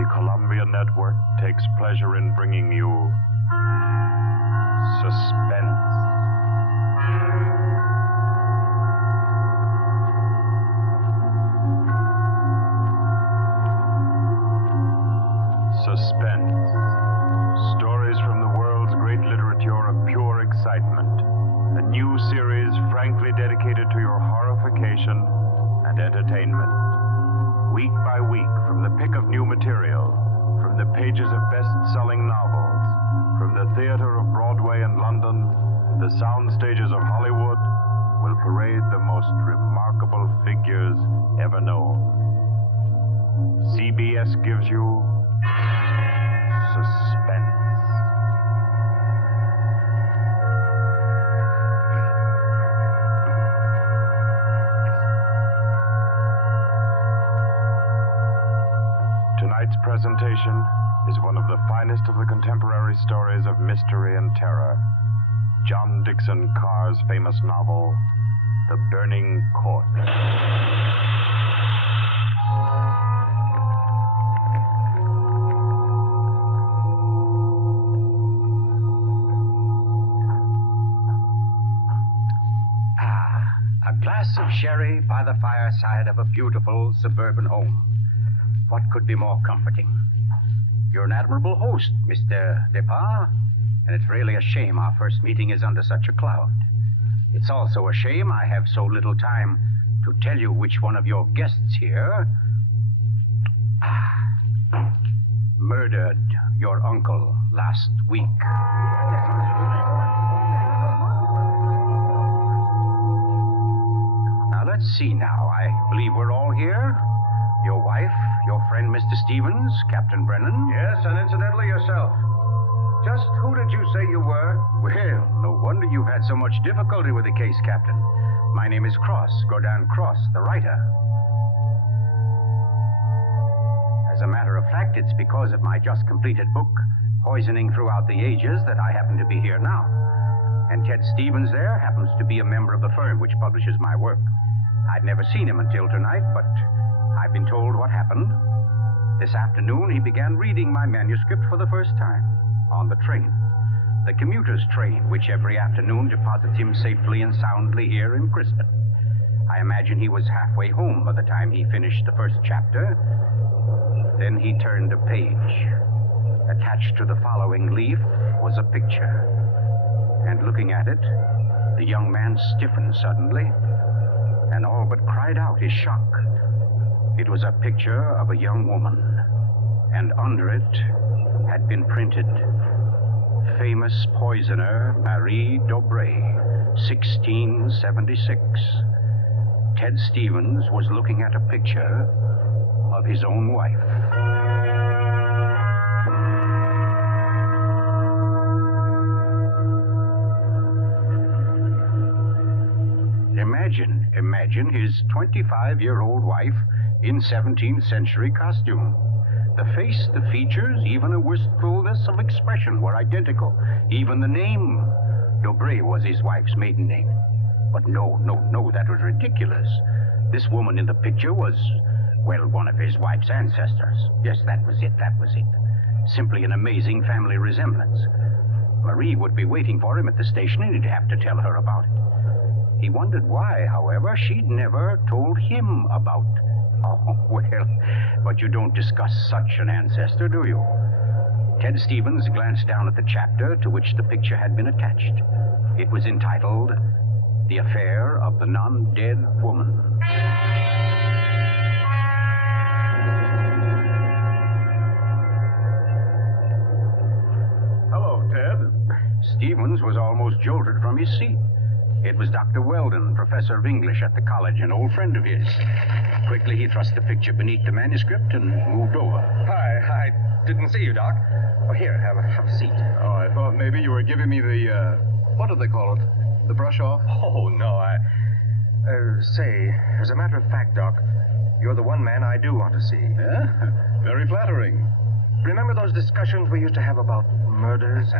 the Columbia Network takes pleasure in bringing you Suspense. Suspense. Stories from the world's great literature of pure excitement. A new series frankly dedicated to your horrification and entertainment. Week by week, from the pick of new material, from the pages of best-selling novels, from the theater of Broadway and London, the sound stages of Hollywood, will parade the most remarkable figures ever known. CBS gives you Suspense. Tonight's presentation is one of the finest of the contemporary stories of mystery and terror. John Dixon Carr's famous novel, The Burning Court. A glass of sherry by the fireside of a beautiful suburban home. What could be more comforting? You're an admirable host, Mr. Depart, and it's really a shame our first meeting is under such a cloud. It's also a shame I have so little time to tell you which one of your guests here murdered your uncle last week. Now, let's see now. I believe we're all here. Your wife, your friend, Mr. Stevens, Captain Brennan. Yes, and incidentally yourself. Just who did you say you were? Well, no wonder you've had so much difficulty with the case, Captain. My name is Cross, Godin Cross, the writer. As a matter of fact, it's because of my just completed book, Poisoning Throughout the Ages, that I happen to be here now. And Ted Stevens there happens to be a member of the firm which publishes my work. I'd never seen him until tonight, but I've been told what happened. This afternoon, he began reading my manuscript for the first time on the train. The commuter's train, which every afternoon deposits him safely and soundly here in Crispin. I imagine he was halfway home by the time he finished the first chapter. Then he turned a page. Attached to the following leaf was a picture. And looking at it, the young man stiffened suddenly and all but cried out his shock. It was a picture of a young woman, and under it had been printed, famous poisoner Marie Dobré, 1676. Ted Stevens was looking at a picture of his own wife. Imagine his 25-year-old wife in 17th century costume. The face, the features, even a wistfulness of expression were identical. Even the name. Dobré was his wife's maiden name. But no, that was ridiculous. This woman in the picture was, well, one of his wife's ancestors. Yes, that was it. Simply an amazing family resemblance. Marie would be waiting for him at the station, and he'd have to tell her about it. He wondered why, however, she'd never told him about. Oh, well, but you don't discuss such an ancestor, do you? Ted Stevens glanced down at the chapter to which the picture had been attached. It was entitled, The Affair of the Non-Dead Woman. Hello, Ted. Stevens was almost jolted from his seat. It was Dr. Weldon, professor of English at the college, an old friend of his. Quickly, he thrust the picture beneath the manuscript and moved over. Hi, I didn't see you, Doc. Oh, here, have a seat. Oh, I thought maybe you were giving me the, what do they call it? The brush off? Oh, no, say, as a matter of fact, Doc, you're the one man I do want to see. Yeah? Very flattering. Remember those discussions we used to have about murders?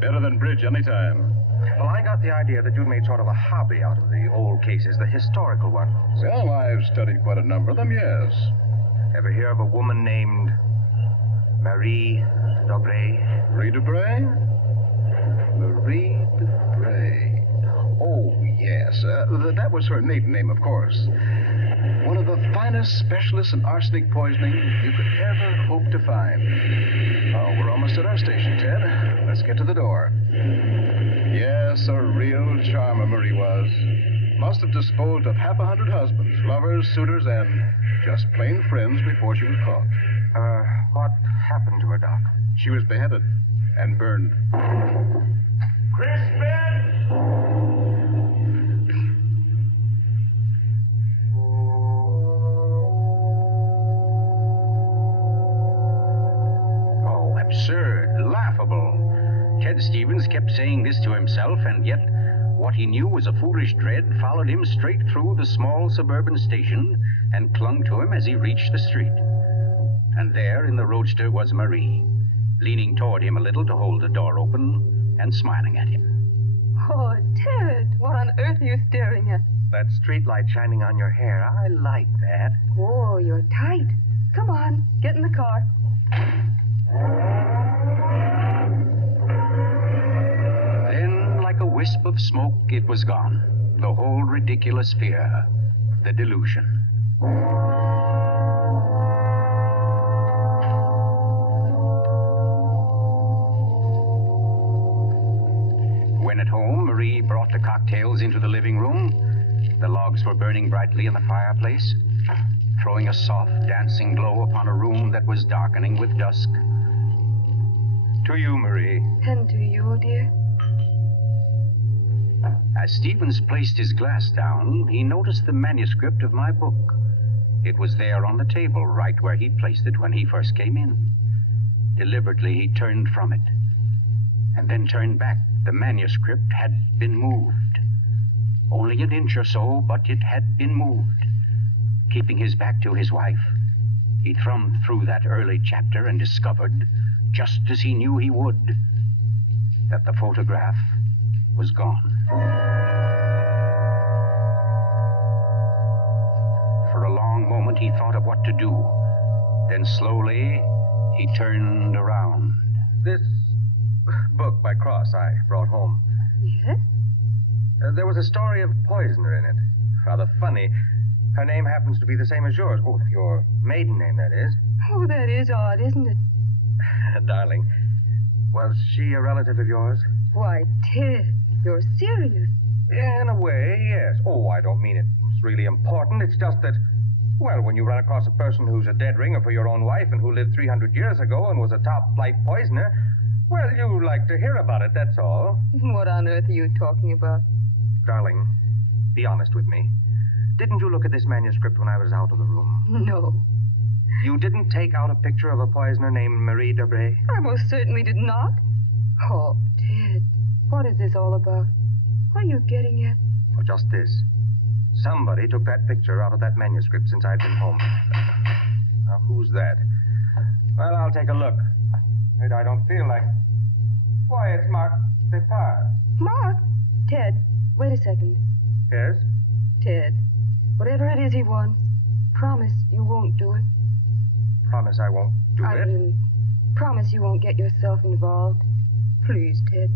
Better than bridge anytime. Well, I got the idea that you'd made sort of a hobby out of the old cases, the historical ones. Well, I've studied quite a number of them, yes. Ever hear of a woman named Marie Dobré. Marie Debray? Marie Debray. Oh, yes. That was her maiden name, of course. One of the finest specialists in arsenic poisoning you could ever hope to find. Oh, we're almost at our station, Ted. Let's get to the door. Yes, a real charmer Marie was. Must have disposed of 100 husbands, lovers, suitors, and just plain friends before she was caught. What happened to her, Doc? She was beheaded and burned. Crispin! Oh, absurd, laughable. Ted Stevens kept saying this to himself, and yet what he knew was a foolish dread followed him straight through the small suburban station and clung to him as he reached the street. And there in the roadster was Marie, leaning toward him a little to hold the door open and smiling at him. Oh, Ted, what on earth are you staring at? That streetlight shining on your hair. I like that. Oh, you're tight. Come on, get in the car. Then, like a wisp of smoke, it was gone. The whole ridiculous fear, the delusion. When at home, Marie brought the cocktails into the living room. The logs were burning brightly in the fireplace, throwing a soft, dancing glow upon a room that was darkening with dusk. To you, Marie. And to you, dear. As Stevens placed his glass down, he noticed the manuscript of my book. It was there on the table, right where he'd placed it when he first came in. Deliberately, he turned from it, and then turned back. The manuscript had been moved. Only an inch or so, but it had been moved. Keeping his back to his wife, he thumbed through that early chapter and discovered, just as he knew he would, that the photograph was gone. For a long moment, he thought of what to do. Then slowly, he turned around. This book by Cross I brought home. Yes? There was a story of a poisoner in it. Rather funny. Her name happens to be the same as yours. Oh, your maiden name, that is. Oh, that is odd, isn't it? Darling, was she a relative of yours? Why, Ted, you're serious. In a way, yes. Oh, I don't mean it's really important. It's just that, well, when you run across a person who's a dead ringer for your own wife and who lived 300 years ago and was a top-flight poisoner, well, you like to hear about it, that's all. What on earth are you talking about? Darling, be honest with me. Didn't you look at this manuscript when I was out of the room? No. You didn't take out a picture of a poisoner named Marie Dobré? I most certainly did not. Oh, Ted, what is this all about? What are you getting at? Oh, just this. Somebody took that picture out of that manuscript since I'd been home. Now, who's that? Well, I'll take a look. Wait, I don't feel like... Why, it's Mark Depart. Mark? Ted, wait a second. Yes? Ted, whatever it is he wants, promise you won't do it. Promise I won't do I it? mean, promise you won't get yourself involved. Please, Ted,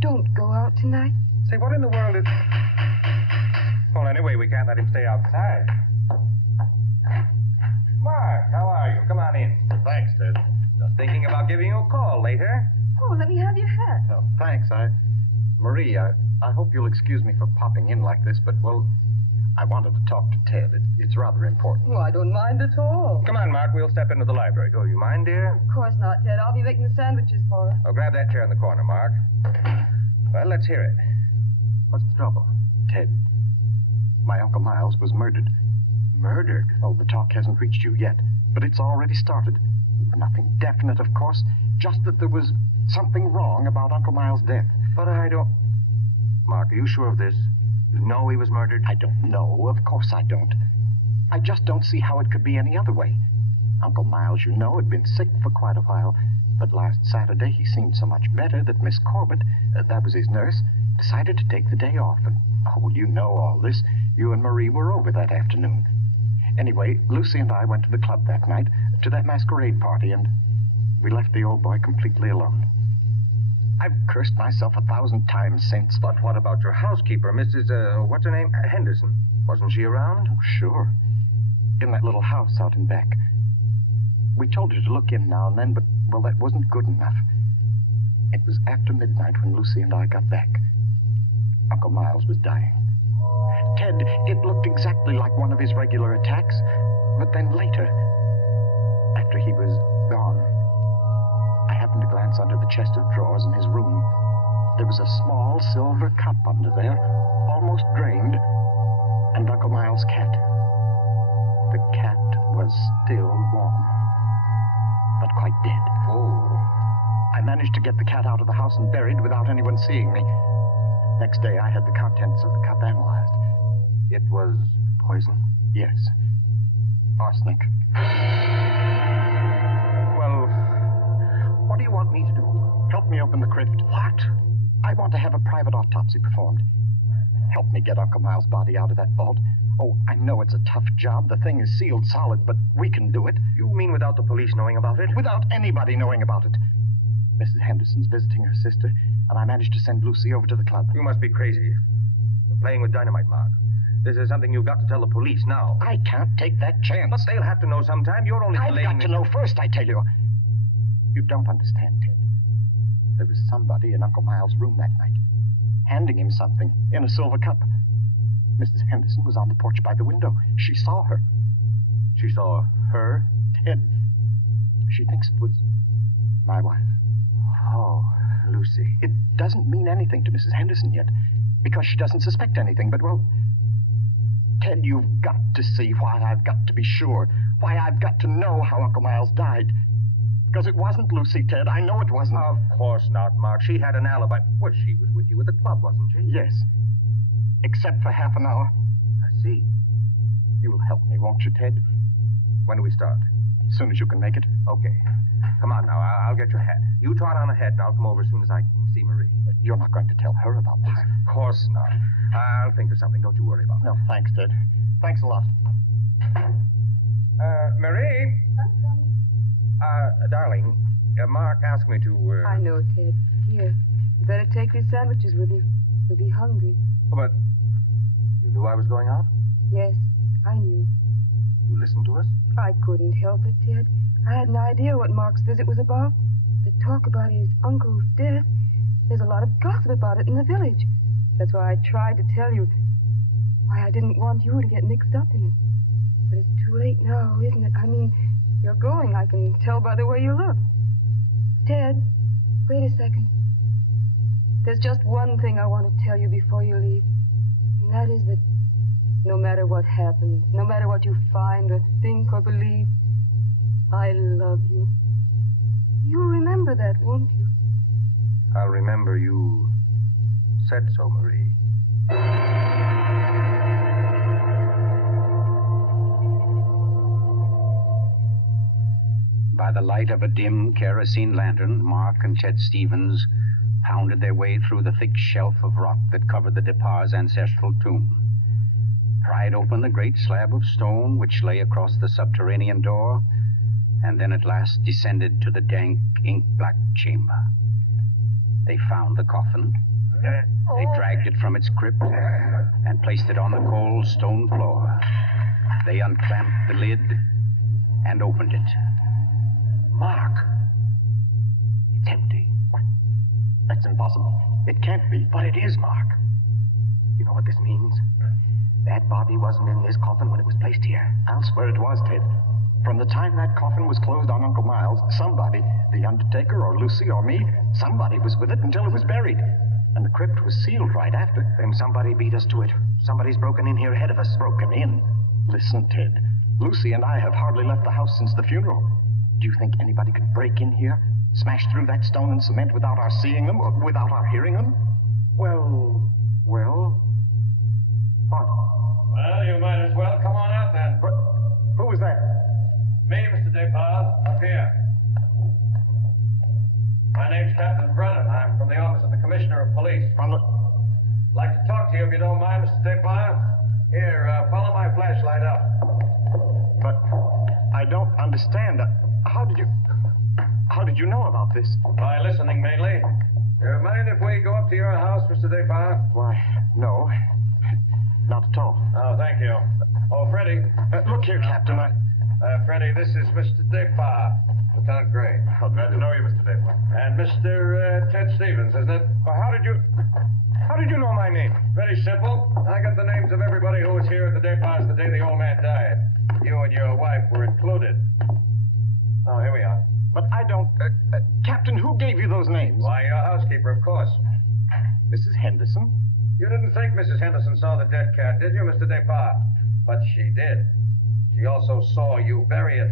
don't go out tonight. Say, what in the world is... Well, anyway, we can't let him stay outside. Mark, how are you? Come on in. Thanks, Ted. Just thinking about giving you a call later. Oh, let me have your hat. Oh, thanks. Marie, I hope you'll excuse me for popping in like this, but, well, I wanted to talk to Ted. It's rather important. Oh, I don't mind at all. Come on, Mark, we'll step into the library. Oh, you mind, dear? Of course not, Ted. I'll be making the sandwiches for her. Oh, grab that chair in the corner, Mark. Well, let's hear it. What's the trouble? Ted, my Uncle Miles was murdered. Murdered? Oh, the talk hasn't reached you yet, but it's already started. Nothing definite, of course, just that there was something wrong about Uncle Miles' death. But I don't... Mark, are you sure of this? You know he was murdered? I don't know. Of course I don't. I just don't see how it could be any other way. Uncle Miles, you know, had been sick for quite a while, but last Saturday he seemed so much better that Miss Corbett, that was his nurse, decided to take the day off. And, oh, well, you know all this. You and Marie were over that afternoon. Anyway, Lucy and I went to the club that night, to that masquerade party, and... We left the old boy completely alone. I've cursed myself 1,000 times since. But what about your housekeeper, Mrs., what's her name? Henderson. Wasn't she around? Oh, sure. In that little house out in back. We told her to look in now and then, but, well, that wasn't good enough. It was after midnight when Lucy and I got back. Uncle Miles was dying. Ted, it looked exactly like one of his regular attacks. But then later, after he was gone, I happened to glance under the chest of drawers in his room. There was a small silver cup under there, almost drained, and Uncle Miles' cat. The cat was still warm, but quite dead. Oh. I managed to get the cat out of the house and buried without anyone seeing me. Next day, I had the contents of the cup analyzed. It was poison? Yes. Arsenic. Well, what do you want me to do? Help me open the crypt. What? I want to have a private autopsy performed. Help me get Uncle Miles' body out of that vault. Oh, I know it's a tough job. The thing is sealed solid, but we can do it. You mean without the police knowing about it? Without anybody knowing about it. Mrs. Henderson's visiting her sister, and I managed to send Lucy over to the club. You must be crazy. You're playing with dynamite, Mark. This is something you've got to tell the police now. I can't take that chance. But they'll have to know sometime. You're only I've delaying... got to know first, I tell you. You don't understand, Ted. There was somebody in Uncle Miles' room that night, handing him something in a silver cup. Mrs. Henderson was on the porch by the window. She saw her. She saw her? Ted, she thinks it was my wife. Oh, Lucy. It doesn't mean anything to Mrs. Henderson yet, because she doesn't suspect anything, but, well, Ted, you've got to see why I've got to be sure, why I've got to know how Uncle Miles died. Because it wasn't Lucy, Ted. I know it wasn't. Of course not, Mark. She had an alibi. Well, she was with you at the club, wasn't she? Yes. Except for half an hour. I see. You'll help me, won't you, Ted? When do we start? As soon as you can make it. Okay. Come on now. I'll get your hat. You trot on ahead, and I'll come over as soon as I can see Marie. You're not going to tell her about this. Of course not. I'll think of something. Don't you worry about it. No, thanks, Ted. Thanks a lot. Marie? I'm coming. Darling, Mark asked me to, I know, Ted. Here. You better take these sandwiches with you. You'll be hungry. But you knew I was going out? Yes, I knew. You listened to us? I couldn't help it, Ted. I had an idea what Mark's visit was about. The talk about his uncle's death. There's a lot of gossip about it in the village. That's why I tried to tell you. Why I didn't want you to get mixed up in it. But it's too late now, isn't it? I mean, you're going. I can tell by the way you look. Ted, wait a second. There's just one thing I want to tell you before you leave. And that is that no matter what happens, no matter what you find or think or believe, I love you. You'll remember that, won't you? I'll remember you said so, Marie. By the light of a dim kerosene lantern, Mark and Chet Stevens pounded their way through the thick shelf of rock that covered the Depar's ancestral tomb, pried open the great slab of stone which lay across the subterranean door, and then at last descended to the dank, ink-black chamber. They found the coffin. They dragged it from its crypt and placed it on the cold stone floor. They unclamped the lid and opened it. Mark! It's empty. What? That's impossible. It can't be. But it is, Mark. You know what this means? That body wasn't in this coffin when it was placed here. I'll swear it was, Ted. From the time that coffin was closed on Uncle Miles, somebody, the undertaker or Lucy or me, somebody was with it until it was buried. And the crypt was sealed right after. Then somebody beat us to it. Somebody's broken in here ahead of us. Broken in? Listen, Ted. Lucy and I have hardly left the house since the funeral. Do you think anybody could break in here, smash through that stone and cement without our seeing them or without our hearing them? Well... What? Well, you might as well come on out then. What? Who was that? Me, Mr. Depard, up here. My name's Captain Brennan. I'm from the office of the Commissioner of Police. Like to talk to you if you don't mind, Mr. Depard. Here, follow my flashlight up. But I don't understand. How did you... How did you know about this? By listening, mainly. You mind if we go up to your house, Mr. Depart? Why, no. Not at all. Oh, thank you. Oh, Freddie. Look here, Captain, Freddie, this is Mr. Depart, Lieutenant Gray. Oh, glad to know you, Mr. Depart. And Mr. Ted Stevens, isn't it? Well, how did you know my name? Very simple. I got the names of everybody who was here at the Departs the day the old man died. You and your wife were included. Oh, here we are. But I don't... Captain, who gave you those names? Why, your housekeeper, of course. Mrs. Henderson? You didn't think Mrs. Henderson saw the dead cat, did you, Mr. Depart? But she did. She also saw you bury it.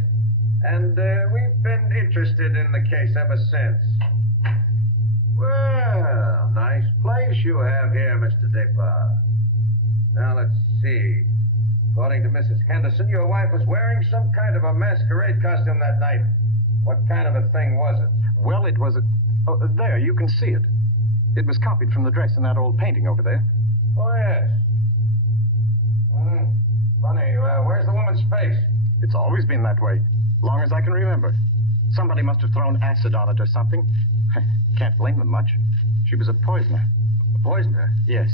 And we've been interested in the case ever since. Well, nice place you have here, Mr. Depart. Now, let's see. According to Mrs. Henderson, your wife was wearing some kind of a masquerade costume that night. What kind of a thing was it? Well, it was a... Oh, there, you can see it. It was copied from the dress in that old painting over there. Oh, yes. Funny, where's the woman's face? It's always been that way, long as I can remember. Somebody must have thrown acid on it or something. Can't blame them much. She was a poisoner. A poisoner? Yes.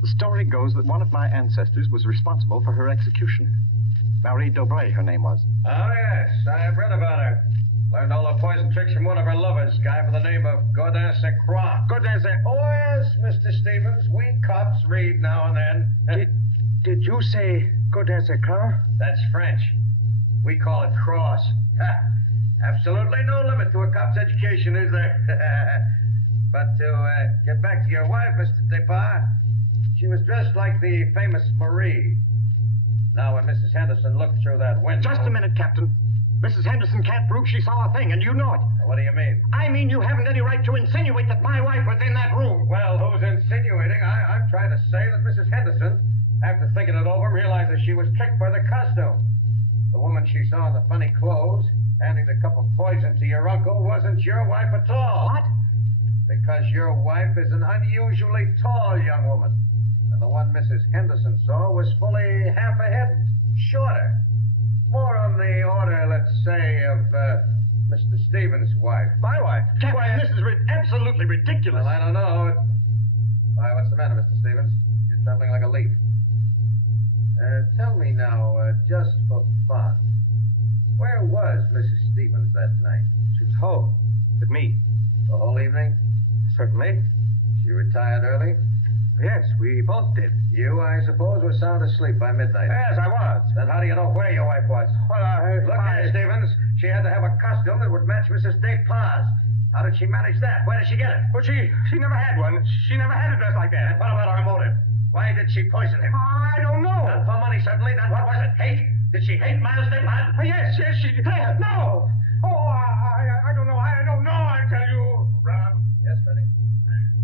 The story goes that one of my ancestors was responsible for her execution. Marie Dobray, her name was. Oh, yes, I've read about her. Learned all the poison tricks from one of her lovers, guy by the name of Godin St. Croix. Godin St. Oh, yes, Mr. Stevens, we cops read now and then. Did you say Godin St. Croix? That's French. We call it cross. Ha. Absolutely no limit to a cop's education, is there? But to get back to your wife, Mr. Depart, she was dressed like the famous Marie. Now, when Mrs. Henderson looked through that window... Just a minute, Captain. Mrs. Henderson can't prove she saw a thing, and you know it. What do you mean? I mean you haven't any right to insinuate that my wife was in that room. Well, who's insinuating? I'm trying to say that Mrs. Henderson, after thinking it over, realized that she was tricked by the costume. The woman she saw in the funny clothes, handing the cup of poison to your uncle, wasn't your wife at all. What? Because your wife is an unusually tall young woman. And the one Mrs. Henderson saw was fully half a head shorter. More on the order, let's say, of Mr. Stevens' wife. My wife? Captain, this is absolutely ridiculous. Well, I don't know. Why, what's the matter, Mr. Stevens? You're trembling like a leaf. Tell me now, just for fun, where was Mrs. Stevens that night? She was home. With me. The whole evening? Certainly. She retired early? Yes, we both did. You, I suppose, were sound asleep by midnight. Yes, I was. Then how do you know where your wife was? Well, Look here, Stevens. She had to have a costume that would match Mrs. Depart's. How did she manage that? Where did she get it? Well, she never had one. She never had a dress like that. And what about her motive? Why did she poison him? I don't know. Not for money, certainly. Then what was it? Hate? Did she hate Miles Depart? Yes, she did. No. Oh, I don't know. I don't know, I tell you. Brown, Yes, Freddie. I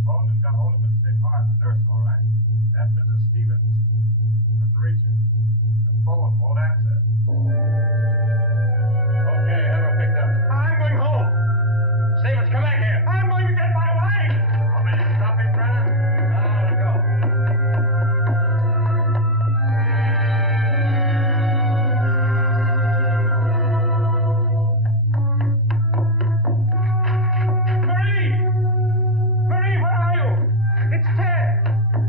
phoned and got hold of Mrs. Depart, the nurse, all right. That Mrs. Stevens, couldn't reach her. Her phone won't answer. Okay, have her picked up. I'm going home. Stevens, come back here. I'm going to get my wife. Want me to stop him, Brennan? No, let go. Marie! Marie, where are you? It's Ted.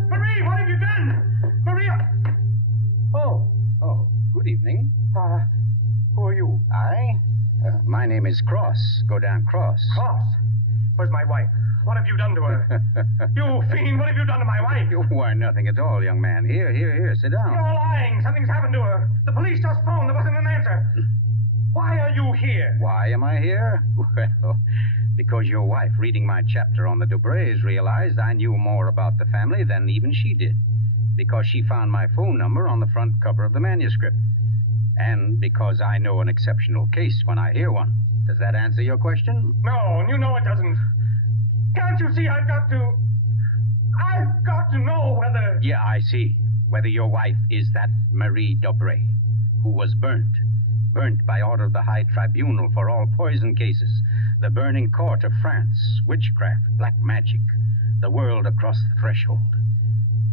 Marie, what have you done? Marie! Oh, good evening. Who are you? My name is Cross. Godin Cross. Cross. Where's my wife? What have you done to her? You fiend, what have you done to my wife? Why, nothing at all, young man. Here, sit down. You're lying. Something's happened to her. The police just phoned. There wasn't an answer. Why are you here? Why am I here? Well, because your wife, reading my chapter on the Dobrays, realized I knew more about the family than even she did. Because she found my phone number on the front cover of the manuscript. And because I know an exceptional case when I hear one. Does that answer your question? No, you know it doesn't. Can't you see I've got to know whether... Yeah, I see. Whether your wife is that Marie Dobray, who was burnt. Burnt by order of the High Tribunal for all poison cases. The burning court of France. Witchcraft, black magic. The world across the threshold.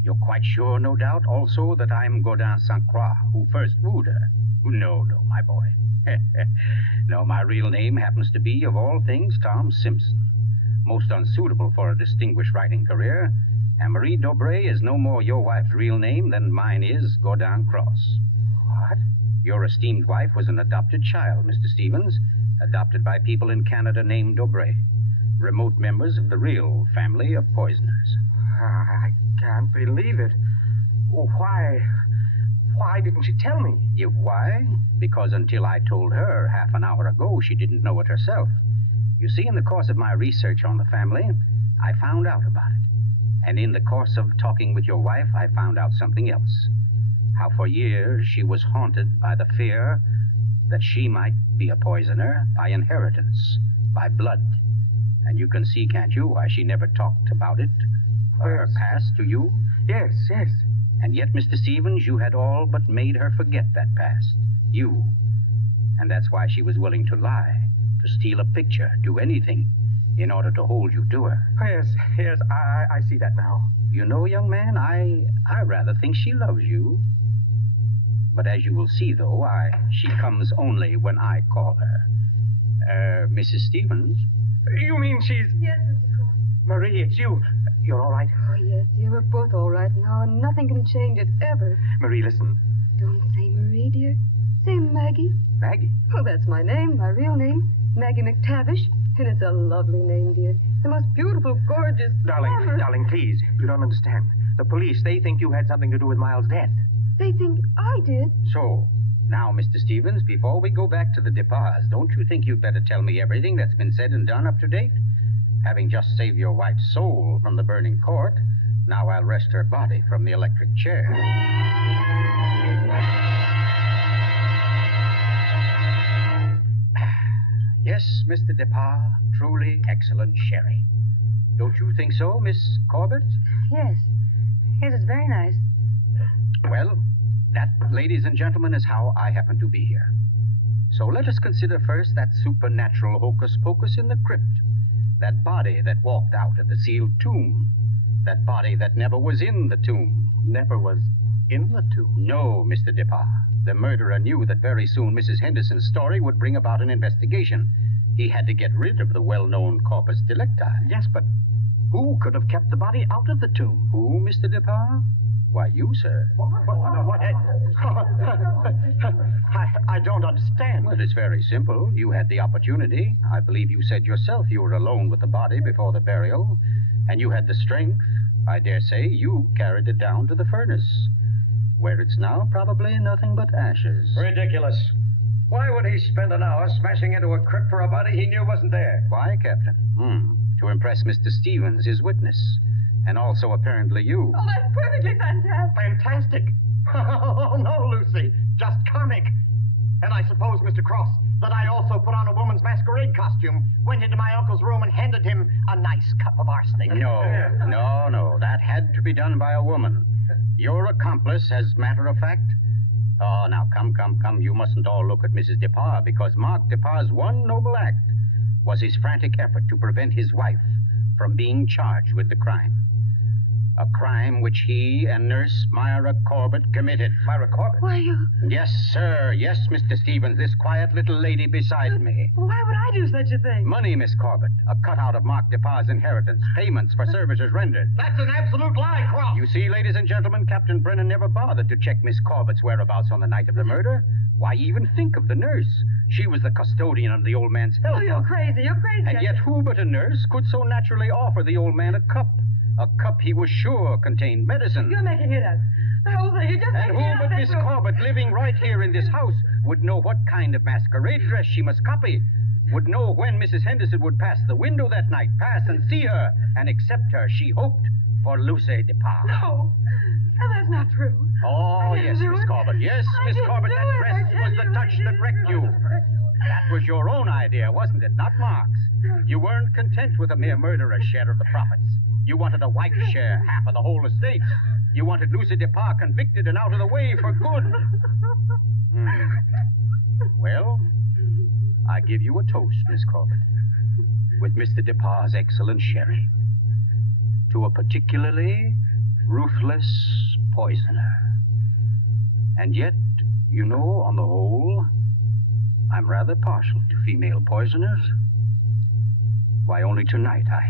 You're quite sure, no doubt, also, that I'm Godin St. Croix, who first wooed her. No, my boy. No, my real name happens to be, of all things, Tom Simpson. Most unsuitable for a distinguished writing career. And Marie Dobray is no more your wife's real name than mine is Godin Cross. What? Your esteemed wife was an adopted child, Mr. Stevens, adopted by people in Canada named Dobray, remote members of the real family of poisoners. I can't believe it. Why didn't she tell me? Why? Because until I told her half an hour ago, she didn't know it herself. You see, in the course of my research on the family, I found out about it. And in the course of talking with your wife, I found out something else. How for years she was haunted by the fear that she might be a poisoner by inheritance, by blood. And you can see, can't you, why she never talked about it, her Yes. past to you? Yes. And yet, Mr. Stevens, you had all but made her forget that past. You. And that's why she was willing to lie, to steal a picture, do anything, in order to hold you to her. Yes, I see that now. You know, young man, I rather think she loves you. But as you will see, though, she comes only when I call her. Mrs. Stevens? You mean she's... Yes, Mr. Cross. Marie, it's you. You're all right? Oh, yes, dear. We're both all right now, and nothing can change it, ever. Marie, listen. Don't say Marie, dear. Say Maggie. Maggie? Oh, that's my name, my real name. Maggie McTavish. And it's a lovely name, dear. The most beautiful, gorgeous, glamorous... Darling, please. You don't understand. The police, they think you had something to do with Miles' death. They think I did. So, now, Mr. Stevens, before we go back to the Depas, don't you think you'd better tell me everything that's been said and done up to date? Having just saved your wife's soul from the burning court, now I'll wrest her body from the electric chair. Yes, Mr. Depas, truly excellent sherry. Don't you think so, Miss Corbett? Yes. Yes, it's very nice. Well, that, ladies and gentlemen, is how I happen to be here. So let us consider first that supernatural hocus-pocus in the crypt. That body that walked out of the sealed tomb. That body that never was in the tomb. Never was in the tomb. No, Mr. Depas. The murderer knew that very soon Mrs. Henderson's story would bring about an investigation. He had to get rid of the well-known corpus delicti. Yes, but who could have kept the body out of the tomb? Who, Mr. Depas? Why, you, sir. What? I don't understand. Well, it's very simple. You had the opportunity. I believe you said yourself you were alone with the body before the burial. And you had the strength. I dare say you carried it down to the furnace, where it's now probably nothing but ashes. Ridiculous. Why would he spend an hour smashing into a crypt for a body he knew wasn't there? Why, Captain? To impress Mr. Stevens, his witness. And also apparently you. Oh, that's perfectly fantastic. Fantastic. Oh, no, Lucy. Just comic. And I suppose, Mr. Cross, that I also put on a woman's masquerade costume, went into my uncle's room and handed him a nice cup of arsenic. No. That had to be done by a woman. Your accomplice, as matter of fact. Oh, now, come. You mustn't all look at Mrs. Depas, because Mark Depas's one noble act was his frantic effort to prevent his wife from being charged with the crime. A crime which he and Nurse Myra Corbett committed. Myra Corbett? Why, you... Yes, sir. Yes, Mr. Stevens, this quiet little lady beside me. Why would I do such a thing? Money, Miss Corbett. A cutout of Mark Depas's inheritance. Payments for services rendered. That's an absolute lie, Cross. You see, ladies and gentlemen, Captain Brennan never bothered to check Miss Corbett's whereabouts on the night of the murder. Why even think of the nurse? She was the custodian of the old man's health. Oh, you're crazy. And yet who but a nurse could so naturally offer the old man a cup? A cup he was sure contained medicine. You're making it up. The whole thing, you're just And making who it up. but Miss Corbett, living right here in this house, would know what kind of masquerade dress she must copy, would know when Mrs. Henderson would pass the window that night, pass and see her, and accept her, she hoped, for Lucy Depas. No, that's not true. Oh, I didn't yes, do Miss it. Corbett. Yes, I Miss didn't Corbett, do that it. dress I was tell the you, I touch that wrecked you. That was your own idea, wasn't it? Not Mark's. You weren't content with a mere murderer's share of the profits. You wanted a wife's share, half of the whole estate. You wanted Lucy Depas convicted and out of the way for good. Well, I give you a toast, Miss Corbett, with Mr. Depas's excellent sherry, to a particularly ruthless poisoner. And yet, you know, on the whole, I'm rather partial to female poisoners. Why, only tonight I...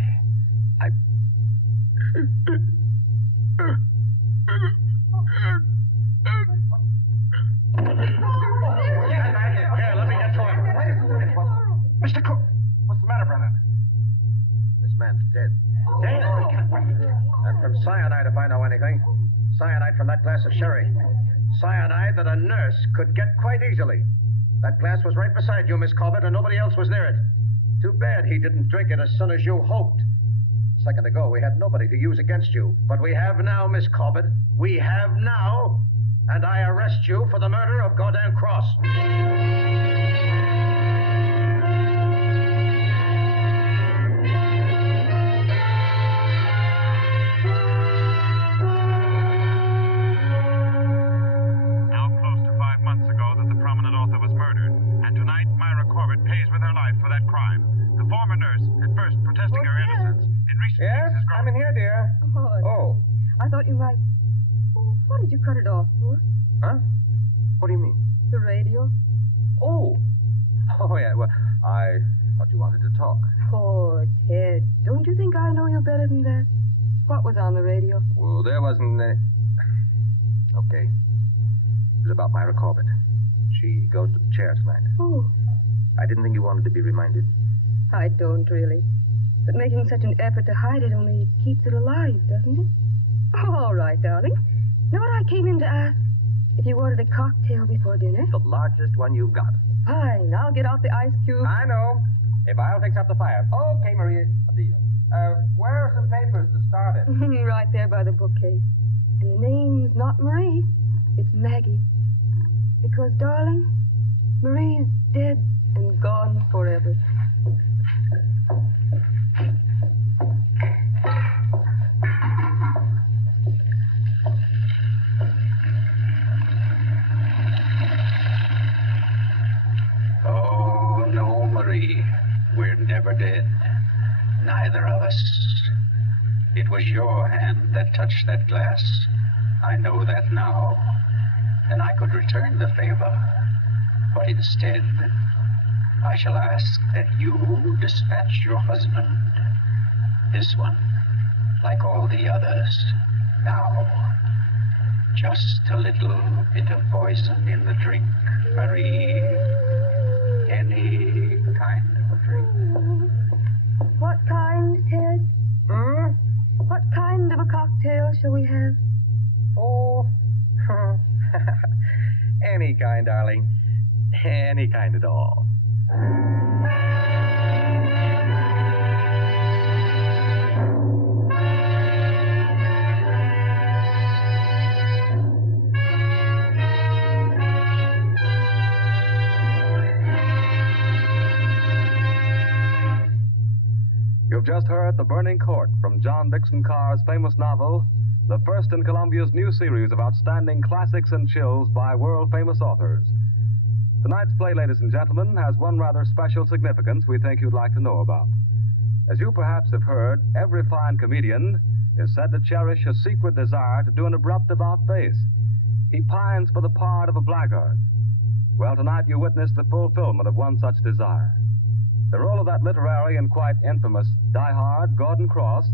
Here, let me get to him. Mr. Cook, what's the matter, Brennan? This man's dead. Dead? And from cyanide, if I know anything. Cyanide from that glass of sherry. Cyanide that a nurse could get quite easily. That glass was right beside you, Miss Corbett, and nobody else was near it. Too bad he didn't drink it as soon as you hoped. A second ago, we had nobody to use against you. But we have now, Miss Corbett. We have now. And I arrest you for the murder of Gordon Cross. Now close to 5 months ago that the prominent author was murdered. And tonight, Myra Corbett pays with her life for that crime. The former nurse, at first protesting her innocence, in recent Yes, weeks has grown... I'm in here, dear. Oh. I thought you might... Oh, what did you cut it off for? Huh? What do you mean? The radio? Oh. Oh, yeah, well, I thought you wanted to talk. Oh, Ted, don't you think I know you better than that? What was on the radio? Well, there wasn't any... Okay. It was about Myra Corbett. She goes to the chair tonight. Oh, I didn't think you wanted to be reminded. I don't really. But making such an effort to hide it only keeps it alive, doesn't it? All right, darling. Know what I came in to ask? If you wanted a cocktail before dinner? The largest one you've got. Fine, I'll get out the ice cube. I know. If I'll fix up the fire. Okay, Maria, a deal. Where are some papers to start it? Right there by the bookcase. And the name's not Marie. It's Maggie. Because, darling, Marie's dead and gone forever. Oh, no, Marie. We're never dead. Neither of us. It was your hand that touched that glass. I know that now. And I could return the favor. But instead, I shall ask that you dispatch your husband. This one, like all the others. Now, just a little bit of poison in the drink, Marie. Any kind of a drink. What kind, Ted? Hmm? What kind of a cocktail shall we have? Oh, any kind, darling. Any kind at all. You've just heard The Burning Court from John Dixon Carr's famous novel, the first in Columbia's new series of outstanding classics and chills by world-famous authors. Tonight's play, ladies and gentlemen, has one rather special significance we think you'd like to know about. As you perhaps have heard, every fine comedian is said to cherish a secret desire to do an abrupt about-face. He pines for the part of a blackguard. Well, tonight you witness the fulfillment of one such desire. The role of that literary and quite infamous diehard, Gordon Cross,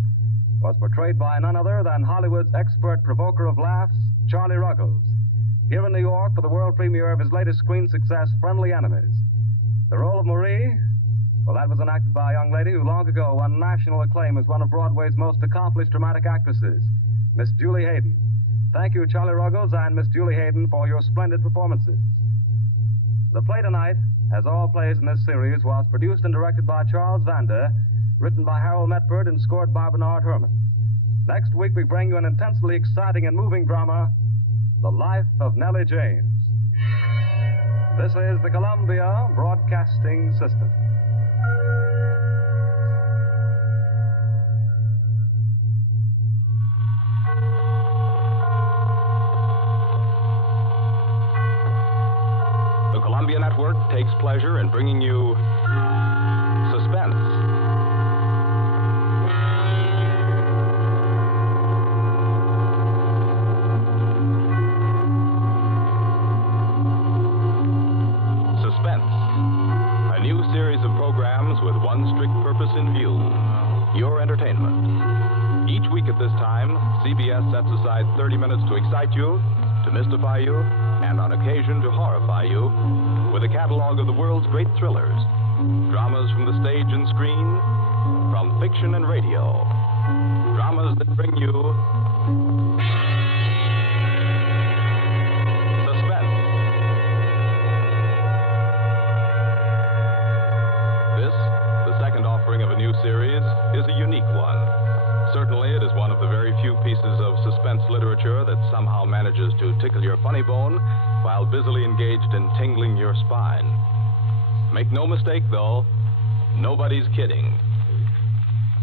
was portrayed by none other than Hollywood's expert provoker of laughs, Charlie Ruggles, here in New York for the world premiere of his latest screen success, Friendly Enemies. The role of Marie, well, that was enacted by a young lady who long ago won national acclaim as one of Broadway's most accomplished dramatic actresses, Miss Julie Hayden. Thank you, Charlie Ruggles and Miss Julie Hayden, for your splendid performances. The play tonight, as all plays in this series, was produced and directed by Charles Vander, written by Harold Metford and scored by Bernard Herrmann. Next week, we bring you an intensely exciting and moving drama, The Life of Nellie James. This is the Columbia Broadcasting System. The Columbia Network takes pleasure in bringing you Suspense. Suspense, with one strict purpose in view: your entertainment. Each week at this time, CBS sets aside 30 minutes to excite you, to mystify you, and on occasion to horrify you with a catalog of the world's great thrillers, dramas from the stage and screen, from fiction and radio, dramas that bring you suspense. This, the second offering of a new series, is a unique one. Certainly, it is one of the very few pieces of suspense literature that somehow manages to tickle your funny bone while busily engaged in tingling your spine. Make no mistake, though, nobody's kidding.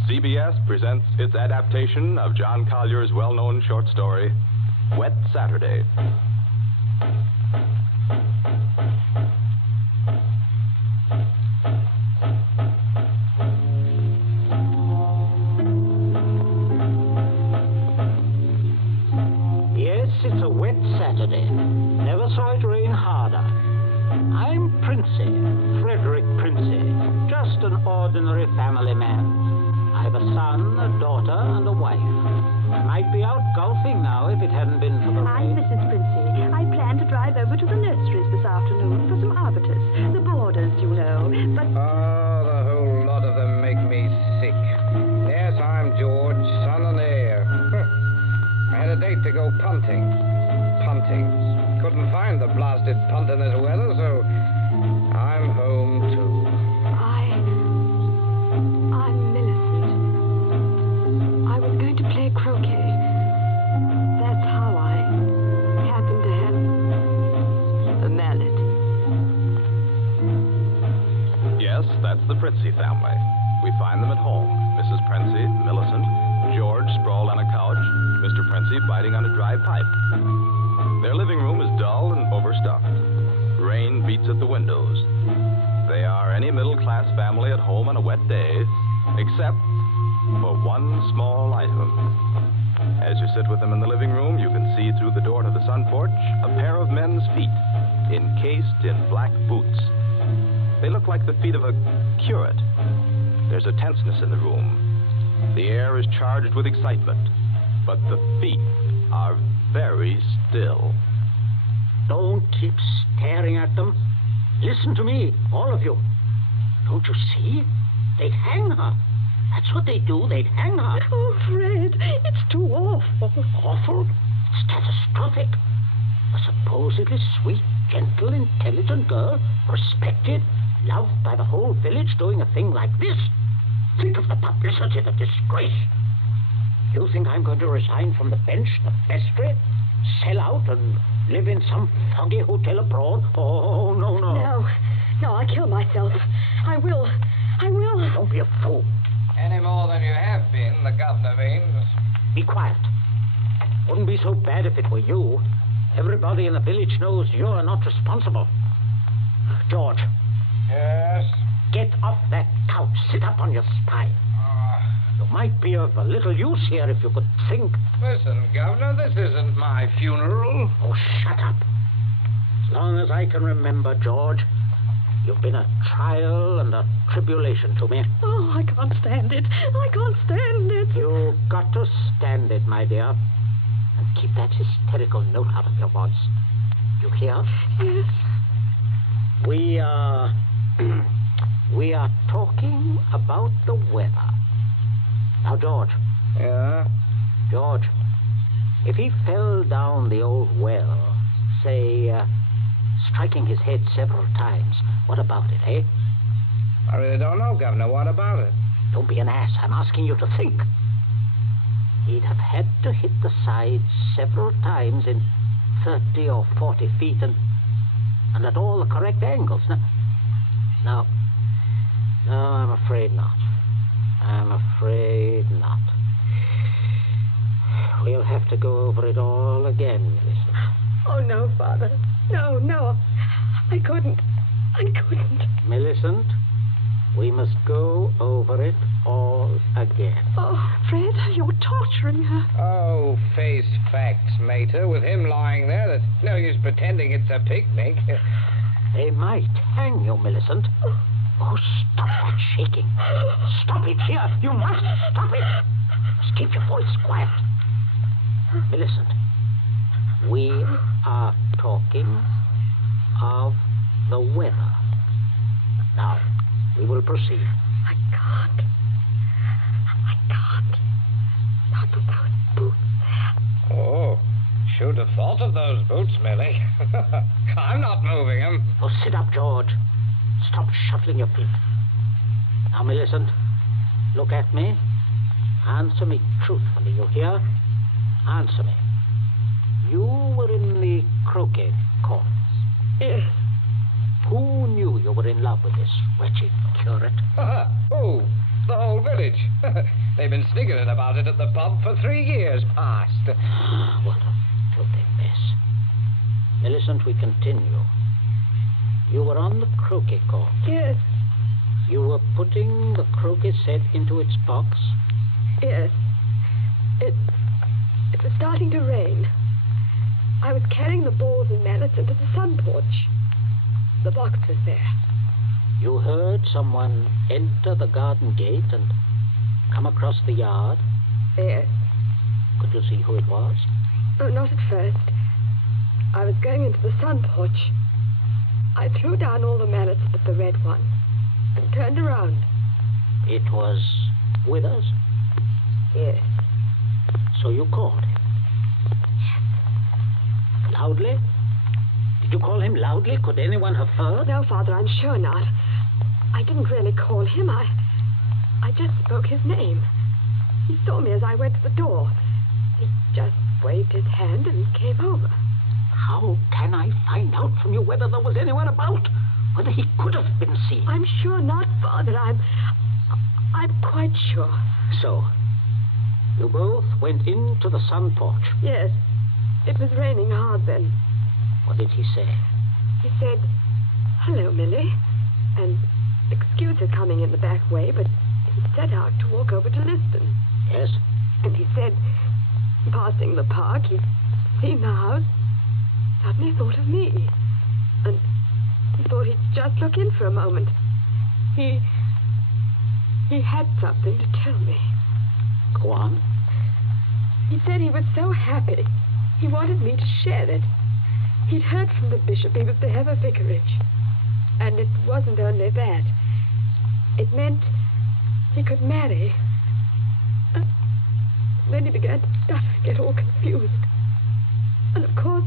CBS presents its adaptation of John Collier's well-known short story, Wet Saturday. It's a wet Saturday. Never saw it rain harder. I'm Princey, Frederick Princey, just an ordinary family man. I've a son, a daughter, and a wife. Might be out golfing now if it hadn't been for the I'm rain. Mrs. Princey. I plan to drive over to the nurseries this afternoon for some arbutus. The borders, you know. But Oh, the whole lot of them make me sick. Yes, I'm George, son and heir. I had a date to go punting. Couldn't find the blasted punt in this weather, so I'm home too. I'm Millicent. I was going to play croquet. That's how I happened to have a mallet. Yes, that's the Princey family. We find them at home. Mrs. Princey, Millicent, George sprawled on a couch, Mr. Princey biting on a dry pipe. Their living room is dull and overstuffed. Rain beats at the windows. They are any middle-class family at home on a wet day, except for one small item. As you sit with them in the living room, you can see through the door to the sun porch a pair of men's feet, encased in black boots. They look like the feet of a curate. There's a tenseness in the room. The air is charged with excitement, but the feet are very still. Don't keep staring at them. Listen to me, all of you. Don't you see? They'd hang her. That's what they do. They'd hang her. oh, Fred, it's too awful. Awful? It's catastrophic. A supposedly sweet, gentle, intelligent girl, respected, loved by the whole village, doing a thing like this. Think of the publicity, the disgrace. You think I'm going to resign from the bench, the vestry, sell out and live in some foggy hotel abroad? Oh, no. No, I kill myself. I will. Don't be a fool. Any more than you have been, the governor means. Be quiet. Wouldn't be so bad if it were you. Everybody in the village knows you're not responsible. George. Yes? Get off that couch. Sit up on your spine. You might be of a little use here if you could think. Listen, Governor, this isn't my funeral. Oh, shut up. As long as I can remember, George, you've been a trial and a tribulation to me. Oh, I can't stand it. You've got to stand it, my dear. And keep that hysterical note out of your voice. You hear? Yes. We are talking about the weather. Now, George. Yeah? George, if he fell down the old well, say, striking his head several times, what about it, eh? I really don't know, Governor. What about it? Don't be an ass. I'm asking you to think. He'd have had to hit the sides several times in 30 or 40 feet and at all the correct angles. No, I'm afraid not. We'll have to go over it all again, Millicent. Oh, no, Father. No. I couldn't. Millicent, we must go over it all again. Oh, Fred, you're torturing her. Oh, face facts, Mater. With him lying there, there's no use pretending it's a picnic. They might hang you, Millicent. Oh, stop that shaking. Stop it here. You must stop it. Just keep your voice quiet. Millicent, we are talking of the weather. Now, we will proceed. I can't. Not with those boots. Oh, should have thought of those boots, Millie. I'm not moving them. Oh, sit up, George. Stop shuffling your feet. Now, Millicent, look at me. Answer me truthfully, you hear? Answer me. You were in the croquet courts. Yes. Who knew you were in love with this wretched curate? Oh, the whole village. They've been sniggering about it at the pub for 3 years past. What a filthy mess. Millicent, we continue. You were on the croquet court. Yes. You were putting the croquet set into its box? Yes. It was starting to rain. I was carrying the balls and mallets into the sun porch. The box was there. You heard someone enter the garden gate and come across the yard? Yes. Could you see who it was? Oh, not at first. I was going into the sun porch. I threw down all the mallets but the red one and turned around. It was Withers? Yes. So you called him? Yes. Loudly? Did you call him loudly? Could anyone have heard? No, Father, I'm sure not. I didn't really call him. I just spoke his name. He saw me as I went to the door. He just waved his hand and came over. How can I find out from you whether there was anyone about? Whether he could have been seen? I'm sure not, Father. I'm quite sure. So, you both went into the sun porch? Yes. It was raining hard then. What did he say? He said, "Hello, Millie," and excuse his coming in the back way, but he set out to walk over to Lisbon. Yes? And he said, passing the park, he'd seen the house, suddenly thought of me, and he thought he'd just look in for a moment. He had something to tell me. Go on. He said he was so happy, he wanted me to share it. He'd heard from the bishop he was to have a vicarage. And it wasn't only that. It meant he could marry. Then he began to stutter and get all confused. And of course,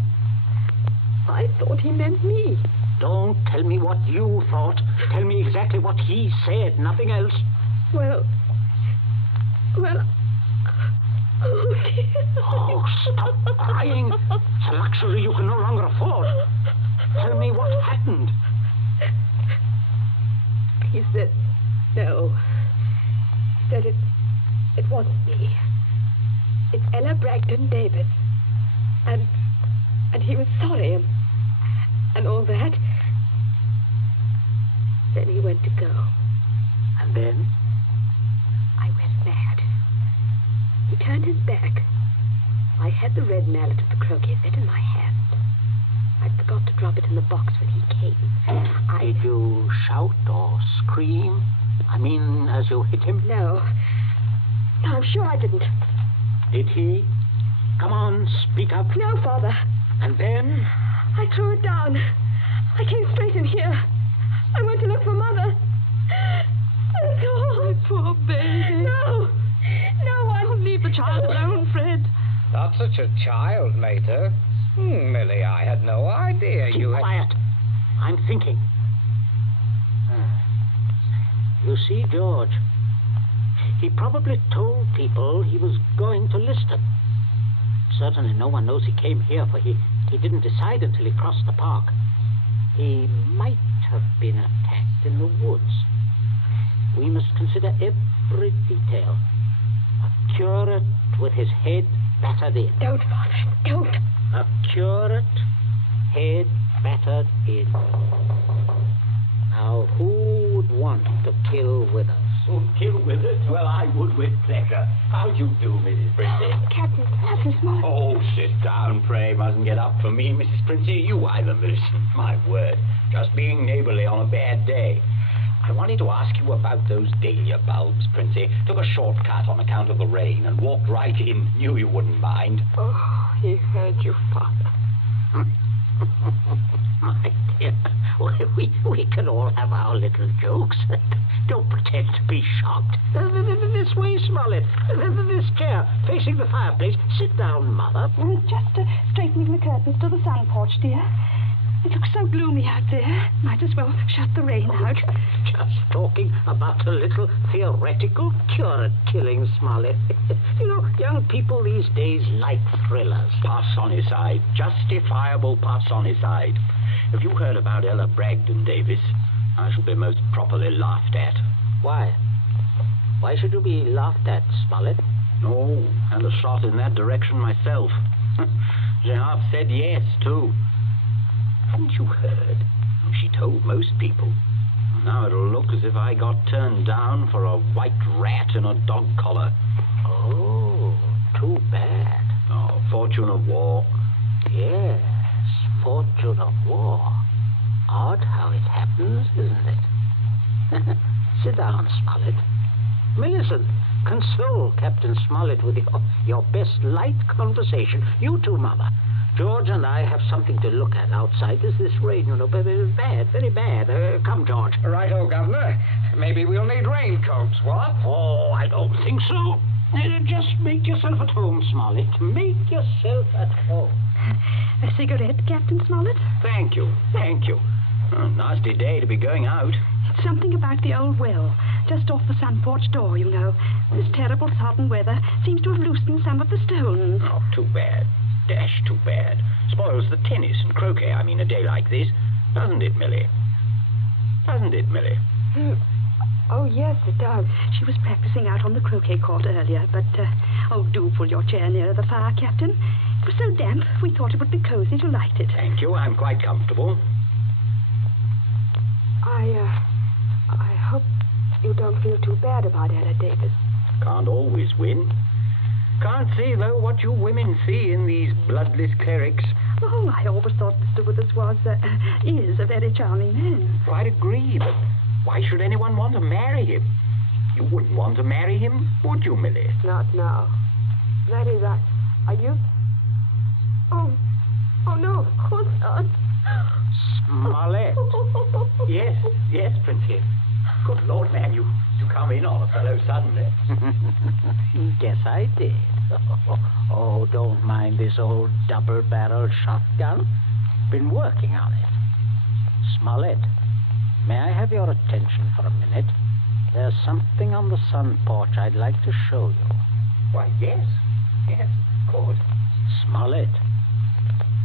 I thought he meant me. Don't tell me what you thought. Tell me exactly what he said, nothing else. Well... Oh, dear. Oh, stop crying. It's a luxury you can no longer afford. Tell me what happened. He said, no. He said it wasn't me. It's Ella Bragdon Davis. And he was sorry and all that. Then he went to go. And then? I went mad. He turned his back. I had the red mallet of the croquet set in my hand. I forgot to drop it in the box when he came. Did you shout or scream? I mean, as you hit him? No, I'm sure I didn't. Did he? Come on, speak up. No, Father. And then? I threw it down. I came straight in here. I went to look for Mother. That's all. My poor baby. No, Don't leave the child alone, Fred. Not such a child, Mater. Millie, I had no idea Keep you had... quiet. I'm thinking. You see, George, he probably told people he was going to Lisbon. Certainly no one knows he came here, for he didn't decide until he crossed the park. He might have been attacked in the woods. We must consider every detail. A curate with his head battered in. Don't, Father, don't. A curate, head battered in. Now, who would want to kill Withers? kill Withers? Well, I would with pleasure. How do you do, Mrs. Princey? Captain Smollett. Oh, sit down, pray. Mustn't get up for me, Mrs. Princey. You either, Millicent. My word. Just being neighborly on a bad day. I wanted to ask you about those dahlia bulbs, Princey. Took a shortcut on account of the rain and walked right in. Knew you wouldn't mind. Oh, he heard you, Father. My dear, we can all have our little jokes. Don't pretend to be shocked. This way, Smollett. This chair, facing the fireplace. Sit down, Mother. Just straightening the curtains to the sun porch, dear. It looks so gloomy out there. Might as well shut the rain out. Just talking about a little theoretical cure at killing, Smollett. You know, young people these days like thrillers. Parsonicide. Justifiable parsonicide. Have you heard about Ella Bragdon, Davis? I shall be most properly laughed at. Why? Why should you be laughed at, Smollett? No, and a shot in that direction myself. They half said yes, too. Haven't you heard? She told most people. Now it'll look as if I got turned down for a white rat in a dog collar. Oh, too bad. Oh, fortune of war. Yes, fortune of war. Odd how it happens, isn't it? Sit down, Smollett. Millicent, console Captain Smollett with your best light conversation. You too, Mother. George and I have something to look at outside. There's this rain, you know, very bad, very bad. Come, George. Righto, Governor. Maybe we'll need raincoats, what? Oh, I don't think so. Just make yourself at home, Smollett. Make yourself at home. A cigarette, Captain Smollett? Thank you, thank you. A nasty day to be going out. It's something about the old well, just off the sun porch door, you know. This terrible sodden weather seems to have loosened some of the stones. Oh, too bad. Dash too bad. Spoils the tennis and croquet, I mean, a day like this. Doesn't it, Millie? Doesn't it, Millie? Oh, yes, it does. She was practicing out on the croquet court earlier, but, do pull your chair nearer the fire, Captain. It was so damp, we thought it would be cozy to light it. Thank you, I'm quite comfortable. I hope you don't feel too bad about Ella Davis. Can't always win. Can't see, though, what you women see in these bloodless clerics. Oh, I always thought Mr. Withers is a very charming man. Quite agree, but why should anyone want to marry him? You wouldn't want to marry him, would you, Millie? Not now. That is, are you? Oh no, of course not. Smollett. Yes, Princess. Good Lord, man, you come in on a fellow suddenly. Guess I did. Oh, don't mind this old double-barreled shotgun. Been working on it. Smollett, may I have your attention for a minute? There's something on the sun porch I'd like to show you. Why, yes, of course. Smollett,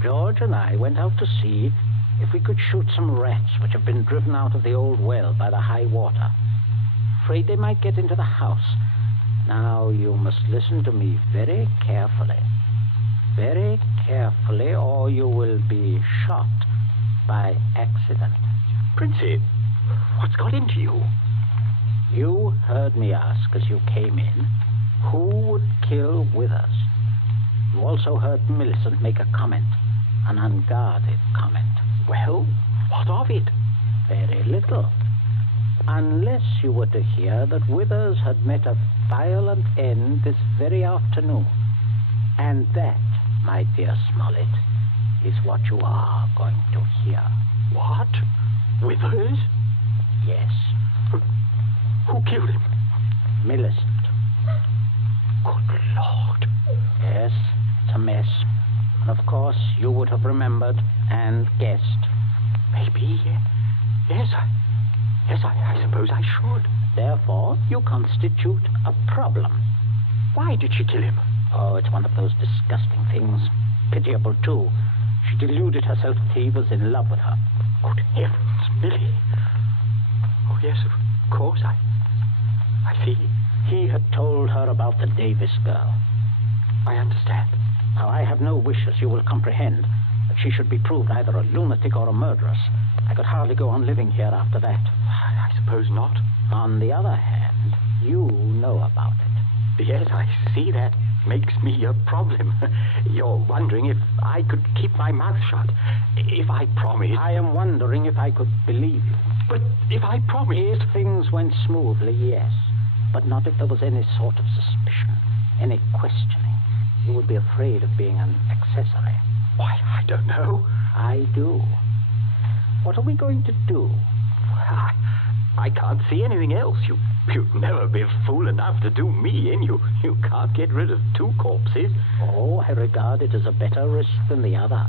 George and I went out to see if we could shoot some rats which have been driven out of the old well by the high water. Afraid they might get into the house. Now, you must listen to me very carefully. Very carefully, or you will be shot by accident. Princey, what's got into you? You heard me ask as you came in, who would kill Withers? You also heard Millicent make a comment, an unguarded comment. Well, what of it? Very little. Unless you were to hear that Withers had met a violent end this very afternoon. And that, my dear Smollett, is what you are going to hear. What? Withers? Yes. Who killed him? Millicent. Good Lord. Yes, it's a mess. And of course, you would have remembered and guessed. Maybe, yes, I suppose I should. Therefore, you constitute a problem. Why did she kill him? Oh, it's one of those disgusting things. Pitiable, too. She deluded herself that he was in love with her. Good heavens, Millie. Oh, yes, of course, I see. He had told her about the Davis girl. I understand. Now, I have no wish, as you will comprehend, that she should be proved either a lunatic or a murderess. I could hardly go on living here after that. I suppose not. On the other hand, you know about it. Yes, I see that makes me a problem. You're wondering if I could keep my mouth shut. If I promised... I am wondering if I could believe you. But if I promised... If things went smoothly, yes. But not if there was any sort of suspicion, any questioning. You would be afraid of being an accessory. Why, I don't know. I do. What are we going to do? I can't see anything else. You'd never be fool enough to do me in. You can't get rid of two corpses. Oh, I regard it as a better risk than the other.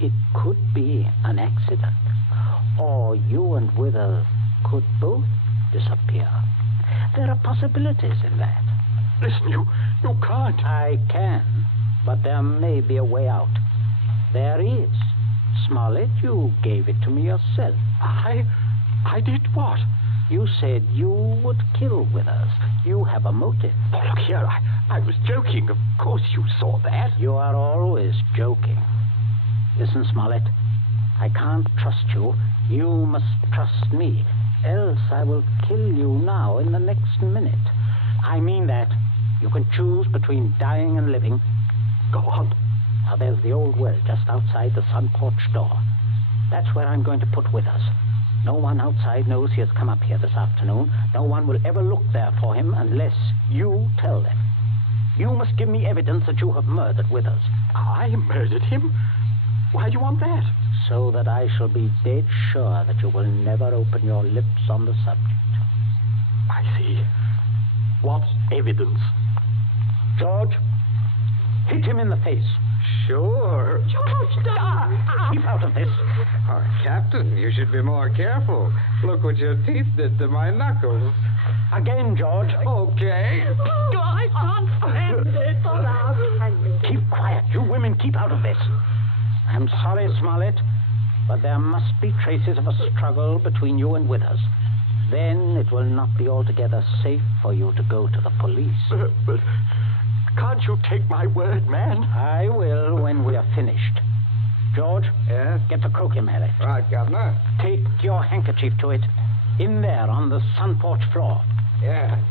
It could be an accident. Or you and Withers could both disappear. There are possibilities in that. Listen, you can't. I can, but there may be a way out. There is. Smollett, you gave it to me yourself. I did what? You said you would kill Withers. You have a motive. Oh, look here, I was joking. Of course you saw that. You are always joking. Listen, Smollett, I can't trust you. You must trust me. Else I will kill you now in the next minute. I mean that. You can choose between dying and living. Go on. Now, there's the old well just outside the sun porch door. That's where I'm going to put Withers. No one outside knows he has come up here this afternoon. No one will ever look there for him unless you tell them. You must give me evidence that you have murdered Withers. I murdered him? Why do you want that? So that I shall be dead sure that you will never open your lips on the subject. I see. What evidence? George, hit him in the face. Sure. George, don't. Keep out of this. Oh, Captain, you should be more careful. Look what your teeth did to my knuckles. Again, George. Okay. Oh, I can't stand it. Keep quiet. You women keep out of this. I'm sorry, Smollett, but there must be traces of a struggle between you and Withers. Then it will not be altogether safe for you to go to the police. But can't you take my word, man? I will when we are finished. George? Yes? Get the croquet mallet. Right, Governor. Take your handkerchief to it. In there on the sun porch floor. Yeah.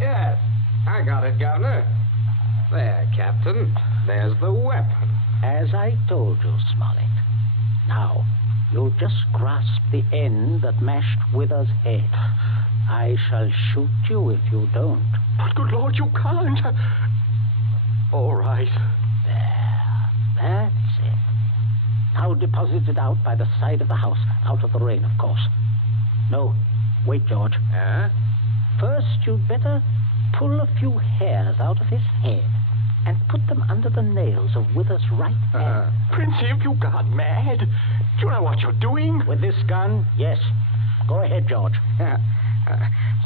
Yes, I got it, Governor. There, Captain. There's the weapon. As I told you, Smollett. Now, you'll just grasp the end that mashed Withers' head. I shall shoot you if you don't. But good Lord, you can't. All right. There. That's it. Now deposit it out by the side of the house, out of the rain, of course. No, wait, George. First, you'd better pull a few hairs out of his head and put them under the nails of Withers' right hand. Princey, have you gone mad? Do you know what you're doing? With this gun, yes. Go ahead, George.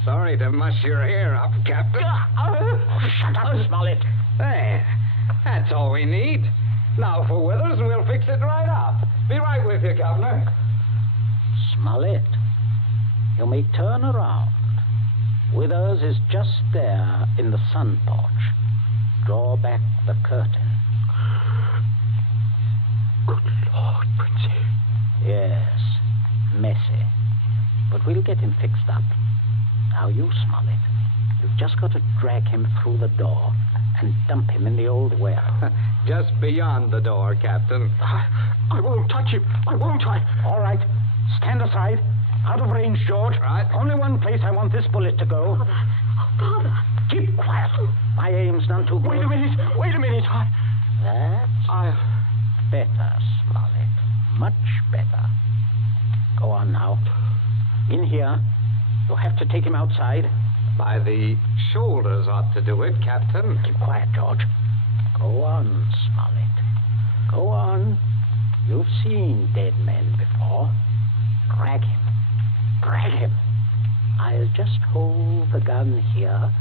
Sorry to muss your hair up, Captain. Shut up, Smollett. There. That's all we need. Now for Withers, and we'll fix it right up. Be right with you, Governor. Smollett, you may turn around. Withers is just there in the sun porch. Draw back the curtain. Good Lord, Princey. Yes, messy. But we'll get him fixed up. Now you, Smollett, you've just got to drag him through the door and dump him in the old well. Just beyond the door, Captain. I won't touch him. I won't. All right. Stand aside. Out of range, George. Right. Only one place I want this bullet to go. Father. Oh, Father. Keep quiet. My aim's none too good. Wait a minute. That's better, Smollett. Much better. Go on now. In here. You'll have to take him outside. By the shoulders ought to do it, Captain. Keep quiet, George. Go on, Smollett. Go on. You've seen dead men before. Drag him. Drag him. I'll just hold the gun here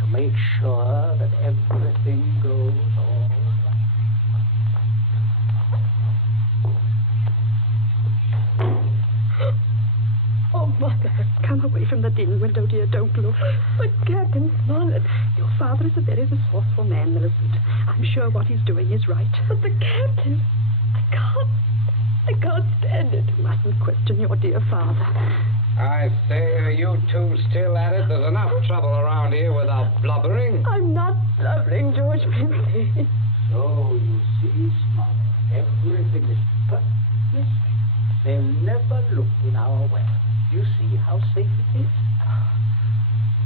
to make sure that everything goes all right. Oh, Mother, come away from the dim window, dear. Don't look. But Captain Smollett, your father is a very resourceful man, Millicent. I'm sure what he's doing is right. But the Captain... I can't stand it. You mustn't question your dear father. I say, are you two still at it? There's enough trouble around here without blubbering. I'm not blubbering, George Pinsey. So, you see, Smart, everything is perfectly safe. They'll never look in our way. You see how safe it is?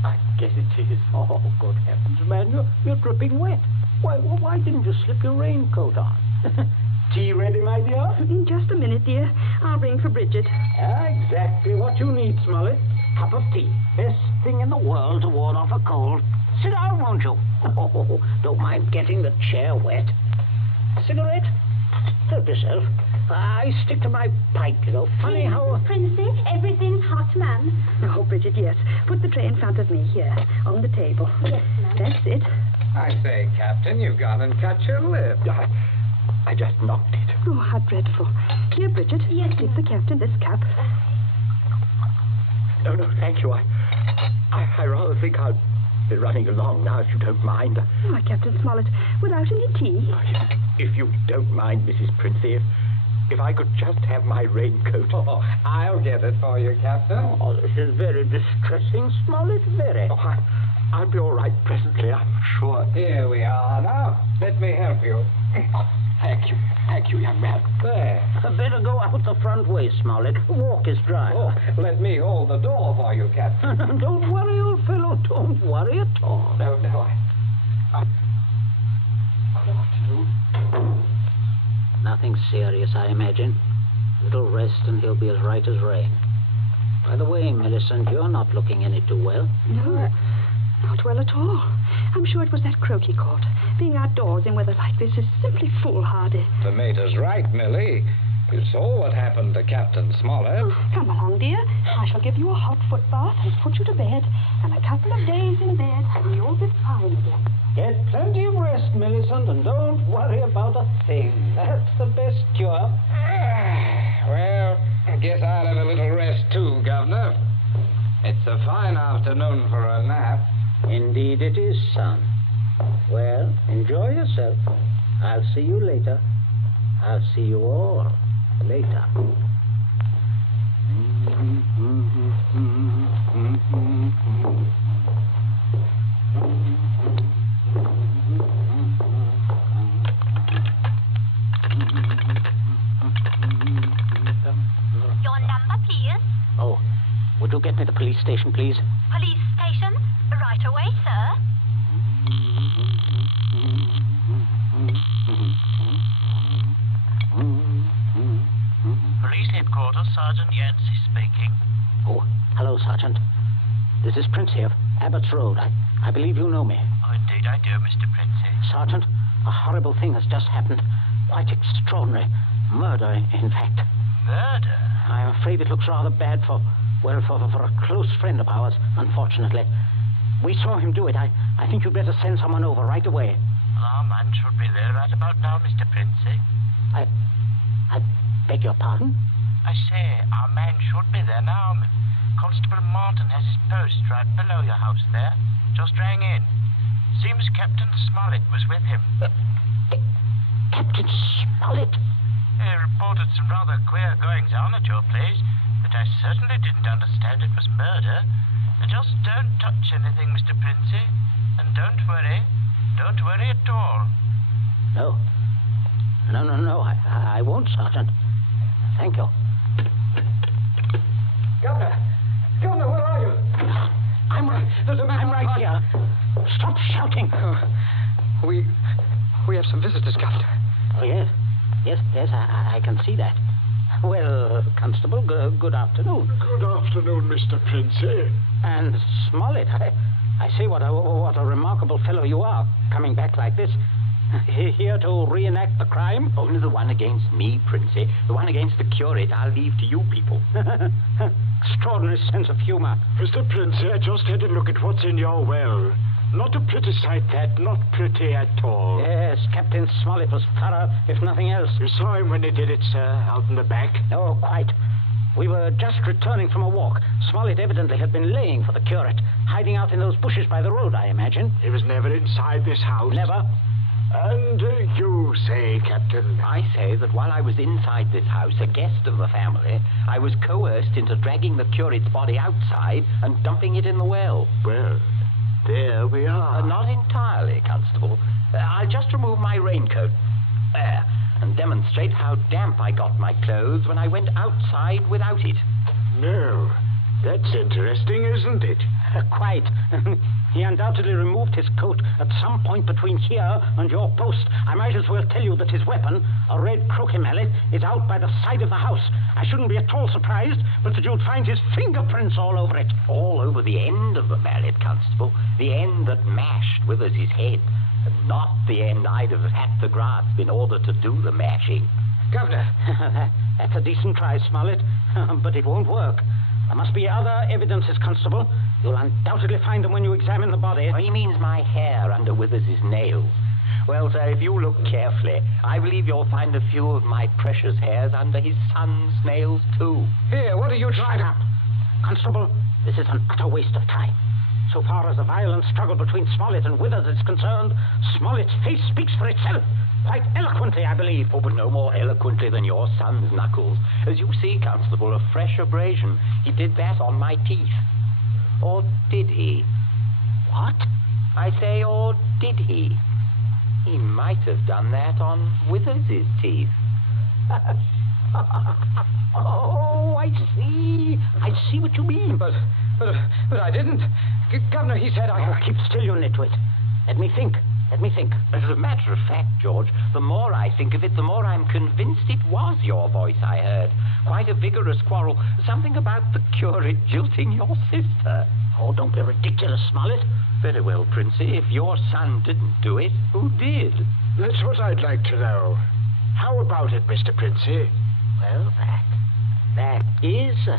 I guess it is. Oh, good heavens, man, you're dripping wet. Why didn't you slip your raincoat on? Tea ready, my dear? In just a minute, dear. I'll ring for Bridget. Exactly what you need, Smollett. Cup of tea. Best thing in the world to ward off a cold. Sit down, won't you? Oh, don't mind getting the chair wet. Cigarette? Help yourself. I stick to my pipe, you know. Funny how... Princess, everything's hot, ma'am. Oh, Bridget, yes. Put the tray in front of me here, on the table. Yes, ma'am. That's it. I say, Captain, you've gone and cut your lip. I just knocked it. Oh, how dreadful. Here, Bridget. Yes, give the captain this cap. No, thank you. I rather think I'll be running along now, if you don't mind. Why, Captain Smollett, without any tea? If you don't mind, Mrs. Princey, if I could just have my raincoat. Oh, I'll get it for you, Captain. Oh, this is very distressing, Smollett, very. Oh, I'll be all right presently, I'm sure. Here we are now. Let me help you. Thank you, young man. There. Better go out the front way, Smollett. The walk is dry. Oh, let me hold the door for you, Captain. Don't worry, old fellow. Don't worry at all. No. Good afternoon. Nothing serious, I imagine. Little rest and he'll be as right as rain. By the way, Millicent, you're not looking any too well. No, not well at all. I'm sure it was that croquet court. Being outdoors in weather like this is simply foolhardy. Tomato's right, Millie. You saw what happened to Captain Smollett. Oh, come along, dear. I shall give you a hot foot bath and put you to bed. And a couple of days in bed, and you'll be fine again. Get plenty of rest, Millicent, and don't worry about a thing. That's the best cure. Well, I guess I'll have a little rest too, Governor. It's a fine afternoon for a nap. Indeed it is, son. Well, enjoy yourself. I'll see you later. I'll see you all later. Your number, please. Oh, would you get me the police station, please? Police station? Right away, sir. Police headquarters, Sergeant Yancey speaking. Oh, hello, Sergeant. This is Princey of Abbott's Road. I believe you know me. Oh, indeed I do, Mr. Princey. Sergeant, a horrible thing has just happened. Quite extraordinary. Murder, in fact. Murder? I'm afraid it looks rather bad for a close friend of ours, unfortunately. We saw him do it. I think you'd better send someone over right away. Well, our man should be there right about now, Mr. Princey. I beg your pardon? I say, our man should be there now. Constable Martin has his post right below your house there. Just rang in. Seems Captain Smollett was with him. Captain Smollett? He reported some rather queer goings-on at your place, but I certainly didn't understand it was murder. Just don't touch anything, Mr. Princey. And don't worry. Don't worry at all. No. No, I won't, Sergeant. Thank you. Governor, where are you? I'm right here. Stop shouting. We have some visitors, Governor. Oh, yes. Yes, I can see that. Well, Constable, good afternoon. Good afternoon, Mr. Princey. And Smollett, I say what a remarkable fellow you are, coming back like this. Here to reenact the crime? Only the one against me, Princey. The one against the curate I'll leave to you people. Extraordinary sense of humor. Mr. Princey, I just had a look at what's in your well. Not a pretty sight, that. Not pretty at all. Yes, Captain Smollett was thorough, if nothing else. You saw him when he did it, sir, out in the back? Oh, quite. We were just returning from a walk. Smollett evidently had been laying for the curate, hiding out in those bushes by the road, I imagine. He was never inside this house? Never. And you say, Captain? I say that while I was inside this house, a guest of the family, I was coerced into dragging the curate's body outside and dumping it in the well. Well, there we are. Not entirely, Constable. I'll just remove my raincoat. There. And demonstrate how damp I got my clothes when I went outside without it. No. That's interesting, isn't it? Quite. He undoubtedly removed his coat at some point between here and your post. I might as well tell you that his weapon, a red croquet mallet, is out by the side of the house. I shouldn't be at all surprised, but that you'd find his fingerprints all over it. All over the end of the mallet, Constable. The end that mashed Withers' head. And not the end I'd have had to grasp in order to do the mashing. Governor, that's a decent try, Smollett, but it won't work. There must be other evidences, Constable. You'll undoubtedly find them when you examine the body. He means my hair under Withers' nails. Well, sir, if you look carefully, I believe you'll find a few of my precious hairs under his son's nails, too. Here, what are you trying to... Constable, this is an utter waste of time. So far as the violent struggle between Smollett and Withers is concerned, Smollett's face speaks for itself. Quite eloquently, I believe. Oh, but no more eloquently than your son's knuckles. As you see, Constable, a fresh abrasion. He did that on my teeth. Or did he? What? I say, or did he? He might have done that on Withers' teeth. Oh, I see. I see what you mean. But I didn't. Governor, he said I... Oh, keep still, you nitwit. Let me think. As a matter of fact, George, the more I think of it, the more I'm convinced it was your voice I heard. Quite a vigorous quarrel. Something about the curate jilting your sister. Oh, don't be ridiculous, Smollett. Very well, Princey. If your son didn't do it, who did? That's what I'd like to know. How about it, Mr. Princey? Well, that is a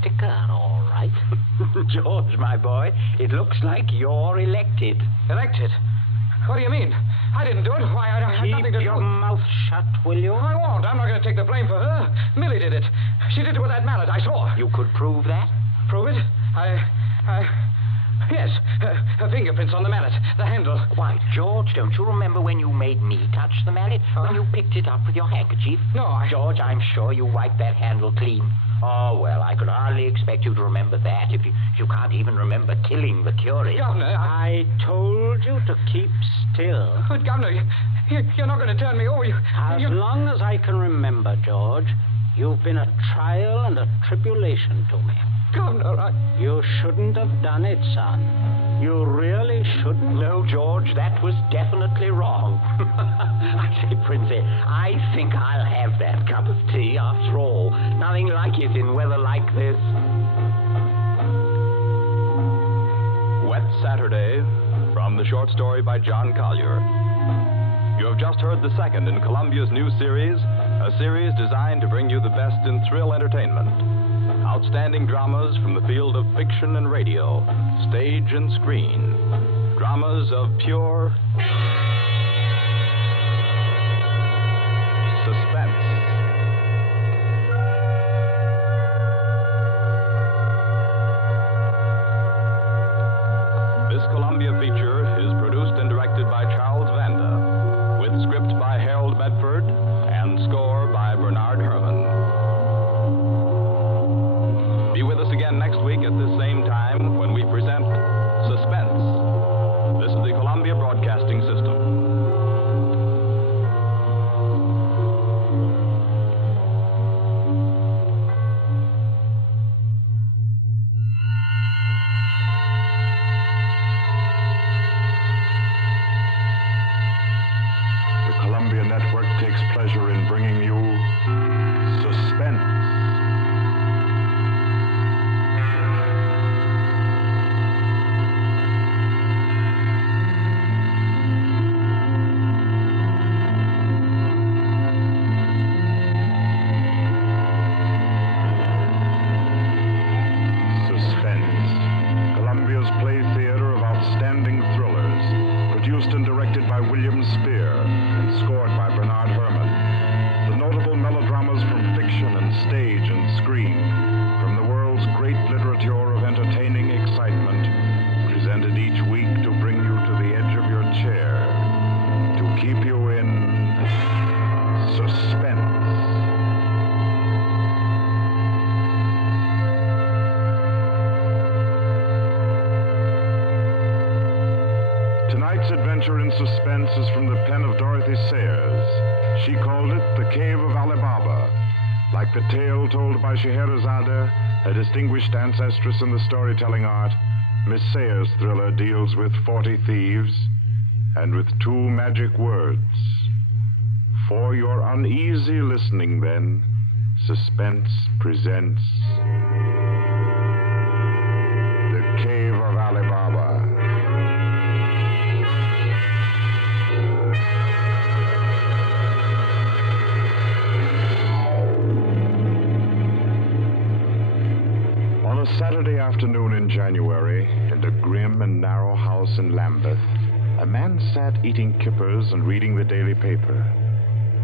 sticker, all right. George, my boy, it looks like you're elected. Elected? What do you mean? I didn't do it. Why, I had nothing to do. Keep your mouth shut, will you? I won't. I'm not going to take the blame for her. Millie did it. She did it with that mallet. I saw. You could prove that? Prove it? Yes. Her fingerprints on the mallet. The handle. Why, George, don't you remember when you made me touch the mallet? When you picked it up with your handkerchief? No, George, I'm sure you wiped that handle clean. Oh, well, I could hardly expect you to remember that if you can't even remember killing the curate. Governor, I told you to keep still. But, Governor, you're not going to turn me over. As long as I can remember, George, you've been a trial and a tribulation to me. Governor, You shouldn't have done it, son. You really shouldn't. No, George, that was definitely wrong. I say, Princey, I think I'll have that cup of tea after all. Nothing like it in weather like this. Wet Saturday, from the short story by John Collier. You have just heard the second in Columbia's new series, a series designed to bring you the best in thrill entertainment. Outstanding dramas from the field of fiction and radio, stage and screen. Dramas of pure suspense. This Columbia feature is produced and directed by Charles Vanda, with script by Harold Bedford and score by Bernard Herman. Be with us again next week at this same time when we present Suspense. This is the Columbia Broadcasting System. The Columbia Network takes pleasure in bringing you Suspense. Tonight's adventure in suspense is from the pen of Dorothy Sayers. She called it The Cave of Ali Baba. Like the tale told by Scheherazade, a distinguished ancestress in the storytelling art, Miss Sayers' thriller deals with 40 thieves and with 2 magic words. For your uneasy listening, then, Suspense presents The Cave of Ali Baba. On a Saturday afternoon in January, in a grim and narrow house in Lambeth, a man sat eating kippers and reading the daily paper.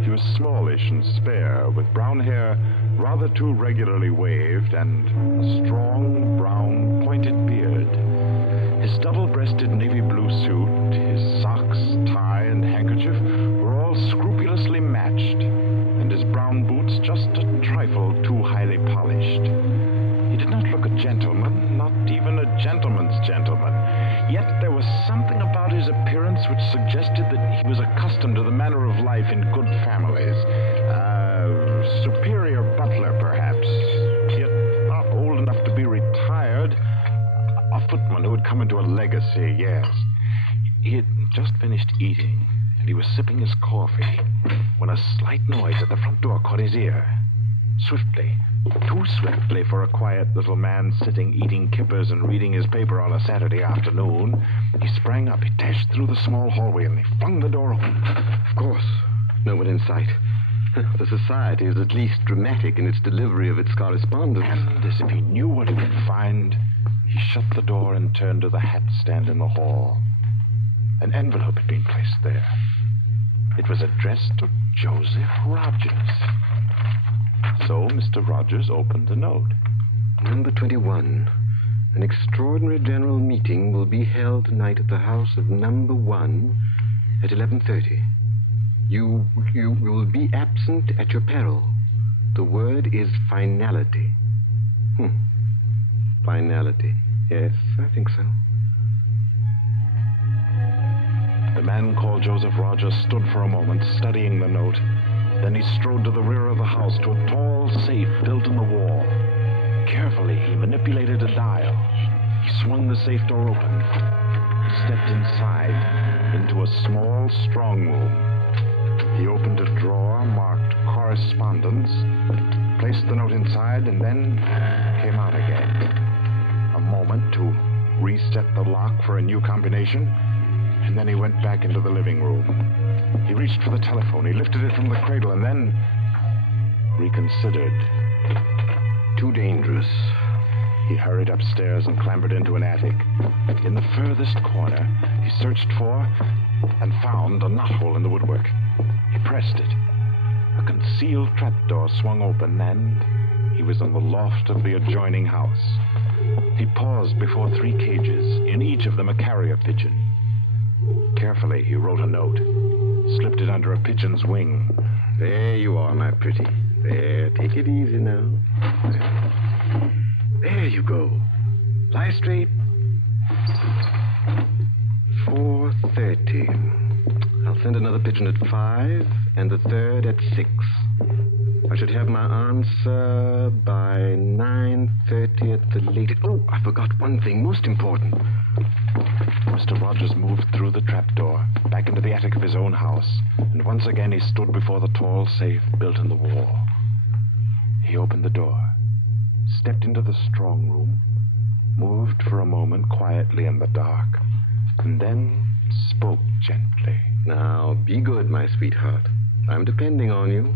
He was smallish and spare, with brown hair rather too regularly waved and a strong, brown, pointed beard. His double-breasted navy blue suit, his socks, tie, and handkerchief were all scrupulously matched, and his brown boots just a trifle too highly polished. He did not look a gentleman, not even a gentleman's gentleman. Yet there was something about his appearance which suggested that he was accustomed to the manner of life in good families. A superior butler, perhaps, yet not old enough to be retired. A footman who had come into a legacy, yes. He had just finished eating, and he was sipping his coffee, when a slight noise at the front door caught his ear. Swiftly, too swiftly for a quiet little man sitting eating kippers and reading his paper on a Saturday afternoon, he sprang up, he dashed through the small hallway, and he flung the door open. Of course, no one in sight. The Society is at least dramatic in its delivery of its correspondence. And as if he knew what he would find, he shut the door and turned to the hat stand in the hall. An envelope had been placed there. It was addressed to Joseph Rogers. So Mr. Rogers opened the note. Number 21. An extraordinary general meeting will be held tonight at the house of number 1 at 11:30. You will be absent at your peril. The word is finality. Finality. Yes, I think so. The man called Joseph Rogers stood for a moment, studying the note. Then he strode to the rear of the house, to a tall safe built in the wall. Carefully, he manipulated a dial. He swung the safe door open. He stepped inside, into a small strong room. He opened a drawer marked correspondence, placed the note inside, and then came out again. A moment to reset the lock for a new combination, and then he went back into the living room. He reached for the telephone. He lifted it from the cradle and then reconsidered. Too dangerous. He hurried upstairs and clambered into an attic. In the furthest corner, he searched for and found a knothole in the woodwork. He pressed it. A concealed trapdoor swung open, and he was in the loft of the adjoining house. He paused before 3 cages, in each of them a carrier pigeon. Carefully, he wrote a note, slipped it under a pigeon's wing. There you are, my pretty. There, take it easy now. There you go. Lie straight. 4:30. I'll send another pigeon at 5, and the third at 6. I should have my answer by 9:30 at the latest. Oh, I forgot one thing most important. Mr. Rogers moved through the trapdoor, back into the attic of his own house, and once again he stood before the tall safe built in the wall. He opened the door, stepped into the strong room, moved for a moment quietly in the dark, and then spoke gently. Now, be good, my sweetheart. I'm depending on you.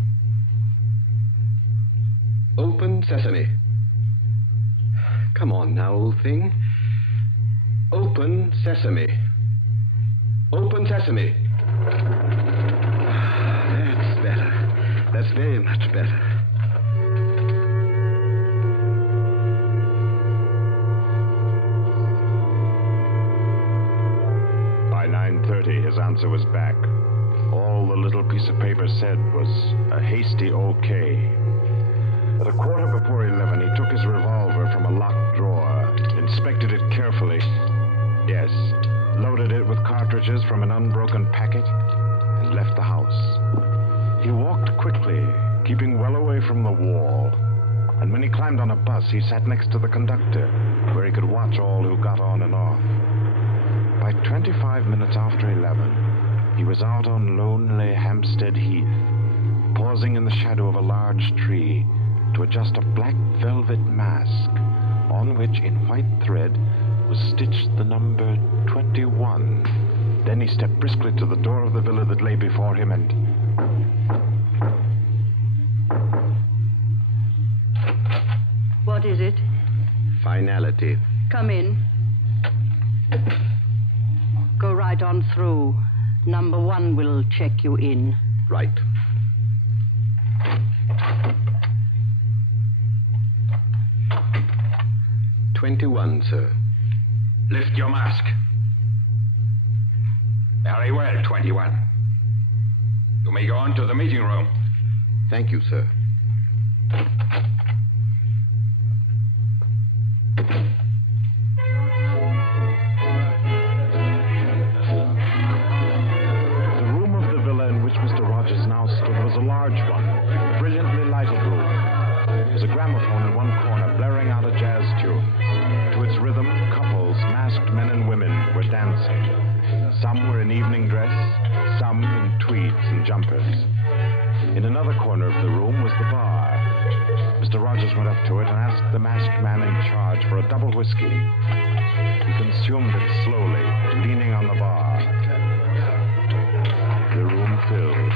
Open sesame. Come on now, old thing. Open sesame. Open sesame. That's better. That's very much better. By 9:30, his answer was back. All the little piece of paper said was a hasty okay. At a quarter before 11, he took his revolver from a locked drawer, inspected it carefully. Yes, loaded it with with cartridges from an unbroken packet and left the house. He walked quickly, keeping well away from the wall. And when he climbed on a bus, he sat next to the conductor, where he could watch all who got on and off. By 25 minutes after 11, he was out on lonely Hampstead Heath, pausing in the shadow of a large tree to adjust a black velvet mask, on which, in white thread, was stitched the number 21. Then he stepped briskly to the door of the villa that lay before him and... What is it? Finality. Come in. Go right on through. Number 1 will check you in. Right. "21, sir. Lift your mask. Very well, 21. You may go on to the meeting room. Thank you, sir. Mr. Rogers now stood was a large one, a brilliantly lighted room. There was a gramophone in one corner, blaring out a jazz tune. To its rhythm, couples, masked men and women, were dancing. Some were in evening dress, some in tweeds and jumpers. In another corner of the room was the bar. Mr. Rogers went up to it and asked the masked man in charge for a double whiskey. He consumed it slowly, leaning on the bar. The room filled.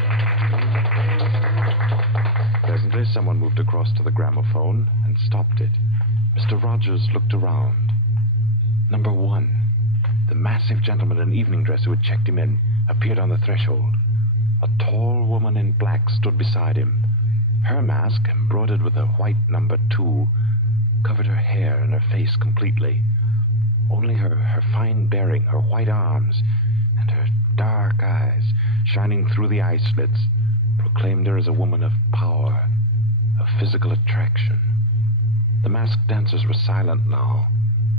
Presently, someone moved across to the gramophone and stopped it. Mr. Rogers looked around. Number 1, the massive gentleman in evening dress who had checked him in, appeared on the threshold. A tall woman in black stood beside him. Her mask, embroidered with a white number 2, covered her hair and her face completely. Only her fine bearing, her white arms, and her dark eyes, shining through the eye slits, proclaimed her as a woman of power, of physical attraction. The masked dancers were silent now,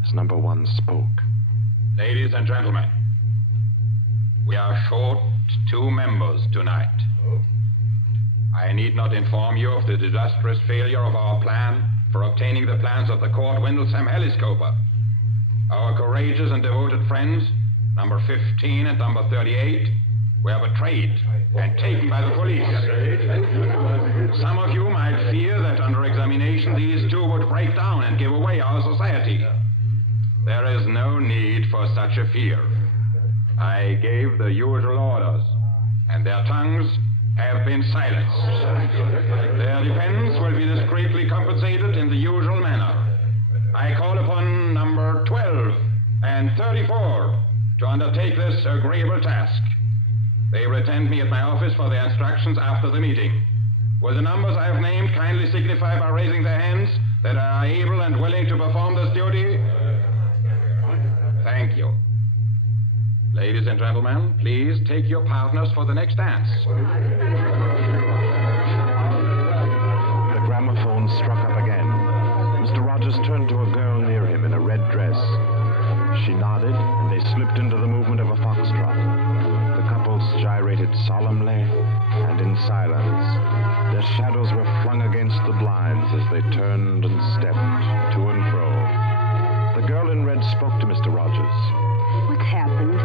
as number 1 spoke. Ladies and gentlemen, we are short 2 members tonight. I need not inform you of the disastrous failure of our plan for obtaining the plans of the Court Windlesham Heliscoper. Our courageous and devoted friends, number 15 and number 38, were betrayed and taken by the police. Some of you might fear that under examination these 2 would break down and give away our society. There is no need for such a fear. I gave the usual orders, and their tongues have been silenced. Their defense will be discreetly compensated in the usual manner. I call upon number 12 and 34 to undertake this agreeable task. They will attend me at my office for their instructions after the meeting. Will the numbers I have named kindly signify by raising their hands that they are able and willing to perform this duty? Thank you. Ladies and gentlemen, please take your partners for the next dance. The gramophone struck up again. Mr. Rogers turned to a girl near him in a red dress. She nodded, and they slipped into the movement of a foxtrot. The couples gyrated solemnly and in silence. Their shadows were flung against the blinds as they turned and stepped to and fro. The girl in red spoke to Mr. Rogers. What's happened?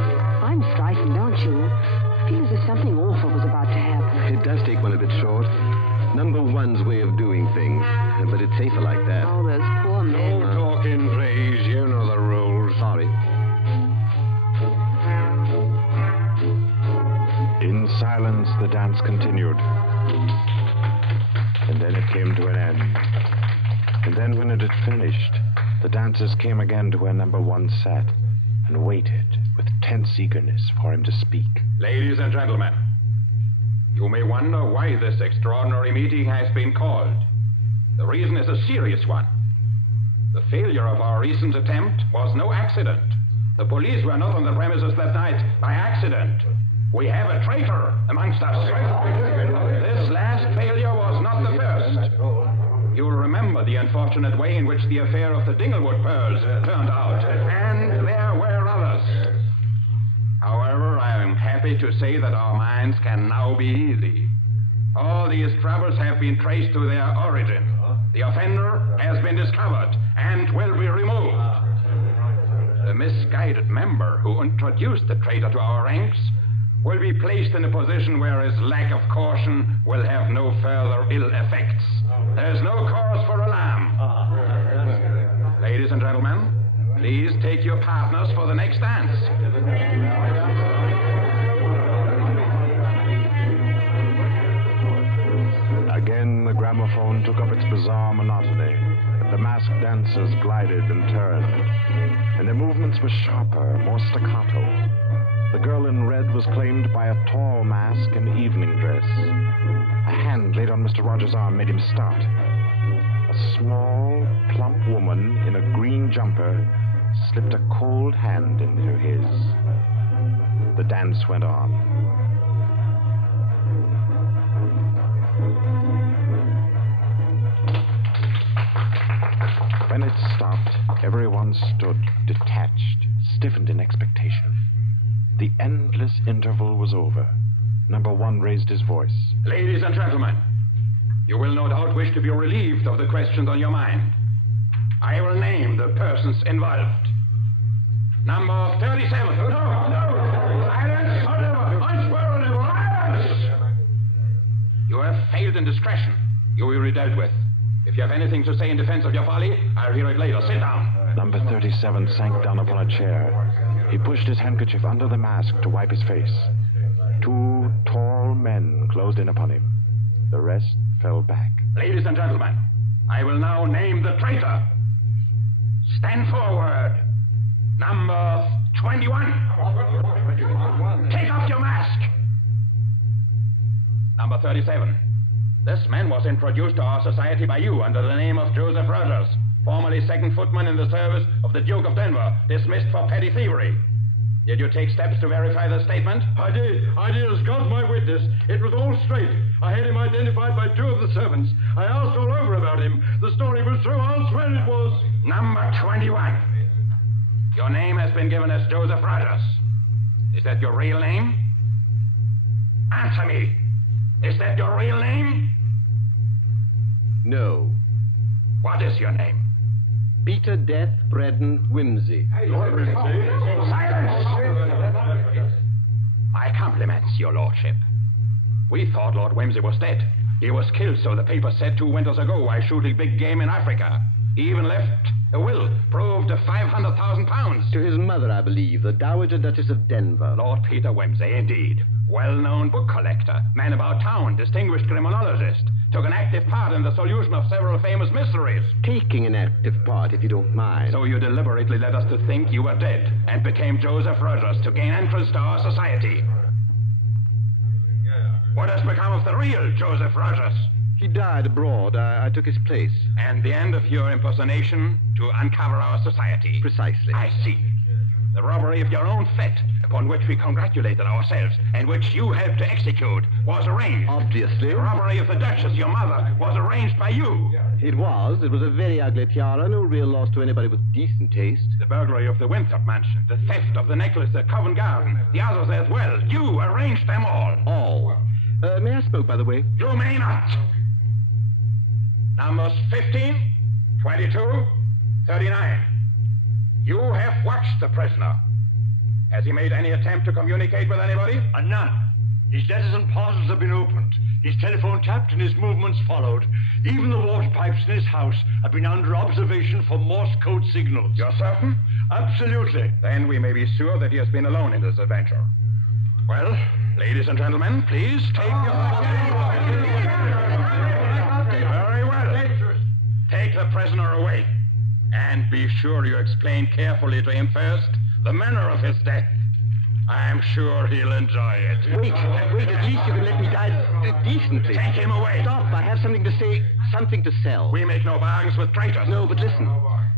I'm frightened, aren't you? I feel as if something awful was about to happen. It does take one a bit short. Number 1's way of doing things, but it's safer like that. Oh, those poor men. No talking, please. You know the rules. Sorry. In silence, the dance continued. And then it came to an end. And then when it had finished, the dancers came again to where number 1 sat and waited with tense eagerness for him to speak. Ladies and gentlemen, you may wonder why this extraordinary meeting has been called. The reason is a serious one. The failure of our recent attempt was no accident. The police were not on the premises that night by accident. We have a traitor amongst us. This last failure was not the first. You'll remember the unfortunate way in which the affair of the Dinglewood pearls turned out. And there were others. Our happy to say that our minds can now be easy. All these troubles have been traced to their origin. The offender has been discovered and will be removed. The misguided member who introduced the traitor to our ranks will be placed in a position where his lack of caution will have no further ill effects. There's no cause for alarm. Ladies and gentlemen, please take your partners for the next dance. Again, the gramophone took up its bizarre monotony. The masked dancers glided and turned, and their movements were sharper, more staccato. The girl in red was claimed by a tall mask and evening dress. A hand laid on Mr. Rogers' arm made him start. A small, plump woman in a green jumper slipped a cold hand into his. The dance went on. When it stopped, everyone stood detached, stiffened in expectation. The endless interval was over. Number one raised his voice. Ladies and gentlemen, you will no doubt wish to be relieved of the questions on your mind. I will name the persons involved. Number 37. No! Silence! Unswearable silence! You have failed in discretion. You will be dealt with. If you have anything to say in defense of your folly, I'll hear it later. Sit down. Number 37 sank down upon a chair. He pushed his handkerchief under the mask to wipe his face. Two tall men closed in upon him. The rest fell back. Ladies and gentlemen, I will now name the traitor. Stand forward. Number 21. Take off your mask. Number 37. This man was introduced to our society by you under the name of Joseph Rogers, formerly second footman in the service of the Duke of Denver, dismissed for petty thievery. Did you take steps to verify the statement? I did, as God's my witness. It was all straight. I had him identified by two of the servants. I asked all over about him. The story was true. I'll swear it was. Number 21. Your name has been given as Joseph Rogers. Is that your real name? Answer me. Is that your real name? No. What is your name? Peter Death Braden Whimsy. Silence! My compliments, your lordship. We thought Lord Whimsy was dead. He was killed, so the paper said 2 winters ago, while shooting big game in Africa. He even left a will, proved of £500,000. To his mother, I believe, the Dowager Duchess of Denver. Lord Peter Whimsy, indeed. Well-known book collector, man about town, distinguished criminologist. Took an active part in the solution of several famous mysteries. Taking an active part, if you don't mind. So you deliberately led us to think you were dead and became Joseph Rogers to gain entrance to our society. What has become of the real Joseph Rogers? He died abroad. I took his place. And the end of your impersonation to uncover our society? Precisely. I see. The robbery of your own fete, upon which we congratulated ourselves, and which you helped to execute, was arranged. Obviously. The robbery of the Duchess, your mother, was arranged by you. It was. It was a very ugly tiara, no real loss to anybody with decent taste. The burglary of the Winthrop mansion, the theft of the necklace at Covent Garden, the others as well. You arranged them all. All. May I smoke, by the way? You may not. Numbers 15, 22, 39. You have watched the prisoner. Has he made any attempt to communicate with anybody? None. His letters and parcels have been opened. His telephone tapped and his movements followed. Even the water pipes in his house have been under observation for Morse code signals. You're certain? Absolutely. Then we may be sure that he has been alone in this adventure. Well, ladies and gentlemen, please take your... Very well. Take the prisoner away. And be sure you explain carefully to him first the manner of his death. I'm sure he'll enjoy it. Wait, at least you can let me die decently. Take him away. Stop, I have something to say, something to sell. We make no bargains with traitors. No, but listen.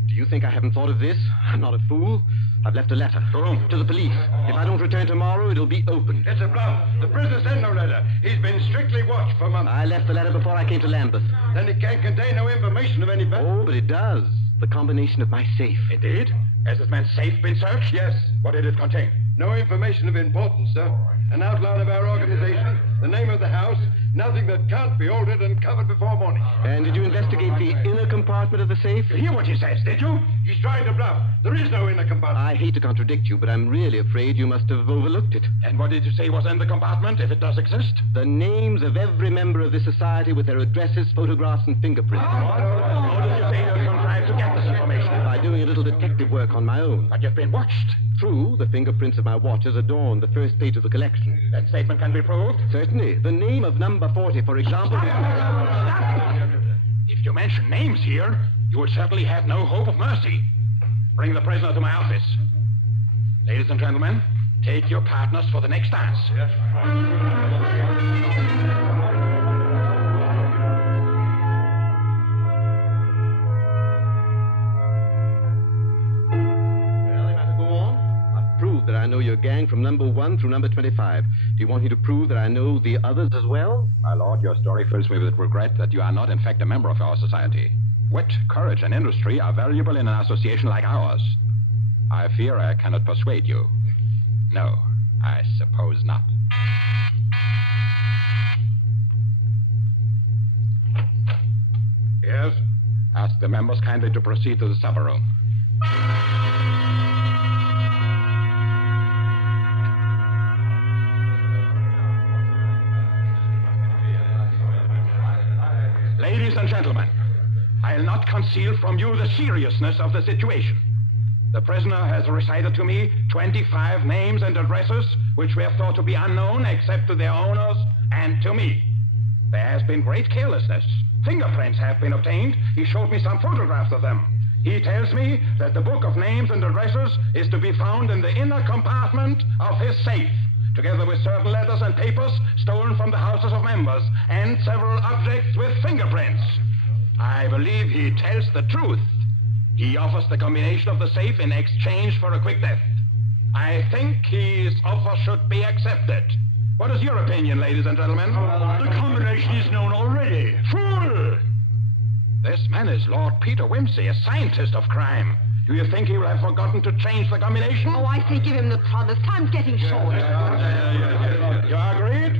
Do you think I haven't thought of this? I'm not a fool. I've left a letter. To whom? To the police. If I don't return tomorrow, it'll be opened. It's a bluff. The prisoner sent no letter. He's been strictly watched for months. I left the letter before I came to Lambeth. Then it can't contain no information of any value. Oh, but it does. The combination of my safe. Indeed? Has this man's safe been searched? Yes. What did it contain? No information of importance, sir. an outline of our organization, the name of the house, nothing that can't be altered and covered before morning. And did you investigate the inner compartment of the safe? You hear what he says, did you? He's trying to bluff. There is no inner compartment. I hate to contradict you, but I'm really afraid you must have overlooked it. And what did you say was in the compartment, if it does exist? The names of every member of this society with their addresses, photographs, and fingerprints. How did you say you contrived to get this information? By doing a little detective work on my own. But you've been watched. True, the fingerprints of my watches adorn the first page of the collection. That statement can be proved? Certainly. The name of number 40, for example. If you mention names here, you would certainly have no hope of mercy. Bring the prisoner to my office. Ladies and gentlemen, take your partners for the next dance. Yes. That I know your gang from number 1 through number 25. Do you want me to prove that I know the others as well? My lord, your story fills me with regret that you are not, in fact, a member of our society. Wit, courage, and industry are valuable in an association like ours. I fear I cannot persuade you. No, I suppose not. Yes? Ask the members kindly to proceed to the supper room. Ladies and gentlemen, I'll not conceal from you the seriousness of the situation. The prisoner has recited to me 25 names and addresses which were thought to be unknown except to their owners and to me. There has been great carelessness. Fingerprints have been obtained. He showed me some photographs of them. He tells me that the book of names and addresses is to be found in the inner compartment of his safe, together with certain letters and papers stolen from the houses of members, and several objects with fingerprints. I believe he tells the truth. He offers the combination of the safe in exchange for a quick death. I think his offer should be accepted. What is your opinion, ladies and gentlemen? The combination is known already. Fool! This man is Lord Peter Wimsey, a scientist of crime. Do you think he will have forgotten to change the combination? Oh, I say give him the promise. Time's getting short. You agreed?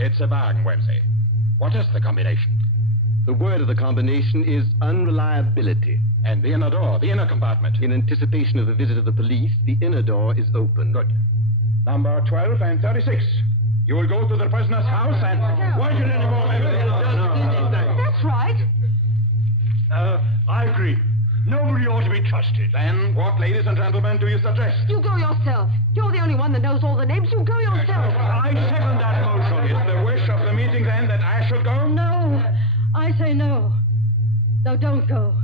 It's a bargain, Wimsey. What is the combination? The word of the combination is unreliability. And the inner door, the inner compartment? In anticipation of the visit of the police, the inner door is open. Good. Number 12 and 36. You will go to the prisoner's house and... Why should anyone... That's right. I agree. Nobody ought to be trusted. Then what, ladies and gentlemen, do you suggest? You go yourself. You're the only one that knows all the names. You go yourself. I second that motion. Is the wish of the meeting, then, that I should go? No. I say no. No, don't go.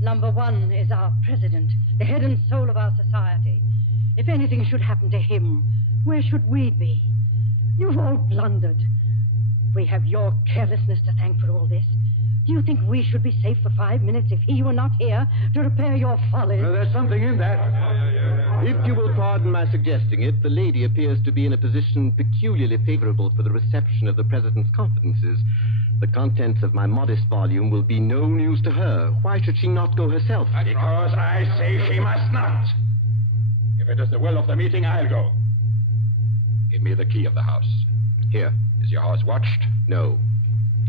Number 1 is our president, the head and soul of our society. If anything should happen to him, where should we be? You've all blundered. We have your carelessness to thank for all this. Do you think we should be safe for 5 minutes if he were not here to repair your follies? Well, there's something in that. If you will pardon my suggesting it, the lady appears to be in a position peculiarly favorable for the reception of the president's confidences. The contents of my modest volume will be no news to her. Why should she not go herself? Because I say she must not. If it is the will of the meeting, I'll go. Give me the key of the house. Here. Is your house watched? No.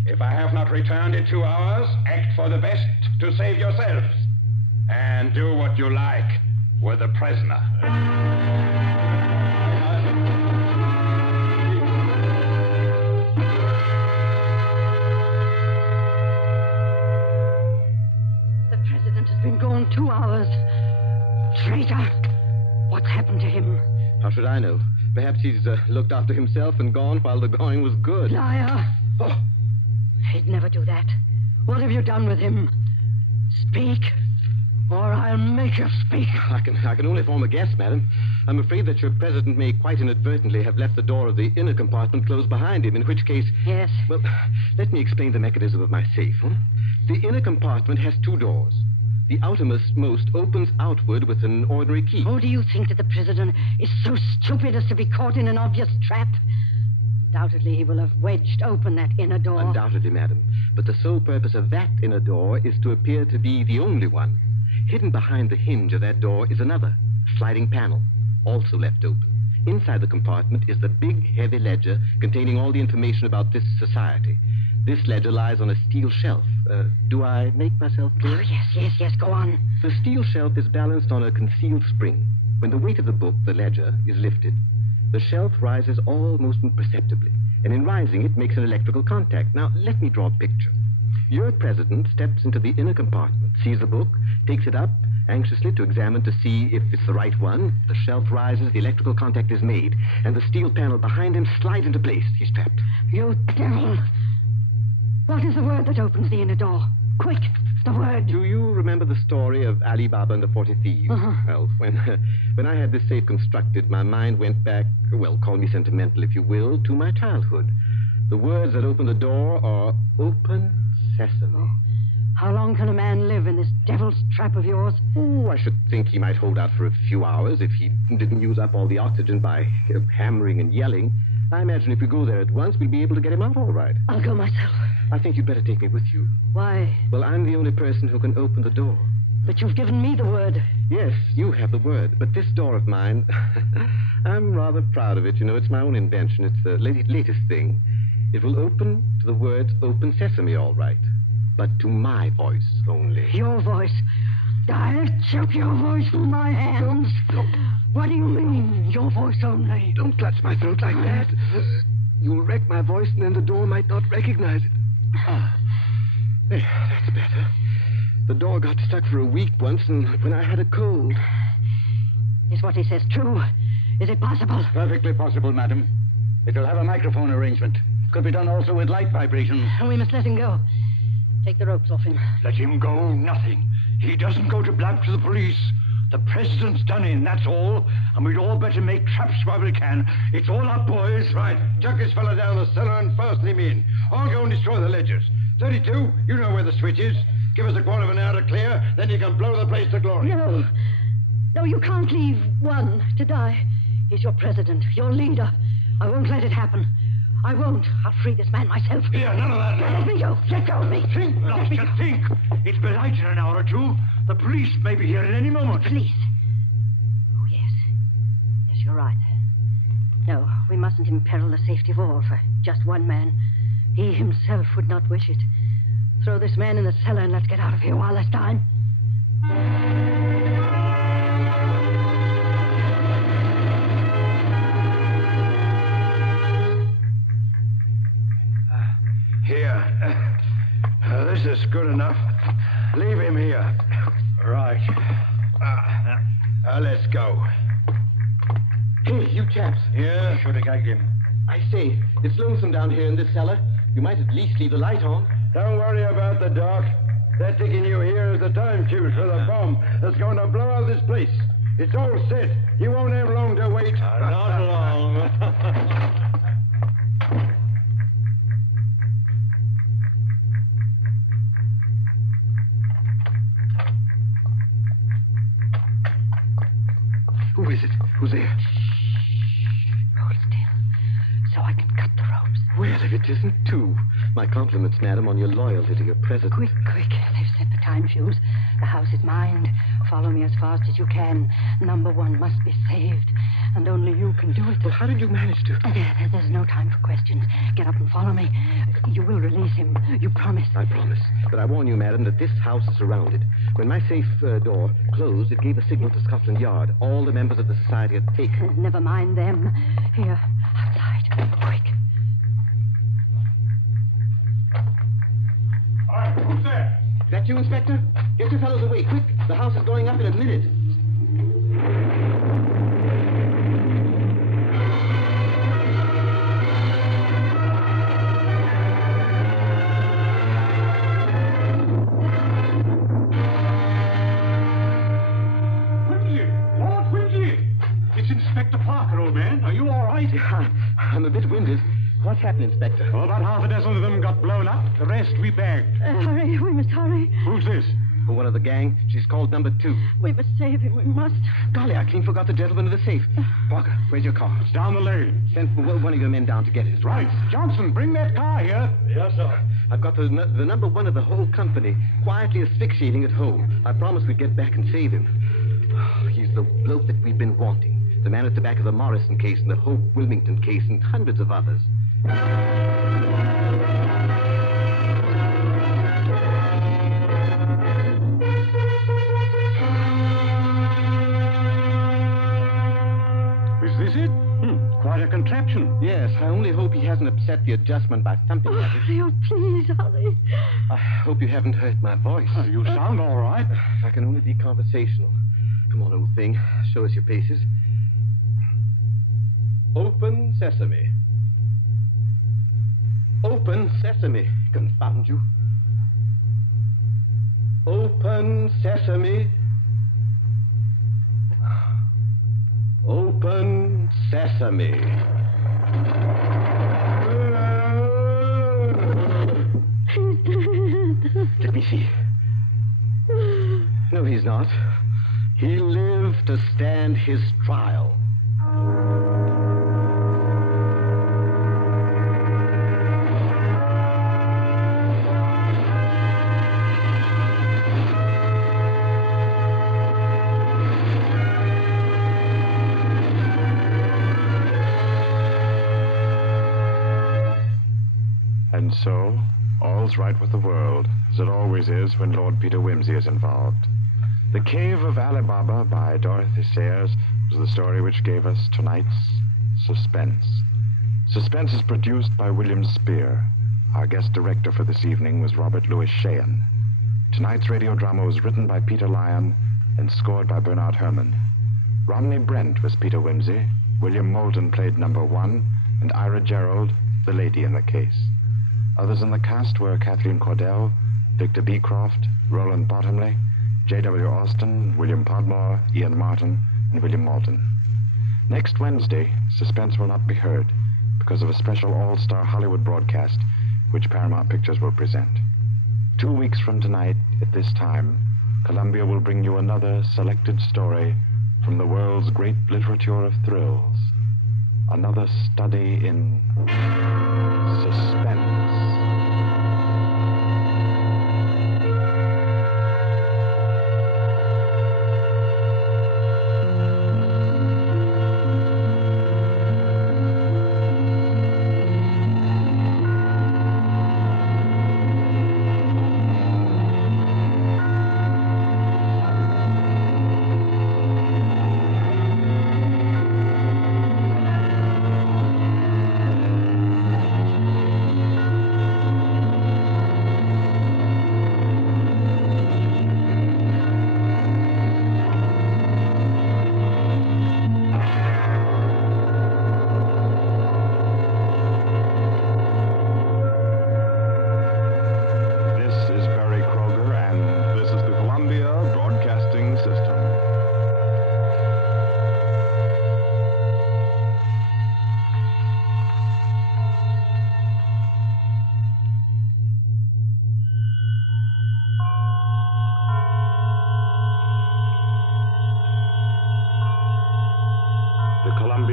If I have not returned in 2 hours, act for the best to save yourselves. And do what you like with the prisoner. The president has been gone 2 hours. Traitor! What's happened to him? How should I know? Perhaps he's looked after himself and gone while the going was good. Liar! Oh. He'd never do that. What have you done with him? Speak, or I'll make you speak. I can only form a guess, madam. I'm afraid that your president may quite inadvertently have left the door of the inner compartment closed behind him, in which case... Yes? Well, let me explain the mechanism of my safe. The inner compartment has 2 doors. The outermost opens outward with an ordinary key. Oh, do you think that the president is so stupid as to be caught in an obvious trap? Undoubtedly, he will have wedged open that inner door. Undoubtedly, madam. But the sole purpose of that inner door is to appear to be the only one. Hidden behind the hinge of that door is another, sliding panel. also left open. Inside the compartment is the big, heavy ledger containing all the information about this society. This ledger lies on a steel shelf. Do I make myself clear? Oh, yes, go on. The steel shelf is balanced on a concealed spring. When the weight of the book, the ledger, is lifted, the shelf rises almost imperceptibly, and in rising it makes an electrical contact. Now, let me draw a picture. Your president steps into the inner compartment, sees the book, takes it up, anxiously to examine to see if it's the right one. The shelf rises, the electrical contact is made, and the steel panel behind him slides into place. He's trapped. You devil! What is the word that opens the inner door? Quick, the word. Do you remember the story of Ali Baba and the 40 Thieves? Well, when I had this safe constructed, my mind went back, well, call me sentimental if you will, to my childhood. The words that open the door are open sesame. How long can a man live in this devil's trap of yours? Oh, I should think he might hold out for a few hours if he didn't use up all the oxygen by hammering and yelling. I imagine if we go there at once, we'll be able to get him out all right. I'll go myself. I think you'd better take me with you. Why? Well, I'm the only person who can open the door. But you've given me the word. Yes, you have the word. But this door of mine, I'm rather proud of it. You know, it's my own invention. It's the latest thing. It will open to the words open sesame, all right. But to my voice only. Your voice? I'll choke your voice from my hands. What do you mean, your voice only? Don't clutch my throat like that. You'll wreck my voice, and then the door might not recognize it. There, that's better. The door got stuck for a week once, and when I had a cold. Is what he says true? Is it possible? Perfectly possible, madam. It'll have a microphone arrangement. Could be done also with light vibrations. We must let him go. Take the ropes off him. Let him go, nothing. He doesn't go to blab to the police. The president's done in, that's all. And we'd all better make traps while we can. It's all up, boys. Right. Chuck this fella down the cellar and fasten him in. I'll go and destroy the ledgers. 32, you know where the switch is. Give us a quarter of an hour to clear, then you can blow the place to glory. No, you can't leave one to die. He's your president, your leader. I won't let it happen. I won't. I'll free this man myself. Here, none of that now. Let me go. Let go of me. Think, Doctor, think. It's been light in an hour or two. The police may be here at any moment. Police? Oh, yes. Yes, you're right. No, we mustn't imperil the safety of all for just one man. He himself would not wish it. Throw this man in the cellar and let's get out of here while there's time. Here. This is good enough. Leave him here. Right. Let's go. Hey, you chaps. Yeah? Should have gagged him. I say, it's lonesome down here in this cellar. You might at least leave the light on. Don't worry about the dark. They're taking you here as the time fuse for the bomb that's going to blow out this place. It's all set. You won't have long to wait. Not long. Who is it? Who's there? Hold still, so I can cut the ropes. Well, if it isn't two. My compliments, madam, on your loyalty to your president. Quick. They've set the time fuse. The house is mine. Follow me as fast as you can. Number one must be saved. And only you can do it. Well, how did you manage to? There's no time for questions. Get up and follow me. You will release him. You promise. I promise. But I warn you, madam, that this house is surrounded. When my safe door closed, it gave a signal to Scotland Yard. All the members of the society had taken. Never mind them. Here, outside. Quick. All right, who's there? Is that you, Inspector? Get your fellows away, quick. The house is going up in a minute. It's Inspector Parker, old man. Are you all right? I'm a bit winded. What's happened, Inspector? Well, about half a dozen of them got blown up. The rest we bagged. Hurry, we must hurry. Who's this? One of the gang. She's called number 2. We must save him, we must. Golly, I clean forgot the gentleman in the safe. Parker, where's your car? It's down the lane. Send one of your men down to get it. Right. Johnson, bring that car here. Yes, sir. I've got the number one of the whole company quietly asphyxiating at home. I promised we'd get back and save him. Oh, he's the bloke that we've been wanting. The man at the back of the Morrison case and the Hope Wilmington case and hundreds of others. Is this it? Quite a contraption. Yes, I only hope he hasn't upset the adjustment by thumping at it. Oh, please, hurry. I hope you haven't hurt my voice. Oh, you sound all right. If I can only be conversational. Come on, old thing. Show us your paces. Open sesame. Open sesame. Confound you. Open sesame. Open sesame. Let me see. No, he's not. He lived to stand his trial. And so, all's right with the world, as it always is when Lord Peter Wimsey is involved. The Cave of Ali Baba by Dorothy Sayers was the story which gave us tonight's Suspense. Suspense is produced by William Spear. Our guest director for this evening was Robert Louis Sheehan. Tonight's radio drama was written by Peter Lyon and scored by Bernard Herrmann. Romney Brent was Peter Wimsey, William Moulton played number 1, and Ira Gerald, the lady in the case. Others in the cast were Kathleen Cordell, Victor Beecroft, Roland Bottomley, J.W. Austin, William Podmore, Ian Martin, and William Malton. Next Wednesday, Suspense will not be heard because of a special all-star Hollywood broadcast which Paramount Pictures will present. 2 weeks from tonight, at this time, Columbia will bring you another selected story from the world's great literature of thrills. Another study in suspense.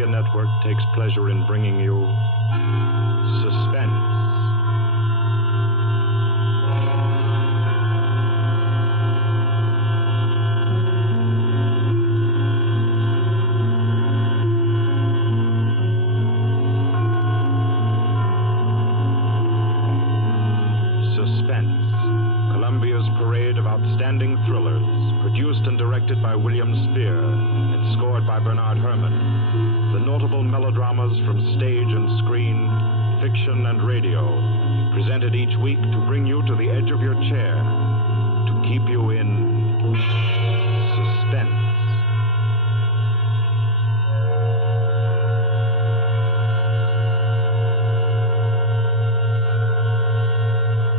Network takes pleasure in bringing you Suspense. Suspense, Columbia's parade of outstanding thrillers, produced and directed by William Spear and scored by Bernard Herrmann. The notable melodramas from stage and screen, fiction and radio, presented each week to bring you to the edge of your chair, to keep you in suspense.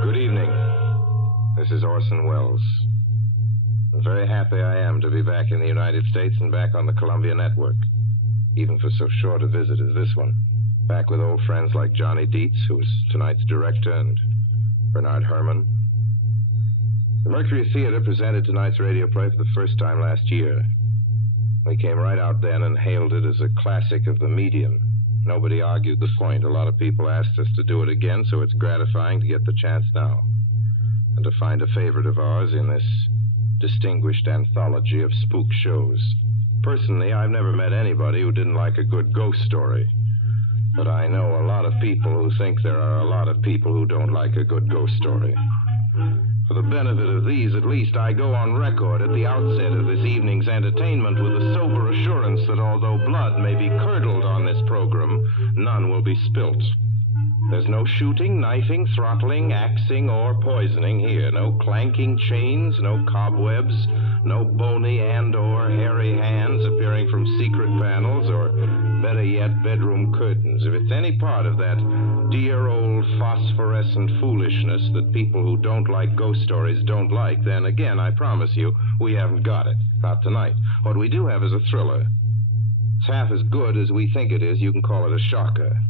Good evening. This is Orson Welles. I'm very happy I am to be back in the United States and back on the Columbia Network. Even for so short a visit as this one. Back with old friends like Johnny Dietz, who is tonight's director, and Bernard Herrmann. The Mercury Theater presented tonight's radio play for the first time last year. We came right out then and hailed it as a classic of the medium. Nobody argued the point. A lot of people asked us to do it again, so it's gratifying to get the chance now. And to find a favorite of ours in this distinguished anthology of spook shows. Personally, I've never met anybody who didn't like a good ghost story. But I know a lot of people who think there are a lot of people who don't like a good ghost story. For the benefit of these, at least, I go on record at the outset of this evening's entertainment with the sober assurance that although blood may be curdled on this program, none will be spilt. There's no shooting, knifing, throttling, axing, or poisoning here. No clanking chains, no cobwebs, no bony and/or hairy hands appearing from secret panels, or better yet, bedroom curtains. If it's any part of that dear old phosphorescent foolishness that people who don't like ghost stories don't like, then again, I promise you, we haven't got it. Not tonight. What we do have is a thriller. It's half as good as we think it is. You can call it a shocker.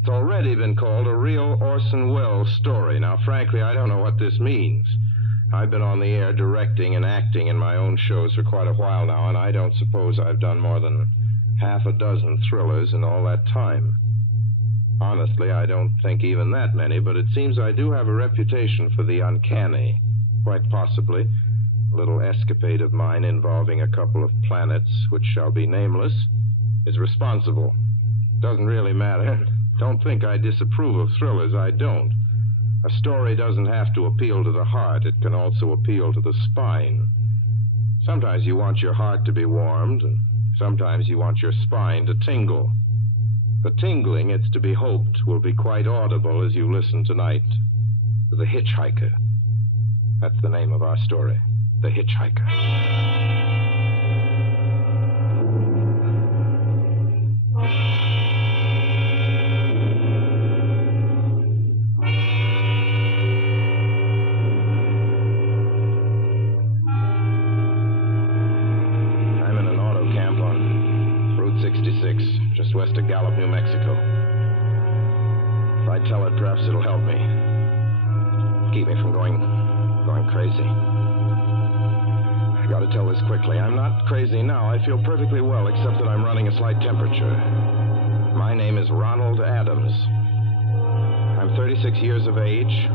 It's already been called a real Orson Welles story. Now, frankly, I don't know what this means. I've been on the air directing and acting in my own shows for quite a while now, and I don't suppose I've done more than half a dozen thrillers in all that time. Honestly, I don't think even that many, but it seems I do have a reputation for the uncanny. Quite possibly, a little escapade of mine involving a couple of planets, which shall be nameless, is responsible. Doesn't really matter. Don't think I disapprove of thrillers. I don't. A story doesn't have to appeal to the heart. It can also appeal to the spine. Sometimes you want your heart to be warmed, and sometimes you want your spine to tingle. The tingling, it's to be hoped, will be quite audible as you listen tonight to The Hitchhiker. That's the name of our story, The Hitchhiker. Just west of Gallup, New Mexico. If I tell it, perhaps it'll help me. Keep me from going crazy. I gotta tell this quickly. I'm not crazy now. I feel perfectly well, except that I'm running a slight temperature. My name is Ronald Adams. I'm 36 years of age,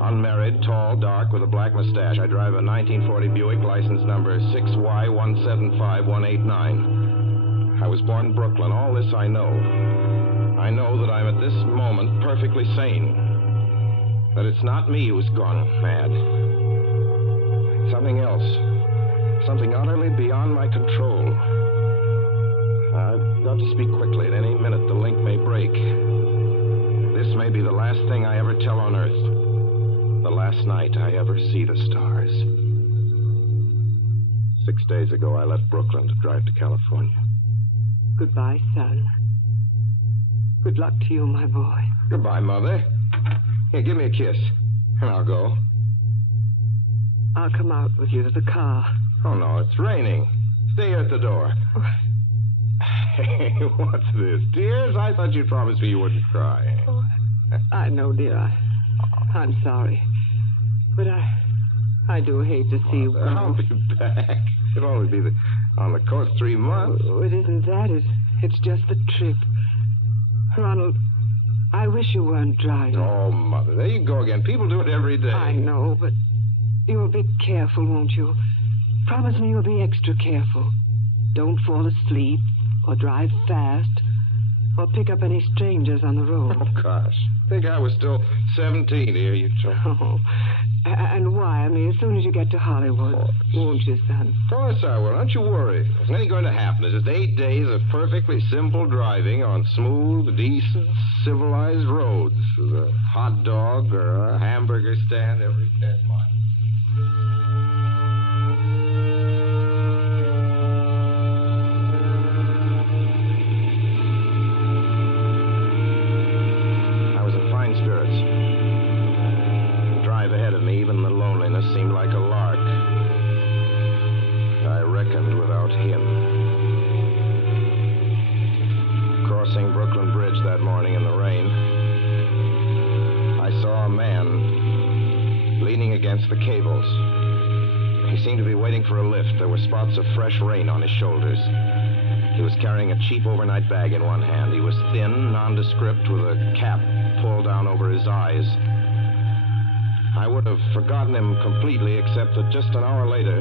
unmarried, tall, dark, with a black mustache. I drive a 1940 Buick, license number 6Y175189. I was born in Brooklyn. All this I know. I know that I'm at this moment perfectly sane. That it's not me who's gone mad. Something else. Something utterly beyond my control. I've got to speak quickly. At any minute, the link may break. This may be the last thing I ever tell on Earth. The last night I ever see the stars. 6 days ago, I left Brooklyn to drive to California. Goodbye, son. Good luck to you, my boy. Goodbye, Mother. Here, give me a kiss, and I'll go. I'll come out with you to the car. Oh, no, it's raining. Stay here at the door. Hey, what's this? Tears? I thought you'd promised me you wouldn't cry. Oh, I know, dear. I'm sorry. But I do hate to see you go. I'll be back. It'll only be on the coast 3 months. Oh, it isn't that. It's just the trip. Ronald, I wish you weren't driving. Oh, Mother, there you go again. People do it every day. I know, but you'll be careful, won't you? Promise me you'll be extra careful. Don't fall asleep, or drive fast, or pick up any strangers on the road. Oh, gosh. I think I was still 17 here, you told. Oh, and wire me as soon as you get to Hollywood, won't you, son? Of course I will. Don't you worry. There's nothing going to happen. It's just 8 days of perfectly simple driving on smooth, decent, civilized roads with a hot dog or a hamburger stand every 10 miles. Even the loneliness seemed like a lark. I reckoned without him. Crossing Brooklyn Bridge that morning in the rain, I saw a man leaning against the cables. He seemed to be waiting for a lift. There were spots of fresh rain on his shoulders. He was carrying a cheap overnight bag in one hand. He was thin, nondescript, with a cap pulled down over his eyes. I would have forgotten him completely, except that just an hour later,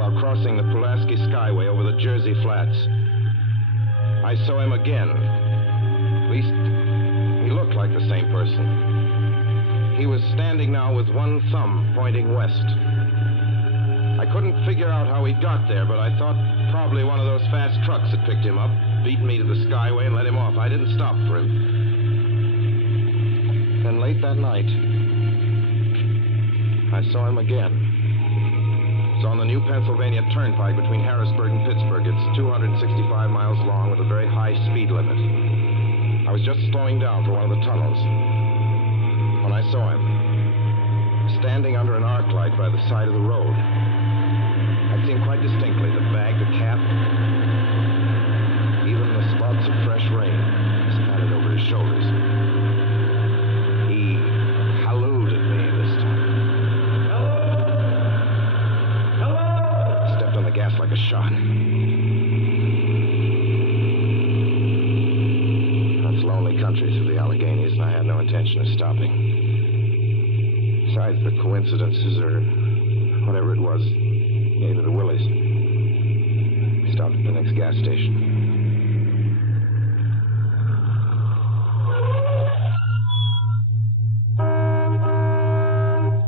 while crossing the Pulaski Skyway over the Jersey Flats. I saw him again. At least, he looked like the same person. He was standing now with one thumb pointing west. I couldn't figure out how he got there, but I thought probably one of those fast trucks had picked him up, beaten me to the Skyway, and let him off. I didn't stop for him. Then late that night, I saw him again. It's on the new Pennsylvania Turnpike between Harrisburg and Pittsburgh. It's 265 miles long with a very high speed limit. I was just slowing down for one of the tunnels when I saw him, standing under an arc light by the side of the road. I'd seen quite distinctly the bag, the cap, even the spots of fresh rain scattered over his shoulders. He hallooed at me this time. Hello! Stepped on the gas like a shot. That's lonely country through the Alleghenies, and I had no intention of stopping. Besides, the coincidences or whatever it was gave me the willies. I stopped at the next gas station.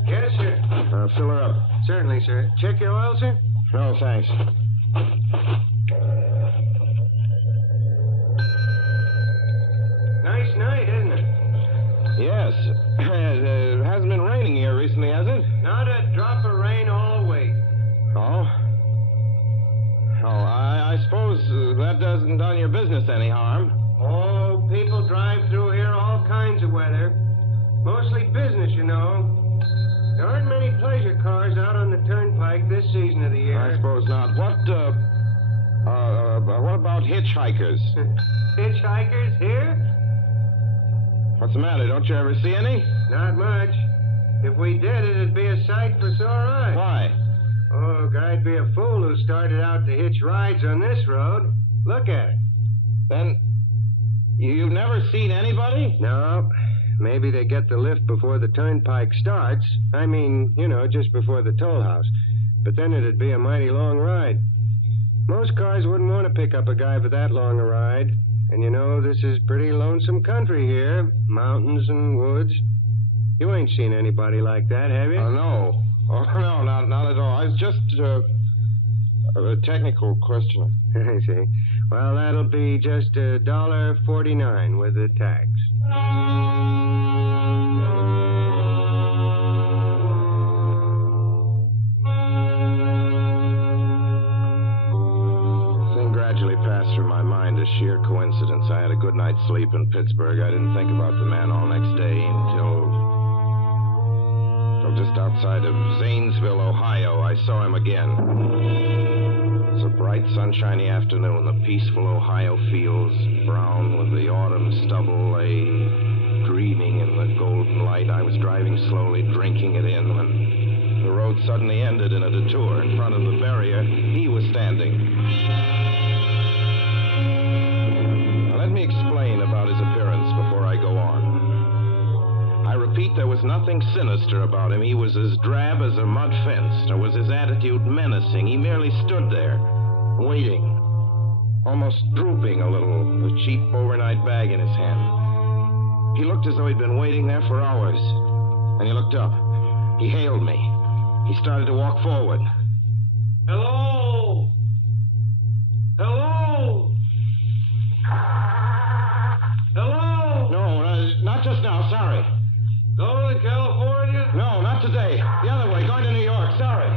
Yes, sir. Fill her up. Certainly, sir. Check your oil, sir? No, thanks. Nice night, isn't it? Yes. It hasn't been raining here recently, has it? Not a drop of rain all week. Oh? Oh, I suppose that hasn't done your business any harm. Oh, people drive through here all kinds of weather. Mostly business, you know. There aren't many pleasure cars out on the turnpike this season of the year. I suppose not. What about hitchhikers? Hitchhikers here? What's the matter? Don't you ever see any? Not much. If we did, it'd be a sight for sore eyes. Why? Oh, guy'd be a fool who started out to hitch rides on this road. Look at it. Then, you've never seen anybody? No. Maybe they get the lift before the turnpike starts. I mean, you know, just before the toll house. But then it'd be a mighty long ride. Most cars wouldn't want to pick up a guy for that long a ride. And you know, this is pretty lonesome country here. Mountains and woods. You ain't seen anybody like that, have you? No. Oh, no, not at all. It's just a technical question. I see. Well, that'll be just $1.49 with the tax. Gradually passed through my mind a sheer coincidence. I had a good night's sleep in Pittsburgh. I didn't think about the man all next day until just outside of Zanesville, Ohio, I saw him again. It was a bright, sunshiny afternoon. The peaceful Ohio fields, brown with the autumn stubble, lay dreaming in the golden light. I was driving slowly, drinking it in, when the road suddenly ended in a detour. In front of the barrier, he was standing. Let me explain about his appearance before I go on. I repeat, there was nothing sinister about him. He was as drab as a mud fence, nor was his attitude menacing. He merely stood there, waiting, almost drooping a little, the cheap overnight bag in his hand. He looked as though he'd been waiting there for hours. And he looked up. He hailed me. He started to walk forward. Hello? Hello? Hello? No, not just now, sorry. Going to California? No, not today. The other way, going to New York, sorry.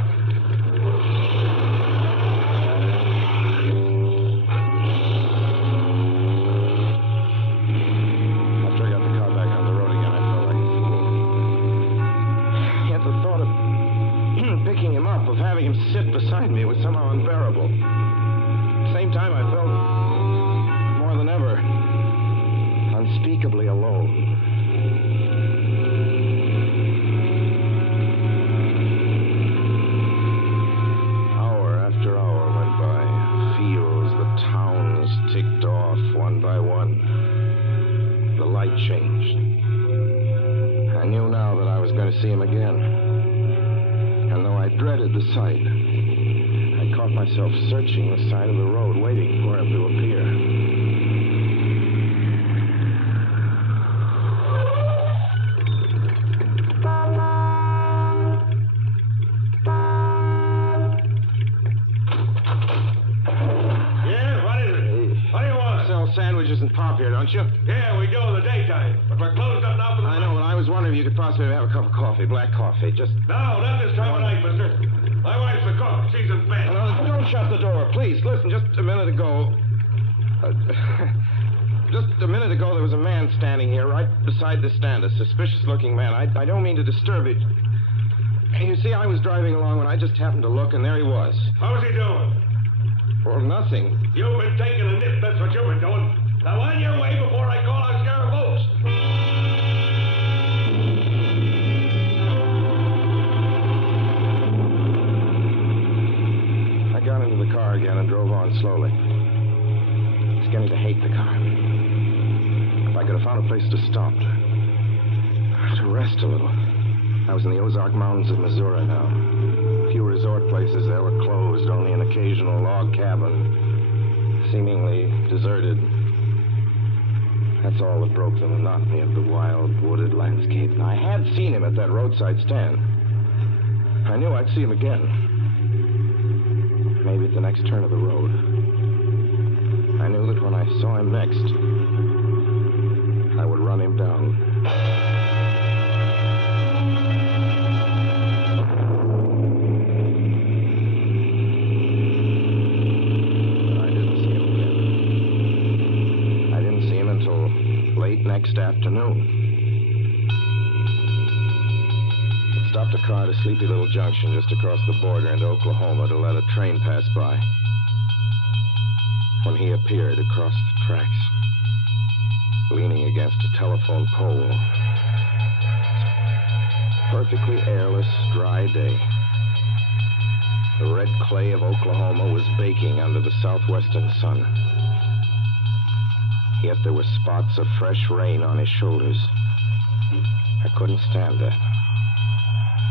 After I got the car back on the road again, I felt like a fool. Yet the thought of picking him up, of having him sit beside me, was somehow unbearable. At the same time, I felt more than ever unspeakably alone. Hour after hour went by. Fields, the towns ticked off one by one. The light changed. I knew now that I was going to see him again. And though I dreaded the sight, found myself searching the side of the road, waiting for him to appear. Sandwiches and pop here, don't you? Yeah, we do in the daytime. But we're closed up now for the I know, but I was wondering if you could possibly have a cup of coffee, black coffee, just... No, not this time of night, mister. My wife's the cook. She's in bed. No, don't shut the door, please. Listen, just a minute ago... just a minute ago, there was a man standing here right beside the stand, a suspicious-looking man. I don't mean to disturb you. You see, I was driving along when I just happened to look, and there he was. How's he doing? Well, nothing. You've been taking a nip, that's what you've been doing. Now, on your way before I call out Sheriff Oates. I got into the car again and drove on slowly. I was beginning to hate the car. If I could have found a place to stop, to rest a little. I was in the Ozark Mountains of Missouri now. A few resort places there were closed, only an occasional log cabin, seemingly deserted. That's all that broke the monotony of the wild, wooded landscape. And I had seen him at that roadside stand. I knew I'd see him again. Maybe at the next turn of the road. I knew that when I saw him next, I would run him down. Next afternoon. I stopped a car at a sleepy little junction just across the border into Oklahoma to let a train pass by. When he appeared across the tracks, leaning against a telephone pole. Perfectly airless, dry day. The red clay of Oklahoma was baking under the southwestern sun. Yet there were spots of fresh rain on his shoulders. I couldn't stand that.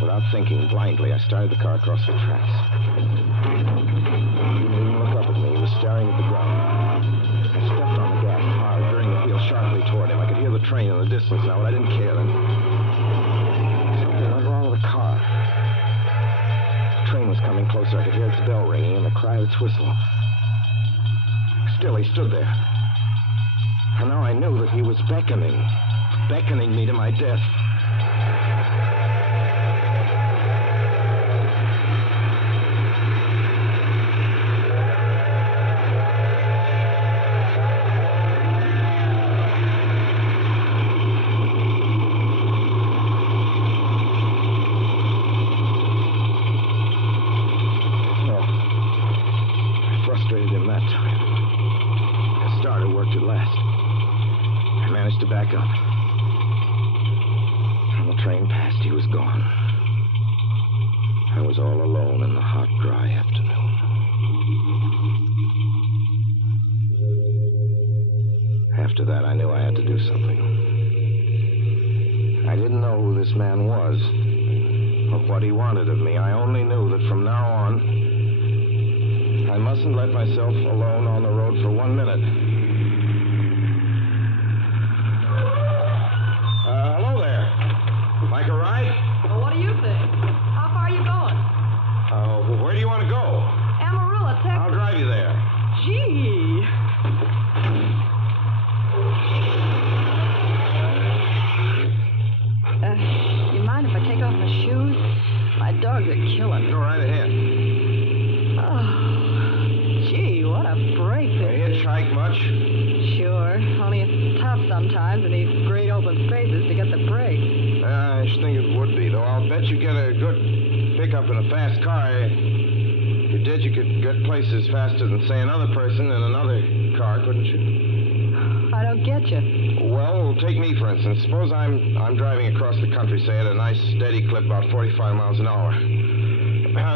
Without thinking, blindly, I started the car across the tracks. He didn't even look up at me. He was staring at the ground. I stepped on the gas hard, veering the wheel sharply toward him. I could hear the train in the distance now, but I didn't care then. Something went wrong with the car. The train was coming closer. I could hear its bell ringing and the cry of its whistle. Still, he stood there. And now I knew that he was beckoning me to my death. No. I frustrated him that time. The starter worked at last. I managed to back up. When the train passed, he was gone. I was all alone in the hot, dry afternoon. After that, I knew I had to do something. I didn't know who this man was, or what he wanted of me. I only knew that from now on, I mustn't let myself alone on the road for 1 minute. Hello there. Like a ride? Well, what do you think? How far are you going? Well, where do you want to go? Amarillo, Texas. I'll drive you there. Gee. You mind if I take off my shoes? My dogs are killing me. Go right ahead. Oh, gee, what a break. You hitchhike much? Sure. Only it's tough sometimes in these great open spaces to get the break. I should think it would be, though. I'll bet you get a good pickup in a fast car. If you did, you could get places faster than, say, another person in another car, couldn't you? I don't get you. Well, take me, for instance. Suppose I'm driving across the country, say, at a nice, steady clip, about 45 miles an hour.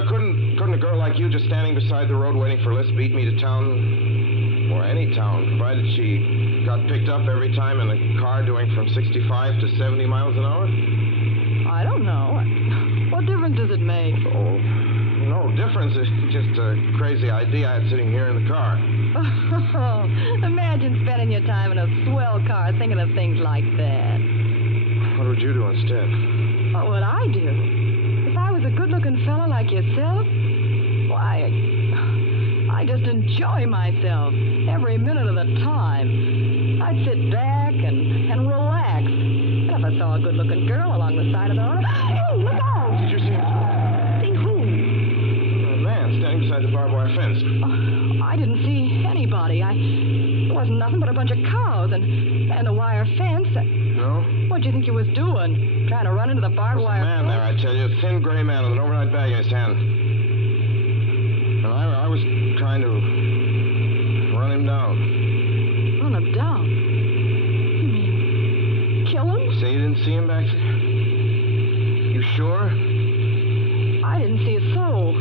Couldn't a girl like you just standing beside the road waiting for lifts beat me to town? Or any town, provided she got picked up every time in a car doing from 65 to 70 miles an hour? I don't know. What difference does it make? Oh, no difference. It's just a crazy idea I had sitting here in the car. Oh, imagine spending your time in a swell car thinking of things like that. What would you do instead? What would I do? If I was a good-looking fella like yourself, why, I just enjoy myself every minute of the time. I'd sit back and relax. And if I saw a good-looking girl along the side of the road, hey, look out! Did you see him? See who? A man standing beside the barbed wire fence. I didn't see anybody. It wasn't nothing but a bunch of cows and a wire fence. No? What'd you think you was doing? Trying to run into the barbed wire There's a man there, I tell you. A thin gray man with an overnight bag in his hand. And I was trying to run him down. Run him down? You mean kill him? Say you didn't see him back there? You sure? I didn't see a soul.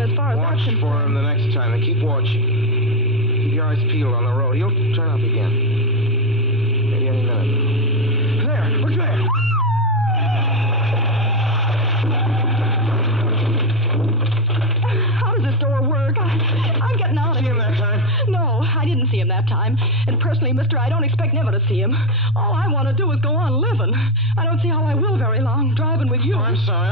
As far as Watch for him the next time, and keep watching. Keep your eyes peeled on the road. He'll turn up again. Maybe any minute. There! Look there! How does this door work? I'm getting out of here. See him that time? No, I didn't see him that time. And personally, mister, I don't expect never to see him. All I want to do is go on living. I don't see how I will very long, driving with you. Oh, I'm sorry,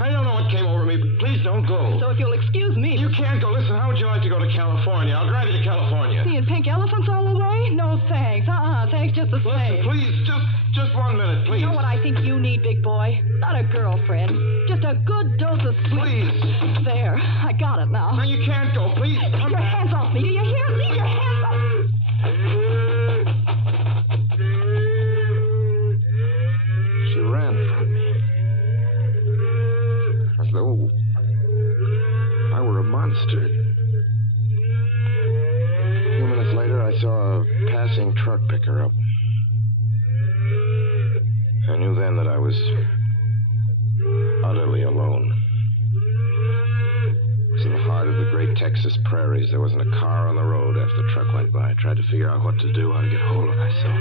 I don't know what came over me, but please don't go. So if you'll excuse me... You can't go. Listen, how would you like to go to California? I'll drive you to California. Seeing pink elephants all the way? No, thanks. Thanks just the same. Listen, please, just 1 minute, please. You know what I think you need, big boy? Not a girlfriend. Just a good dose of sleep. Please. There. I got it now. No, you can't go. Please. Leave your hands off me. Do you hear? Leave your hands off me. She ran from me. As though I were a monster. A few minutes later, I saw a passing truck pick her up. I knew then that I was utterly alone. It was in the heart of the great Texas prairies. There wasn't a car on the road after the truck went by. I tried to figure out what to do, how to get hold of myself.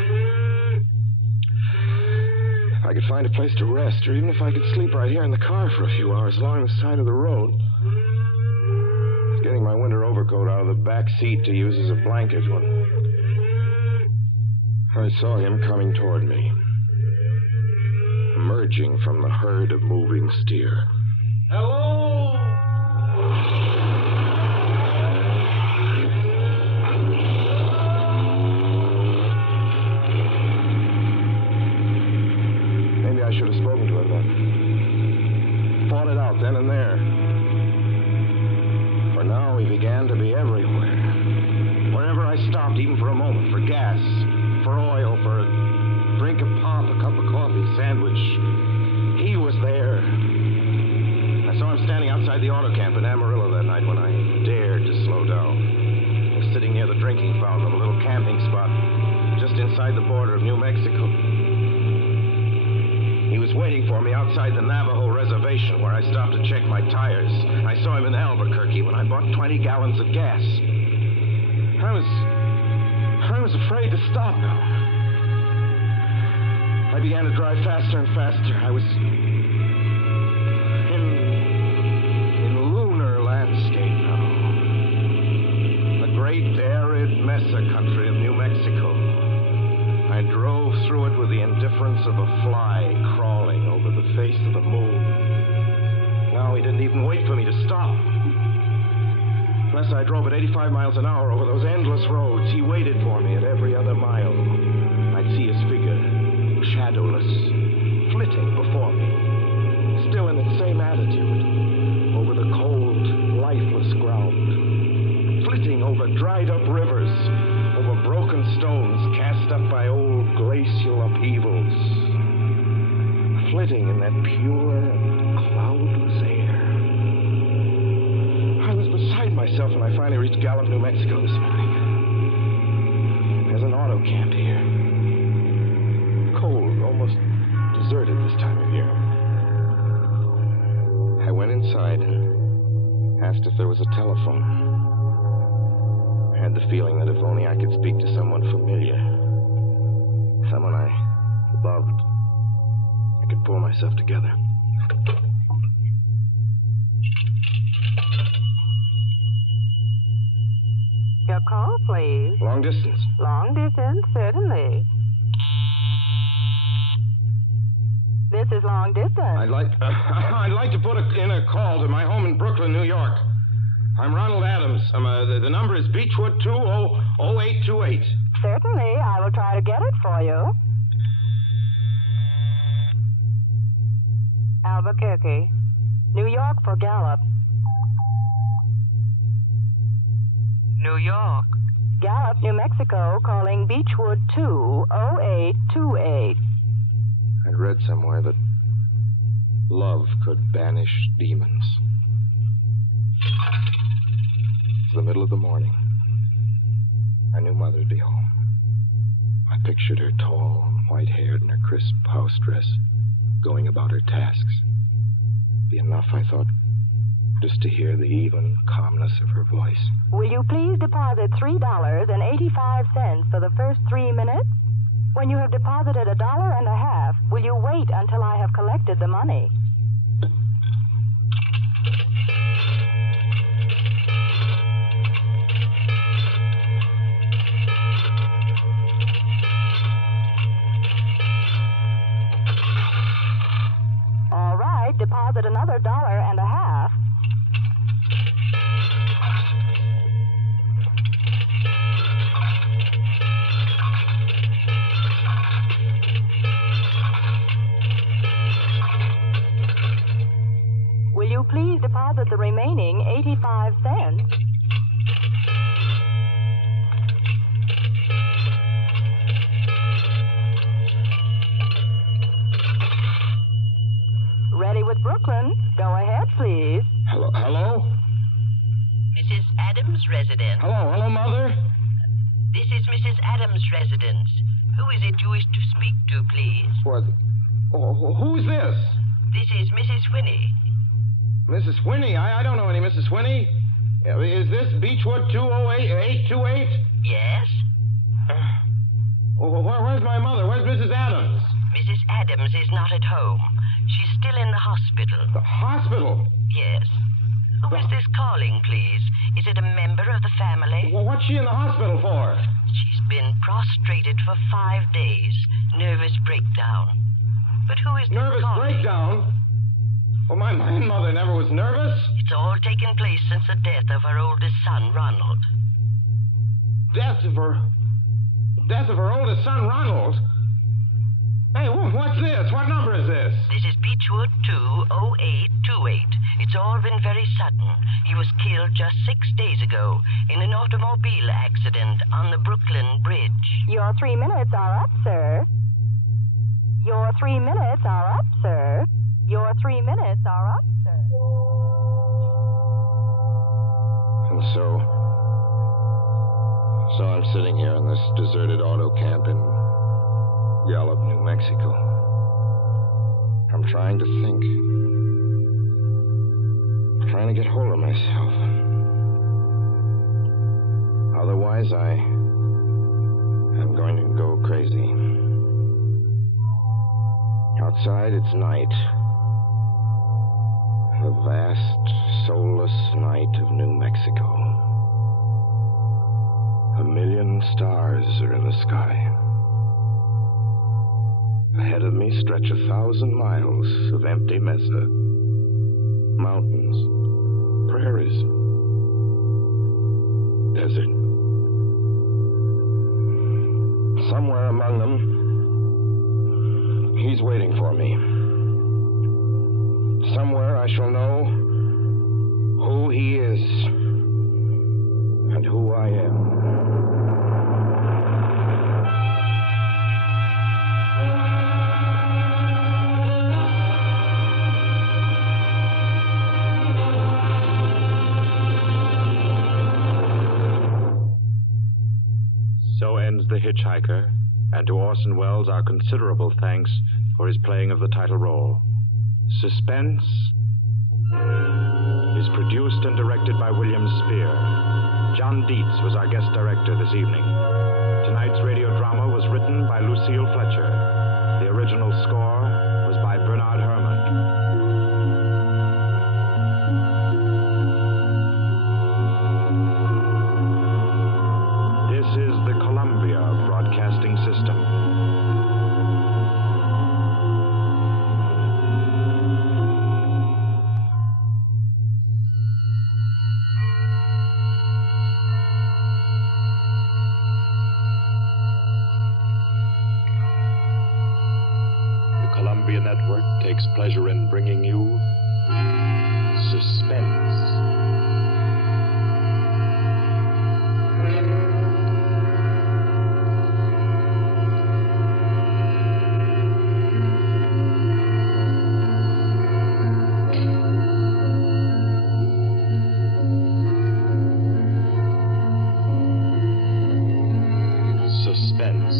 If I could find a place to rest, or even if I could sleep right here in the car for a few hours along the side of the road. I was getting my winter overcoat out of the back seat to use as a blanket when I saw him coming toward me, emerging from the herd of moving steer. Hello? Maybe I should have spoken to her then. Fought it out then and there. For now, he began to be everywhere. Wherever I stopped, even for a moment, for gas, for oil, for a drink of pop, a cup of coffee, sandwich, he was there. I saw him standing outside the auto camp in Amarillo that night when I dared to slow down. I was sitting near the drinking fountain of a little camping spot just inside the border of New Mexico. He was waiting for me outside the Navajo reservation where I stopped to check my tires. I saw him in Albuquerque when I bought 20 gallons of gas. I was afraid to stop now. I began to drive faster and faster. I was in lunar landscape now. The great arid mesa country of New Mexico. I drove through it with the indifference of a fly crawling over the face of the moon. Now he didn't even wait for me to stop. Unless I drove at 85 miles an hour over those endless roads, he waited for me at every other mile. I'd see his figure, shadowless, flitting before me, still in its same attitude, over the cold, lifeless ground, flitting over dried-up rivers, over broken stones cast up by old glacial upheavals, flitting in that pure and cloudless air. I was beside myself when I finally reached Gallup, New Mexico this morning. There's an auto camp here. Cold, almost deserted this time of year. I went inside and asked if there was a telephone. I had the feeling that if only I could speak to someone familiar, someone I loved, I could pull myself together. Your call, please. Long distance. Long distance, certainly. This is long distance. I'd like to put in a call to my home in Brooklyn, New York. I'm Ronald Adams. The number is Beechwood 200828. Certainly, I will try to get it for you. Albuquerque, New York for Gallup. New York. Gallup, New Mexico, calling Beechwood 20828. I read somewhere that love could banish demons. It's the middle of the morning. I knew Mother'd be home. I pictured her tall and white-haired in her crisp house dress, going about her tasks. Be enough, I thought, just to hear the even calmness of her voice. Will you please deposit $3.85 for the first 3 minutes? When you have deposited $1.50, will you wait until I have collected the money? All right, deposit another $1.50. Will you please deposit the remaining 85 cents? Ready with Brooklyn. Go ahead, please. Hello? Mrs. Adams' residence. Hello, Mother? This is Mrs. Adams' residence. Who is it you wish to speak to, please? What? Oh, who's this? This is Mrs. Whinney. Mrs. Whinney? I don't know any Mrs. Whinney. Is this Beechwood 20828? Yes? Where's my mother? Where's Mrs. Adams? Mrs. Adams is not at home. She's still in the hospital. The hospital? Yes. Who is this calling, please? Is it a member of the family? Well, what's she in the hospital for? She's been prostrated for 5 days. Nervous breakdown. But who is this Nervous calling? breakdown? Well, my mother never was nervous. It's all taken place since the death of her oldest son, Ronald. Death of her oldest son, Ronald? Hey, what's this? What number is this? This is Beechwood 20828. It's all been very sudden. He was killed just 6 days ago in an automobile accident on the Brooklyn Bridge. Your 3 minutes are up, sir. Your 3 minutes are up, sir. Your 3 minutes are up, sir. And so I'm sitting here in this deserted auto camp in Gallup, New Mexico. I'm trying to think. I'm trying to get hold of myself. Otherwise, I'm going to go crazy. Outside, it's night. The vast, soulless night of New Mexico. 1,000,000 stars are in the sky. Ahead of me stretch 1,000 miles of empty mesa. Mountains, prairies, desert. Somewhere among them, he's waiting for me. Somewhere I shall know who he is and who I am. So ends The Hitchhiker, and to Orson Welles our considerable thanks for his playing of the title role. Suspense is produced and directed by William Spear. John Dietz was our guest director this evening. Tonight's radio drama was written by Lucille Fletcher. The original score was by Bernard Herrmann. takes pleasure in bringing you Suspense. Suspense,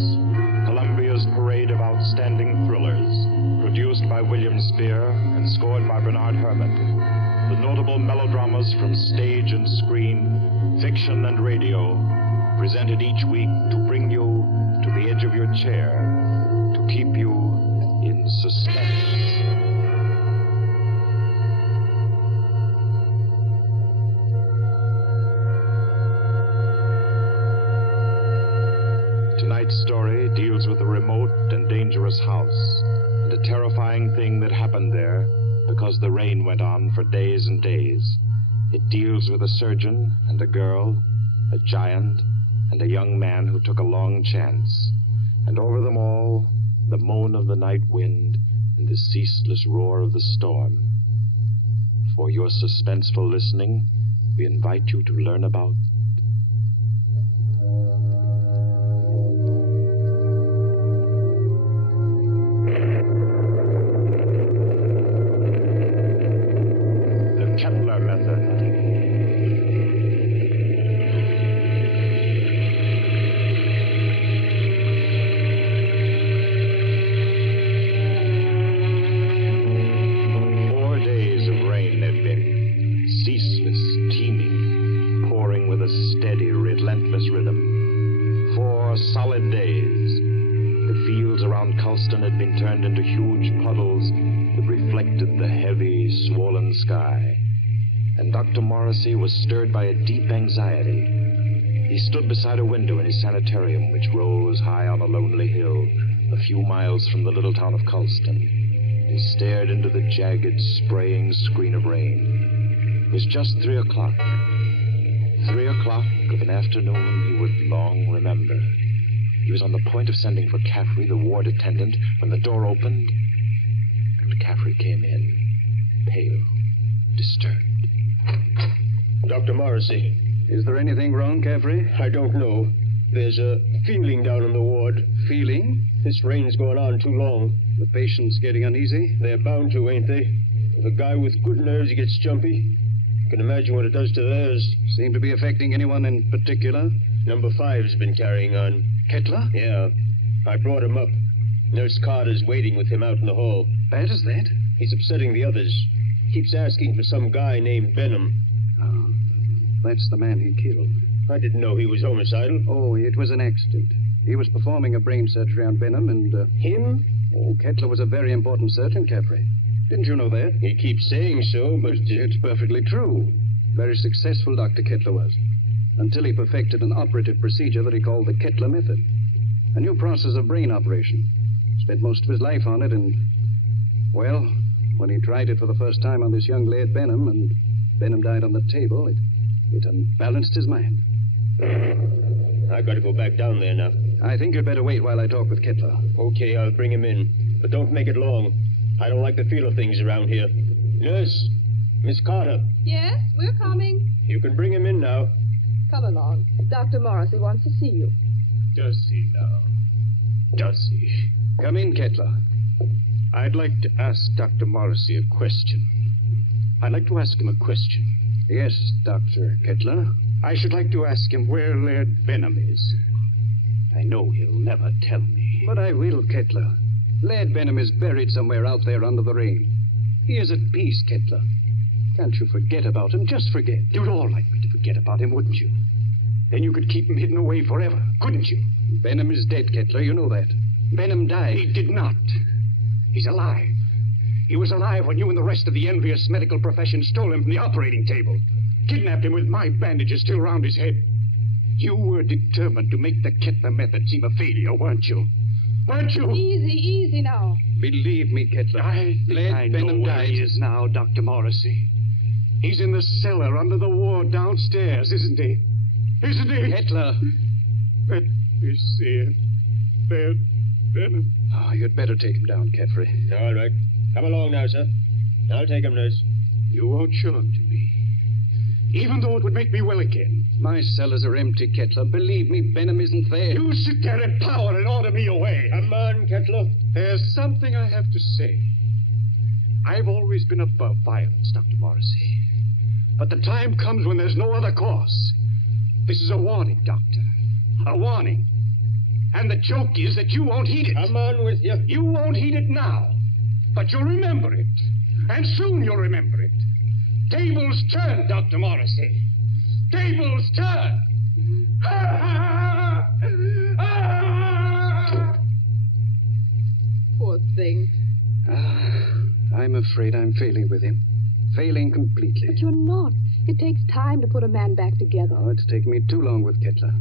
Columbia's parade of outstanding thrillers, produced by William Spear and scored by Bernard Herrmann. The notable melodramas from stage and screen, fiction and radio, presented each week to bring you to the edge of your chair, to keep you in suspense. Tonight's story deals with a remote and dangerous house and a terrifying thing that happened there because the rain went on for days and days. It deals with a surgeon and a girl, a giant, and a young man who took a long chance. And over them all, the moan of the night wind and the ceaseless roar of the storm. For your suspenseful listening, we invite you to learn about Kepler method. 4 days of rain they've been, ceaseless, teeming, pouring with a steady, relentless rhythm. 4 solid days. The fields around Culston had been turned into huge puddles that reflected the heavy, swollen sky. And Dr. Morrissey was stirred by a deep anxiety. He stood beside a window in his sanitarium, which rose high on a lonely hill a few miles from the little town of Culston, and stared into the jagged, spraying screen of rain. It was just 3 o'clock. 3 o'clock of an afternoon he would long remember. He was on the point of sending for Caffrey, the ward attendant, when the door opened, and Caffrey came in, pale, disturbed. Dr. Morrissey. Is there anything wrong, Caffrey? I don't know. There's a feeling down in the ward. Feeling? This rain's going on too long. The patient's getting uneasy? They're bound to, ain't they? If a guy with good nerves gets jumpy, you can imagine what it does to theirs. Seem to be affecting anyone in particular? Number 5's been carrying on. Kettler? Yeah. I brought him up. Nurse Carter's waiting with him out in the hall. Bad as that? He's upsetting the others. Keeps asking for some guy named Benham. Oh, that's the man he killed. I didn't know he was homicidal. Oh, it was an accident. He was performing a brain surgery on Benham and... Him? Oh, Kettler was a very important surgeon, Caffrey. Didn't you know that? He keeps saying so, but... It's perfectly true. Very successful Dr. Kettler was. Until he perfected an operative procedure that he called the Kettler method. A new process of brain operation. Spent most of his life on it and... Well, when he tried it for the first time on this young lad Benham, and Benham died on the table, it unbalanced his mind. I've got to go back down there now. I think you'd better wait while I talk with Kettler. Okay, I'll bring him in. But don't make it long. I don't like the feel of things around here. Nurse, Miss Carter. Yes, we're coming. You can bring him in now. Come along. Dr. Morrissey wants to see you. Does he now? Does he? Come in, Kettler. I'd like to ask Dr. Morrissey a question. I'd like to ask him a question. Yes, Dr. Kettler. I should like to ask him where Laird Benham is. I know he'll never tell me. But I will, Kettler. Laird Benham is buried somewhere out there under the rain. He is at peace, Kettler. Can't you forget about him? Just forget. You'd all like me to forget about him, wouldn't you? Then you could keep him hidden away forever, couldn't you? Benham is dead, Kettler. You know that. Benham died. He did not. He's alive. He was alive when you and the rest of the envious medical profession stole him from the operating table. Kidnapped him with my bandages still round his head. You were determined to make the Kettler method seem a failure, weren't you? Weren't you? Easy now. Believe me, Kettler. I think I know where he is now, Dr. Morrissey. He's in the cellar under the ward downstairs, isn't he? Isn't he? Kettler. Let me see him. There, Benham. Oh, you'd better take him down, Caffrey. All right. Come along now, sir. I'll take him, nurse. You won't show him to me. Even though it would make me well again. My cellars are empty, Kettler. Believe me, Benham isn't there. You sit there in power and order me away. Come on, Kettler. There's something I have to say. I've always been above violence, Dr. Morrissey. But the time comes when there's no other course. This is a warning, Doctor. A warning. And the joke is that you won't heed it. Come on with you. You won't heed it now. But you'll remember it. And soon you'll remember it. Tables turn, Dr. Morrissey. Tables turn. Poor thing. I'm afraid I'm failing with him. Failing completely. But you're not. It takes time to put a man back together. Oh, it's taken me too long with Kettler.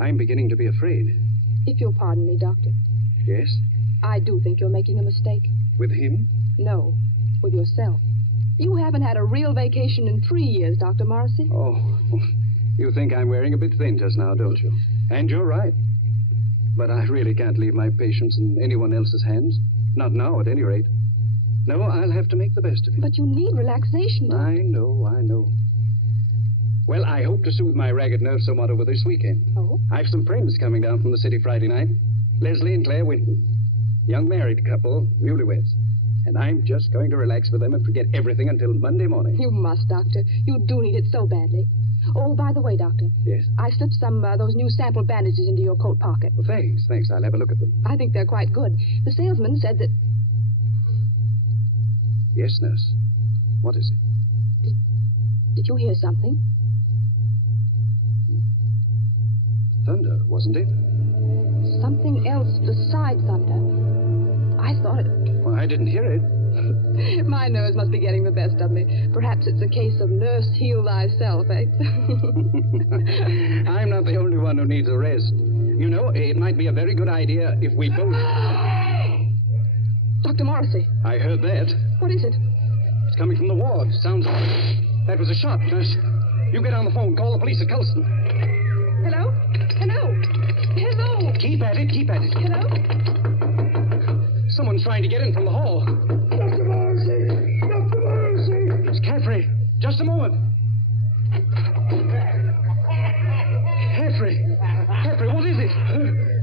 I'm beginning to be afraid. If you'll pardon me, Doctor. Yes? I do think you're making a mistake. With him? No, with yourself. You haven't had a real vacation in 3 years, Dr. Morrissey. Oh, you think I'm wearing a bit thin just now, don't you? And you're right. But I really can't leave my patients in anyone else's hands. Not now, at any rate. No, I'll have to make the best of it. But you need relaxation, Doctor. I know. Well, I hope to soothe my ragged nerves somewhat over this weekend. Oh? I've some friends coming down from the city Friday night. Leslie and Claire Winton. Young married couple, newlyweds. And I'm just going to relax with them and forget everything until Monday morning. You must, Doctor. You do need it so badly. Oh, by the way, Doctor. Yes? I slipped some those new sample bandages into your coat pocket. Well, thanks. I'll have a look at them. I think they're quite good. The salesman said that... Yes, nurse. What is it? Did you hear something? Thunder, wasn't it? Something else besides thunder. I thought it... Well, I didn't hear it. My nerves must be getting the best of me. Perhaps it's a case of nurse heal thyself, eh? I'm not the only one who needs a rest. You know, it might be a very good idea if we both... Dr. Morrissey. I heard that. What is it? It's coming from the ward. Sounds like... That was a shot, nurse. You get on the phone. Call the police at Colston. Hello? Keep at it. Hello? Someone's trying to get in from the hall. Dr. Morrissey! It's Caffrey. Just a moment. Caffrey, what is it?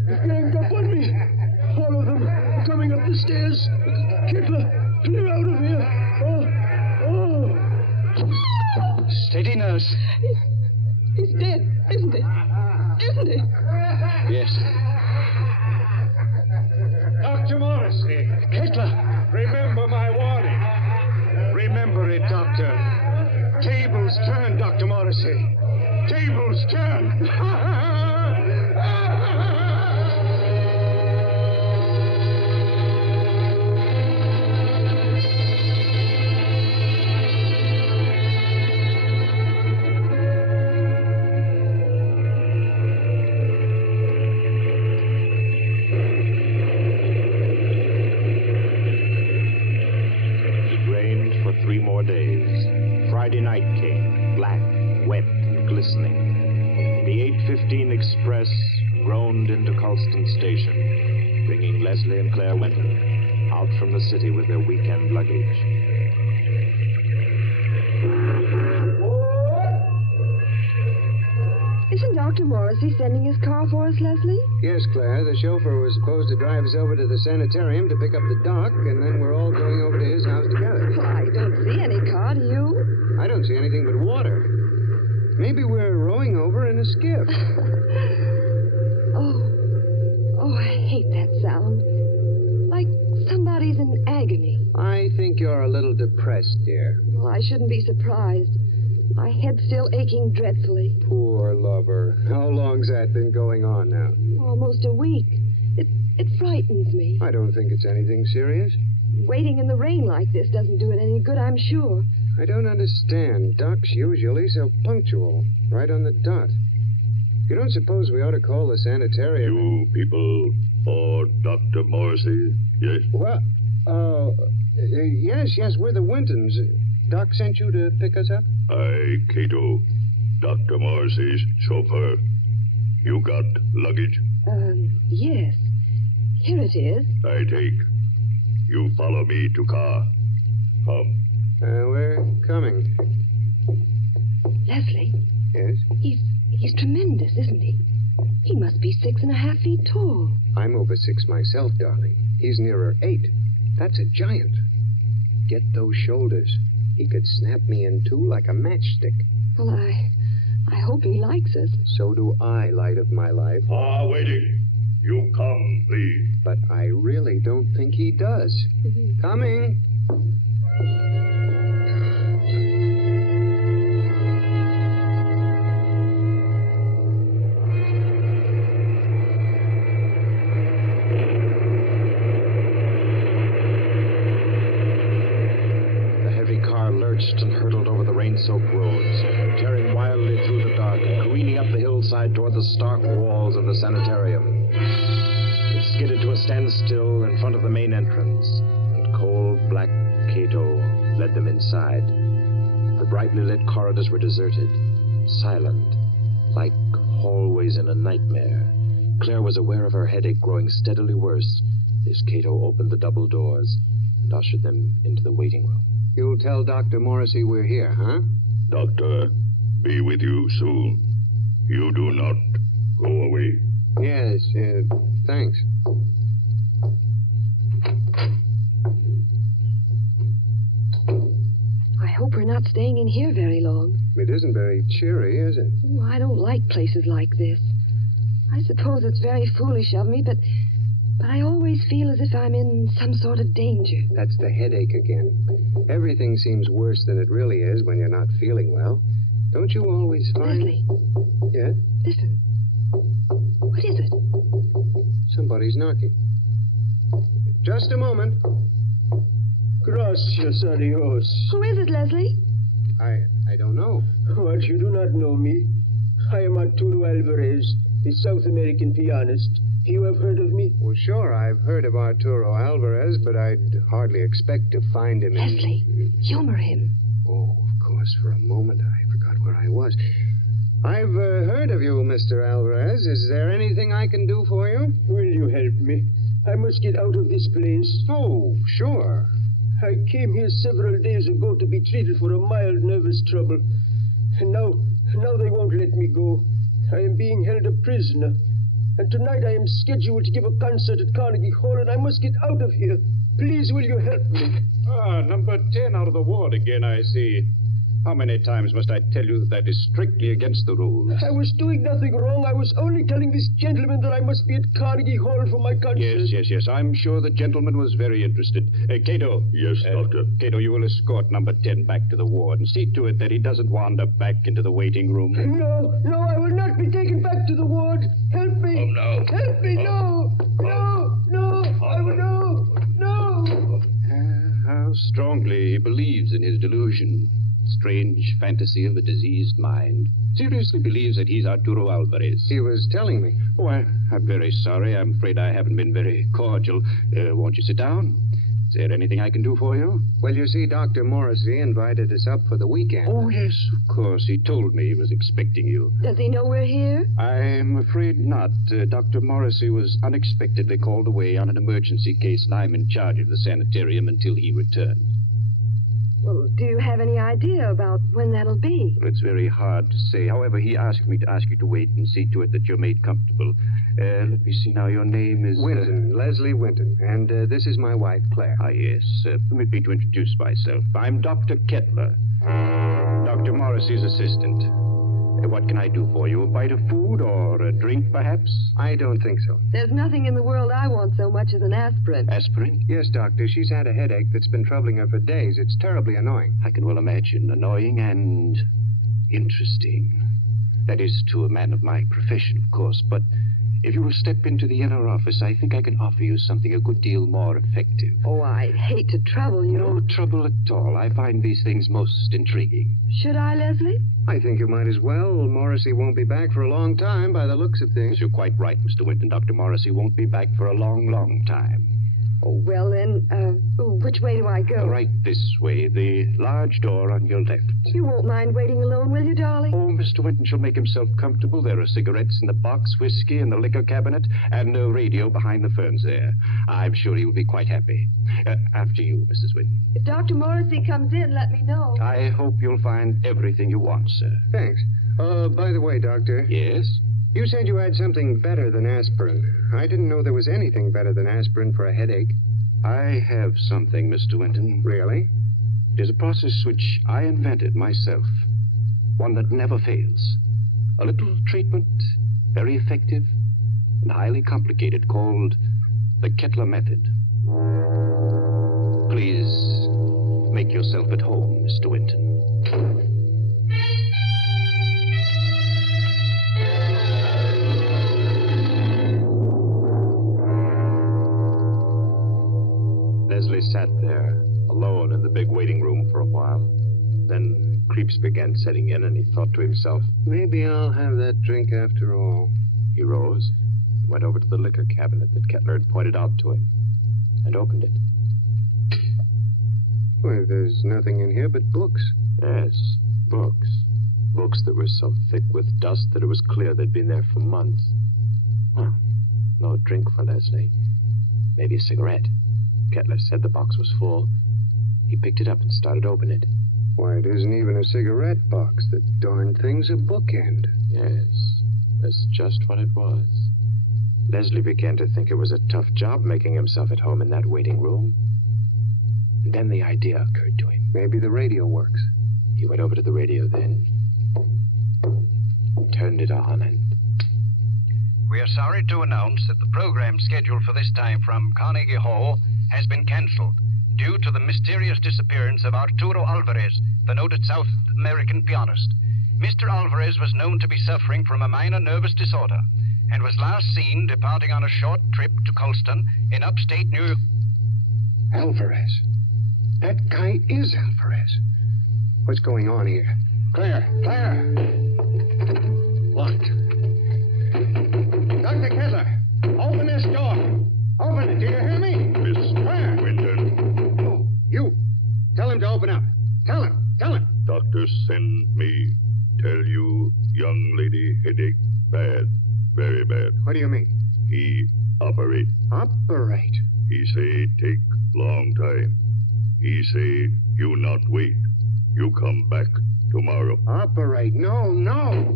They've ganged up on me. All of them coming up the stairs. Kettler, clear out of here. Oh. Steady, nurse. He's dead, isn't he? Yes. Dr. Morrissey. Kettler. Remember my warning. Remember it, Doctor. Tables turn, Dr. Morrissey. Tables turn. Friday night came, black, wet, and glistening. The 8:15 express groaned into Colston Station, bringing Leslie and Claire Winton out from the city with their weekend luggage. Isn't Dr. Morrissey sending his car for us, Leslie? Yes, Claire. The chauffeur was supposed to drive us over to the sanitarium to pick up the doc, and then we're all going over to his house together. Well, I don't see any car, do you? I don't see anything but water. Maybe we're rowing over in a skiff. Oh, I hate that sound. Like somebody's in agony. I think you're a little depressed, dear. Well, I shouldn't be surprised. My head's still aching dreadfully. Poor lover. How long's that been going on now? Almost a week. It frightens me. I don't think it's anything serious. Waiting in the rain like this doesn't do it any good, I'm sure. I don't understand. Doc's usually so punctual. Right on the dot. You don't suppose we ought to call the sanitarium? You people, or Dr. Morrissey, yes? What? Yes, we're the Wintons. Doc sent you to pick us up? I, Cato, Dr. Morrissey's chauffeur. You got luggage? Yes. Here it is. I take. You follow me to car. Come. We're coming. Leslie? Yes? He's tremendous, isn't he? He must be 6.5 feet tall. I'm over 6 myself, darling. He's nearer 8. That's a giant. Get those shoulders. He could snap me in two like a matchstick. Well, I hope he likes us. So do I, light of my life. Waiting. You come, please. But I really don't think he does. Coming. And hurtled over the rain-soaked roads, tearing wildly through the dark, careening up the hillside toward the stark walls of the sanitarium. It skidded to a standstill in front of the main entrance, and cold black Cato led them inside. The brightly lit corridors were deserted, silent, like hallways in a nightmare. Claire was aware of her headache growing steadily worse as Cato opened the double doors and ushered them into the waiting room. You'll tell Dr. Morrissey we're here, huh? Doctor, be with you soon. You do not go away. Yes, thanks. I hope we're not staying in here very long. It isn't very cheery, is it? Oh, I don't like places like this. I suppose it's very foolish of me, but I always feel as if I'm in some sort of danger. That's the headache again. Everything seems worse than it really is when you're not feeling well. Don't you always find... Leslie. Yeah? Listen. What is it? Somebody's knocking. Just a moment. Gracias a Dios. Who is it, Leslie? I don't know. What, you do not know me? I am Arturo Alvarez, the South American pianist. You have heard of me? Well, sure, I've heard of Arturo Alvarez, but I'd hardly expect to find him in... Leslie, humor him. Oh, of course, for a moment I forgot where I was. I've heard of you, Mr. Alvarez. Is there anything I can do for you? Will you help me? I must get out of this place. Oh, sure. I came here several days ago to be treated for a mild nervous trouble. And now they won't let me go. I am being held a prisoner. And tonight I am scheduled to give a concert at Carnegie Hall, and I must get out of here. Please, will you help me? Number 10 out of the ward again, I see. How many times must I tell you that is strictly against the rules? I was doing nothing wrong. I was only telling this gentleman that I must be at Carnegie Hall for my concert. Yes. I'm sure the gentleman was very interested. Cato. Yes, Doctor. Cato, you will escort number 10 back to the ward and see to it that he doesn't wander back into the waiting room. No, I will not be taken back to the ward. Help me. Oh, no. Help me, no. How strongly he believes in his delusion. Strange fantasy of a diseased mind. Seriously believes that he's Arturo Alvarez. He was telling me. Oh, I'm very sorry. I'm afraid I haven't been very cordial. Won't you sit down? Is there anything I can do for you? Well, you see, Dr. Morrissey invited us up for the weekend. Oh, yes, of course. He told me he was expecting you. Does he know we're here? I'm afraid not. Dr. Morrissey was unexpectedly called away on an emergency case, and I'm in charge of the sanitarium until he returns. Well, do you have any idea about when that'll be? Well, it's very hard to say. However, he asked me to ask you to wait and see to it that you're made comfortable. Let me see now. Your name is... Winton, Leslie Winton. And this is my wife, Claire. Yes. Permit me to introduce myself. I'm Dr. Kettler, Dr. Morrissey's assistant. What can I do for you? A bite of food or a drink, perhaps? I don't think so. There's nothing in the world I want so much as an aspirin. Aspirin? Yes, Doctor. She's had a headache that's been troubling her for days. It's terribly annoying. I can well imagine. Annoying and interesting. That is to a man of my profession, of course. But if you will step into the inner office, I think I can offer you something a good deal more effective. Oh, I'd hate to trouble you. No trouble at all. I find these things most intriguing. Should I, Leslie? I think you might as well. Morrissey won't be back for a long time by the looks of things. You're quite right, Mr. Winton. Dr. Morrissey won't be back for a long, long time. Oh, well, then, which way do I go? Right this way, the large door on your left. You won't mind waiting alone, will you, darling? Oh, Mr. Winton shall make himself comfortable. There are cigarettes in the box, whiskey in the liquor cabinet, and a radio behind the ferns there. I'm sure he will be quite happy. After you, Mrs. Winton. If Dr. Morrissey comes in, let me know. I hope you'll find everything you want, sir. Thanks. By the way, Doctor. Yes? You said you had something better than aspirin. I didn't know there was anything better than aspirin for a headache. I have something, Mr. Winton. Really? It is a process which I invented myself. One that never fails. A little treatment, very effective and highly complicated, called the Kettler method. Please make yourself at home, Mr. Winton. Leslie sat there, alone in the big waiting room for a while. Then creeps began setting in, and he thought to himself, maybe I'll have that drink after all. He rose and went over to the liquor cabinet that Kettler had pointed out to him, and opened it. Well, there's nothing in here but books. Yes, books. Books that were so thick with dust that it was clear they'd been there for months. Well, no drink for Leslie. Maybe a cigarette. Kettler said the box was full. He picked it up and started to open it. Why, it isn't even a cigarette box. The darn thing's a bookend. Yes, that's just what it was. Leslie began to think it was a tough job making himself at home in that waiting room. And then the idea occurred to him. Maybe the radio works. He went over to the radio then, turned it on, and... We are sorry to announce that the program scheduled for this time from Carnegie Hall has been cancelled due to the mysterious disappearance of Arturo Alvarez, the noted South American pianist. Mr. Alvarez was known to be suffering from a minor nervous disorder and was last seen departing on a short trip to Colston in upstate New York. Alvarez? That guy is Alvarez. What's going on here? Claire! Claire! Locked. Dr. Kettler, open this door. Open it. Do you hear me? Miss Claire! Winton. Oh, you. Tell him to open up. Tell him. Tell him. Doctor send me. Tell you, young lady headache. Bad. Very bad. What do you mean? He operate. Operate? He say take long time. He say you not wait. You come back tomorrow. Operate? No, no.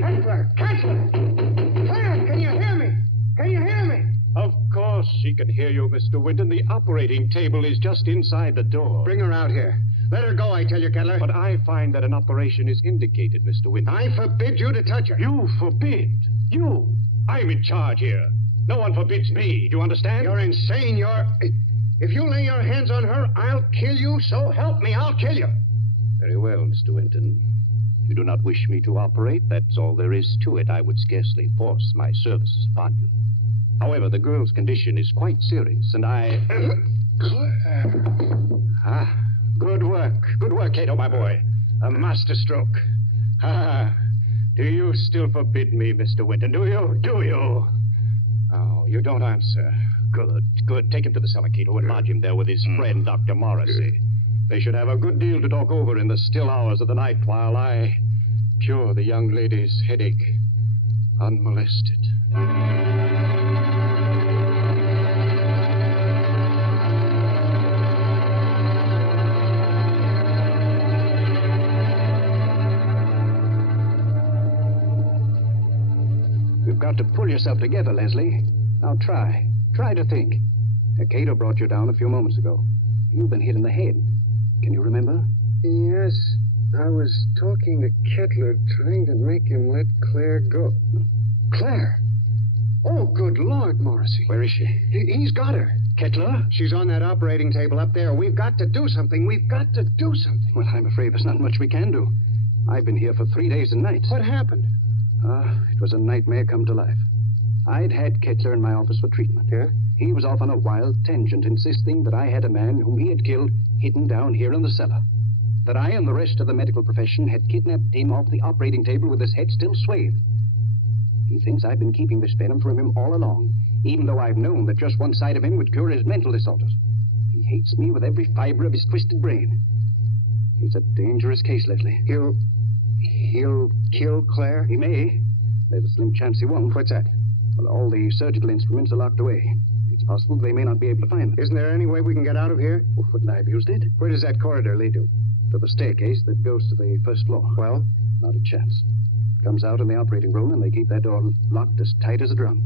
Kettler! Kettler! Claire, can you hear me? Can you hear me? Of course she can hear you, Mr. Winton. The operating table is just inside the door. Bring her out here. Let her go, I tell you, Kettler. But I find that an operation is indicated, Mr. Winton. I forbid you to touch her. You forbid? You? I'm in charge here. No one forbids me. Do you understand? You're insane. If you lay your hands on her, I'll kill you. So help me, I'll kill you. Very well, Mr. Winton. You do not wish me to operate. That's all there is to it. I would scarcely force my services upon you. However, the girl's condition is quite serious, and I... Good work. Good work, Cato, my boy. A masterstroke. Do you still forbid me, Mr. Winton? Do you? Do you? Oh, you don't answer. Good, good. Take him to the cellar, Cato, and lodge him there with his friend, Dr. Morrissey. They should have a good deal to talk over in the still hours of the night while I cure the young lady's headache unmolested. You've got to pull yourself together, Leslie. Now try. Try to think. Cato brought you down a few moments ago. You've been hit in the head. Can you remember? Yes. I was talking to Kettler, trying to make him let Claire go. Claire? Oh, good Lord, Morrissey. Where is she? He's got her. Kettler? She's on that operating table up there. We've got to do something. We've got to do something. Well, I'm afraid there's not much we can do. I've been here for 3 days and nights. What happened? It was a nightmare come to life. I'd had Kettler in my office for treatment. Yeah? He was off on a wild tangent, insisting that I had a man whom he had killed hidden down here in the cellar. That I and the rest of the medical profession had kidnapped him off the operating table with his head still swathed. He thinks I've been keeping this venom from him all along, even though I've known that just one side of him would cure his mental disorders. He hates me with every fiber of his twisted brain. He's a dangerous case, Leslie. He'll kill Claire? He may. There's a slim chance he won't. What's that? Well, all the surgical instruments are locked away. It's possible they may not be able to find them. Isn't there any way we can get out of here? Well, wouldn't I have used it? Where does that corridor lead to? To the staircase that goes to the first floor. Well? Not a chance. Comes out in the operating room, and they keep that door locked as tight as a drum.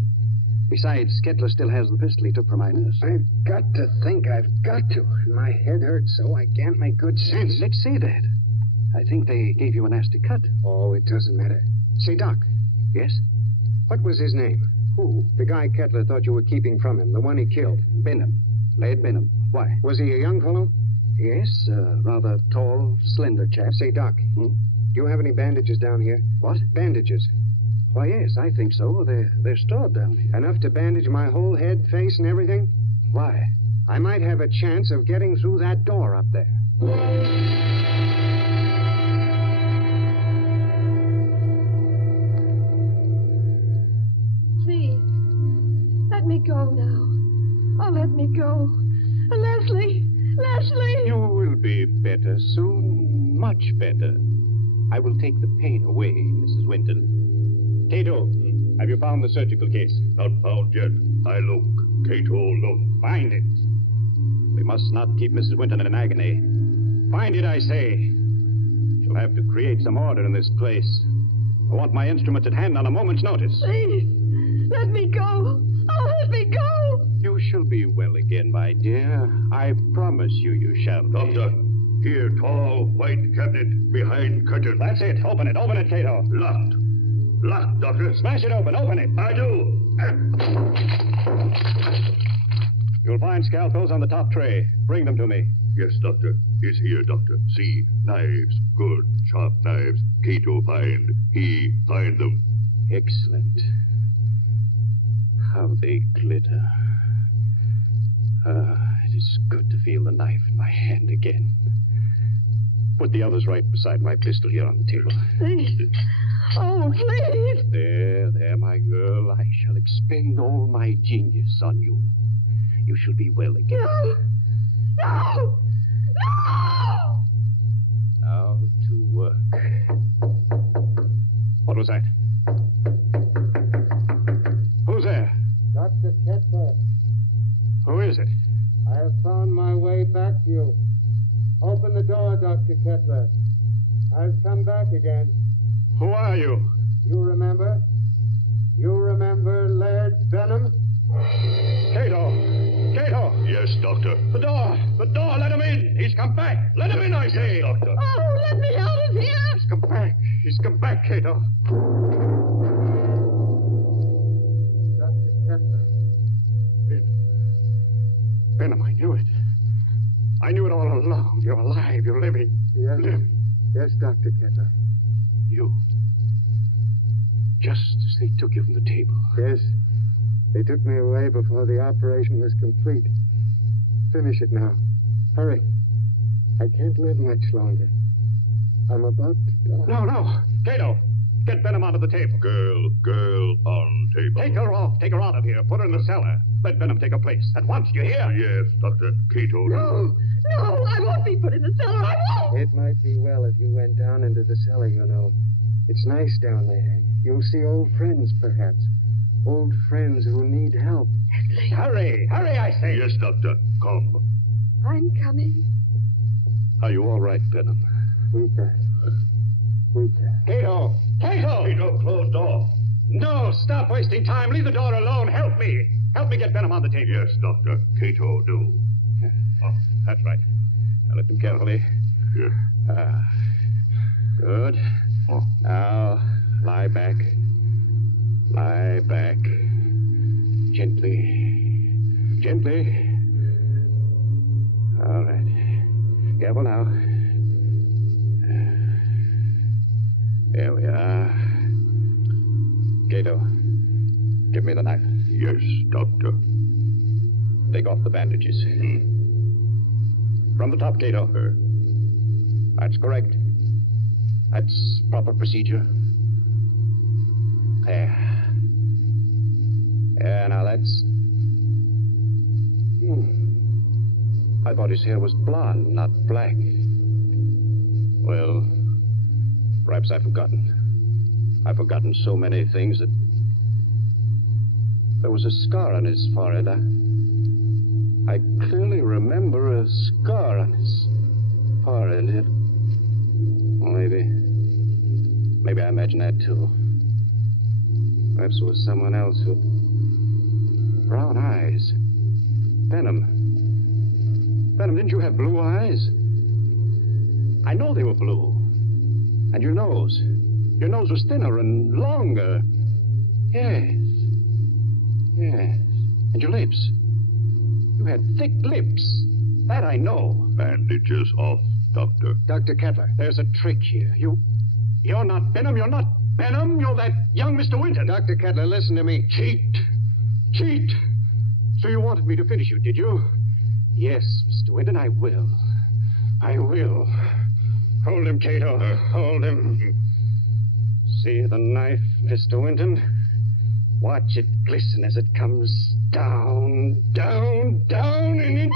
Besides, Kettler still has the pistol he took from my nurse. I've got to think. I've got to. My head hurts so I can't make good sense. Let's say that. I think they gave you a nasty cut. Oh, it doesn't matter. Say, Doc. Yes? What was his name? Who? The guy Kettler thought you were keeping from him, the one he killed. Benham. Laird Benham. Why? Was he a young fellow? Yes, rather tall, slender chap. Say, Doc, do you have any bandages down here? What? Bandages. Why, yes, I think so. They're stored down here. Enough to bandage my whole head, face, and everything? Why? I might have a chance of getting through that door up there. Please, let me go now. Oh, let me go. Leslie! Leslie! You will be better soon, much better. I will take the pain away, Mrs. Winton. Cato, have you found the surgical case? Not found yet. I look. Cato, look. Find it. We must not keep Mrs. Winton in an agony. Find it, I say. She'll have to create some order in this place. I want my instruments at hand on a moment's notice. Please, let me go. Oh, let me go. You shall be well again, my dear. I promise you shall be. Doctor, here, tall, white cabinet behind curtain. That's it. Open it, Cato. Locked. Locked, Doctor. Smash it open. Open it. I do. You'll find scalpels on the top tray. Bring them to me. Yes, Doctor. Is here, Doctor. See, knives. Good, sharp knives. Cato find. He find them. Excellent. How they glitter. It is good to feel the knife in my hand again. Put the others right beside my pistol here on the table. Please. Oh, please. There, my girl. I shall expend all my genius on you. You shall be well again. No! No! No! Now to work. What was that? Who's there? Dr. Kettler. Who is it? I have found my way back to you. Open the door, Dr. Kettler. I've come back again. Who are you? You remember? You remember Laird Benham? Cato! Yes, Doctor. The door, let him in! He's come back! Let him in, I say! Yes, Doctor. Oh, let me out of here! He's come back, Cato. Dr. Kettler. Benham, I knew it. I knew it all along. You're alive, you're living. Yes. Yes, Dr. Kettler. You. Just as they took you from the table. Yes. They took me away before the operation was complete. Finish it now. Hurry. I can't live much longer. I'm about to die. No. Cato, get Benham onto the table. Girl on table. Take her off. Take her out of here. Put her in the cellar. Let Benham take her place. At once, you hear? Yes, Doctor. Cato. No, I won't be put in the cellar. I won't. It might be well if you went down into the cellar, you know. It's nice down there. You'll see old friends, perhaps. Old friends who need help. Hurry, I say. Yes, Doctor. Come. I'm coming. Are you all right, Benham? Weaker. Cato! Cato, close door. No, stop wasting time. Leave the door alone. Help me. Help me get Benham on the table. Yes, Doctor. Cato, do. That's right. Now lift him carefully. Yes. Good. Now, lie back. Lie back. Gently. All right. Careful now. There we are. Cato, give me the knife. Yes, Doctor. Take off the bandages. From the top, Cato. That's correct. That's proper procedure. There. Yeah, now that's... I thought his hair was blonde, not black. Well, perhaps I've forgotten. I've forgotten so many things that... There was a scar on his forehead. I clearly remember a scar on his forehead. Well, maybe I imagined that too. Perhaps it was someone else who... Brown eyes. Benham, didn't you have blue eyes? I know they were blue. And your nose. Your nose was thinner and longer. Yes. And your lips. You had thick lips. That I know. Bandages off, Doctor. Dr. Kettler, there's a trick here. You're not Benham. You're not Benham. You're that young Mr. Winton. Dr. Kettler, listen to me. Cheat. So you wanted me to finish you, did you? Yes, Mr. Winton, I will. Hold him, Cato. Hold him. See the knife, Mr. Winton? Watch it glisten as it comes down, and into...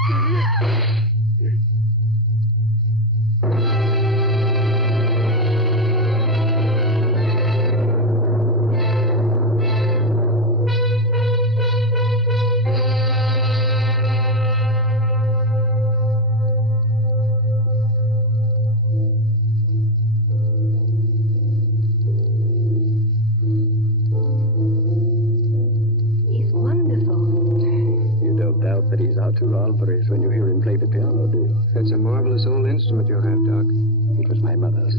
To Alvarez when you hear him play the piano, do you? That's a marvelous old instrument you have, Doc. It was my mother's.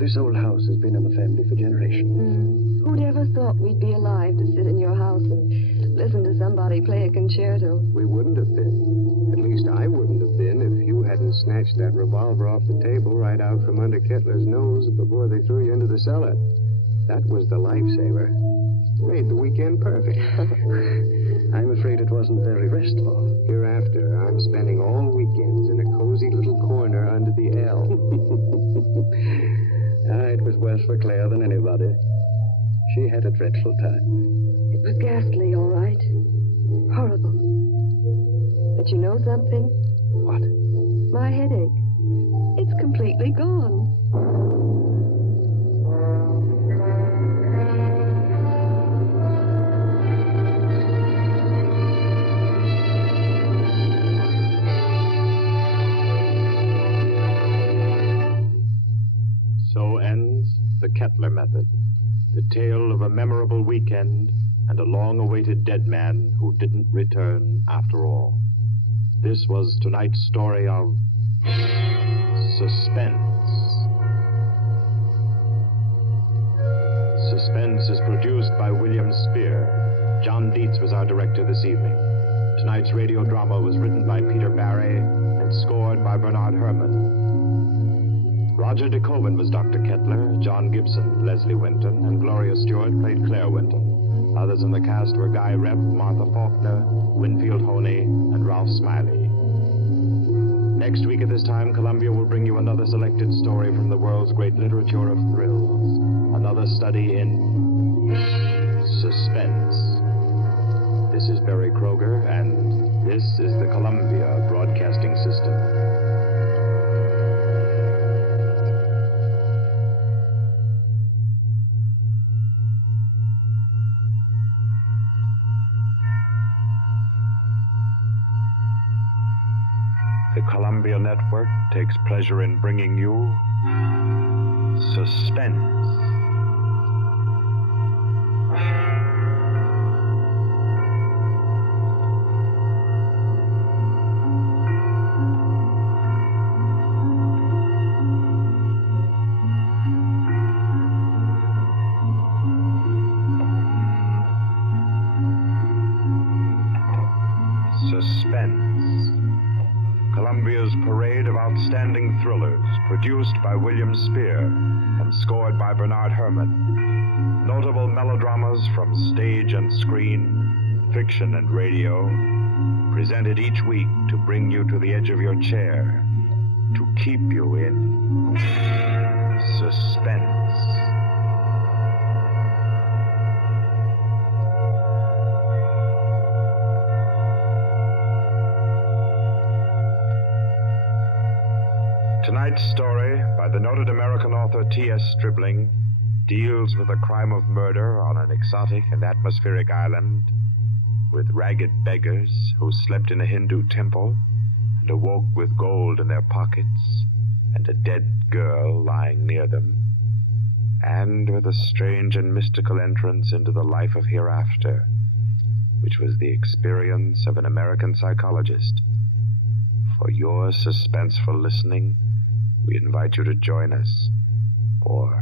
This old house has been in the family for generations. Who'd ever thought we'd be alive to sit in your house and listen to somebody play a concerto? We wouldn't have been. At least I wouldn't have been if you hadn't snatched that revolver off the table right out from under Kettler's nose before they threw you into the cellar. That was the lifesaver. Made the weekend perfect. I'm afraid it wasn't very restful. Hereafter, I'm spending all weekends in a cozy little corner under the L. It was worse for Claire than anybody. She had a dreadful time. It was ghastly, all right. Horrible. But you know something? What? My headache. It's completely gone. So ends the Kettler method, the tale of a memorable weekend and a long-awaited dead man who didn't return after all. This was tonight's story of Suspense. Suspense is produced by William Spear. John Dietz was our director this evening. Tonight's radio drama was written by Peter Barry and scored by Bernard Herrmann. Roger DeKoven was Dr. Kettler, John Gibson, Leslie Winton, and Gloria Stewart played Claire Winton. Others in the cast were Guy Repp, Martha Faulkner, Winfield Honey, and Ralph Smiley. Next week at this time, Columbia will bring you another selected story from the world's great literature of thrills. Another study in suspense. This is Barry Kroger, and this is the Columbia Broadcasting System. The Columbia Network takes pleasure in bringing you Suspense. Columbia's parade of outstanding thrillers, produced by William Spear and scored by Bernard Herrmann. Notable melodramas from stage and screen, fiction and radio, presented each week to bring you to the edge of your chair, to keep you in suspense. Tonight's story, by the noted American author T.S. Stribling, deals with the crime of murder on an exotic and atmospheric island, with ragged beggars who slept in a Hindu temple and awoke with gold in their pockets and a dead girl lying near them, and with a strange and mystical entrance into the life of hereafter, which was the experience of an American psychologist. For your suspenseful listening, we invite you to join us for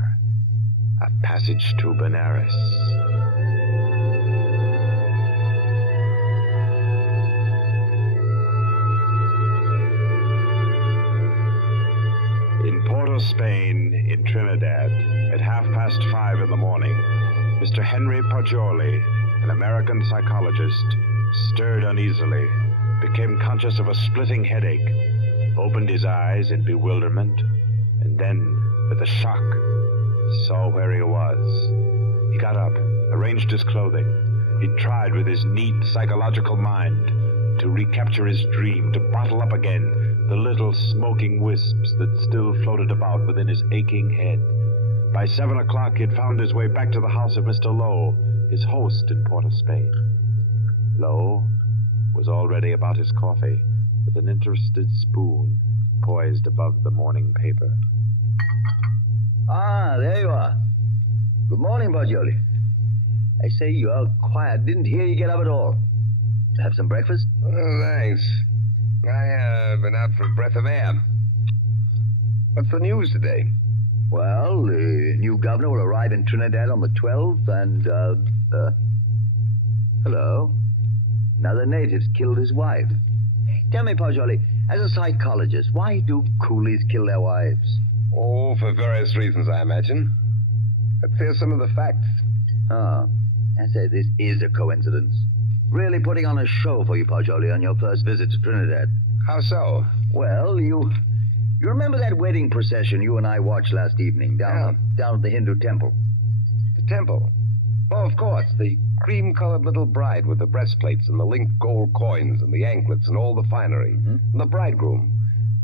A Passage to Benares. In Porto, Spain, in Trinidad, at 5:30 in the morning, Mr. Henry Poggioli, an American psychologist, stirred uneasily, became conscious of a splitting headache, opened his eyes in bewilderment, and then, with a shock, saw where he was. He got up, arranged his clothing. He tried with his neat psychological mind to recapture his dream, to bottle up again the little smoking wisps that still floated about within his aching head. By 7 o'clock, he had found his way back to the house of Mr. Lowe, his host in Port of Spain. Lowe was already about his coffee, with an interested spoon poised above the morning paper. Ah, there you are. Good morning, Poggioli. I say, you are quiet. Didn't hear you get up at all. Have some breakfast? Oh, thanks. I've been out for a breath of air. What's the news today? Well, the new governor will arrive in Trinidad on the 12th, and, hello. Another native's killed his wife. Tell me, Poggioli, as a psychologist, why do coolies kill their wives? Oh, for various reasons, I imagine. Let's hear some of the facts. Oh, I say, this is a coincidence. Really putting on a show for you, Poggioli, on your first visit to Trinidad. How so? Well, you remember that wedding procession you and I watched last evening down at the Hindu temple? The temple? Oh, of course. The cream-colored little bride with the breastplates and the linked gold coins and the anklets and all the finery. Mm-hmm. And the bridegroom.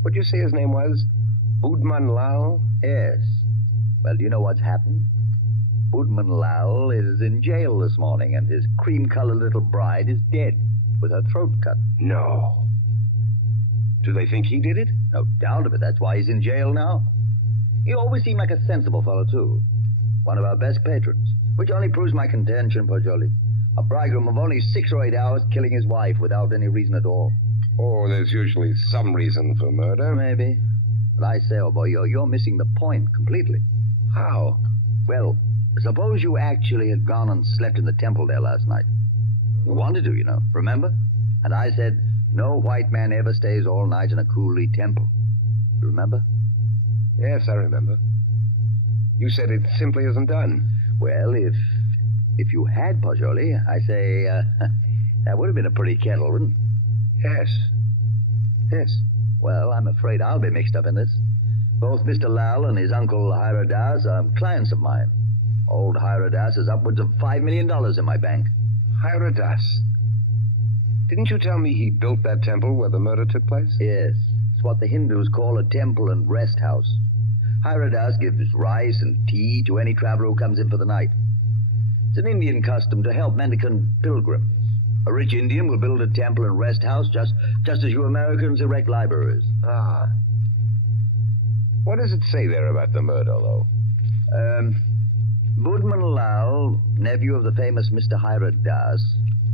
What'd you say his name was? Budman Lal? Yes. Well, do you know what's happened? Budman Lal is in jail this morning, and his cream-colored little bride is dead, with her throat cut. No. Do they think he did it? No doubt of it. That's why he's in jail now. He always seemed like a sensible fellow, too. One of our best patrons, which only proves my contention, Poggioli. A bridegroom of only 6 or 8 hours killing his wife without any reason at all. Oh, there's usually some reason for murder. Maybe. But I say, old boy, you're missing the point completely. How? Well, suppose you actually had gone and slept in the temple there last night. You wanted to, you know, remember? And I said, no white man ever stays all night in a coolie temple. You remember? Yes, I remember. You said it simply isn't done. Well, if you had, Poggioli, I say, that would have been a pretty kettle, wouldn't it? Yes. Yes. Well, I'm afraid I'll be mixed up in this. Both Mr. Lal and his uncle Hiradas are clients of mine. Old Hiradas has upwards of $5 million in my bank. Hiradas? Didn't you tell me he built that temple where the murder took place? Yes. It's what the Hindus call a temple and rest house. Hiradas gives rice and tea to any traveler who comes in for the night. It's an Indian custom to help mendicant pilgrims. A rich Indian will build a temple and rest house just as you Americans erect libraries. Ah. What does it say there about the murder, though? Budman Lal, nephew of the famous Mr. Hiradas,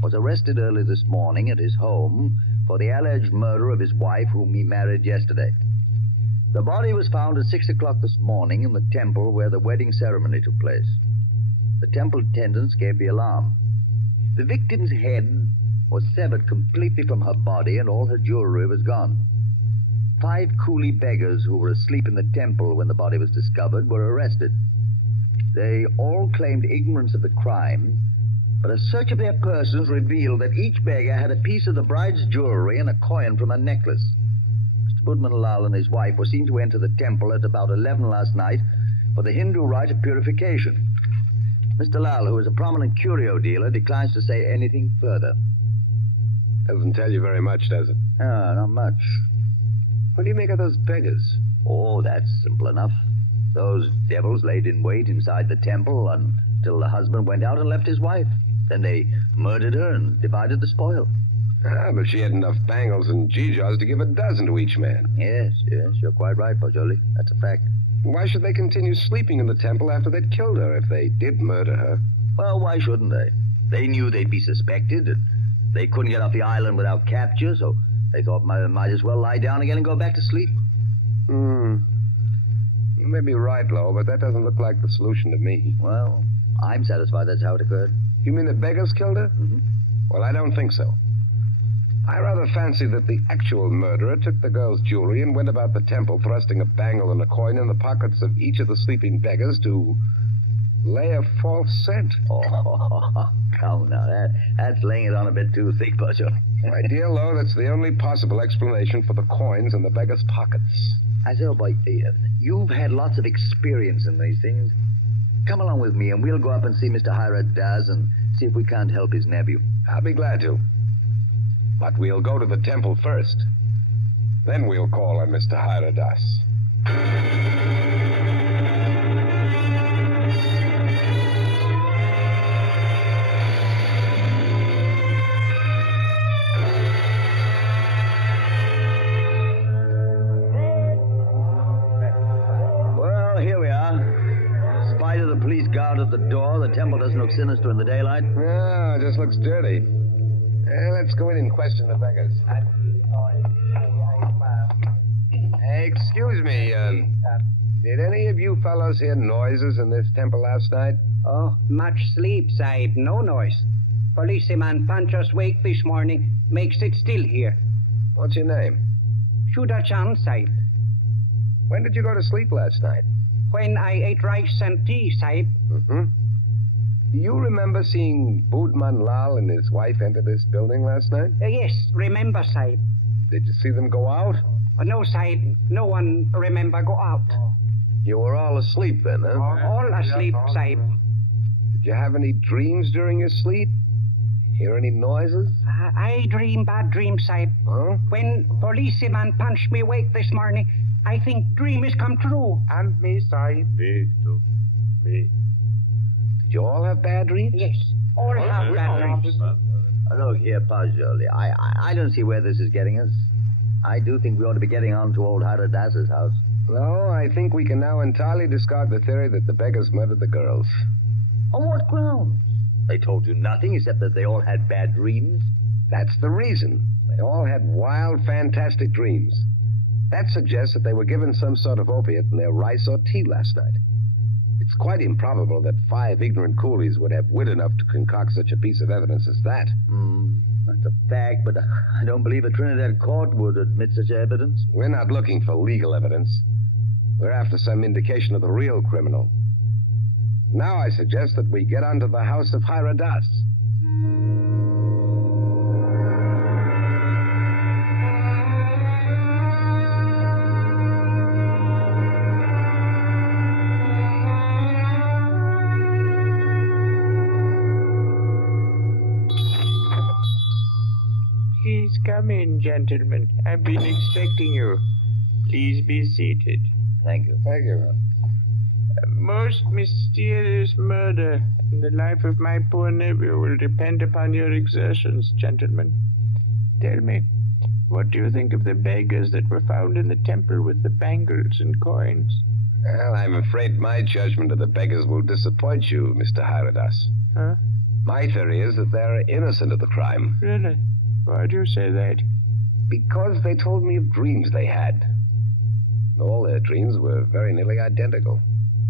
was arrested early this morning at his home for the alleged murder of his wife, whom he married yesterday. The body was found at 6 o'clock this morning in the temple where the wedding ceremony took place. The temple attendants gave the alarm. The victim's head was severed completely from her body, and all her jewelry was gone. 5 coolie beggars who were asleep in the temple when the body was discovered were arrested. They all claimed ignorance of the crime, but a search of their persons revealed that each beggar had a piece of the bride's jewelry and a coin from her necklace. Mr. Budman Lal and his wife were seen to enter the temple at about 11 last night for the Hindu rite of purification. Mr. Lal, who is a prominent curio dealer, declines to say anything further. Doesn't tell you very much, does it? Ah, not much. What do you make of those beggars? Oh, that's simple enough. Those devils laid in wait inside the temple until the husband went out and left his wife. Then they murdered her and divided the spoil. Ah, but she had enough bangles and geegaws to give a dozen to each man. Yes, you're quite right, Pajoli. That's a fact. Why should they continue sleeping in the temple after they'd killed her if they did murder her? Well, why shouldn't they? They knew they'd be suspected, and they couldn't get off the island without capture, so they thought might as well lie down again and go back to sleep. You may be right, Lo, but that doesn't look like the solution to me. Well, I'm satisfied that's how it occurred. You mean the beggars killed her? Mm-hmm. Well, I don't think so. I rather fancy that the actual murderer took the girl's jewelry and went about the temple thrusting a bangle and a coin in the pockets of each of the sleeping beggars to lay a false scent. Oh, come now. That's laying it on a bit too thick, Butcher. My dear Lo, that's the only possible explanation for the coins in the beggars' pockets. I say, oh, boy, you've had lots of experience in these things. Come along with me, and we'll go up and see Mr. Hira Daz and see if we can't help his nephew. I'll be glad to. But we'll go to the temple first. Then we'll call on Mr. Hira Daz. Guard at the door. The temple doesn't look sinister in the daylight. No, it just looks dirty. Let's go in and question the beggars. Excuse me, did any of you fellows hear noises in this temple last night? Oh, much sleep, Sahib. No noise. Policeman punch us wake this morning. Makes it still here. What's your name? Shuda Chan, Sahib. When did you go to sleep last night? When I ate rice and tea, Sahib. Mm-hmm. Do you remember seeing Budman Lal and his wife enter this building last night? Yes, remember, Sahib. Did you see them go out? No, Sahib. No one remember go out. You were all asleep then, huh? All asleep, Sahib. Did you have any dreams during your sleep? Hear any noises? I dream bad dreams, Sahib. Huh? When policeman punched me awake this morning, I think dream has come true. And me, Sahib. Me, too. Me. Did you all have bad dreams? Yes, all have bad dreams. Look here, Pajoli. I don't see where this is getting us. I do think we ought to be getting on to old Hira Daz's house. No, I think we can now entirely discard the theory that the beggars murdered the girls. On what grounds? They told you nothing except that they all had bad dreams. That's the reason. They all had wild, fantastic dreams. That suggests that they were given some sort of opiate in their rice or tea last night. It's quite improbable that 5 ignorant coolies would have wit enough to concoct such a piece of evidence as that. That's a fact, but I don't believe a Trinidad court would admit such evidence. We're not looking for legal evidence. We're after some indication of the real criminal. Now I suggest that we get onto the house of Hira Daz. Please come in, gentlemen. I've been expecting you. Please be seated. Thank you. Thank you. A most mysterious murder in the life of my poor nephew will depend upon your exertions, gentlemen. Tell me, what do you think of the beggars that were found in the temple with the bangles and coins? Well, I'm afraid my judgment of the beggars will disappoint you, Mr. Hira Daz. Huh? My theory is that they're innocent of the crime. Really? Why do you say that? Because they told me of dreams they had. All their dreams were very nearly identical.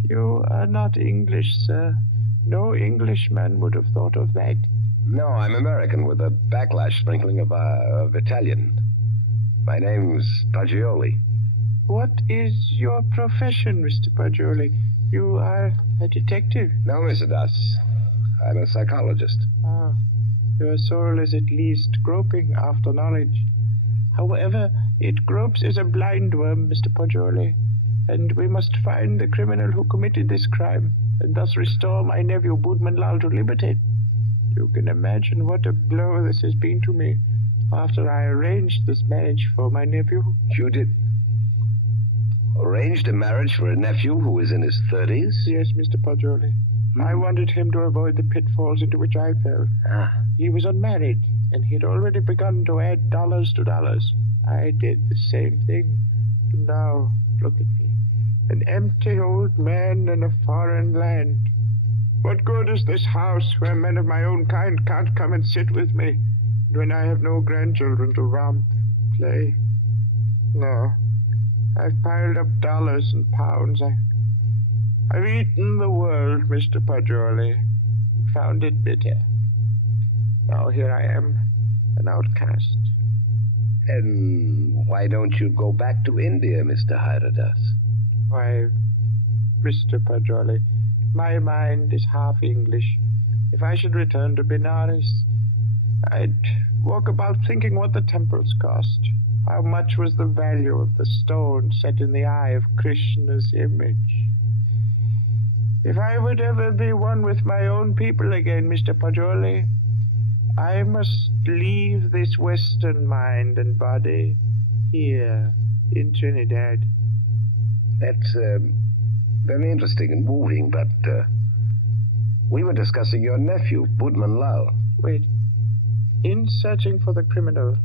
You are not English, sir. No Englishman would have thought of that. No, I'm American with a backlash sprinkling of Italian. My name's Paggioli. What is your profession, Mr. Paggioli? You are a detective? No, Mr. Daz. I'm a psychologist. Ah, your soul is at least groping after knowledge. However, it gropes as a blind worm, Mr. Paggioli, and we must find the criminal who committed this crime, and thus restore my nephew Budman Lal to liberty. You can imagine what a blow this has been to me after I arranged this marriage for my nephew. You did? Arranged a marriage for a nephew who is in his 30s? Yes, Mr. Poggioli. I wanted him to avoid the pitfalls into which I fell. He was unmarried, and he had already begun to add dollars to dollars. I did the same thing. And now, look at me. An empty old man in a foreign land. What good is this house where men of my own kind can't come and sit with me, and when I have no grandchildren to romp and play? No. I've piled up dollars and pounds. I've eaten the world, Mr. Poggioli, and found it bitter. Now here I am, an outcast. And why don't you go back to India, Mr. Hyradas? Why, Mr. Poggioli, my mind is half English. If I should return to Benares, I'd walk about thinking what the temples cost. How much was the value of the stone set in the eye of Krishna's image? If I would ever be one with my own people again, Mr. Poggioli, I must leave this Western mind and body here in Trinidad. That's very interesting and moving, but we were discussing your nephew, Budman Lal. Wait. In searching for the criminal,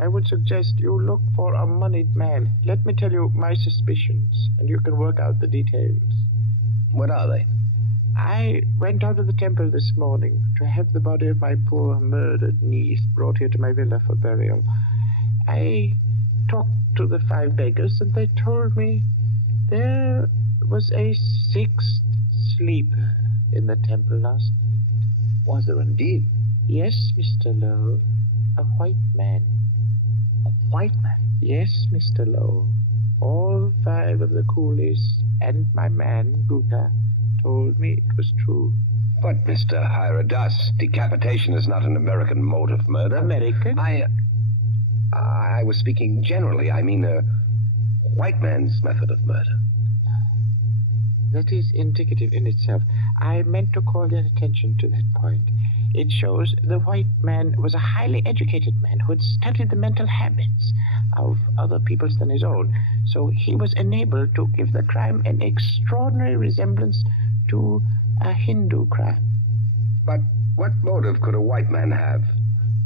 I would suggest you look for a moneyed man. Let me tell you my suspicions, and you can work out the details. What are they? I went out of the temple this morning to have the body of my poor murdered niece brought here to my villa for burial. I talked to the 5 beggars, and they told me there was a 6th sleeper in the temple last night. Was there indeed? Yes, Mr. Lowe. A white man. A white man? Yes, Mr. Lowe. All 5 of the coolies and my man, Guta, told me it was true. But, Mr. Hyradas, decapitation is not an American mode of murder. American? I was speaking generally. I mean, a white man's method of murder. That is indicative in itself. I meant to call your attention to that point. It shows the white man was a highly educated man who had studied the mental habits of other peoples than his own. So he was enabled to give the crime an extraordinary resemblance to a Hindu crime. But what motive could a white man have?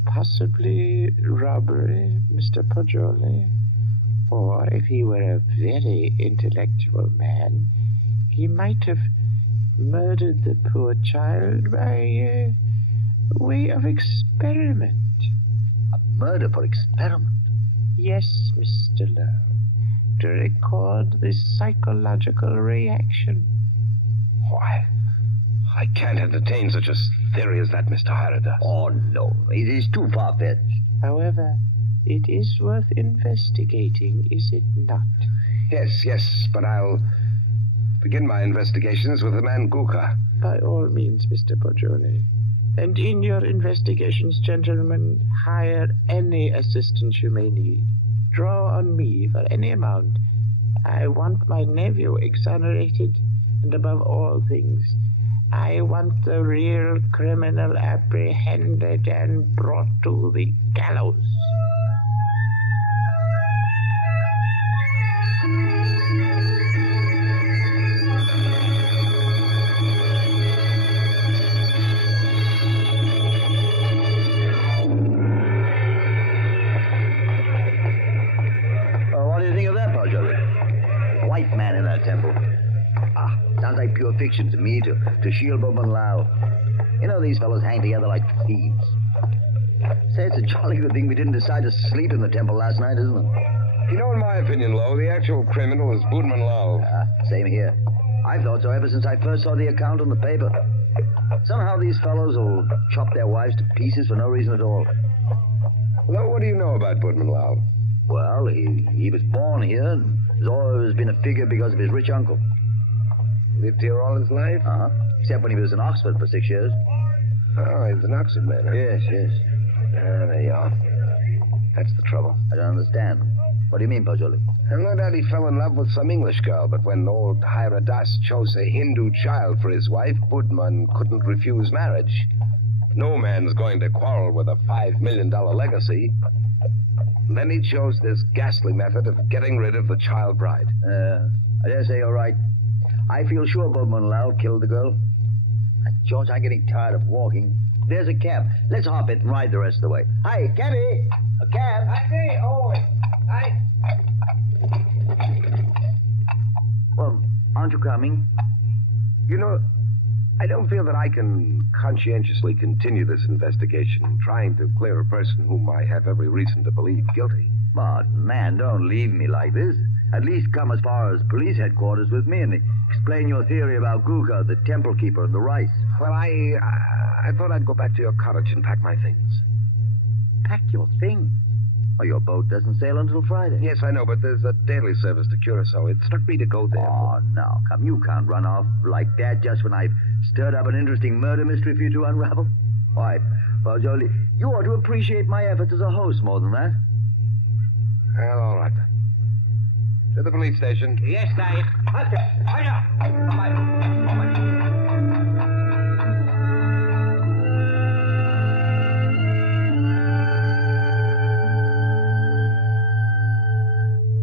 Possibly robbery, Mr. Poggioli. Or if he were a very intellectual man, he might have murdered the poor child by way of experiment. A murder for experiment? Yes, Mr. Lowe. To record the psychological reaction. Why, I can't entertain such a theory as that, Mr. Hyradas. Oh, no. It is too far-fetched. However, it is worth investigating, is it not? Yes, but I'll begin my investigations with the man Guka. By all means, Mr. Poggioli. And in your investigations, gentlemen, hire any assistance you may need. Draw on me for any amount. I want my nephew exonerated, and above all things, I want the real criminal apprehended and brought to the gallows. What do you think of that, Poggioli? A white man in that temple. Sounds like pure fiction to me, to shield Budman Lal. You know, these fellows hang together like thieves. Say, it's a jolly good thing we didn't decide to sleep in the temple last night, isn't it? You know, in my opinion, Lowe, the actual criminal is Budman Lal. Same here. I've thought so ever since I first saw the account in the paper. Somehow these fellows will chop their wives to pieces for no reason at all. Lowe, what do you know about Budman Lal? Well, he was born here and has always been a figure because of his rich uncle. Lived here all his life? Except when he was in Oxford for 6 years. Oh, he was an Oxford man, huh? Yes. There you are. That's the trouble. I don't understand. What do you mean, Poggioli? And no doubt he fell in love with some English girl, but when old Hyradas chose a Hindu child for his wife, Budman couldn't refuse marriage. No man's going to quarrel with a $5 million legacy. And then he chose this ghastly method of getting rid of the child bride. I dare say you're right. I feel sure Boatman Lal killed the girl. George, I'm getting tired of walking. There's a cab. Let's hop it and ride the rest of the way. Hi, cabby! A cab! I say, Well, aren't you coming? You know, I don't feel that I can conscientiously continue this investigation, trying to clear a person whom I have every reason to believe guilty. But, man, don't leave me like this. At least come as far as police headquarters with me and explain your theory about Guga, the temple keeper, and the rice. Well, I thought I'd go back to your cottage and pack my things. Pack your things? Well, your boat doesn't sail until Friday. Yes, I know, but there's a daily service to Curacao. It struck me to go there. Oh, now, come. You can't run off like that just when I've stirred up an interesting murder mystery for you to unravel. Why, Pajoli, you ought to appreciate my efforts as a host more than that. Well, all right then. To the police station. Yes, Dave.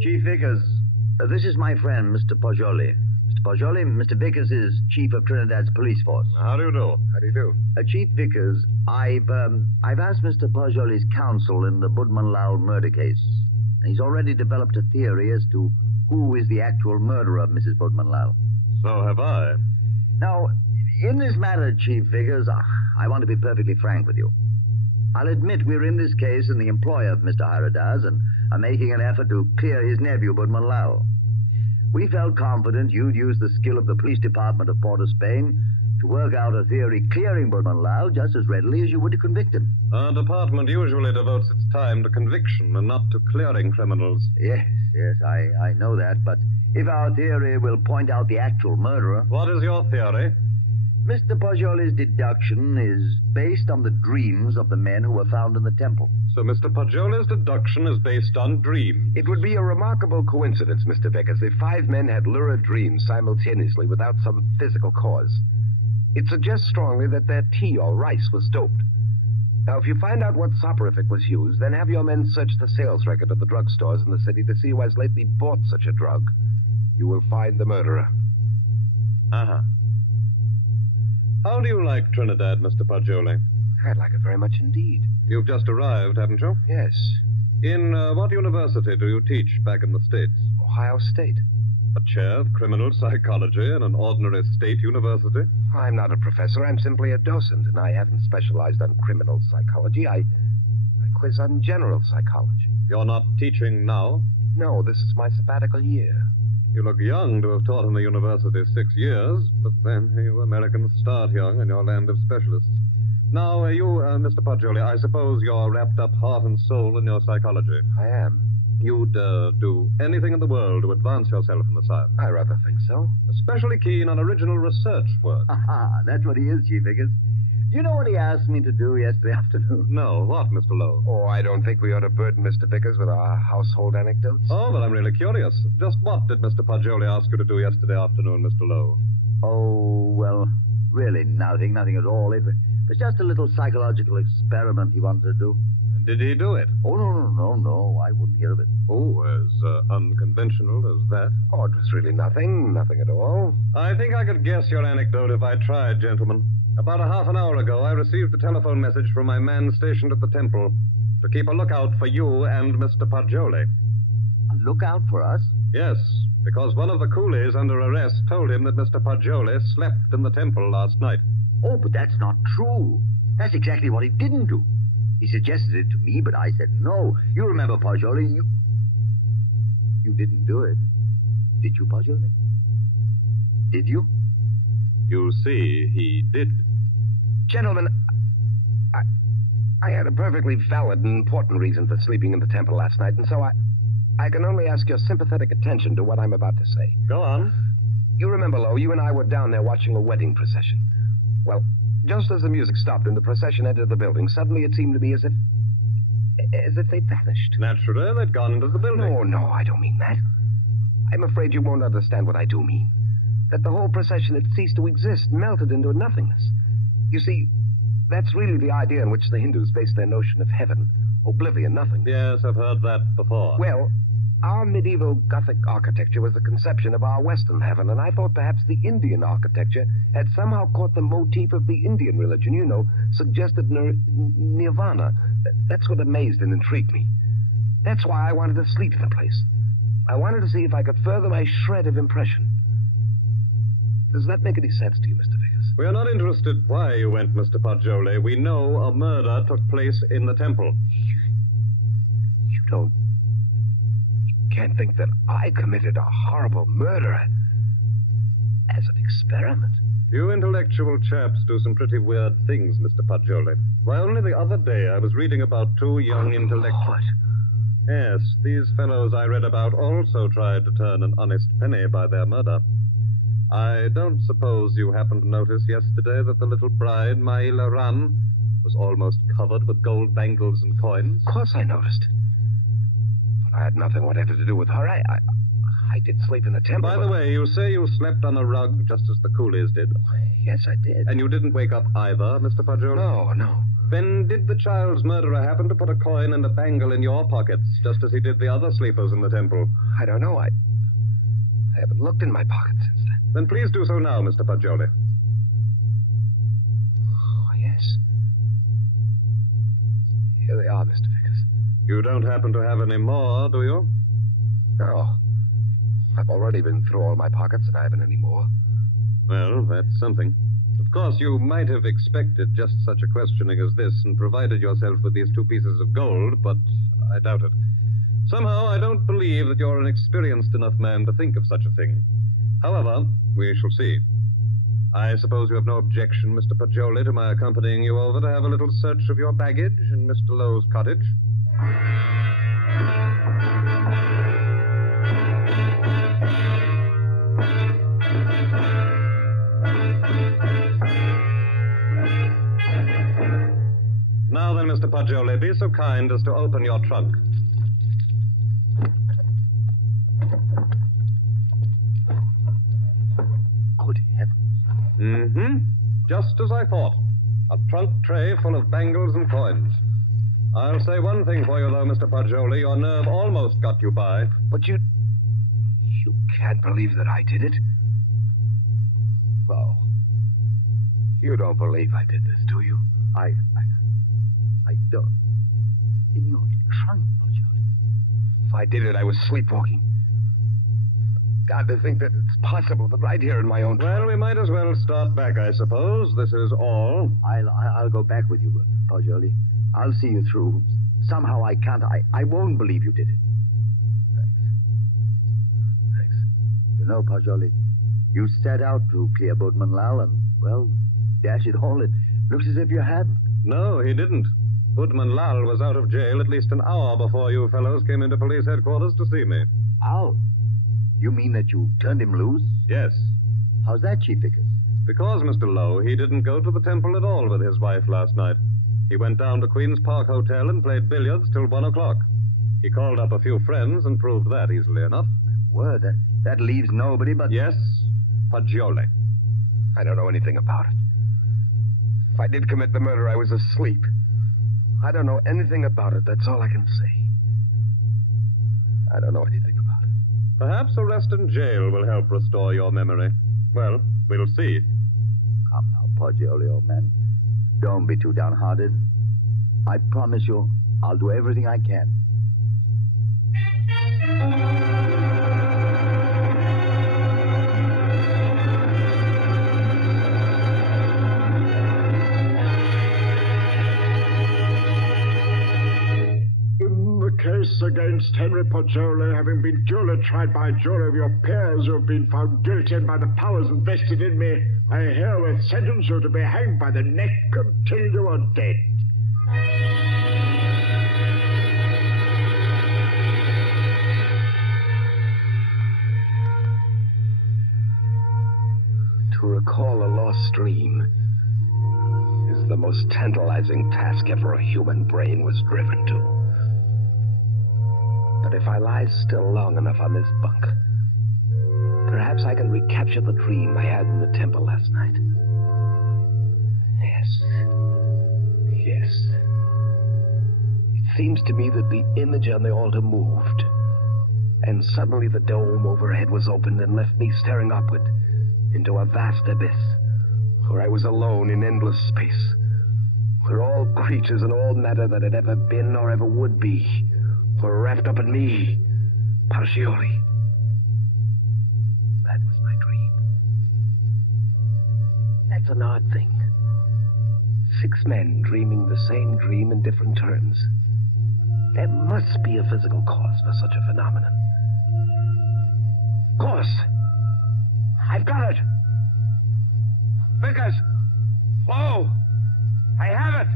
Chief Vickers, this is my friend, Mr. Pajoli. Mr. Pajoli, Mr. Vickers is chief of Trinidad's police force. How do you do? How do you do? Chief Vickers, I've asked Mr. Pajoli's counsel in the Budman Lal murder case. He's already developed a theory as to who is the actual murderer of Mrs. Budman Lal. So have I. Now, in this matter, Chief Vickers, I want to be perfectly frank with you. I'll admit we're in this case in the employ of Mr. Haradas and are making an effort to clear his nephew, Budman Lal. We felt confident you'd use the skill of the police department of Port of Spain to work out a theory clearing Budman Lal just as readily as you would to convict him. Our department usually devotes its time to conviction and not to clearing criminals. Yes, I know that, but if our theory will point out the actual murderer... What is your theory? Mr. Pajoli's deduction is based on the dreams of the men who were found in the temple. So Mr. Pajoli's deduction is based on dreams. It would be a remarkable coincidence, Mr. Vickers, if 5 men had lurid dreams simultaneously without some physical cause. It suggests strongly that their tea or rice was doped. Now, if you find out what soporific was used, then have your men search the sales record of the drugstores in the city to see who has lately bought such a drug. You will find the murderer. Uh-huh. How do you like Trinidad, Mr. Pajoli? I'd like it very much indeed. You've just arrived, haven't you? Yes. In what university do you teach back in the States? Ohio State. A chair of criminal psychology in an ordinary state university? I'm not a professor. I'm simply a docent, and I haven't specialized on criminal psychology. I quiz on general psychology. You're not teaching now? No, this is my sabbatical year. You look young to have taught in the university 6 years, but then you Americans start young in your land of specialists. Now, you, Mr. Pajoli, I suppose you're wrapped up heart and soul in your psychology. I am. You'd do anything in the world to advance yourself in the science. I rather think so. Especially keen on original research work. Aha, that's what he is, Chief Vickers. Do you know what he asked me to do yesterday afternoon? No, what, Mr. Lowe? Oh, I don't think we ought to burden Mr. Vickers with our household anecdotes. Oh, but I'm really curious. Just what did Mr. Pajoli ask you to do yesterday afternoon, Mr. Lowe? Oh, well, really nothing at all. It was just a little psychological experiment he wanted to do. And did he do it? Oh, no, I wouldn't hear of it. Oh, as unconventional as that? Oh, it was really nothing at all. I think I could guess your anecdote if I tried, gentlemen. About a half an hour ago, I received a telephone message from my man stationed at the temple to keep a lookout for you and Mr. Pajoli. A lookout for us? Yes, because one of the coolies under arrest told him that Mr. Pajoli slept in the temple last night. Oh, but that's not true. That's exactly what he didn't do. He suggested it to me, but I said no. You remember, Pajoli, you didn't do it. Did you, Pajoli? Did you? You see, he did. Gentlemen, I had a perfectly valid and important reason for sleeping in the temple last night, and so I can only ask your sympathetic attention to what I'm about to say. Go on. You remember, Lo, you and I were down there watching a wedding procession. Well, just as the music stopped and the procession entered the building, suddenly it seemed to me as if they'd vanished. Naturally, they'd gone into the building. No, I don't mean that. I'm afraid you won't understand what I do mean. That the whole procession had ceased to exist, melted into nothingness. You see, that's really the idea on which the Hindus base their notion of heaven, Oblivion, nothing. Yes, I've heard that before. Well, our medieval Gothic architecture was the conception of our Western heaven, and I thought perhaps the Indian architecture had somehow caught the motif of the Indian religion, you know, suggested nirvana. That's what amazed and intrigued me. That's why I wanted to sleep in the place. I wanted to see if I could further my shred of impression. Does that make any sense to you, Mr. Vickers? We are not interested why you went, Mr. Poggioli. We know a murder took place in the temple. You can't think that I committed a horrible murder as an experiment. You intellectual chaps do some pretty weird things, Mr. Poggioli. Why, only the other day I was reading about two young intellectuals. Yes, these fellows I read about also tried to turn an honest penny by their murder. I don't suppose you happened to notice yesterday that the little bride, Maila Ram, was almost covered with gold bangles and coins? Of course I noticed. But I had nothing whatever to do with her. I did sleep in the temple. By the way, you say you slept on a rug just as the coolies did. Yes, I did. And you didn't wake up either, Mr. Poggioli? No. Then did the child's murderer happen to put a coin and a bangle in your pockets, just as he did the other sleepers in the temple? I don't know. I haven't looked in my pocket since then. Then please do so now, Mr. Poggioli. Oh, yes. Here they are, Mr. Vickers. You don't happen to have any more, do you? No. I've already been through all my pockets, and I haven't any more. Well, that's something. Of course, you might have expected just such a questioning as this and provided yourself with these 2 pieces of gold, but I doubt it. Somehow, I don't believe that you're an experienced enough man to think of such a thing. However, we shall see. I suppose you have no objection, Mr. Poggioli, to my accompanying you over to have a little search of your baggage in Mr. Lowe's cottage? Now then, Mr. Poggioli, be so kind as to open your trunk. Good heavens. Mm-hmm. Just as I thought. A trunk tray full of bangles and coins. I'll say one thing for you, though, Mr. Poggioli. Your nerve almost got you by. But you can't believe that I did it? Oh. You don't believe I did this, do you? I don't. In your trunk, Poggioli. If I did it, I was sleepwalking. God, to think that it's possible that right here in my own trunk. Well, we might as well start back, I suppose. This is all. I'll go back with you, Poggioli. I'll see you through. Somehow I can't. I won't believe you did it. Thanks. You know, Poggioli, you set out to clear Boatman Lal, and, well, dash it all, it looks as if you hadn't. No, he didn't. Boatman Lal was out of jail at least an hour before you fellows came into police headquarters to see me. Out? You mean that you turned him loose? Yes. How's that, Chief Vickers? Because, Mr. Lowe, he didn't go to the temple at all with his wife last night. He went down to Queen's Park Hotel and played billiards till 1 o'clock. He called up a few friends and proved that easily enough. My word, that leaves nobody but... Yes, Poggioli. I don't know anything about it. If I did commit the murder, I was asleep. I don't know anything about it. That's all I can say. I don't know anything about it. Perhaps arrest in jail will help restore your memory. Well, we'll see. Come now, Poggioli, old man. Don't be too downhearted. I promise you, I'll do everything I can. Case against Henry Poggioli having been duly tried by a jury of your peers who have been found guilty and by the powers invested in me, I herewith sentence you to be hanged by the neck until you are dead. To recall a lost dream is the most tantalizing task ever a human brain was driven to. But if I lie still long enough on this bunk, perhaps I can recapture the dream I had in the temple last night. Yes. It seems to me that the image on the altar moved. And suddenly the dome overhead was opened and left me staring upward into a vast abyss, where I was alone in endless space, where all creatures and all matter that had ever been or ever would be were wrapped up in me, Pacioli. That was my dream. That's an odd thing. 6 men dreaming the same dream in different terms. There must be a physical cause for such a phenomenon. Of course! I've got it! Vickers! Whoa! I have it!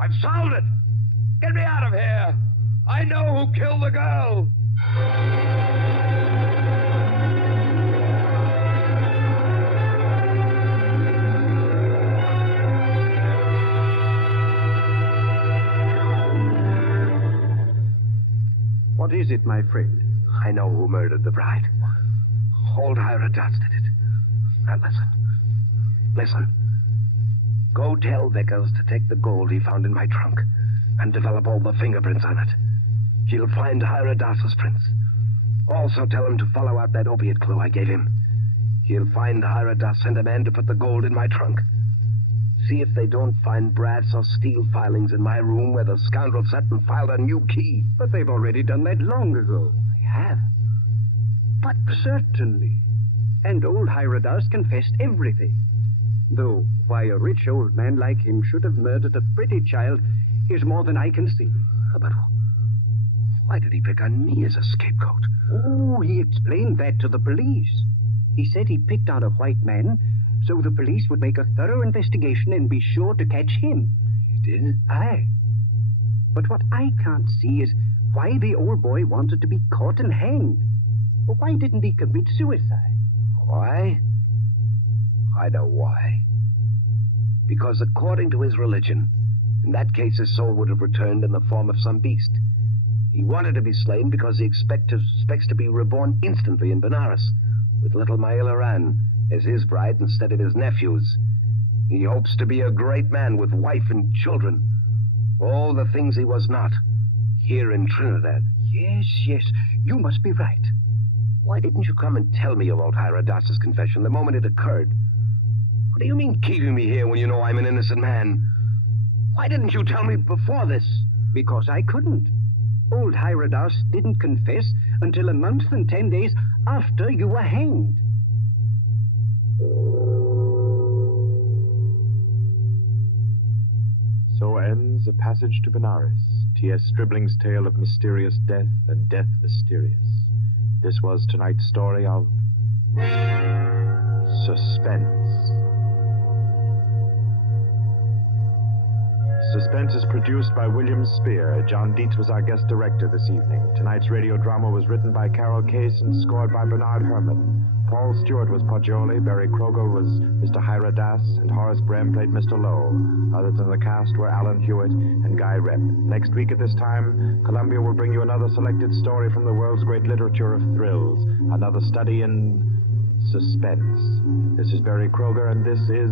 I've solved it! Get me out of here! I know who killed the girl! What is it, my friend? I know who murdered the bride. Old Hiradas did it. Now listen. Go tell Vickers to take the gold he found in my trunk and develop all the fingerprints on it. He'll find Hiradas's prints. Also tell him to follow out that opiate clue I gave him. He'll find Hiradas sent a man to put the gold in my trunk. See if they don't find brass or steel filings in my room where the scoundrel sat and filed a new key. But they've already done that long ago. They have? But certainly. And old Hiradas confessed everything. Though why a rich old man like him should have murdered a pretty child is more than I can see. But why did he pick on me as a scapegoat? Oh, he explained that to the police. He said he picked on a white man so the police would make a thorough investigation and be sure to catch him. He did? Aye. But what I can't see is why the old boy wanted to be caught and hanged. Well, why didn't he commit suicide? Why? I know why. Because according to his religion, in that case his soul would have returned in the form of some beast. He wanted to be slain because he expects to be reborn instantly in Benares, with little Maila Ran as his bride instead of his nephew's. He hopes to be a great man with wife and children. All the things he was not, here in Trinidad. Yes, you must be right. Why didn't you come and tell me about Hiradas's confession the moment it occurred? What do you mean keeping me here when you know I'm an innocent man? Why didn't you tell me before this? Because I couldn't. Old Hiradas didn't confess until a month and 10 days after you were hanged. So ends A Passage to Benares, T.S. Stribling's tale of mysterious death and death mysterious. This was tonight's story of Suspense. Suspense is produced by William Spear. John Dietz was our guest director this evening. Tonight's radio drama was written by Carol Case and scored by Bernard Herrmann. Paul Stewart was Poggioli, Barry Kroger was Mr. Hiradas, and Horace Brem played Mr. Lowe. Others in the cast were Alan Hewitt and Guy Rep. Next week at this time, Columbia will bring you another selected story from the world's great literature of thrills, another study in suspense. This is Barry Kroger, and this is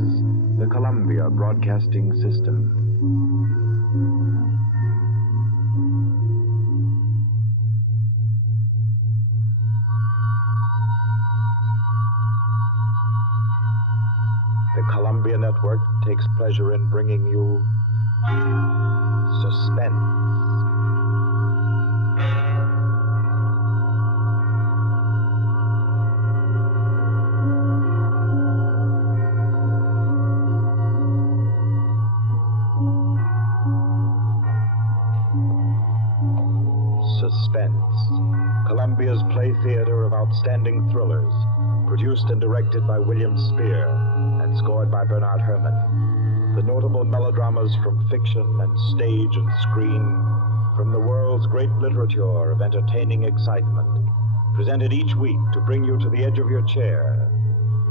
the Columbia Broadcasting System. The Columbia Network takes pleasure in bringing you Suspense. Suspense, Columbia's play theater of outstanding thrillers, produced and directed by William Spear and scored by Bernard Herrmann. The notable melodramas from fiction and stage and screen, from the world's great literature of entertaining excitement, presented each week to bring you to the edge of your chair,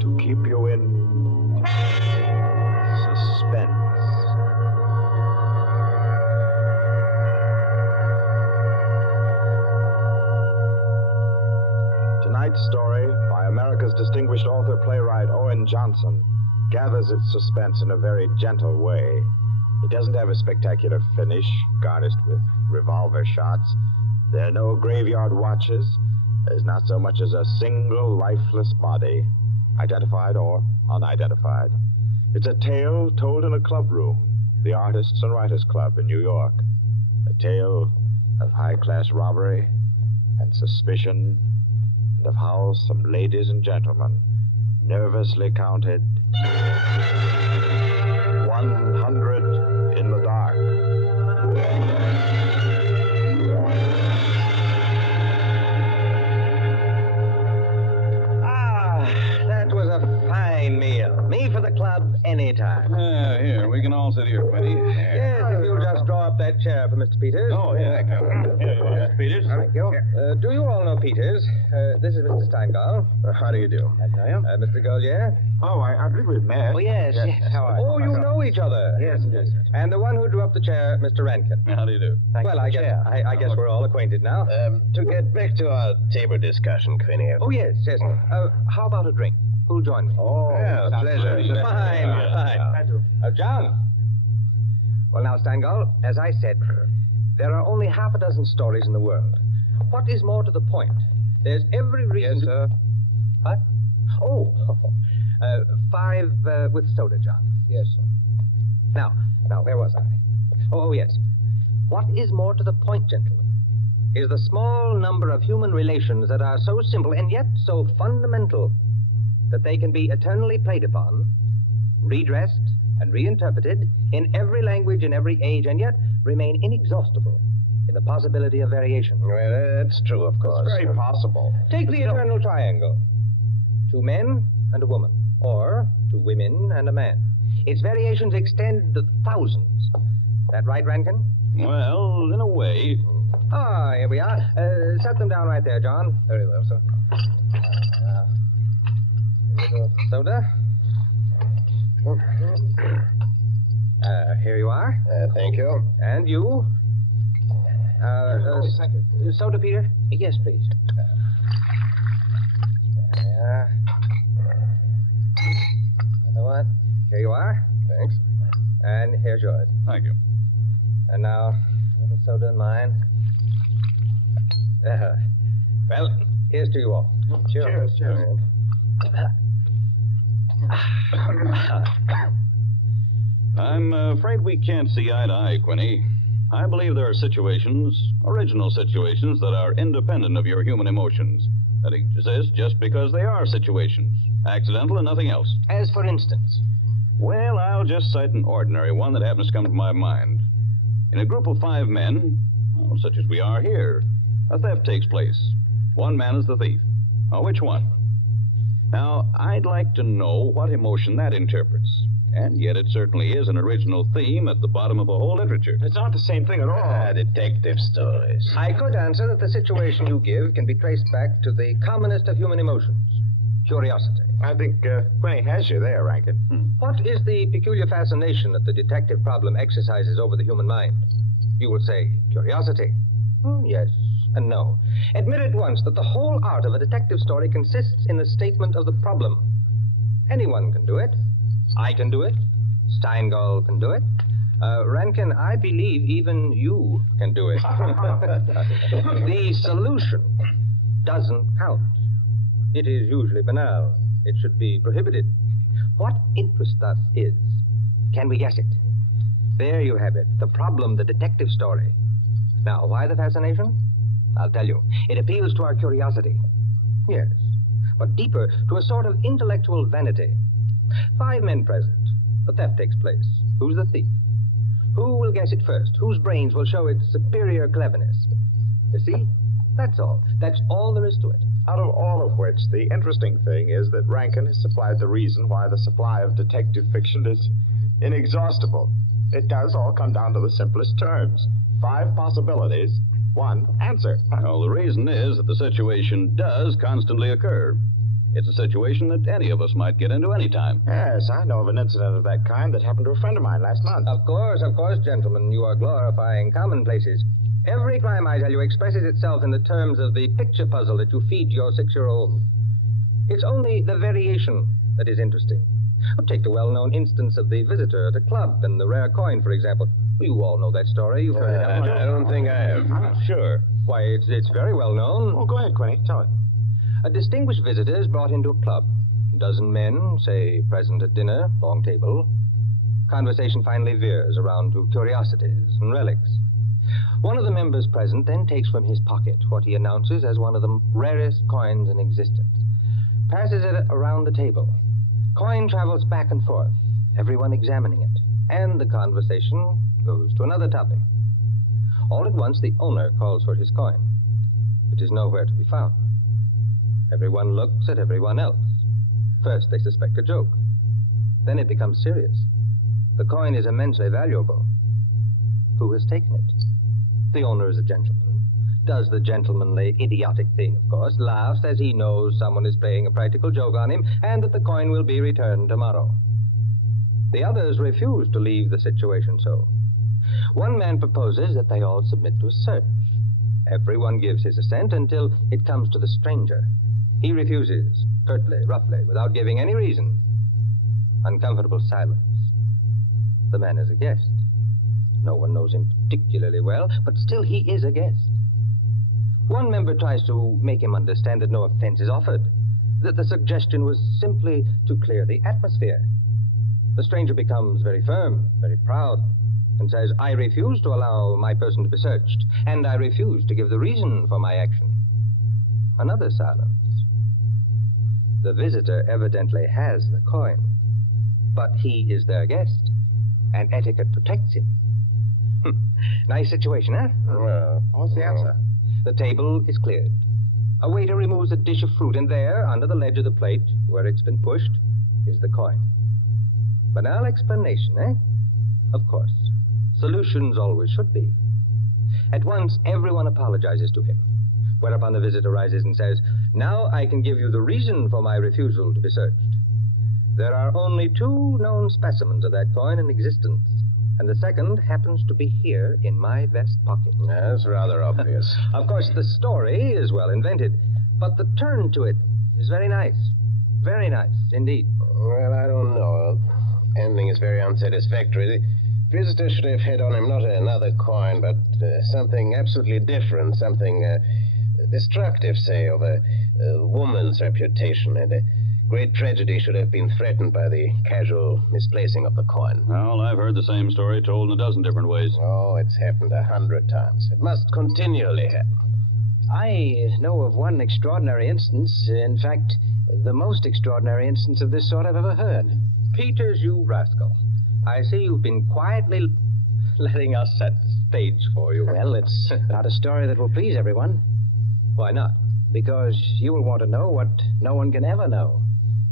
to keep you in suspense. Tonight's story, by America's distinguished author-playwright Owen Johnson, gathers its suspense in a very gentle way. It doesn't have a spectacular finish, garnished with revolver shots. There are no graveyard watches. There's not so much as a single lifeless body, identified or unidentified. It's a tale told in a club room, the Artists and Writers Club in New York. A tale of high-class robbery and suspicion, and of how some ladies and gentlemen nervously counted 100 in the dark. That was a fine meal. Me for the club anytime. Here, we can all sit here, Quinny. Yes, if you'll just draw up that chair for Mr. Peters. Oh, yeah. Here you are, Mr. Peters. Thank you. Do you all know Peters? This is Mr. Steingall. How do you do? I know you. Mr. Golier. Oh, I believe we've met. Oh, yes. How are you? Oh, you know each other. Yes. And the one who drew up the chair, Mr. Rankin. How do you do? Well, I guess we're all acquainted now. To get back to our table discussion, Quinny. Oh, yes. How about a drink? Who'll join me? Oh, yeah, pleasure. Fine. John. Well, now, Steingall, as I said, there are only half a dozen stories in the world. What is more to the point? There's every reason... Yes, sir. What? Oh, 5 with soda, John. Yes, sir. Now, where was I? Oh, yes. What is more to the point, gentlemen, is the small number of human relations that are so simple and yet so fundamental that they can be eternally played upon, redressed, and reinterpreted in every language, in every age, and yet remain inexhaustible in the possibility of variation. Well, that's true, of course. It's very possible. Take the eternal triangle. 2 men and a woman, or 2 women and a man. Its variations extend to thousands. That right, Rankin? Well, in a way. Ah, here we are. Set them down right there, John. Very well, sir. A little soda. Here you are. Thank you. And you? Thank you. Soda, Peter? Yes, please. Another one. Here you are. Thanks. And here's yours. Thank you. And now, a little soda in mine. Well, here's to you all. Cheers. I'm afraid we can't see eye to eye, Quinny. I believe there are situations, original situations, that are independent of your human emotions, that exist just because they are situations, accidental and nothing else. As for instance? Well, I'll just cite an ordinary one that happens to come to my mind. In a group of 5 men, such as we are here, a theft takes place. 1 man is the thief. Which one? Now, I'd like to know what emotion that interprets. And yet it certainly is an original theme at the bottom of a whole literature. It's not the same thing at all. Detective stories. I could answer that the situation you give can be traced back to the commonest of human emotions, curiosity. I think Quinny has you there, Rankin. What is the peculiar fascination that the detective problem exercises over the human mind? You will say curiosity. Yes and no. Admit at once that the whole art of a detective story consists in the statement of the problem. Anyone can do it. I can do it. Steingall can do it. Rankin, I believe even you can do it. The solution doesn't count. It is usually banal. It should be prohibited. What interests us is, can we guess it? There you have it, the problem, the detective story. Now, why the fascination? I'll tell you. It appeals to our curiosity. Yes, but deeper, to a sort of intellectual vanity. 5 men present. The theft takes place. Who's the thief? Who will guess it first? Whose brains will show its superior cleverness? You see? That's all. That's all there is to it. Out of all of which, the interesting thing is that Rankin has supplied the reason why the supply of detective fiction is inexhaustible. It does all come down to the simplest terms. 5 possibilities, 1 answer. Well, the reason is that the situation does constantly occur. It's a situation that any of us might get into any time. Yes, I know of an incident of that kind that happened to a friend of mine last month. Of course, gentlemen. You are glorifying commonplaces. Every crime, I tell you, expresses itself in the terms of the picture puzzle that you feed to your 6-year-old. It's only the variation that is interesting. Take the well-known instance of the visitor at a club and the rare coin, for example. You all know that story. You've heard it, haven't you? I don't think I have. Sure. Why, it's very well known. Oh, go ahead, Quinny. Tell it. A distinguished visitor is brought into a club. A dozen men, say, present at dinner, long table. Conversation finally veers around to curiosities and relics. One of the members present then takes from his pocket what he announces as one of the rarest coins in existence. Passes it around the table. Coin travels back and forth, everyone examining it, and the conversation goes to another topic. All at once, the owner calls for his coin. It is nowhere to be found. Everyone looks at everyone else. First, they suspect a joke. Then it becomes serious. The coin is immensely valuable. Who has taken it? The owner is a gentleman. Does the gentlemanly, idiotic thing, of course, laughs as he knows someone is playing a practical joke on him and that the coin will be returned tomorrow. The others refuse to leave the situation so. One man proposes that they all submit to a search. Everyone gives his assent until it comes to the stranger. He refuses, curtly, roughly, without giving any reason. Uncomfortable silence. The man is a guest. No one knows him particularly well, but still he is a guest. One member tries to make him understand that no offense is offered, that the suggestion was simply to clear the atmosphere. The stranger becomes very firm, very proud, and says, I refuse to allow my person to be searched, and I refuse to give the reason for my action. Another silence. The visitor evidently has the coin, but he is their guest, and etiquette protects him. Nice situation, huh? Well, what's the answer? The table is cleared. A waiter removes a dish of fruit, and there, under the ledge of the plate, where it's been pushed, is the coin. Banal explanation, eh? Of course. Solutions always should be. At once, everyone apologizes to him, whereupon the visitor rises and says, now I can give you the reason for my refusal to be searched. There are only 2 known specimens of that coin in existence, and the second happens to be here in my vest pocket. That's rather obvious. Of course, the story is well invented, but the turn to it is very nice. Very nice, indeed. Well, I don't know. Ending is very unsatisfactory. The visitor should have had on him not another coin, but something absolutely different, something destructive, say, of a woman's reputation, and a great tragedy should have been threatened by the casual misplacing of the coin. Well, I've heard the same story told in a dozen different ways. Oh, it's happened 100 times. It must continually happen. I know of one extraordinary instance. In fact, the most extraordinary instance of this sort I've ever heard. Peters, you rascal. I see you've been quietly letting us set the stage for you. Well, it's not a story that will please everyone. Why not? Because you will want to know what no one can ever know.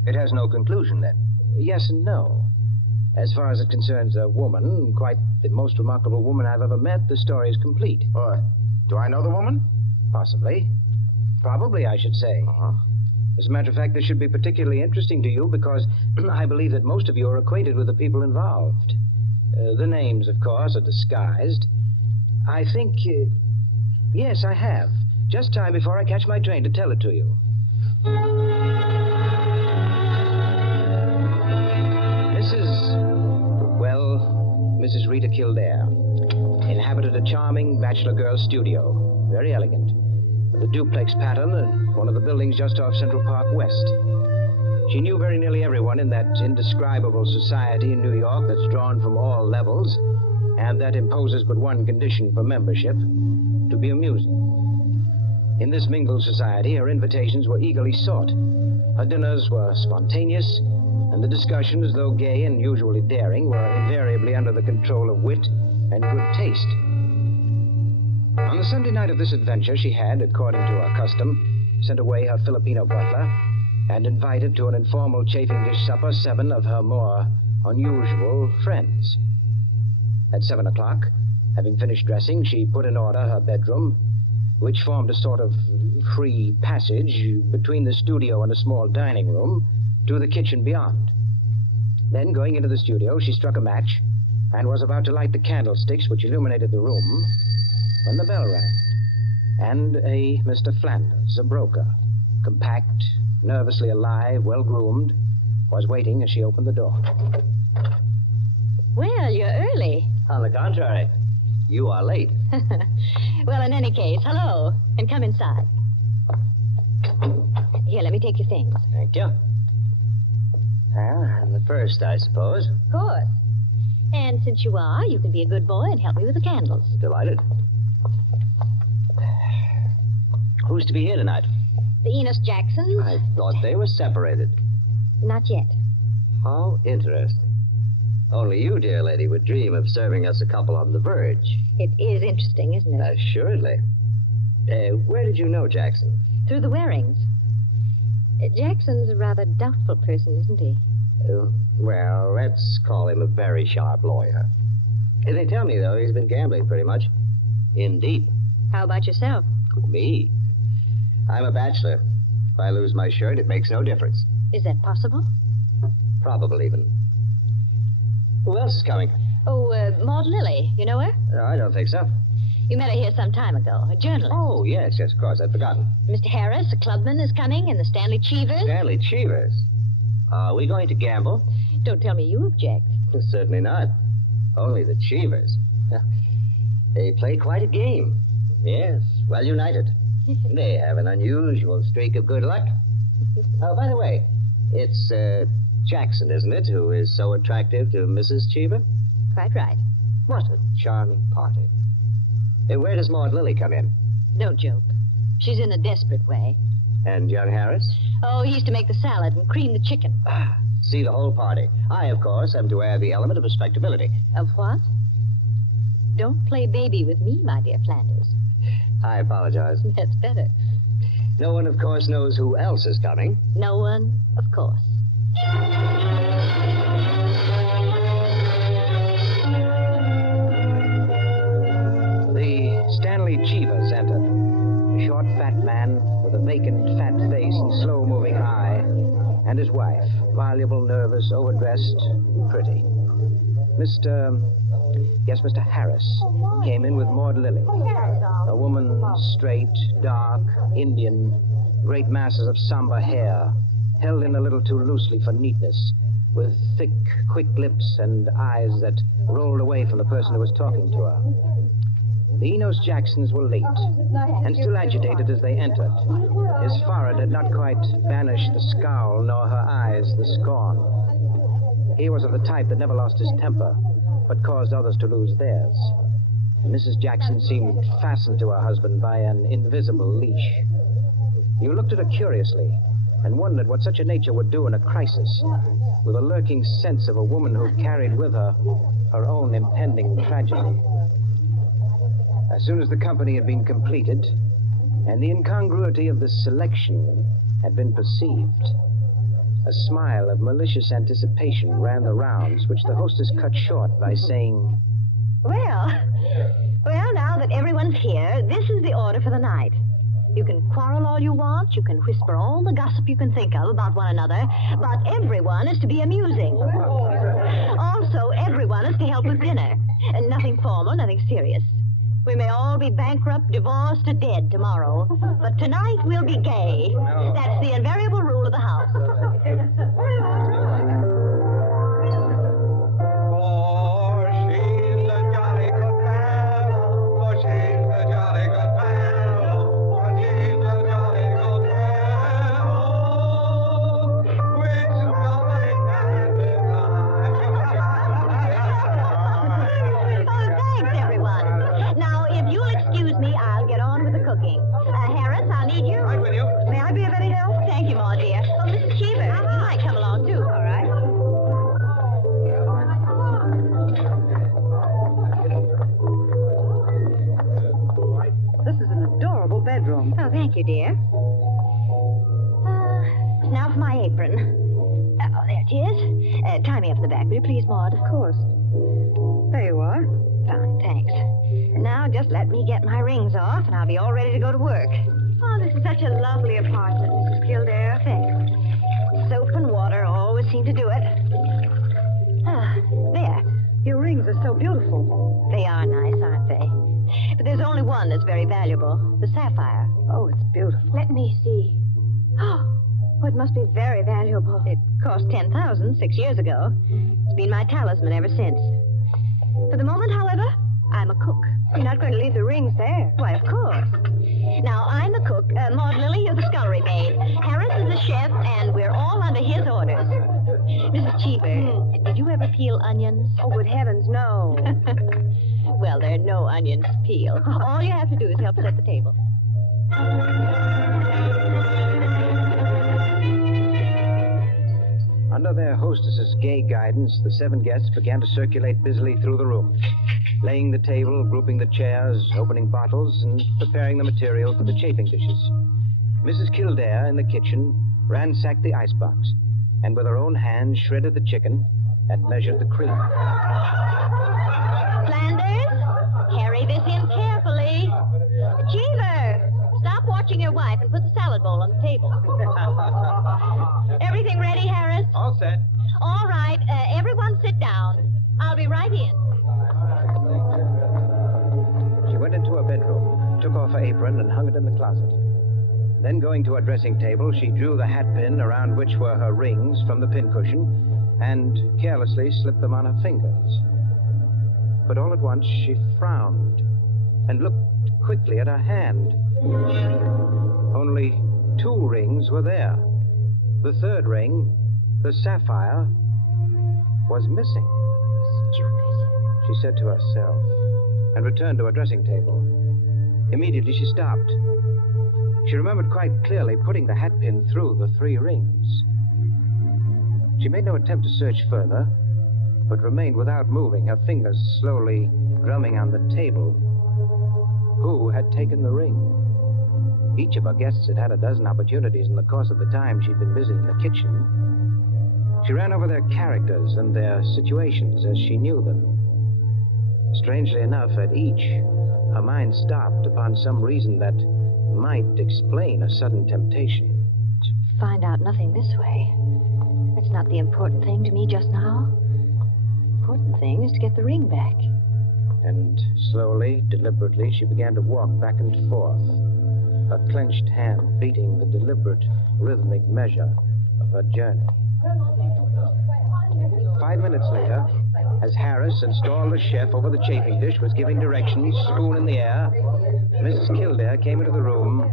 It has no conclusion, then? Yes and no. As far as it concerns a woman, quite the most remarkable woman I've ever met, the story is complete. Do I know the woman? Possibly. Probably, I should say. As a matter of fact, this should be particularly interesting to you because I believe that most of you are acquainted with the people involved. The names, of course, are disguised. I think... yes, I have. Just time before I catch my train to tell it to you. Mrs. Rita Kildare inhabited a charming bachelor girl's studio. Very elegant. With a duplex pattern in one of the buildings just off Central Park West. She knew very nearly everyone in that indescribable society in New York that's drawn from all levels and that imposes but one condition for membership, to be amusing. In this mingled society, her invitations were eagerly sought. Her dinners were spontaneous, and the discussions, though gay and usually daring, were invariably under the control of wit and good taste. On the Sunday night of this adventure, she had, according to her custom, sent away her Filipino butler and invited to an informal chafing dish supper 7 of her more unusual friends. At 7 o'clock, having finished dressing, she put in order her bedroom, which formed a sort of free passage between the studio and a small dining room to the kitchen beyond. Then, going into the studio, she struck a match and was about to light the candlesticks which illuminated the room when the bell rang, and a Mr. Flanders, a broker, compact, nervously alive, well-groomed, was waiting as she opened the door. Well, you're early. On the contrary, you are late. Well, in any case, hello, and come inside. Here, let me take your things. Thank you. Well, I'm the first, I suppose. Of course. And since you are, you can be a good boy and help me with the candles. Delighted. Who's to be here tonight? The Enos Jacksons? I thought they were separated. Not yet. How interesting. Only you, dear lady, would dream of serving us a couple on the verge. It is interesting, isn't it? Assuredly. Where did you know Jackson? Through the Warings. Jackson's a rather doubtful person, isn't he? Well, let's call him a very sharp lawyer. They tell me, though, he's been gambling pretty much. In deep. How about yourself? Me? I'm a bachelor. If I lose my shirt, it makes no difference. Is that possible? Probable, even. Who else is coming? Oh, Maud Lily. You know her? No, I don't think so. You met her here some time ago. A journalist. Oh, yes, of course. I'd forgotten. Mr. Harris, a clubman, is coming, and the Stanley Cheevers. Stanley Cheevers? Are we going to gamble? Don't tell me you object. Certainly not. Only the Cheevers. They play quite a game. Yes, well united. They have an unusual streak of good luck. Oh, by the way, it's Jackson, isn't it, who is so attractive to Mrs. Cheever? Quite right. What a charming party. Where does Maud Lily come in? Don't joke. She's in a desperate way. And young Harris? Oh, he's to make the salad and cream the chicken. See the whole party. I, of course, am to add the element of respectability. Of what? Don't play baby with me, my dear Flanders. I apologize. That's better. No one, of course, knows who else is coming. No one, of course. The Stanley Cheevers entered. A short, fat man with a vacant, fat face and slow-moving eye, and his wife, voluble, nervous, overdressed, and pretty. Mr. Harris came in with Maud Lily. A woman straight, dark, Indian, great masses of somber hair, held in a little too loosely for neatness, with thick, quick lips and eyes that rolled away from the person who was talking to her. The Enos Jacksons were late, and still agitated as they entered. His forehead had not quite banished the scowl, nor her eyes the scorn. He was of the type that never lost his temper, but caused others to lose theirs. Mrs. Jackson seemed fastened to her husband by an invisible leash. You looked at her curiously, and wondered what such a nature would do in a crisis, with a lurking sense of a woman who carried with her her own impending tragedy. As soon as the company had been completed, and the incongruity of the selection had been perceived, a smile of malicious anticipation ran the rounds, which the hostess cut short by saying, Well, now that everyone's here, this is the order for the night. You can quarrel all you want, you can whisper all the gossip you can think of about one another, but everyone is to be amusing. Also, everyone is to help with dinner. And nothing formal, nothing serious. We may all be bankrupt, divorced, or dead tomorrow, but tonight we'll be gay. That's the invariable rule of the house. Thank you, dear. Now for my apron. Oh, there it is. Tie me up in the back, will you please, Maud? Of course. There you are. Fine, thanks. Now just let me get my rings off, and I'll be all ready to go to work. Oh, this is such a lovely apartment, Mrs. Kildare. Thanks. Soap and water always seem to do it. There. Your rings are so beautiful. They are nice, aren't they? But there's only one that's very valuable, the sapphire. Oh, it's beautiful. Let me see. Oh, Oh, it must be very valuable. It cost $10,000 6 years ago. It's been my talisman ever since. For the moment, however, I'm a cook. You're not going to leave the rings there? Why, of course. Now, I'm the cook. Maud Lily, you're the scullery maid. Harris is the chef, and we're all under his orders. Mrs. Cheever, did you ever peel onions? Oh, good heavens, no. Well, there are no onions to peel. All you have to do is help set the table. Under their hostess's gay guidance, the 7 guests began to circulate busily through the room, laying the table, grouping the chairs, opening bottles, and preparing the material for the chafing dishes. Mrs. Kildare, in the kitchen, ransacked the icebox, and with her own hands shredded the chicken and measured the cream. Flanders, carry this in carefully. Cheever, stop watching your wife and put the salad bowl on the table. Everything ready, Harris? All set. All right, everyone sit down. I'll be right in. She went into her bedroom, took off her apron, and hung it in the closet. Then, going to her dressing table, she drew the hat pin around which were her rings from the pincushion and carelessly slipped them on her fingers. But all at once, she frowned and looked quickly at her hand. Only 2 rings were there. The 3rd ring, the sapphire, was missing. Stupid, she said to herself, and returned to her dressing table. Immediately, she stopped. She remembered quite clearly putting the hat pin through the 3 rings. She made no attempt to search further, but remained without moving, her fingers slowly drumming on the table. Who had taken the ring? Each of our guests had had a dozen opportunities in the course of the time she'd been busy in the kitchen. She ran over their characters and their situations as she knew them. Strangely enough, at each, her mind stopped upon some reason that might explain a sudden temptation. To find out nothing this way. That's not the important thing to me just now. The important thing is to get the ring back. And slowly, deliberately, she began to walk back and forth, her clenched hand beating the deliberate, rhythmic measure of her journey. 5 minutes later, as Harris, installed as chef over the chafing dish, was giving directions, spoon in the air, Mrs. Kildare came into the room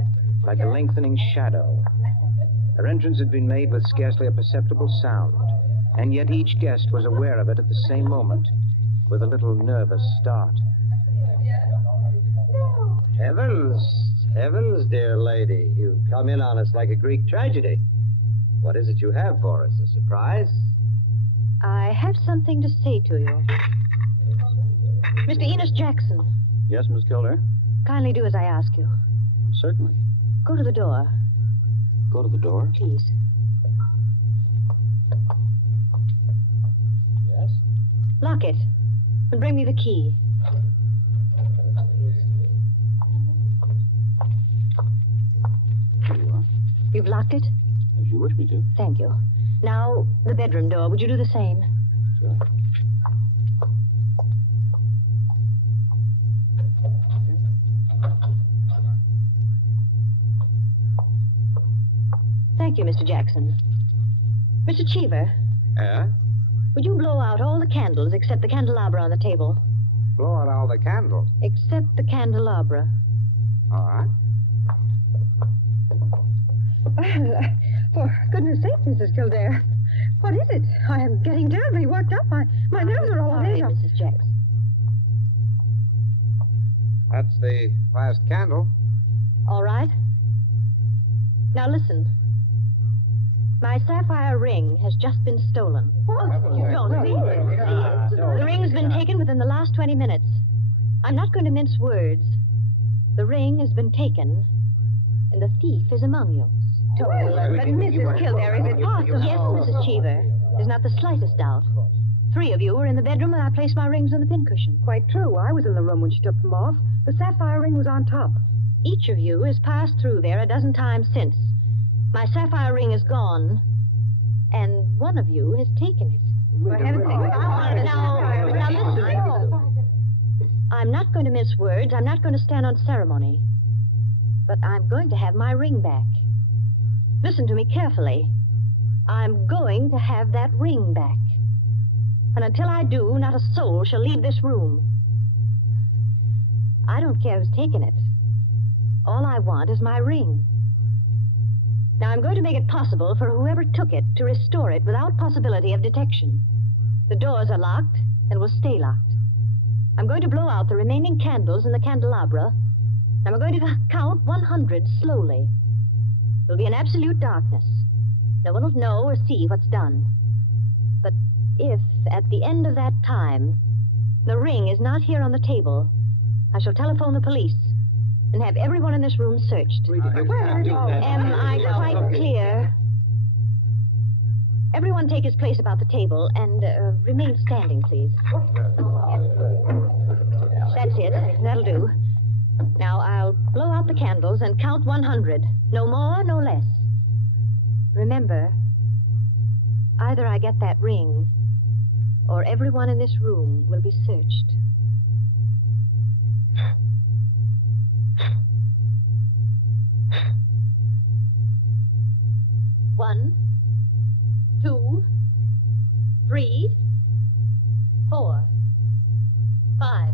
like a lengthening shadow. Her entrance had been made with scarcely a perceptible sound, and yet each guest was aware of it at the same moment, with a little nervous start. Heavens, dear lady. You come in on us like a Greek tragedy. What is it you have for us? A surprise? I have something to say to you. Mr. Enos Jackson. Yes, Miss Kildare? Kindly do as I ask you. Certainly. Go to the door. Go to the door? Please. Yes? Lock it. And bring me the key. Here you are. You've locked it? As you wish me to. Thank you. Now, the bedroom door. Would you do the same? Sure. Thank you, Mr. Jackson. Mr. Cheever. Yeah? Would you blow out all the candles except the candelabra on the table? Blow out all the candles. Except the candelabra. All right. For goodness sake, Mrs. Kildare. What is it? I am getting terribly worked up. My nerves are all Sorry, laid up. Mrs. Jackson. That's the last candle. All right. Now listen. My sapphire ring has just been stolen. You don't mean it. The ring's been taken within the last 20 minutes. I'm not going to mince words. The ring has been taken, and the thief is among you. But Mrs. Kildare, is it possible? Yes, Mrs. Cheever. There's not the slightest doubt. 3 of you were in the bedroom when I placed my rings on the pincushion. Quite true. I was in the room when she took them off. The sapphire ring was on top. Each of you has passed through there a dozen times since. My sapphire ring is gone, and one of you has taken it. For heaven's sake, Now listen. I'm not going to mince words. I'm not going to stand on ceremony. But I'm going to have my ring back. Listen to me carefully. I'm going to have that ring back. And until I do, not a soul shall leave this room. I don't care who's taken it. All I want is my ring. Now, I'm going to make it possible for whoever took it to restore it without possibility of detection. The doors are locked and will stay locked. I'm going to blow out the remaining candles in the candelabra, and we're going to count 100 slowly. There'll be an absolute darkness. No one will know or see what's done. But if, at the end of that time, the ring is not here on the table, I shall telephone the police and have everyone in this room searched. Am I quite clear? Everyone take his place about the table and remain standing, please. That's it. That'll do. Now, I'll blow out the candles and count 100. No more, no less. Remember, either I get that ring, or everyone in this room will be searched. One, 2, 3, 4, 5,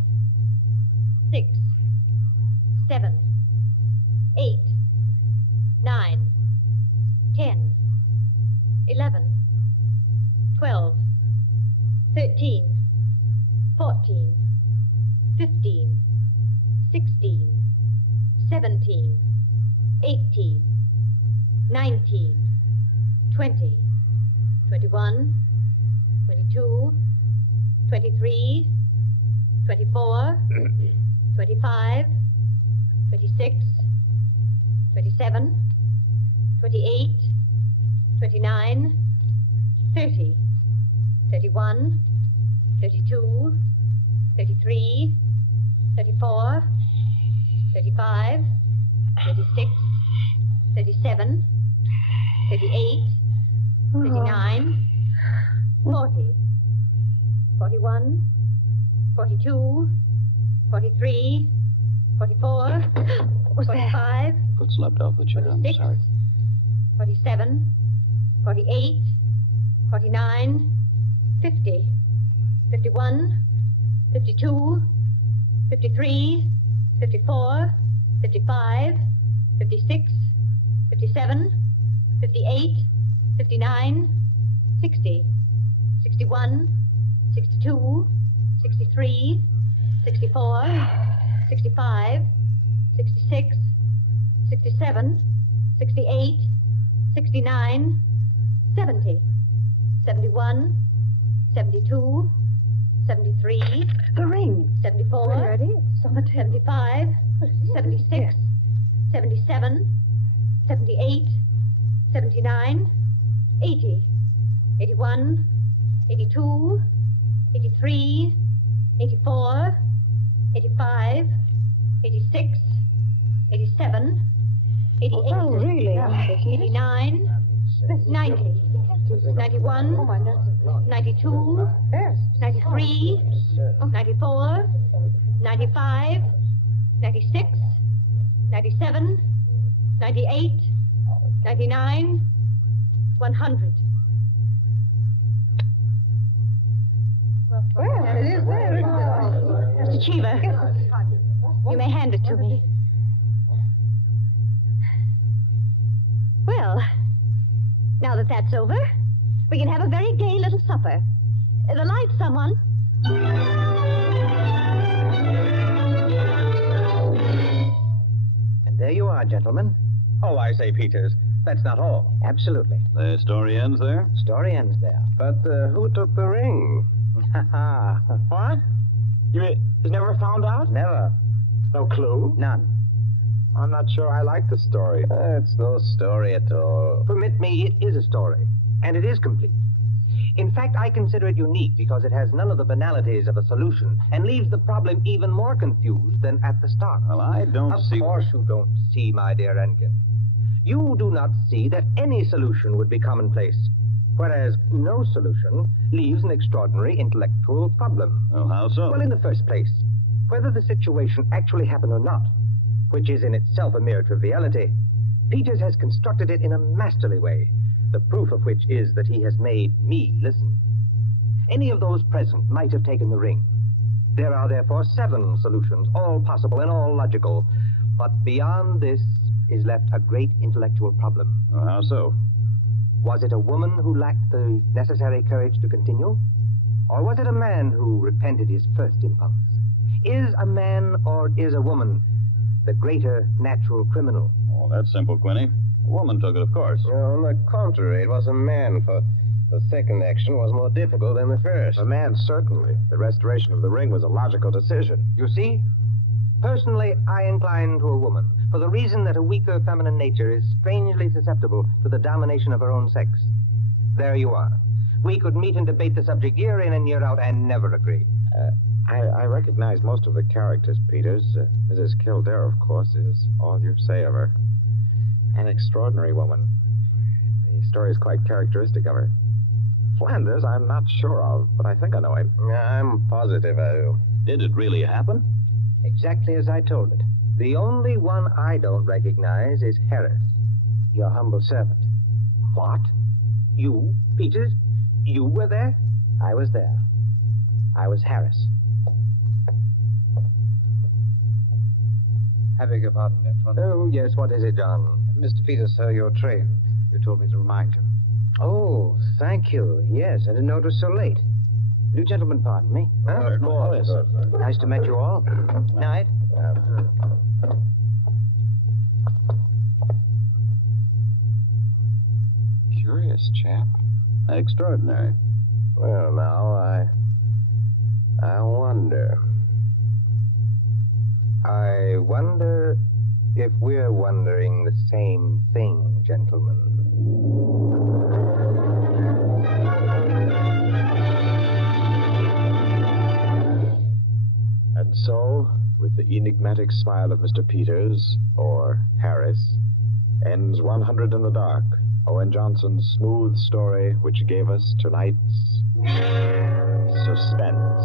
6, 7, 8, 9, 10, 11, 12, 13, 14, 15, 16, 17, 18, 19, 20, 21, 22, 23, 24, 25, 26, 27, 28, 29, 30, 31, 32, 33, 34, 35, 36, 37, 38, 39, 40, 41, 42, 43, 44, 45, Foot slipped off the chair. I'm 46, sorry. 47, 48, 49, 50, 51, 52, 53, 54, 55, 56, 57, 58, 59, 60, 61, 62, 63, 64, 65, 66, 67, 68, 69, 70, 71, 72, 73. The ring. 74. There it is. 75, 76, 77, 78, 79, 80, 81, 82, 83, 84, 85, 86, 87, 88, Oh, really? 89, 90, 91, 92, 93, 94, 95, 96, 97, 98, 99, 100. Well, it is there, isn't it? Mr. Cheever, you may hand it to me. Well, now that that's over, we can have a very gay little supper. The lights, someone. And there you are, gentlemen. Oh, I say, Peters, that's not all. Absolutely. The story ends there? Story ends there. But who took the ring? What? It's never found out? Never. No clue? None. I'm not sure I like the story. It's no story at all. Permit me, it is a story. And it is complete. In fact, I consider it unique because it has none of the banalities of a solution and leaves the problem even more confused than at the start. Well, I don't see... Of course you don't see, my dear Enkin. You do not see that any solution would be commonplace, whereas no solution leaves an extraordinary intellectual problem. Oh, how so? Well, in the first place, whether the situation actually happened or not, which is in itself a mere triviality, Peters has constructed it in a masterly way, the proof of which is that he has made me listen. Any of those present might have taken the ring. There are therefore 7 solutions, all possible and all logical. But beyond this is left a great intellectual problem. How so? Was it a woman who lacked the necessary courage to continue? Or was it a man who repented his first impulse? Is a man or is a woman the greater natural criminal? Oh, that's simple, Quinny. A woman took it, of course. On the contrary, it was a man, for the second action was more difficult than the first. A man, certainly. The restoration of the ring was a logical decision. You see? Personally, I incline to a woman, for the reason that a weaker feminine nature is strangely susceptible to the domination of her own sex. There you are. We could meet and debate the subject year in and year out and never agree. I recognize most of the characters, Peters. Mrs. Kildare, of course, is all you say of her. An extraordinary woman. The story is quite characteristic of her. Flanders, I'm not sure of, but I think I know him. I'm positive I do. Did it really happen? Exactly as I told it. The only one I don't recognize is Harris, your humble servant. What? You, Peters? You were there? I was there. I was Harris. I beg your pardon, gentlemen. Oh, yes, what is it, John? Mr. Peters, sir, your train. You told me to remind you. Oh, thank you. Yes, I didn't know it was so late. Will you gentlemen pardon me? Huh? Of course. Nice to meet you all. Night. Curious chap. Extraordinary. Well, now, I wonder. I wonder if we're wondering the same thing, gentlemen. And so, with the enigmatic smile of Mr. Peters, or Harris, ends 100 in the Dark, Owen Johnson's smooth story which gave us tonight's Suspense.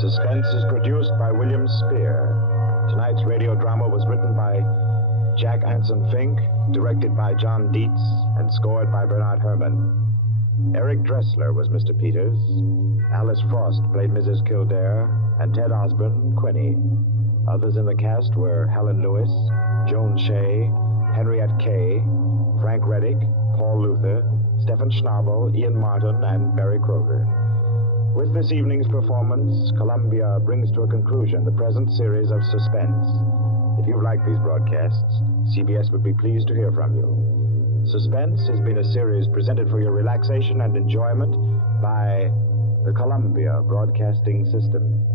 Suspense is produced by William Spear. Tonight's radio drama was written by Jack Anson Fink, directed by John Dietz, and scored by Bernard Herrmann. Eric Dressler was Mr. Peters. Alice Frost played Mrs. Kildare, and Ted Osborne, Quinny. Others in the cast were Helen Lewis, Joan Shea, Henriette Kay, Frank Reddick, Paul Luther, Stephen Schnabel, Ian Martin, and Barry Kroger. With this evening's performance, Columbia brings to a conclusion the present series of Suspense. If you like these broadcasts, CBS would be pleased to hear from you. Suspense has been a series presented for your relaxation and enjoyment by the Columbia Broadcasting System.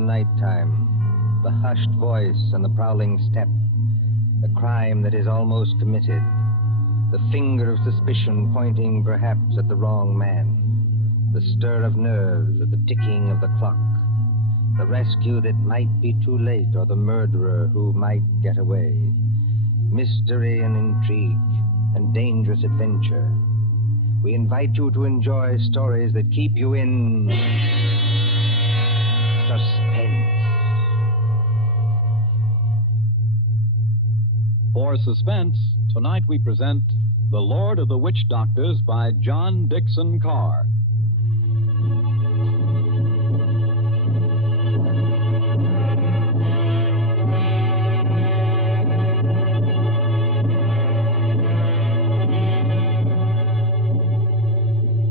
Nighttime, the hushed voice and the prowling step, the crime that is almost committed, the finger of suspicion pointing perhaps at the wrong man, the stir of nerves at the ticking of the clock, the rescue that might be too late or the murderer who might get away, mystery and intrigue and dangerous adventure. We invite you to enjoy stories that keep you in suspense. For Suspense, tonight we present The Lord of the Witch Doctors by John Dixon Carr.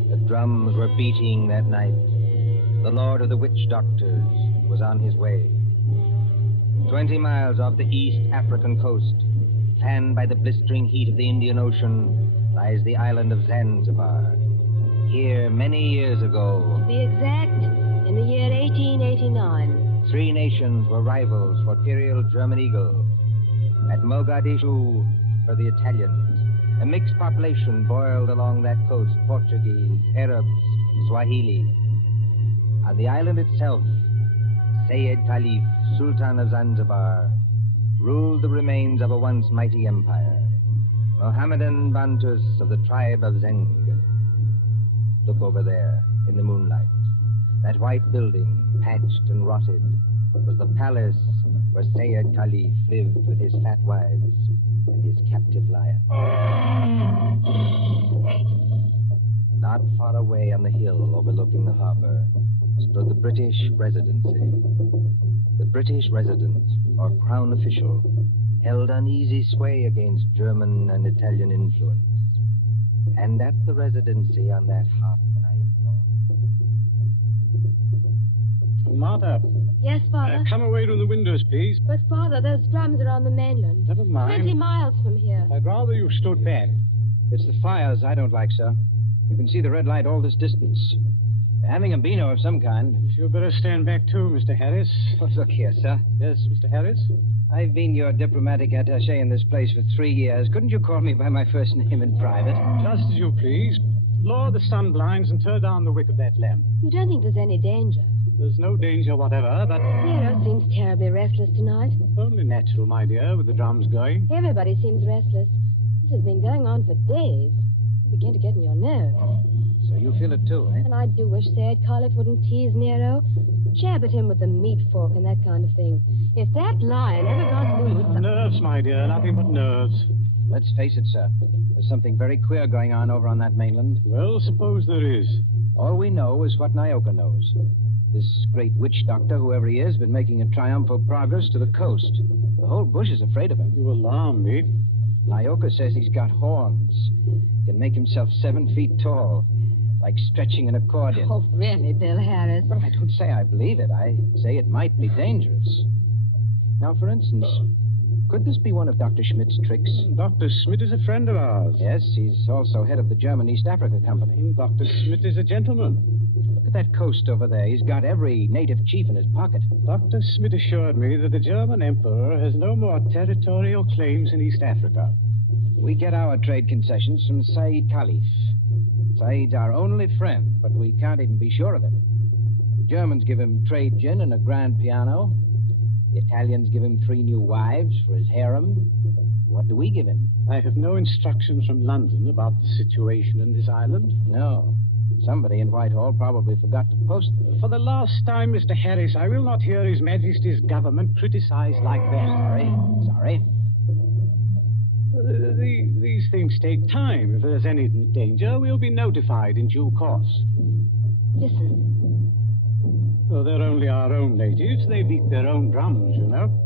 The drums were beating that night. The Lord of the Witch Doctors was on his way. 20 miles off the East African coast, fanned by the blistering heat of the Indian Ocean, lies the island of Zanzibar. Here, many years ago, To be exact, in the year 1889. 3 nations were rivals for imperial German eagle. At Mogadishu were the Italians. A mixed population boiled along that coast, Portuguese, Arabs, Swahili. On the island itself, Sayyid Khalif, Sultan of Zanzibar, ruled the remains of a once mighty empire. Mohammedan Bantus of the tribe of Zeng. Look over there, in the moonlight. That white building, patched and rotted, was the palace where Sayyid Khalif lived with his fat wives and his captive lion. Not far away on the hill overlooking the harbor stood the British Residency. The British resident, or crown official, held uneasy sway against German and Italian influence. And at the Residency on that hot night, Martha. Yes, Father? Come away from the windows, please. But, Father, those drums are on the mainland. Never mind. 20 miles from here. I'd rather you stood back. It's the fires I don't like, sir. You can see the red light all this distance. They're having a beano of some kind. You'd better stand back, too, Mr. Harris. Look here, sir. Yes, Mr. Harris? I've been your diplomatic attaché in this place for 3 years. Couldn't you call me by my first name in private? Just as you please. Lower the sun blinds and turn down the wick of that lamp. You don't think there's any danger? There's no danger whatever, but... Nero seems terribly restless tonight. Only natural, my dear, with the drums going. Everybody seems restless. This has been going on for days. You begin to get in your nerves. So you feel it too, eh? And I do wish Sayyid Khalif wouldn't tease Nero. Jab at him with the meat fork and that kind of thing. If that lion ever got loose... Nerves, my dear, nothing but nerves. Let's face it, sir. There's something very queer going on over on that mainland. Well, suppose there is. All we know is what Nyoka knows. This great witch doctor, whoever he is, has been making a triumphal progress to the coast. The whole bush is afraid of him. You alarm me. Nyoka says he's got horns. He can make himself 7 feet tall, like stretching an accordion. Oh, really, Bill Harris? But I don't say I believe it. I say it might be dangerous. Now, for instance, could this be one of Dr. Schmidt's tricks? Dr. Schmidt is a friend of ours. Yes, he's also head of the German East Africa Company. Dr. Schmidt is a gentleman. Look at that coast over there. He's got every native chief in his pocket. Dr. Schmidt assured me that the German emperor has no more territorial claims in East Africa. We get our trade concessions from Sayyid Khalif. Sayyid's our only friend, but we can't even be sure of him. The Germans give him trade gin and a grand piano. The Italians give him 3 new wives for his harem. What do we give him? I have no instructions from London about the situation in this island. No. Somebody in Whitehall probably forgot to post them. For the last time, Mr. Harris, I will not hear His Majesty's government criticized like that. Sorry. These things take time. If there's any danger, we'll be notified in due course. Listen. Well, they're only our own natives. They beat their own drums, you know.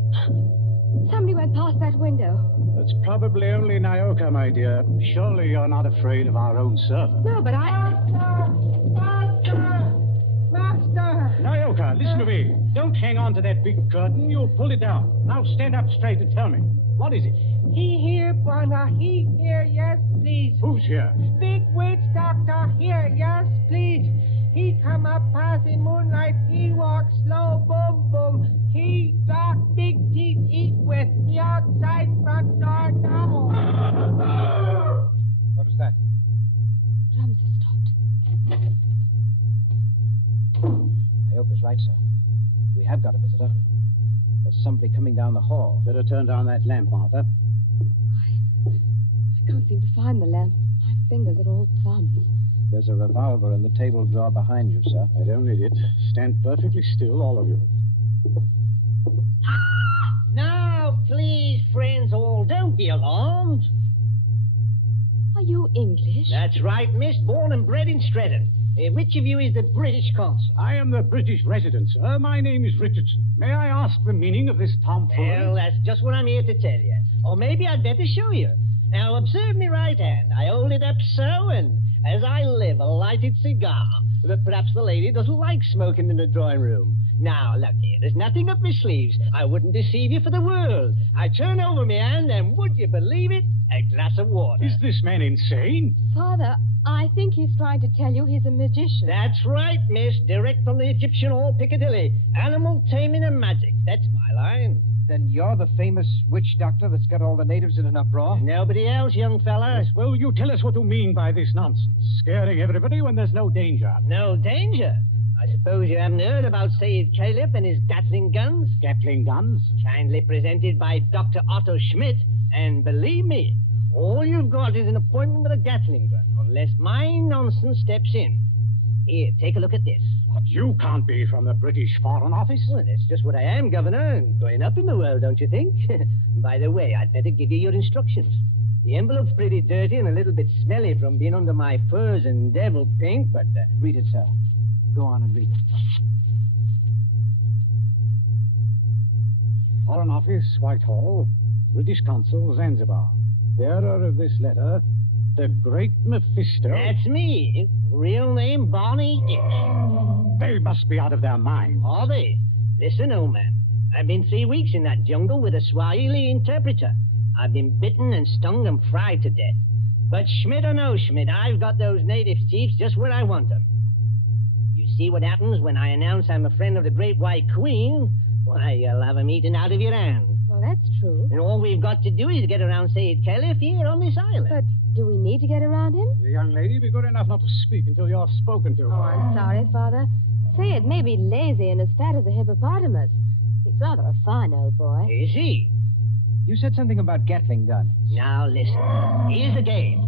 Somebody went past that window. That's probably only Nyoka, my dear. Surely you're not afraid of our own servant. No, but I... Master! Nyoka, listen to me. Don't hang on to that big curtain. You'll pull it down. Now stand up straight and tell me. What is it? He here, Bwana. He here, yes, please. Who's here? Big witch doctor here, yes, please. He come up past in moonlight. He walk slow, boom, boom. He got big teeth eat with the outside front door now. What was that? Drums have stopped. Nyoka's right, sir. We have got a visitor. There's somebody coming down the hall. Better turn down that lamp, Martha. I can't seem to find the lamp. My fingers are all thumbs. There's a revolver in the table drawer behind you, sir. I don't need it. Stand perfectly still, all of you. Now, please, friends all, don't be alarmed. Are you English? That's right, miss. Born and bred in Stretton. Which of you is the British consul? I am the British resident, sir. My name is Richardson. May I ask the meaning of this tomfoolery? Well, that's just what I'm here to tell you. Or maybe I'd better show you. Now, observe me right hand. I hold it up so, and as I live a lighted cigar. But perhaps the lady doesn't like smoking in the drawing room. Now, look here, there's nothing up my sleeves. I wouldn't deceive you for the world. I turn over my hand, and would you believe it? A glass of water. Is this man insane? Father, I think he's trying to tell you he's a magician. That's right, miss. Direct from the Egyptian or Piccadilly. Animal taming and magic. That's my line. Then you're the famous witch doctor that's got all the natives in an uproar? Nobody else, young fella. Yes, well, you tell us what you mean by this nonsense. Scaring everybody when there's no danger. No danger? I suppose you haven't heard about Sayyid Caliph and his Gatling guns? Gatling guns? Kindly presented by Dr. Otto Schmidt. And believe me, all you've got is an appointment with a Gatling gun, unless my nonsense steps in. Here, take a look at this. But you can't be from the British Foreign Office. Well, that's just what I am, Governor. Going up in the world, don't you think? By the way, I'd better give you your instructions. The envelope's pretty dirty and a little bit smelly from being under my furs and devil pink, but... Read it, sir. Go on and read it. Foreign Office, Whitehall, British Consul, Zanzibar. Bearer of this letter, the Great Mephisto. That's me. Real name, Barney Hicks. They must be out of their minds. Are they? Listen, old man. I've been 3 weeks in that jungle with a Swahili interpreter. I've been bitten and stung and fried to death. But Schmidt or no Schmidt, I've got those native chiefs just where I want them. You see what happens when I announce I'm a friend of the Great White Queen? Why, you'll have 'em eaten out of your hand. Well, that's true. And all we've got to do is get around Sayyid Caliph here on this island. But do we need to get around him? The young lady, be good enough not to speak until you're spoken to. Oh, I'm sorry, Father. Sayyid may be lazy and as fat as a hippopotamus. He's rather a fine old boy. Is he? You said something about Gatling guns. Now, listen. Here's the game.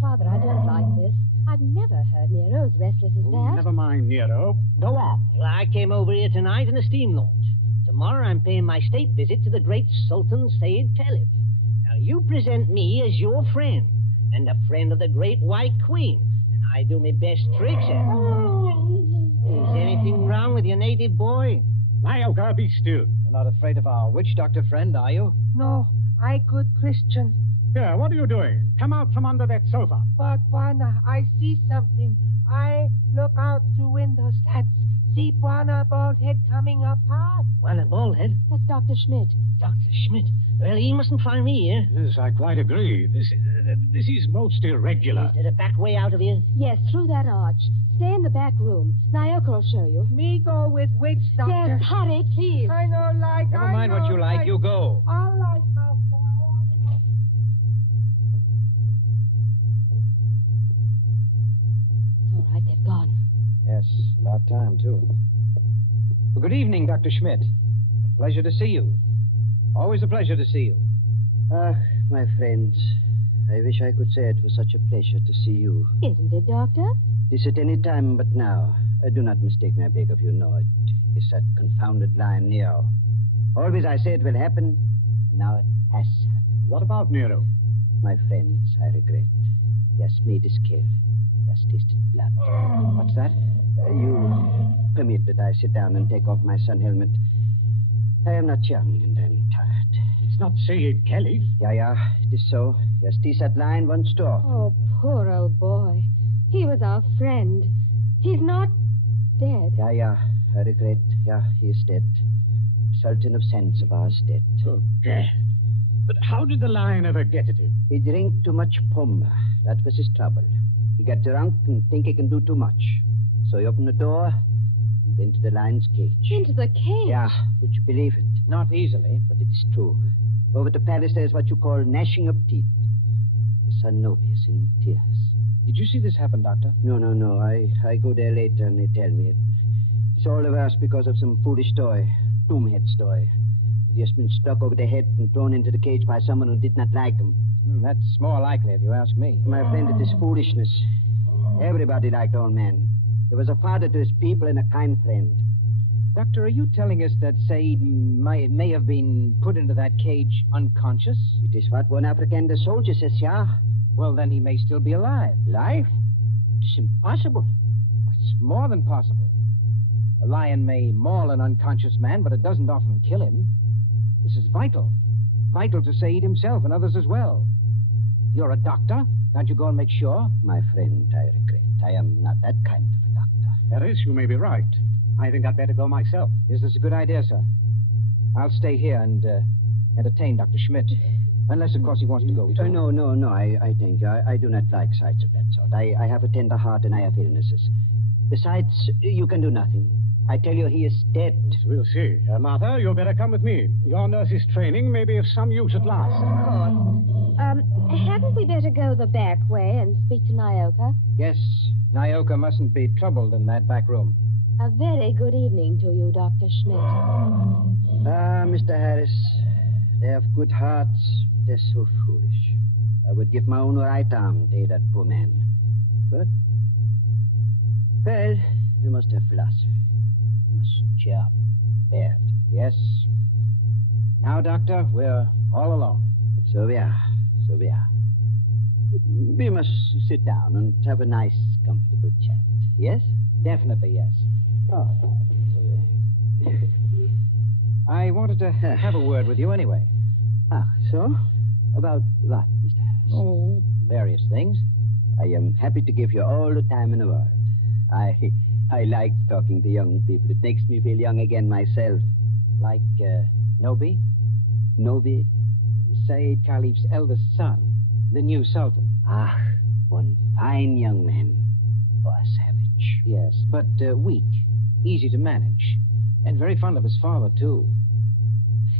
Father, I don't like this. I've never heard Nero as restless as that. Never mind, Nero. Go on. Well, I came over here tonight in a steam launch. Tomorrow I'm paying my state visit to the great Sultan Sayyid Caliph. Now, you present me as your friend, and a friend of the Great White Queen, and I do my best tricks at it. Is anything wrong with your native boy? Nyoka, be still. You're not afraid of our witch doctor friend, are you? No, I good Christian. Here, what are you doing? Come out from under that sofa. But, Bwana, I see something. I look out through windows. See Bwana bald head coming apart. Well, a bald head? That's Dr. Schmidt. Dr. Schmidt? Well, he mustn't find me here. Yes, I quite agree. This is most irregular. Is there a back way out of here? Yes, through that arch. Stay in the back room. Naoko will show you. Me go with witch doctor. Yes, hurry, please. I know like. Never mind what you like. You go. All right, master. It's all right. They've gone. Yes, about time, too. Well, good evening, Dr. Schmidt. Pleasure to see you. Always a pleasure to see you. Ah, my friends, I wish I could say it was such a pleasure to see you. Isn't it, Doctor? This at any time but now. Do not mistake me, I beg of you. No, it is that confounded lion, Nero. Always I say it will happen, and now it has happened. What about Nero? My friends, I regret. He has made his kill. He has tasted blood. What's that? You permit that I sit down and take off my sun helmet. I am not young, and I'm tired. It's not Sayyid Caliph. Yeah, it is so. He has teased that lion once too often. Oh, poor old boy. He was our friend. He's not dead. Yeah, I regret. Yeah, he is dead. Sultan of Zanzibar is dead. Oh, dead. But how did the lion ever get at him? He drank too much pumba. That was his trouble. He got drunk and think he can do too much. So he opened the door and went into the lion's cage. Into the cage? Yeah, would you believe it? Not easily. But it is true. Over to Paris there's what you call gnashing of teeth. His son Nobius in tears. Did you see this happen, Doctor? No. I go there later and they tell me. It's all the worse because of some foolish story. Doomhead story. He has been struck over the head and thrown into the cage by someone who did not like him. That's more likely, if you ask me. My friend, it is foolishness. Everybody liked old man. He was a father to his people and a kind friend. Doctor, are you telling us that Said may have been put into that cage unconscious? It is what one African soldier says, yeah. Well, then he may still be alive. Alive? It is impossible. It's more than possible. A lion may maul an unconscious man, but it doesn't often kill him. This is vital. Vital to Said himself and others as well. You're a doctor. Can't you go and make sure? My friend, I regret. I am not that kind of a doctor. Harris, you may be right. I think I'd better go myself. Is this a good idea, sir? I'll stay here and entertain Dr. Schmidt. Unless, of course, he wants to go too. No, I thank you. I do not like sights of that sort. I have a tender heart and I have illnesses. Besides, you can do nothing. I tell you, he is dead. We'll see. Martha, you'd better come with me. Your nurse's training may be of some use at last. Of course. Hadn't we better go the back way and speak to Nyoka? Yes, Nyoka mustn't be troubled in that back room. A very good evening to you, Dr. Schmidt. Mr. Harris, they have good hearts, but they're so foolish. I would give my own right arm to aid that poor man. But, well, we must have philosophy. We must cheer up, bear it. Yes. Now, Doctor, we're all alone. So we are. We must sit down and have a nice, comfortable chat. Yes? Definitely, yes. Oh. I wanted to have a word with you anyway. So? About what, Mr. Harris? Oh, various things. I am happy to give you all the time in the world. I like talking to young people. It makes me feel young again myself. Like, Nobi? Nobi? Said Khalif's eldest son, the new Sultan. One fine young man. Or a savage. Yes, but weak, easy to manage, and very fond of his father, too.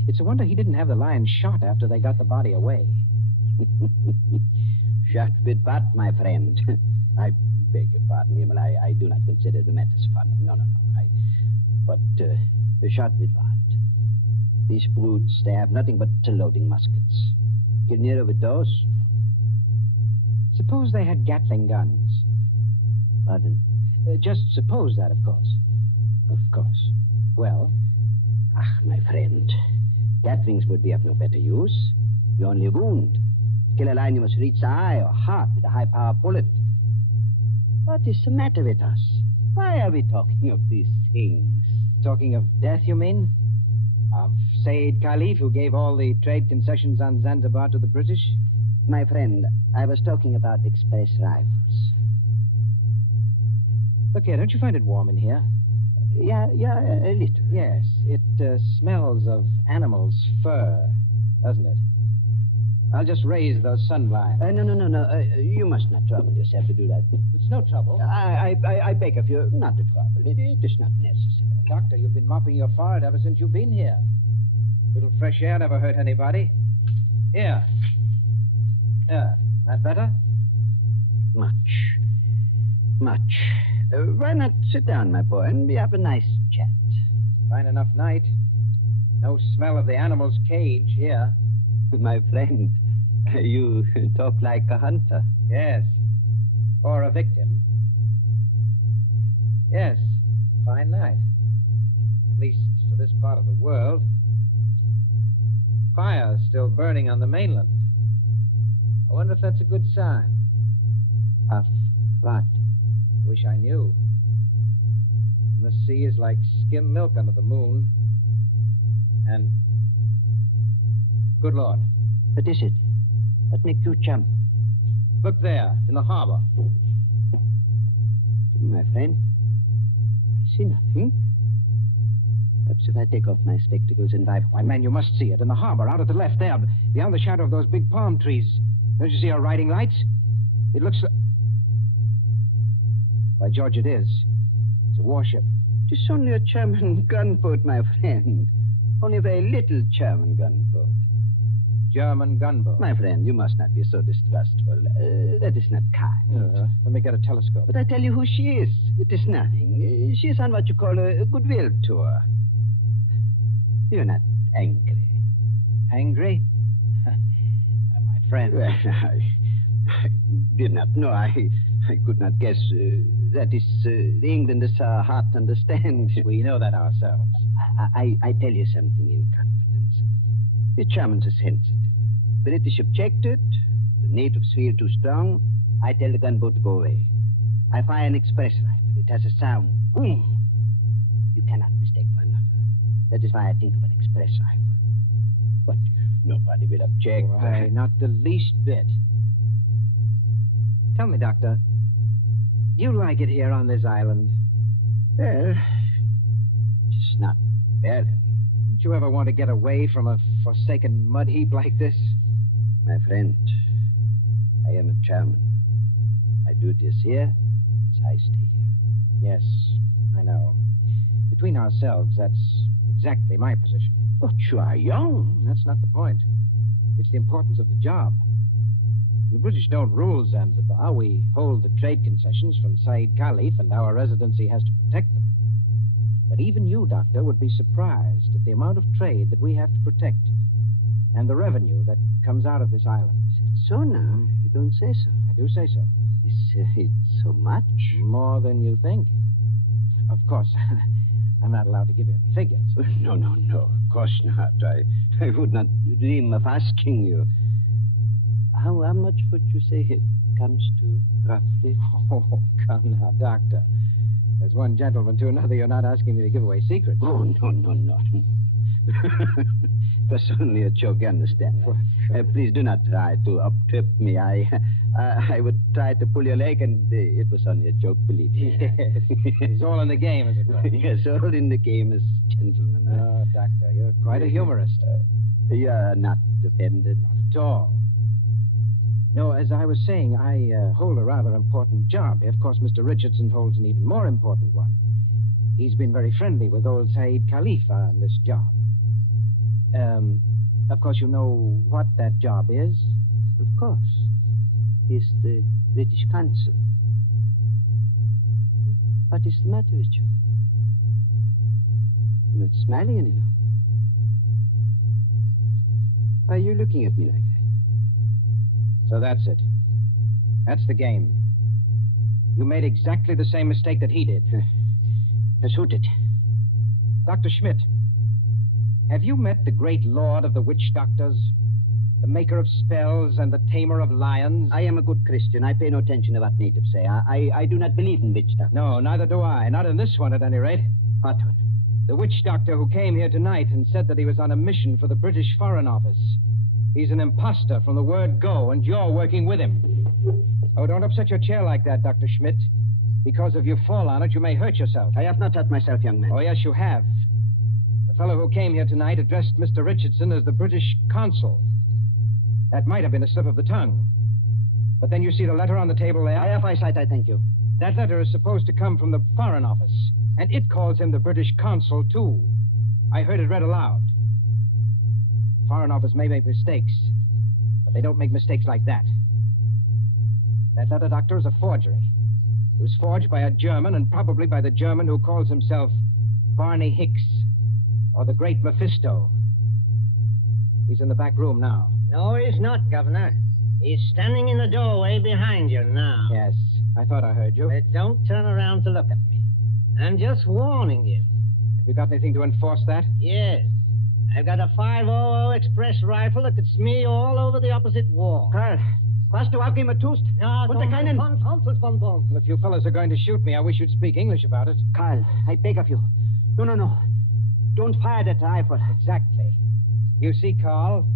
It's a wonder he didn't have the lion shot after they got the body away. Shot with what, my friend? I beg your pardon, Himmel. I do not consider the matters funny. No. But shot with what? These brutes, they have nothing but loading muskets. Get nearer with those? Suppose they had Gatling guns. Pardon? Just suppose that, of course. Of course. Well? My friend, Gatlings would be of no better use. You only wound. To kill a lion, you must reach the eye or heart with a high-power bullet. What is the matter with us? Why are we talking of these things? Talking of death, you mean? Of Said Khalif, who gave all the trade concessions on Zanzibar to the British? My friend, I was talking about express rifles. Look here, don't you find it warm in here? Yeah, a little. Yes, it smells of animal's fur, doesn't it? I'll just raise those sun blinds. No. You must not trouble yourself to do that. It's no trouble. I beg of you not to trouble. It is not necessary. Doctor, you've been mopping your forehead ever since you've been here. A little fresh air never hurt anybody. Here. That better? Much. Why not sit down, my boy, and we have a nice chat? Fine enough night. No smell of the animal's cage here. My friend, you talk like a hunter. Yes. Or a victim. Yes. Fine night. At least for this part of the world. Fire's still burning on the mainland. I wonder if that's a good sign. Of what? I wish I knew. And the sea is like skim milk under the moon. And... Good Lord. What is it? What makes you jump? Look there, in the harbor. My friend, I see nothing. Perhaps if I take off my spectacles and dive... Why, man, you must see it. In the harbor, out at the left there, beyond the shadow of those big palm trees. Don't you see our riding lights? It looks... By George, it is. It's a warship. It is only a German gunboat, my friend. Only a very little German gunboat. German gunboat? My friend, you must not be so distrustful. That is not kind. Let me get a telescope. But I tell you who she is. It is nothing. She is on what you call a goodwill tour. You're not angry. Angry? My friend. Well, I did not know. I could not guess. That is, the Englanders are hard to understand. We know that ourselves. I tell you something in confidence. The Germans are sensitive. The British objected. The natives feel too strong. I tell the gunboat to go away. I fire an express rifle. It has a sound. Boom. You cannot mistake for another. That is why I think of an express rifle. But if nobody will object... Why, not the least bit. Tell me, Doctor, do you like it here on this island? Well, it's not bad. Don't you ever want to get away from a forsaken mud heap like this? My friend, I am a chairman. My duty is here, as I stay here. Yes, I know. Between ourselves, that's exactly my position. But you are young. That's not the point. It's the importance of the job. The British don't rule Zanzibar. We hold the trade concessions from Said Khalif, and our residency has to protect them. But even you, Doctor, would be surprised at the amount of trade that we have to protect and the revenue that comes out of this island. So now, you don't say so. I do say so. It's so much? More than you think. Of course, I'm not allowed to give you any figures. No, of course not. I would not dream of asking you. How much would you say it comes to, roughly? Oh, come now, Doctor. As one gentleman to another, you're not asking me to give away secrets. Oh, no. It was only a joke, you understand. Please do not try to up-trip me. I would try to pull your leg, and it was only a joke, believe me. Yes. It's all in the game, as it were. Yes, all in the game as gentlemen. Oh, Doctor, you're quite a humorist. You're not offended? Not at all. No, as I was saying, I hold a rather important job. Of course, Mr. Richardson holds an even more important one. He's been very friendly with old Said Khalif on this job. Of course, you know what that job is? Of course. He's the British consul. What is the matter with you? You're not smiling any longer. Why are you looking at me like that? So that's it. That's the game. You made exactly the same mistake that he did. As who did? Dr. Schmidt. Have you met the great lord of the witch doctors? The maker of spells and the tamer of lions? I am a good Christian. I pay no attention to what natives say. I do not believe in witch doctors. No, neither do I. Not in this one, at any rate. What one? The witch doctor who came here tonight and said that he was on a mission for the British Foreign Office. He's an imposter from the word go, and you're working with him. Oh, don't upset your chair like that, Dr. Schmidt. Because if you fall on it, you may hurt yourself. I have not hurt myself, young man. Oh, yes, you have. The fellow who came here tonight addressed Mr. Richardson as the British consul. That might have been a slip of the tongue. But then you see the letter on the table there? I have eyesight, I thank you. That letter is supposed to come from the Foreign Office, and it calls him the British consul, too. I heard it read aloud. The Foreign Office may make mistakes, but they don't make mistakes like that. That letter, Doctor, is a forgery. It was forged by a German, and probably by the German who calls himself Barney Hicks, or the Great Mephisto. He's in the back room now. No, he's not, Governor. He's standing in the doorway behind you now. Yes, I thought I heard you. But don't turn around to look at me. I'm just warning you. Have you got anything to enforce that? Yes. I've got a 500 express rifle that could smear you all over the opposite wall. Karl, was du abgeben tust? No, Put the cannon. Well, if you fellas are going to shoot me, I wish you'd speak English about it. Karl, I beg of you. No. Don't fire that rifle. Exactly. You see, Carl,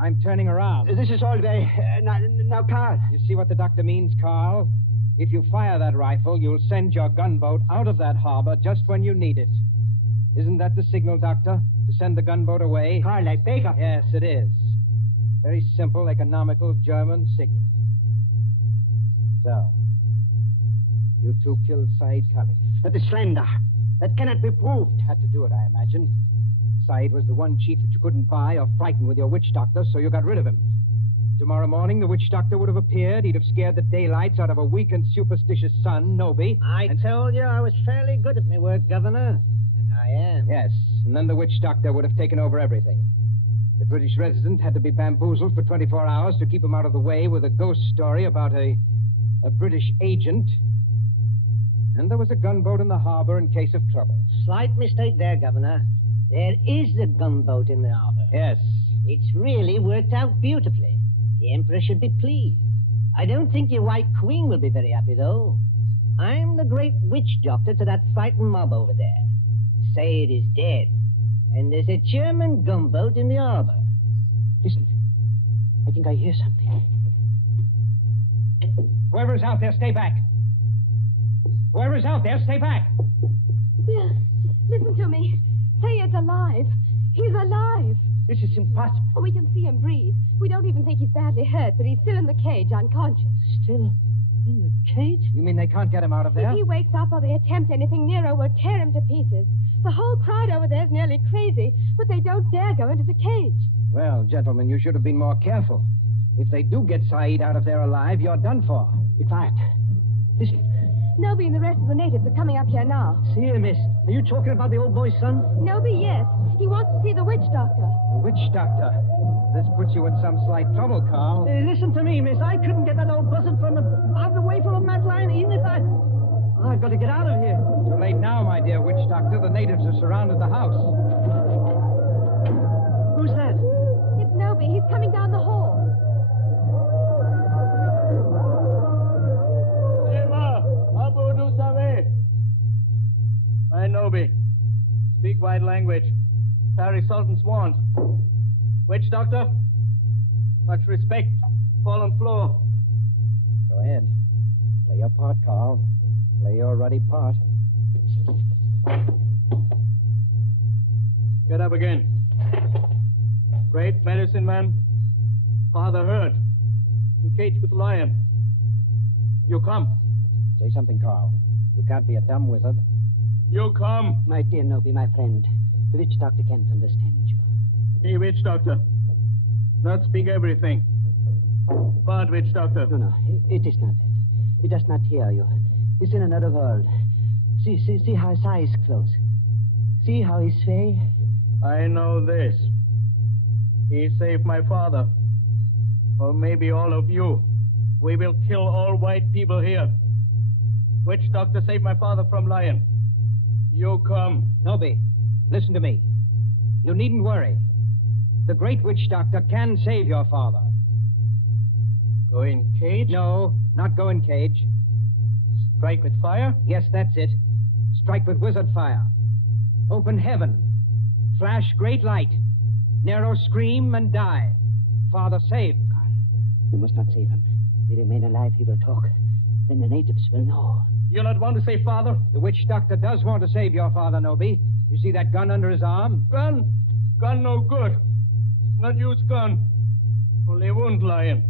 I'm turning around. This is all very... now, Karl. You see what the doctor means, Carl? If you fire that rifle, you'll send your gunboat out of that harbor just when you need it. Isn't that the signal, Doctor? To send the gunboat away? Karl, I beg of you. Yes, it is. Very simple, economical German signal. So, you two killed Said Khalif. That is slander. That cannot be proved. Had to do it, I imagine. Said was the one chief that you couldn't buy or frighten with your witch doctor, so you got rid of him. Tomorrow morning, the witch doctor would have appeared. He'd have scared the daylights out of a weak and superstitious son, Noby. I told you I was fairly good at my work, Governor. And I am. Yes, and then the witch doctor would have taken over everything. The British resident had to be bamboozled for 24 hours to keep him out of the way with a ghost story about a British agent. And there was a gunboat in the harbor in case of trouble. Slight mistake there, Governor. There is a gunboat in the harbor. Yes. It's really worked out beautifully. The Emperor should be pleased. I don't think your White Queen will be very happy, though. I'm the great witch doctor to that frightened mob over there. Said is dead. And there's a German gunboat in the harbor. Listen. I think I hear something. Whoever's out there, stay back. Whoever's out there, stay back. Bill, listen to me. Say it's alive. He's alive. This is impossible. Oh, we can see him breathe. We don't even think he's badly hurt, but he's still in the cage, unconscious. Still in the cage? You mean they can't get him out of there? If he wakes up or they attempt anything, Nero will tear him to pieces. The whole crowd over there is nearly crazy, but they don't dare go into the cage. Well, gentlemen, you should have been more careful. If they do get Saeed out of there alive, you're done for. Be quiet. Listen. Nobi and the rest of the natives are coming up here now. See here, miss. Are you talking about the old boy's son? Nobi, yes. He wants to see the witch doctor. The witch doctor? This puts you in some slight trouble, Carl. Listen to me, miss. I couldn't get that old buzzard out of the way from a mad lion, even if I've got to get out of here. Too late now, my dear witch doctor. The natives have surrounded the house. Who's that? It's Nobi. He's coming down the hall. I Nobi. Speak white language. Parry Sultan Swans. Witch doctor? Much respect. Fallen floor. Go ahead. Play your part, Carl. Play your ruddy part. Get up again. Great medicine man. Father Herd. Encaged with lion. You come. Say something, Carl. You can't be a dumb wizard. You come. My dear Nobi, my friend, the witch doctor can't understand you. Hey, witch doctor. Not speak everything. Bad witch doctor. No, it is not that. He does not hear you. He's in another world. See how his eyes close. See how he's sway. I know this. He saved my father. Or maybe all of you. We will kill all white people here. Witch doctor saved my father from lion. You come. Nobi, listen to me. You needn't worry. The great witch doctor can save your father. Go in cage? No, not go in cage. Strike with fire? Yes, that's it. Strike with wizard fire. Open heaven. Flash great light. Nero scream and die. Father saved. You must not save him. If he remain alive, he will talk. Then the natives will know. You not want to save father? The witch doctor does want to save your father, Nobi. You see that gun under his arm? Gun? Gun no good. Not use gun. Only wound lion.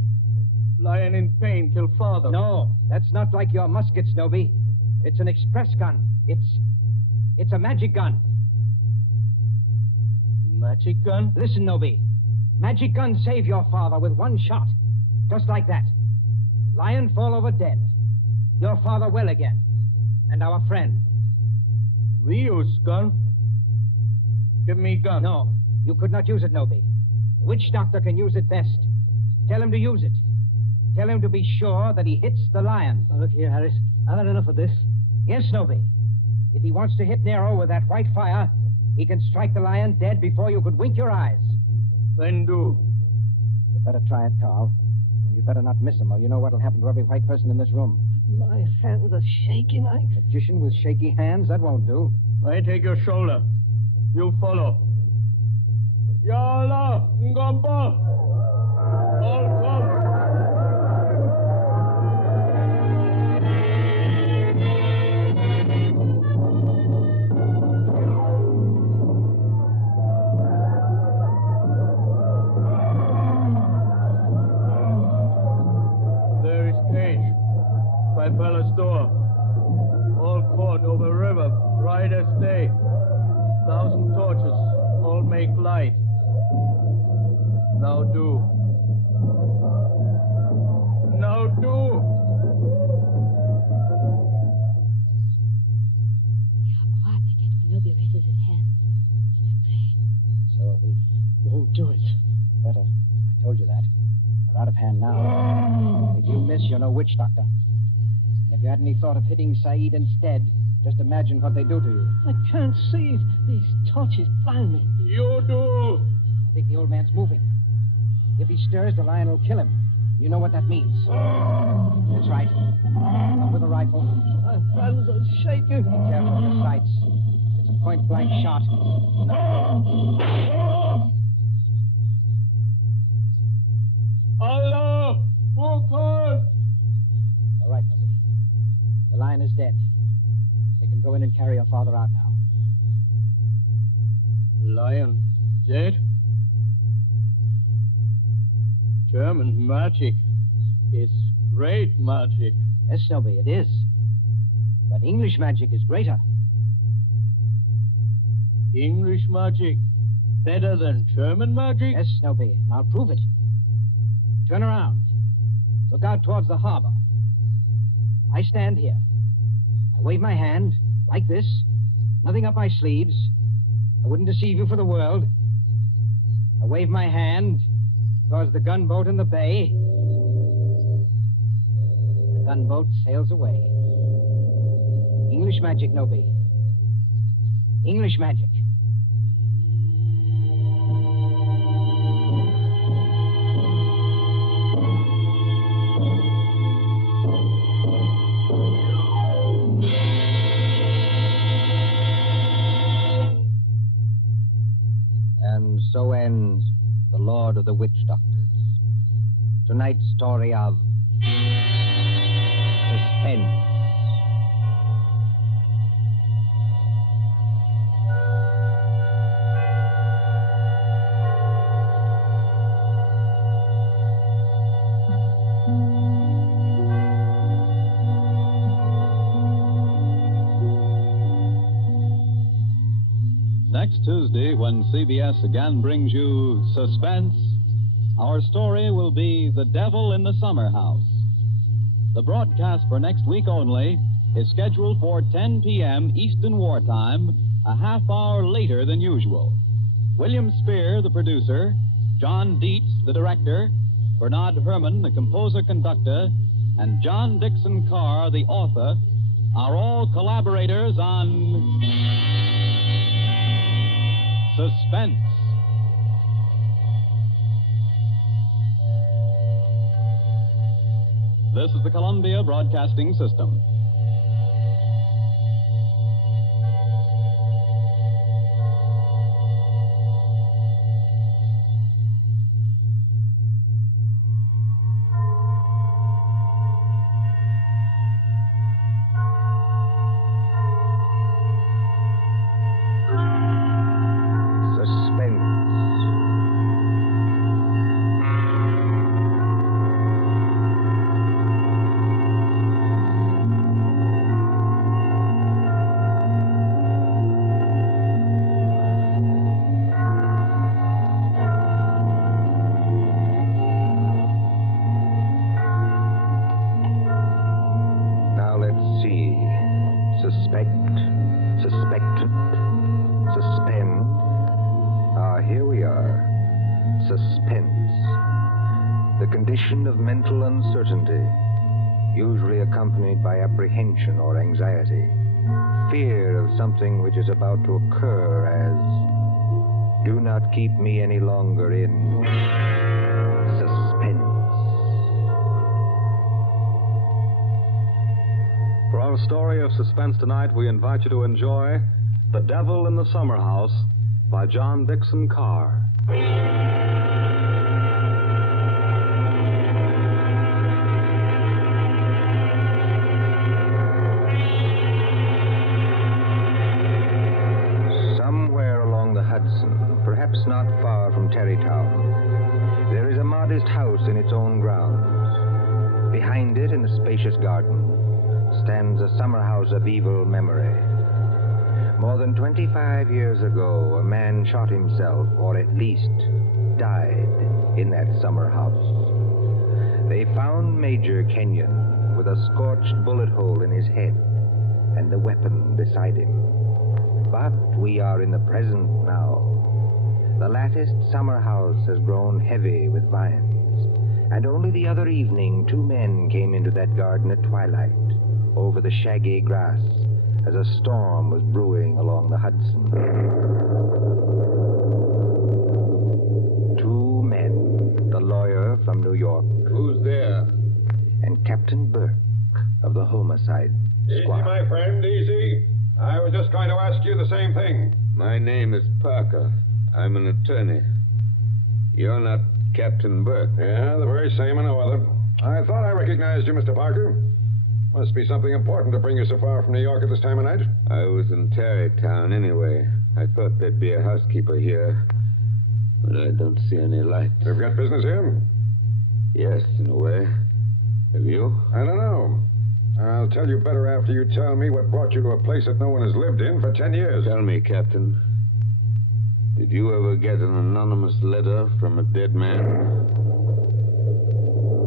Lion in pain kill father. No, that's not like your muskets, Nobi. It's an express gun. It's a magic gun. Magic gun? Listen, Nobi. Magic gun save your father with one shot. Just like that. Lion fall over dead. Your father well again. And our friend. We use gun. Give me gun. No, you could not use it, Nobi. The witch doctor can use it best. Tell him to use it. Tell him to be sure that he hits the lion. Look here, Harris. I've had enough of this. Yes, Nobi. If he wants to hit Nero with that white fire, he can strike the lion dead before you could wink your eyes. Then do. You better try it, Carl. And you better not miss him, or you know what'll happen to every white person in this room. My hands are shaking. Magician with shaky hands? That won't do. I take your shoulder. You follow. Yalla, Ngomba. All come. There is cage by palace door. All court over river, bright as day. 1,000 torches, all make light. Now do. Now do. See how quiet they get when Nobi raises his hands. They're praying. So are we. Won't do it. Better. I told you that. They're out of hand now. If you miss, you're no witch doctor. And if you had any thought of hitting Saeed instead, just imagine what they do to you. I can't see. These torches blind me. You do. I think the old man's moving. If he stirs, the lion will kill him. You know what that means. That's right. Up with a rifle. My hands are shaking. Be careful of your sights. It's a point-blank shot. Allah! Focus! All right, Nobby. The lion is dead. They can go in and carry your father out now. Lion dead? German magic is great magic. Yes, Nobby, it is. But English magic is greater. English magic better than German magic? Yes, Nobby, and I'll prove it. Turn around. Look out towards the harbor. I stand here. I wave my hand, like this. Nothing up my sleeves. I wouldn't deceive you for the world. I wave my hand towards the gunboat in the bay. The gunboat sails away. English magic, Nobby. English magic. And so ends The Lord of the Witch Doctors. Tonight's story of Suspense. Next Tuesday, when CBS again brings you Suspense, our story will be The Devil in the Summer House. The broadcast for next week only is scheduled for 10 p.m. Eastern Wartime, a half hour later than usual. William Spear, the producer, John Dietz, the director, Bernard Herrmann, the composer-conductor, and John Dixon Carr, the author, are all collaborators on Suspense. This is the Columbia Broadcasting System. Of mental uncertainty, usually accompanied by apprehension or anxiety, fear of something which is about to occur, as do not keep me any longer in suspense. For our story of suspense tonight, we invite you to enjoy The Devil in the Summer House by John Dixon Carr. Perhaps not far from Terrytown, there is a modest house in its own grounds. Behind it, in the spacious garden, stands a summer house of evil memory. More than 25 years ago, a man shot himself, or at least died, in that summer house. They found Major Kenyon with a scorched bullet hole in his head and the weapon beside him. But we are in the present now. The latticed summer house has grown heavy with vines, and only the other evening 2 men came into that garden at twilight, over the shaggy grass, as a storm was brewing along the Hudson. 2 men, the lawyer from New York. Who's there? And Captain Burke of the homicide squad. Easy, my friend, easy. I was was just going to ask you the same thing. My name is Parker. I'm an attorney. You're not Captain Burke. Yeah, the very same and no other. I thought I recognized you, Mr. Parker. Must be something important to bring you so far from New York at this time of night. I was in Tarrytown anyway. I thought there'd be a housekeeper here, but I don't see any lights. You've got business here? Yes, in a way. Have you? I don't know. I'll tell you better after you tell me what brought you to a place that no one has lived in for 10 years. Tell me, Captain. Did you ever get an anonymous letter from a dead man?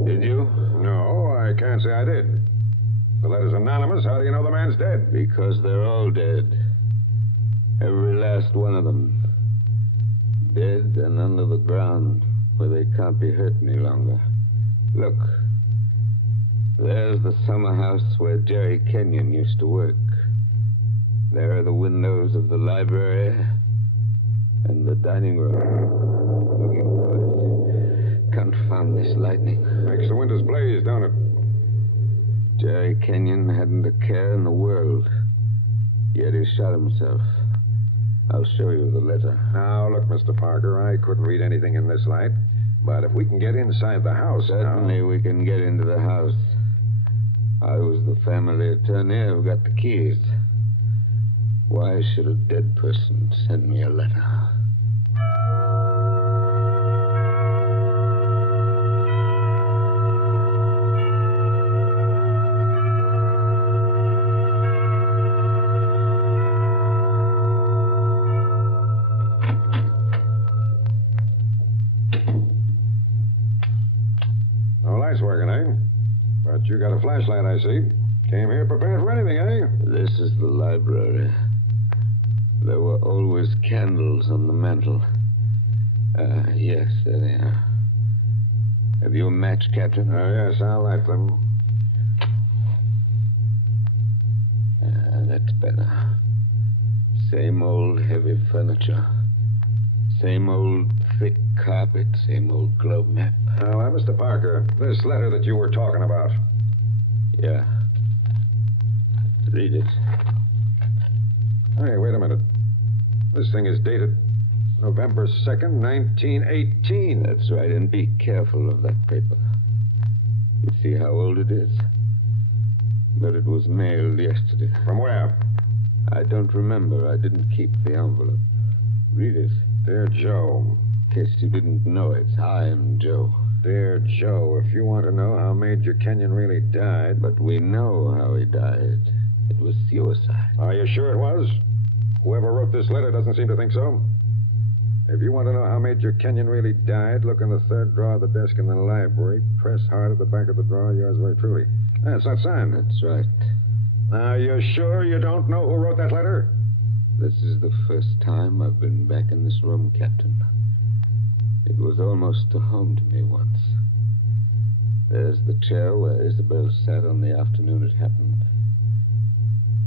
Did you? No, I can't say I did. The letter's anonymous. How do you know the man's dead? Because they're all dead. Every last one of them. Dead and under the ground, where they can't be hurt any longer. Look. There's the summer house where Jerry Kenyon used to work. There are the windows of the library and the dining room. Looking for it. Confound this lightning. Makes the windows blaze, don't it? Jerry Kenyon hadn't a care in the world. Yet he shot himself. I'll show you the letter. Now, look, Mr. Parker, I couldn't read anything in this light. But if we can get inside the house Certainly we can get into the house. I was the family attorney. I've got the keys. Why should a dead person send me a letter? No lights working, eh? But you got a flashlight, I see. Came here prepared for anything, eh? This is the library. There were always candles on the mantel. Yes, there they are. Have you a match, Captain? Yes, I'll light them. That's better. Same old heavy furniture. Same old thick carpet. Same old globe map. Now, Mr. Parker, this letter that you were talking about. Yeah. Read it. Hey, wait a minute. This thing is dated November 2nd, 1918. That's right, and be careful of that paper. You see how old it is? But it was mailed yesterday. From where? I don't remember. I didn't keep the envelope. Read it. Dear Joe. In case you didn't know it, I'm Joe. Dear Joe, if you want to know how Major Kenyon really died... But we know how he died. It was suicide. Are you sure it was? Whoever wrote this letter doesn't seem to think so. If you want to know how Major Kenyon really died, look in the third drawer of the desk in the library. Press hard at the back of the drawer. Yours very truly. That's not signed. That's right. Now, you sure you don't know who wrote that letter? This is the first time I've been back in this room, Captain. It was almost a home to me once. There's the chair where Isabel sat on the afternoon it happened.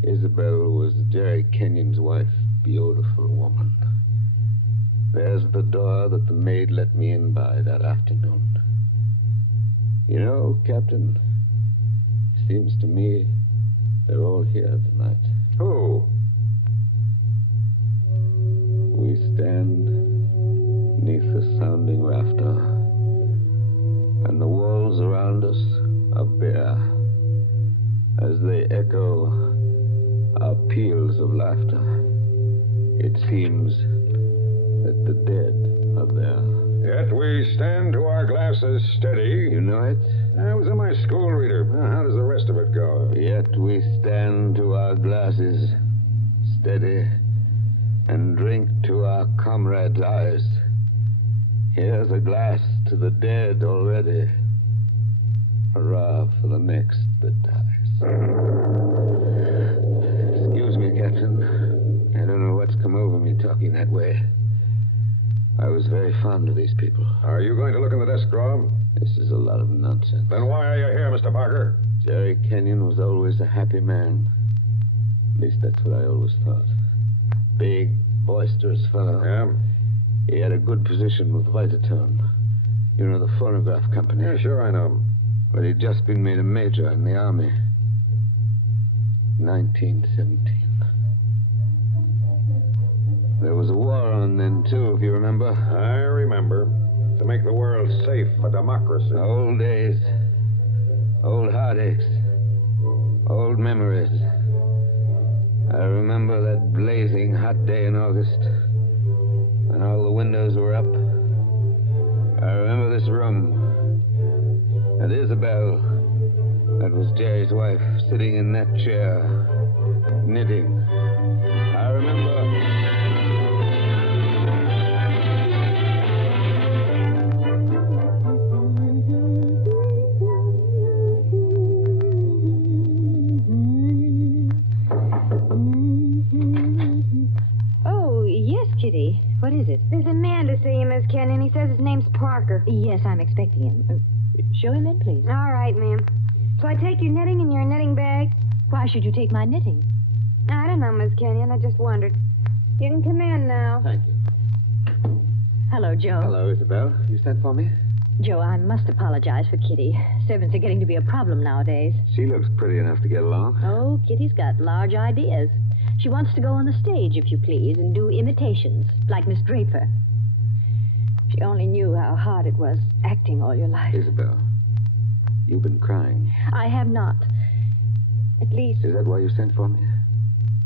Isabel was Jerry Kenyon's wife, beautiful woman. There's the door that the maid let me in by that afternoon. You know, Captain, seems to me they're all here tonight. Who? We stand beneath the sounding rafter, and the walls around us are bare as they echo our peals of laughter. It seems that the dead are there. Yet we stand to our glasses steady. You know it? I was in my school reader. Now, how does the rest of it go? Yet we stand to our glasses steady and drink to our comrades' eyes. Here's a glass to the dead already. Hurrah for the next that dies. Excuse me, Captain. I don't know what's come over me talking that way. I was very fond of these people. Are you going to look in the desk drawer? This is a lot of nonsense. Then why are you here, Mr. Parker? Jerry Kenyon was always a happy man. At least that's what I always thought. Big, boisterous fellow. Yeah? He had a good position with Vitaton. You know, the phonograph company. Yeah, sure, I know. But he'd just been made a major in the army. 1917. There was a war on then, too, if you remember. I remember. To make the world safe for democracy. Old days. Old heartaches. Old memories. I remember that blazing hot day in August when all the windows were up. I remember this room. And Isabel, that was Jerry's wife, sitting in that chair, knitting. I remember... Oh, yes, Kitty. What is it? There's a man to see you, Miss Kenyon. He says his name's Parker. Yes, I'm expecting him. Show him in, please. All right, ma'am. Shall I take your knitting in your knitting bag? Why should you take my knitting? I don't know, Miss Kenyon. I just wondered. You can come in now. Thank you. Hello, Joe. Hello, Isabel. You sent for me? Joe, I must apologize for Kitty. Servants are getting to be a problem nowadays. She looks pretty enough to get along. Oh, Kitty's got large ideas. She wants to go on the stage, if you please, and do imitations, like Miss Draper. She only knew how hard it was acting all your life. Isabel, you've been crying. I have not. At least... Is that why you sent for me?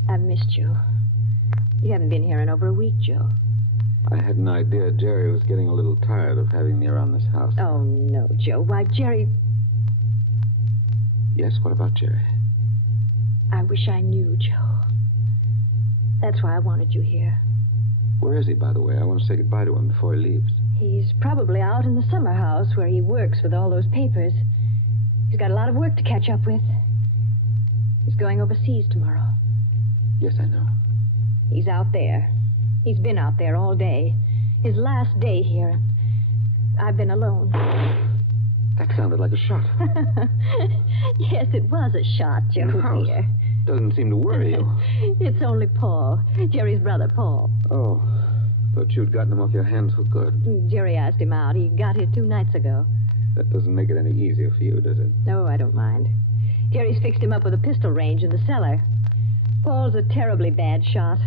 I've missed you. You haven't been here in over a week, Joe. I had an idea Jerry was getting a little tired of having me around this house. Oh, no, Joe. Why, Jerry... Yes, what about Jerry? I wish I knew, Joe. That's why I wanted you here. Where is he, by the way? I want to say goodbye to him before he leaves. He's probably out in the summer house where he works with all those papers. He's got a lot of work to catch up with. He's going overseas tomorrow. Yes, I know. He's out there. He's been out there all day. His last day here. I've been alone. That sounded like a shot. Yes, it was a shot, Joe, dear. Doesn't seem to worry you. It's only Paul. Jerry's brother, Paul. Oh, thought you'd gotten him off your hands for good. Jerry asked him out. He got here 2 nights ago. That doesn't make it any easier for you, does it? No, I don't mind. Jerry's fixed him up with a pistol range in the cellar. Paul's a terribly bad shot.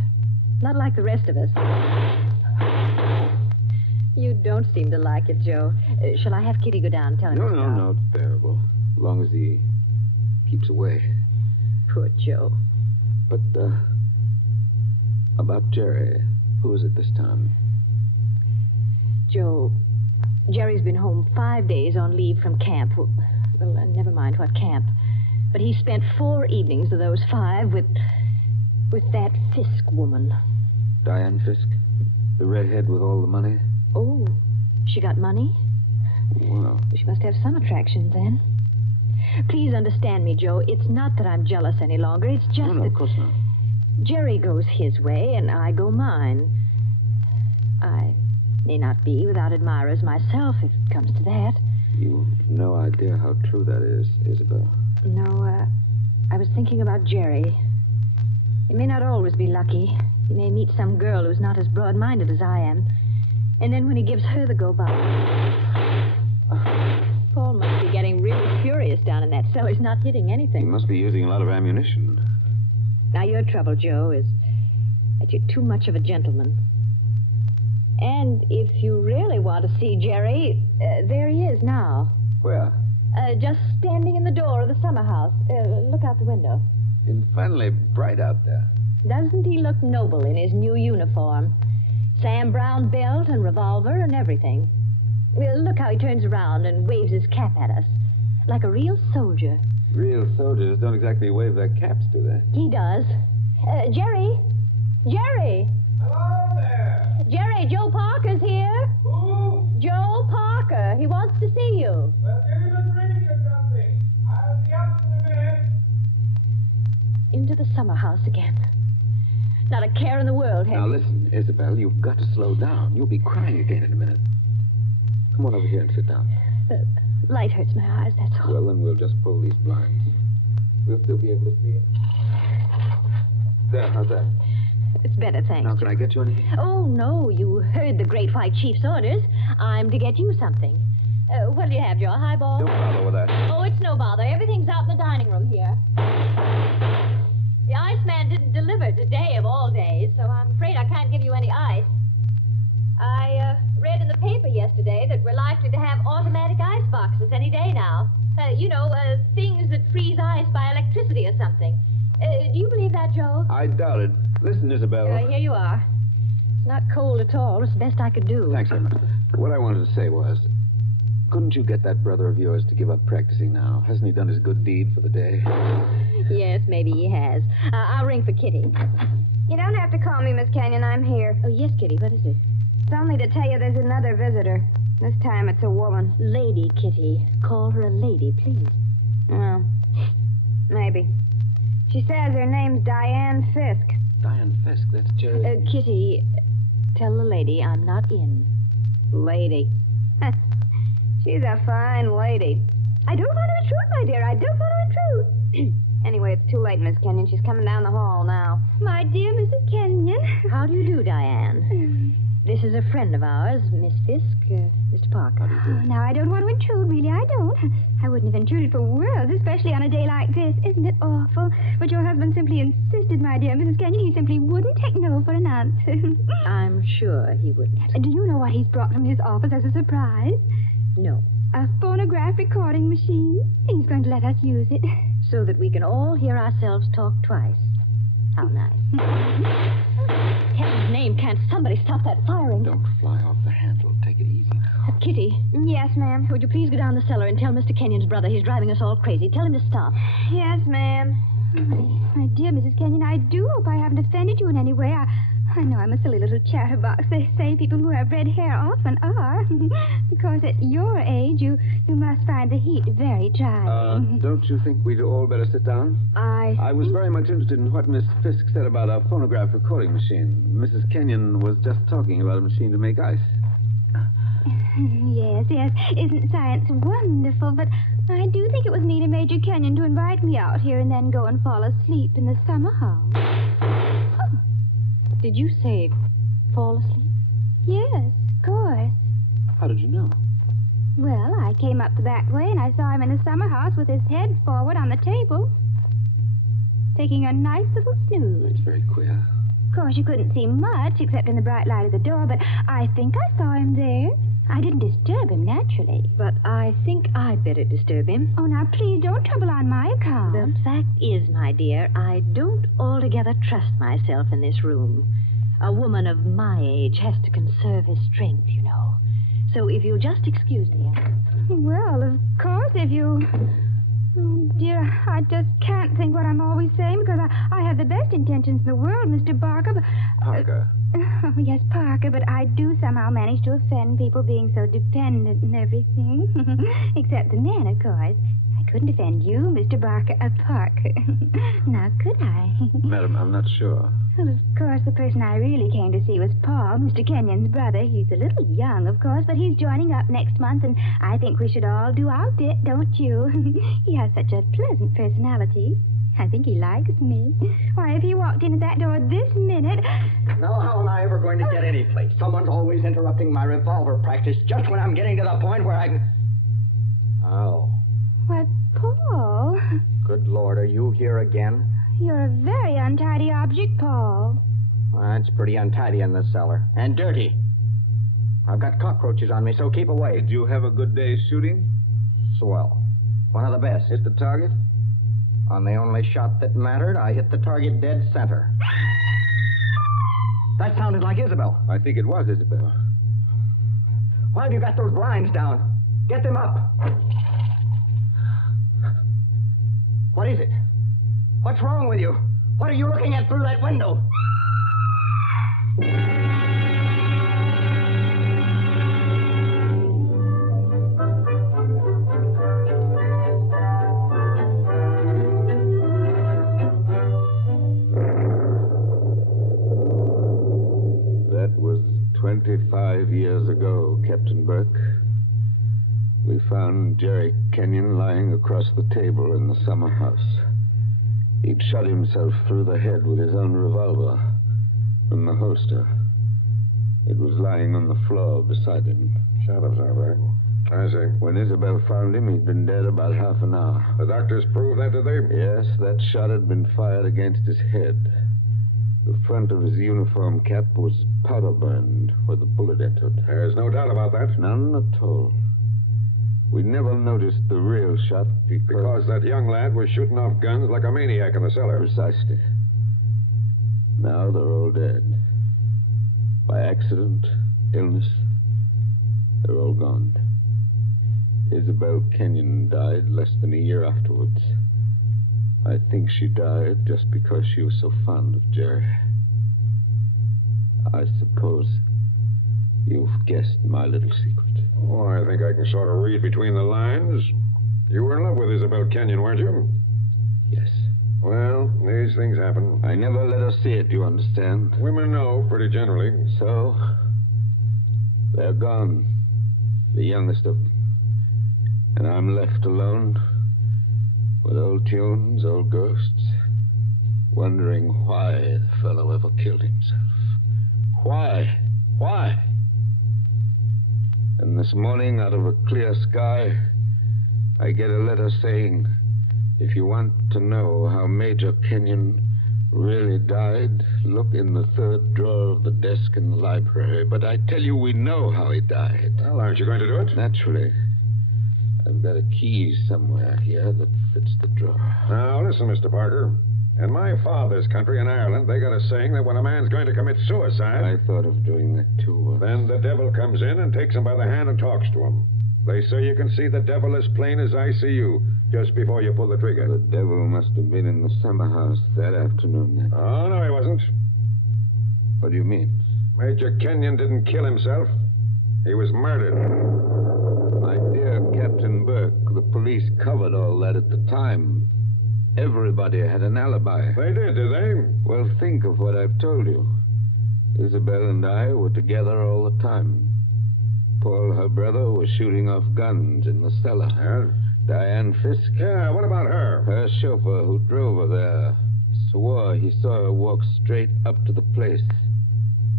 Not like the rest of us. You don't seem to like it, Joe. Shall I have Kitty go down and tell him? No, it's bearable. As long as he keeps away. Poor Joe. But, about Jerry. Who is it this time? Joe, Jerry's been home 5 days on leave from camp. Well, never mind what camp. But he spent 4 evenings of those 5 with that Fisk woman. Diane Fisk? The redhead with all the money? Oh, she got money? Well, she must have some attraction then. Please understand me, Joe. It's not that I'm jealous any longer. It's just no, that... of course not. Jerry goes his way, and I go mine. I may not be without admirers myself, if it comes to that. You've no idea how true that is, Isabel. No, I was thinking about Jerry. He may not always be lucky. He may meet some girl who's not as broad-minded as I am. And then when he gives her the go-by... Paul must be getting really furious down in that cellar. He's not hitting anything. He must be using a lot of ammunition. Now, your trouble, Joe, is that you're too much of a gentleman. And if you really want to see Jerry, there he is now. Where? Just standing in the door of the summer house. Look out the window. Infernally bright out there. Doesn't he look noble in his new uniform? Sam Brown belt and revolver and everything. Look how he turns around and waves his cap at us. Like a real soldier. Real soldiers don't exactly wave their caps, do they? He does. Jerry? Jerry? Hello there. Jerry, Joe Parker's here. Who? Joe Parker. He wants to see you. Well, give him a drink or something. I'll be up in a minute. Into the summer house again. Not a care in the world, Now, listen, Isabel, you've got to slow down. You'll be crying again in a minute. Come on over here and sit down. The light hurts my eyes, that's all. Well, then we'll just pull these blinds. We'll still be able to see it. There, how's that? It's better, thanks. Now, can I get you anything? Oh, no, you heard the Great White Chief's orders. I'm to get you something. What'll you have, Joe? A highball? Don't bother with that. Oh, it's no bother. Everything's out in the dining room here. The iceman didn't deliver today of all days, so I'm afraid I can't give you any ice. I read in the paper yesterday that we're likely to have automatic ice boxes any day now. Things that freeze ice by electricity or something. Do you believe that, Joe? I doubt it. Listen, Isabella. Here you are. It's not cold at all. It's the best I could do. Thanks, Emma. What I wanted to say was, couldn't you get that brother of yours to give up practicing now? Hasn't he done his good deed for the day? Yes, maybe he has. I'll ring for Kitty. You don't have to call me, Miss Canyon. I'm here. Oh, yes, Kitty. What is it? It's only to tell you there's another visitor. This time it's a woman. Lady, Kitty. Call her a lady, please. Oh, maybe. She says her name's Diane Fisk. Diane Fisk, that's Jerry. Kitty, tell the lady I'm not in. Lady. She's a fine lady. I don't want to intrude, my dear. I don't want to intrude. Anyway, it's too late, Miss Kenyon. She's coming down the hall now. My dear Mrs. Kenyon. How do you do, Diane? This is a friend of ours, Miss Fisk, Mr. Parker. Now, I don't want to intrude, really, I don't. I wouldn't have intruded for worlds, especially on a day like this. Isn't it awful? But your husband simply insisted, my dear Mrs. Kenyon. He simply wouldn't take no for an answer. I'm sure he wouldn't. Do you know what he's brought from his office as a surprise? No. A phonograph recording machine. He's going to let us use it. So that we can all hear ourselves talk twice. How nice. Heaven's name, can't somebody stop that firing? Don't fly off the handle. Take it easy now. Kitty. Yes, ma'am. Would you please go down the cellar and tell Mr. Kenyon's brother he's driving us all crazy? Tell him to stop. Yes, ma'am. My dear Mrs. Kenyon, I do hope I haven't offended you in any way. I know I'm a silly little chatterbox. They say people who have red hair often are. Because at your age, you must find the heat very trying. Don't you think we'd all better sit down? I was very much interested in what Miss Fisk said about a phonograph recording machine. Mrs. Kenyon was just talking about a machine to make ice. Yes. Isn't science wonderful? But I do think it was neat of Major Kenyon to invite me out here and then go and fall asleep in the summer house. Oh. Did you say fall asleep? Yes, of course. How did you know? Well, I came up the back way and I saw him in the summer house with his head forward on the table, taking a nice little snooze. That's very queer. Of course, you couldn't see much except in the bright light of the door, but I think I saw him there. I didn't disturb him, naturally. But I think I'd better disturb him. Oh, now, please don't trouble on my account. The fact is, my dear, I don't altogether trust myself in this room. A woman of my age has to conserve his strength, you know. So if you'll just excuse me. Well, of course, if you... Oh, dear, I just can't think what I'm always saying because I have the best intentions in the world, Mr. Barker, but... Parker. Oh, yes, Parker, but I do somehow manage to offend people being so dependent and everything. Except the men, of course. I couldn't offend you, Mr. Parker. Now, could I? Madam, I'm not sure. Well, of course, the person I really came to see was Paul, Mr. Kenyon's brother. He's a little young, of course, but he's joining up next month, and I think we should all do our bit, don't you? He has such a pleasant personality. I think he likes me. Why, if he walked in at that door this minute... Now, how am I ever going to get any place? Someone's always interrupting my revolver practice just when I'm getting to the point where I can... Oh. Why, Paul... Good Lord, are you here again? You're a very untidy object, Paul. Well, it's pretty untidy in this cellar. And dirty. I've got cockroaches on me, so keep away. Did you have a good day shooting? Swell. One of the best. Hit the target? On the only shot that mattered, I hit the target dead center. That sounded like Isabel. I think it was Isabel. Why have you got those blinds down? Get them up. What is it? What's wrong with you? What are you looking at through that window? That was 25 years ago, Captain Burke. We found Jerry Kenyon lying across the table in the summer house. He'd shot himself through the head with his own revolver from the holster. It was lying on the floor beside him. Shadows, all right. I see. When Isabel found him, he'd been dead about half an hour. The doctors proved that, did they? Yes, that shot had been fired against his head. The front of his uniform cap was powder burned where the bullet entered. There's no doubt about that. None at all. We never noticed the real shot Because that young lad was shooting off guns like a maniac in the cellar. Precisely. Now they're all dead. By accident, illness, they're all gone. Isabel Kenyon died less than a year afterwards. I think she died just because she was so fond of Jerry. I suppose you've guessed my little secret. Oh, I think I can sort of read between the lines. You were in love with Isabel Kenyon, weren't you? Yes. Well, these things happen. I never let her see it, you understand? Women know, pretty generally. So, they're gone. The youngest of them. And I'm left alone with old tunes, old ghosts, wondering why the fellow ever killed himself. Why? Why? And this morning, out of a clear sky, I get a letter saying, if you want to know how Major Kenyon really died, look in the third drawer of the desk in the library. But I tell you, we know how he died. Well, aren't you going to do it? Naturally. I've got a key somewhere here that fits the drawer. Now, listen, Mr. Parker. In my father's country, in Ireland, they got a saying that when a man's going to commit suicide... I thought of doing that, too. Then the devil comes in and takes him by the hand and talks to him. They say you can see the devil as plain as I see you just before you pull the trigger. The devil must have been in the summer house that afternoon, then. Oh, no, he wasn't. What do you mean? Major Kenyon didn't kill himself. He was murdered. My dear Captain Burke, the police covered all that at the time. Everybody had an alibi. They did they? Well, think of what I've told you. Isabel and I were together all the time. Paul, her brother, was shooting off guns in the cellar. Yeah? Diane Fisk. Yeah, what about her? Her chauffeur who drove her there swore he saw her walk straight up to the place.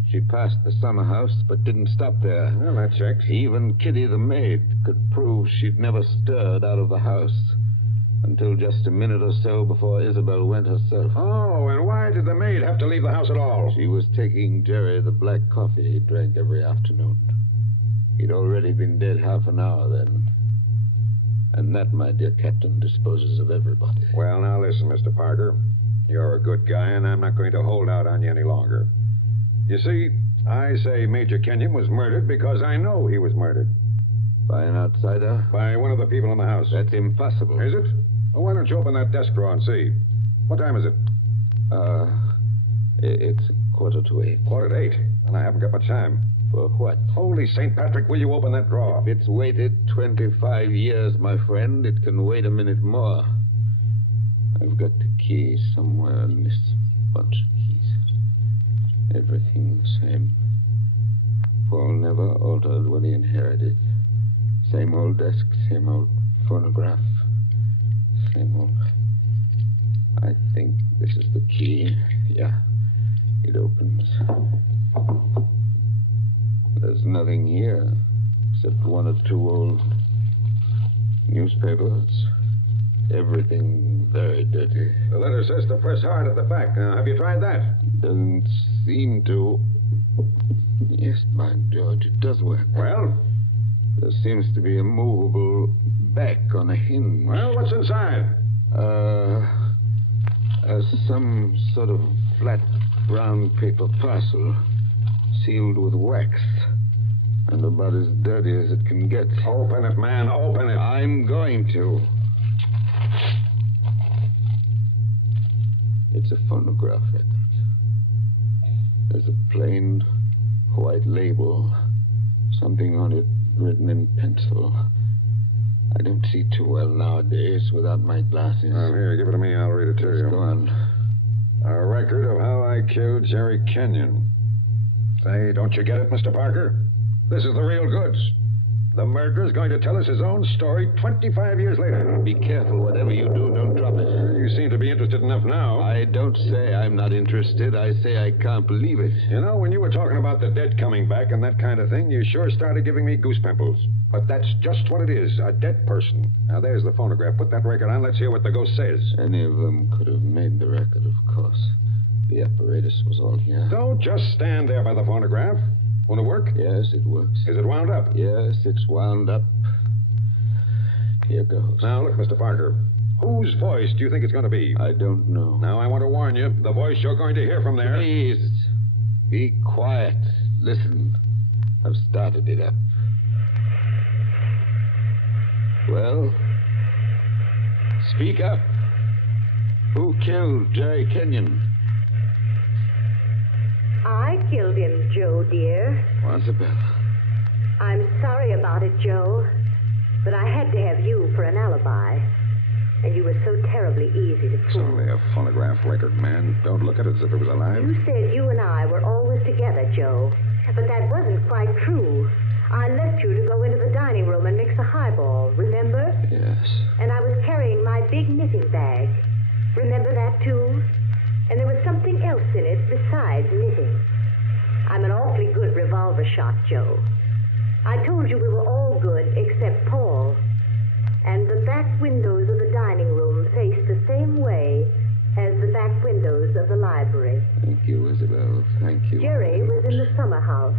She passed the summer house, but didn't stop there. Well, that checks. Even Kitty the maid could prove she'd never stirred out of the house until just a minute or so before Isabel went herself. Oh, and why did the maid have to leave the house at all? She was taking Jerry the black coffee he drank every afternoon. He'd already been dead half an hour then. And that, my dear Captain, disposes of everybody. Well, now listen, Mr. Parker. You're a good guy, and I'm not going to hold out on you any longer. You see, I say Major Kenyon was murdered because I know he was murdered. By an outsider? By one of the people in the house. That's impossible. Is it? Well, why don't you open that desk drawer and see? What time is it? It's 7:45. 7:45? And I haven't got much time. For what? Holy St. Patrick, will you open that drawer? If it's waited 25 years, my friend, it can wait a minute more. I've got the key somewhere in this bunch of keys. Everything the same. Paul never altered what he inherited. Same old desk, same old phonograph. Same old... I think this is the key. Yeah, it opens. There's nothing here except one or two old newspapers. Everything very dirty. The letter says to press hard at the back. Now, have you tried that? Doesn't seem to. Yes, by George, it does work. Well? There seems to be a movable back on a hinge. Well, what's inside? Some sort of flat brown paper parcel sealed with wax and about as dirty as it can get. Open it, man, open it. I'm going to. It's a phonograph record. There's a plain white label, something on it written in pencil. I don't see too well nowadays without my glasses. Oh, here, give it to me. I'll read it to you. Go on. A record of how I killed Jerry Kenyon. Say, don't you get it, Mr. Parker? This is the real goods. The murderer's going to tell us his own story 25 years later. Be careful. Whatever you do, don't drop it. You seem to be interested enough now. I don't say I'm not interested. I say I can't believe it. You know, when you were talking about the dead coming back and that kind of thing, you sure started giving me goose pimples. But that's just what it is, a dead person. Now, there's the phonograph. Put that record on. Let's hear what the ghost says. Any of them could have made the record, of course. The apparatus was all here. Don't just stand there by the phonograph. Won't it work? Yes, it works. Is it wound up? Yes, it's wound up. Here goes. Now, look, Mr. Parker. Whose voice do you think it's going to be? I don't know. Now, I want to warn you. The voice you're going to hear from there... Please, be quiet. Listen. I've started it up. Well, speak up. Who killed Jerry Kenyon? I killed him, Joe, dear. Isabel. I'm sorry about it, Joe, but I had to have you for an alibi. And you were so terribly easy to It's fool. only a phonograph record, man. Don't look at it as if it was alive. You said you and I were always together, Joe, but that wasn't quite true. I left you to go into the dining room and mix a highball, remember? Yes. And I was carrying my big knitting bag. Remember that, too? And there was something else in it besides knitting. I'm an awfully good revolver shot, Joe. I told you we were all good except Paul. And the back windows of the dining room faced the same way as the back windows of the library. Thank you, Isabel. Thank you. Jerry was in the summer house.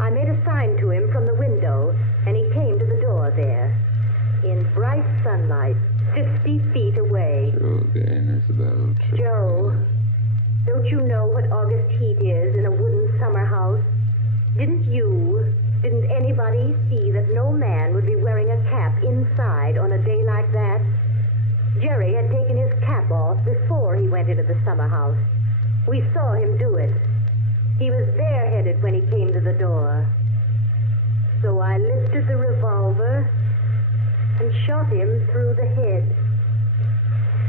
I made a sign to him from the window, and he came to the door there. In bright sunlight, 50 feet away. True again, Isabel. True. Joe, don't you know what August heat is in a wooden summer house? Didn't anybody see that no man would be wearing a cap inside on a day like that? Jerry had taken his cap off before he went into the summer house. We saw him do it. He was bareheaded when he came to the door. So I lifted the revolver and shot him through the head.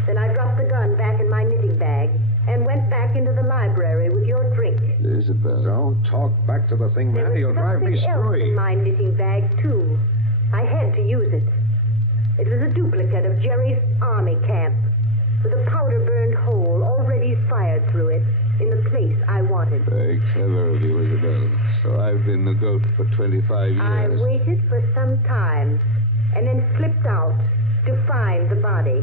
Then I dropped the gun back in my knitting bag and went back into the library with your drink. Isabel. Don't talk back to the thing, man. There You'll was drive me something else screwy. in my knitting bag, too. I had to use it. It was a duplicate of Jerry's army camp with a powder-burned hole already fired through it in the place I wanted. Very clever of you, Isabel. So I've been the goat for 25 years. I waited for some time and then slipped out to find the body.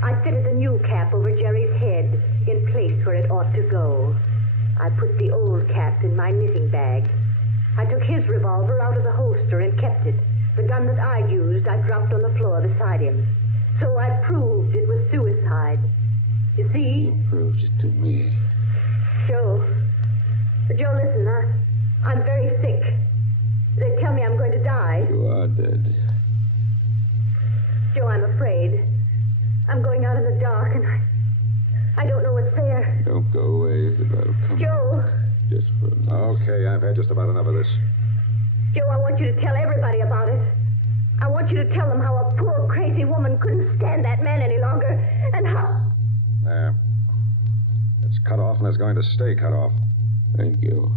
I fitted a new cap over Jerry's head in place where it ought to go. I put the old cap in my knitting bag. I took his revolver out of the holster and kept it. The gun that I used, I dropped on the floor beside him. So I proved it was suicide. You see? You proved it to me. Joe, listen, I'm very sick. They tell me I'm going to die. You are dead. Joe, I'm afraid. I'm going out in the dark, and I don't know what's there. Don't go away, Isabel. Come Joe! on. Just for a minute. Okay, I've had just about enough of this. Joe, I want you to tell everybody about it. I want you to tell them how a poor, crazy woman couldn't stand that man any longer, and how... There. It's cut off, and it's going to stay cut off. Thank you.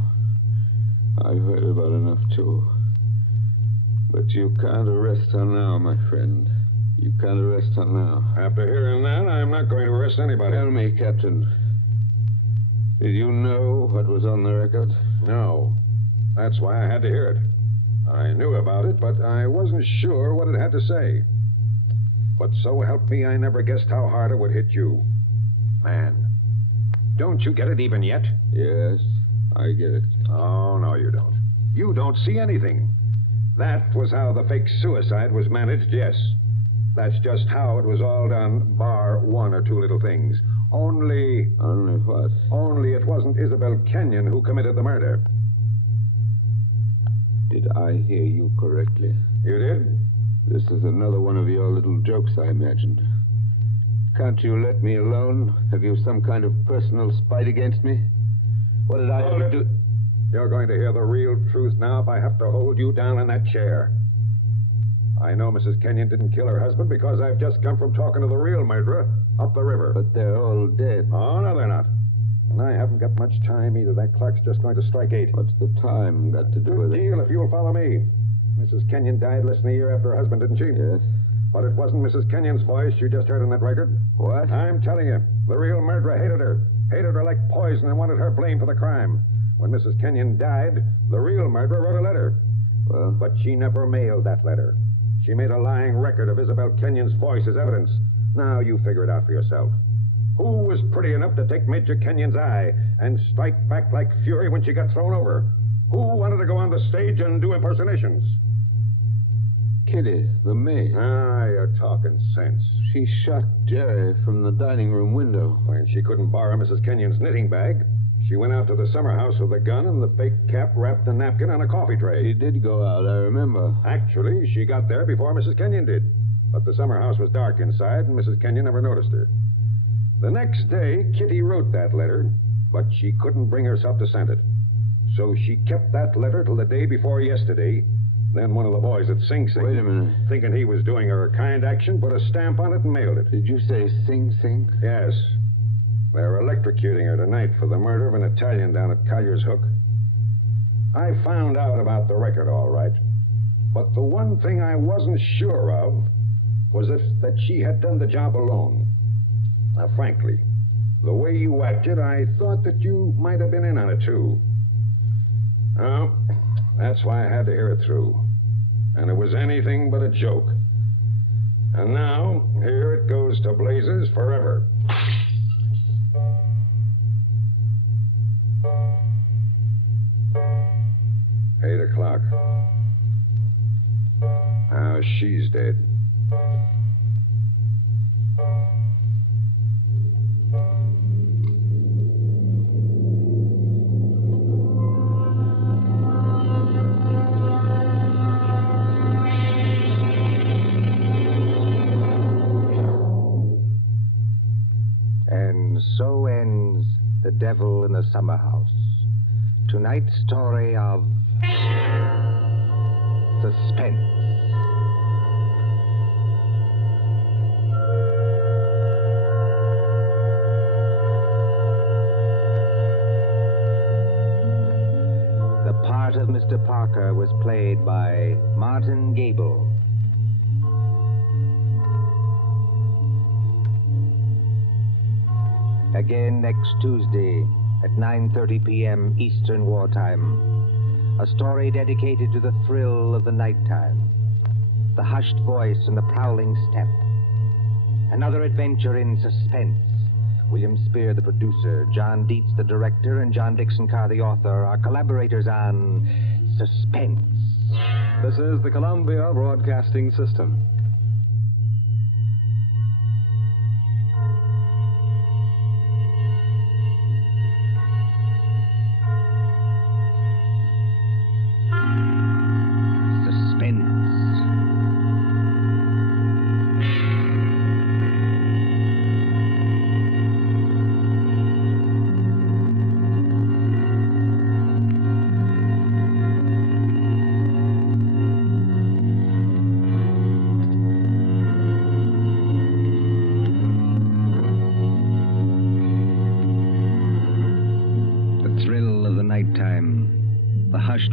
I've heard about enough, too. But you can't arrest her now, my friend. You can't arrest her now. After hearing that, I'm not going to arrest anybody. Tell me, Captain. Did you know what was on the record? No. That's why I had to hear it. I knew about it, but I wasn't sure what it had to say. But so help me, I never guessed how hard it would hit you. Man, don't you get it even yet? Yes, I get it. Oh, no, you don't. You don't see anything. That was how the fake suicide was managed, yes. That's just how it was all done, bar one or two little things. Only... Only what? Only it wasn't Isabel Kenyon who committed the murder. Did I hear you correctly? You did? This is another one of your little jokes, I imagined. Can't you let me alone? Have you some kind of personal spite against me? What did I ever do? You're going to hear the real truth now if I have to hold you down in that chair. I know Mrs. Kenyon didn't kill her husband because I've just come from talking to the real murderer up the river. But they're all dead. Oh, no, they're not. And I haven't got much time either. That clock's just going to strike 8. What's the time got to do with Good it? deal if you'll follow me. Mrs. Kenyon died less than a year after her husband, didn't she? Yes. But it wasn't Mrs. Kenyon's voice you just heard on that record. What? I'm telling you, the real murderer hated her. Hated her like poison and wanted her blamed for the crime. When Mrs. Kenyon died, the real murderer wrote a letter. Well? But she never mailed that letter. She made a lying record of Isabel Kenyon's voice as evidence. Now you figure it out for yourself. Who was pretty enough to take Major Kenyon's eye and strike back like fury when she got thrown over? Who wanted to go on the stage and do impersonations? Kitty, the maid. Ah, you're talking sense. She shot Jerry from the dining room window. When she couldn't borrow Mrs. Kenyon's knitting bag, she went out to the summer house with a gun and the fake cap wrapped a napkin on a coffee tray. She did go out, I remember. Actually, she got there before Mrs. Kenyon did. But the summer house was dark inside, and Mrs. Kenyon never noticed her. The next day, Kitty wrote that letter, but she couldn't bring herself to send it. So she kept that letter till the day before yesterday. Then one of the boys at Sing Sing, Wait a minute. thinking he was doing her a kind action, put a stamp on it and mailed it. Did you say Sing Sing? Yes. They're electrocuting her tonight for the murder of an Italian down at Collier's Hook. I found out about the record, all right. But the one thing I wasn't sure of was that she had done the job alone. Now, frankly, the way you acted, I thought that you might have been in on it, too. Well, that's why I had to hear it through. And it was anything but a joke. And now, here it goes to blazes forever. $8:00. Now she's dead. And so ends The Devil in the Summer House. Tonight's story of Suspense. The part of Mr. Parker was played by Martin Gable. Again next Tuesday at 9:30 p.m. Eastern Wartime. A story dedicated to the thrill of the nighttime, the hushed voice and the prowling step. Another adventure in suspense. William Spear, the producer, John Dietz, the director, and John Dixon Carr, the author, are collaborators on Suspense. This is the Columbia Broadcasting System.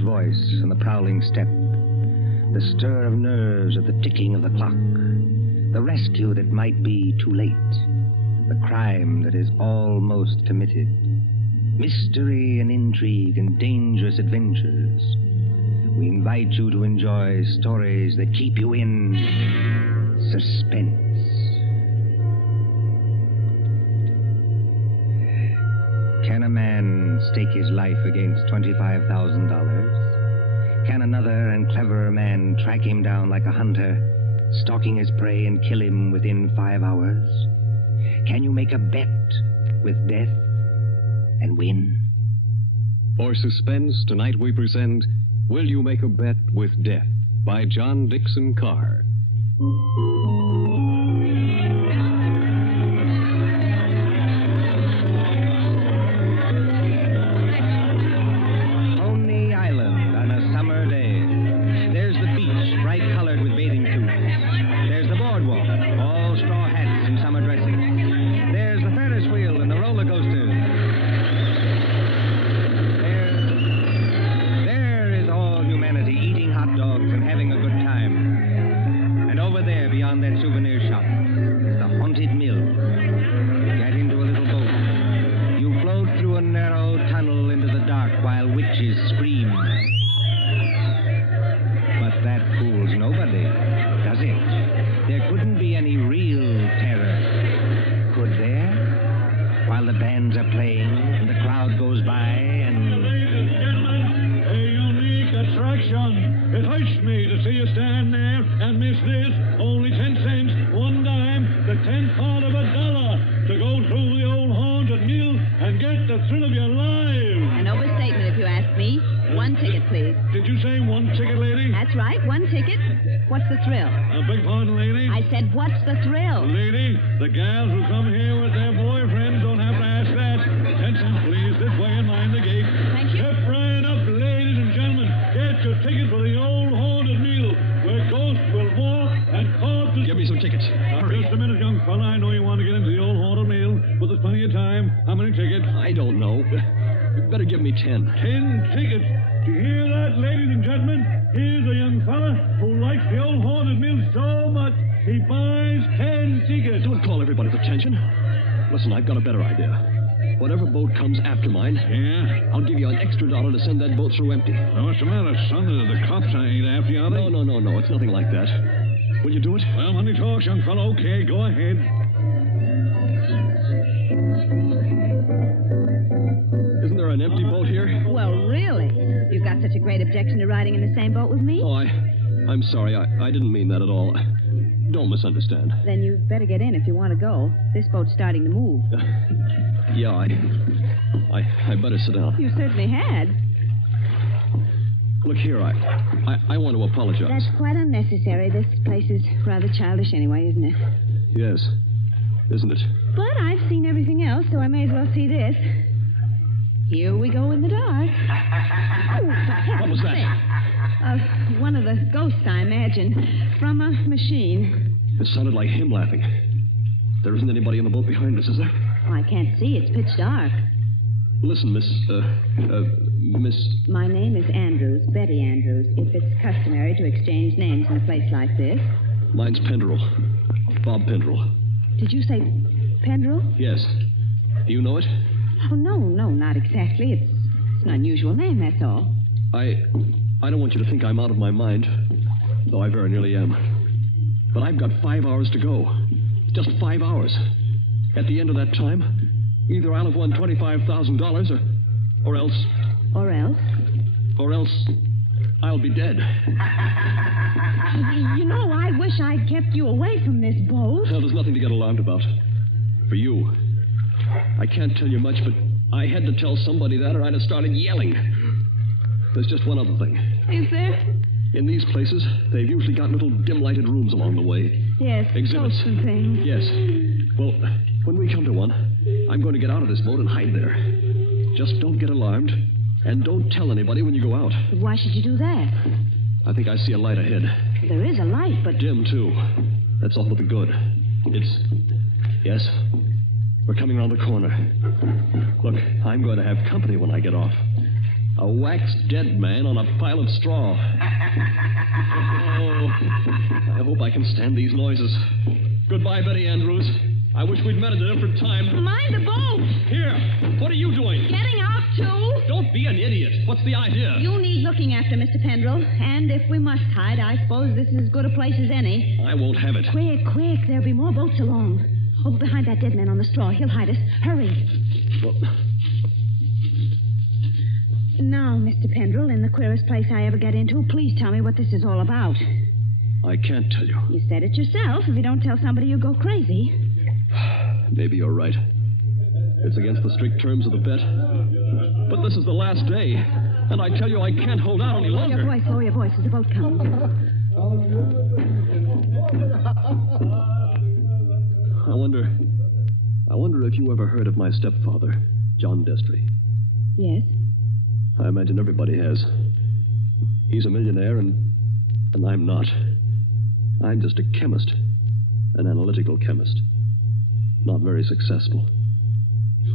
Voice and the prowling step, the stir of nerves at the ticking of the clock, the rescue that might be too late, the crime that is almost committed, mystery and intrigue and dangerous adventures. We invite you to enjoy stories that keep you in suspense. Can a man stake his life against $25,000? Can another and cleverer man track him down like a hunter, stalking his prey and kill him within 5 hours? Can you make a bet with death and win? For Suspense, tonight we present Will You Make a Bet with Death by John Dixon Carr. There is all humanity eating hot dogs and having fraction. It hurts me to see you stand there and miss this. Only 10 cents, 1 dime, the 10th part of $1 to go through the old haunted mill and get the thrill of your life. An overstatement, if you ask me. 1 ticket, please. Did you say 1 ticket, lady? That's right, 1 ticket. What's the thrill? Beg pardon, lady? I said, what's the thrill? Lady, the gals who come here with their boyfriends don't have to ask that. 10 cents, please, this way and mind the gate. Thank you. Step right up, ladies and gentlemen. Get your ticket for the old haunted mill, where ghosts will walk and corpses... Give me some tickets. Hurry. Just a minute, young fella. I know you want to get into the old haunted mill, but there's plenty of time. How many tickets? I don't know. You better give me 10. 10 tickets. Do you hear that, ladies and gentlemen? Here's a young fella who likes the old haunted mill so much, he buys 10 tickets. Don't call everybody's attention. Listen, I've got a better idea. Whatever boat comes after mine, yeah, I'll give you an extra $1 to send that boat through empty. Now, what's the matter, son? The cops ain't after you, are they? No. It's nothing like that. Will you do it? Well, money talks, young fellow. Okay, go ahead. Isn't there an empty boat here? Well, really? You've got such a great objection to riding in the same boat with me? Oh, I'm sorry. I didn't mean that at all. Don't misunderstand. Then you'd better get in if you want to go. This boat's starting to move. Yeah, I better sit down. You certainly had. Look here, I want to apologize. That's quite unnecessary. This place is rather childish anyway, isn't it? Yes, isn't it? But I've seen everything else, so I may as well see this. Here we go in the dark. What was that? One of the ghosts, I imagine, from a machine. It sounded like him laughing. There isn't anybody in the boat behind us, is there? Oh, I can't see. It's pitch dark. Listen, Miss... My name is Andrews, Betty Andrews, if it's customary to exchange names in a place like this. Mine's Pendrell. Bob Pendrell. Did you say Pendrell? Yes. Do you know it? Oh, no, not exactly. It's an unusual name, that's all. I don't want you to think I'm out of my mind, though I very nearly am. But I've got 5 hours to go. Just 5 hours. At the end of that time, either I'll have won $25,000 or else... Or else? Or else I'll be dead. You know, I wish I'd kept you away from this boat. Well, there's nothing to get alarmed about. For you. I can't tell you much, but I had to tell somebody that or I'd have started yelling. There's just one other thing. Is there? In these places, they've usually got little dim-lighted rooms along the way. Yes, exhibits. Ghosts and things. Yes. Well, when we come to one, I'm going to get out of this boat and hide there. Just don't get alarmed, and don't tell anybody when you go out. But why should you do that? I think I see a light ahead. There is a light, but... Dim, too. That's all for the good. It's... Yes? We're coming around the corner. Look, I'm going to have company when I get off. A wax-dead man on a pile of straw. Oh, I hope I can stand these noises. Goodbye, Betty Andrews. I wish we'd met at a different time. Mind the boat! Here, what are you doing? Getting out, too? Don't be an idiot. What's the idea? You need looking after, Mr. Pendrell. And if we must hide, I suppose this is as good a place as any. I won't have it. Quick. There'll be more boats along. Over behind that dead man on the straw. He'll hide us. Hurry. Well... Now, Mr. Pendrell, in the queerest place I ever get into, please tell me what this is all about. I can't tell you. You said it yourself. If you don't tell somebody, you'll go crazy. Maybe you're right. It's against the strict terms of the bet. But this is the last day, and I tell you I can't hold out any longer. Lower your voice. There's a boat coming. I wonder if you ever heard of my stepfather, John Destry. Yes. I imagine everybody has. He's a millionaire, and I'm not. I'm just a chemist, an analytical chemist. Not very successful.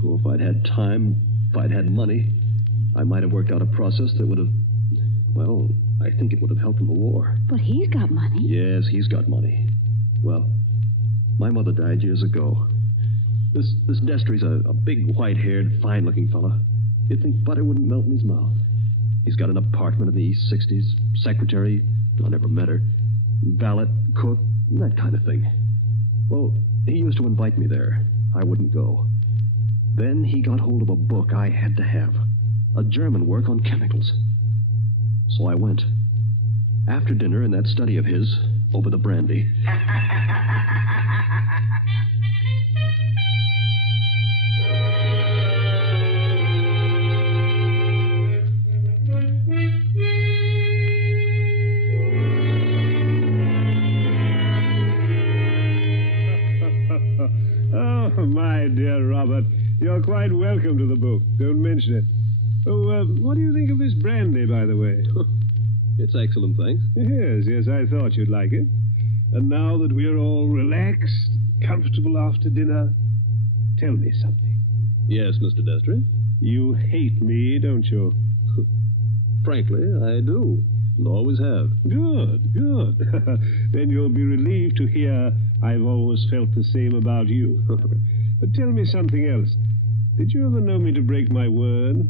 So if I'd had time, if I'd had money, I might have worked out a process that would have... Well, I think it would have helped in the war. But he's got money. Yes, he's got money. Well, my mother died years ago. This Destry's a big, white-haired, fine-looking fella. You'd think butter wouldn't melt in his mouth. He's got an apartment in the East 60s, secretary, I never met her, valet, cook, that kind of thing. Well, he used to invite me there. I wouldn't go. Then he got hold of a book I had to have, a German work on chemicals. So I went. After dinner in that study of his, over the brandy. Oh, my dear Robert, you're quite welcome to the book. Don't mention it. Oh, what do you think of this brandy, by the way? It's excellent, thanks. Yes, I thought you'd like it. And now that we're all relaxed, comfortable after dinner, tell me something. Yes, Mr. Destry? You hate me, don't you? Frankly, I do. And always have. Good. Then you'll be relieved to hear I've always felt the same about you. But tell me something else. Did you ever know me to break my word?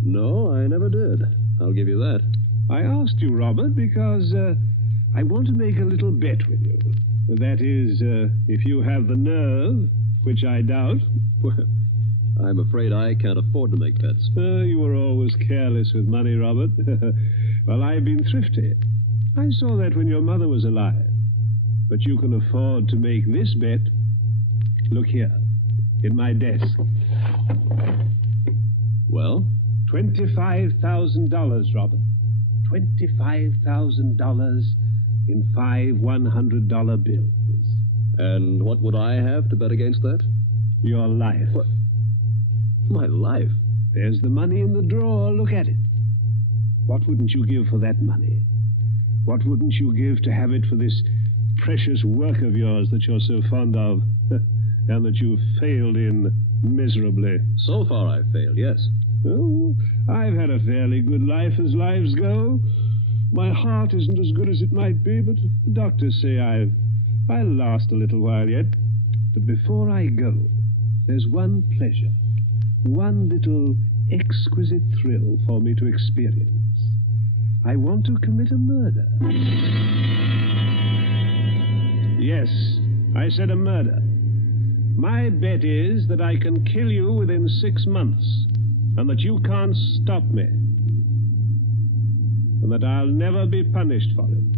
No, I never did. I'll give you that. I asked you, Robert, because I want to make a little bet with you. That is, if you have the nerve, which I doubt. Well, I'm afraid I can't afford to make bets. You were always careless with money, Robert. Well, I've been thrifty. I saw that when your mother was alive. But you can afford to make this bet. Look here, in my desk. Well? $25,000, Robert. $25,000 in 5 $100 bills. And what would I have to bet against that? Your life. What? My life? There's the money in the drawer. Look at it. What wouldn't you give for that money? What wouldn't you give to have it for this precious work of yours that you're so fond of and that you've failed in miserably? So far I've failed, yes. Oh, I've had a fairly good life as lives go. My heart isn't as good as it might be, but the doctors say I'll last a little while yet. But before I go, there's one pleasure, one little exquisite thrill for me to experience. I want to commit a murder. Yes, I said a murder. My bet is that I can kill you within 6 months, and that you can't stop me, and that I'll never be punished for it.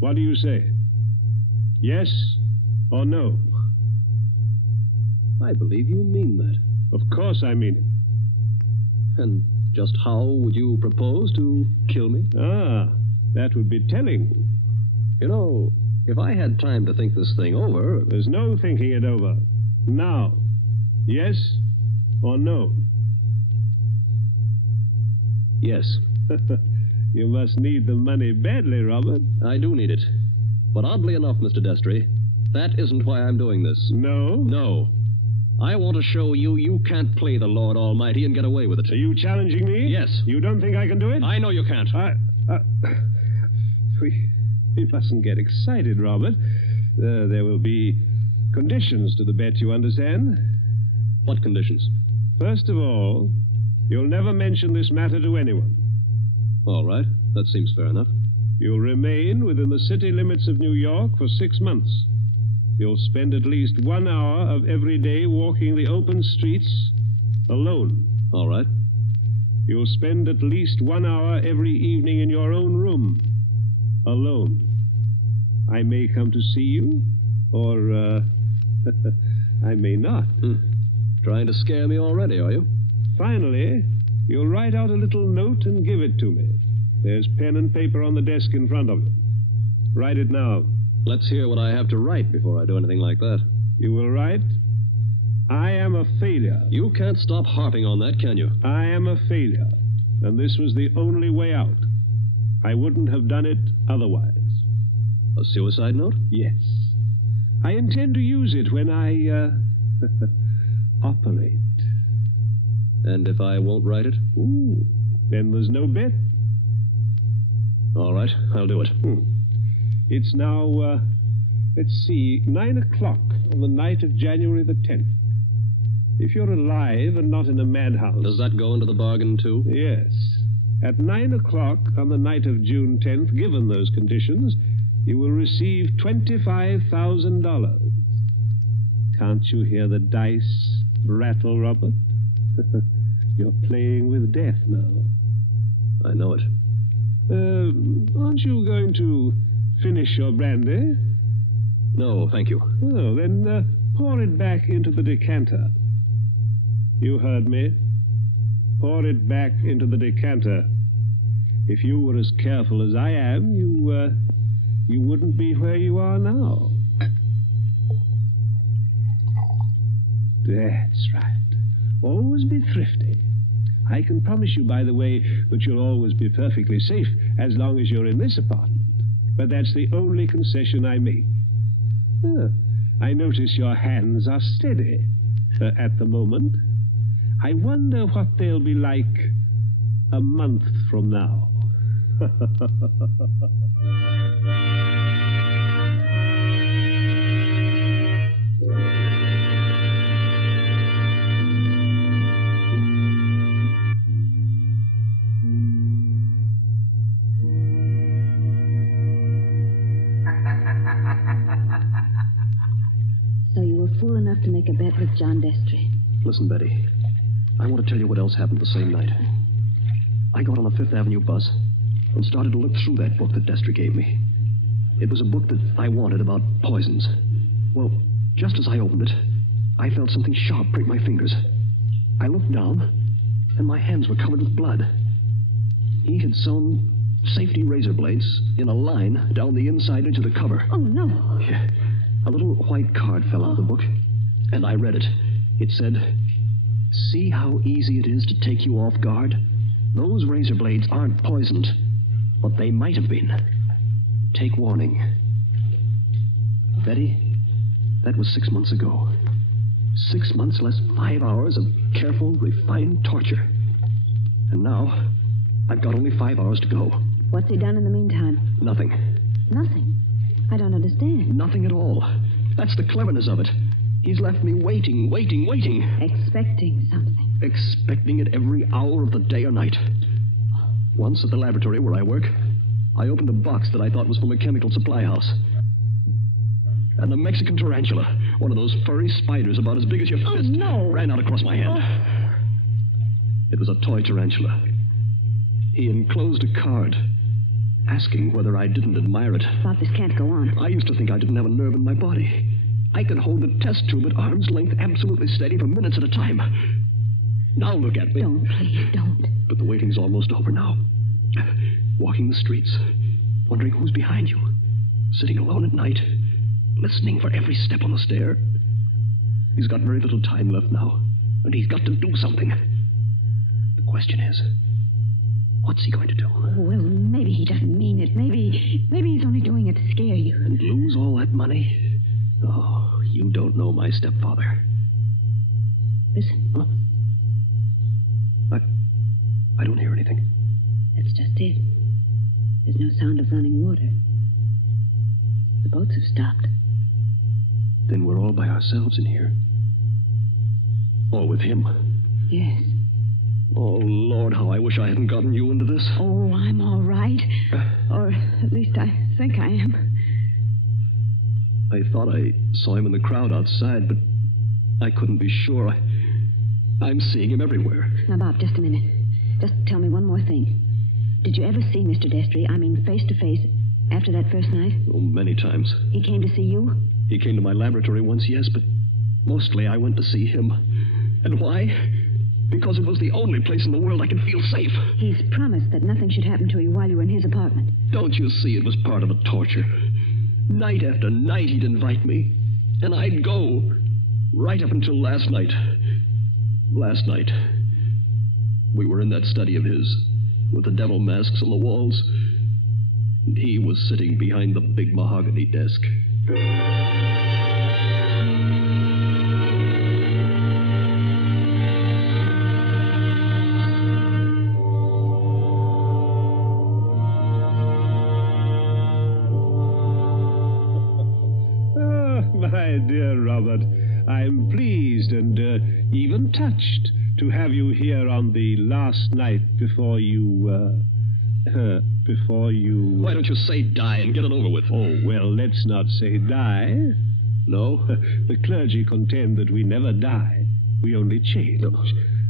What do you say? Yes or no? I believe you mean that. Of course I mean it. And just how would you propose to kill me? Ah, that would be telling. You know, if I had time to think this thing over... There's no thinking it over. Now. Yes or no? Yes. You must need the money badly, Robert. I do need it. But oddly enough, Mr. Destry, that isn't why I'm doing this. No? No. I want to show you you can't play the Lord Almighty and get away with it. Are you challenging me? Yes. You don't think I can do it? I know you can't. We mustn't get excited, Robert. There will be conditions to the bet, you understand? What conditions? First of all, you'll never mention this matter to anyone. All right. That seems fair enough. You'll remain within the city limits of New York for 6 months. You'll spend at least 1 hour of every day walking the open streets alone. All right. You'll spend at least 1 hour every evening in your own room, alone. I may come to see you, or, I may not. Trying to scare me already, are you? Finally, you'll write out a little note and give it to me. There's pen and paper on the desk in front of you. Write it now. Let's hear what I have to write before I do anything like that. You will write, I am a failure. You can't stop harping on that, can you? I am a failure, and this was the only way out. I wouldn't have done it otherwise. A suicide note? Yes. I intend to use it when I, operate. And if I won't write it? Ooh, then there's no bet. All right, I'll do it. It's now, let's see, 9 o'clock on the night of January the 10th. If you're alive and not in a madhouse... Does that go into the bargain, too? Yes. At 9 o'clock on the night of June 10th, given those conditions, you will receive $25,000. Can't you hear the dice rattle, Robert? You're playing with death now. I know it. Aren't you going to finish your brandy? No, thank you. Oh, then pour it back into the decanter. You heard me. Pour it back into the decanter. If you were as careful as I am, you wouldn't be where you are now. That's right. Always be thrifty. I can promise you, by the way, that you'll always be perfectly safe as long as you're in this apartment. But that's the only concession I make. I notice your hands are steady at the moment. I wonder what they'll be like a month from now. So you were fool enough to make a bet with John Destry. Listen, Betty. I want to tell you what else happened the same night. I got on the Fifth Avenue bus and started to look through that book that Destry gave me. It was a book that I wanted about poisons. Well, just as I opened it, I felt something sharp prick my fingers. I looked down, and my hands were covered with blood. He had sewn safety razor blades in a line down the inside edge of the cover. Oh, no. Yeah. A little white card fell out of the book, and I read it. It said, "See how easy it is to take you off guard? Those razor blades aren't poisoned, but they might have been. Take warning." Betty, that was 6 months ago. 6 months less 5 hours of careful, refined torture. And now, I've got only 5 hours to go. What's he done in the meantime? Nothing. Nothing. I don't understand. Nothing at all. That's the cleverness of it. He's left me waiting. Expecting something. Expecting it every hour of the day or night. Once at the laboratory where I work, I opened a box that I thought was from a chemical supply house. And a Mexican tarantula, one of those furry spiders about as big as your fist, ran out across my hand. It was a toy tarantula. He enclosed a card, asking whether I didn't admire it. Bob, this can't go on. I used to think I didn't have a nerve in my body. I could hold a test tube at arm's length absolutely steady for minutes at a time. Now look at me. Don't, please, don't. But the waiting's almost over now. Walking the streets, wondering who's behind you. Sitting alone at night, listening for every step on the stair. He's got very little time left now, and he's got to do something. The question is, what's he going to do? Well, maybe he doesn't mean it. Maybe he's only doing it to scare you. And lose all that money? Oh, you don't know my stepfather. Listen. Huh? I don't hear anything. That's just it. There's no sound of running water. The boats have stopped. Then we're all by ourselves in here. All with him. Yes. Oh, Lord, how I wish I hadn't gotten you into this. Oh, I'm all right. Or at least I think I am. I thought I saw him in the crowd outside, but I couldn't be sure. I'm seeing him everywhere. Now, Bob, just a minute. Just tell me one more thing. Did you ever see Mr. Destry, I mean face to face, after that first night? Oh, many times. He came to see you? He came to my laboratory once, yes, but mostly I went to see him. And why? Because it was the only place in the world I could feel safe. He's promised that nothing should happen to you while you were in his apartment. Don't you see it was part of the torture? Night after night he'd invite me, and I'd go, right up until last night. Last night, we were in that study of his, with the devil masks on the walls, and he was sitting behind the big mahogany desk. My dear Robert, I'm pleased and even touched to have you here on the last night before you... Why don't you say die and get it over with? Oh, well, let's not say die. No, the clergy contend that we never die. We only change.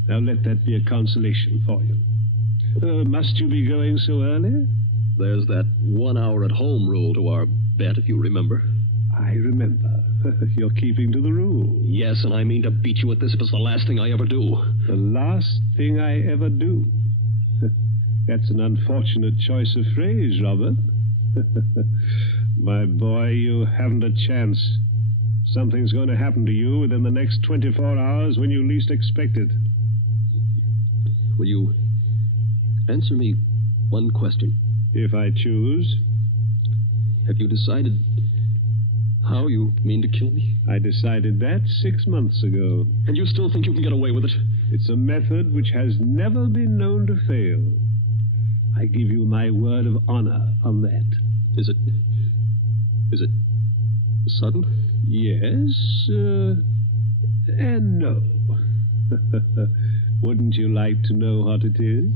Now let that be a consolation for you. Must you be going so early? There's that 1 hour at home rule to our bet, if you remember. I remember. You're keeping to the rule. Yes, and I mean to beat you at this if it's the last thing I ever do. The last thing I ever do. That's an unfortunate choice of phrase, Robert. My boy, you haven't a chance. Something's going to happen to you within the next 24 hours when you least expect it. Will you answer me one question? If I choose. Have you decided how you mean to kill me? I decided that 6 months ago. And you still think you can get away with it? It's a method which has never been known to fail. I give you my word of honor on that. Is it sudden? Yes, and no. Wouldn't you like to know what it is?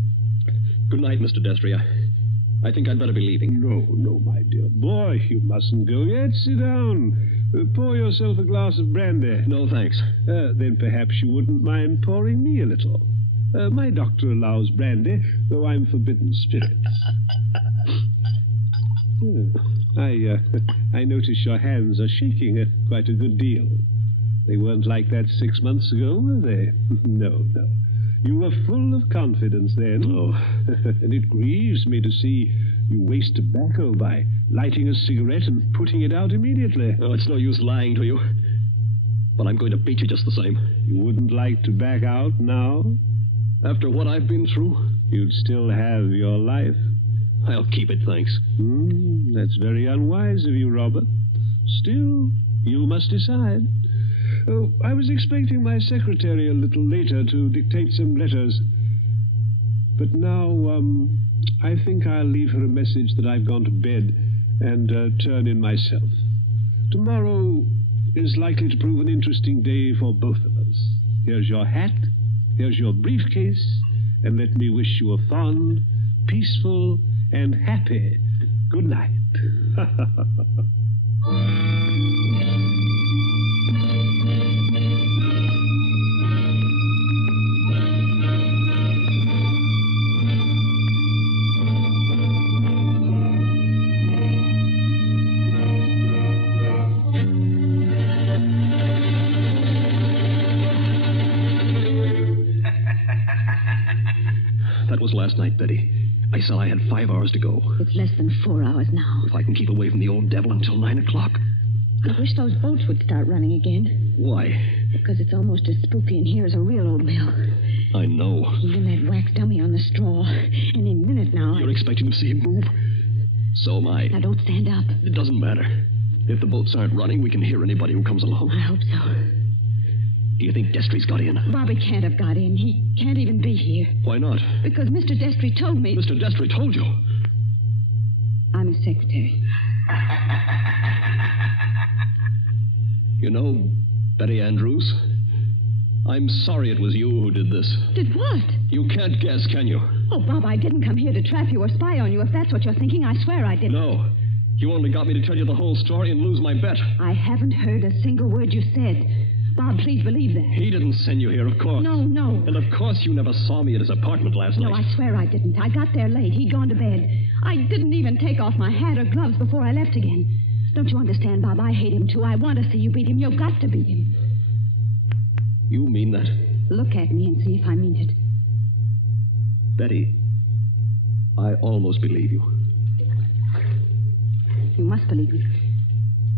Good night, Mr. Destry. I think I'd better be leaving. No, my dear boy, you mustn't go yet. Sit down. Pour yourself a glass of brandy. No, thanks. Then perhaps you wouldn't mind pouring me a little. My doctor allows brandy, though I'm forbidden spirits. I notice your hands are shaking quite a good deal. They weren't like that 6 months ago, were they? No. You were full of confidence then. Oh. And it grieves me to see you waste tobacco by lighting a cigarette and putting it out immediately. Oh, it's no use lying to you. But I'm going to beat you just the same. You wouldn't like to back out now? After what I've been through? You'd still have your life. I'll keep it, thanks. That's very unwise of you, Robert. Still, you must decide. Oh, I was expecting my secretary a little later to dictate some letters. But now, I think I'll leave her a message that I've gone to bed and turn in myself. Tomorrow is likely to prove an interesting day for both of us. Here's your hat, here's your briefcase, and let me wish you a fond, peaceful, and happy good night. That was last night, Betty. I said I had 5 hours to go. It's less than 4 hours now. If I can keep away from the old devil until 9 o'clock. I wish those boats would start running again. Why? Because it's almost as spooky in here as a real old mill. I know. Even that wax dummy on the straw. Any minute now. You're expecting to see him move? So am I. Now don't stand up. It doesn't matter. If the boats aren't running, we can hear anybody who comes along. I hope so. Do you think Destry's got in? Bobby can't have got in. He can't even be here. Why not? Because Mr. Destry told me... Mr. Destry told you? I'm his secretary. You know, Betty Andrews, I'm sorry it was you who did this. Did what? You can't guess, can you? Oh, Bob, I didn't come here to trap you or spy on you. If that's what you're thinking, I swear I didn't. No. You only got me to tell you the whole story and lose my bet. I haven't heard a single word you said. Bob, please believe that. He didn't send you here, of course. No. And of course you never saw me at his apartment last night. No, I swear I didn't. I got there late. He'd gone to bed. I didn't even take off my hat or gloves before I left again. Don't you understand, Bob? I hate him, too. I want to see you beat him. You've got to beat him. You mean that? Look at me and see if I mean it. Betty, I almost believe you. You must believe me.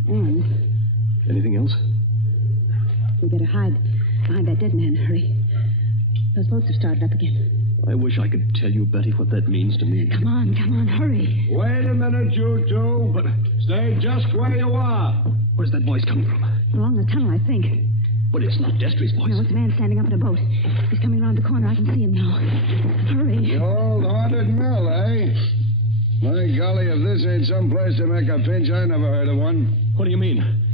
And... Anything else? We better hide behind that dead man. Hurry. Those boats have started up again. I wish I could tell you, Betty, what that means to me. Come on, hurry. Wait a minute, you two. But stay just where you are. Where's that voice coming from? Along the tunnel, I think. But it's not Destry's voice. No, it's a man standing up in a boat. He's coming around the corner. I can see him now. Hurry. The old haunted mill, eh? My golly, if this ain't some place to make a pinch, I never heard of one. What do you mean?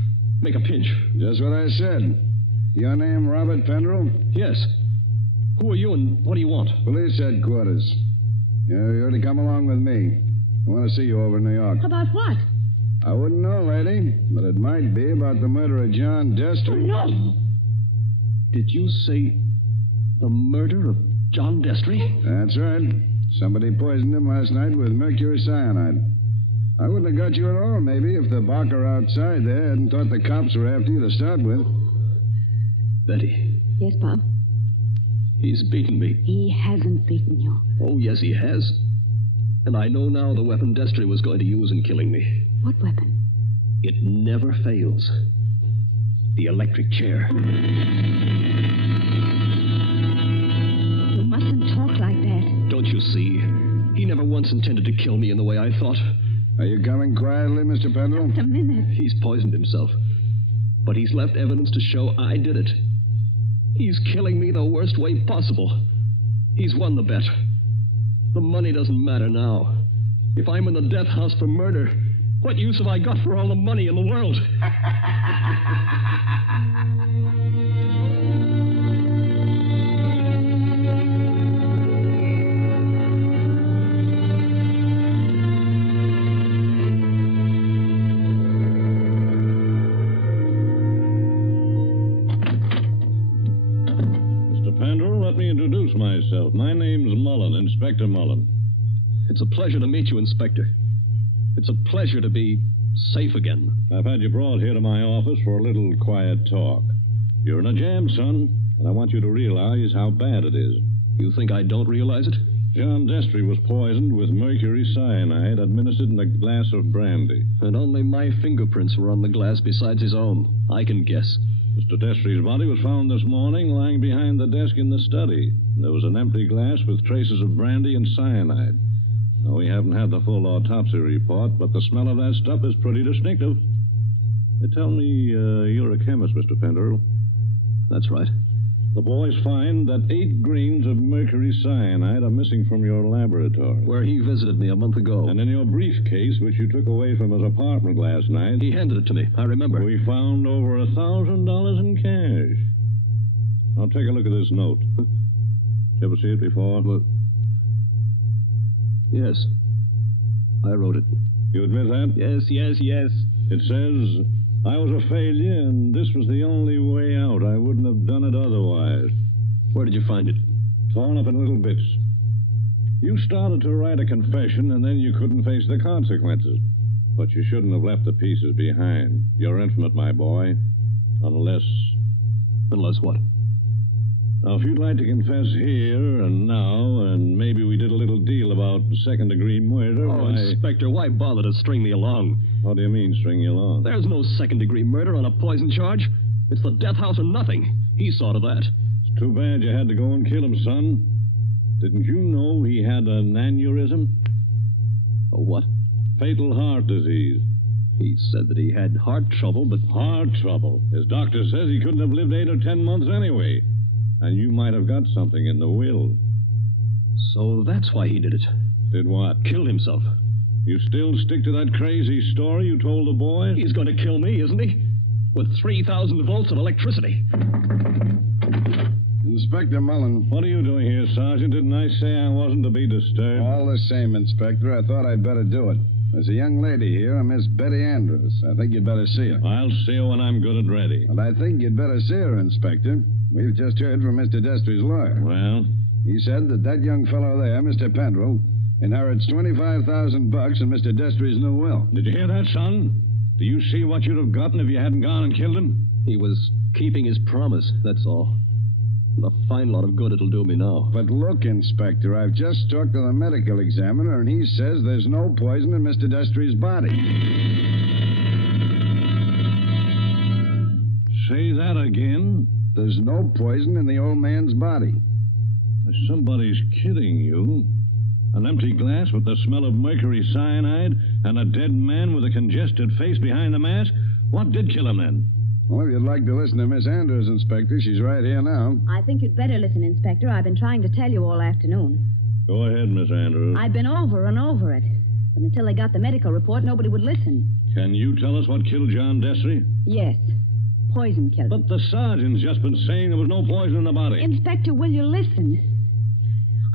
Make a pinch? Just what I said. Your name Robert Pendrell? Yes. Who are you and what do you want? Police headquarters. You're to come along with me. I want to see you over in New York. About what? I wouldn't know, lady, but it might be about the murder of John Destry. Oh, no. Did you say the murder of John Destry? That's right. Somebody poisoned him last night with mercury cyanide. I wouldn't have got you at all, maybe, if the barker outside there hadn't thought the cops were after you to start with. Betty, Yes, Bob? he's beaten me. He hasn't beaten you. Oh, yes, he has. And I know now the weapon Destry was going to use in killing me. What weapon? It never fails. The electric chair. You mustn't talk like that. Don't you see? He never once intended to kill me in the way I thought. Are you coming quietly, Mr. Pendle? Just a minute. He's poisoned himself. But he's left evidence to show I did it. He's killing me the worst way possible. He's won the bet. The money doesn't matter now. If I'm in the death house for murder, what use have I got for all the money in the world? Myself. My name's Mullen, Inspector Mullen. It's a pleasure to meet you, Inspector. It's a pleasure to be safe again. I've had you brought here to my office for a little quiet talk. You're in a jam, son, and I want you to realize how bad it is. You think I don't realize it? John Destry was poisoned with mercury cyanide administered in a glass of brandy. And only my fingerprints were on the glass besides his own. I can guess. Mr. Destry's body was found this morning lying behind the desk in the study. There was an empty glass with traces of brandy and cyanide. Now, we haven't had the full autopsy report, but the smell of that stuff is pretty distinctive. They tell me you're a chemist, Mr. Penderell. That's right. The boys find that 8 grains of mercury cyanide are missing from your laboratory. Where he visited me a month ago. And in your briefcase, which you took away from his apartment last night... He handed it to me. I remember. We found over $1,000 in cash. Now, take a look at this note. Did you ever see it before? Well, yes. I wrote it. You admit that? Yes. It says... I was a failure, and this was the only way out. I wouldn't have done it otherwise. Where did you find it? Torn up in little bits. You started to write a confession, and then you couldn't face the consequences. But you shouldn't have left the pieces behind. You're infinite, my boy. Unless... Unless what? Now, if you'd like to confess here and now, and maybe we did a little deal about second-degree murder, Oh, Inspector, why bother to string me along? What do you mean, string you along? There's no second-degree murder on a poison charge. It's the death house or nothing. He saw to that. It's too bad you had to go and kill him, son. Didn't you know he had an aneurysm? A what? Fatal heart disease. He said that he had heart trouble, but... Heart trouble? His doctor says he couldn't have lived 8 or 10 months anyway. And you might have got something in the will. So that's why he did it. Did what? Killed himself. You still stick to that crazy story you told the boys? He's going to kill me, isn't he? With 3,000 volts of electricity. Inspector Mullen. What are you doing here, Sergeant? Didn't I say I wasn't to be disturbed? All the same, Inspector, I thought I'd better do it. There's a young lady here, a Miss Betty Andrews. I think you'd better see her. I'll see her when I'm good and ready. And I think you'd better see her, Inspector. We've just heard from Mr. Destry's lawyer. Well? He said that young fellow there, Mr. Pendrell, inherits $25,000 in Mr. Destry's new will. Did you hear that, son? Do you see what you'd have gotten if you hadn't gone and killed him? He was keeping his promise, that's all. And a fine lot of good it'll do me now. But look, Inspector, I've just talked to the medical examiner, and he says there's no poison in Mr. Destry's body. Say that again? There's no poison in the old man's body. Somebody's kidding you. An empty glass with the smell of mercury cyanide and a dead man with a congested face behind the mask? What did kill him then? Well, if you'd like to listen to Miss Andrews, Inspector, she's right here now. I think you'd better listen, Inspector. I've been trying to tell you all afternoon. Go ahead, Miss Andrews. I've been over and over it. But until they got the medical report, nobody would listen. Can you tell us what killed John Destry? Yes. Poison killed him. But the sergeant's just been saying there was no poison in the body. Inspector, will you listen?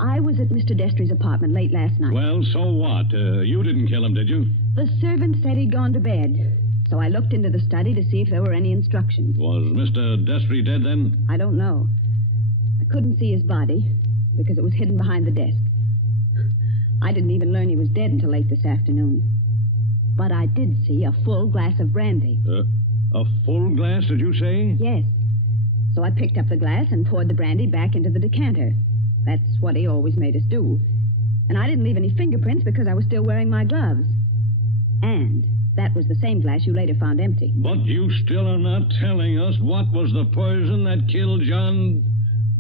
I was at Mr. Destry's apartment late last night. Well, so what? You didn't kill him, did you? The servant said he'd gone to bed. So I looked into the study to see if there were any instructions. Was Mr. Destry dead then? I don't know. I couldn't see his body because it was hidden behind the desk. I didn't even learn he was dead until late this afternoon. But I did see a full glass of brandy. A full glass, did you say? Yes. So I picked up the glass and poured the brandy back into the decanter. That's what he always made us do. And I didn't leave any fingerprints because I was still wearing my gloves. And that was the same glass you later found empty. But you still are not telling us what was the poison that killed John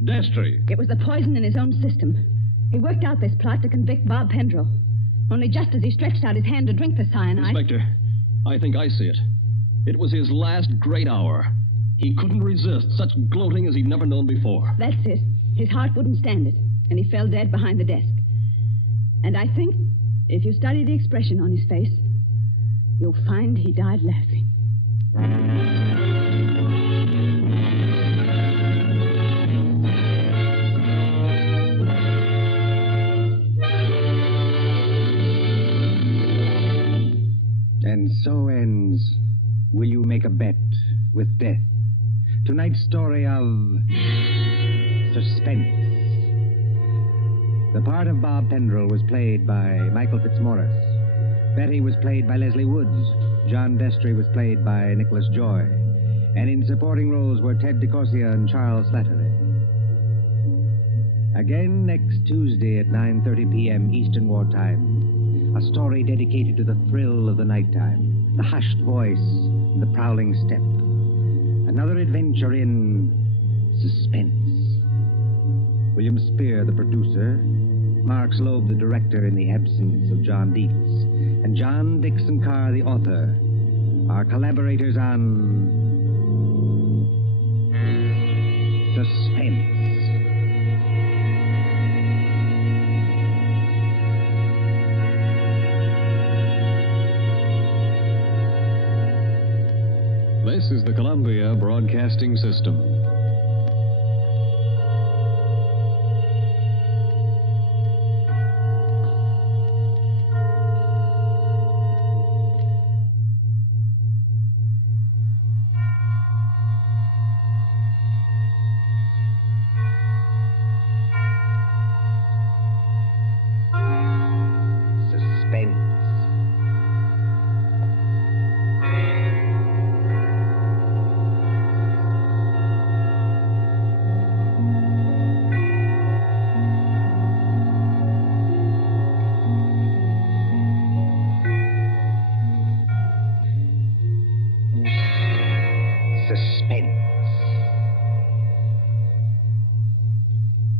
Destry. It was the poison in his own system. He worked out this plot to convict Bob Pendrell. Only just as he stretched out his hand to drink the cyanide... Inspector, I think I see it. It was his last great hour. He couldn't resist such gloating as he'd never known before. That's it. His heart wouldn't stand it, and he fell dead behind the desk. And I think, if you study the expression on his face, you'll find he died laughing. And so ends Will You Make a Bet with Death? Tonight's story of Suspense. The part of Bob Pendrell was played by Michael Fitzmaurice. Betty was played by Leslie Woods. John Destry was played by Nicholas Joy. And in supporting roles were Ted DeCorsia and Charles Slattery. Again next Tuesday at 9:30 p.m. Eastern Wartime. A story dedicated to the thrill of the nighttime, the hushed voice, and the prowling step. Another adventure in Suspense. William Spear, the producer, Mark Slobe, the director in the absence of John Dietz, and John Dixon Carr, the author, are collaborators on Suspense. This is the Columbia Broadcasting System.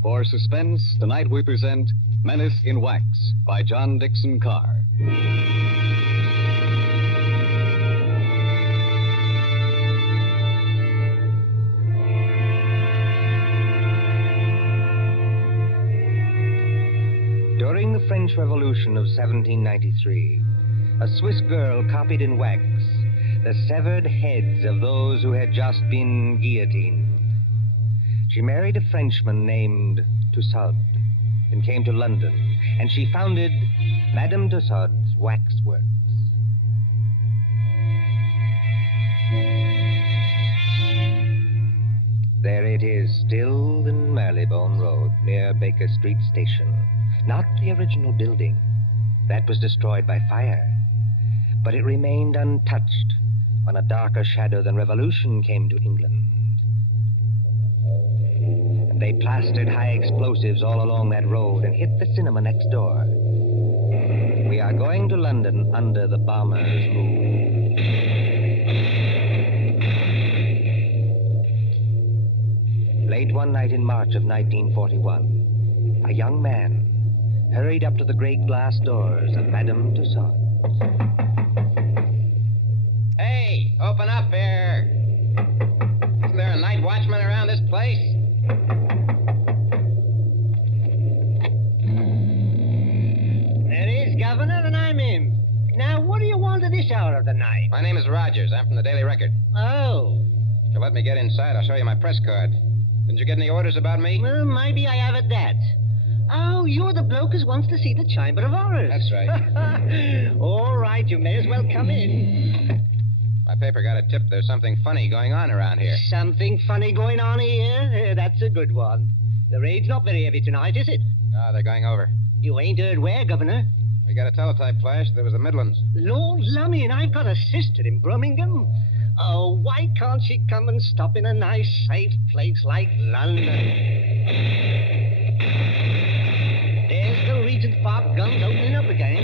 For Suspense, tonight we present Menace in Wax by John Dixon Carr. During the French Revolution of 1793, a Swiss girl copied in wax the severed heads of those who had just been guillotined. She married a Frenchman named Tussaud and came to London, and she founded Madame Tussaud's Waxworks. There it is, still in Marylebone Road, near Baker Street Station. Not the original building. That was destroyed by fire. But it remained untouched when a darker shadow than revolution came to England. They plastered high explosives all along that road and hit the cinema next door. We are going to London under the bomber's rule. Late one night in March of 1941, a young man hurried up to the great glass doors of Madame Tussaud. Hey, open up here. Isn't there a night watchman around this place? Governor, and I'm him. Now, what do you want at this hour of the night? My name is Rogers. I'm from the Daily Record. Oh. If you'll let me get inside, I'll show you my press card. Didn't you get any orders about me? Well, maybe I have at that. Oh, you're the bloke who wants to see the Chamber of Horrors. That's right. All right, you may as well come in. My paper got a tip there's something funny going on around here. Something funny going on here? That's a good one. The rain's not very heavy tonight, is it? No, they're going over. You ain't heard where, Governor? We got a teletype flash. There was the Midlands. Lord lummy, and I've got a sister in Birmingham. Oh, why can't she come and stop in a nice, safe place like London? There's the Regent's Park guns opening up again.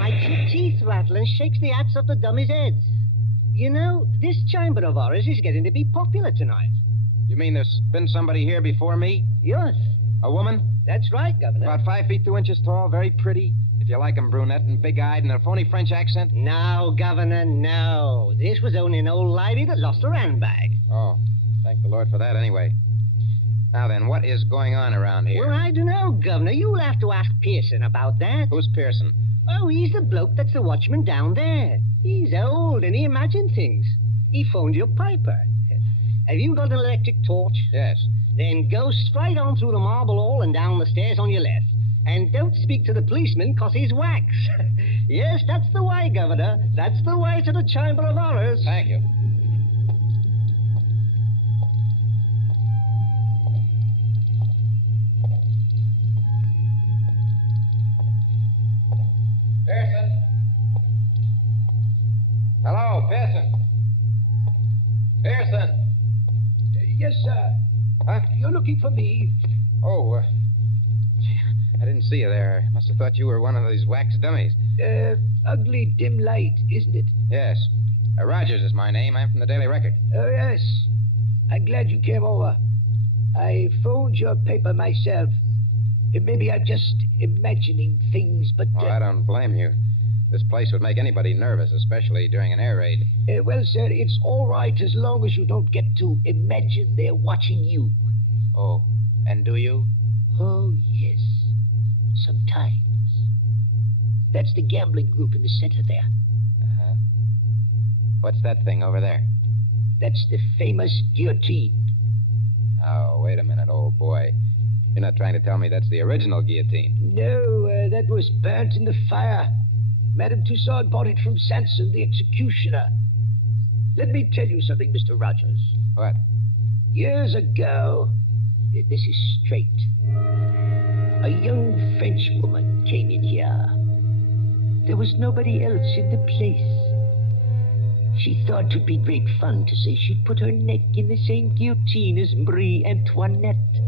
Makes your teeth rattle and shakes the hats off the dummies' heads. You know, this chamber of horrors is getting to be popular tonight. You mean there's been somebody here before me? Yes. A woman? That's right, Governor. About 5 feet 2 inches tall, very pretty. If you like 'em brunette and big-eyed and a phony French accent. No, Governor, no. This was only an old lady that lost her handbag. Oh, thank the Lord for that anyway. Now then, what is going on around here? Well, I don't know, Governor. You'll have to ask Pearson about that. Who's Pearson? Oh, he's the bloke that's the watchman down there. He's old and he imagines things. He phoned your piper. Have you got an electric torch? Yes. Then go straight on through the marble hall and down the stairs on your left. And don't speak to the policeman, 'cause he's wax. Yes, that's the way, Governor. That's the way to the Chamber of Horrors. Thank you. Pearson? Hello, Pearson. Pearson? Yes, sir. Huh? You're looking for me. Oh, I didn't see you there. Must have thought you were one of these wax dummies. Ugly dim light, isn't it? Yes. Rogers is my name. I'm from the Daily Record. Oh, yes. I'm glad you came over. I phoned your paper myself. Maybe I'm just imagining things, but... Well, I don't blame you. This place would make anybody nervous, especially during an air raid. Well, sir, it's all right as long as you don't get to imagine they're watching you. Oh, and do you? Oh, yes. Sometimes. That's the gambling group in the center there. Uh-huh. What's that thing over there? That's the famous guillotine. Oh, wait a minute, old boy. You're not trying to tell me that's the original guillotine? No, that was burnt in the fire. Madame Tussaud bought it from Sanson, the executioner. Let me tell you something, Mr. Rogers. What? Years ago, this is straight, a young French woman came in here. There was nobody else in the place. She thought it would be great fun to say she'd put her neck in the same guillotine as Marie Antoinette.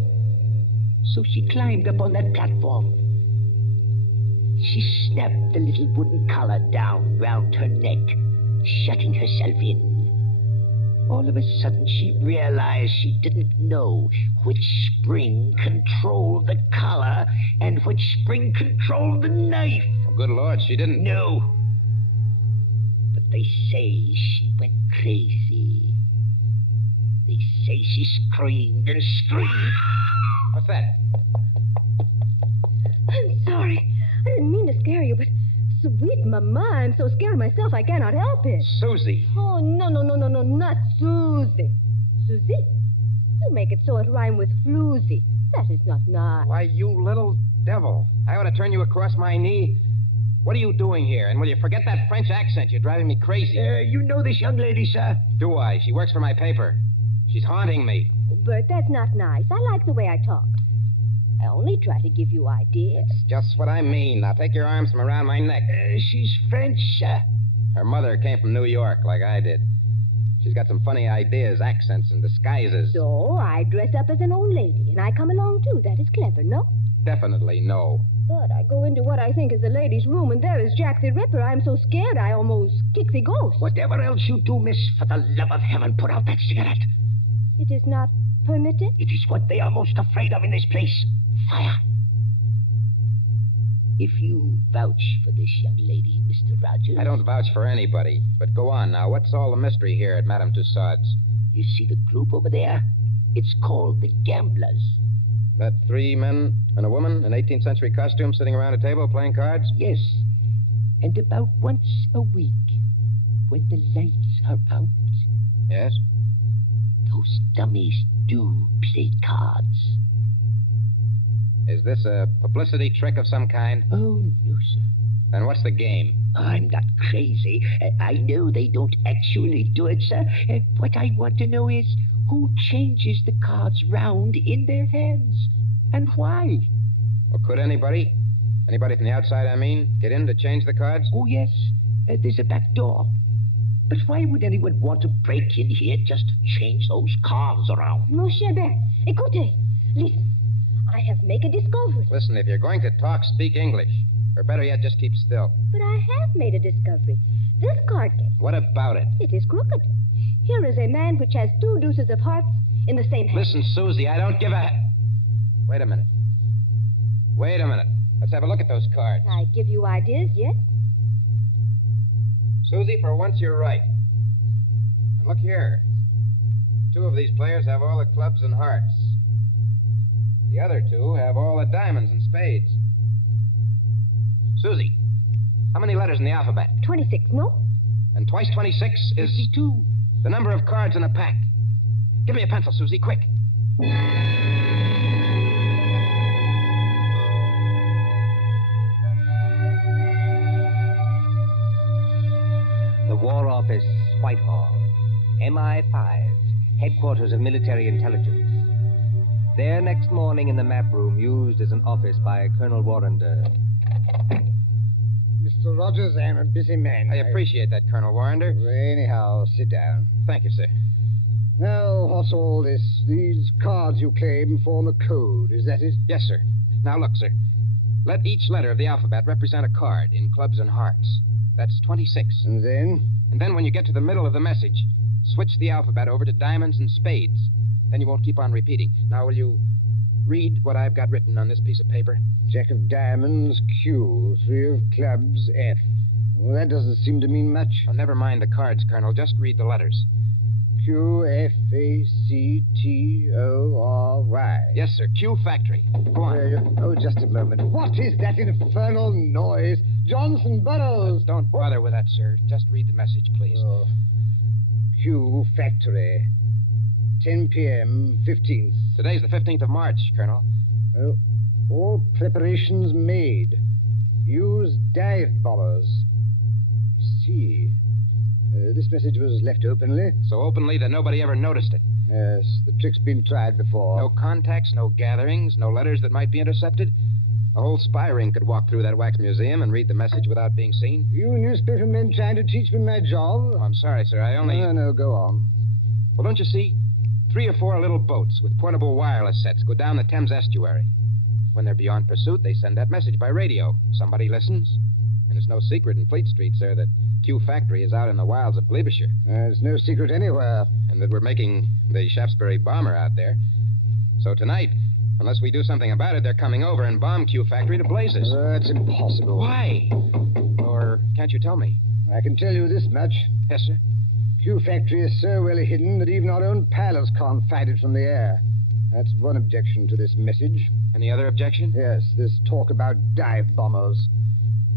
So she climbed up on that platform. She snapped the little wooden collar down round her neck, shutting herself in. All of a sudden, she realized she didn't know which spring controlled the collar and which spring controlled the knife. Oh, good Lord, she didn't... No. But they say she went crazy. They say she screamed and screamed. What's that? I'm sorry. I didn't mean to scare you, but sweet mama, I'm so scared myself I cannot help it. Susie. Oh, no, not Susie. Susie? You make it so it rhyme with floozy. That is not nice. Why, you little devil. I ought to turn you across my knee. What are you doing here? And will you forget that French accent? You're driving me crazy. You know this young lady, sir? Do I? She works for my paper. She's haunting me. Bert, that's not nice. I like the way I talk. I only try to give you ideas. That's just what I mean. Now take your arms from around my neck. She's French, sir. Her mother came from New York, like I did. She's got some funny ideas, accents, and disguises. So I dress up as an old lady, and I come along too. That is clever, no? Definitely no. But I go into what I think is the ladies' room, and there is Jack the Ripper. I'm so scared I almost kick the ghost. Whatever else you do, miss, for the love of heaven, put out that cigarette. It is not permitted? It is what they are most afraid of in this place. Fire. If you vouch for this young lady, Mr. Rogers... I don't vouch for anybody. But go on now. What's all the mystery here at Madame Tussaud's? You see the group over there? It's called the Gamblers. That 3 men and a woman in 18th century costume sitting around a table playing cards? Yes. And about once a week, when the lights are out... Yes? Those dummies do play cards. Is this a publicity trick of some kind? Oh, no, sir. Then what's the game? I'm not crazy. I know they don't actually do it, sir. What I want to know is who changes the cards round in their hands and why. Well, could anybody? Anybody from the outside, I mean, get in to change the cards? Oh, yes. There's a back door. But why would anyone want to break in here just to change those cards around? Mon cher Bert, écoutez. Listen, I have made a discovery. Listen, if you're going to talk, speak English. Or better yet, just keep still. But I have made a discovery. This card game, What about it? it is crooked. Here is a man which has 2 deuces of hearts in the same hand. Listen, Susie, I don't give a... Wait a minute. Wait a minute. Let's have a look at those cards. I give you ideas, yes? Susie, for once you're right. And look here. 2 of these players have all the clubs and hearts. The other 2 have all the diamonds and spades. Susie, how many letters in the alphabet? 26, no? And twice 26 is... 52. The number of cards in a pack. Give me a pencil, Susie, quick. The War Office, Whitehall. MI5, headquarters of military intelligence. There next morning in the map room used as an office by Colonel Warrender. Mr. Rogers, I'm a busy man. I appreciate that, Colonel Warrender. Anyhow, sit down. Thank you, sir. Now, what's all this? These cards you claim form a code, is that it? Yes, sir. Now, look, sir. Let each letter of the alphabet represent a card in clubs and hearts. That's 26. And then? And then when you get to the middle of the message, switch the alphabet over to diamonds and spades. Then you won't keep on repeating. Now, will you read what I've got written on this piece of paper? Jack of diamonds, Q. 3 of clubs, F. Well, that doesn't seem to mean much. Oh, never mind the cards, Colonel. Just read the letters. Q, F, A, C, T, O, R, Y. Yes, sir. Q Factory. Go on. Oh, just a moment. What is that infernal noise? Johnson Burroughs. Don't bother with that, sir. Just read the message, please. Oh. Q Factory. 10 p.m., 15th. Today's the 15th of March, Colonel. Oh, all preparations made. Use dive bombers. I see. This message was left openly. So openly that nobody ever noticed it. Yes, the trick's been tried before. No contacts, no gatherings, no letters that might be intercepted. A whole spy ring could walk through that wax museum and read the message without being seen. You newspaper men trying to teach me my job? Oh, I'm sorry, sir. I only... No, go on. Well, don't you see? 3 or 4 little boats with portable wireless sets go down the Thames estuary. When they're beyond pursuit, they send that message by radio. Somebody listens. And it's no secret in Fleet Street, sir, that Q Factory is out in the wilds of Gloucestershire. It's no secret anywhere. And that we're making the Shaftesbury bomber out there. So tonight, unless we do something about it, they're coming over and bomb Q Factory to blazes. That's impossible. Why? Or can't you tell me? I can tell you this much. Yes, sir? Q Factory is so well hidden that even our own pilots can't find it from the air. That's one objection to this message. Any other objection? Yes, this talk about dive bombers.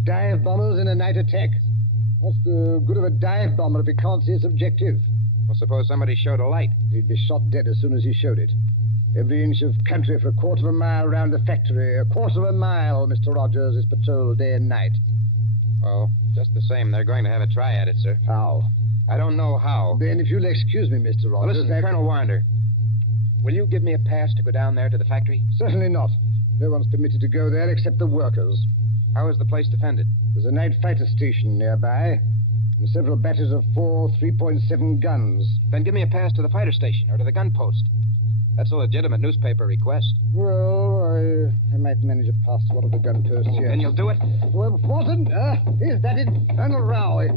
Dive bombers in a night attack. What's the good of a dive bomber if he can't see its objective? Well, suppose somebody showed a light. He'd be shot dead as soon as he showed it. Every inch of country for a quarter of a mile round the factory. A quarter of a mile, Mr. Rogers, is patrolled day and night. Well, just the same, they're going to have a try at it, sir. How? I don't know how. Then, if you'll excuse me, Mr. Rogers... Listen, Colonel Warrender, will you give me a pass to go down there to the factory? Certainly not. No one's permitted to go there except the workers. How is the place defended? There's a night fighter station nearby, and several batteries of 4 3.7 guns. Then give me a pass to the fighter station or to the gun post. That's a legitimate newspaper request. Well, I might manage a pass to one of the gun posts, yes. Then you'll do it? Well, Fulton, is that infernal row? It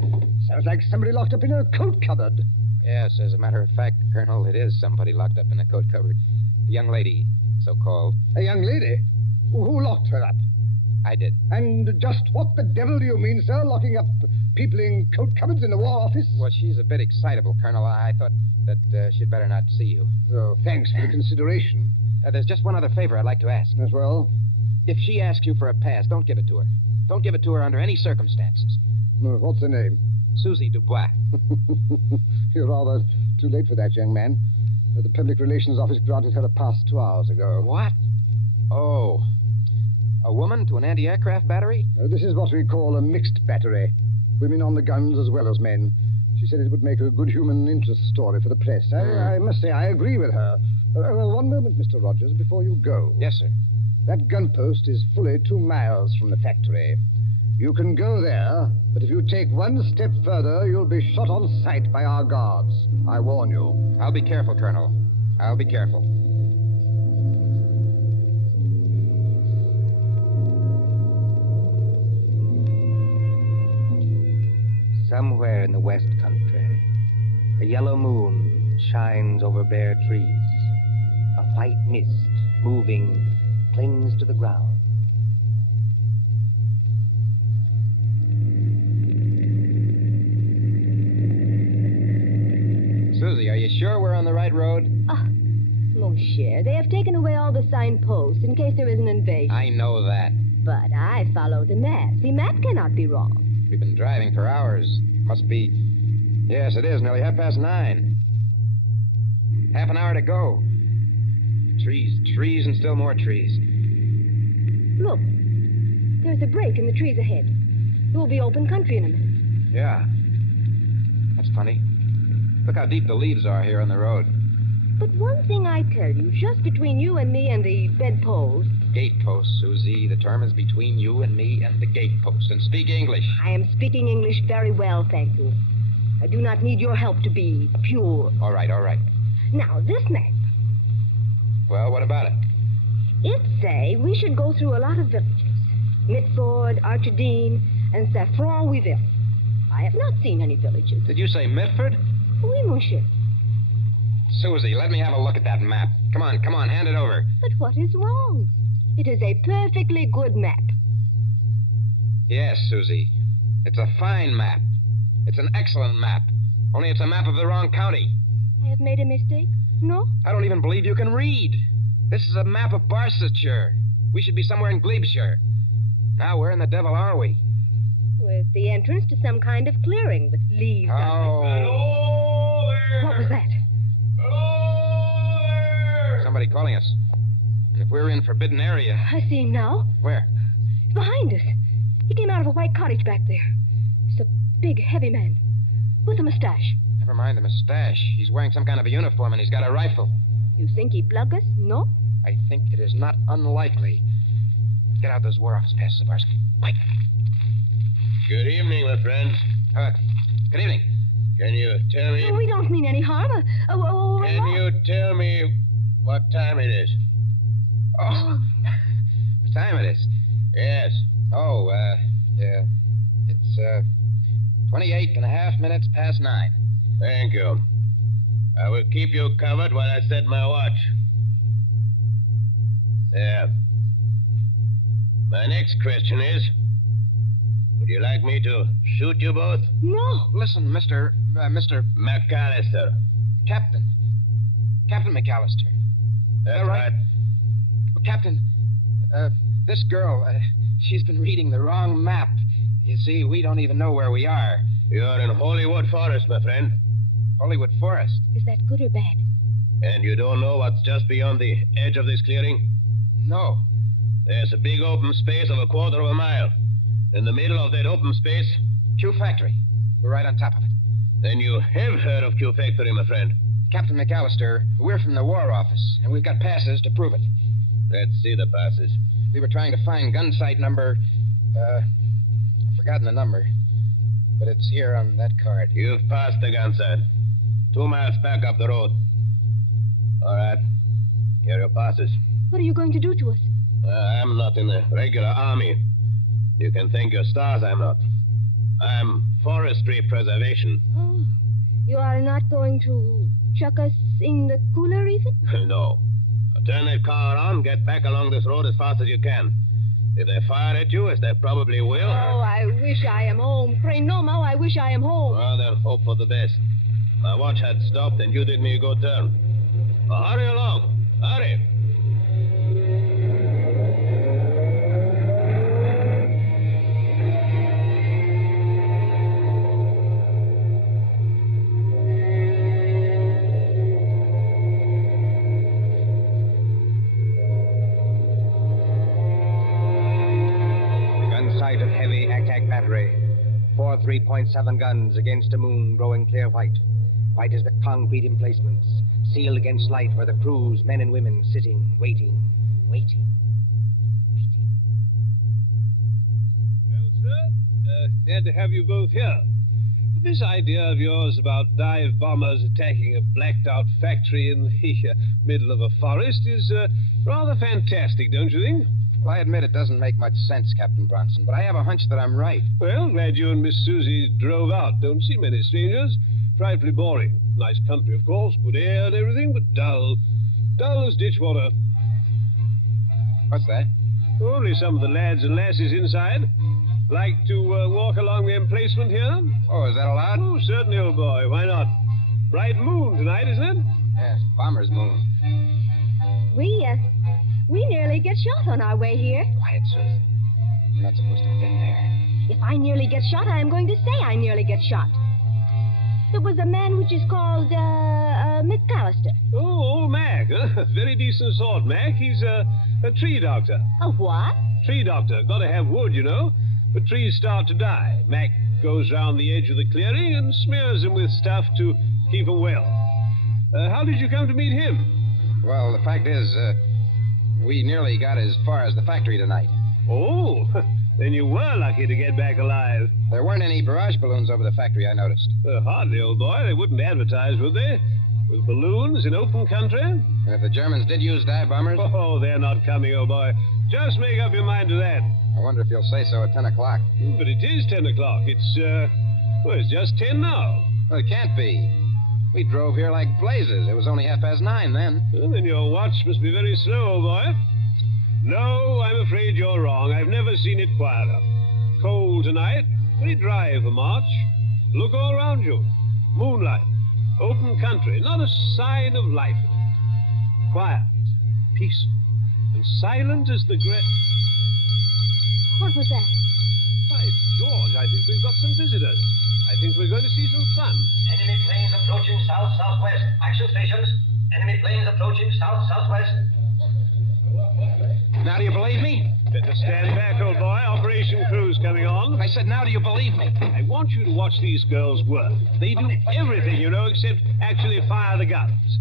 sounds like somebody locked up in a coat cupboard. Yes, as a matter of fact, Colonel, it is somebody locked up in a coat cupboard. A young lady, so-called. A young lady? Who locked her up? I did. And just what the devil do you mean, sir, locking up people in coat cupboards in the War Office? Well, she's a bit excitable, Colonel. I thought that she'd better not see you. Oh, thanks for the consideration. There's just one other favor I'd like to ask. As well? If she asks you for a pass, don't give it to her. Don't give it to her under any circumstances. What's her name? Susie Dubois. You're rather too late for that, young man. The Public Relations Office granted her a pass 2 hours ago. What? Oh. A woman to an anti-aircraft battery? This is what we call a mixed battery. Women on the guns as well as men. She said it would make a good human interest story for the press. I must say I agree with her. One moment, Mr. Rogers, before you go. Yes, sir. That gun post is fully 2 miles from the factory. You can go there, but if you take 1 step further, you'll be shot on sight by our guards. I warn you. I'll be careful, Colonel. I'll be careful. Somewhere in the West Country, a yellow moon shines over bare trees. A white mist, moving, clings to the ground. Susie, are you sure we're on the right road? Mon cher, they have taken away all the signposts in case there is an invasion. I know that. But I follow the map. The map cannot be wrong. We've been driving for hours. Must be... Yes, it is. Nearly 9:30. Half an hour to go. Trees, and still more trees. Look, there's a break in the trees ahead. It will be open country in a minute. Yeah. That's funny. Look how deep the leaves are here on the road. But one thing I tell you, just between you and me and the bedpost... Gatepost, Susie. The term is between you and me and the gatepost. And speak English. I am speaking English very well, thank you. I do not need your help to be pure. All right. Now, this map. Well, what about it? It say we should go through a lot of villages. Mitford, Archerdine, and Saffron-Weville. I have not seen any villages. Did you say Mitford? Oui, monsieur. Susie, let me have a look at that map. Come on, hand it over. But what is wrong? It is a perfectly good map. Yes, Susie. It's a fine map. It's an excellent map. Only it's a map of the wrong county. I have made a mistake? No? I don't even believe you can read. This is a map of Barsetshire. We should be somewhere in Glebeshire. Now, where in the devil are we? With the entrance to some kind of clearing with leaves on it. Hello there. What was that? Hello there. Somebody calling us. And if we're in forbidden area... I see him now. Where? Behind us. He came out of a white cottage back there. He's a big, heavy man. With a mustache. Never mind the mustache. He's wearing some kind of a uniform and he's got a rifle. You think he plug us? No? I think it is not unlikely. Get out those War Office passes of ours. Mike. Good evening, my friends. Good evening. Can you tell me... Oh, we don't mean any harm. Can you tell me what time it is? Oh, what time it is? Yes. Oh, yeah. It's, 28.5 minutes past 9. Thank you. I will keep you covered while I set my watch. There. My next question is, would you like me to shoot you both? No. Listen, Mr. McAllister. Captain McAllister. That's right. Captain, this girl, she's been reading the wrong map. You see, we don't even know where we are. You're in Hollywood Forest, my friend. Hollywood Forest? Is that good or bad? And you don't know what's just beyond the edge of this clearing? No. There's a big open space of 1/4 mile. In the middle of that open space... Q Factory. We're right on top of it. Then you have heard of Q Factory, my friend. Captain McAllister, we're from the War Office, and we've got passes to prove it. Let's see the passes. We were trying to find gun site number... I've forgotten the number. But it's here on that card. You've passed the gun site. 2 miles back up the road. All right. Here are your passes. What are you going to do to us? I'm not in the regular army. You can thank your stars I'm not. I'm forestry preservation. Oh, you are not going to chuck us in the cooler even? No. Turn that car around, get back along this road as fast as you can. If they fire at you, as they probably will... Oh, I wish I am home. Pray no more, I wish I am home. Well, then hope for the best. My watch had stopped and you did me a good turn. Well, hurry along. Hurry. Sight of heavy attack battery. 4 3.7 guns against a moon growing clear white. White as the concrete emplacements, sealed against light where the crews, men and women, sitting, waiting. Glad to have you both here. But this idea of yours about dive bombers attacking a blacked-out factory in the middle of a forest is rather fantastic, don't you think? Well, I admit it doesn't make much sense, Captain Bronson, but I have a hunch that I'm right. Well, glad you and Miss Susie drove out. Don't see many strangers. Frightfully boring. Nice country, of course, good air and everything, but dull. Dull as ditch water. What's that? Only some of the lads and lasses inside. Like to walk along the emplacement here? Oh, is that allowed? Oh, certainly, old boy. Why not? Bright moon tonight, isn't it? Yes, bomber's moon. We nearly get shot on our way here. Quiet, Susie. We're not supposed to have been there. If I nearly get shot, I am going to say I nearly get shot. There was a man which is called, McAllister. Oh, old Mac. Very decent sort, Mac. He's a tree doctor. A what? Tree doctor. Got to have wood, you know. But trees start to die. Mac goes round the edge of the clearing and smears them with stuff to keep them well. How did you come to meet him? Well, the fact is, we nearly got as far as the factory tonight. Oh, then you were lucky to get back alive. There weren't any barrage balloons over the factory, I noticed. Hardly, old boy. They wouldn't advertise, would they? With balloons in open country? And if the Germans did use dive bombers? Oh, they're not coming, old boy. Just make up your mind to that. I wonder if you'll say so at 10 o'clock. But it is 10 o'clock. It's just 10 now. Well, it can't be. We drove here like blazes. It was only 9:30 then. Well, then your watch must be very slow, old boy. No, I'm afraid you're wrong. I've never seen it quieter. Cold tonight, very dry for March. Look all around you. Moonlight, open country, not a sign of life in it. Quiet, peaceful, and silent as the great... What was that? By George, I think we've got some visitors. I think we're going to see some fun. Enemy planes approaching south-southwest. Action stations. Enemy planes approaching south-southwest. Now do you believe me? Better stand back, old boy. Operation Crew's coming on. I said, now do you believe me? I want you to watch these girls work. They do everything, you know, except actually fire the guns.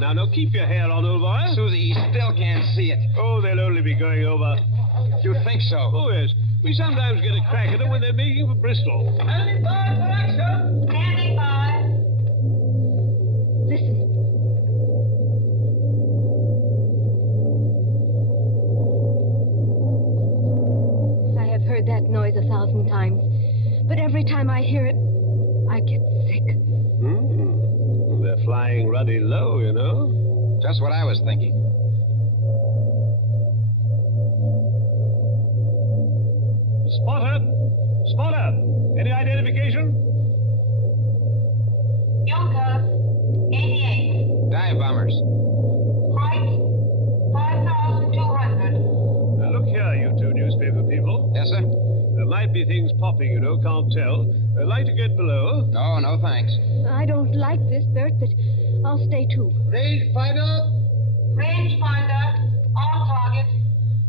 Now, keep your hair on, old boy. Susie, he still can't see it. Oh, they'll only be going over. You think so? Oh, yes. We sometimes get a crack at them when they're making for Bristol. Standing by for action. Standing by. Listen. I have heard that noise 1,000 times, but every time I hear it, I get sick. They're flying ruddy low, you know. Just what I was thinking. Spotter! Spotter! Any identification? Junker, 88. Dive bombers. Height, 5,200. Look here, you two newspaper people. Yes, sir? There might be things popping, you know, can't tell. Like to get below? No, thanks. I don't like this, Bert, but I'll stay too. Range finder. Range finder, on target.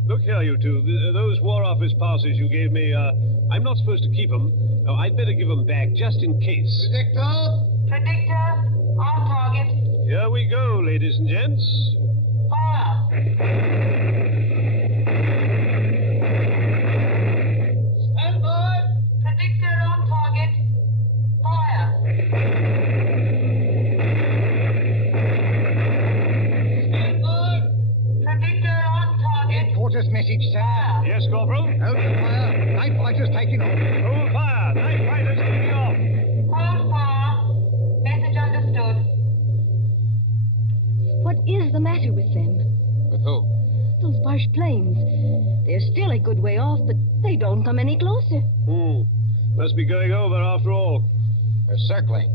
Look here, you two. Those War Office passes you gave me, I'm not supposed to keep them. No, I'd better give them back, just in case. Predictor. Predictor, on target. Here we go, ladies and gents. Fire. Stand by. Predictor on target. Fire. Stand by. Predictor on target. Quarters message, sir. Yes, Corporal? Hold the fire. Night fighters taking off. Hold fire. Night fighters taking off. Hold fire. Message understood. What is the matter with them? With who? Those Boche planes. They're still a good way off, but they don't come any closer. Must be going over after all. They're circling.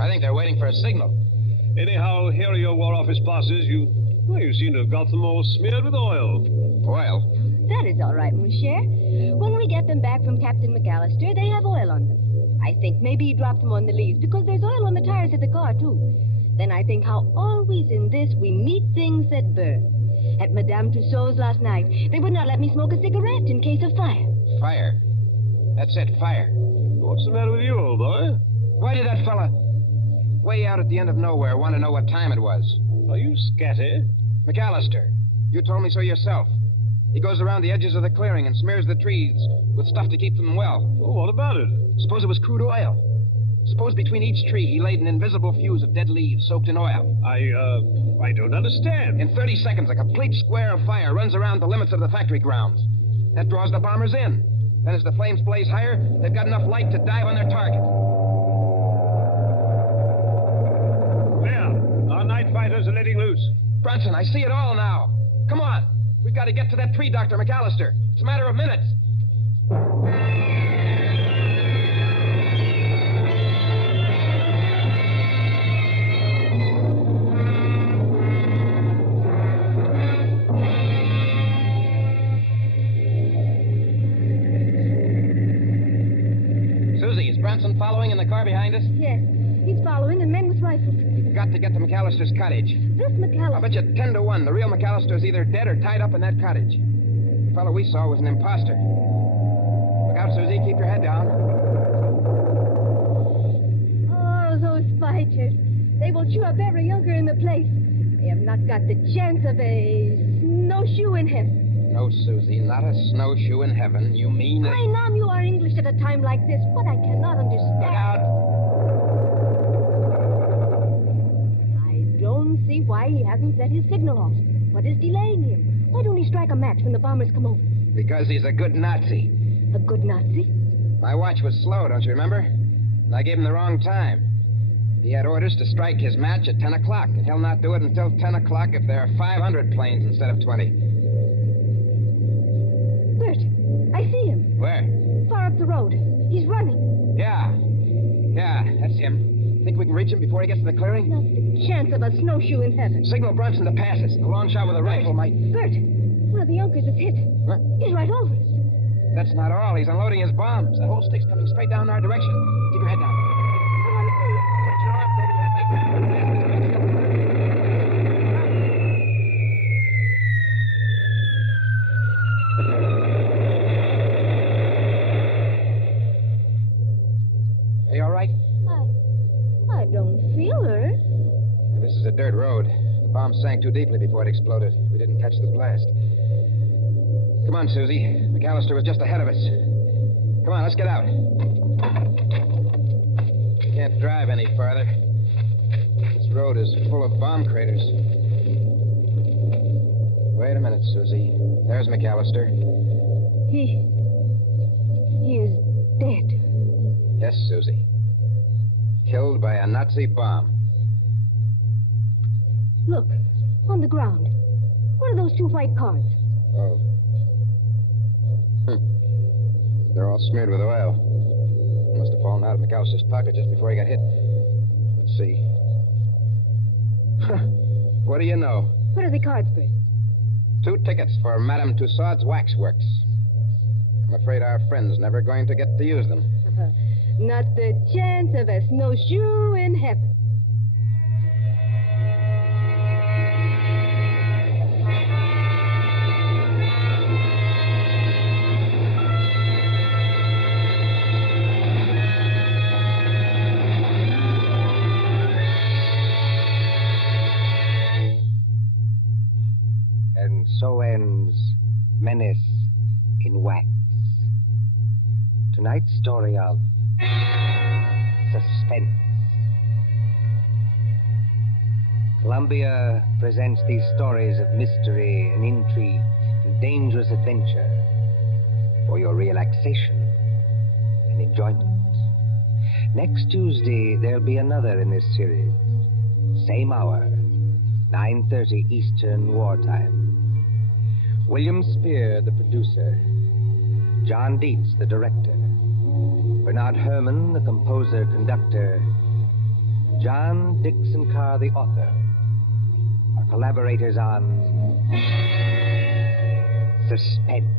I think they're waiting for a signal. Anyhow, here are your War Office passes. You seem to have got them all smeared with oil. Oil? That is all right, mon cher. When we get them back from Captain McAllister, they have oil on them. I think maybe he dropped them on the leaves, because there's oil on the tires of the car, too. Then I think how always in this we meet things that burn. At Madame Tussauds last night, they would not let me smoke a cigarette in case of fire. Fire? That's it, fire. What's the matter with you, old boy? Why did that fella way out at the end of nowhere want to know what time it was? Are you scatty? McAllister, you told me so yourself. He goes around the edges of the clearing and smears the trees with stuff to keep them well. Well, what about it? Suppose it was crude oil. Suppose between each tree he laid an invisible fuse of dead leaves soaked in oil. I don't understand. In 30 seconds, a complete square of fire runs around the limits of the factory grounds. That draws the bombers in. Then as the flames blaze higher, they've got enough light to dive on their target. There, our night fighters are letting loose. Brunson, I see it all now. Come on. We've got to get to that tree, Dr. McAllister. It's a matter of minutes. Susie, is Brunson following in the car behind us? Yes. He's following, and men with rifles. We've got to get to McAllister's cottage. This McAllister. I'll bet you 10 to 1 the real McAllister's either dead or tied up in that cottage. The fellow we saw was an imposter. Look out, Susie. Keep your head down. Oh, those fighters. They will chew up every younker in the place. They have not got the chance of a snowshoe in heaven. No, Susie, not a snowshoe in heaven. You mean... Why, Nom, you are English at a time like this. What I cannot understand... Look out! I don't see why he hasn't set his signal off. What is delaying him? Why don't he strike a match when the bombers come over? Because he's a good Nazi. A good Nazi? My watch was slow, don't you remember? And I gave him the wrong time. He had orders to strike his match at 10 o'clock, and he'll not do it until 10 o'clock if there are 500 planes instead of 20. Bert, I see him. Where? Far up the road. He's running. Yeah, that's him. Think we can reach him before he gets to the clearing? Not the chance of a snowshoe in heaven. Signal Brunson to pass us. A long shot with a rifle might... Bert, one of the Junkers is hit. What? He's right over us. That's not all. He's unloading his bombs. That whole stick's coming straight down our direction. Keep your head down. Put your arms over your face. Are you all right? I don't feel hurt. This is a dirt road. The bomb sank too deeply before it exploded. We didn't catch the blast. Come on, Susie. McAllister was just ahead of us. Come on, let's get out. We can't drive any farther. This road is full of bomb craters. Wait a minute, Susie. There's McAllister. He is dead. Yes, Susie. Killed by a Nazi bomb. Look, on the ground. What are those two white cars? Oh. They're all smeared with oil. Must have fallen out of McAllister's pocket just before he got hit. Let's see. What do you know? What are the cards, Bert? 2 tickets for Madame Tussaud's Waxworks. I'm afraid our friend's never going to get to use them. Not the chance of a snowshoe in heaven. And so ends Menace in Wax. Tonight's story of Suspense. Columbia presents these stories of mystery and intrigue and dangerous adventure for your relaxation and enjoyment. Next Tuesday, there'll be another in this series. Same hour, 9:30 Eastern Wartime. William Spear, the producer. John Dietz, the director. Bernard Herrmann, the composer-conductor. John Dixon Carr, the author. Our collaborators on Suspense.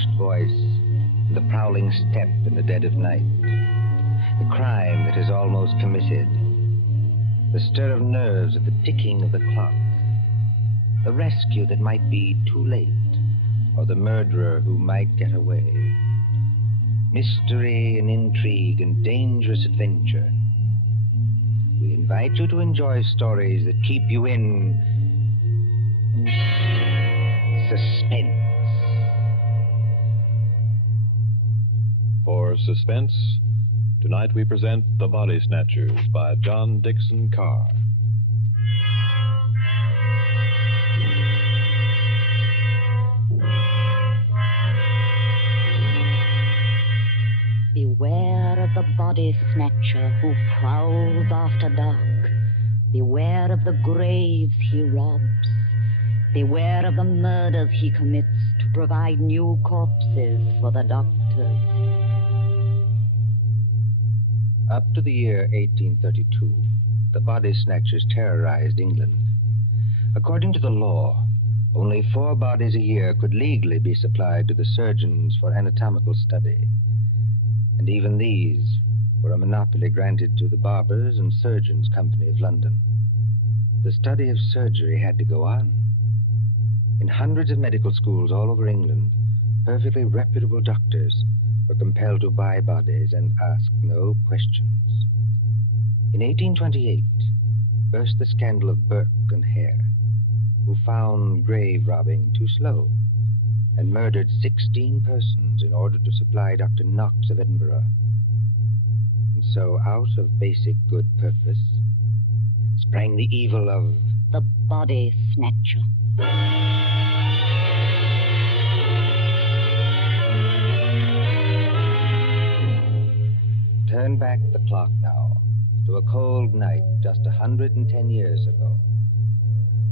hushed voice, and the prowling step in the dead of night. The crime that is almost committed. The stir of nerves at the ticking of the clock. The rescue that might be too late, or the murderer who might get away. Mystery and intrigue and dangerous adventure. We invite you to enjoy stories that keep you in suspense. For Suspense, tonight we present The Body Snatchers by John Dixon Carr. Beware of the body snatcher who prowls after dark. Beware of the graves he robs. Beware of the murders he commits to provide new corpses for the doctors. Up to the year 1832, the body snatchers terrorized England. According to the law, only 4 bodies a year could legally be supplied to the surgeons for anatomical study. And even these were a monopoly granted to the Barbers and Surgeons Company of London. The study of surgery had to go on. In hundreds of medical schools all over England, perfectly reputable doctors were compelled to buy bodies and ask no questions. In 1828, burst the scandal of Burke and Hare, who found grave robbing too slow and murdered 16 persons in order to supply Dr. Knox of Edinburgh. And so, out of basic good purpose, sprang the evil of the body snatcher. Turn back the clock now to a cold night just 110 years ago.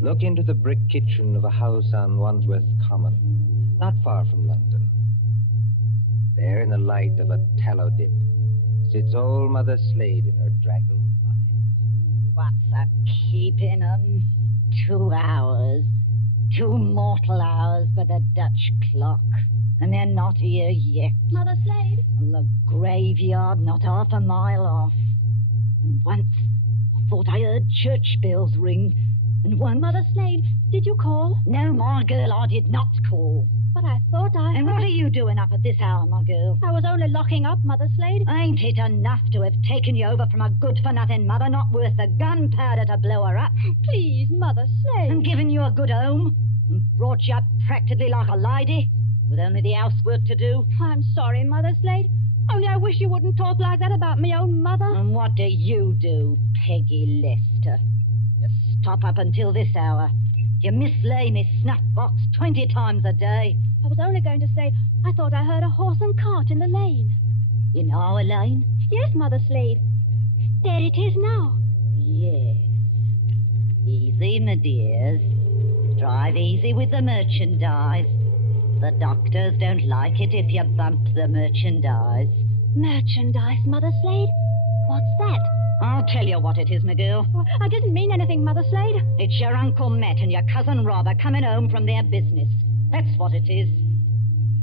Look into the brick kitchen of a house on Wandsworth Common, not far from London. There, in the light of a tallow dip, sits old Mother Slade in her draggled bonnet. What's a keeping 'em? 2 hours. 2 mortal hours by the Dutch clock. And they're not here yet. Mother Slade? The graveyard not half a mile off. And once I thought I heard church bells ring. And once... Mother Slade, did you call? No, my girl, I did not call. But I thought I... And what are you doing up at this hour, my girl? I was only locking up, Mother Slade. Ain't it enough to have taken you over from a good-for-nothing mother, not worth the gunpowder to blow her up? Please, Mother Slade. And given you a good home, and brought you up practically like a lady, with only the housework to do? I'm sorry, Mother Slade. Only I wish you wouldn't talk like that about me own mother. And what do you do, Peggy Lester? You stop up until this hour. You mislay me snuff box 20 times a day. I was only going to say, I thought I heard a horse and cart in the lane. In our lane? Yes, Mother Slade. There it is now. Yes. Easy, my dears. Drive easy with the merchandise. The doctors don't like it if you bump the merchandise. Merchandise, Mother Slade? What's that? I'll tell you what it is, my girl. I didn't mean anything, Mother Slade. It's your Uncle Matt and your cousin Rob are coming home from their business. That's what it is.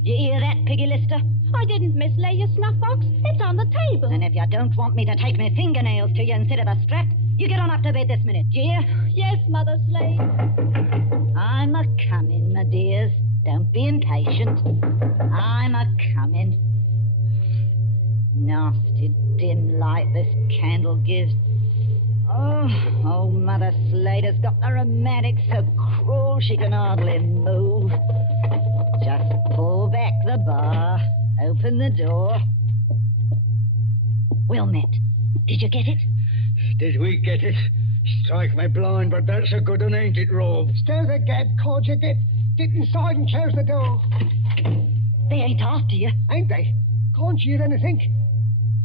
You hear that, Peggy Lister? I didn't mislay your snuff box. It's on the table. And if you don't want me to take my fingernails to you instead of a strap, you get on up to bed this minute, do you? Yes, Mother Slade. I'm a-coming, my dears. Don't be impatient. I'm a-coming. Nasty dim light this candle gives. Oh, old Mother Slade has got the rheumatics so cruel she can hardly move. Just pull back the bar, open the door. Well, Matt, did you get it? Did we get it? Strike me blind, but that's a good one, ain't it, Rob? Stow the gad, Cord, you get inside and close the door. They ain't after you. Ain't they? Can't you hear anything?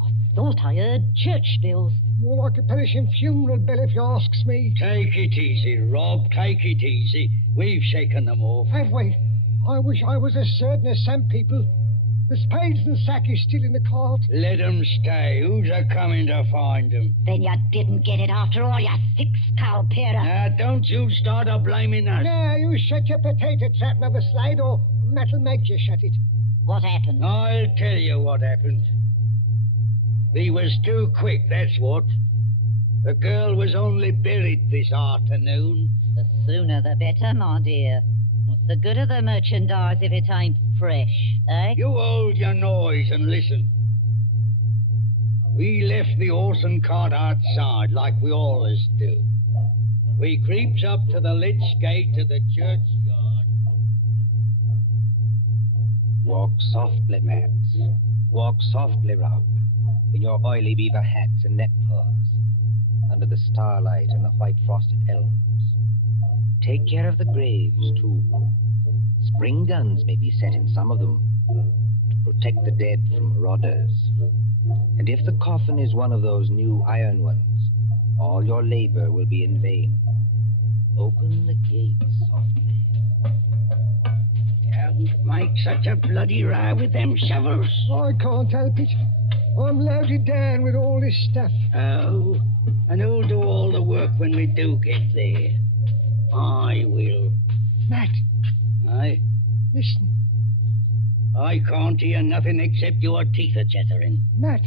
I thought I heard church bells. More like a perishing funeral bell, if you asks me. Take it easy, Rob. Take it easy. We've shaken them off. Have we? I wish I was as certain as some people. The spades and sack is still in the cart. Let them stay. Who's a-coming to find them? Then you didn't get it after all, you thick-skull pair. Now, don't you start a blaming us. Now, you shut your potato trap, Mother Slade, or Matt'll make you shut it. What happened? I'll tell you what happened. We was too quick, that's what. The girl was only buried this afternoon. The sooner the better, my dear. What's the good of the merchandise if it ain't fresh, eh? You hold your noise and listen. We left the horse and cart outside like we always do. We creeps up to the lich gate of the churchyard. Walk softly, Matt. Walk softly, Rob, in your oily beaver hats and neckcloths, under the starlight and the white frosted elms. Take care of the graves, too. Spring guns may be set in some of them to protect the dead from marauders. And if the coffin is one of those new iron ones, all your labor will be in vain. Open the gates softly. Don't make such a bloody row with them shovels. I can't help it. I'm loaded down with all this stuff. Oh, and who'll do all the work when we do get there? I will. Matt. Aye? Listen. I can't hear nothing except your teeth are chattering. Matt,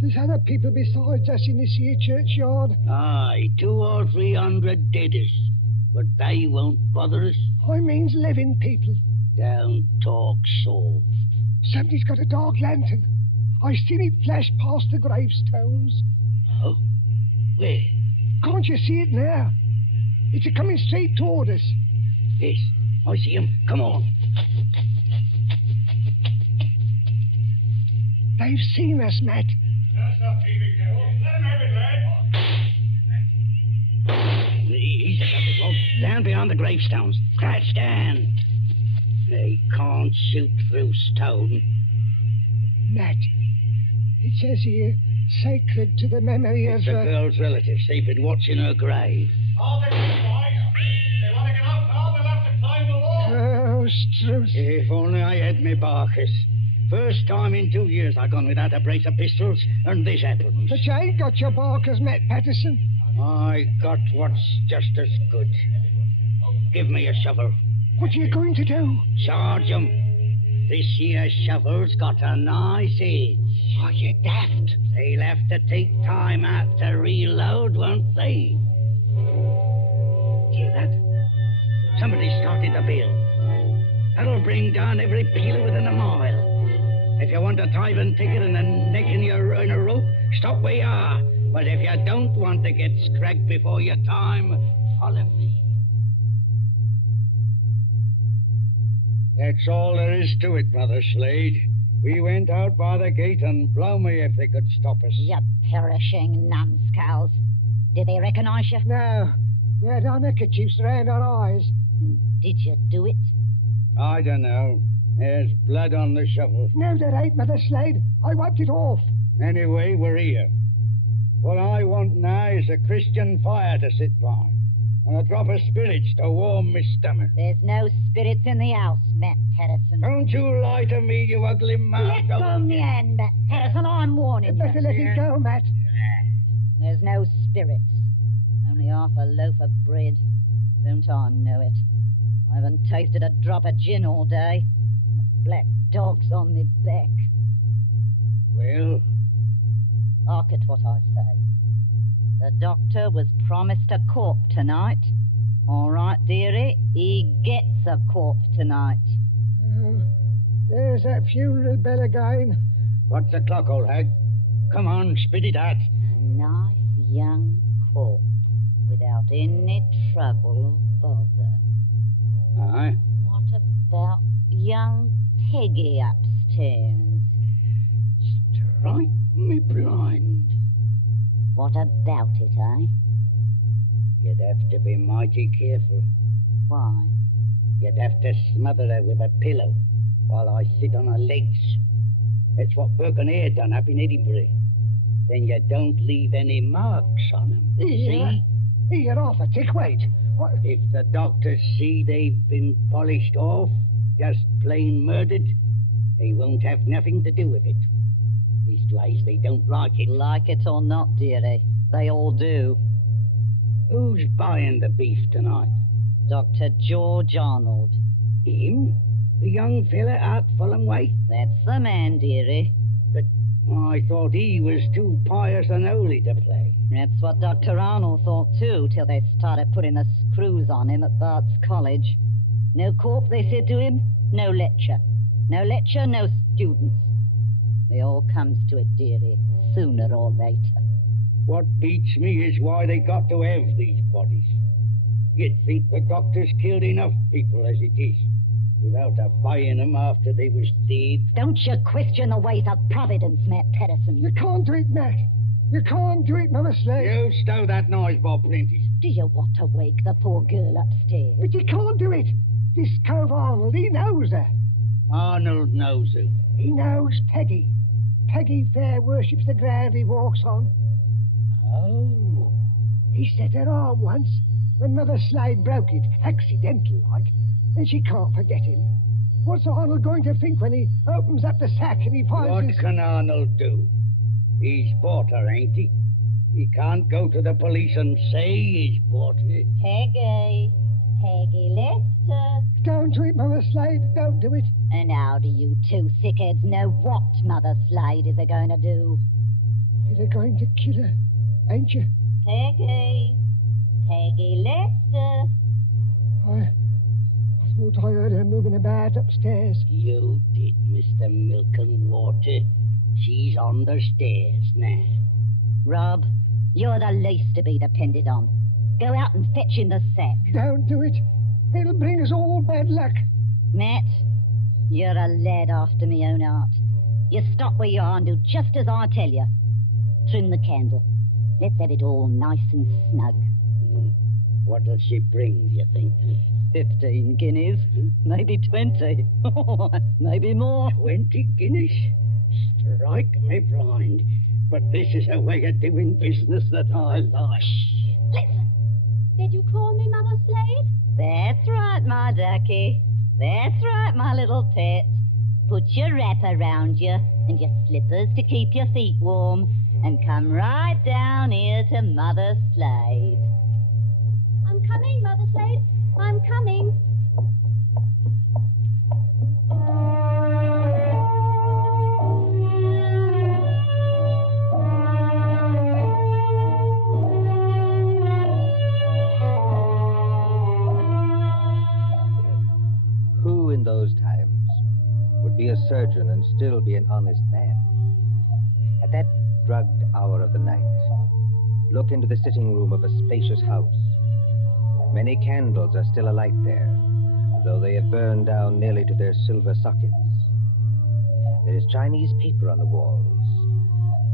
there's other people besides us in this here churchyard. Aye, 200 or 300 deaders. But they won't bother us. I means living people. Don't talk soft. Somebody's got a dark lantern. I seen it flash past the gravestones. Oh? Where? Can't you see it now? It's a-coming straight toward us. Yes, I see him. Come on. They've seen us, Matt. That's not TV, Carol. Let him have it, lad. Easy, Captain. Down beyond the gravestones. Crouch down. They can't shoot through stone. Matt, it says here, sacred to the memory of... It's the girl's relatives. They've been watching her grave. All they need, boys. They want to get up now, they'll have to climb the wall. Oh, Struth. If only I had me barkers. First time in 2 years I've gone without a brace of pistols, and this happens. But you ain't got your barkers, Matt Patterson. I got what's just as good. Give me a shovel. What are you going to do? Charge 'em. This here shovel's got a nice edge. Are you daft? They'll have to take time out to reload, won't they? Hear that? Somebody started the bill. That'll bring down every peeler within a mile. If you want a tithing ticket and a neck in a rope, stop where you are. But if you don't want to get scragged before your time, follow me. That's all there is to it, Brother Slade. We went out by the gate, and blow me if they could stop us. You perishing numbskulls. Did they recognize you? No. We had our neckerchiefs around our eyes. Did you do it? I don't know. There's blood on the shovel. No, there ain't, Mother Slade. I wiped it off. Anyway, we're here. What I want now is a Christian fire to sit by, and a drop of spirits to warm my stomach. There's no spirits in the house, Matt Patterson. Don't you lie to me, you ugly mouth. Let go of me hand, Matt Patterson. I'm warning you. Better let it go, Matt. There's no spirits. Only half a loaf of bread. Don't I know it? I haven't tasted a drop of gin all day. The black dog's on me back. Well? Hark at what I say. The doctor was promised a corp tonight. All right, dearie, he gets a corp tonight. There's that funeral bell again. What's the clock, old hag? Come on, spit it out. A nice young corp without any trouble or bother. Aye? What about young Peggy upstairs? Strike me blind. What about it, eh? You'd have to be mighty careful. Why? You'd have to smother her with a pillow while I sit on her legs. That's what Burke and Eyre done up in Edinburgh. Then you don't leave any marks on them. See? You're off a tick, wait. What? If the doctors see they've been polished off, just plain murdered, they won't have nothing to do with it. Leastways, they don't like it. Like it or not, dearie, they all do. Who's buying the beef tonight? Dr. George Arnold. Him? The young fella out Fulham Way? That's the man, dearie. But I thought he was too pious and holy to play. That's what Dr. Arnold thought, too, till they started putting the screws on him at Bart's College. No corp, they said to him, no lecture. No lecture, no students. It all comes to it, dearie, sooner or later. What beats me is why they got to have these bodies. You'd think the doctors killed enough people as it is, without a buying them after they was dead. Don't you question the ways of Providence, Matt Pedersen. You can't do it, Matt. You can't do it, Mother Slade. You stow that noise, Bob Prentice. Do you want to wake the poor girl upstairs? But you can't do it. This cove Arnold, he knows her. Arnold knows who. He knows Peggy. Peggy Fair worships the ground he walks on. Oh. He set her arm once when Mother Slade broke it, accidental like, and she can't forget him. What's Arnold going to think when he opens up the sack and he finds What can Arnold do? He's bought her, ain't he? He can't go to the police and say he's bought her. Peggy. Peggy Lester. Don't do it, Mother Slade. Don't do it. And how do you two sickheads know what Mother Slade is going to do? You're going to kill her, ain't you? Peggy. Peggy Lester. I thought I heard her moving about upstairs. You did, Mr. Milk and Water. She's on the stairs now. Rob, you're the least to be depended on. Go out and fetch in the sack. Don't do it. It'll bring us all bad luck. Matt, you're a lad after me own heart. You stop where you are and do just as I tell you. Trim the candle. Let's have it all nice and snug. What'll she bring, do you think? 15 guineas. Maybe 20. Maybe more. 20 guineas? Strike me blind. But this is a way of doing business that I like. Listen. Did you call me Mother Slade? That's right, my ducky. That's right, my little pet. Put your wrap around you and your slippers to keep your feet warm and come right down here to Mother Slade. I'm coming, Mother Slade. I'm coming. Who in those times would be a surgeon and still be an honest man? At that drugged hour of the night, look into the sitting room of a spacious house. Many candles are still alight there, though they have burned down nearly to their silver sockets. There is Chinese paper on the walls,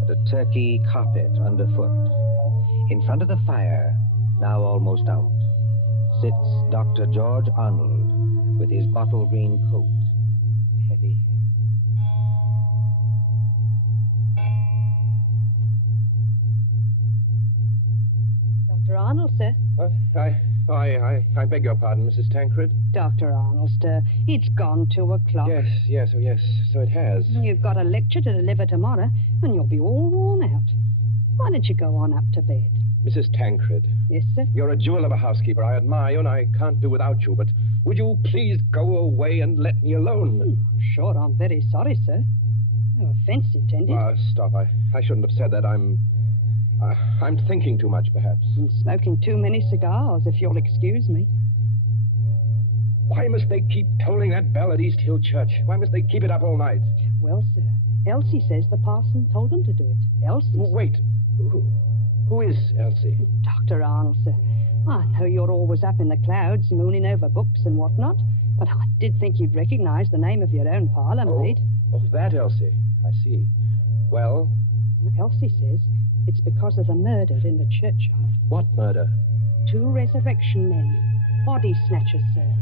and a Turkey carpet underfoot. In front of the fire, now almost out, sits Dr. George Arnold with his bottle green coat and heavy hair. Dr. Arnold, sir. I beg your pardon, Mrs. Tancred. Dr. Arnold, sir. It's gone 2 o'clock. Yes, so it has. You've got a lecture to deliver tomorrow, and you'll be all worn out. Why don't you go on up to bed? Mrs. Tancred. Yes, sir? You're a jewel of a housekeeper. I admire you, and I can't do without you, but would you please go away and let me alone? Sure, I'm very sorry, sir. No offense intended. Stop. I shouldn't have said that. I'm thinking too much, perhaps. And smoking too many cigars, if you'll excuse me. Why must they keep tolling that bell at East Hill Church? Why must they keep it up all night? Well, sir, Elsie says the parson told them to do it. Elsie. Wait. Who is Elsie? Dr. Arnold, sir. I know you're always up in the clouds, mooning over books and whatnot, but I did think you'd recognize the name of your own parlour maid. Oh, that Elsie. I see. Well? Elsie says it's because of the murder in the churchyard. What murder? 2 resurrection men. Body snatchers, sir.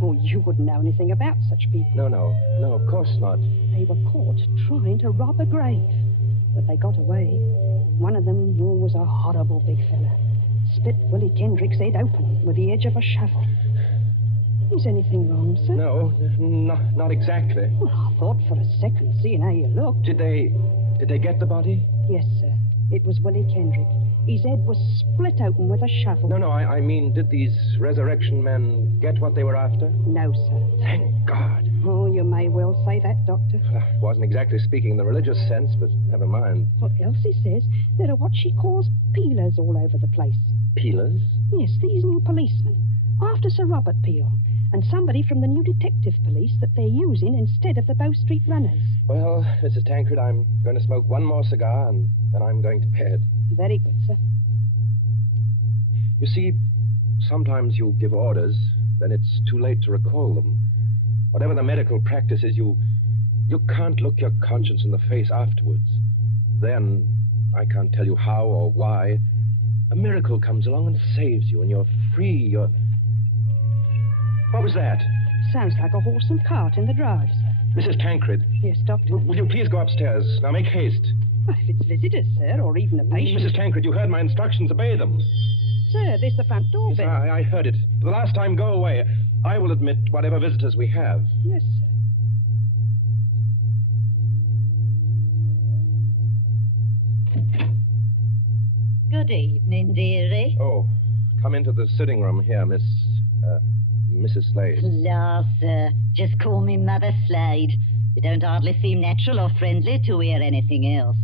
Oh, you wouldn't know anything about such people. No, of course not. They were caught trying to rob a grave, but they got away. One of them was a horrible big fella. Split Willie Kendrick's head open with the edge of a shovel. Is anything wrong, sir? No, not exactly. Well, I thought for a second, seeing how you looked. Did they get the body? Yes, sir. It was Willie Kendrick. His head was split open with a shovel. No, I mean, did these resurrection men get what they were after? No, sir. Thank God. Oh, you may well say that, Doctor. I wasn't exactly speaking in the religious sense, but never mind. Well, Elsie says there are what she calls peelers all over the place. Peelers? Yes, these new policemen. After Sir Robert Peel, and somebody from the new detective police that they're using instead of the Bow Street runners. Well, Mrs. Tancred, I'm going to smoke one more cigar, and then I'm going to bed. Very good, sir. You see, sometimes you give orders, then it's too late to recall them. Whatever the medical practice is, you can't look your conscience in the face afterwards. Then, I can't tell you how or why, a miracle comes along and saves you, and you're free, What was that? Sounds like a horse and cart in the drive, sir. Mrs. Tancred. Yes, Doctor? Will you please go upstairs? Now make haste. Well, if it's visitors, sir, or even a patient... Mrs. Tancred, you heard my instructions. Obey them. Sir, there's the front door bell. Yes, I heard it. For the last time, go away. I will admit whatever visitors we have. Yes, sir. Good evening, dearie. Oh, come into the sitting room here, Mrs. Slade. La, sir. Just call me Mother Slade. You don't hardly seem natural or friendly to hear anything else.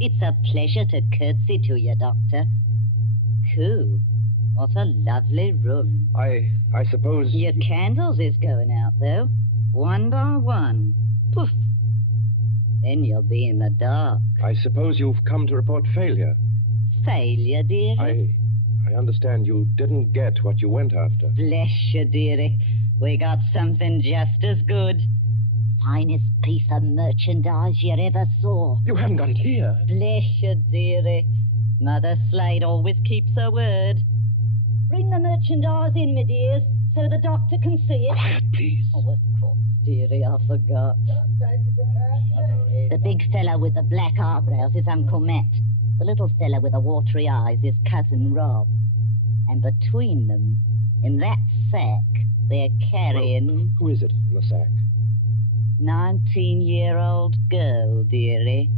It's a pleasure to curtsy to you, Doctor. Cool. What a lovely room. I suppose... Your candles is going out, though. One by one. Poof. Then you'll be in the dark. I suppose you've come to report failure. Failure, dearie? I understand you didn't get what you went after. Bless you, dearie. We got something just as good. Finest piece of merchandise you ever saw. You haven't got it here. Bless you, dearie. Mother Slade always keeps her word. Bring the merchandise in, my dears, so the doctor can see it. Quiet, please. Oh, of course, dearie, I forgot. The big fella with the black eyebrows is Uncle Matt. The little fella with the watery eyes is Cousin Rob. And between them, in that sack, they're carrying... Well, who is it in the sack? 19-year-old girl, dearie.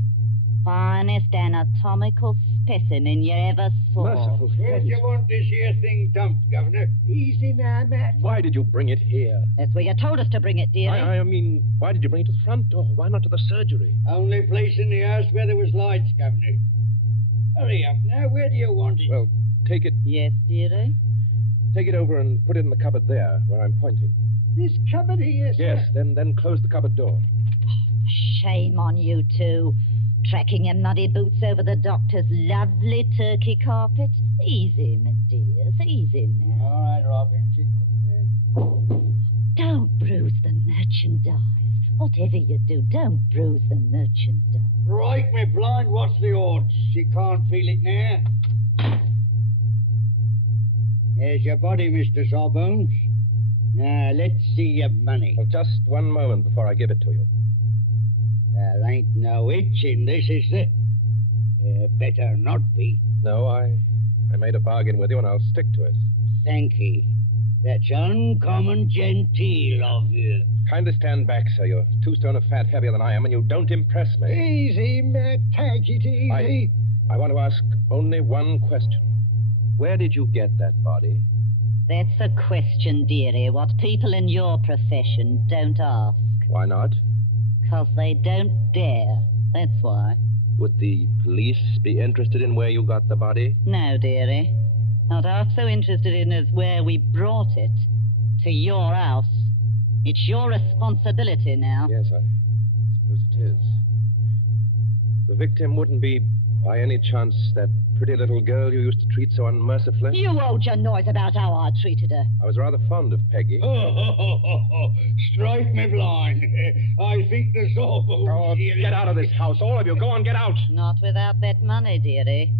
Finest anatomical specimen you ever saw. Merciful Where do you want this here thing dumped, Governor? Easy now, Matt. Why did you bring it here? That's where you told us to bring it, dearie. I mean, why did you bring it to the front door? Why not to the surgery? Only place in the house where there was lights, Governor. Hurry up now. Where do you want it? Well, take it... Yes, dearie? Take it over and put it in the cupboard there, where I'm pointing. This cupboard here, sir? Yes, then close the cupboard door. Shame on you two. Tracking your muddy boots over the doctor's lovely turkey carpet. Easy, my dears, easy now. All right, Robin. Don't bruise the merchandise. Whatever you do, don't bruise the merchandise. Right, me blind, what's the odds? She can't feel it now. There's your body, Mr. Sawbones. Now, let's see your money. Well, just one moment before I give it to you. There ain't no itch in this, is there? Better not be. No, I made a bargain with you, and I'll stick to it. Thank ye. That's uncommon genteel of you. Kindly stand back, sir. You're 2 stone of fat heavier than I am, and you don't impress me. Easy, Matt. Take it easy. I want to ask only one question. Where did you get that body? That's a question, dearie, what people in your profession don't ask. Why not? 'Cause they don't dare. That's why. Would the police be interested in where you got the body? No, dearie. Not half so interested in as where we brought it. To your house. It's your responsibility now. Yes, I suppose it is. The victim wouldn't be, by any chance, that pretty little girl you used to treat so unmercifully? You hold your noise about how I treated her. I was rather fond of Peggy. Strike me blind. I think the Sawbones... Oh, get out of this house, all of you. Go on, get out. Not without that money, dearie.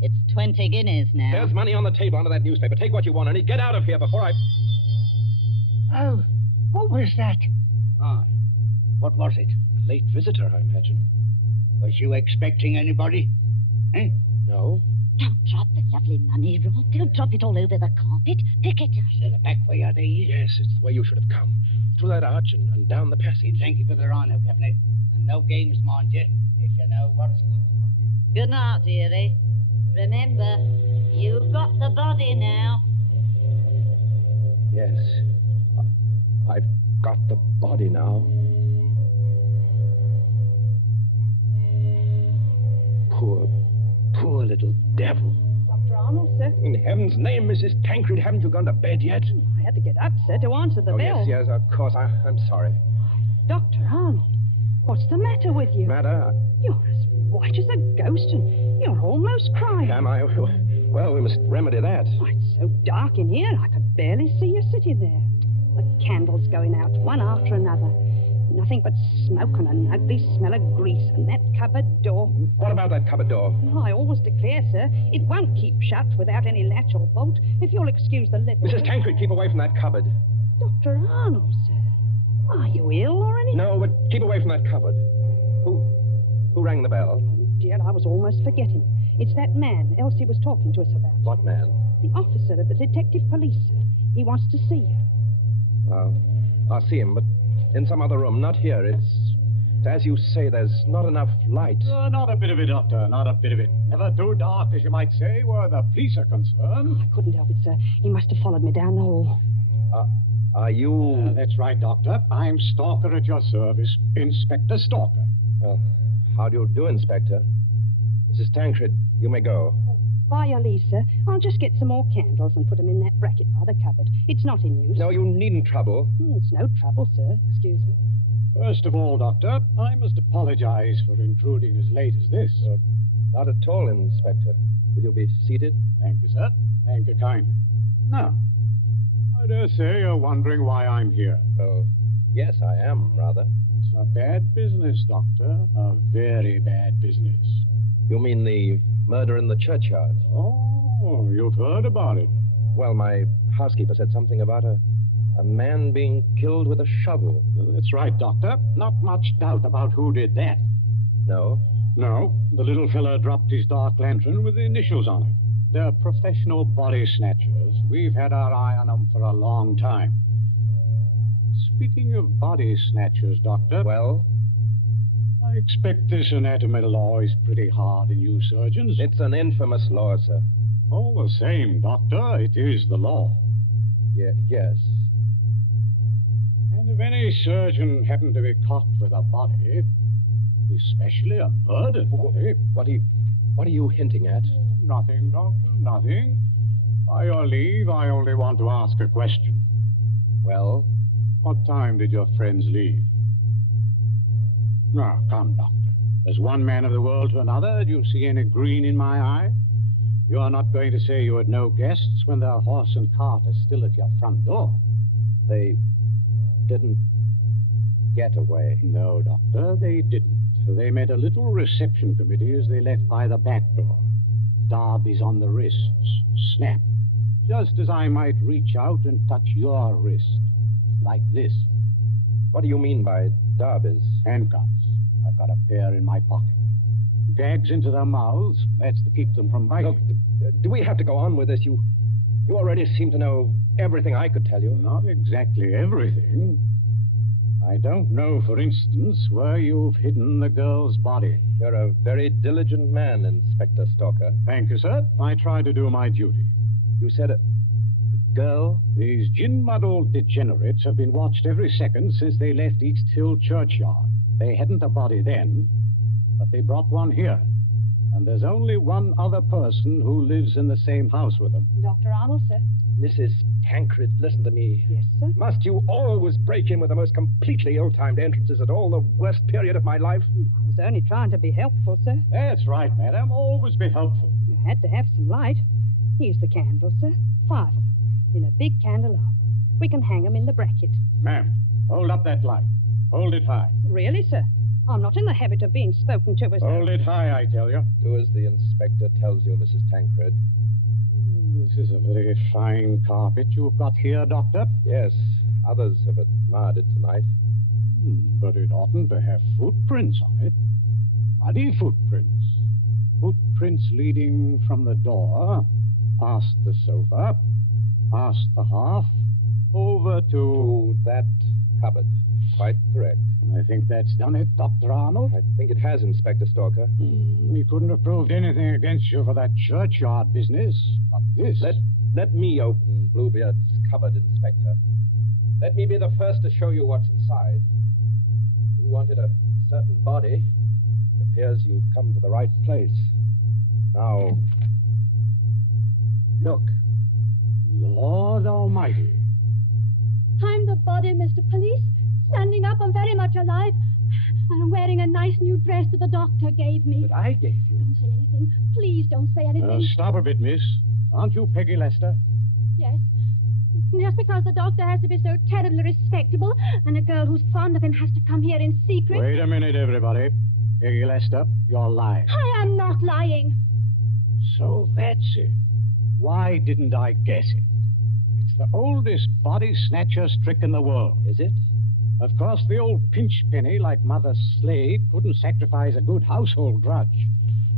It's 20 guineas now. There's money on the table under that newspaper. Take what you want, and get out of here before I... Oh, what was that? Ah, what was it? A late visitor, I imagine. Was you expecting anybody? Eh? No. Don't drop the lovely money, Rob. Don't drop it all over the carpet. Pick it up. So the back way, are they? Yes, it's the way you should have come. Through that arch and down the passage. Thank you for the honour, Captain. And no games, mind you, if you know what's good for you. Good night, dearie. Remember, you've got the body now. Yes. I've got the body now. Poor little devil. Dr. Arnold, sir. In heaven's name, Mrs. Tancred, haven't you gone to bed yet? I had to get up, sir, to answer the bell. Yes, of course. I'm sorry. Dr. Arnold, what's the matter with you? Matter? You're as white as a ghost, and you're almost crying. Am I? Well, we must remedy that. Oh, it's so dark in here, I could barely see you sitting there. The candles going out, one after another. Nothing but smoke and an ugly smell of grease, and that cupboard door. What about that cupboard door? Oh, I always declare, sir, it won't keep shut without any latch or bolt, if you'll excuse the lip. Mrs. Tancred, keep away from that cupboard. Dr. Arnold, sir. Are you ill or anything? No, but keep away from that cupboard. Who rang the bell? Oh, dear, I was almost forgetting. It's that man Elsie was talking to us about. What man? The officer of the detective police, sir. He wants to see you. Well, I'll see him, but in some other room, not here. It's as you say, there's not enough light. Not a bit of it, Doctor, not a bit of it. Never too dark, as you might say, where the police are concerned. I couldn't help it, sir. He must have followed me down the hall. Are you... That's right, Doctor. I'm Stalker at your service. Inspector Stalker. Well, how do you do, Inspector? Mrs. Tancred, you may go. By your leave, sir. I'll just get some more candles and put them in that bracket by the cupboard. It's not in use. No, you needn't trouble. It's no trouble, sir. Excuse me. First of all, Doctor, I must apologize for intruding as late as this. Not at all, Inspector. Will you be seated? Thank you, sir. Thank you kindly. Now, I dare say you're wondering why I'm here. Oh, yes, I am, rather. It's a bad business, Doctor. A very bad business. You mean the murder in the churchyard? Oh, you've heard about it. Well, my housekeeper said something about a man being killed with a shovel. That's right, Doctor. Not much doubt about who did that. No? No. The little fella dropped his dark lantern with the initials on it. They're professional body snatchers. We've had our eye on them for a long time. Speaking of body snatchers, Doctor... Well? I expect this anatomy law is pretty hard on you surgeons. It's an infamous law, sir. All the same, Doctor, it is the law. Yes. And if any surgeon happened to be caught with a body, especially a murdered body... What are you hinting at? Nothing, Doctor, nothing. By your leave, I only want to ask a question. Well? What time did your friends leave? Now, come, Doctor. As one man of the world to another, do you see any green in my eye? You are not going to say you had no guests when their horse and cart are still at your front door. They didn't get away. No, Doctor, they didn't. They made a little reception committee as they left by the back door. Darby's on the wrists. Snap. Just as I might reach out and touch your wrist. Like this. What do you mean by Darby's? Handcuffs. I've got a pair in my pocket. Gags into their mouths. That's to keep them from biting. Look, do we have to go on with this? You already seem to know everything I could tell you. Not exactly everything. I don't know, for instance, where you've hidden the girl's body. You're a very diligent man, Inspector Stalker. Thank you, sir. I try to do my duty. You said a girl? These gin-muddled degenerates have been watched every second since they left East Hill churchyard. They hadn't a body then, but they brought one here. And there's only one other person who lives in the same house with them. Dr. Arnold, sir. Mrs. Tancred, listen to me. Yes, sir? Must you always break in with the most completely ill-timed entrances at all the worst period of my life? I was only trying to be helpful, sir. That's right, madam. Always be helpful. You had to have some light. Here's the candles, sir. 5 of them. In a big candelabrum. We can hang them in the bracket. Ma'am, hold up that light. Hold it high. Really, sir? I'm not in the habit of being spoken to as Hold it high, I tell you. Do as the inspector tells you, Mrs. Tancred. This is a very fine carpet you've got here, Doctor. Yes, others have admired it tonight. But it oughtn't to have footprints on it. Muddy footprints. Footprints leading from the door, past the sofa, past the hearth, over to that cupboard. Quite correct. I think that's done it, Dr. Arnold. I think it has, Inspector Stalker. We couldn't have proved anything against you for that churchyard business, but this... Let me open Bluebeard's cupboard, Inspector. Let me be the first to show you what's inside. You wanted a certain body. It appears you've come to the right place. Now, look. Lord Almighty. I'm the body, Mr. Police. Standing up, I'm very much alive. And I'm wearing a nice new dress that the doctor gave me. That I gave you? Don't say anything. Please don't say anything. Stop a bit, miss. Aren't you Peggy Lester? Yes. Just because the doctor has to be so terribly respectable, and a girl who's fond of him has to come here in secret. Wait a minute, everybody. Peggy Lester, you're lying. I am not lying. So that's it. Why didn't I guess it? It's the oldest body snatcher's trick in the world. Is it? Of course, the old pinch penny, like Mother Slade, couldn't sacrifice a good household grudge.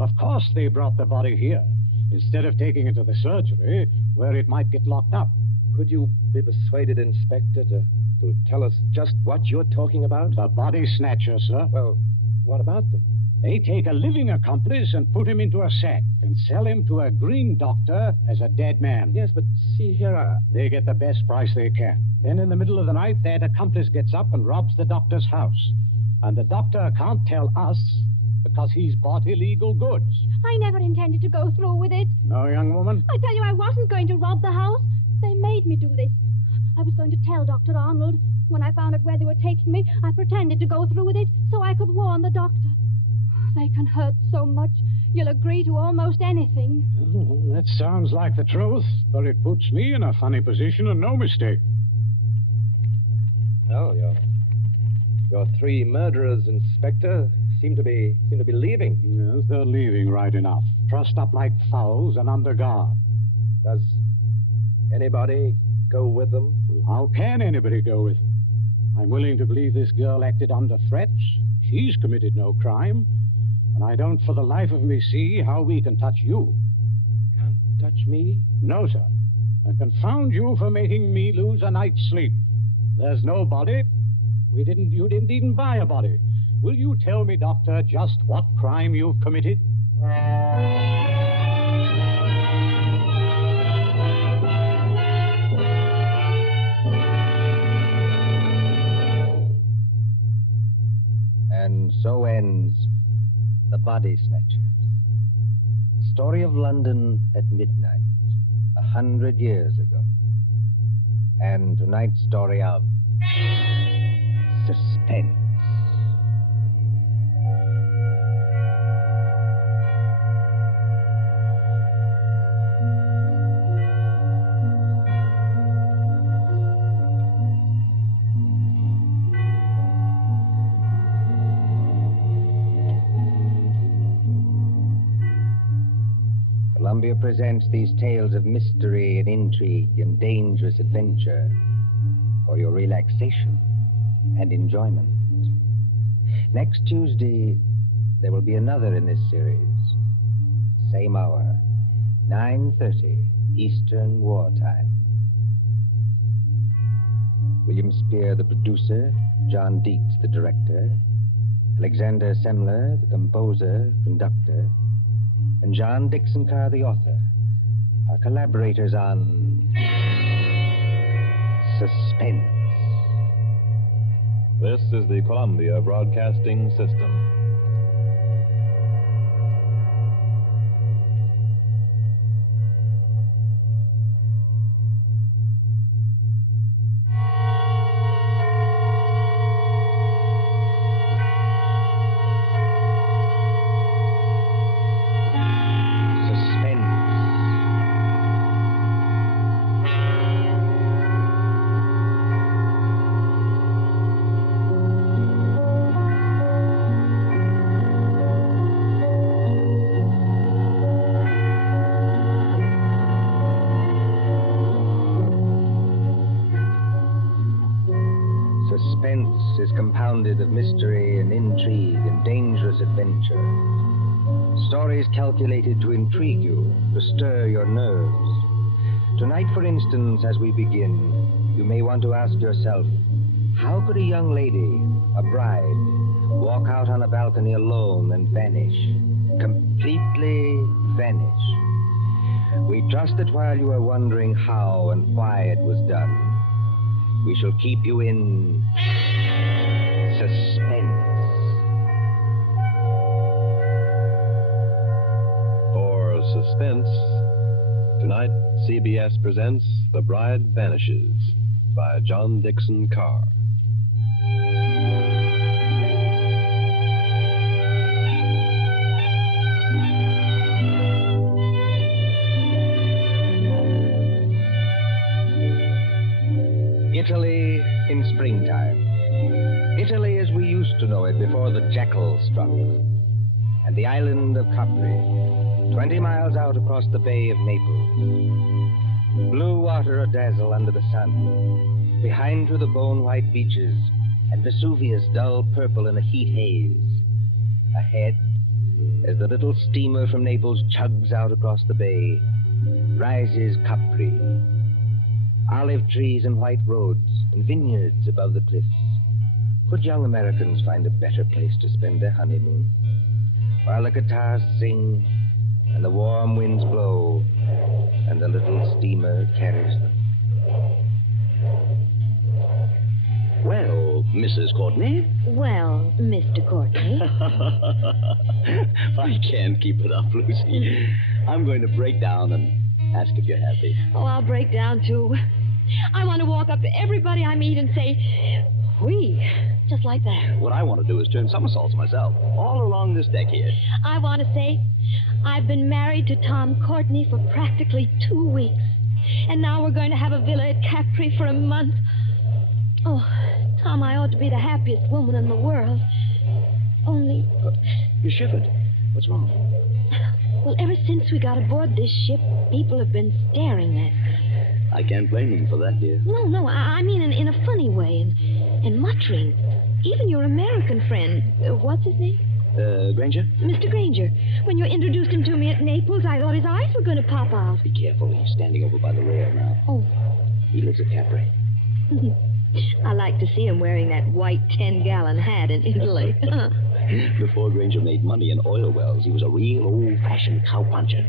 Of course they brought the body here, instead of taking it to the surgery, where it might get locked up. Could you be persuaded, Inspector, to tell us just what you're talking about? The body snatcher, sir. Well, what about them? They take a living accomplice and put him into a sack and sell him to a green doctor as a dead man. Yes, but see here, They get the best price they can. Then in the middle of the night, that accomplice gets up and robs the doctor's house. And the doctor can't tell us because he's bought illegal goods. I never intended to go through with it. No, young woman? I tell you, I wasn't going to rob the house. They made me do this. I was going to tell Dr. Arnold. When I found out where they were taking me, I pretended to go through with it so I could warn the doctor. They can hurt so much, you'll agree to almost anything. Oh, that sounds like the truth, but it puts me in a funny position and no mistake. Well, your three murderers, Inspector, seem to be leaving. Yes, they're leaving right enough. Trussed up like fowls and under guard. Does anybody go with them? How can anybody go with them? I'm willing to believe this girl acted under threats. She's committed no crime. And I don't for the life of me see how we can touch you. Can't touch me? No, sir. And confound you for making me lose a night's sleep. There's no body. You didn't even buy a body. Will you tell me, Doctor, just what crime you've committed? And so ends The Body Snatchers. A story of London at midnight, 100 years ago. And tonight's story of Suspense. Columbia presents these tales of mystery and intrigue and dangerous adventure for your relaxation and enjoyment. Next Tuesday, there will be another in this series. Same hour, 9:30 Eastern Wartime. William Spear, the producer, John Dietz, the director, Alexander Semler, the composer, conductor, and John Dixon Carr, the author, are collaborators on Suspense. This is the Columbia Broadcasting System. surrounded of mystery and intrigue and dangerous adventure. Stories calculated to intrigue you, to stir your nerves. Tonight, for instance, as we begin, you may want to ask yourself, how could a young lady, a bride, walk out on a balcony alone and vanish? Completely vanish. We trust that while you are wondering how and why it was done, we shall keep you in suspense. For Suspense, tonight CBS presents The Bride Vanishes by John Dixon Carr. Italy in springtime. Italy as we used to know it before the jackal struck. And the island of Capri, 20 miles out across the Bay of Naples. Blue water a-dazzle under the sun. Behind her the bone-white beaches, and Vesuvius dull purple in a heat haze. Ahead, as the little steamer from Naples chugs out across the bay, rises Capri. Olive trees and white roads, and vineyards above the cliffs. Could young Americans find a better place to spend their honeymoon? While the guitars sing, and the warm winds blow, and the little steamer carries them. Well, Mrs. Courtney? Well, Mr. Courtney. I can't keep it up, Lucy. I'm going to break down and ask if you're happy. Oh, I'll break down, too. I want to walk up to everybody I meet and say, "Oui," just like that. What I want to do is turn somersaults myself, all along this deck here. I want to say, I've been married to Tom Courtney for practically 2 weeks. And now we're going to have a villa at Capri for a month. Oh, Tom, I ought to be the happiest woman in the world. Only... You shivered. What's wrong? Well, ever since we got aboard this ship, people have been staring at me. I can't blame them for that, dear. No, I mean in a funny way, and muttering. Even your American friend, what's his name? Granger? Mr. Granger. When you introduced him to me at Naples, I thought his eyes were going to pop out. Be careful. He's standing over by the rail now. Oh. He lives at Capri. I like to see him wearing that white 10-gallon hat in Italy. Before Granger made money in oil wells, he was a real old-fashioned cowpuncher.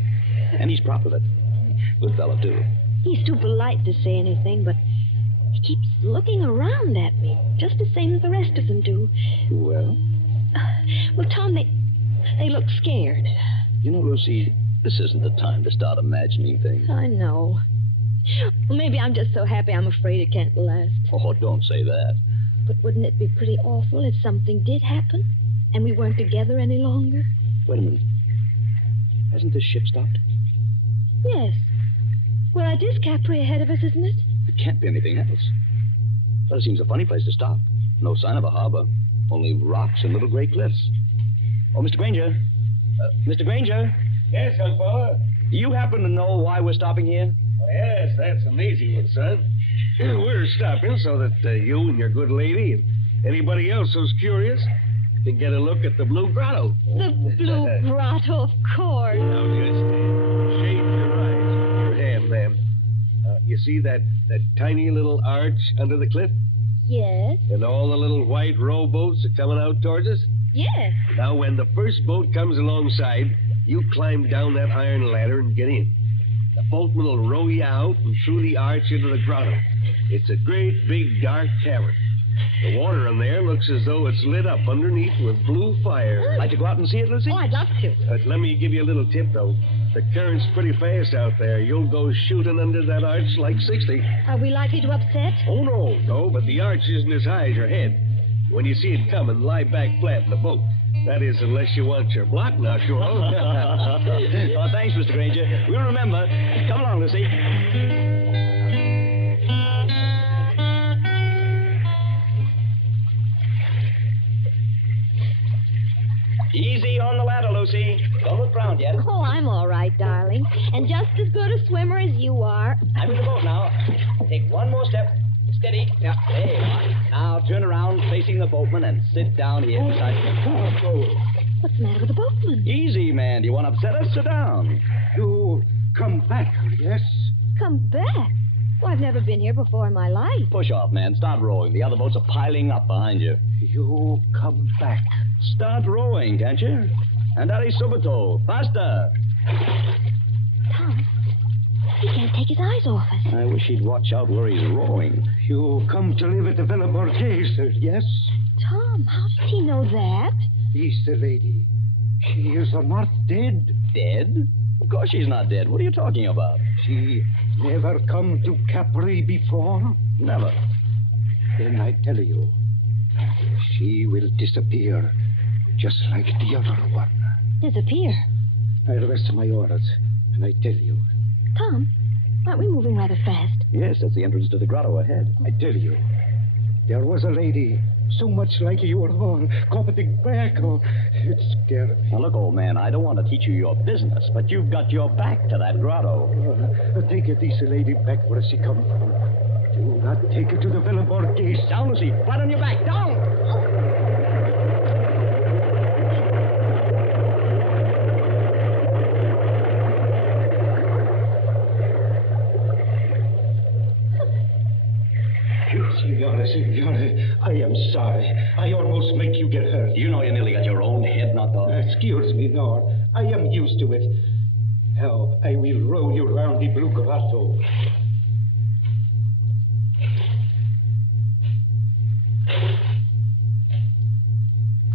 And he's proud of it. Good fellow, too. He's too polite to say anything, but he keeps looking around at me, just the same as the rest of them do. Well? Well, Tom, they look scared. You know, Lucy, this isn't the time to start imagining things. I know. Well, maybe I'm just so happy I'm afraid it can't last. Oh, don't say that. But wouldn't it be pretty awful if something did happen and we weren't together any longer? Wait a minute. Hasn't this ship stopped? Yes. Well, it is Capri ahead of us, isn't it? It can't be anything else. Well, it seems a funny place to stop. No sign of a harbor. Only rocks and little gray cliffs. Oh, Mr. Granger. Mr. Granger? Yes, young fella? Do you happen to know why we're stopping here? Oh, yes, that's an easy one, son. We're stopping so that you and your good lady and anybody else who's curious can get a look at the Blue Grotto. The Blue Grotto, of course. Now, just shade your eyes with your hand, ma'am. You see that tiny little arch under the cliff? Yes. And all the little white rowboats are coming out towards us? Yes. Now, when the first boat comes alongside, you climb down that iron ladder and get in. The boatman will row you out and through the arch into the grotto. It's a great, big, dark cavern. The water in there looks as though it's lit up underneath with blue fire. Like to go out and see it, Lucy? Oh, I'd love to. But let me give you a little tip, though. The current's pretty fast out there. You'll go shooting under that arch like 60. Are we likely to upset? Oh, no, but the arch isn't as high as your head. When you see it coming, lie back flat in the boat. That is, unless you want your block knocked off. Oh, thanks, Mr. Granger. We'll remember. Come along, Lucy. Easy on the ladder, Lucy. Don't look round yet. Oh, I'm all right, darling. And just as good a swimmer as you are. I'm in the boat now. Take one more step. steady. Yeah. There you are. Now turn around facing the boatman and sit down here beside me. What's the matter with the boatman? Easy, man. Do you want to upset us? Sit down. You come back, yes? Come back? Well, I've never been here before in my life. Push off, man. Start rowing. The other boats are piling up behind you. You come back. Start rowing, can't you? And hurry subito. Faster. Tom, he can't take his eyes off us. I wish he'd watch out where he's rowing. You come to live at the Villa Borghese, yes? Tom, how does he know that? He's the lady. She is not dead. Dead? Of course she's not dead. What are you talking about? She never come to Capri before? Never. Then I tell you, she will disappear, just like the other one. Disappear? I rest my orders, and I tell you. Tom, aren't we moving rather fast? Yes, that's the entrance to the grotto ahead. I tell you, there was a lady so much like your own, coming back. Oh, it scared me. Now, look, old man, I don't want to teach you your business, but you've got your back to that grotto. Take this lady back where she come from. Do not take her to the Villa Borghese. Down, Lucy. Flat on your back. Down. Signore, I am sorry. I almost make you get hurt. You know you nearly got your own head knocked off. Excuse me, no. I am used to it. Now, I will row you around the Blue Grotto.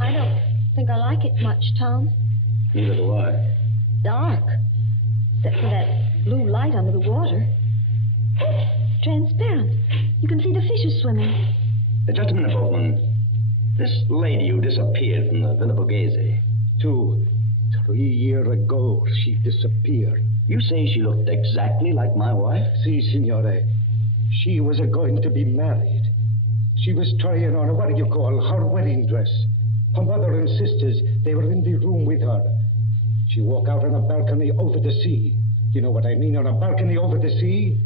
I don't think I like it much, Tom. Neither do I. Dark. Except for that blue light under the water. Transparent. You can see the fishes swimming. Just a minute, boatman. This lady who disappeared from the Villa Borghese. 2, 3 years ago, she disappeared. You say she looked exactly like my wife? Si, signore. She was going to be married. She was trying on, what do you call, her wedding dress. Her mother and sisters, they were in the room with her. She walked out on a balcony over the sea. You know what I mean, on a balcony over the sea?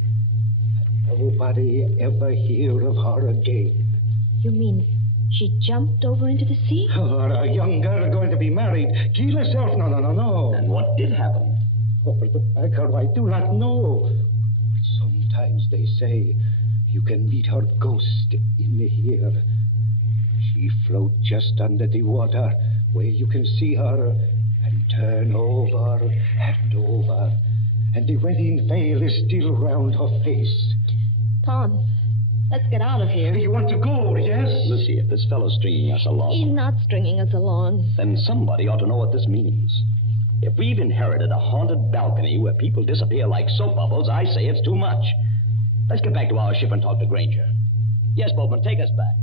Nobody ever hear of her again. You mean she jumped over into the sea? Oh, a young girl going to be married. Kill herself? No. And what did happen? Over the back her, I do not know. But sometimes they say you can meet her ghost in the air. She float just under the water where you can see her and turn over and over. And the wedding veil is still round her face. Tom, let's get out of here. You want to go, yes? Lucy, if this fellow's stringing us along... He's not stringing us along. Then somebody ought to know what this means. If we've inherited a haunted balcony where people disappear like soap bubbles, I say it's too much. Let's get back to our ship and talk to Granger. Yes, boatman, take us back.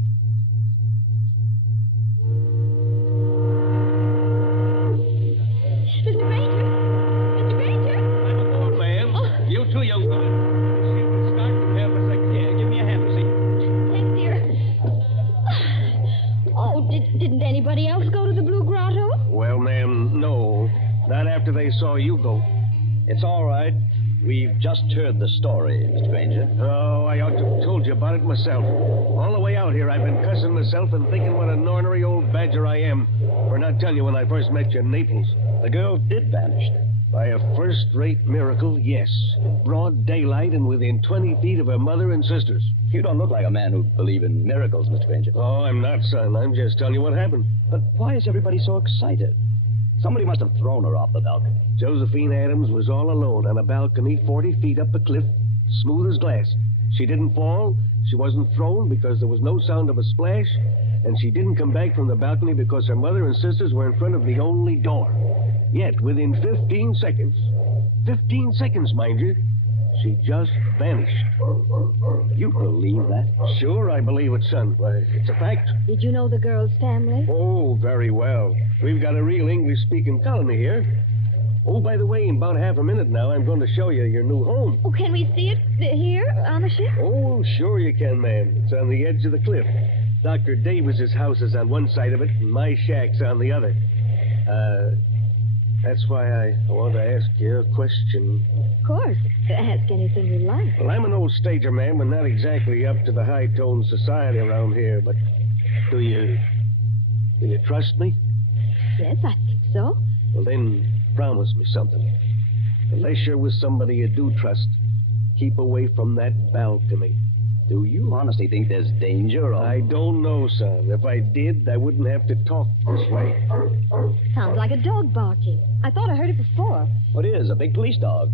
Mr. Granger? Mr. Granger? I'm aboard, ma'am. Oh. You too, young woman. Didn't anybody else go to the Blue Grotto? Well, ma'am, no. Not after they saw you go. It's all right. We've just heard the story, Mr. Granger. Oh, I ought to have told you about it myself. All the way out here, I've been cussing myself and thinking what an ornery old badger I am for not telling you when I first met you in Naples. The girl did vanish. By a first-rate miracle, yes. In broad daylight and within 20 feet of her mother and sisters. You don't look like a man who'd believe in miracles, Mr. Granger. Oh, I'm not, son. I'm just telling you what happened. But why is everybody so excited? Somebody must have thrown her off the balcony. Josephine Adams was all alone on a balcony 40 feet up a cliff, smooth as glass. She didn't fall, she wasn't thrown because there was no sound of a splash, and she didn't come back from the balcony because her mother and sisters were in front of the only door. Yet, within 15 seconds, mind you, she just vanished. You believe that? Sure, I believe it, son. Why, it's a fact. Did you know the girl's family? Oh, very well. We've got a real English-speaking colony here. Oh, by the way, in about half a minute now, I'm going to show you your new home. Oh, can we see it here on the ship? Oh, sure you can, ma'am. It's on the edge of the cliff. Dr. Davis's house is on one side of it, and my shack's on the other. That's why I want to ask you a question. Of course. Ask anything you like. Well, I'm an old stager man, but not exactly up to the high-toned society around here, but do you trust me? Yes, I think so. Well, then, promise me something. Unless you're with somebody you do trust, keep away from that balcony. Do you honestly think there's danger, or... I don't know, son. If I did, I wouldn't have to talk this way. Sounds like a dog barking. I thought I heard it before. Well, it is a big police dog.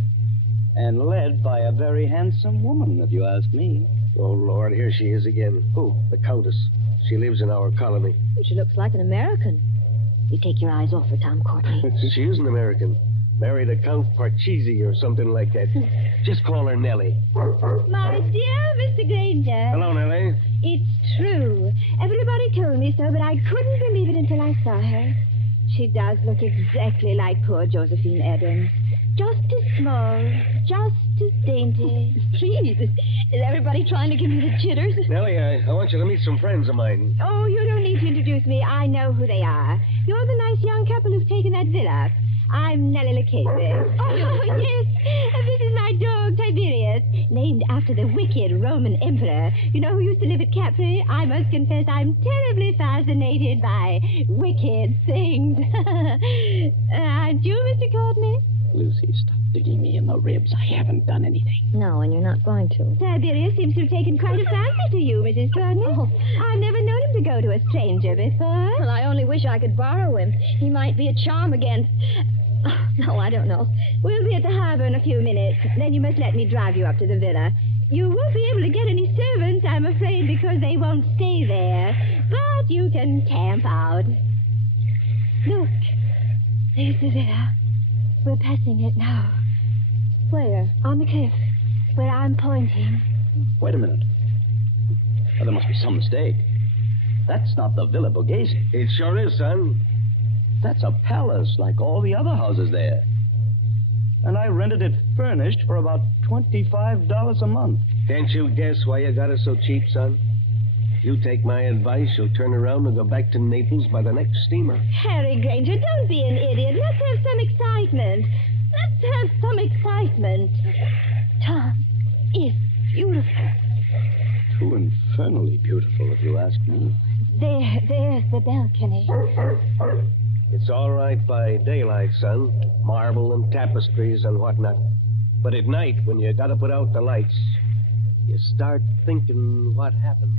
And led by a very handsome woman, if you ask me. Oh, Lord, here she is again. Who? The Countess. She lives in our colony. She looks like an American. You take your eyes off her, Tom Courtney. She is an American. Married a Count Parcheesi or something like that. Just call her Nellie. My dear Mr. Granger. Hello, Nellie. It's true. Everybody told me so, but I couldn't believe it until I saw her. She does look exactly like poor Josephine Adams. Just as small, just as dainty. Please, is everybody trying to give me the jitters? Nellie, I want you to meet some friends of mine. Oh, you don't need to introduce me. I know who they are. You're the nice young couple who've taken that villa. I'm Nellie Lucchese. Oh, yes. This is my dog, Tiberius, named after the wicked Roman emperor. You know who used to live at Capri? I must confess I'm terribly fascinated by wicked things. Aren't you, Mr. Courtney? Lucy, stop digging me in the ribs. I haven't done anything. No, and you're not going to. Tiberius seems to have taken quite a fancy to you, Mrs. Courtney. Oh. I've never known him to go to a stranger before. Well, I only wish I could borrow him. He might be a charm against... Oh, no, I don't know. We'll be at the harbor in a few minutes. Then you must let me drive you up to the villa. You won't be able to get any servants, I'm afraid, because they won't stay there. But you can camp out. Look, there's the villa. We're passing it now. Where? On the cliff, where I'm pointing. Wait a minute. Well, there must be some mistake. That's not the Villa Borghese. It sure is, son. That's a palace like all the other houses there. And I rented it furnished for about $25 a month. Can't you guess why you got it so cheap, son? If you take my advice, you'll turn around and go back to Naples by the next steamer. Harry Granger, don't be an idiot. Let's have some excitement. Let's have some excitement. Tom, it's beautiful. Too infernally beautiful, if you ask me. There's the balcony. It's all right by daylight, son. Marble and tapestries and whatnot. But at night, when you gotta put out the lights, you start thinking what happened.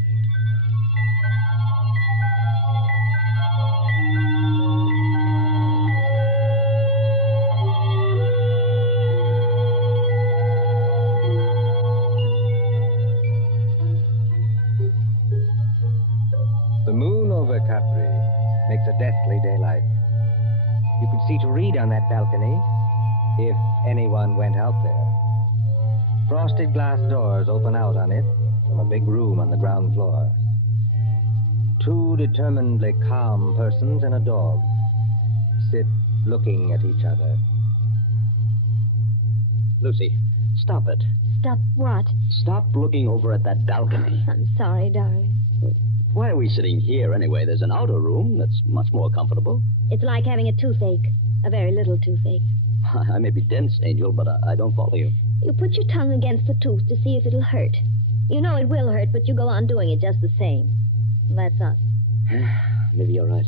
The moon over Capri makes a deathly daylight. You could see to read on that balcony if anyone went out there. Frosted glass doors open out on it from a big room on the ground floor. Two determinedly calm persons and a dog sit looking at each other. Lucy, stop it. Stop what? Stop looking over at that balcony. I'm sorry, darling. Why are we sitting here anyway? There's an outer room that's much more comfortable. It's like having a toothache. A very little toothache. I may be dense, Angel, but I don't follow you. You put your tongue against the tooth to see if it'll hurt. You know it will hurt, but you go on doing it just the same. That's us. Maybe you're right.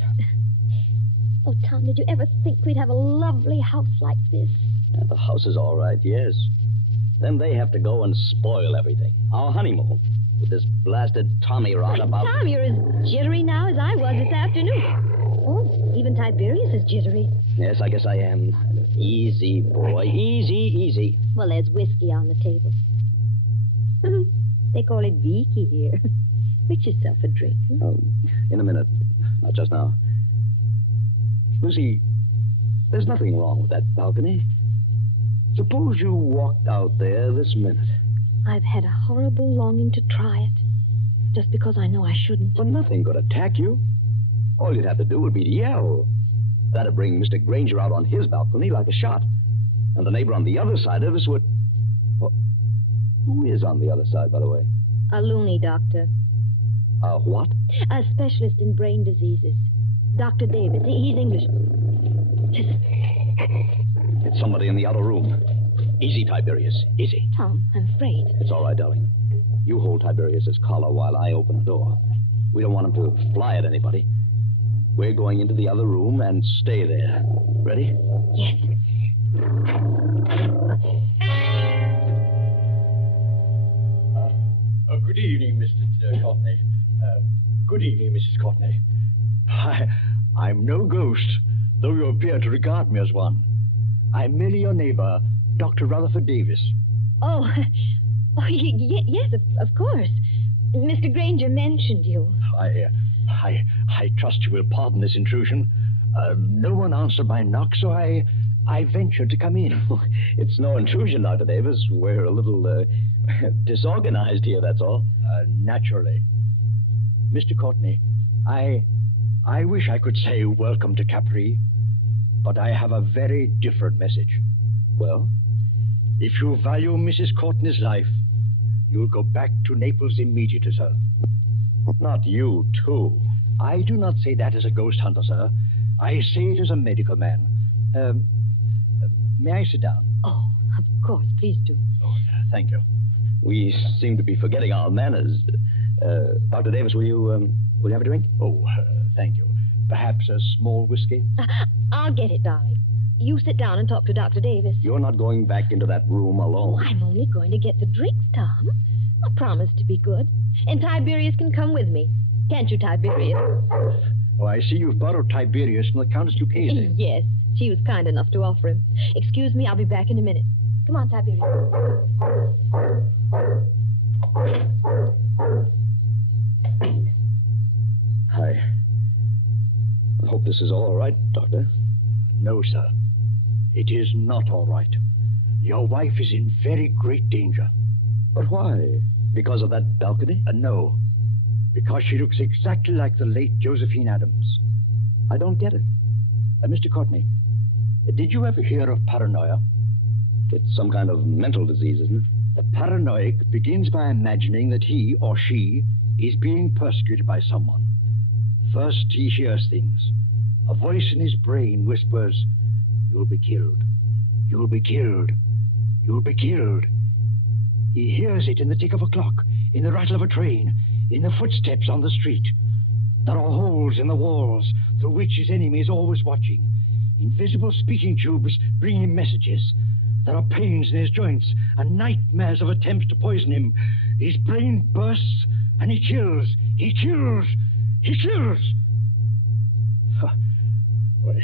Oh, Tom, did you ever think we'd have a lovely house like this? Yeah, the house is all right, yes. Then they have to go and spoil everything. Our honeymoon. With this blasted Tommy rod about... Tom, you're as jittery now as I was this afternoon. Oh, even Tiberius is jittery. Yes, I guess I am. Easy, boy. Easy, easy. Well, there's whiskey on the table. They call it Vicky here. Make yourself a drink. In a minute. Not just now. Lucy, there's nothing wrong with that balcony. Suppose you walked out there this minute. I've had a horrible longing to try it. Just because I know I shouldn't. But nothing could attack you. All you'd have to do would be to yell. That'd bring Mr. Granger out on his balcony like a shot. And the neighbor on the other side of us would... Well, who is on the other side, by the way? A loony doctor. A what? A specialist in brain diseases. Dr. Davis. He's English. Listen. It's somebody in the outer room. Easy, Tiberius. Easy. Tom, I'm afraid. It's all right, darling. You hold Tiberius's collar while I open the door. We don't want him to fly at anybody. We're going into the other room and stay there. Ready? Yes. Good evening, Mr. Courtney. Good evening, Mrs. Courtney. I'm no ghost, though you appear to regard me as one. I'm merely your neighbor, Dr. Rutherford Davis. Oh, yes, of course. Mr. Granger mentioned you. I trust you will pardon this intrusion. No one answered my knock, so I ventured to come in. It's no intrusion, Dr. Davis. We're a little disorganized here, that's all. Naturally. Mr. Courtney, I wish I could say welcome to Capri, but I have a very different message. Well? If you value Mrs. Courtney's life, you'll go back to Naples immediately, sir. Not you, too. I do not say that as a ghost hunter, sir. I say it as a medical man. May I sit down? Oh, of course. Please do. Oh, thank you. We seem to be forgetting our manners. Dr. Davis, will you have a drink? Oh, thank you. Perhaps a small whiskey? I'll get it, darling. You sit down and talk to Dr. Davis. You're not going back into that room alone. Oh, I'm only going to get the drinks, Tom. I promise to be good. And Tiberius can come with me. Can't you, Tiberius? Oh, I see you've borrowed Tiberius from the Countess Lucchese. Yes, she was kind enough to offer him. Excuse me, I'll be back in a minute. Come on, Tiberius. I hope this is all right, Doctor. No, sir. It is not all right. Your wife is in very great danger. But why? Because of that balcony? No. Because she looks exactly like the late Josephine Adams. I don't get it. Mr. Courtney, did you ever hear of paranoia? It's some kind of mental disease, isn't it? The paranoic begins by imagining that he or she is being persecuted by someone. First, he hears things. A voice in his brain whispers, "You'll be killed. You'll be killed. You'll be killed." He hears it in the tick of a clock, in the rattle of a train, in the footsteps on the street. There are holes in the walls through which his enemy is always watching. Invisible speaking tubes bring him messages. There are pains in his joints and nightmares of attempts to poison him. His brain bursts and he kills. He kills. He kills. Well,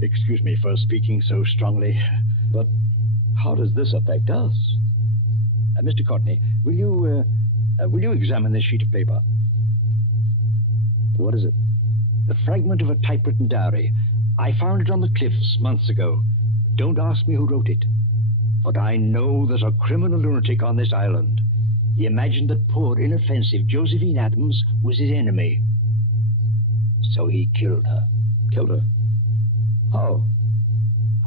excuse me for speaking so strongly. But how does this affect us? Mr. Courtney, will you examine this sheet of paper? What is it? The fragment of a typewritten diary. I found it on the cliffs months ago. Don't ask me who wrote it. But I know there's a criminal lunatic on this island. He imagined that poor, inoffensive Josephine Adams was his enemy. So he killed her. Killed her? How?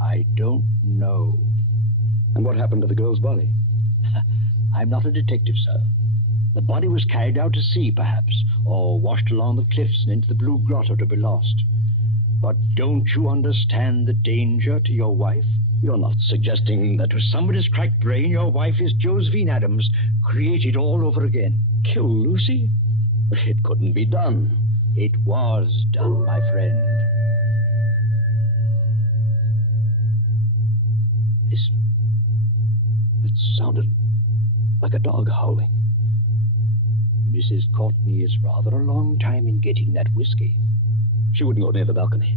I don't know. And what happened to the girl's body? I'm not a detective, sir. The body was carried out to sea, perhaps, or washed along the cliffs and into the Blue Grotto to be lost. But don't you understand the danger to your wife? You're not suggesting that with somebody's cracked brain, your wife is Josephine Adams, created all over again. Kill Lucy? It couldn't be done. It was done, my friend. Listen. It sounded like a dog howling. Mrs. Courtney is rather a long time in getting that whiskey. She wouldn't go near the balcony.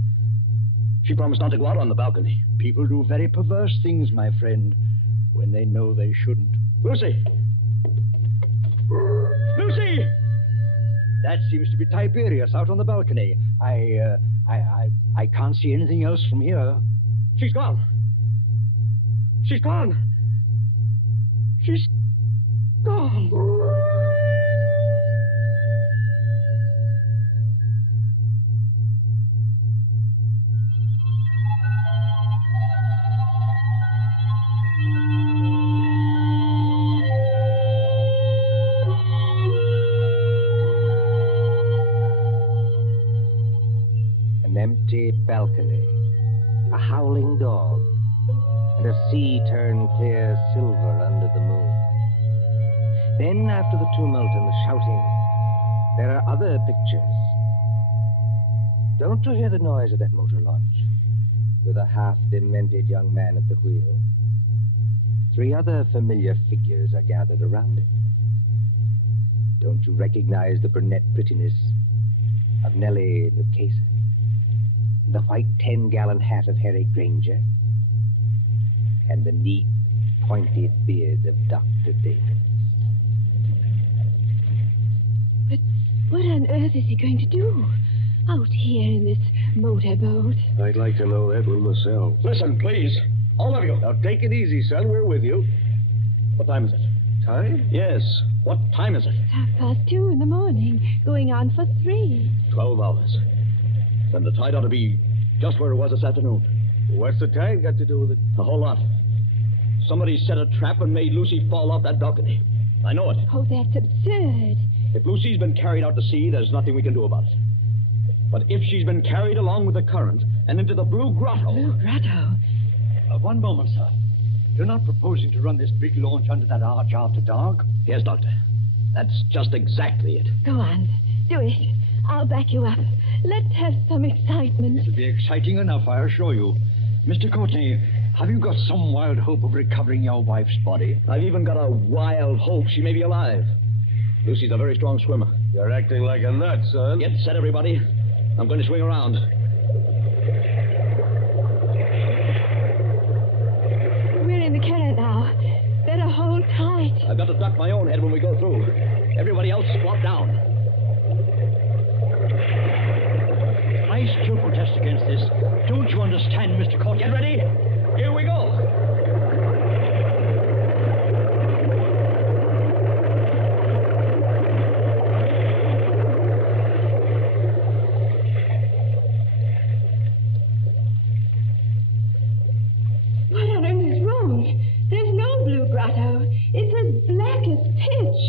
She promised not to go out on the balcony. People do very perverse things, my friend, when they know they shouldn't. Lucy! Lucy! That seems to be Tiberius out on the balcony. I can't see anything else from here. She's gone. She's gone. She's gone. empty balcony, a howling dog, and a sea turned clear silver under the moon. Then, after the tumult and the shouting, there are other pictures. Don't you hear the noise of that motor launch, with a half-demented young man at the wheel? 3 other familiar figures are gathered around it. Don't you recognize the brunette prettiness of Nellie Lucchese? The white 10-gallon hat of Harry Granger? And the neat, pointed beard of Dr. Davis? But what on earth is he going to do out here in this motorboat? I'd like to know that one myself. Listen, please. All of you. Now, take it easy, son. We're with you. What time is it? Time? Yes. What time is it? 2:30 in the morning, going on for 3. 12 hours. Then the tide ought to be just where it was this afternoon. What's the tide got to do with it? A whole lot. Somebody set a trap and made Lucy fall off that balcony. I know it. Oh, that's absurd. If Lucy's been carried out to sea, there's nothing we can do about it. But if she's been carried along with the current and into the Blue Grotto... Blue Grotto? One moment, sir. You're not proposing to run this big launch under that arch after dark? Yes, Doctor. That's just exactly it. Go on. Do it. I'll back you up. Let's have some excitement. It'll be exciting enough, I assure you. Mr. Courtney, have you got some wild hope of recovering your wife's body? I've even got a wild hope she may be alive. Lucy's a very strong swimmer. You're acting like a nut, son. Get set, everybody. I'm going to swing around. We're in the current now. Better hold tight. I've got to duck my own head when we go through. Everybody else squat down. I still protest against this. Don't you understand, Mr. Courtney? Get ready. Here we go. What on earth is wrong? There's no Blue Grotto. It's as black as pitch.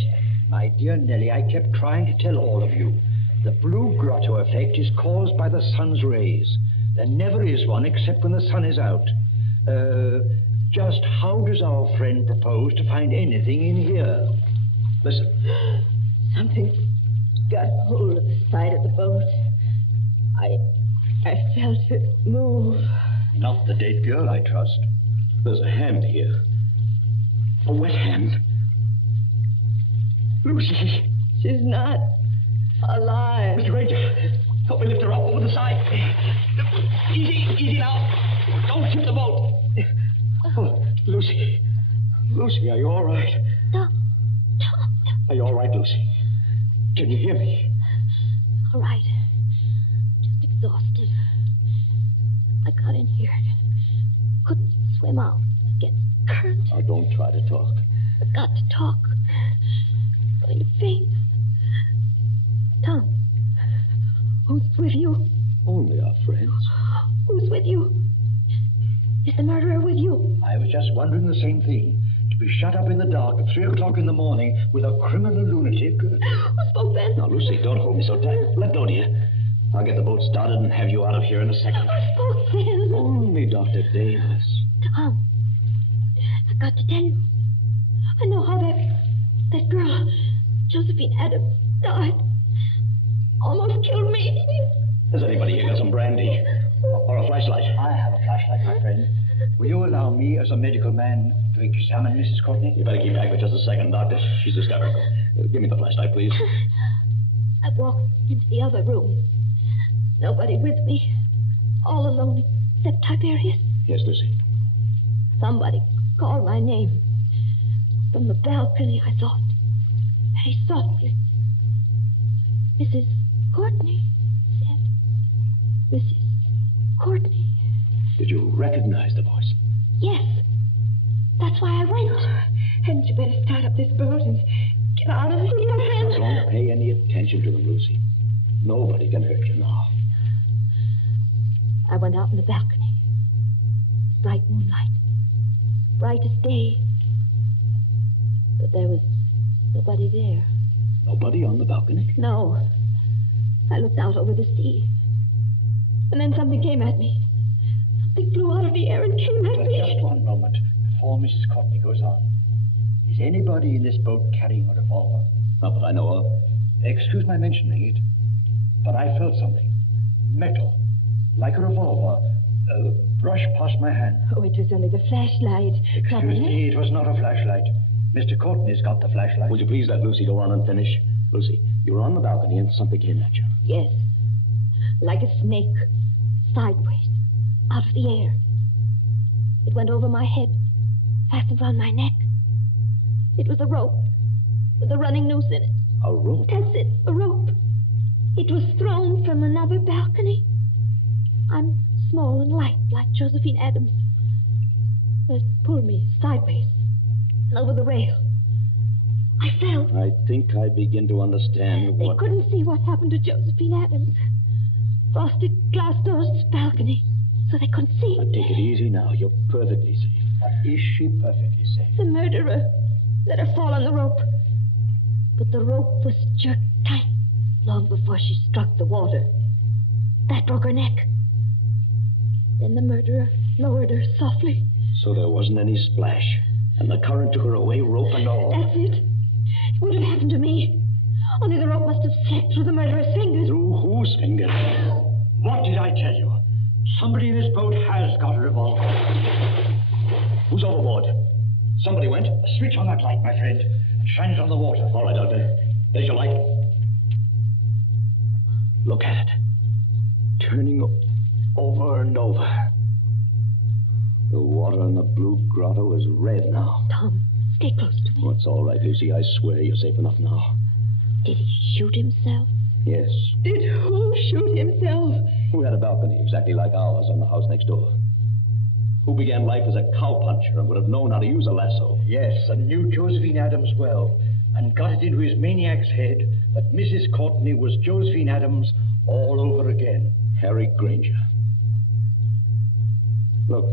My dear Nellie, I kept trying to tell all of you. The Blue Grotto effect is caused by the sun's rays. There never is one except when the sun is out. Just how does our friend propose to find anything in here? Listen. Something's got hold of the side of the boat. I felt it move. Not the dead girl, I trust. There's a hand here. A wet hand. Lucy. She's not alive. Mr. Ranger, help me lift her up over the side. Easy now. Don't tip the boat. Oh, Lucy. Lucy, are you all right? Tom. Are you all right, Lucy? Can you hear me? All right. I'm just exhausted. I got in here. Couldn't swim out against the current. Now, don't try to talk. I've got to talk. I'm going to faint. Tom, who's with you? Only our friends. Who's with you? Is the murderer with you? I was just wondering the same thing. To be shut up in the dark at 3 o'clock in the morning with a criminal lunatic. Who spoke then? Now, Lucy, don't hold me so tight. Let go, dear. I'll get the boat started and have you out of here in a second. Who spoke then? Only Dr. Davis. Tom, I've got to tell you. I know how that girl, Josephine Adams, died. Almost killed me. Has anybody here got some brandy? Or a flashlight? I have a flashlight, my friend. Will you allow me, as a medical man, to examine Mrs. Courtney? You better keep back for just a second, Doctor. She's hysterical. Give me the flashlight, please. I walked into the other room. Nobody with me. All alone except Tiberius. Yes, Lucy. Somebody called my name. From the balcony, I thought. Very softly. Mrs. Courtney said. Mrs. Courtney. Did you recognize the voice? Yes. That's why I went. Hadn't you better start up this boat and get out of here, then? Don't pay any attention to them, Lucy. Nobody can hurt you now. I went out on the balcony. Bright moonlight. Bright as day. But there was nobody there. Nobody on the balcony? No. I looked out over the sea. And then something came at me. Something flew out of the air and came at me. Just one moment before Mrs. Courtney goes on. Is anybody in this boat carrying a revolver? Not that I know of. Excuse my mentioning it, but I felt something. Metal. Like a revolver. Brushed past my hand. Oh, it was only the flashlight. Excuse me, it was not a flashlight. Mr. Courtney's got the flashlight. Would you please let Lucy go on and finish? Lucy, you were on the balcony and something came at you. Yes. Like a snake. Sideways. Out of the air. It went over my head. Fastened round my neck. It was a rope. With a running noose in it. A rope? That's it. A rope. It was thrown from another balcony. I'm small and light, like Josephine Adams. It pulled me sideways and over the rail. I fell. I think I begin to understand They what... couldn't see what happened to Josephine Adams. Frosted glass doors, balcony, so they couldn't see. Now, take it easy now. You're perfectly safe. Is she perfectly safe? The murderer let her fall on the rope. But the rope was jerked tight long before she struck the water. That broke her neck. Then the murderer lowered her softly. So there wasn't any splash, and the current took her away, rope and all. That's it. It would have happened to me. Only the rope must have slipped through the murderer's fingers. Through whose fingers? What did I tell you? Somebody in this boat has got a revolver. Who's overboard? Somebody went. Switch on that light, my friend, and shine it on the water. All right, Doctor. There's your light. Look at it. Turning over and over. The water in the blue grotto is red now. Tom, stay close to me. Oh, it's all right, Lucy. I swear you're safe enough now. Did he shoot himself? Yes. Did who shoot himself? Who had a balcony exactly like ours on the house next door? Who began life as a cowpuncher and would have known how to use a lasso? Yes, and knew Josephine Adams well, and got it into his maniac's head that Mrs. Courtney was Josephine Adams all over again. Harry Granger. Look.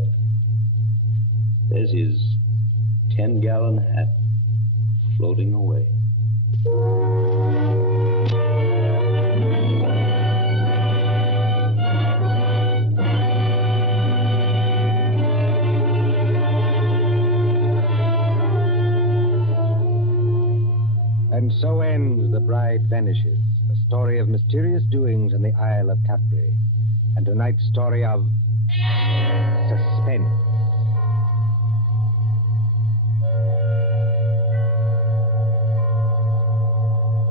There's his 10-gallon hat floating away. And so ends The Bride Vanishes, a story of mysterious doings in the Isle of Capri, and tonight's story of Suspense.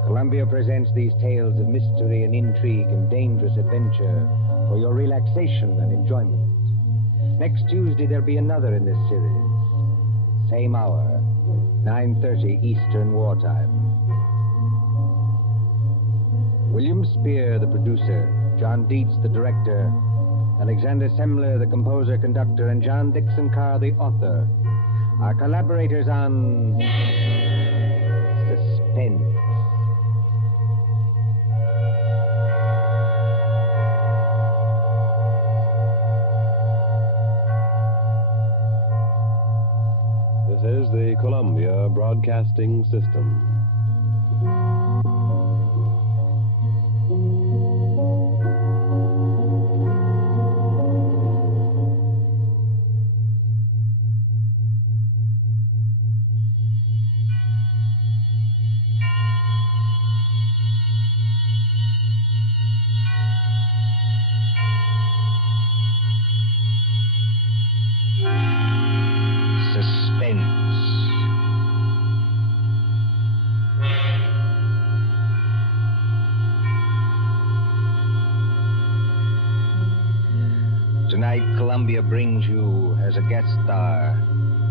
Columbia presents these tales of mystery and intrigue and dangerous adventure for your relaxation and enjoyment. Next Tuesday, there'll be another in this series. Same hour, 9:30 Eastern Wartime. William Spear, the producer, John Dietz, the director, Alexander Semler, the composer, conductor, and John Dixon Carr, the author, are collaborators on Suspense. This is the Columbia Broadcasting System. Tonight, Columbia brings you, as a guest star,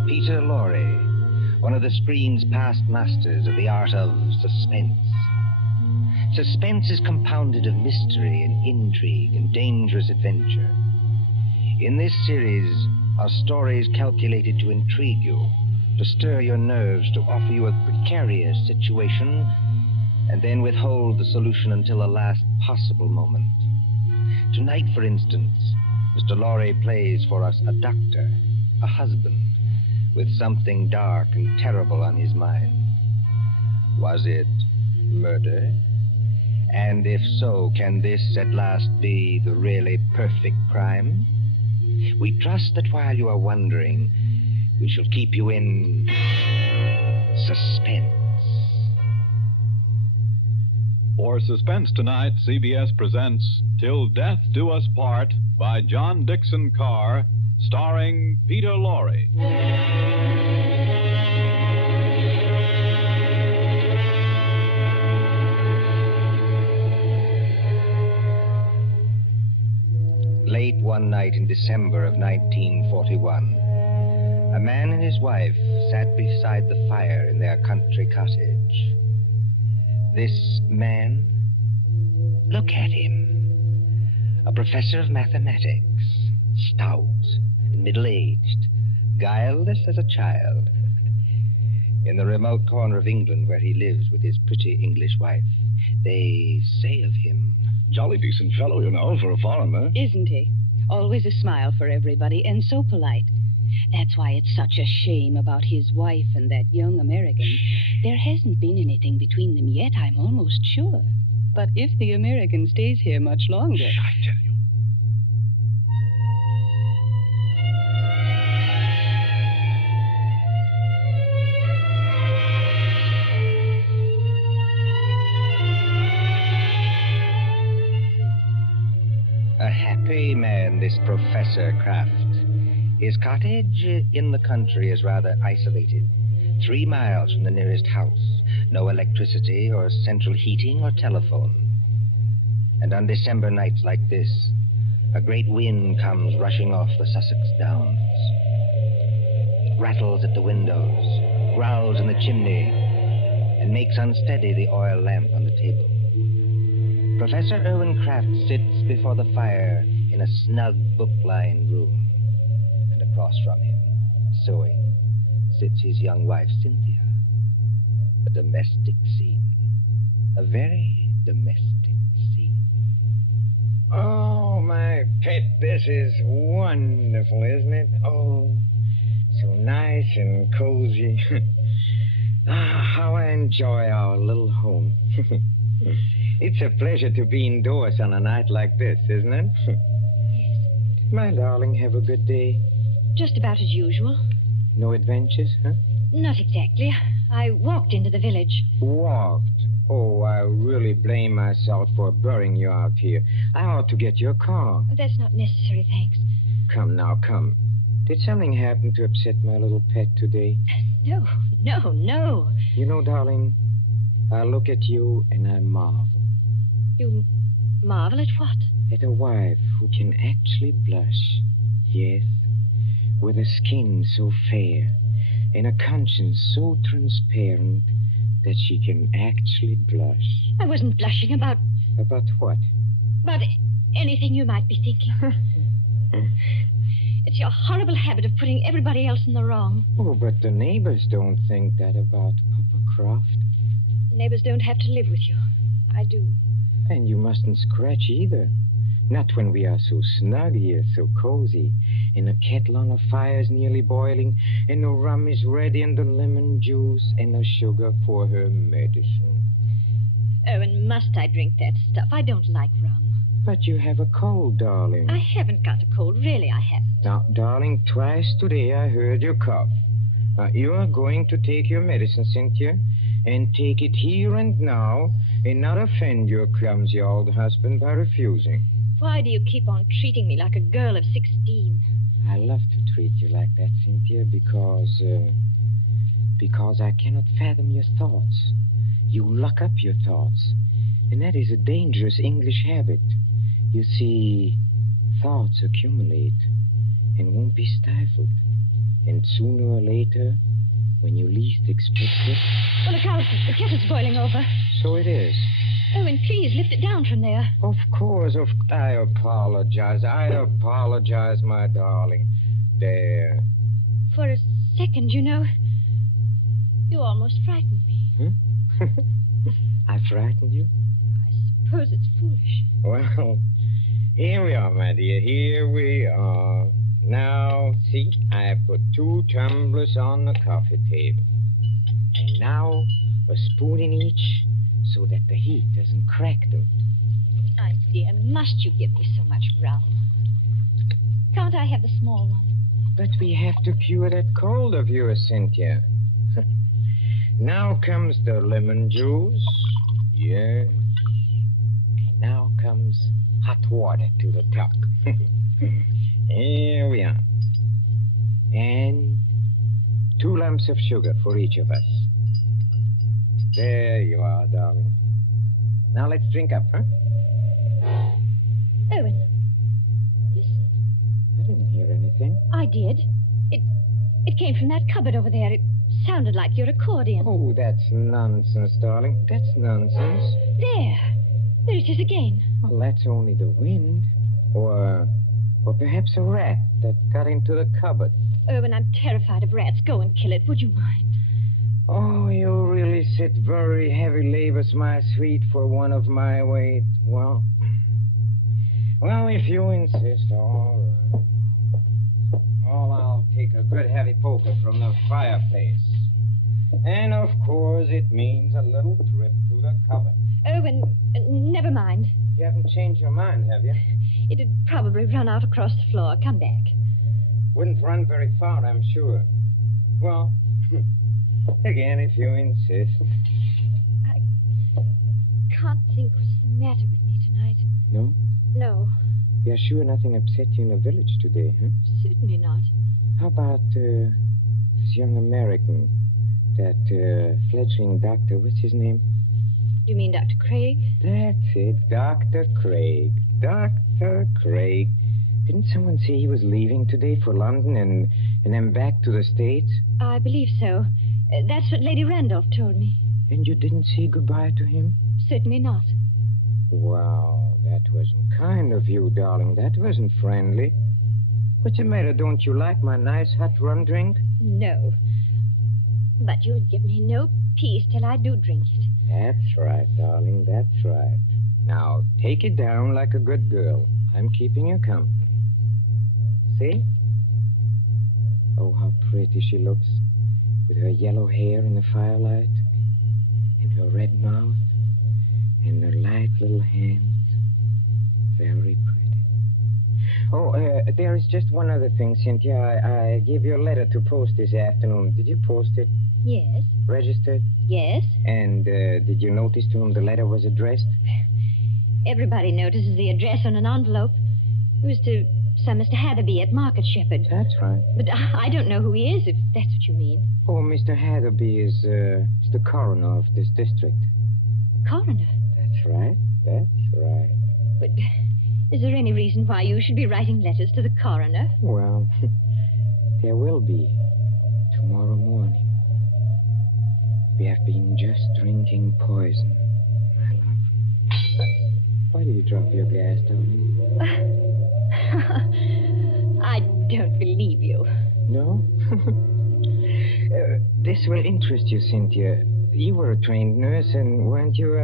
Peter Lorre, one of the screen's past masters of the art of suspense. Suspense is compounded of mystery and intrigue and dangerous adventure. In this series are stories calculated to intrigue you, to stir your nerves, to offer you a precarious situation, and then withhold the solution until the last possible moment. Tonight, for instance, Mr. Lorre plays for us a doctor, a husband, with something dark and terrible on his mind. Was it murder? And if so, can this at last be the really perfect crime? We trust that while you are wondering, we shall keep you in suspense. For Suspense tonight, CBS presents Till Death Do Us Part by John Dixon Carr, starring Peter Lorre. Late one night in December of 1941, a man and his wife sat beside the fire in their country cottage. This man, look at him, a professor of mathematics, stout and middle-aged, guileless as a child. In the remote corner of England where he lives with his pretty English wife, they say of him, jolly decent fellow, you know, for a foreigner. Isn't he? Always a smile for everybody and so polite. That's why it's such a shame about his wife and that young American. There hasn't been anything between them yet, I'm almost sure. But if the American stays here much longer... Shh, I tell you. A happy man, this Professor Kraft. His cottage in the country is rather isolated. 3 miles from the nearest house. No electricity or central heating or telephone. And on December nights like this, a great wind comes rushing off the Sussex Downs. It rattles at the windows, growls in the chimney, and makes unsteady the oil lamp on the table. Professor Irwin Kraft sits before the fire in a snug book-lined room. And across from him, sewing, sits his young wife, Cynthia. A domestic scene. A very domestic scene. Oh, my pet, this is wonderful, isn't it? Oh, so nice and cozy. How I enjoy our little home. It's a pleasure to be indoors on a night like this, isn't it? Yes. Did my darling have a good day? Just about as usual. No adventures, huh? Not exactly. I walked into the village. Walked? Oh, I really blame myself for burying you out here. I ought to get your car. That's not necessary, thanks. Come now, come. Did something happen to upset my little pet today? No. You know, darling, I look at you and I marvel. You marvel at what? At a wife who can actually blush. Yes, with a skin so fair and a conscience so transparent that she can actually blush. I wasn't blushing about... About what? About anything you might be thinking. It's your horrible habit of putting everybody else in the wrong. Oh, but the neighbors don't think that about Papa Croft. Neighbors don't have to live with you. I do. And you mustn't scratch either. Not when we are so snug here, so cozy, and the kettle on the fire is nearly boiling, and the rum is ready, and the lemon juice, and the sugar for her medicine. Oh, and must I drink that stuff? I don't like rum. But you have a cold, darling. I haven't got a cold. Really, I haven't. Now, darling, twice today I heard you cough. You are going to take your medicine, Cynthia, and take it here and now, and not offend your clumsy old husband by refusing. Why do you keep on treating me like a girl of 16? I love to treat you like that, Cynthia, because I cannot fathom your thoughts. You lock up your thoughts, and that is a dangerous English habit. You see, thoughts accumulate and won't be stifled. And sooner or later, when you least expect it... Well, look out. The kettle's boiling over. So it is. Oh, and please lift it down from there. Of course. I apologize, my darling. There. For a second, you know, you almost frightened me. Huh? I frightened you? I suppose it's foolish. Well, here we are, my dear. Here we are. Now, see, I put 2 tumblers on the coffee table. And Now, a spoon in each so that the heat doesn't crack them. My dear, must you give me so much rum? Can't I have the small one? But we have to cure that cold of yours, Cynthia. Now comes the lemon juice. Yes. And now comes hot water to the top. Here we are. And 2 lumps of sugar for each of us. There you are, darling. Now let's drink up, huh? Owen, listen. I didn't hear anything. I did. It came from that cupboard over there. It sounded like your accordion. Oh, that's nonsense, darling. That's nonsense. There it is again. Well, that's only the wind. Or perhaps a rat that got into the cupboard. Owen, I'm terrified of rats. Go and kill it, would you mind? Oh, you really sit very heavy labors, my sweet, for one of my weight. Well, if you insist, all right. Well, I'll take a good heavy poker from the fireplace. And, of course, it means a little trip to the cupboard. Owen, never mind. You haven't changed your mind, have you? It'd probably run out across the floor. Come back. Wouldn't run very far, I'm sure. Well, again, if you insist. I can't think what's the matter with me tonight. No? No, You're sure nothing upset you in the village today, huh? certainly not. How about this young American, that fledgling doctor, what's his name? You mean Dr. Craig? That's it, Dr. Craig. Dr. Craig. Didn't someone say he was leaving today for London and then back to the States? I believe so. That's what Lady Randolph told me. And you didn't say goodbye to him? Certainly not. Wow, that wasn't kind of you, darling. That wasn't friendly. What's the matter? Don't you like my nice hot rum drink? No. But you'll give me no peace till I do drink it. That's right, darling. That's right. Now, take it down like a good girl. I'm keeping you company. See? Oh, how pretty she looks, with her yellow hair in the firelight, and her red mouth, and her light little hands. Very pretty. Oh, there is just one other thing, Cynthia. I gave you a letter to post this afternoon. Did you post it? Yes. Registered? Yes. And did you notice to whom the letter was addressed? Everybody notices the address on an envelope. It was to some Mr. Hatherby at Market Shepherd. That's right. But I don't know who he is, if that's what you mean. Oh, Mr. Hatherby is the coroner of this district. Coroner? That's right. That's right. But is there any reason why you should be writing letters to the coroner? Well, there will be tomorrow morning. We have been just drinking poison, my love. Why do you drop your glass, darling? I don't believe you. No? This will interest you, Cynthia. You were a trained nurse, and weren't you,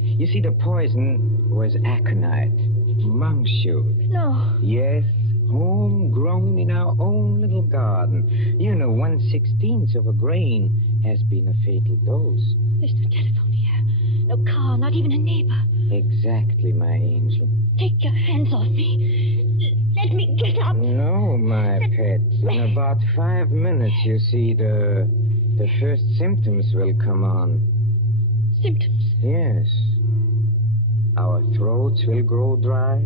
You see, the poison was aconite, monk's shoot. No. Yes, homegrown in our own little garden. You know, 1/16 of a grain has been a fatal dose. There's no telephone here. No car, not even a neighbor. Exactly, my angel. Take your hands off me. Let me get up. No, my pet. In about 5 minutes, you see, the first symptoms will come on. Symptoms? Yes. Our throats will grow dry.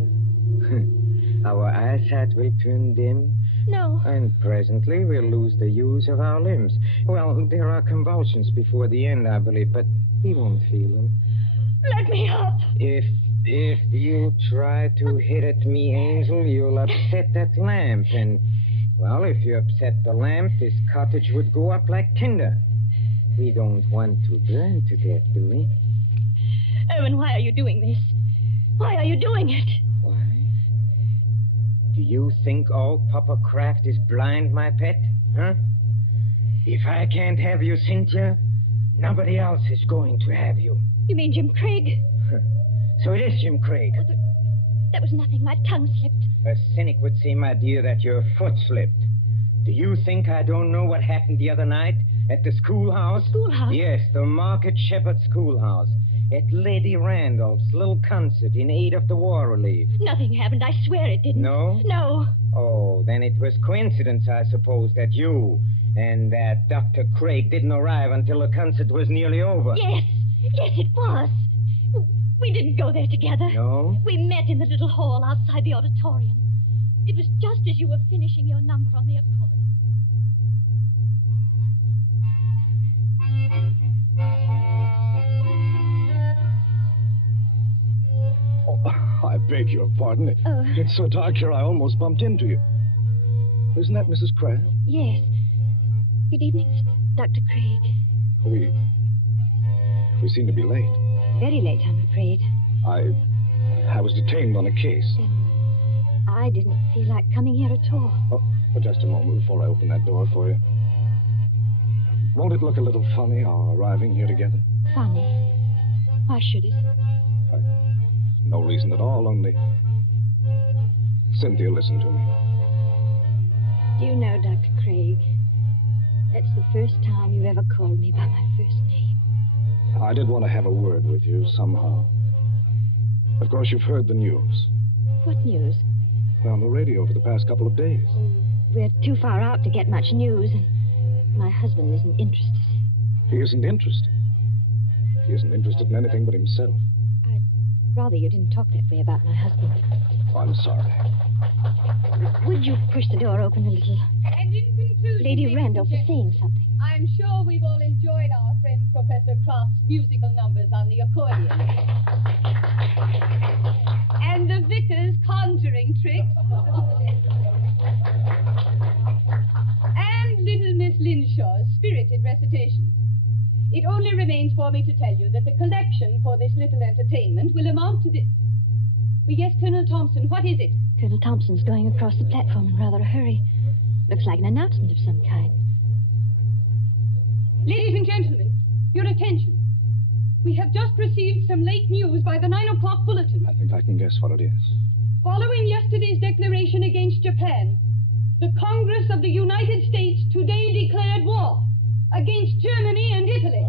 Our eyesight will turn dim. No. And presently we'll lose the use of our limbs. Well, there are convulsions before the end, I believe, but we won't feel them. Let me up. If you try to hit at me, Angel, you'll upset that lamp. And, well, if you upset the lamp, this cottage would go up like tinder. We don't want to burn to death, do we? Owen, why are you doing this? Why are you doing it? Why? Do you think all Papa Kraft is blind, my pet? Huh? If I can't have you, Cynthia, nobody else is going to have you. You mean Jim Craig? So it is Jim Craig. Oh, that was nothing. My tongue slipped. A cynic would say, my dear, that your foot slipped. Do you think I don't know what happened the other night? At the schoolhouse? Schoolhouse? Yes, the Market Shepherd Schoolhouse. At Lady Randolph's little concert in aid of the war relief. Nothing happened. I swear it didn't. No? No. Oh, then it was coincidence, I suppose, that you and that Dr. Craig didn't arrive until the concert was nearly over. Yes. Yes, it was. We didn't go there together. No? We met in the little hall outside the auditorium. It was just as you were finishing your number on the accordion. I beg your pardon. It's so dark here I almost bumped into you. Isn't that Mrs. Crabb? Yes. Good evening, Dr. Craig. We seem to be late. Very late, I'm afraid. I was detained on a case. I didn't feel like coming here at all. Oh, but just a moment before I open that door for you. Won't it look a little funny, our arriving here together? Funny? Why should it? No reason at all, only... Cynthia, listen to me. Do you know, Dr. Craig, that's the first time you ever called me by my first name. I did want to have a word with you somehow. Of course, you've heard the news. What news? Well, on the radio for the past couple of days. We're too far out to get much news, and my husband isn't interested. He isn't interested. He isn't interested in anything but himself. I'd rather you didn't talk that way about my husband. Oh, I'm sorry. Would you push the door open a little? And in conclusion, Lady Randolph is saying something. I'm sure we've all enjoyed our friend Professor Croft's musical numbers on the accordion. And the vicar's conjuring tricks. And little Miss Linshaw's spirited recitations. It only remains for me to tell you that the collection for this little entertainment will amount to this. Yes, Colonel Thompson, what is it? Colonel Thompson's going across the platform in rather a hurry. Looks like an announcement of some kind. Ladies and gentlemen, your attention. We have just received some late news by the 9 o'clock bulletin. I think I can guess what it is. Following yesterday's declaration against Japan, the Congress of the United States today declared war against Germany and Italy.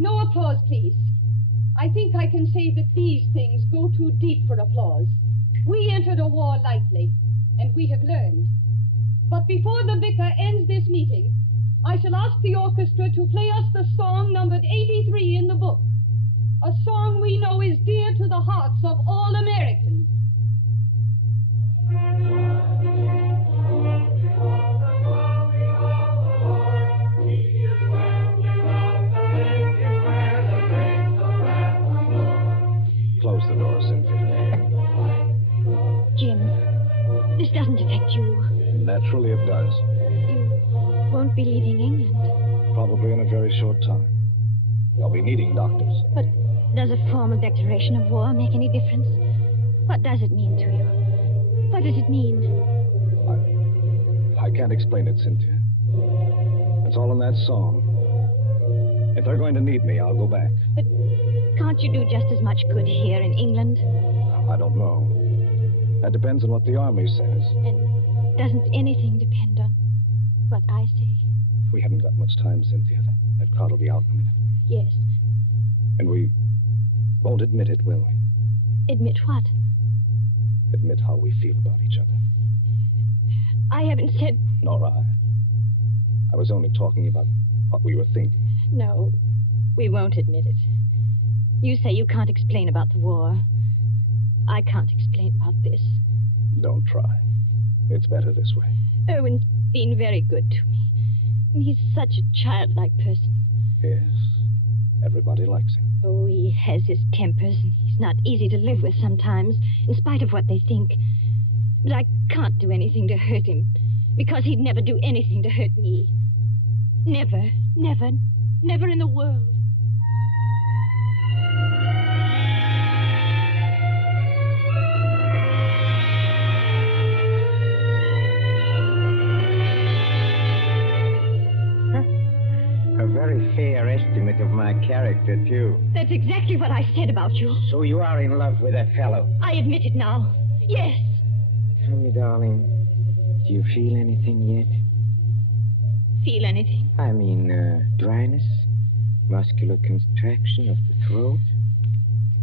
No applause, please. I think I can say that these things go too deep for applause. We entered a war lightly, and we have learned. But before the vicar ends this meeting, I shall ask the orchestra to play us the song numbered 83 in the book, a song we know is dear to the hearts of all Americans. Close the door, Cynthia. Jim, this doesn't affect you. Naturally it does. You won't be leaving England. Probably in a very short time. They'll be needing doctors. But does a formal declaration of war make any difference? What does it mean to you? What does it mean? I can't explain it, Cynthia. It's all in that song. If they're going to need me, I'll go back. But can't you do just as much good here in England? I don't know. That depends on what the army says. And doesn't anything depend on what I say? We haven't got much time, Cynthia. That crowd will be out in a minute. Yes. And we won't admit it, will we? Admit what? Admit how we feel about each other. I haven't said... Nor I. I was only talking about what we were thinking. No, we won't admit it. You say you can't explain about the war. I can't explain about this. Don't try. It's better this way. Owen's been very good to me. And he's such a childlike person. Yes. Everybody likes him. Oh, he has his tempers, and he's not easy to live with sometimes, in spite of what they think. But I can't do anything to hurt him, because he'd never do anything to hurt me. Never, never, never in the world. A very fair estimate of my character, too. That's exactly what I said about you. So you are in love with that fellow? I admit it now. Yes. Tell me, darling, do you feel anything yet? feel anything. I mean, dryness, muscular contraction of the throat.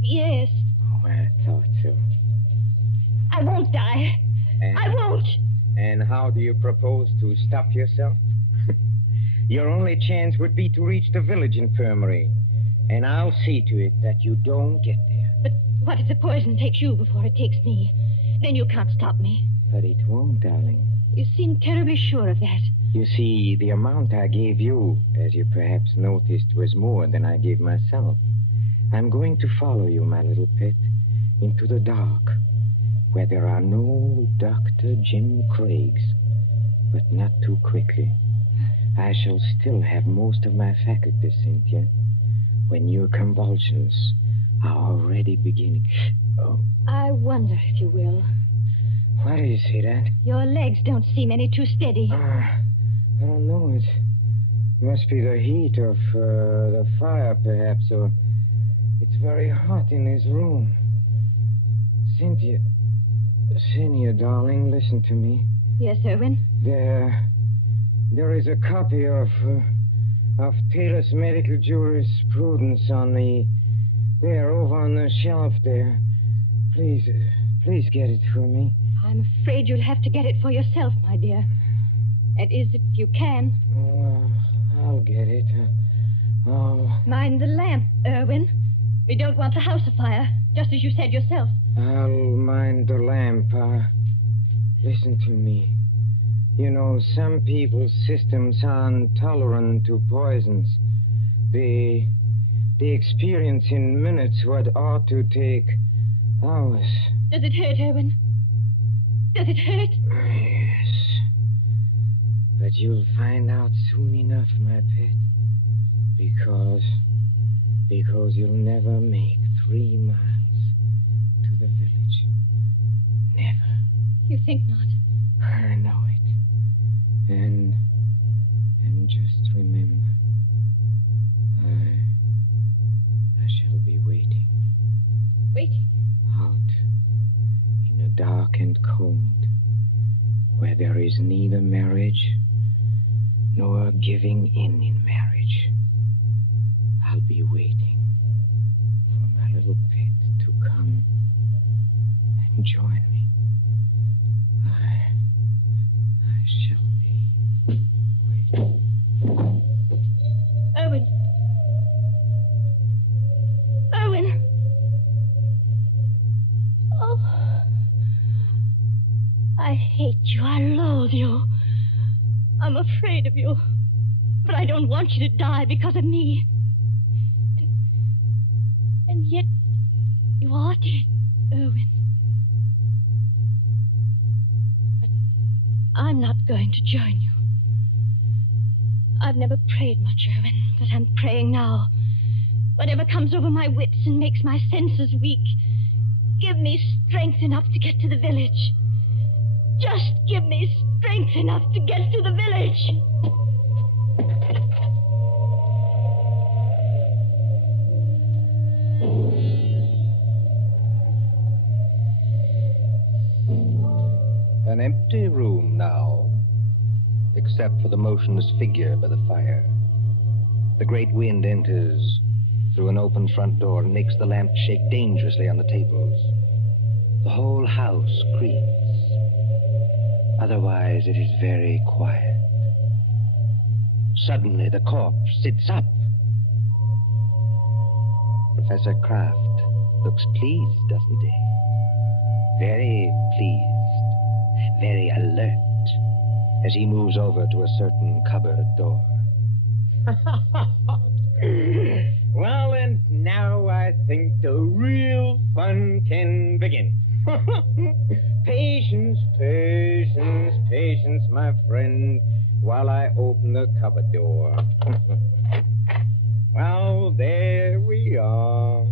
Yes. Oh, I thought so. I won't die. I won't. And how do you propose to stop yourself? Your only chance would be to reach the village infirmary. And I'll see to it that you don't get there. But what if the poison takes you before it takes me? Then you can't stop me. But it won't, darling. You seem terribly sure of that. You see, the amount I gave you, as you perhaps noticed, was more than I gave myself. I'm going to follow you, my little pet, into the dark, where there are no Dr. Jim Craigs, but not too quickly. I shall still have most of my faculties, Cynthia, when your convulsions are already beginning. Oh. I wonder if you will. Why do you say that? Your legs don't seem any too steady. I don't know. It must be the heat of the fire, perhaps, or it's very hot in this room. Cynthia, darling, listen to me. Yes, Irwin? There is a copy of Taylor's medical jurisprudence there, over on the shelf there. Please get it for me. I'm afraid you'll have to get it for yourself, my dear. That is, if you can. Oh, I'll get it. Mind the lamp, Irwin. We don't want the house afire, just as you said yourself. I'll mind the lamp. Listen to me. You know, some people's systems are intolerant to poisons. They experience in minutes what ought to take hours. Does it hurt, Irwin? Does it hurt? Yes. But you'll find out soon enough, my pet. Because you'll never make 3 miles to the village. Never. You think not? I know it. And just remember, I shall be waiting. Waiting? Out in the dark and cold, where there is neither marriage nor giving in marriage. I'll be waiting for my little pet to come and join me. I shall be waiting. Irwin! Oh, I hate you. I loathe you. I'm afraid of you. But I don't want you to die because of me. And yet, you are dead, Irwin. But I'm not going to join you. I've never prayed much, Irwin, but I'm praying now. Whatever comes over my wits and makes my senses weak, give me strength enough to get to the village. Just give me strength enough to get to the village. An empty room now, except for the motionless figure by the fire. The great wind enters through an open front door and makes the lamp shake dangerously on the tables. The whole house creaks. Otherwise, it is very quiet. Suddenly, the corpse sits up. Professor Kraft looks pleased, doesn't he? Very pleased, very alert, as he moves over to a certain cupboard door. Well, and now I think the real fun can begin. Patience, patience, patience, my friend, while I open the cupboard door. Well, there we are.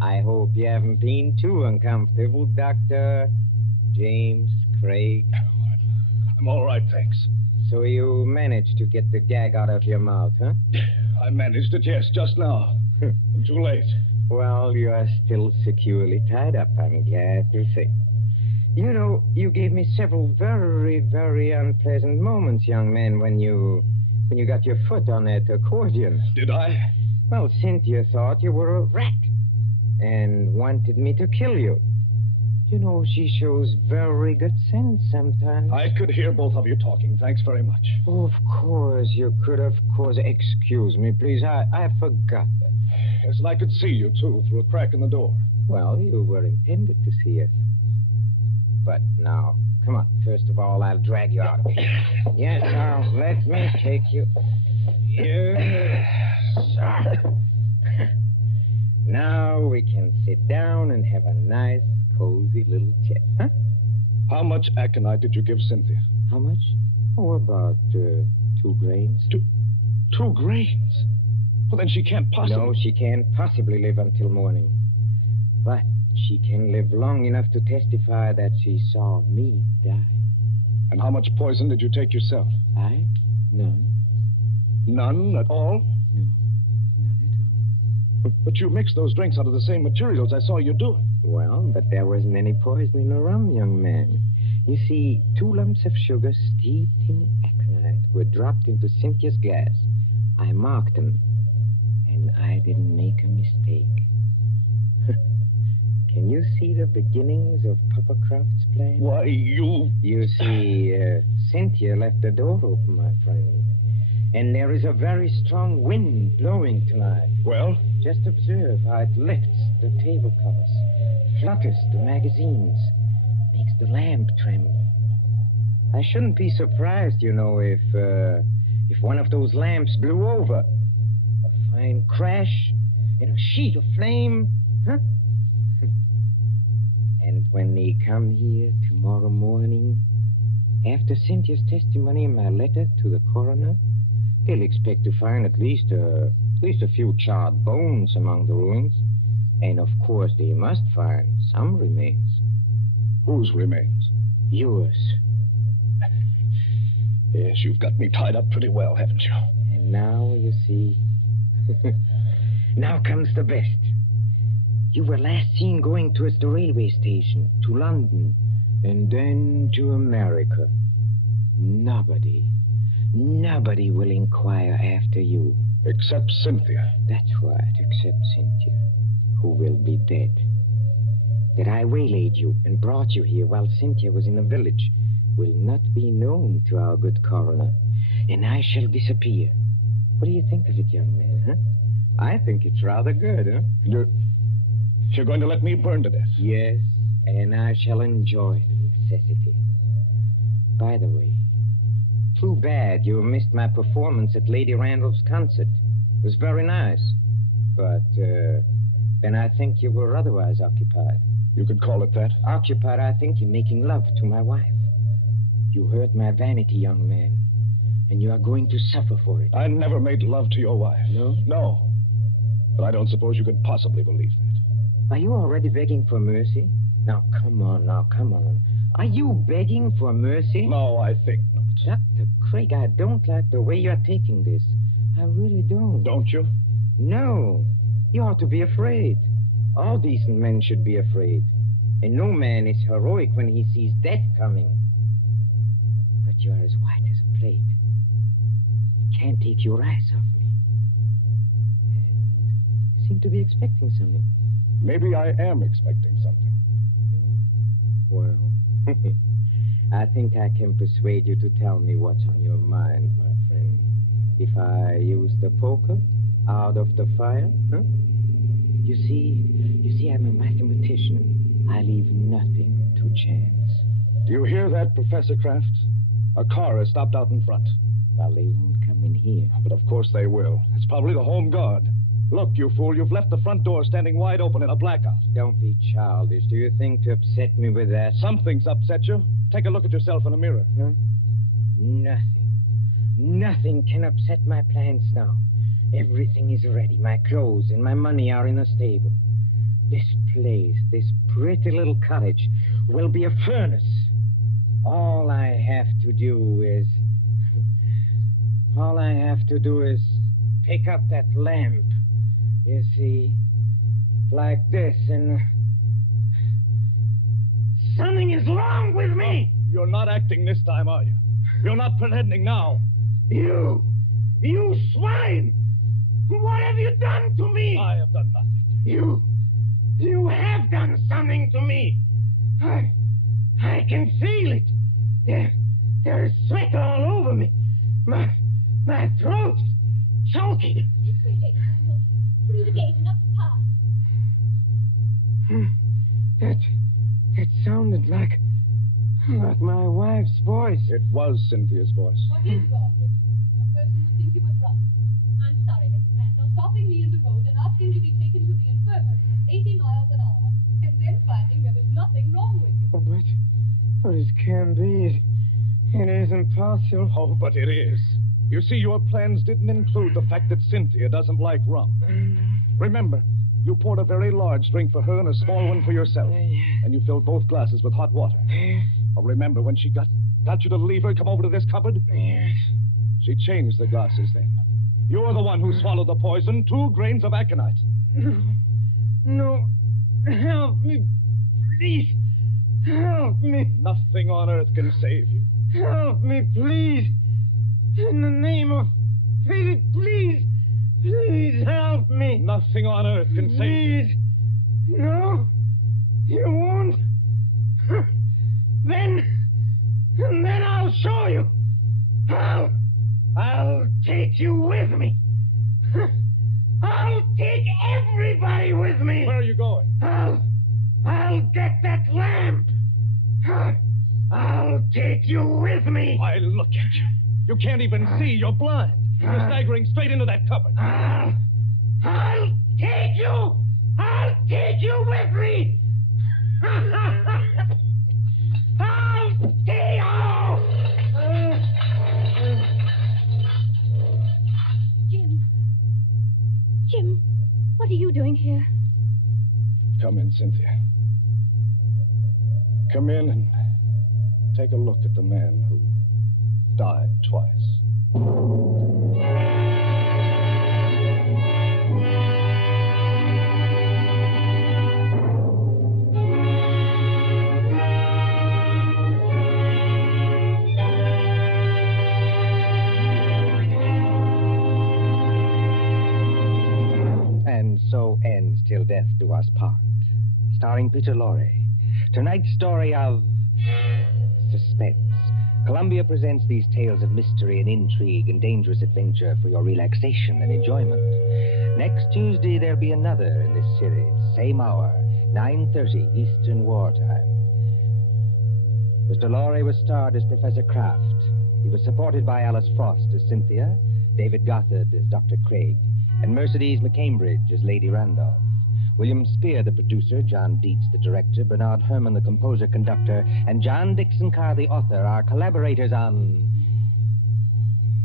I hope you haven't been too uncomfortable, Dr. James Craig. I'm all right, thanks. So you managed to get the gag out of your mouth, huh? I managed it, yes, just now. I'm too late. Well, you are still securely tied up, I'm glad to say. You know, you gave me several very, very unpleasant moments, young man, when you got your foot on that accordion. Did I? Well, Cynthia thought you were a rat and wanted me to kill you. You know, she shows very good sense sometimes. I could hear both of you talking. Thanks very much. Oh, of course, you could, of course. Excuse me, please. I forgot that. Yes, and I could see you, too, through a crack in the door. Well, you were intended to see us. But now, come on. First of all, I'll drag you out of here. Yes, now, let me take you. Yes. Now we can sit down and have a nice, cozy little chat, huh? How much aconite did you give Cynthia? How much? Oh, about 2 grains. 2 grains? Well, then she can't possibly... No, she can't possibly live until morning. But she can live long enough to testify that she saw me die. And how much poison did you take yourself? I? None. None at all? No, none at all. But you mixed those drinks out of the same materials I saw you do it. Well, but there wasn't any poison in the rum, young man. You see, 2 lumps of sugar steeped in aconite were dropped into Cynthia's glass. I marked them, and I didn't make a mistake. Can you see the beginnings of Papa Kraft's plan? Why, you... You see, Cynthia left the door open, my friend. And there is a very strong wind blowing tonight. Well? Just observe how it lifts the table covers, flutters the magazines, makes the lamp tremble. I shouldn't be surprised, you know, if one of those lamps blew over. A fine crash in a sheet of flame, huh? And when they come here tomorrow morning, after Cynthia's testimony in my letter to the coroner, they'll expect to find at least a few charred bones among the ruins. And of course they must find some remains. Whose remains? Yours. Yes, you've got me tied up pretty well, haven't you? And now, you see... Now comes the best. You were last seen going towards the railway station, to London, and then to America. Nobody will inquire after you. Except Cynthia. That's right, except Cynthia, who will be dead. That I waylaid you and brought you here while Cynthia was in the village will not be known to our good coroner, and I shall disappear. What do you think of it, young man, huh? I think it's rather good, huh? You're going to let me burn to death? Yes, and I shall enjoy the necessity. By the way, too bad you missed my performance at Lady Randall's concert. It was very nice, but then I think you were otherwise occupied. You could call it that? Occupied, I think, in making love to my wife. You hurt my vanity, young man, and you are going to suffer for it. I never made love to your wife. No? No. But I don't suppose you could possibly believe that. Are you already begging for mercy? Now, come on. Are you begging for mercy? No, I think not. Dr. Craig, I don't like the way you're taking this. I really don't. Don't you? No. You ought to be afraid. All decent men should be afraid. And no man is heroic when he sees death coming. But you're as white as a plate. You can't take your eyes off me. And you seem to be expecting something. Maybe I am expecting something. Well, I think I can persuade you to tell me what's on your mind, my friend. If I use the poker out of the fire, huh? You see, I'm a mathematician. I leave nothing to chance. Do you hear that, Professor Kraft? A car has stopped out in front. Well, they won't come in here. But of course they will. It's probably the home guard. Look, you fool, you've left the front door standing wide open in a blackout. Don't be childish. Do you think to upset me with that? Something's upset you. Take a look at yourself in a mirror. Huh? Nothing can upset my plans now. Everything is ready. My clothes and my money are in a stable. This place, this pretty little cottage, will be a furnace. All I have to do is pick up that lamp. You see, like this, and Something is wrong with me. You're not acting this time, are you? You're not pretending now. You swine! What have you done to me? I have done nothing. You have done something to me. I can feel it. There is sweat all over me. My throat's choking. This way, Lady Randall. Through the gate and up the path. That sounded like my wife's voice. It was Cynthia's voice. What is wrong with you? A person would think you were drunk. I'm sorry, Lady Randall, stopping me in the road and asking to be taken to the infirmary at 80 miles an hour, and then finding there was nothing wrong with you. But it can't be. It isn't possible. Oh, but it is. You see, your plans didn't include the fact that Cynthia doesn't like rum. Remember, you poured a very large drink for her and a small one for yourself. And you filled both glasses with hot water. Oh, remember when she got you to leave her and come over to this cupboard? Yes. She changed the glasses then. You're the one who swallowed the poison, 2 grains of aconite. No. Help me. Please. Help me. Nothing on earth can save you. Help me, please. In the name of pity, please. Please help me. Nothing on earth can save you. Please. No. You won't. Then I'll show you. I'll take you with me. I'll take everybody with me. Where are you going? I'll get that lamp. I'll take you with me. Why, look at you. You can't even see. You're blind. You're staggering straight into that cupboard. I'll take you. I'll take you with me. I'll take you. Jim, what are you doing here? Come in, Cynthia. Come in and take a look at the man who died twice. And so ends Till Death Do Us Part, starring Peter Lorre. Tonight's story of Suspense. Columbia presents these tales of mystery and intrigue and dangerous adventure for your relaxation and enjoyment. Next Tuesday, there'll be another in this series. Same hour, 9:30 Eastern Wartime. Mr. Lorre was starred as Professor Kraft. He was supported by Alice Frost as Cynthia, David Gothard as Dr. Craig, and Mercedes McCambridge as Lady Randolph. William Spear, the producer, John Dietz, the director, Bernard Herrmann, the composer-conductor, and John Dixon Carr, the author, are collaborators on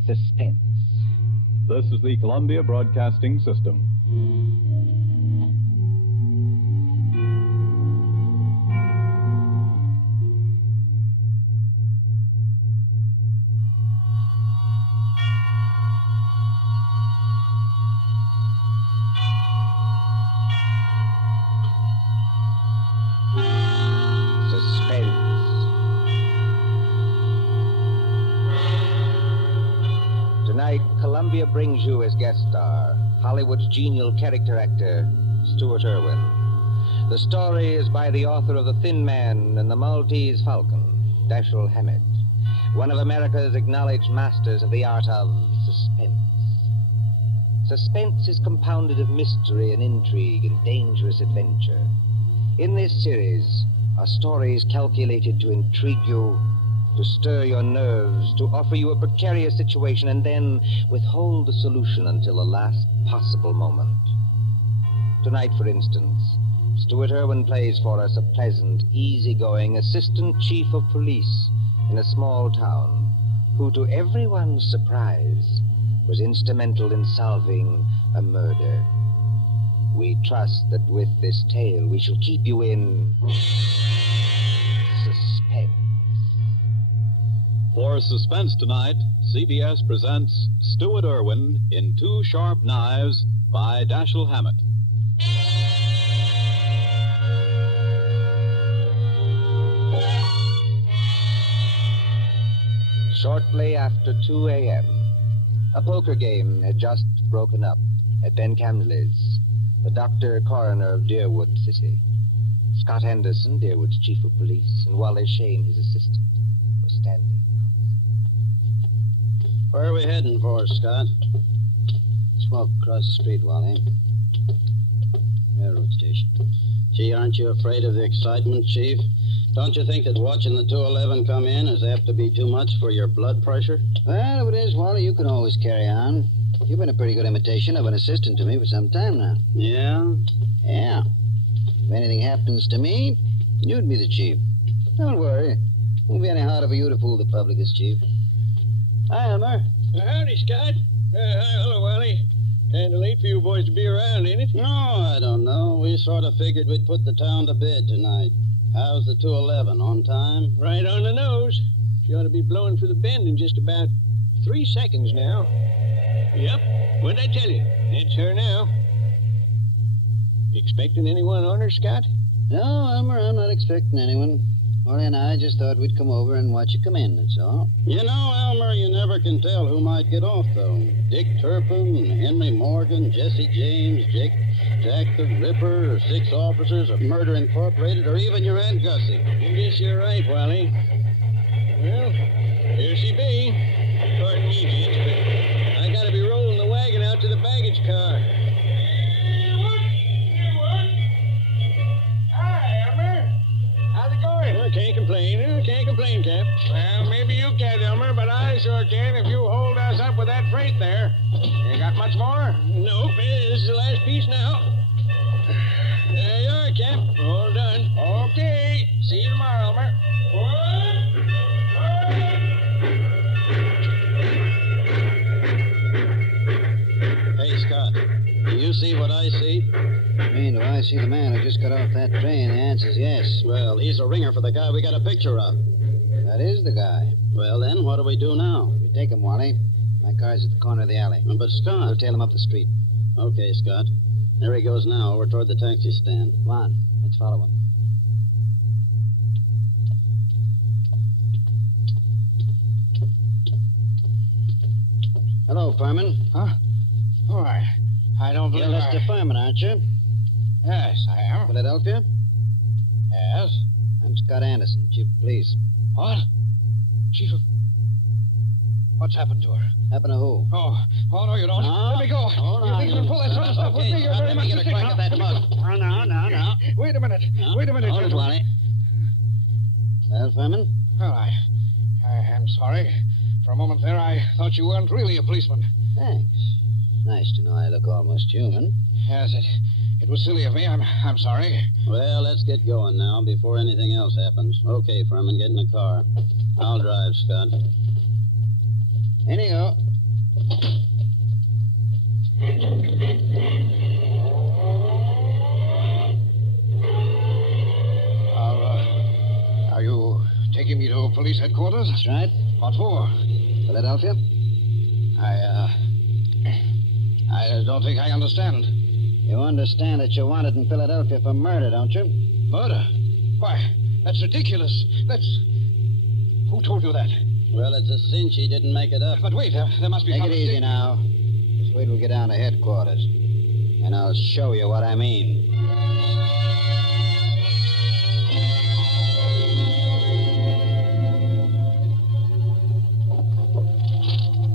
Suspense. This is the Columbia Broadcasting System. Tonight, Columbia brings you as guest star Hollywood's genial character actor, Stuart Irwin. The story is by the author of The Thin Man and The Maltese Falcon, Dashiell Hammett, one of America's acknowledged masters of the art of suspense. Suspense is compounded of mystery and intrigue and dangerous adventure. In this series are stories calculated to intrigue you, to stir your nerves, to offer you a precarious situation, and then withhold the solution until the last possible moment. Tonight, for instance, Stuart Irwin plays for us a pleasant, easygoing assistant chief of police in a small town, who, to everyone's surprise, was instrumental in solving a murder. We trust that with this tale we shall keep you in suspense. For Suspense tonight, CBS presents Stuart Irwin in Two Sharp Knives by Dashiell Hammett. Shortly after 2 a.m., a poker game had just broken up at Ben Camley's, the doctor coroner of Deerwood City. Scott Henderson, Deerwood's chief of police, and Wally Shane, his assistant, were standing. Where are we heading for, Scott? Let's walk across the street, Wally. Railroad station. Gee, aren't you afraid of the excitement, Chief? Don't you think that watching the 211 come in is apt to be too much for your blood pressure? Well, if it is, Wally, you can always carry on. You've been a pretty good imitation of an assistant to me for some time now. Yeah? Yeah. If anything happens to me, you'd be the chief. Don't worry. Won't be any harder for you to fool the public as chief. Hi, Elmer. Howdy, Scott. Hi, hello, Wally. Kind of late for you boys to be around, ain't it? No, I don't know. We sort of figured we'd put the town to bed tonight. How's the 211? On time? Right on the nose. She ought to be blowing for the bend in just about 3 seconds now. Yep. What'd I tell you? It's her now. Expecting anyone on her, Scott? No, Elmer, I'm not expecting anyone. Wally and I just thought we'd come over and watch you come in, that's all. You know, Elmer, you never can tell who might get off, though. Dick Turpin, Henry Morgan, Jesse James, Jack the Ripper, or 6 officers of Murder Incorporated, or even your Aunt Gussie. I guess you're right, Wally. Well, here she be. Pardon me, gents, but I gotta be rolling the wagon out to the baggage car. Hi, Elmer. How's it going? Well, can't complain, Cap. Well, maybe you can't, Elmer, but I sure can if you hold us up with that freight there. You got much more? Nope, this is the last piece now. There you are, Cap. All done. Okay. See you tomorrow, Elmer. Hey, Scott, do you see what I see? I mean, do I see the man who just got off that train? The answer's yes. Well, he's a ringer for the guy we got a picture of. That is the guy. Well, then, what do we do now? We take him, Wally. My car's at the corner of the alley. But, Scott... We'll tail him up the street. Okay, Scott. There he goes now, over toward the taxi stand. Come on, let's follow him. Hello, Furman. Huh? Oh, I don't believe You're Mr. Furman, aren't you? Yes, I am. Philadelphia? Yes? I'm Scott Anderson, Chief of Police. What? Chief of... What's happened to her? Happened to who? Oh, no, you don't. No? Let me go. Hold You on. think you can pull that sort of stuff with me? You're very let much me get a crack at that mug. No. Wait a minute. Wait a minute. Hold it, Wally. Well, Furman? Well, I am sorry. For a moment there, I thought you weren't really a policeman. Thanks. Nice to know I look almost human. Yes, it was silly of me. I'm sorry. Well, let's get going now before anything else happens. Okay, Furman, get in the car. I'll drive, Scott. In you go. Are you taking me to police headquarters? That's right. What for? Philadelphia? I don't think I understand. You understand that you're wanted in Philadelphia for murder, don't you? Murder? Why, that's ridiculous. Who told you that? Well, it's a cinch he didn't make it up. But wait, there must be... Take it easy now. Just wait till we get down to headquarters. And I'll show you what I mean.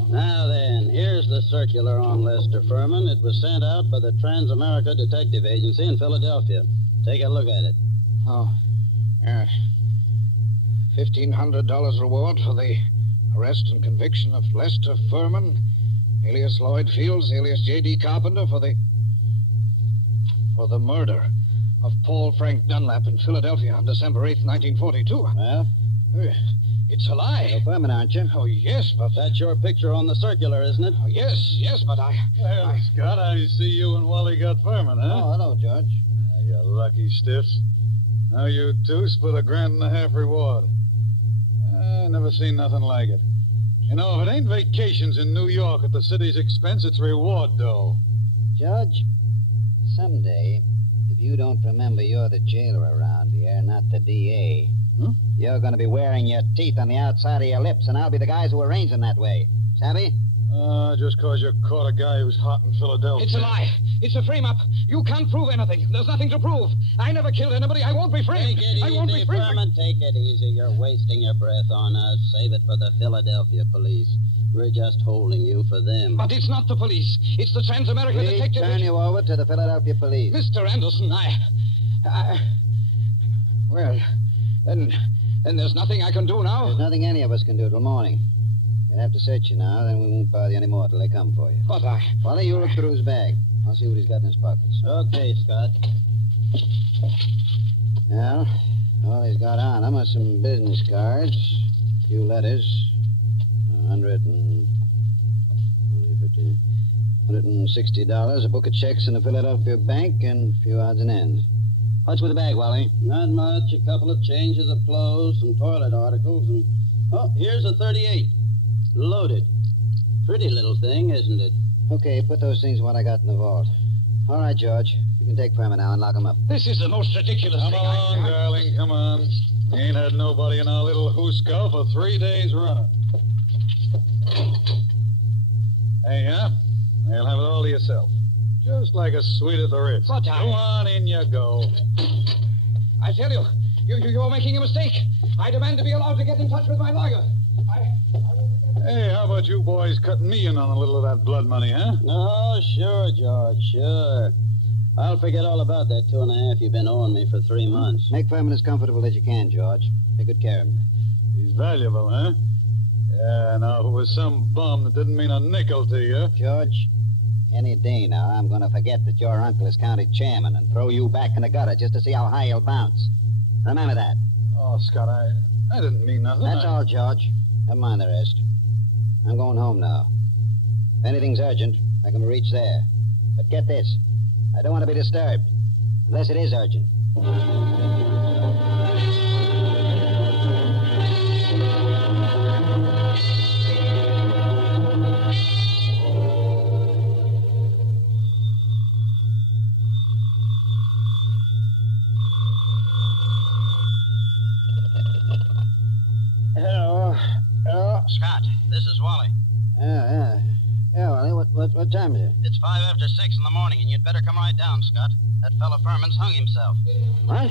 Now then, here's the circular on Lester Furman. It was sent out by the Trans-America Detective Agency in Philadelphia. Take a look at it. Oh, yes. $1,500 reward for the arrest and conviction of Lester Furman, alias Lloyd Fields, alias J.D. Carpenter, for the murder of Paul Frank Dunlap in Philadelphia on December 8th, 1942. Well? It's a lie. You're Furman, aren't you? Oh, yes, but... That's your picture on the circular, isn't it? Oh, yes, but I... Well, Scott, I see you and Wally got Furman, huh? Oh, hello, George. You lucky stiffs. Now you two split $1.50 reward. I never seen nothing like it. You know, if it ain't vacations in New York at the city's expense, it's reward, though. Judge, someday, if you don't remember you're the jailer around here, not the DA, you're going to be wearing your teeth on the outside of your lips, and I'll be the guys who arrange them that way. Savvy? Just because you caught a guy who's hot in Philadelphia. It's a lie. It's a frame-up. You can't prove anything. There's nothing to prove. I never killed anybody. I won't be framed. Take it I won't be easy, framed. Furman. Take it easy. You're wasting your breath on us. Save it for the Philadelphia police. We're just holding you for them. But it's not the police. It's the Trans-America We Detective... turn you over to the Philadelphia police. Mr. Anderson, Well, then there's nothing I can do now. There's nothing any of us can do till morning. We'll have to search you now, then we won't bother you anymore till they come for you. But Wally, you look through his bag. I'll see what he's got in his pockets. Okay, Scott. Well, all he's got on him are some business cards, a few letters, $160, a book of checks in a Philadelphia bank, and a few odds and ends. What's with the bag, Wally? Not much. A couple of changes of clothes, some toilet articles, and... Oh, here's a 38. Loaded. Pretty little thing, isn't it? Okay, put those things in what I got in the vault. All right, George. You can take Furman now and lock him up. This is the most ridiculous Come thing on, darling, come on. We ain't had nobody in our little hoosegow for 3 days running. Hey, yeah? You'll have it all to yourself. Just like a suite at the Ritz. But Go on, in you go. I tell you, you're making a mistake. I demand to be allowed to get in touch with my lawyer. Hey, how about you boys cutting me in on a little of that blood money, huh? Oh, sure, George, sure. I'll forget all about that 2.5 you've been owing me for 3 months. Make Furman as comfortable as you can, George. Take good care of him. He's valuable, huh? Yeah, now, if it was some bum that didn't mean a nickel to you... George, any day now, I'm going to forget that your uncle is county chairman and throw you back in the gutter just to see how high you'll bounce. Remember that. Oh, Scott, I didn't mean nothing. That's all, George. Never mind the rest. I'm going home now. If anything's urgent, I can reach there. But get this. I don't want to be disturbed. Unless it is urgent. Hello. Scott, this is Wally. Yeah, Wally, what time is it? It's 5 after 6 in the morning, and you'd better come right down, Scott. That fellow Furman's hung himself. What?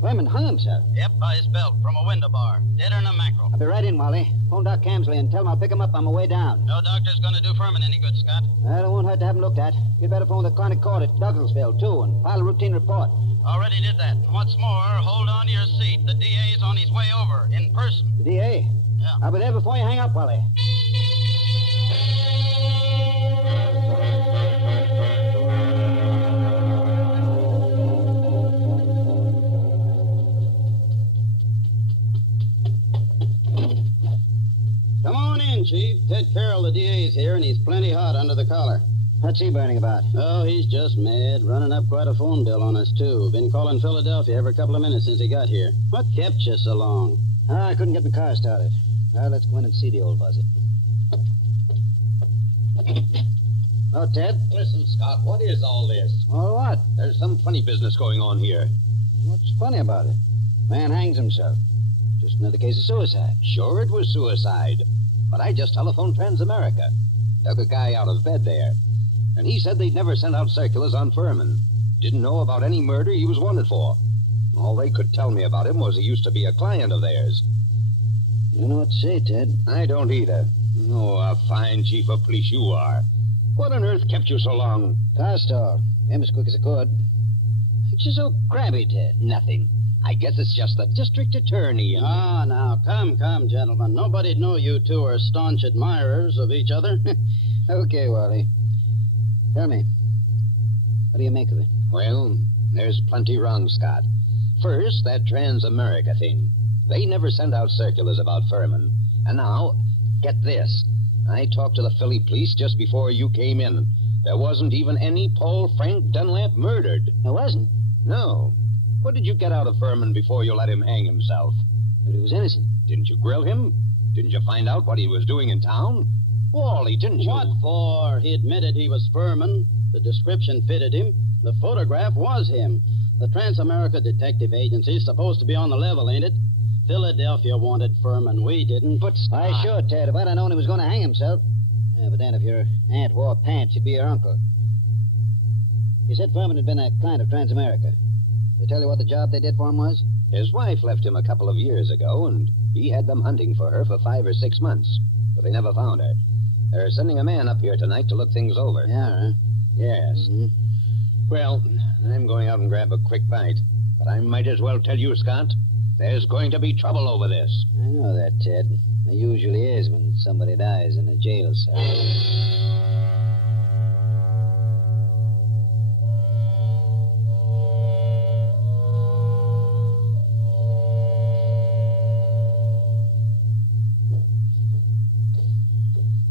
Furman hung himself? Yep, by his belt from a window bar. Deader than a mackerel. I'll be right in, Wally. Phone Doc Camsley and tell him I'll pick him up on my way down. No doctor's going to do Furman any good, Scott. Well, it won't hurt to have him looked at. You'd better phone the chronic court at Douglasville, too, and file a routine report. Already did that. And what's more, hold on to your seat. The DA's on his way over, in person. The DA? Yeah. I'll be there before you hang up, Wally. Come on in, Chief. Ted Carroll, the DA's here, and he's plenty hot under the collar. What's he burning about? Oh, he's just mad. Running up quite a phone bill on us, too. Been calling Philadelphia every couple of minutes since he got here. What kept you so long? I couldn't get the car started. Well, let's go in and see the old buzzard. Oh, Ted? Listen, Scott, what is all this? Oh, what? There's some funny business going on here. What's funny about it? Man hangs himself. Just another case of suicide. Sure, it was suicide. But I just telephoned Transamerica. Dug a guy out of bed there. And he said they'd never sent out circulars on Furman. Didn't know about any murder he was wanted for. All they could tell me about him was he used to be a client of theirs. You know what to say, Ted. I don't either. Oh, a fine chief of police you are. What on earth kept you so long? Car store. Came as quick as I could. Ain't you so crabby, Ted? Nothing. I guess it's just the district attorney and... Ah, now, come, gentlemen. Nobody'd know you two are staunch admirers of each other. Okay, Wally. Tell me, what do you make of it? Well, there's plenty wrong, Scott. First, that Transamerica thing. They never sent out circulars about Furman. And now, get this. I talked to the Philly police just before you came in. There wasn't even any Paul Frank Dunlap murdered. There wasn't? No. What did you get out of Furman before you let him hang himself? But he was innocent. Didn't you grill him? Didn't you find out what he was doing in town? Wally, didn't you? What for? He admitted he was Furman. The description fitted him. The photograph was him. The Trans-America Detective Agency is supposed to be on the level, ain't it? Philadelphia wanted Furman. We didn't. But Why, sure, Ted. If I'd have known he was going to hang himself. Yeah, but then if your aunt wore pants, you'd be your uncle. You said Furman had been a client of Trans-America. They tell you what the job they did for him was? His wife left him a couple of years ago, and he had them hunting for her for 5 or 6 months. But they never found her. They're sending a man up here tonight to look things over. Yeah, huh? Yes. Mm-hmm. Well, I'm going out and grab a quick bite. But I might as well tell you, Scott, there's going to be trouble over this. I know that, Ted. There usually is when somebody dies in a jail cell.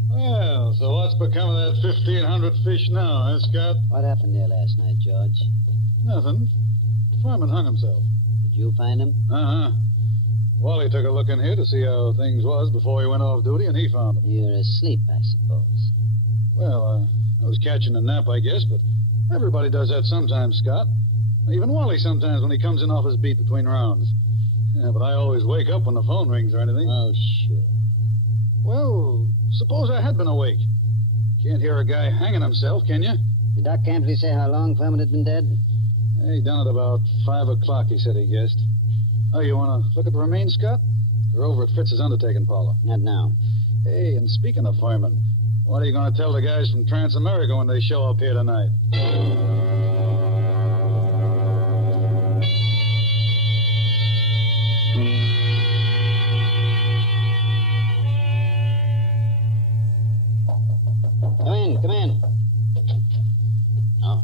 Well, so what's become of that 1,500 fish now, huh, Scott? What happened there last night, George? Nothing. Furman hung himself. Did you find him? Uh-huh. Wally took a look in here to see how things was before he went off duty, and he found him. You're asleep, I suppose. Well, I was catching a nap, I guess, but everybody does that sometimes, Scott. Even Wally sometimes when he comes in off his beat between rounds. Yeah, but I always wake up when the phone rings or anything. Oh, sure. Well, suppose I had been awake. Can't hear a guy hanging himself, can you? Did Doc Campley say how long Furman had been dead? He done it about 5 o'clock, he said he guessed. Oh, you want to look at the remains, Scott? They're over at Fritz's undertaking parlor. Not now. Hey, and speaking of firemen, what are you going to tell the guys from Trans-America when they show up here tonight? Come in. Oh,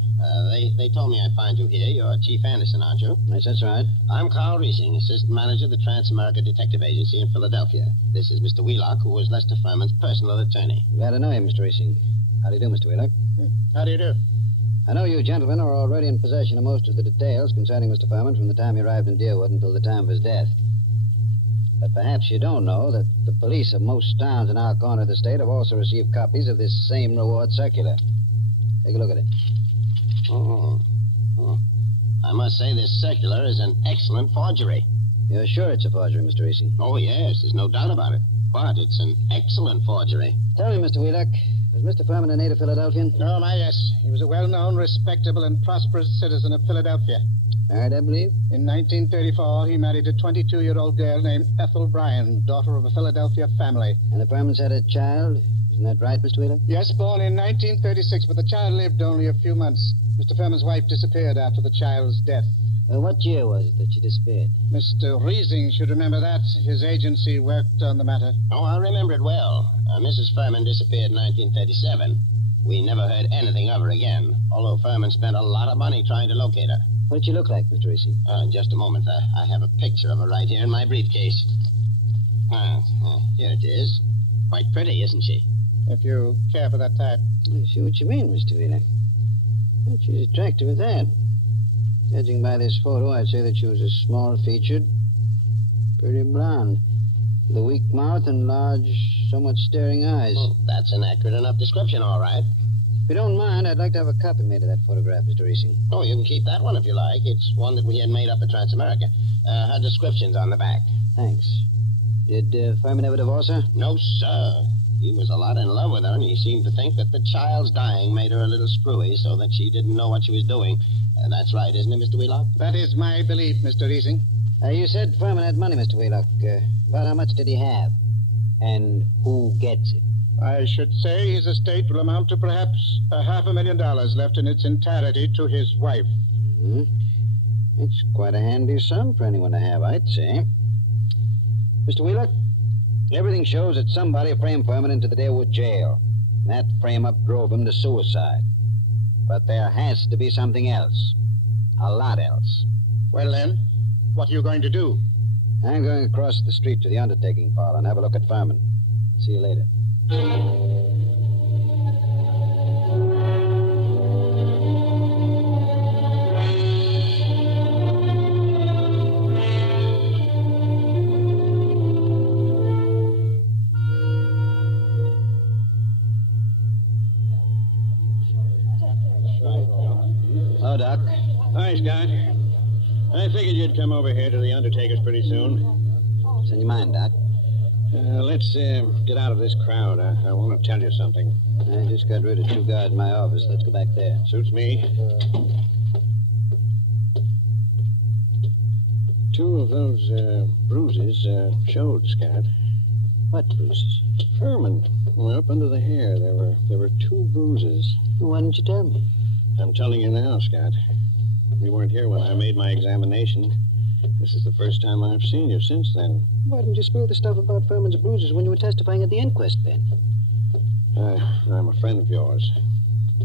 they told me I'd find you here. You're Chief Anderson, aren't you? Yes, that's right. I'm Carl Riesing, Assistant Manager of the Trans-America Detective Agency in Philadelphia. This is Mr. Wheelock, who was Lester Furman's personal attorney. Glad to know you, Mr. Racing. How do you do, Mr. Wheelock? How do you do? I know you gentlemen are already in possession of most of the details concerning Mr. Furman from the time he arrived in Deerwood until the time of his death. But perhaps you don't know that the police of most towns in our corner of the state have also received copies of this same reward circular. Take a look at it. Oh. I must say this circular is an excellent forgery. You're sure it's a forgery, Mr. Racing? Oh, yes, there's no doubt about it. But it's an excellent forgery. Tell me, Mr. Wheelock, was Mr. Furman a native Philadelphian? Oh, my, yes. He was a well-known, respectable, and prosperous citizen of Philadelphia. Married, I believe? In 1934, he married a 22-year-old girl named Ethel Bryan, daughter of a Philadelphia family. And the Furmans had a child? Isn't that right, Mr. Wheelock? Yes, born in 1936, but the child lived only a few months. Mr. Furman's wife disappeared after the child's death. What year was it that she disappeared? Mr. Riesing should remember that. His agency worked on the matter. Oh, I remember it well. Mrs. Furman disappeared in 1937. We never heard anything of her again, although Furman spent a lot of money trying to locate her. What did she look like, Mr. Racing? Just a moment. I have a picture of her right here in my briefcase. Here it is. Quite pretty, isn't she? If you care for that type. I see what you mean, Mr. Wheelock. But she's attractive at that. Judging by this photo, I'd say that she was a small-featured, pretty blonde, with a weak mouth and large, somewhat staring eyes. Well, that's an accurate enough description, all right. If you don't mind, I'd like to have a copy made of that photograph, Mr. Racing. Oh, you can keep that one if you like. It's one that we had made up at Trans-America. Her description's on the back. Thanks. Did Furman ever divorce her? No, sir. He was a lot in love with her, and he seemed to think that the child's dying made her a little screwy so that she didn't know what she was doing. That's right, isn't it, Mr. Wheelock? That is my belief, Mr. Riesing. You said Furman had money, Mr. Wheelock. About how much did he have? And who gets it? I should say his estate will amount to perhaps $500,000 left in its entirety to his wife. Mm-hmm. It's quite a handy sum for anyone to have, I'd say. Mr. Wheelock, everything shows that somebody framed Furman into the Deerwood jail. That frame-up drove him to suicide. But there has to be something else. A lot else. Well, then, what are you going to do? I'm going across the street to the undertaking parlor and have a look at Furman. See you later. Hello, Doc. Hi, Scott. I figured you'd come over here to the undertaker's pretty soon. What's in your mind, Doc? Let's get out of this crowd. I want to tell you something. I just got rid of 2 guards in my office. Let's go back there. Suits me. 2 of those bruises showed, Scott. What bruises? Furman. Well, up under the hair, there were 2 bruises. Why didn't you tell me? I'm telling you now, Scott. You weren't here when I made my examination. This is the first time I've seen you since then. Why didn't you spill the stuff about Furman's bruises when you were testifying at the inquest, Ben? I'm a friend of yours.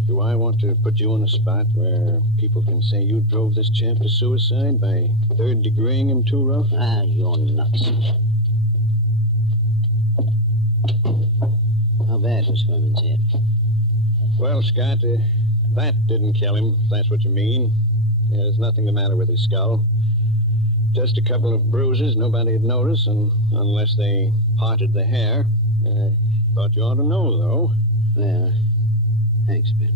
Do I want to put you in a spot where people can say you drove this champ to suicide by third-degreeing him too rough? Ah, you're nuts. How bad was Furman's head? Well, Scott, that didn't kill him, if that's what you mean. There's nothing the matter with his skull. Just a couple of bruises nobody'd notice, and unless they parted the hair. I thought you ought to know, though. Well, thanks, Ben.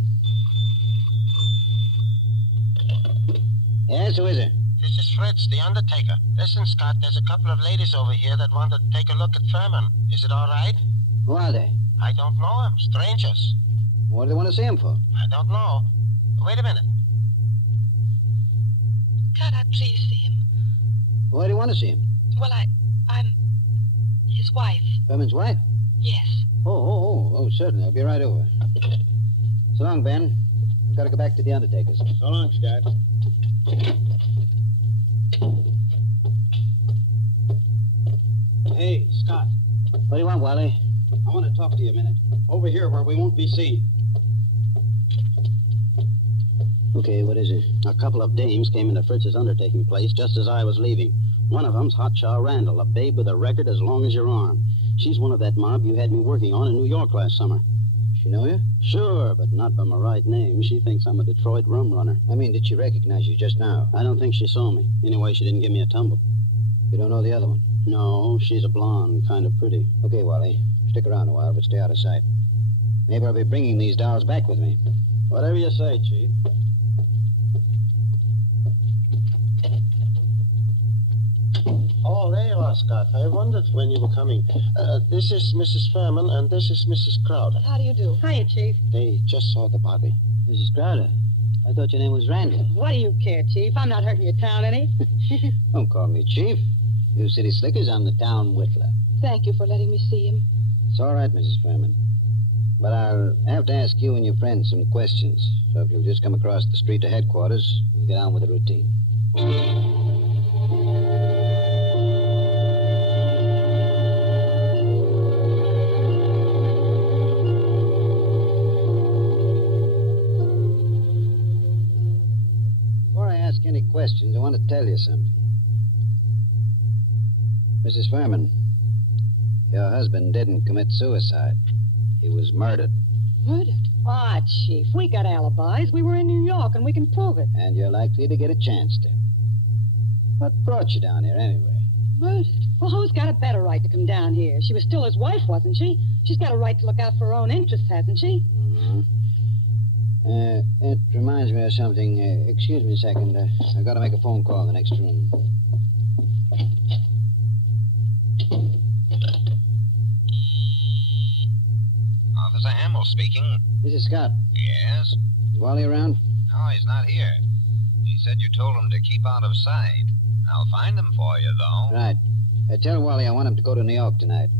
Yes, who is it? This is Fritz, the undertaker. Listen, Scott, there's a couple of ladies over here that want to take a look at Furman. Is it all right? Who are they? I don't know them. Strangers. What do they want to see him for? I don't know. Wait a minute. Can I please see him? Why do you want to see him? Well, I'm his wife. Furman's wife? Yes. Oh, certainly. I'll be right over. So long, Ben. I've got to go back to the undertaker's. So long, Scott. Hey, Scott. What do you want, Wally? I want to talk to you a minute. Over here where we won't be seen. Okay, what is it? A couple of dames came into Fritz's undertaking place just as I was leaving. One of them's Hotchaw Randall, a babe with a record as long as your arm. She's one of that mob you had me working on in New York last summer. She know you? Sure, but not by my right name. She thinks I'm a Detroit rum runner. I mean, did she recognize you just now? I don't think she saw me. Anyway, she didn't give me a tumble. You don't know the other one? No, she's a blonde, kind of pretty. Okay, Wally. Stick around a while, but stay out of sight. Maybe I'll be bringing these dolls back with me. Whatever you say, Chief. Oh, there you are, Scott. I wondered when you were coming. This is Mrs. Furman, and this is Mrs. Crowder. How do you do? Hiya, Chief. They just saw the body. Mrs. Crowder, I thought your name was Randall. What do you care, Chief? I'm not hurting your town any. Don't call me Chief. You city slickers, I'm the town whittler. Thank you for letting me see him. It's all right, Mrs. Furman. But I'll have to ask you and your friend some questions. So if you'll just come across the street to headquarters, we'll get on with the routine. Before I ask any questions, I want to tell you something. Mrs. Furman, your husband didn't commit suicide. He was murdered. Murdered? Ah, Chief, we got alibis. We were in New York, and we can prove it. And you're likely to get a chance to. What brought you down here, anyway? Murdered? Well, who's got a better right to come down here? She was still his wife, wasn't she? She's got a right to look out for her own interests, hasn't she? Mm-hmm. It reminds me of something. Excuse me a second. I've got to make a phone call in the next room. Officer Hamill speaking. This is Scott. Yes? Is Wally around? No, he's not here. He said you told him to keep out of sight. I'll find him for you, though. Right. Tell Wally I want him to go to New York tonight.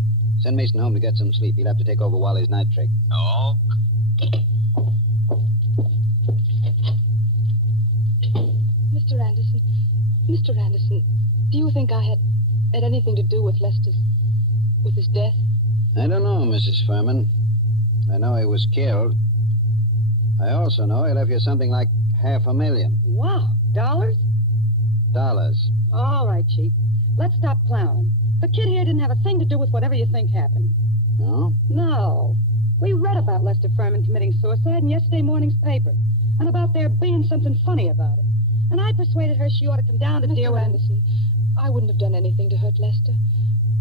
Send Mason home to get some sleep. He'll have to take over Wally's night trick. Oh. Mr. Anderson, do you think I had anything to do with his death? I don't know, Mrs. Furman. I know he was killed. I also know he left you something like $500,000. Wow. Dollars? Dollars. All right, Chief. Let's stop clowning. The kid here didn't have a thing to do with whatever you think happened. No? No. We read about Lester Furman committing suicide in yesterday morning's paper, and about there being something funny about it. And I persuaded her she ought to come down to deal with Anderson, I wouldn't have done anything to hurt Lester.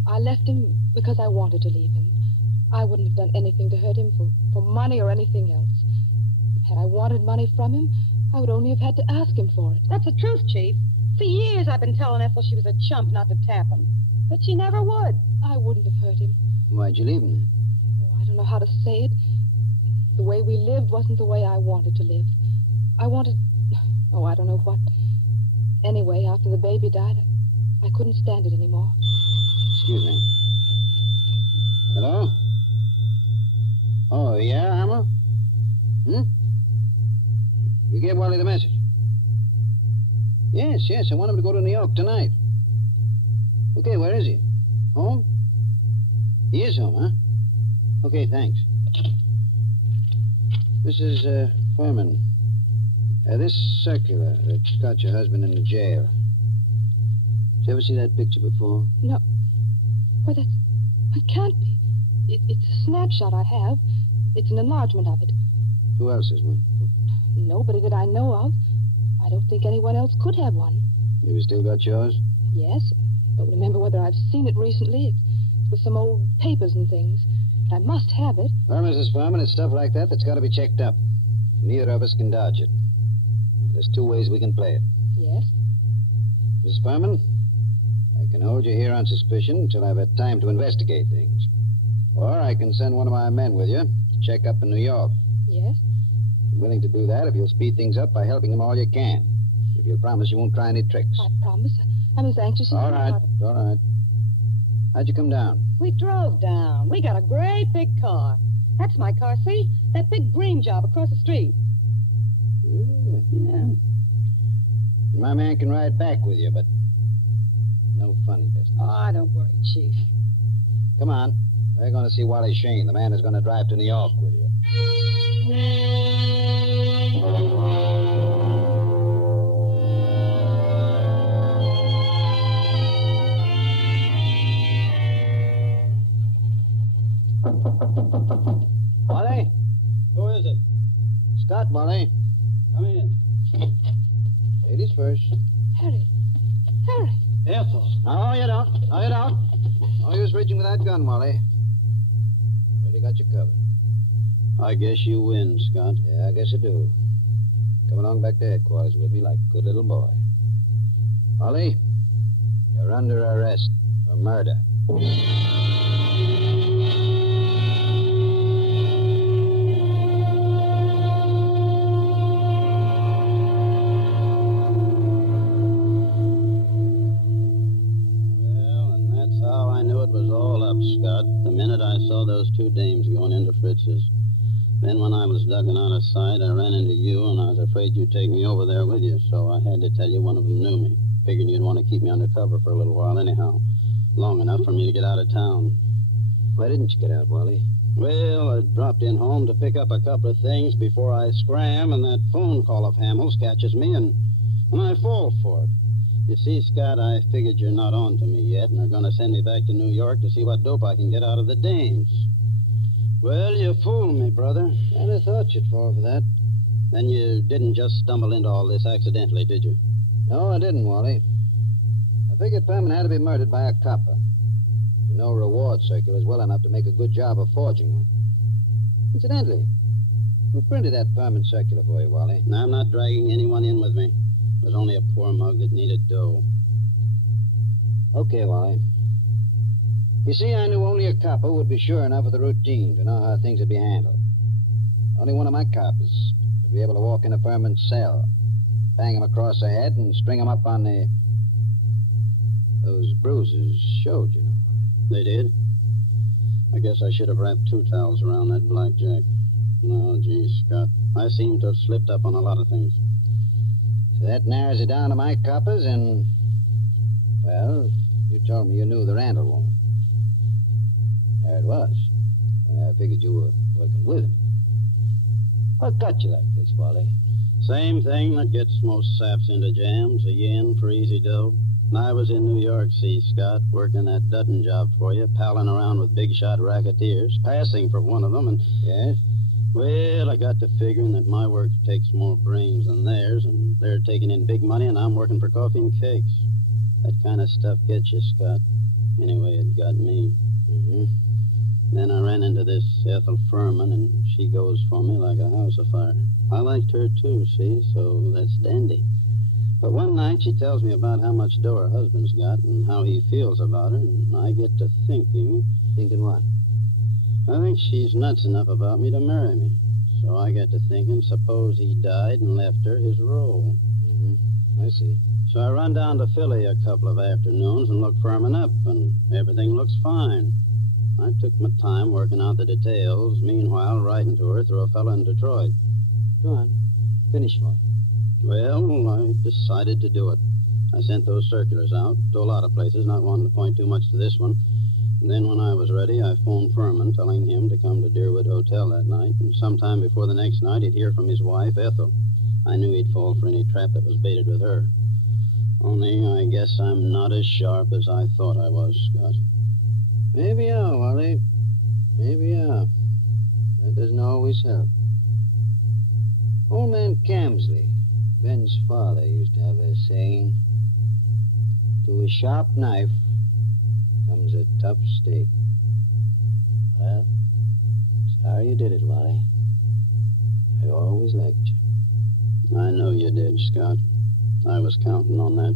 I left him because I wanted to leave him. I wouldn't have done anything to hurt him for money or anything else. Had I wanted money from him, I would only have had to ask him for it. That's the truth, Chief. For years I've been telling Ethel she was a chump not to tap him. But she never would. I wouldn't have hurt him. Why'd you leave him then? Oh, I don't know how to say it. The way we lived wasn't the way I wanted to live. I wanted... Oh, I don't know what. Anyway, after the baby died, I couldn't stand it anymore. Excuse me. Hello? Oh, yeah, Hammer? You gave Wally the message? Yes, I want him to go to New York tonight. Okay, where is he? Home? He is home, huh? Okay, thanks. Mrs. Furman, this circular that's got your husband in the jail. Did you ever see that picture before? No. Why, that can't be. It's a snapshot I have. It's an enlargement of it. Who else has one? Nobody that I know of. I don't think anyone else could have one. Have you still got yours? Yes. Don't remember whether I've seen it recently. It's with some old papers and things. But I must have it. Well, Mrs. Furman, it's stuff like that that's got to be checked up. Neither of us can dodge it. There's two ways we can play it. Yes? Mrs. Furman, I can hold you here on suspicion until I've had time to investigate things. Or I can send one of my men with you to check up in New York. Yes? I'm willing to do that if you'll speed things up by helping them all you can. If you'll promise you won't try any tricks. I promise. I'm as anxious as All right. How'd you come down? We drove down. We got a great big car. That's my car, see? That big green job across the street. Yeah. And my man can ride back with you, but no funny business. Oh, don't worry, Chief. Come on. We're going to see Wally Shane, the man who's going to drive to New York with you. Wally? Who is it? Scott, Wally. Come in. Ladies first. Harry. Ethel. No, you don't. No use reaching with that gun, Wally. Already got you covered. I guess you win, Scott. Yeah, I guess I do. Come along back to headquarters with me like a good little boy. Wally, you're under arrest for murder. Scott, the minute I saw those two dames going into Fritz's. Then when I was ducking out of sight, I ran into you, and I was afraid you'd take me over there with you, so I had to tell you one of them knew me. Figured you'd want to keep me under cover for a little while anyhow. Long enough for me to get out of town. Why didn't you get out, Wally? Well, I dropped in home to pick up a couple of things before I scram, and that phone call of Hamill's catches me, and I fall for it. You see, Scott, I figured you're not on to me yet, and are going to send me back to New York to see what dope I can get out of the dames. Well, you fooled me, brother. I'd have thought you'd fall for that. Then you didn't just stumble into all this accidentally, did you? No, I didn't, Wally. I figured Furman had to be murdered by a copper. To know reward circulars well enough to make a good job of forging one. Incidentally, who printed that Furman circular for you, Wally? I'm not dragging anyone in with me. It was only a poor mug that needed dough. Okay, Wally. You see, I knew only a copper would be sure enough of the routine to know how things would be handled. Only one of my coppers would be able to walk into Furman's cell, bang him across the head, and string him up on the... Those bruises showed, you know, Wally. They did? I guess I should have wrapped 2 towels around that blackjack. No, gee, Scott. I seem to have slipped up on a lot of things. So that narrows it down to my coppers and... Well, you told me you knew the Randall woman. There it was. Only I figured you were working with him. What got you like this, Wally? Same thing that gets most saps into jams, a yen for easy dough. And I was in New York, see, Scott, working that Dutton job for you, palling around with big-shot racketeers, passing for one of them, and... Yes? Well, I got to figuring that my work takes more brains than theirs, and they're taking in big money, and I'm working for coffee and cakes. That kind of stuff gets you, Scott. Anyway, it got me. Mm-hmm. Then I ran into this Ethel Furman, and she goes for me like a house afire. I liked her, too, see, so that's dandy. But one night she tells me about how much dough her husband's got and how he feels about her, and I get to thinking... Thinking what? I think she's nuts enough about me to marry me. So I get to thinking, suppose he died and left her his role. I see. So I run down to Philly a couple of afternoons and look Furman up, and everything looks fine. I took my time working out the details, meanwhile writing to her through a fellow in Detroit. Go on. Finish one. Well, I decided to do it. I sent those circulars out to a lot of places, not wanting to point too much to this one. And then when I was ready, I phoned Furman, telling him to come to Deerwood Hotel that night, and sometime before the next night he'd hear from his wife, Ethel. I knew he'd fall for any trap that was baited with her. Only I guess I'm not as sharp as I thought I was, Scott. Maybe you are, Wally. Maybe you are. That doesn't always help. Old man Camsley, Ben's father, used to have a saying, to a sharp knife comes a tough steak. Well, sorry you did it, Wally. I always liked you. I know you did, Scott. I was counting on that.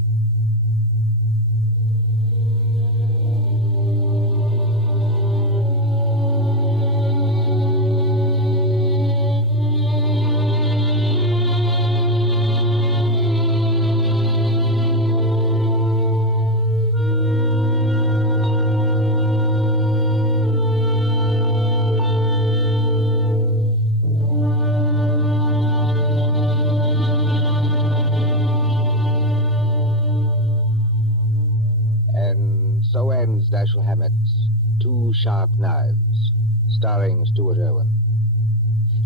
So ends Dashiell Hammett's Two Sharp Knives, starring Stuart Irwin.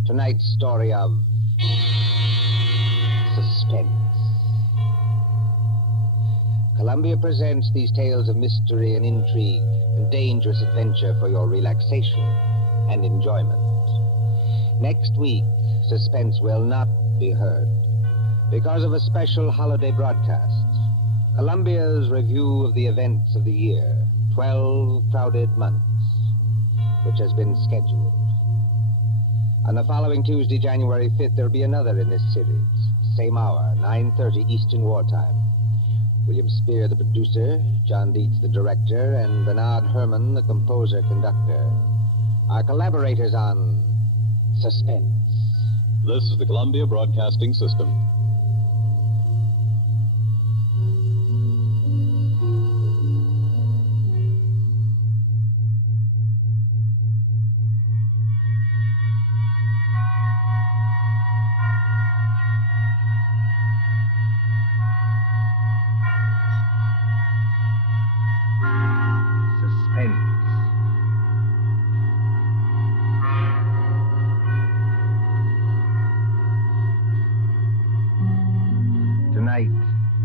Tonight's story of Suspense. Columbia presents these tales of mystery and intrigue and dangerous adventure for your relaxation and enjoyment. Next week, Suspense will not be heard because of a special holiday broadcast. Columbia's review of the events of the year, 12 crowded months, which has been scheduled. On the following Tuesday, January 5th, there'll be another in this series. Same hour, 9:30 Eastern Wartime. William Spear, the producer, John Dietz, the director, and Bernard Herrmann, the composer-conductor, are collaborators on Suspense. This is the Columbia Broadcasting System.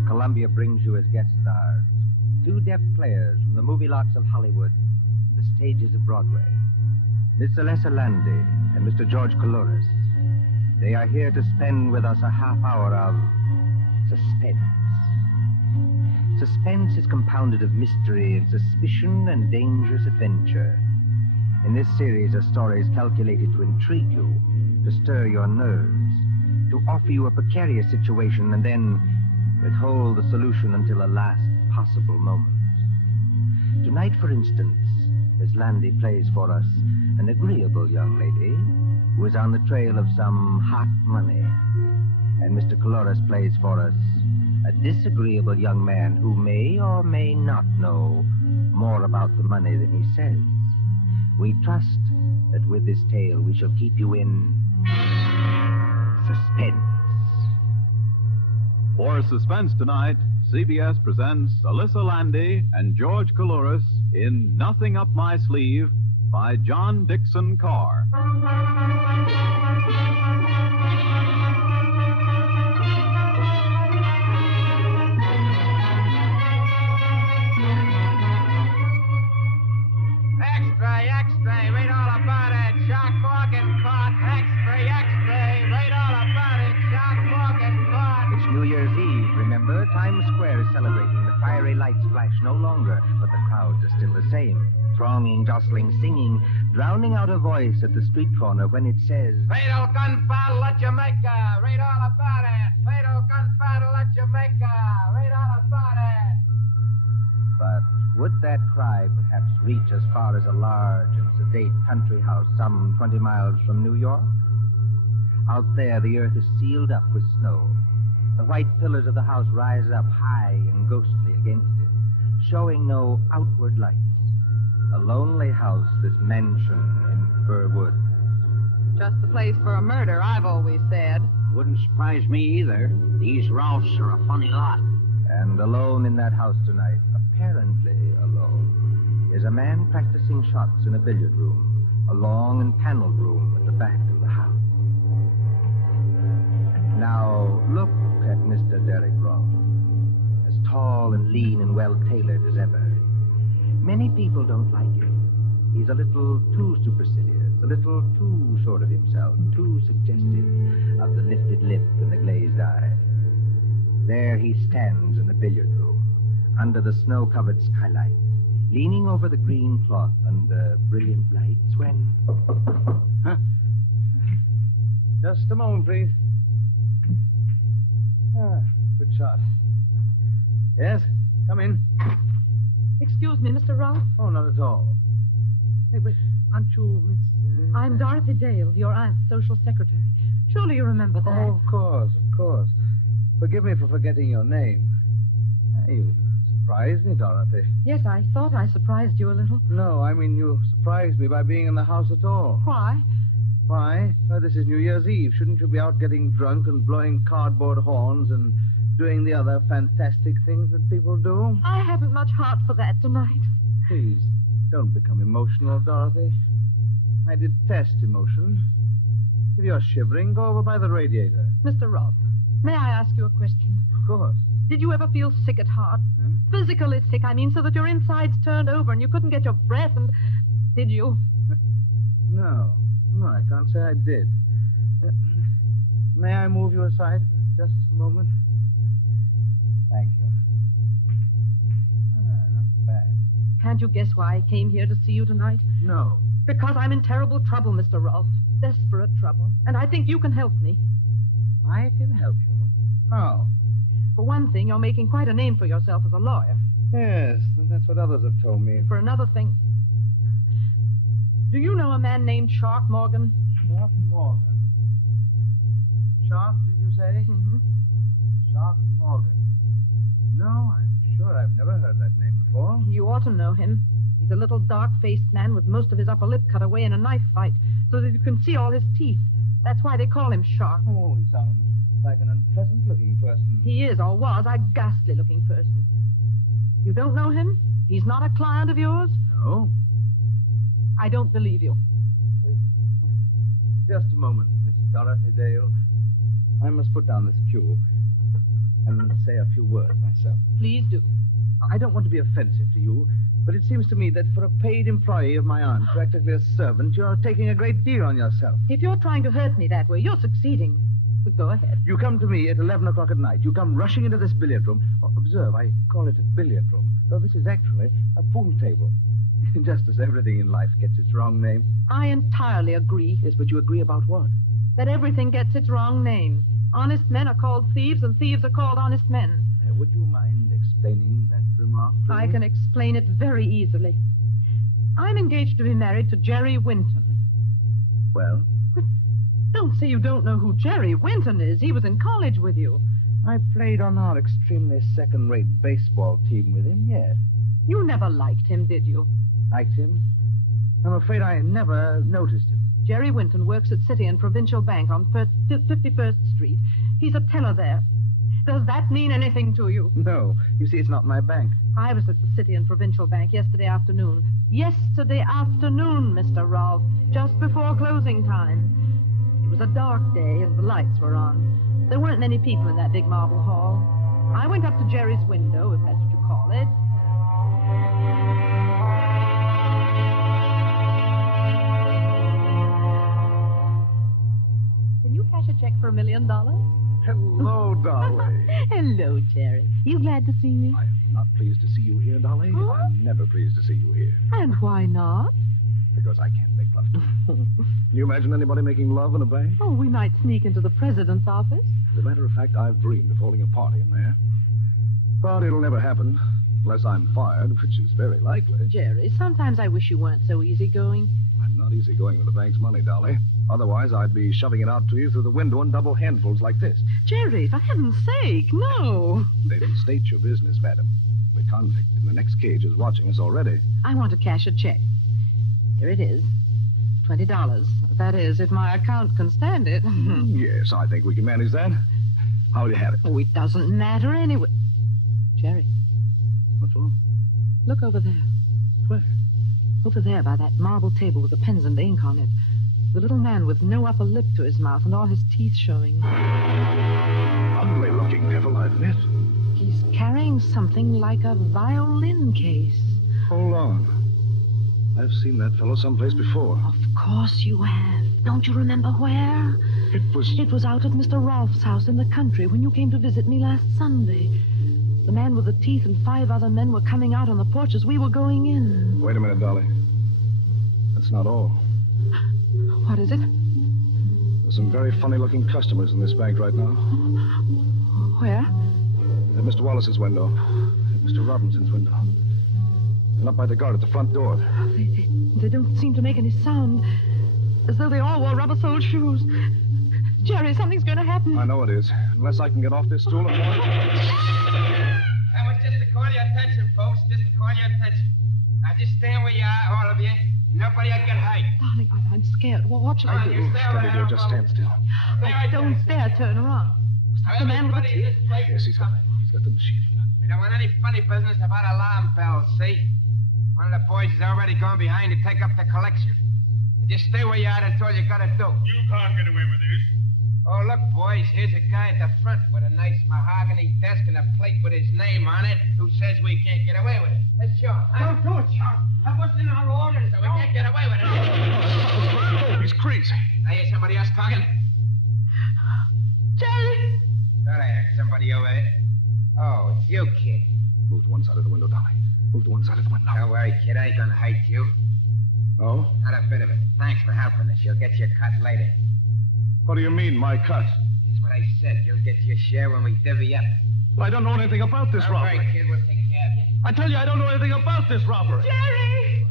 Columbia brings you as guest stars two deaf players from the movie lots of Hollywood, the stages of Broadway, Miss Alessa Landy and Mr. George Coulouris. They are here to spend with us a half hour of suspense. Suspense is compounded of mystery and suspicion and dangerous adventure. In this series are stories calculated to intrigue you, to stir your nerves, to offer you a precarious situation and then withhold the solution until a last possible moment. Tonight, for instance, Miss Landy plays for us an agreeable young lady who is on the trail of some hot money. And Mr. Coulouris plays for us a disagreeable young man who may or may not know more about the money than he says. We trust that with this tale we shall keep you in suspense. For Suspense tonight, CBS presents Alessa Landy and George Coulouris in Nothing Up My Sleeve by John Dixon Carr. Extra, read all about it. Shark walking caught. Extra, read all about it. Shark walking caught. It's New Year's Eve, remember? Times Square is celebrating the fiery lights flash no longer, but the crowds are still the same. Thronging, jostling, singing, drowning out a voice at the street corner when it says, Fatal gun battle at Jamaica. Read all about it. Fatal gun battle at Jamaica. Read all about it. But would that cry perhaps reach as far as a large and sedate country house some 20 miles from New York? Out there, the earth is sealed up with snow. The white pillars of the house rise up high and ghostly against it, showing no outward lights. A lonely house, this mansion in fir woods. Just the place for a murder, I've always said. Wouldn't surprise me either. These Rolfs are a funny lot. And alone in that house tonight, apparently alone, is a man practicing shots in a billiard room, a long and paneled room at the back of the house. Now, look at Mr. Derek Rolfe, as tall and lean and well-tailored as ever. Many people don't like him. He's a little too supercilious, a little too sure of himself, too suggestive of the lifted lip and the glazed eye. There he stands in the billiard room, under the snow-covered skylight, leaning over the green cloth under brilliant lights when... Huh? Just a moment, please. Good shot. Yes? Come in. Excuse me, Mr. Rolfe. Oh, not at all. Hey, but aren't you Miss... I'm Dorothy Dale, your aunt's social secretary. Surely you remember that. Oh, of course, of course. Forgive me for forgetting your name. You surprised me, Dorothy. Yes, I thought I surprised you a little. No, I mean you surprised me by being in the house at all. Why? Why? Well, this is New Year's Eve. Shouldn't you be out getting drunk and blowing cardboard horns and doing the other fantastic things that people do? I haven't much heart for that tonight. Please, don't become emotional, Dorothy. I detest emotion. If you're shivering, go over by the radiator. Mr. Rolfe, may I ask you a question? Of course. Did you ever feel sick at heart? Huh? Physically sick, I mean, so that your insides turned over and you couldn't get your breath and... Did you? No, I can't say I did. May I move you aside for just a moment? Thank you. Not bad. Can't you guess why I came here to see you tonight? No. Because I'm in terrible trouble, Mr. Rolfe. Desperate trouble. And I think you can help me. I can help you? How? For one thing, you're making quite a name for yourself as a lawyer. Yes, that's what others have told me. For another thing, do you know a man named Shark Morgan? Shark Morgan? Shark, did you say? Mm-hmm. Shark Morgan. No, I'm sure I've never heard that name before. You ought to know him. He's a little dark-faced man with most of his upper lip cut away in a knife fight, so that you can see all his teeth. That's why they call him Shark. Oh, he sounds like an unpleasant-looking person. He is, or was, a ghastly-looking person. You don't know him? He's not a client of yours? No. I don't believe you. Just a moment, Miss Dorothy Dale. I must put down this cue and say a few words myself. Please do. I don't want to be offensive to you, but it seems to me that for a paid employee of my aunt, practically a servant, you're taking a great deal on yourself. If you're trying to hurt me that way, you're succeeding. But go ahead. You come to me at 11 o'clock at night. You come rushing into this billiard room. Oh, observe, I call it a billiard room, though this is actually a pool table. Just as everything in life gets its wrong name. I entirely agree. Yes, but you agree about what? That everything gets its wrong name. Honest men are called thieves, and thieves are called honest men. Would you mind explaining that remark, please? I can explain it very easily. I'm engaged to be married to Jerry Winton. Well? Don't say you don't know who Jerry Winton is. He was in college with you. I played on our extremely second-rate baseball team with him, yes. You never liked him, did you? Liked him? I'm afraid I never noticed him. Jerry Winton works at City and Provincial Bank on 51st Street. He's a teller there. Does that mean anything to you? No. You see, it's not my bank. I was at the City and Provincial Bank yesterday afternoon. Yesterday afternoon, Mr. Rolfe, just before closing time. It was a dark day and the lights were on. There weren't many people in that big marble hall. I went up to Jerry's window, if that's what you call it. Can you cash a check for $1 million? Hello, Dolly. Hello, Jerry. You glad to see me? I am not pleased to see you here, Dolly. Huh? I'm never pleased to see you here. And why not? Because I can't make love to you. Can you imagine anybody making love in a bank? Oh, we might sneak into the president's office. As a matter of fact, I've dreamed of holding a party in there. But it'll never happen unless I'm fired, which is very likely. Jerry, sometimes I wish you weren't so easygoing. I'm not easygoing with the bank's money, Dolly. Otherwise, I'd be shoving it out to you through the window in double handfuls like this. Jerry, for heaven's sake, no. They didn't state your business, madam. The convict in the next cage is watching us already. I want to cash a check. Here it is. $20. That is, if my account can stand it. Yes, I think we can manage that. How do you have it? Oh, it doesn't matter anyway. Jerry. What's wrong? Look over there. Where? Over there by that marble table with the pens and ink on it. The little man with no upper lip to his mouth and all his teeth showing. Ugly-looking devil, I admit. He's carrying something like a violin case. Hold on. I've seen that fellow someplace before. Of course you have. Don't you remember where? It was out at Mr. Rolfe's house in the country when you came to visit me last Sunday. The man with the teeth and 5 other men were coming out on the porch as we were going in. Wait a minute, Dolly. That's not all. What is it? There's some very funny-looking customers in this bank right now. Where? At Mr. Wallace's window. At Mr. Robinson's window. And up by the guard at the front door. They don't seem to make any sound. As though they all wore rubber-soled shoes. Jerry, something's going to happen. I know it is. Unless I can get off this stool and That was just to call your attention, folks. Just to call your attention. Now, just stand where you are, all of you. Nobody will get hurt. Darling, I'm scared. Well, what shall I do? Steady, dear. Just stand still. Don't dare turn around. The man with the teeth. Yes, he's got the machine gun. We don't want any funny business about alarm bells, see? One of the boys has already gone behind to take up the collection. Just stay where you are until you got to do. You can't get away with this. Oh, look, boys, here's a guy at the front with a nice mahogany desk and a plate with his name on it who says we can't get away with it. That's sure. Don't do it, Sean. That wasn't in our orders. So we can't get away with it. Oh, he's crazy. I hear somebody else talking. Jerry! Thought I heard somebody over there. Oh, it's you, kid. Move to one side of the window, Dolly. Move to one side of the window. Don't worry, kid. I ain't gonna hurt you. Oh? Not a bit of it. Thanks for helping us. You'll get your cut later. What do you mean, my cut? That's what I said. You'll get your share when we divvy up. I don't know anything about this robbery. All right, kid. We'll take care of you. I tell you, I don't know anything about this robbery. Jerry!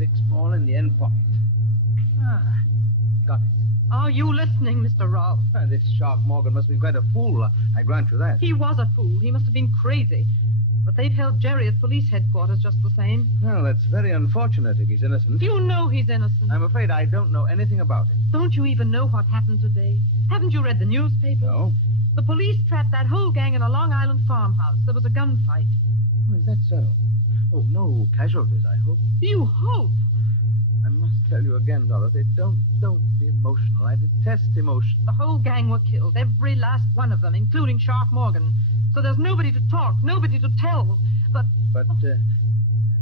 $6 in the end pocket. Got it. Are you listening, Mr. Rolfe? This Shark Morgan must have been quite a fool. I grant you that. He was a fool. He must have been crazy. But they've held Jerry at police headquarters just the same. Well, that's very unfortunate if he's innocent. You know he's innocent. I'm afraid I don't know anything about it. Don't you even know what happened today? Haven't you read the newspapers? No. The police trapped that whole gang in a Long Island farmhouse. There was a gunfight. Oh, is that so? Oh, no casualties, I hope. You hope? I must tell you again, Dorothy, don't be emotional. I detest emotion. The whole gang were killed, every last one of them, including Shark Morgan. So there's nobody to talk, nobody to tell. But,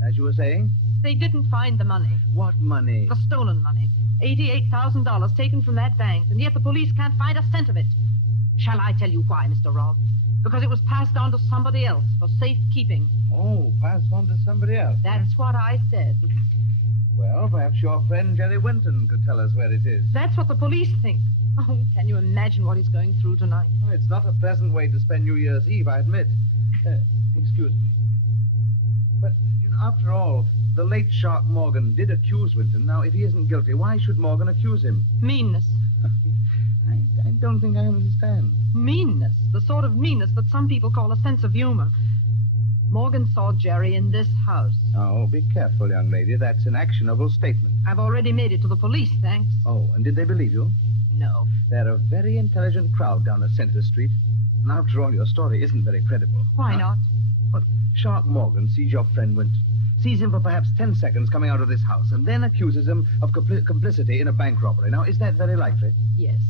as you were saying? They didn't find the money. What money? The stolen money. $88,000 taken from that bank, and yet the police can't find a cent of it. Shall I tell you why, Mr. Rolfe? Because it was passed on to somebody else for safekeeping. Oh, passed on to somebody else. That's what I said. Well, perhaps your friend Jerry Winton could tell us where it is. That's what the police think. Oh, can you imagine what he's going through tonight? Well, it's not a pleasant way to spend New Year's Eve, I admit. Excuse me. But, after all, the late Shark Morgan did accuse Winton. Now, if he isn't guilty, why should Morgan accuse him? Meanness. I don't think I understand. Meanness. The sort of meanness that some people call a sense of humor. Morgan saw Jerry in this house. Oh, be careful, young lady. That's an actionable statement. I've already made it to the police, thanks. Oh, and did they believe you? No. They're a very intelligent crowd down at Center Street. And after all, your story isn't very credible. Why not? Well, Shark Morgan sees your friend Winton, sees him for perhaps 10 seconds coming out of this house, and then accuses him of complicity in a bank robbery. Now, is that very likely? Yes,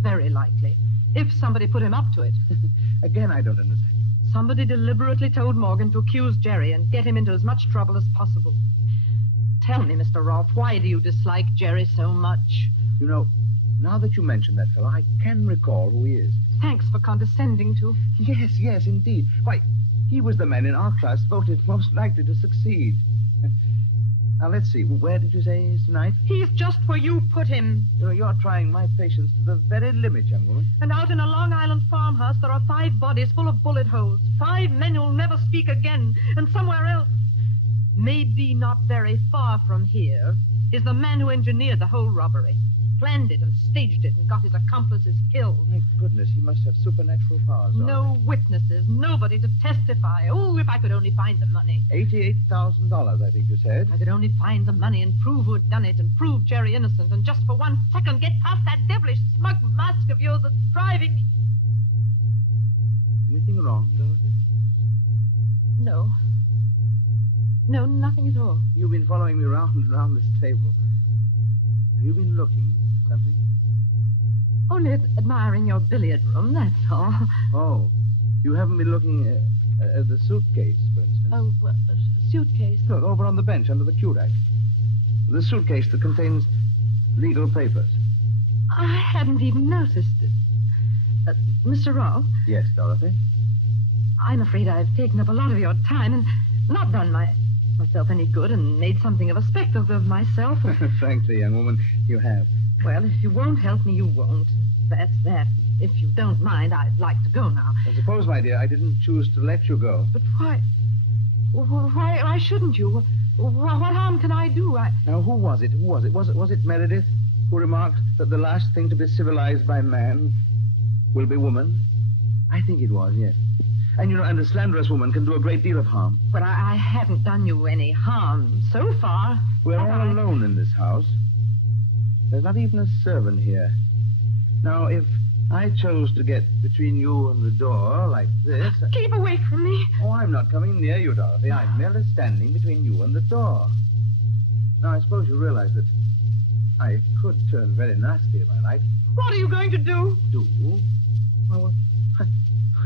very likely. If somebody put him up to it. Again, I don't understand you. Somebody deliberately told Morgan to accuse Jerry and get him into as much trouble as possible. Tell me, Mr. Rolfe, why do you dislike Jerry so much? You know, now that you mention that fellow, I can recall who he is. Thanks for condescending to. Yes, indeed. Why, he was the man in our class voted most likely to succeed. Now, let's see. Where did you say he is tonight? He's just where you put him. You know, you're trying my patience to the very limit, young woman. And out in a Long Island farmhouse, there are 5 bodies full of bullet holes. 5 men who'll never speak again. And somewhere else, maybe not very far from here, is the man who engineered the whole robbery. Planned it and staged it and got his accomplices killed. My goodness, he must have supernatural powers. No witnesses, nobody to testify. Oh, if I could only find the money. $88,000, I think you said. I could only find the money and prove who had done it and prove Jerry innocent and just for 1 second get past that devilish smug mask of yours that's driving me. Anything wrong, Dorothy? No. No, nothing at all. You've been following me round and round this table. Have you been looking at something? Only admiring your billiard room, that's all. Oh, you haven't been looking at the suitcase, for instance? Oh, suitcase? Look, over on the bench under the cue-rack. The suitcase that contains legal papers. I hadn't even noticed it. Mr. Rolfe? Yes, Dorothy? I'm afraid I've taken up a lot of your time and not done myself any good and made something of a spectacle of myself. Frankly, young woman, you have. Well, if you won't help me, you won't. That's that. If you don't mind, I'd like to go now. I suppose, my dear, I didn't choose to let you go. But why? Why shouldn't you? What harm can I do? Now, who was it? Was it Meredith who remarked that the last thing to be civilized by man will be woman? I think it was, yes. And, and a slanderous woman can do a great deal of harm. But I haven't done you any harm so far. We're all alone in this house. There's not even a servant here. Now, if I chose to get between you and the door like this... Keep away from me. Oh, I'm not coming near you, Dorothy. I'm merely standing between you and the door. Now, I suppose you realize that I could turn very nasty if I like. What are you going to do? Do? Well,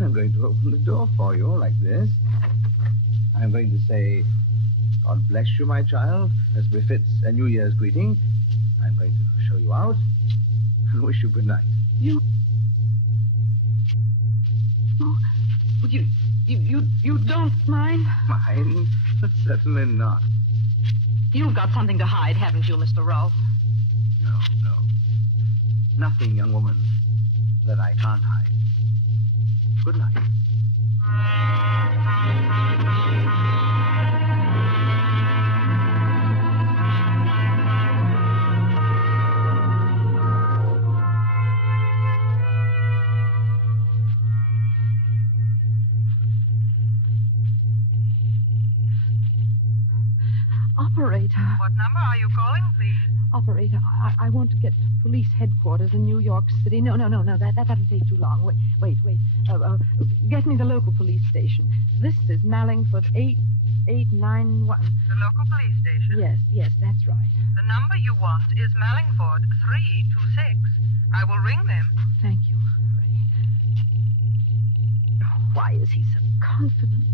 I'm going to open the door for you like this. I'm going to say, God bless you, my child, as befits a New Year's greeting. I'm going to show you out and wish you good night. You don't mind? Mind? Certainly not. You've got something to hide, haven't you, Mr. Rolfe? No. Nothing, young woman, that I can't hide. Good night. Operator. What number are you calling, please? Operator, I want to get to police headquarters in New York City. No, that'll take too long. Wait. Get me the local police station. This is Mallingford 8891. The local police station? Yes, that's right. The number you want is Mallingford 326. I will ring them. Thank you. Oh, why is he so confident?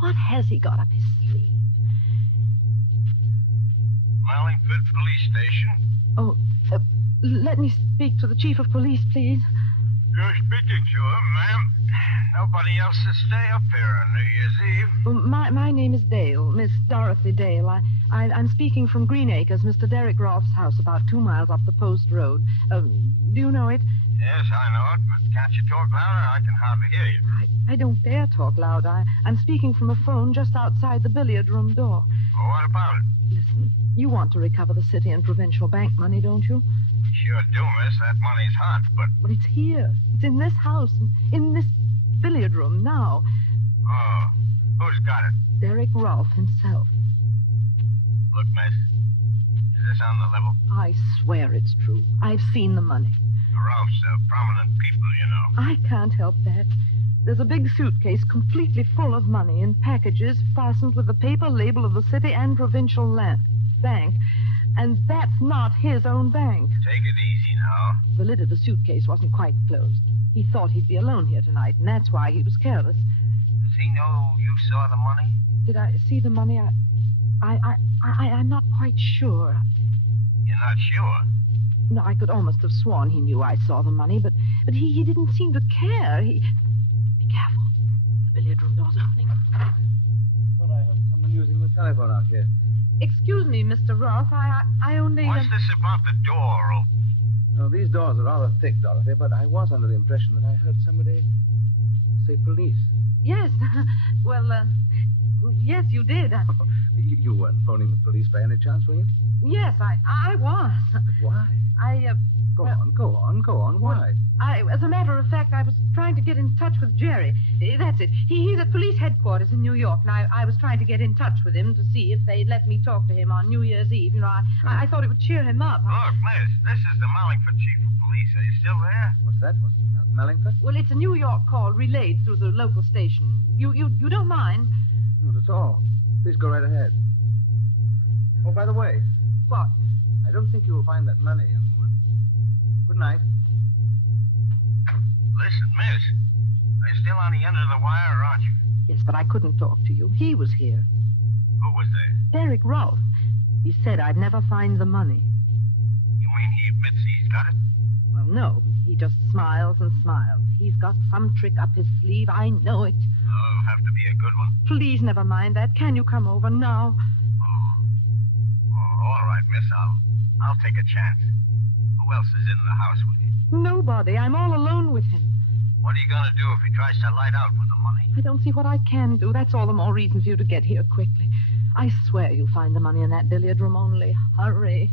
What has he got up his sleeve? Mallingford Police Station. Oh, let me speak to the chief of police, please. You're speaking to him, ma'am. Nobody else to stay up here on New Year's Eve. Well, my name is Dale, Miss Dorothy Dale. I'm speaking from Green Acres, Mr. Derek Rolfe's house, about 2 miles up the post road. Do you know it? Yes, I know it, but can't you talk louder? I can hardly hear you. I don't dare talk loud. I'm speaking from a phone just outside the billiard room door. Well, what about it? Listen, you want to recover the city and provincial bank money, don't you? We sure do, miss. That money's hot, but... Well, it's here. It's in this house, in this billiard room now. Oh, who's got it? Derek Rolfe himself. Look, miss, is this on the level? I swear it's true. I've seen the money. Ralph's prominent people, you know. I can't help that. There's a big suitcase completely full of money in packages fastened with the paper label of the city and provincial bank. And that's not his own bank. Take it easy now. The lid of the suitcase wasn't quite closed. He thought he'd be alone here tonight, and that's why he was careless. Does he know you saw the money? Did I see the money? I'm not quite sure. You're not sure? No, I could almost have sworn he knew I saw the money, but he didn't seem to care. Be careful. The billiard room door's opening. Well, I heard someone using the telephone out here. Excuse me, Mr. Roth. I only... What's this about the door open? Now, these doors are rather thick, Dorothy, but I was under the impression that I heard somebody say police. Yes. Well, yes, you did. You weren't phoning the police by any chance, were you? Yes, I was. But why? Go on. Why? As a matter of fact, I was trying to get in touch with Jerry. That's it. He's at police headquarters in New York, and I was trying to get in touch with him to see if they'd let me talk to him on New Year's Eve. You know, I thought it would cheer him up. Look, miss, this is the Mallingford chief of police. Are you still there? What's that? Mallingford? Well, it's a New York call relayed through the local station. You don't mind? Not at all. Please go right ahead. Oh, by the way. What? I don't think you will find that money, young woman. Good night. Listen, miss, are you still on the end of the wire, aren't you? Yes, but I couldn't talk to you. He was here. Who was there? Derek Rolfe. He said I'd never find the money. You mean he admits he's got it? Well, no. He just smiles and smiles. He's got some trick up his sleeve. I know it. Oh, it'll have to be a good one. Please never mind that. Can you come over now? Oh, all right, miss. I'll take a chance. Who else is in the house with you? Nobody. I'm all alone with him. What are you going to do if he tries to light out with the money? I don't see what I can do. That's all the more reason for you to get here quickly. I swear you'll find the money in that billiard room. Only hurry.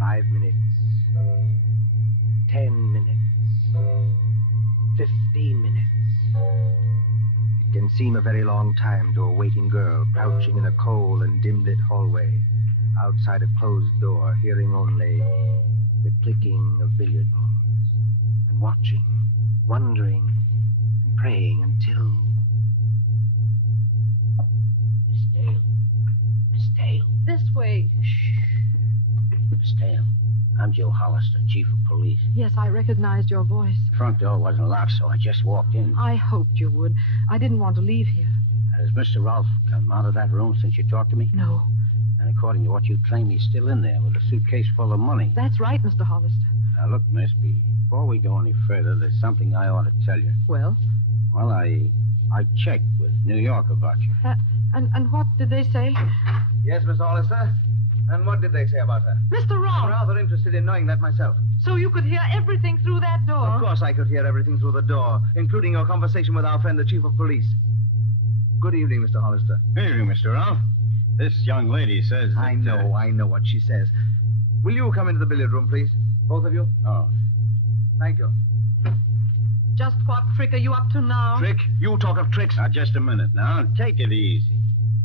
5 minutes. 10 minutes. 15 minutes. It can seem a very long time to a waiting girl crouching in a cold and dim-lit hallway outside a closed door, hearing only the clicking of billiard balls, and watching, wondering, and praying until... Miss Dale. Miss Dale. This way. Miss Dale, I'm Joe Hollister, chief of police. Yes, I recognized your voice. The front door wasn't locked, so I just walked in. I hoped you would. I didn't want to leave here. Has Mr. Rolfe come out of that room since you talked to me? No. And according to what you claim, he's still in there with a suitcase full of money. That's right, Mr. Hollister. Now, look, miss, before we go any further, there's something I ought to tell you. Well? Well, I checked with New York about you. And what did they say? Yes, Miss Hollister. And what did they say about her? Mr. Rolfe! I'm rather interested in knowing that myself. So you could hear everything through that door? Of course I could hear everything through the door, including your conversation with our friend, the chief of police. Good evening, Mr. Hollister. Good evening, Mr. Rolfe. This young lady says that... I know what she says. Will you come into the billiard room, please? Both of you? Oh. Thank you. Just what trick are you up to now? Trick? You talk of tricks. Now, just a minute now. Take it easy.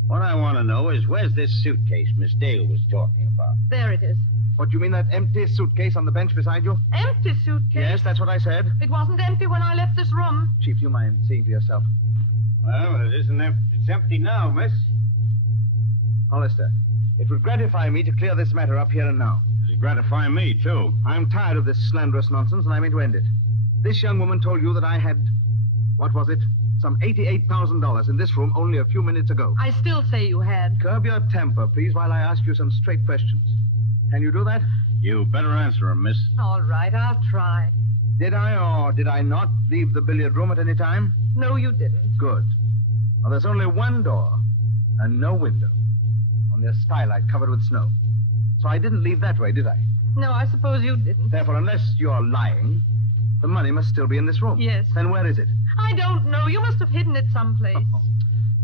What I want to know is where's this suitcase Miss Dale was talking about? There it is. What, you mean that empty suitcase on the bench beside you? Empty suitcase? Yes, that's what I said. It wasn't empty when I left this room. Chief, do you mind seeing for yourself? Well, it isn't empty. It's empty now, miss. Hollister, it would gratify me to clear this matter up here and now. It'd gratify me, too. I'm tired of this slanderous nonsense, and I mean to end it. This young woman told you that I had... What was it? Some $88,000 in this room only a few minutes ago. I still say you had. Curb your temper, please, while I ask you some straight questions. Can you do that? You better answer him, miss. All right, I'll try. Did I or did I not leave the billiard room at any time? No, you didn't. Good. Well, there's only one door and no window. Only a skylight covered with snow. So I didn't leave that way, did I? No, I suppose you didn't. Therefore, unless you're lying, the money must still be in this room. Yes. Then where is it? I don't know. You must have hidden it someplace.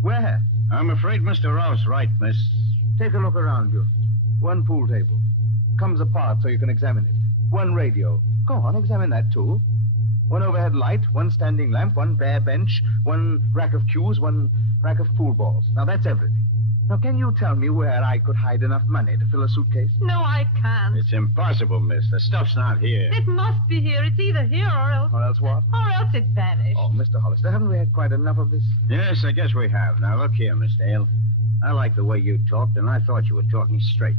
Where? I'm afraid Mr. Rolfe's right, miss. Take a look around you. One pool table. Comes apart so you can examine it. one radio. Go on, examine that, too. One overhead light, one standing lamp, one bare bench, one rack of cues, one rack of pool balls. Now, that's everything. Now, can you tell me where I could hide enough money to fill a suitcase? No, I can't. It's impossible, miss. The stuff's not here. It must be here. It's either here or else. Or else what? Or else it vanished. Oh, Mr. Hollister, haven't we had quite enough of this? Yes, I guess we have. Now, look here, Miss Dale. I like the way you talked, and I thought you were talking straight.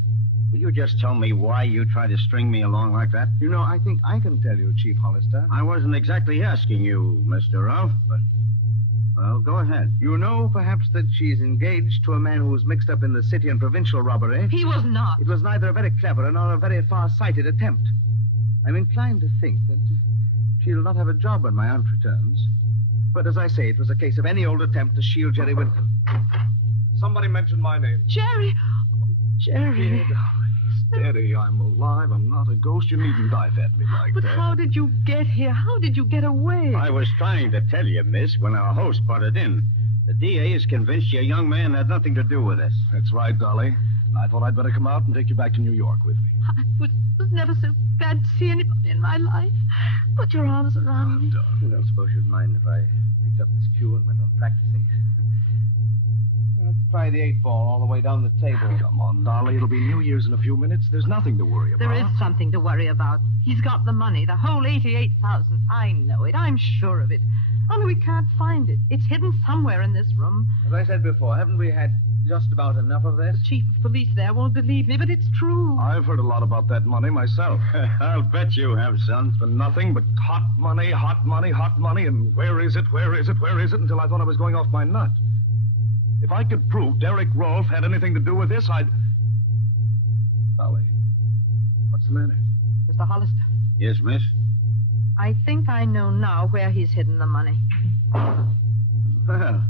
Will you just tell me why you tried to string me along like that? You know, I think I can tell you, Chief Hollister. I wasn't exactly asking you, Mr. Ralph, but... Well, go ahead. You know, perhaps, that she's engaged to a man who's mixed up in the city and provincial robbery. He was not. It was neither a very clever nor a very far-sighted attempt. I'm inclined to think that she'll not have a job when my aunt returns. But as I say, it was a case of any old attempt to shield Jerry Winton. Somebody mentioned my name. Jerry. Oh, Jerry. Steady, I'm alive. I'm not a ghost. You needn't dive at me like But that. how did you get here? How did you get away? I was trying to tell you, miss, when our host butted in. The DA is convinced your young man had nothing to do with this. That's right, Dolly. And I thought I'd better come out and take you back to New York with me. I was never so glad to see anybody in my life. Put your arms around me. I don't suppose you'd mind if I picked up this cue and went on practicing. Let's try the 8-ball all the way down the table. Come on, Dolly. It'll be New Year's in a few minutes. There's nothing to worry about. There is something to worry about. He's got the money, the whole 88,000. I know it. I'm sure of it. Only we can't find it. It's hidden somewhere in this room. As I said before, haven't we had just about enough of this? The chief of police there won't believe me, but it's true. I've heard a lot about that money myself. I'll bet you have, son. For nothing but hot money, hot money, hot money, and where is it, where is it, where is it, until I thought I was going off my nut. If I could prove Derek Rolfe had anything to do with this, I'd... Dolly, what's the matter? Mr. Hollister. Yes, miss? I think I know now where he's hidden the money. Well,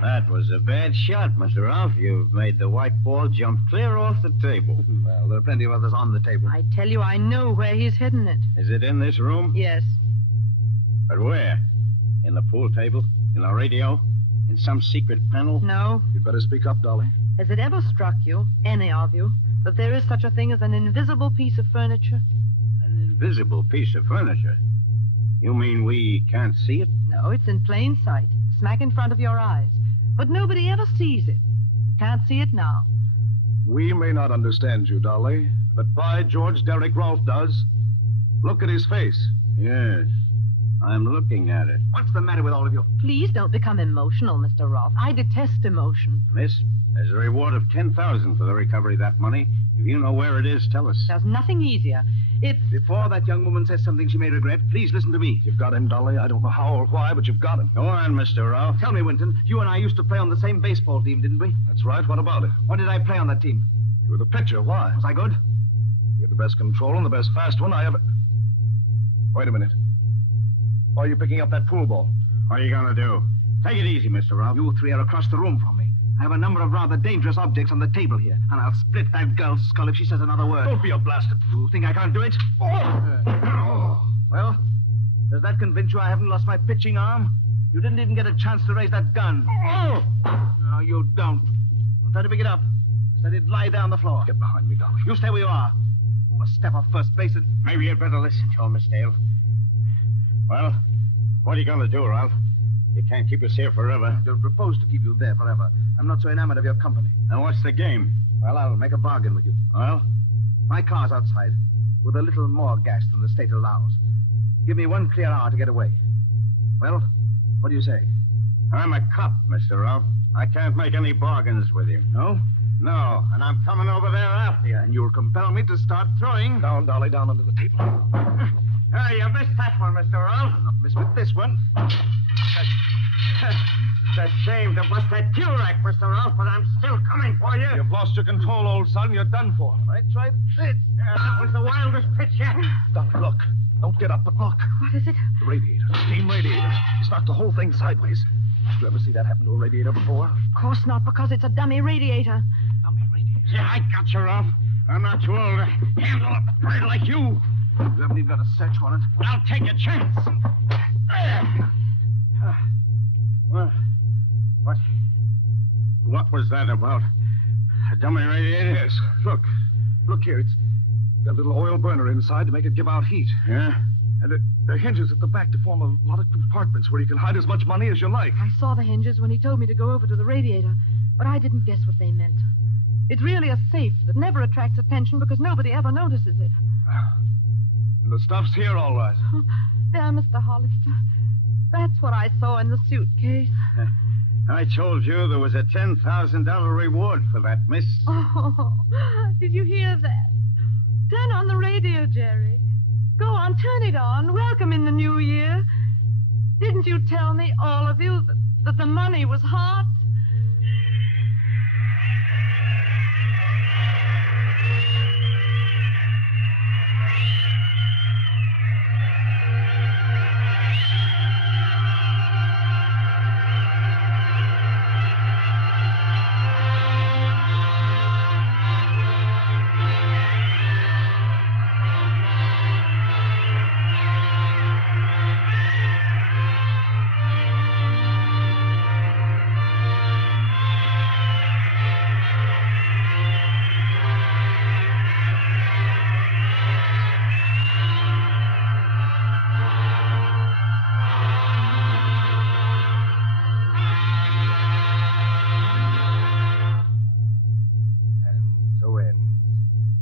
that was a bad shot, Mr. Ralph. You've made the white ball jump clear off the table. Well, there are plenty of others on the table. I tell you, I know where he's hidden it. Is it in this room? Yes. But where? In the pool table? In the radio? In some secret panel? No. You'd better speak up, Dolly. Has it ever struck you, any of you, that there is such a thing as an invisible piece of furniture? An invisible piece of furniture? You mean we can't see it? No, it's in plain sight, smack in front of your eyes. But nobody ever sees it. You can't see it now. We may not understand you, Dolly, but by George, Derek Rolfe does. Look at his face. Yes, I'm looking at it. What's the matter with all of you? Please don't become emotional, Mr. Rolfe. I detest emotion. Miss, there's a reward of $10,000 for the recovery of that money. If you know where it is, tell us. There's nothing easier. It's... Before that young woman says something she may regret, please listen to me. You've got him, Dolly. I don't know how or why, but you've got him. Go on, Mr. Ralph. Tell me, Winton, you and I used to play on the same baseball team, didn't we? That's right. What about it? What did I play on that team? You were the pitcher. Why? Was I good? You're the best control and the best fast one I ever... Wait a minute. Why are you picking up that pool ball? What are you going to do? Take it easy, Mr. Ralph. You three are across the room from me. I have a number of rather dangerous objects on the table here, and I'll split that girl's skull if she says another word. Don't be a blasted fool. Think I can't do it? Well, does that convince you I haven't lost my pitching arm? You didn't even get a chance to raise that gun. No, you don't. I'll try to pick it up. Let it lie there on the floor. Get behind me, Dolly. You stay where you are. Move a step off first base and... Maybe you'd better listen to him, Miss Dale. Well, what are you going to do, Ralph? You can't keep us here forever. I don't propose to keep you there forever. I'm not so enamored of your company. And what's the game? Well, I'll make a bargain with you. Well? My car's outside, with a little more gas than the state allows. Give me 1 clear hour to get away. Well, what do you say? I'm a cop, Mr. Ralph. I can't make any bargains with you. No? No, and I'm coming over there after you. And you'll compel me to start throwing. Down, Dolly, down under the table. Hey, you missed that one, Mr. Ralph. Not miss with this one. It's a shame to bust that cue rack, Mr. Ralph, but I'm still coming for you. You've lost your control, old son. You're done for. I tried this. That was the wildest pitch yet. Dolly, look. Don't get up, but look. What is it? The radiator. The steam radiator. It's knocked the whole thing sideways. Did you ever see that happen to a radiator before? Of course not, because it's a dummy radiator. Dummy radiator? Yeah, I got you, Ralph. I'm not too old to handle a bird like you. You haven't even got a search warrant. I'll take a chance. Well, what was that about? A dummy radiator? Yes. Look. Look here, it's got a little oil burner inside to make it give out heat. Yeah? And there are hinges at the back to form a lot of compartments where you can hide as much money as you like. I saw the hinges when he told me to go over to the radiator, but I didn't guess what they meant. It's really a safe that never attracts attention because nobody ever notices it. And the stuff's here, all right. There, Mr. Hollister. That's what I saw in the suitcase. I told you there was a $10,000 reward for that, miss. Oh, did you hear that? Turn on the radio, Jerry. Go on, turn it on. Welcome in the new year. Didn't you tell me, all of you, that the money was hot?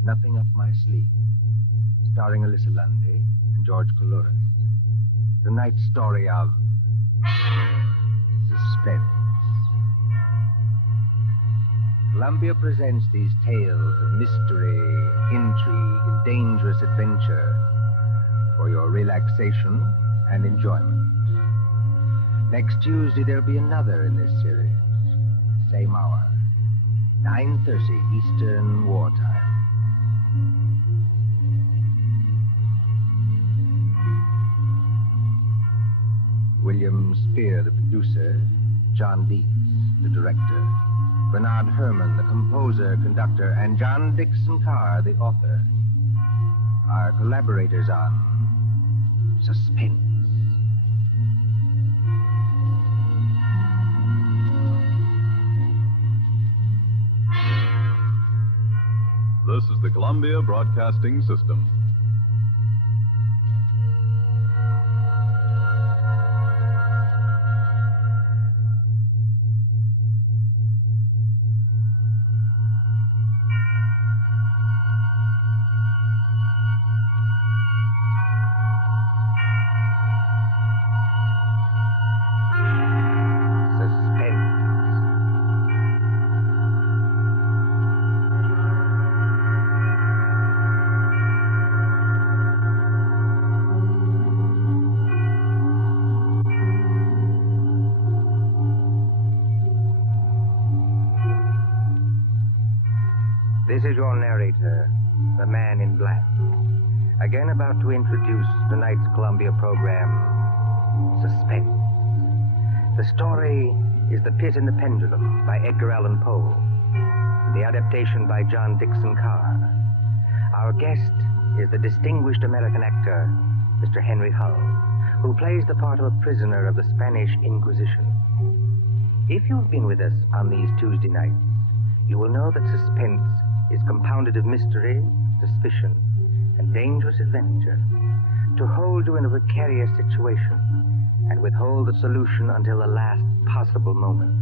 Nothing Up My Sleeve, starring Alyssa Lundy and George Coulouris. Tonight's story of Suspense. Columbia presents these tales of mystery, intrigue, and dangerous adventure for your relaxation and enjoyment. Next Tuesday, there'll be another in this series. Same hour, 9:30 Eastern Wartime. William Spear, the producer, John Dietz, the director, Bernard Herrmann, the composer, conductor, and John Dixon Carr, the author, are collaborators on Suspense. This is the Columbia Broadcasting System. This is your narrator, the Man in Black. Again about to introduce tonight's Columbia program, Suspense. The story is The Pit and the Pendulum by Edgar Allan Poe. The adaptation by John Dixon Carr. Our guest is the distinguished American actor, Mr. Henry Hull, who plays the part of a prisoner of the Spanish Inquisition. If you've been with us on these Tuesday nights, you will know that Suspense is compounded of mystery, suspicion, and dangerous adventure, to hold you in a precarious situation and withhold the solution until the last possible moment.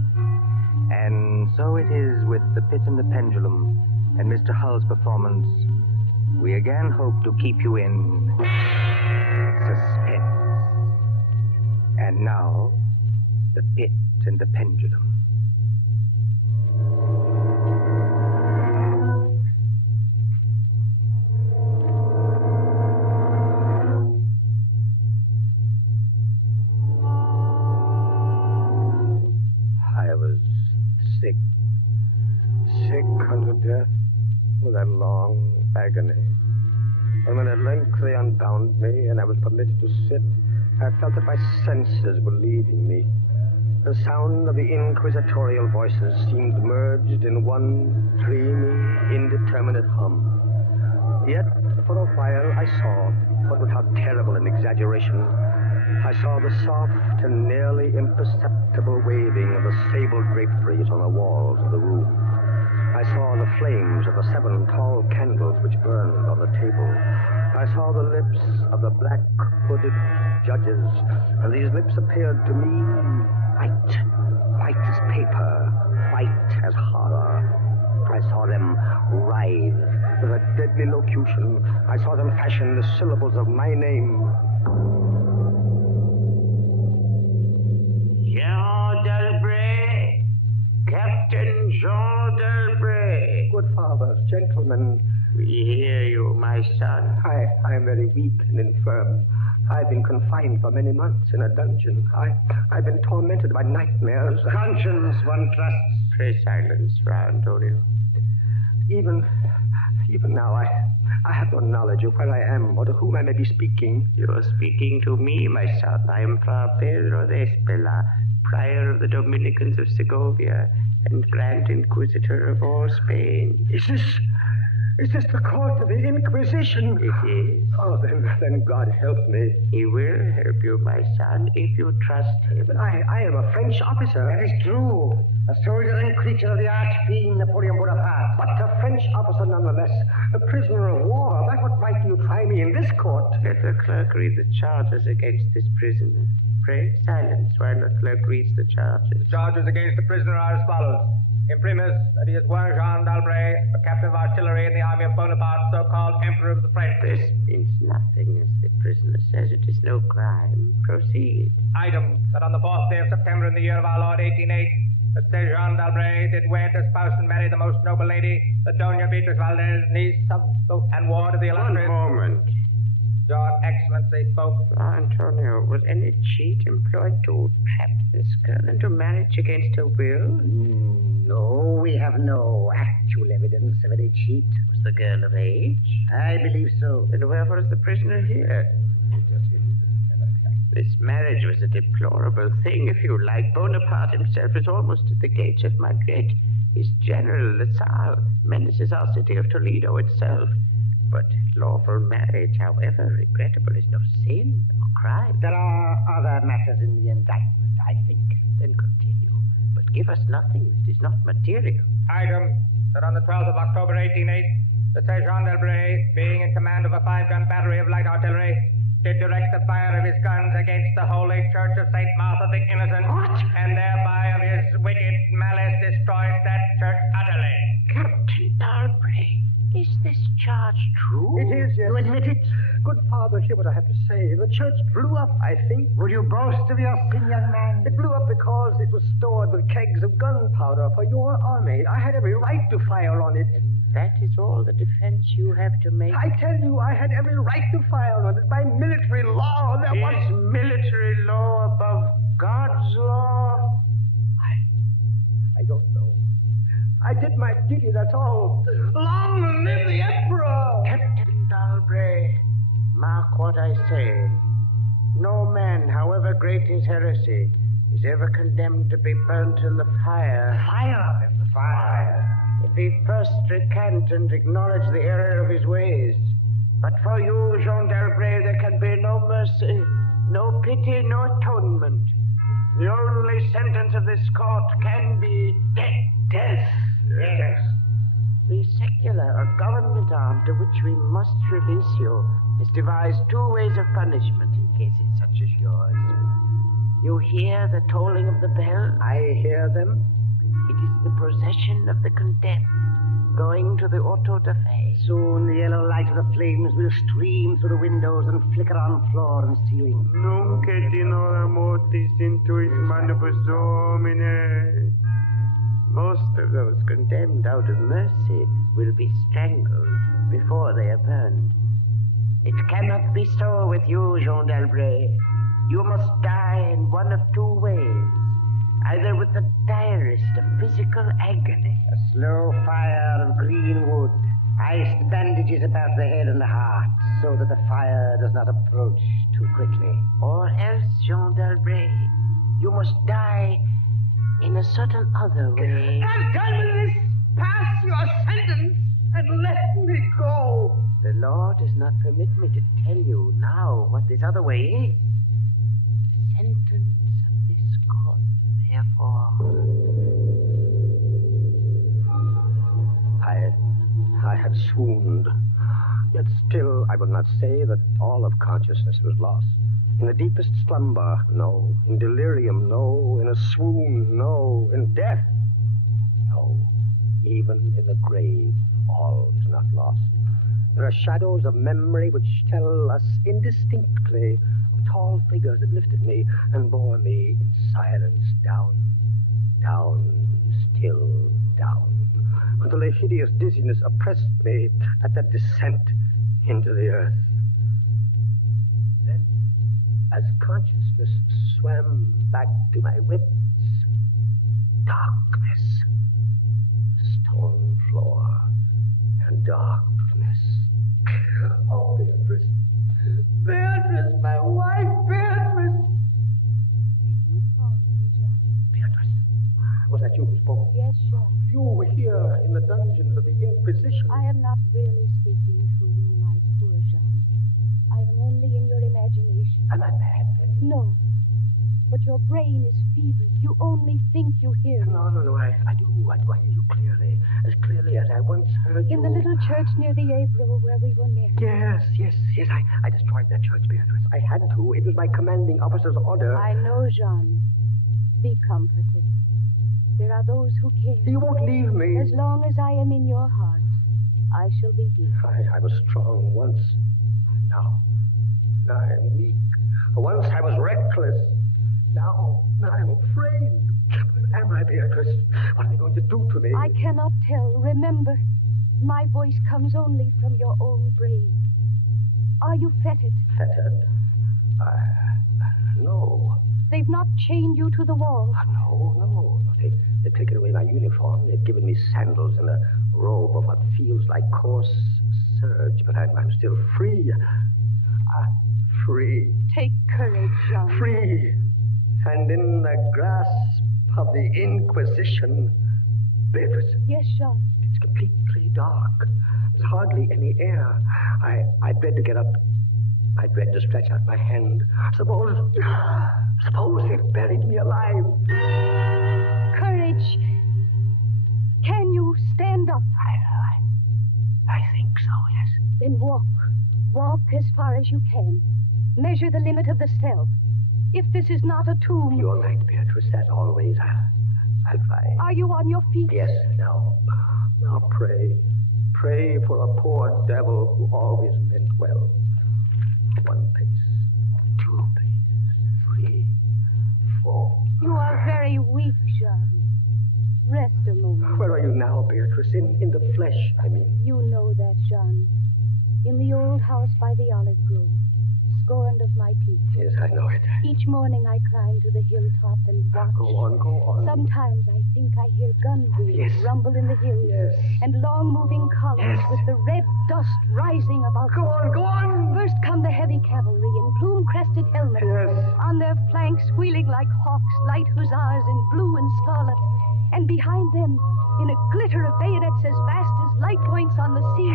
And so it is with The Pit and the Pendulum and Mr. Hull's performance. We again hope to keep you in suspense. And now, The Pit and the Pendulum. Sick unto death with that long agony. And when at length they unbound me and I was permitted to sit, I felt that my senses were leaving me. The sound of the inquisitorial voices seemed merged in one dreamy, indeterminate hum. Yet, for a while, I saw, but without terrible an exaggeration, I saw the soft and nearly imperceptible waving of the sable draperies on the walls of the room. I saw the flames of the 7 tall candles which burned on the table. I saw the lips of the black hooded judges, and these lips appeared to me white as paper, white as horror. I saw them writhe with a deadly locution. I saw them fashion the syllables of my name. Jean Delbray, Captain Jean Delbray. Good fathers, gentlemen. We hear you, my son. I am very weak and infirm. I've been confined for many months in a dungeon. I've been tormented by nightmares. Conscience, one trusts. Pray silence, Fra Antonio. Even now, I have no knowledge of where I am or to whom I may be speaking. You are speaking to me, my son. I am Fra Pedro de Espela, prior of the Dominicans of Segovia and Grand Inquisitor of all Spain. Is this the court of the Inquisition? It is. Oh, then God help me. He will help you, my son, if you trust him. But I am a French officer. That is true. A soldier and creature of the arch-fiend Napoleon Bonaparte. But a French officer nonetheless. A prisoner of war. By what right do you try me in this court? Let the clerk read the charges against this prisoner. Pray silence while the clerk reads the charges. The charges against the prisoner are as follows. Imprimis, that he is one Jean d'Albret, a captain of artillery in the army of Bonaparte, so-called Emperor of the French. This means nothing, as the prisoner says. It is no crime. Proceed. Item, that on the 4th day of September in the year of our Lord 1808, that says Jean d'Albret did wed, espouse, and marry the most noble lady, the Doña Beatriz Valdez, niece of, and ward of the illustrious... One moment. Your Excellency spoke. Antonio, was any cheat employed to trap this girl into marriage against her will? No, we have no actual evidence of any cheat. Was the girl of age? I believe so. Then wherefore is the prisoner here? This marriage was a deplorable thing, if you like. Bonaparte himself is almost at the gates of Madrid. His general, the Tsar, menaces our city of Toledo itself. But lawful marriage, however regrettable, is no sin or crime. There are other matters in the indictment, I think. Then continue, but give us nothing that is not material. Item, that on the 12th of October 1808, the Sir Jean d'Albret, being in command of a 5-gun battery of light artillery, did direct the fire of his guns against the Holy Church of St. Martha the Innocent, and thereby of his wicked malice destroyed that church utterly. Captain d'Albret, is this charge true? It is, yes. You admit it? Good father, hear what I have to say. The church blew up, I think. Would you boast of your sin, young man? It blew up because it was stored with kegs of gunpowder for your army. I had every right to fire on it. And that is all the defense you have to make? I tell you, I had every right to fire on it. By military law, there was... Is military law above God's law? I don't know. I did my duty, that's all. Long live the Emperor! Captain d'Albret, mark what I say. No man, however great his heresy, is ever condemned to be burnt in the fire. Fire? The fire. If he first recant and acknowledge the error of his ways. But for you, Jean d'Albret, there can be no mercy, no pity, no atonement. The only sentence of this court can be death. Yes. The secular or government arm to which we must release you has devised 2 ways of punishment in cases such as yours. You hear the tolling of the bell? I hear them. It is the procession of the condemned going to the auto da fe. Soon the yellow light of the flames will stream through the windows and flicker on floor and ceiling. Nunc et in hora mortis intuit manibus Domine. Most of those condemned out of mercy will be strangled before they are burned. It cannot be so with you, Jean d'Albret. You must die in one of 2 ways. Either with the direst of physical agony. A slow fire of green wood, iced bandages about the head and the heart, so that the fire does not approach too quickly. Or else, Jean d'Albret, you must die in a certain other way. Come, tell me this! Pass your sentence and let me go! The law does not permit me to tell you now what this other way is. The sentence of this court, therefore. swooned. Yet still, I will not say that all of consciousness was lost. In the deepest slumber, no. In delirium, no. In a swoon, no. In death, no. Even in the grave, all is not lost. There are shadows of memory which tell us indistinctly of tall figures that lifted me and bore me in silence down, still down, until a hideous dizziness oppressed me at that descent into the earth. Then, as consciousness swam back to my wits, darkness, stone floor, and darkness. Oh, Beatrice. Beatrice, my wife, Beatrice. Did you call me, John? Beatrice, was that you who spoke? Yes, John. You were here in the dungeon of the Inquisition. I am not really speaking to you, my poor Jean. I am only in your imagination. Am I mad, then? No. But your brain is fevered. You only think you hear me. No, I do. I hear you clearly. As clearly as I once heard you. In the little church near the Ebro where we were married. Yes. I destroyed that church, Beatrice. I had to. It was my commanding officer's order. I know, Jean. Be comforted. There are those who care. You won't leave me. As long as I am in your heart, I shall be here. I was strong once. Now I am weak. Once I was reckless. Now I'm afraid. What am I, Beatrice? What are they going to do to me? I cannot tell. Remember, my voice comes only from your own brain. Are you fettered? Fettered? No. They've not chained you to the wall. No. They've taken away my uniform. They've given me sandals and a robe of what feels like coarse serge, but I'm still free. Free. Take courage, Jean. Free. And in the grasp of the Inquisition. Beatrice. Yes, Jean. It's completely dark. There's hardly any air. I dread to get up. I dread to stretch out my hand. Suppose they've buried me alive. Courage. Can you stand up? I think so, yes. Then walk. Walk as far as you can. Measure the limit of the cell. If this is not a tomb... You're right, Beatrice, as always. I'll try. Are you on your feet? Yes, now pray. Pray for a poor devil who always meant well. 1 pace, 2 paces, 3, 4. You are very weak, Jean. Rest a moment. Where are you now, Beatrice? In the flesh, I mean. You know that, Jean. In the old house by the olive grove. Scorned of my people. Yes, I know it. Each morning I climb to the hilltop and watch. Go on. Sometimes I think I hear gun wheels rumble in the hills. Yes. And long-moving columns with the red dust rising about Go on. First come the heavy cavalry in plume-crested helmets. Yes. On their flanks, wheeling like hawks, light hussars in blue and scarlet. And behind them, in a glitter of bayonets as vast as light points on the sea,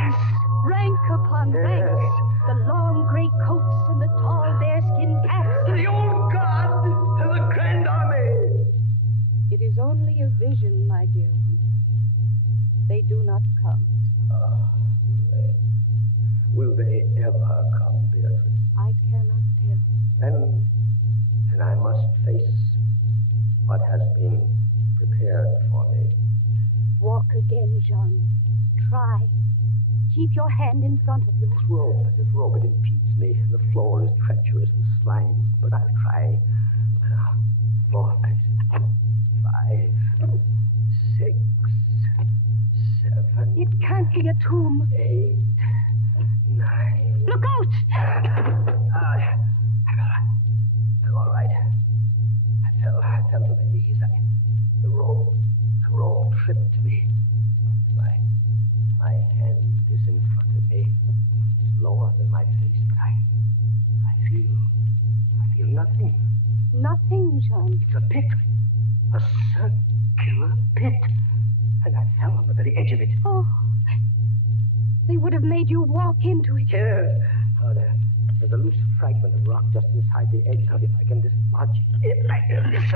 rank upon rank, the long gray coats and the tall bearskin caps. The old guard and the grand army. It is only a vision, my dear one. They do not come. Will they ever come, Beatrice? I cannot tell. Then I must face what has been prepared for me. Walk again, Jean. Try. Keep your hand in front of you. This rope, it impedes me. The floor is treacherous with slime, but I'll try. 4 paces. 5, 6, 7. It can't be a tomb. 8, 9. Look out! I'm all right. I fell to my knees. The rope tripped me. My hand is in front of me. It's lower than my face, but I feel nothing. Nothing, Jean. It's a pit. A circular pit. And I fell on the very edge of it. Oh. They would have made you walk into it. Yes. Oh, there's a loose fragment of rock just inside the edge. Now, if I can dislodge it like this.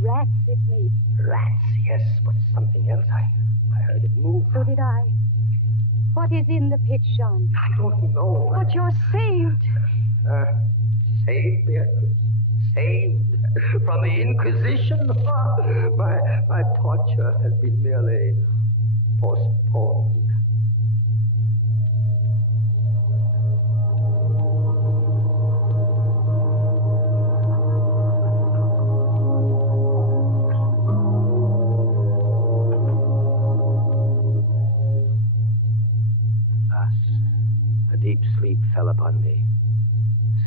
Rats, it may be. Rats, yes, but something else. I heard it move. So did I. What is in the pit, Jean? I don't know. But you're saved. Saved, Beatrice. Saved from the Inquisition. My torture has been merely postponed. Deep sleep fell upon me.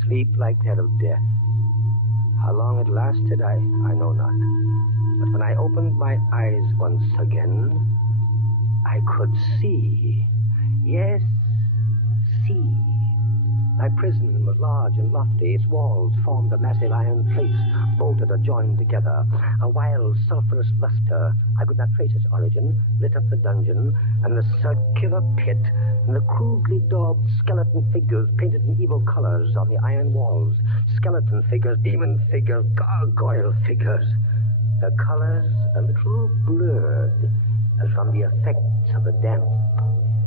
Sleep like that of death. How long it lasted, I know not. But when I opened my eyes once again, I could see. Yes, see. My prison was large and lofty. Its walls formed of massive iron plates, bolted or joined together. A wild, sulphurous luster, I could not trace its origin, lit up the dungeon, and the circular pit, and the crudely daubed skeleton figures painted in evil colors on the iron walls. Skeleton figures, demon figures, gargoyle figures. Their colors a little blurred, as from the effects of the damp.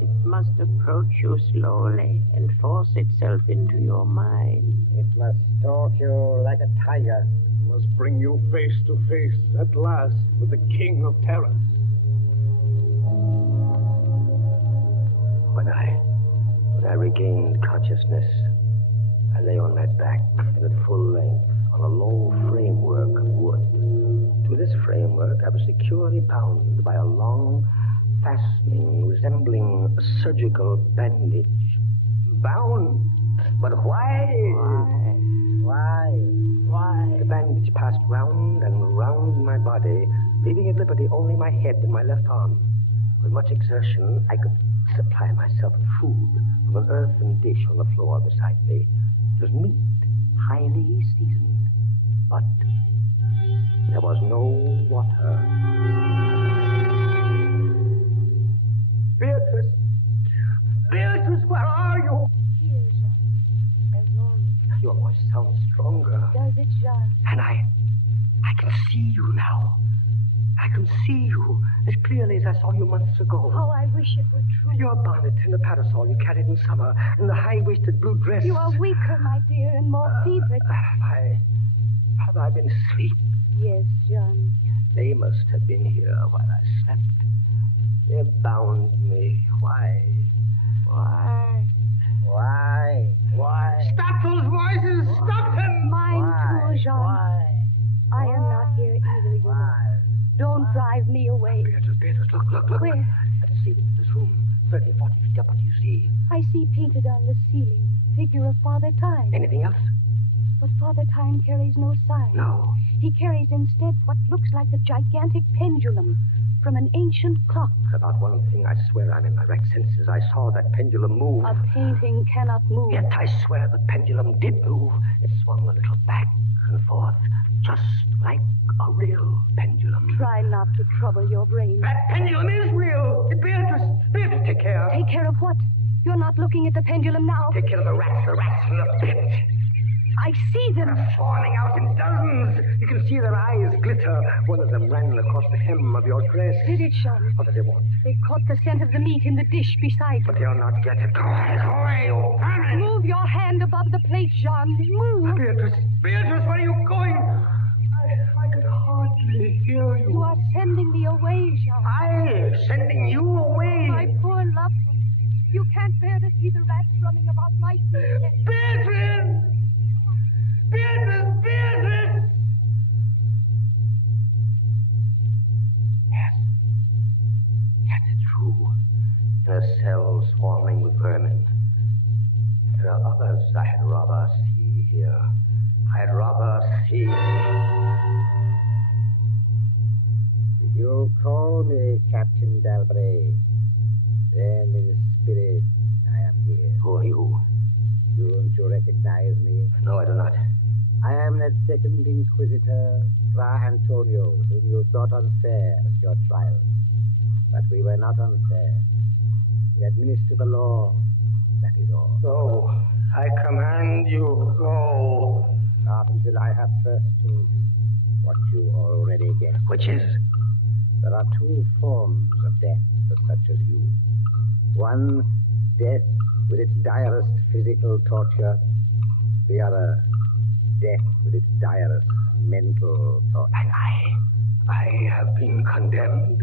It must approach you slowly and force itself into your mind. It must stalk you like a tiger. It must bring you face to face at last with the King of Terror. When I regained consciousness, I lay on my back and at full length on a low framework of wood. To this framework I was securely bound by a long fastening resembling a surgical bandage. Bound? But why? Why? The bandage passed round and round my body, leaving at liberty only my head and my left arm. With much exertion, I could supply myself with food from an earthen dish on the floor beside me. It was meat, highly seasoned, but there was no water. Beatrice! Beatrice, where are you? Here, Jean, as always. Your voice sounds stronger. Does it, Jean? And I can see you now. I can see you as clearly as I saw you months ago. Oh, I wish it were true. Your bonnet and the parasol you carried in summer, and the high-waisted blue dress. You are weaker, my dear, and more fevered. Have I been asleep? Yes, John. They must have been here while I slept. They bound me. Why? Stop those voices! Stop them! Mine too, Jean. I am not here either, you know. Don't drive me away. Beatrice, look. Where? At the ceiling of this room, 30, 40 feet up. What do you see? I see painted on the ceiling a figure of Father Time. Anything else? But Father Time carries no sign. No. He carries instead what looks like a gigantic pendulum from an ancient clock. About one thing, I swear I'm in my right senses. I saw that pendulum move. A painting cannot move. Yet I swear the pendulum did move. It swung a little back and forth, just like a real pendulum. Try not to trouble your brain. That pendulum is real. Beatrice, take care. Take care of what? You're not looking at the pendulum now. Take care of the rats from the pit. I see them. They're swarming out in dozens. You can see their eyes glitter. One of them ran across the hem of your dress. Did it, Sean? What do they want? They caught the scent of the meat in the dish beside But you. they'll not get it. Go away, you vermin! Move your hand above the plate, Jean. Move. Beatrice, where are you going? I can hardly hear you. You are sending me away, Jean. I'm sending you away. My poor loved one. You can't bear to see the rats running about my feet. Beatrice! Beatrice! Yes, it's true. In a cell swarming with vermin. There are others I had rather see here. I'd rather see. Did you call me, Captain Dalbray? Then in spirit, I am here. Who are you? Don't you recognize me? No, I do not. I am that second Inquisitor, Fra Antonio, whom you thought unfair at your trial. But we were not unfair. We administer the law, that is all. Go. I command you, go. Not until I have first told you what you already guess. Which is? There are two forms of death for such as you. One, death with its direst physical torture. The other, death with its direst mental torture. And I have been condemned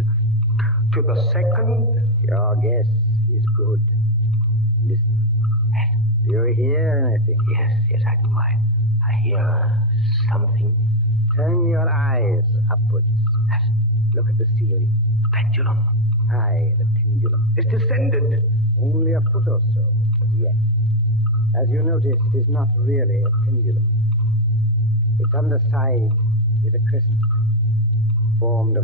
to the second? Your guess is good. Listen. Do you hear anything? Yes, I do. I hear something. Turn your eyes upwards. Look at the ceiling. Pendulum. Aye, the pendulum. It's descended. Only a foot or so, as yet. As you notice, it is not really a pendulum. Its underside is a crescent, formed of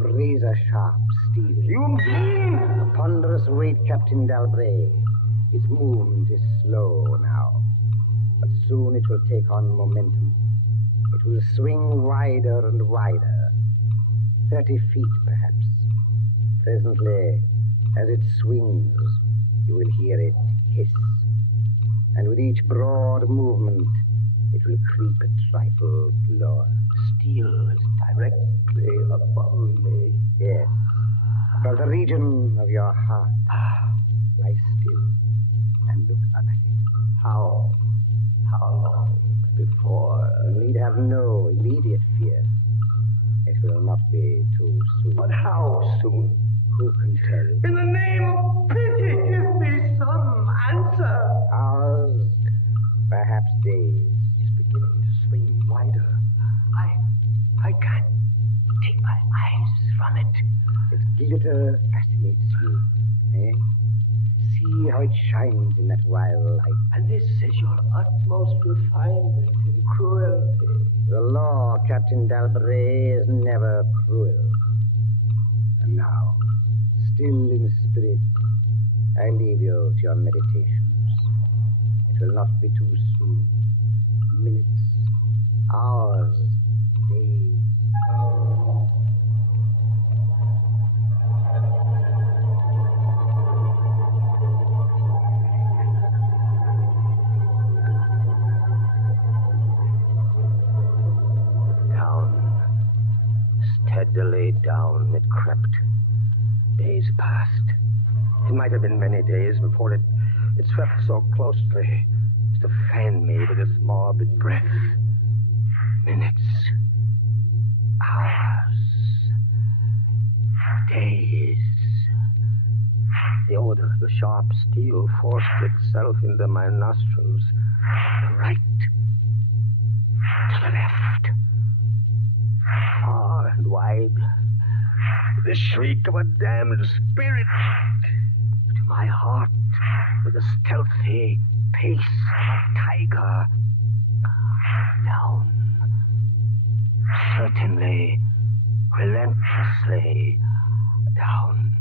razor-sharp steel. You mean? A ponderous weight, Captain Dalbray. Its movement is slow now, but soon it will take on momentum. It will swing wider and wider, 30 feet perhaps. Presently, as it swings, you will hear it hiss, and with each broad movement, it will creep a trifle lower. Steel is directly above me. Yes, above the region of your heart. Lie still and look up at it. How long before? You need have no immediate fear. It will not be too soon. But how soon? Who can tell? In the name of pity, give me some answer. Hours, perhaps days. It's beginning to swing wider. I can't take my eyes from it. Its glitter fascinates you, eh? See how it shines in that wild light. And this is your utmost refinement in cruelty. The law, Captain Dalbray, is never cruel. And now, still in spirit, I leave you to your meditations. It will not be too soon. Minutes, hours, days. Steadily down it crept. Days passed. It might have been many days before it swept so closely as to fan me with its morbid breath. Minutes. Hours. Days. The odor of the sharp steel forced itself into my nostrils. To the right. To the left. Far and wide, the shriek of a damned spirit. To my heart, with the stealthy pace of a tiger. Down, certainly, relentlessly, down.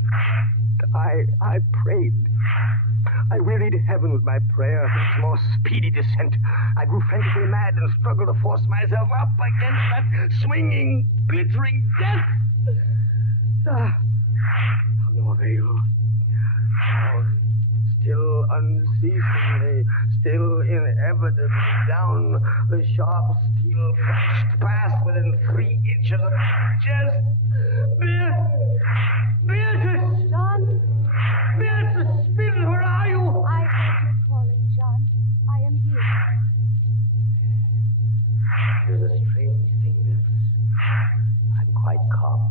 I prayed. I wearied heaven with my prayer for its more speedy descent. I grew frantically mad and struggled to force myself up against that swinging, glittering death. No avail. Down, still unceasingly, still inevitably down, the sharp steel flashed past within 3 inches of my chest. Beatrice! John? Beatrice, Beatrice, where are you? I heard you calling, John. I am here. It is a strange thing, Beatrice. I'm quite calm.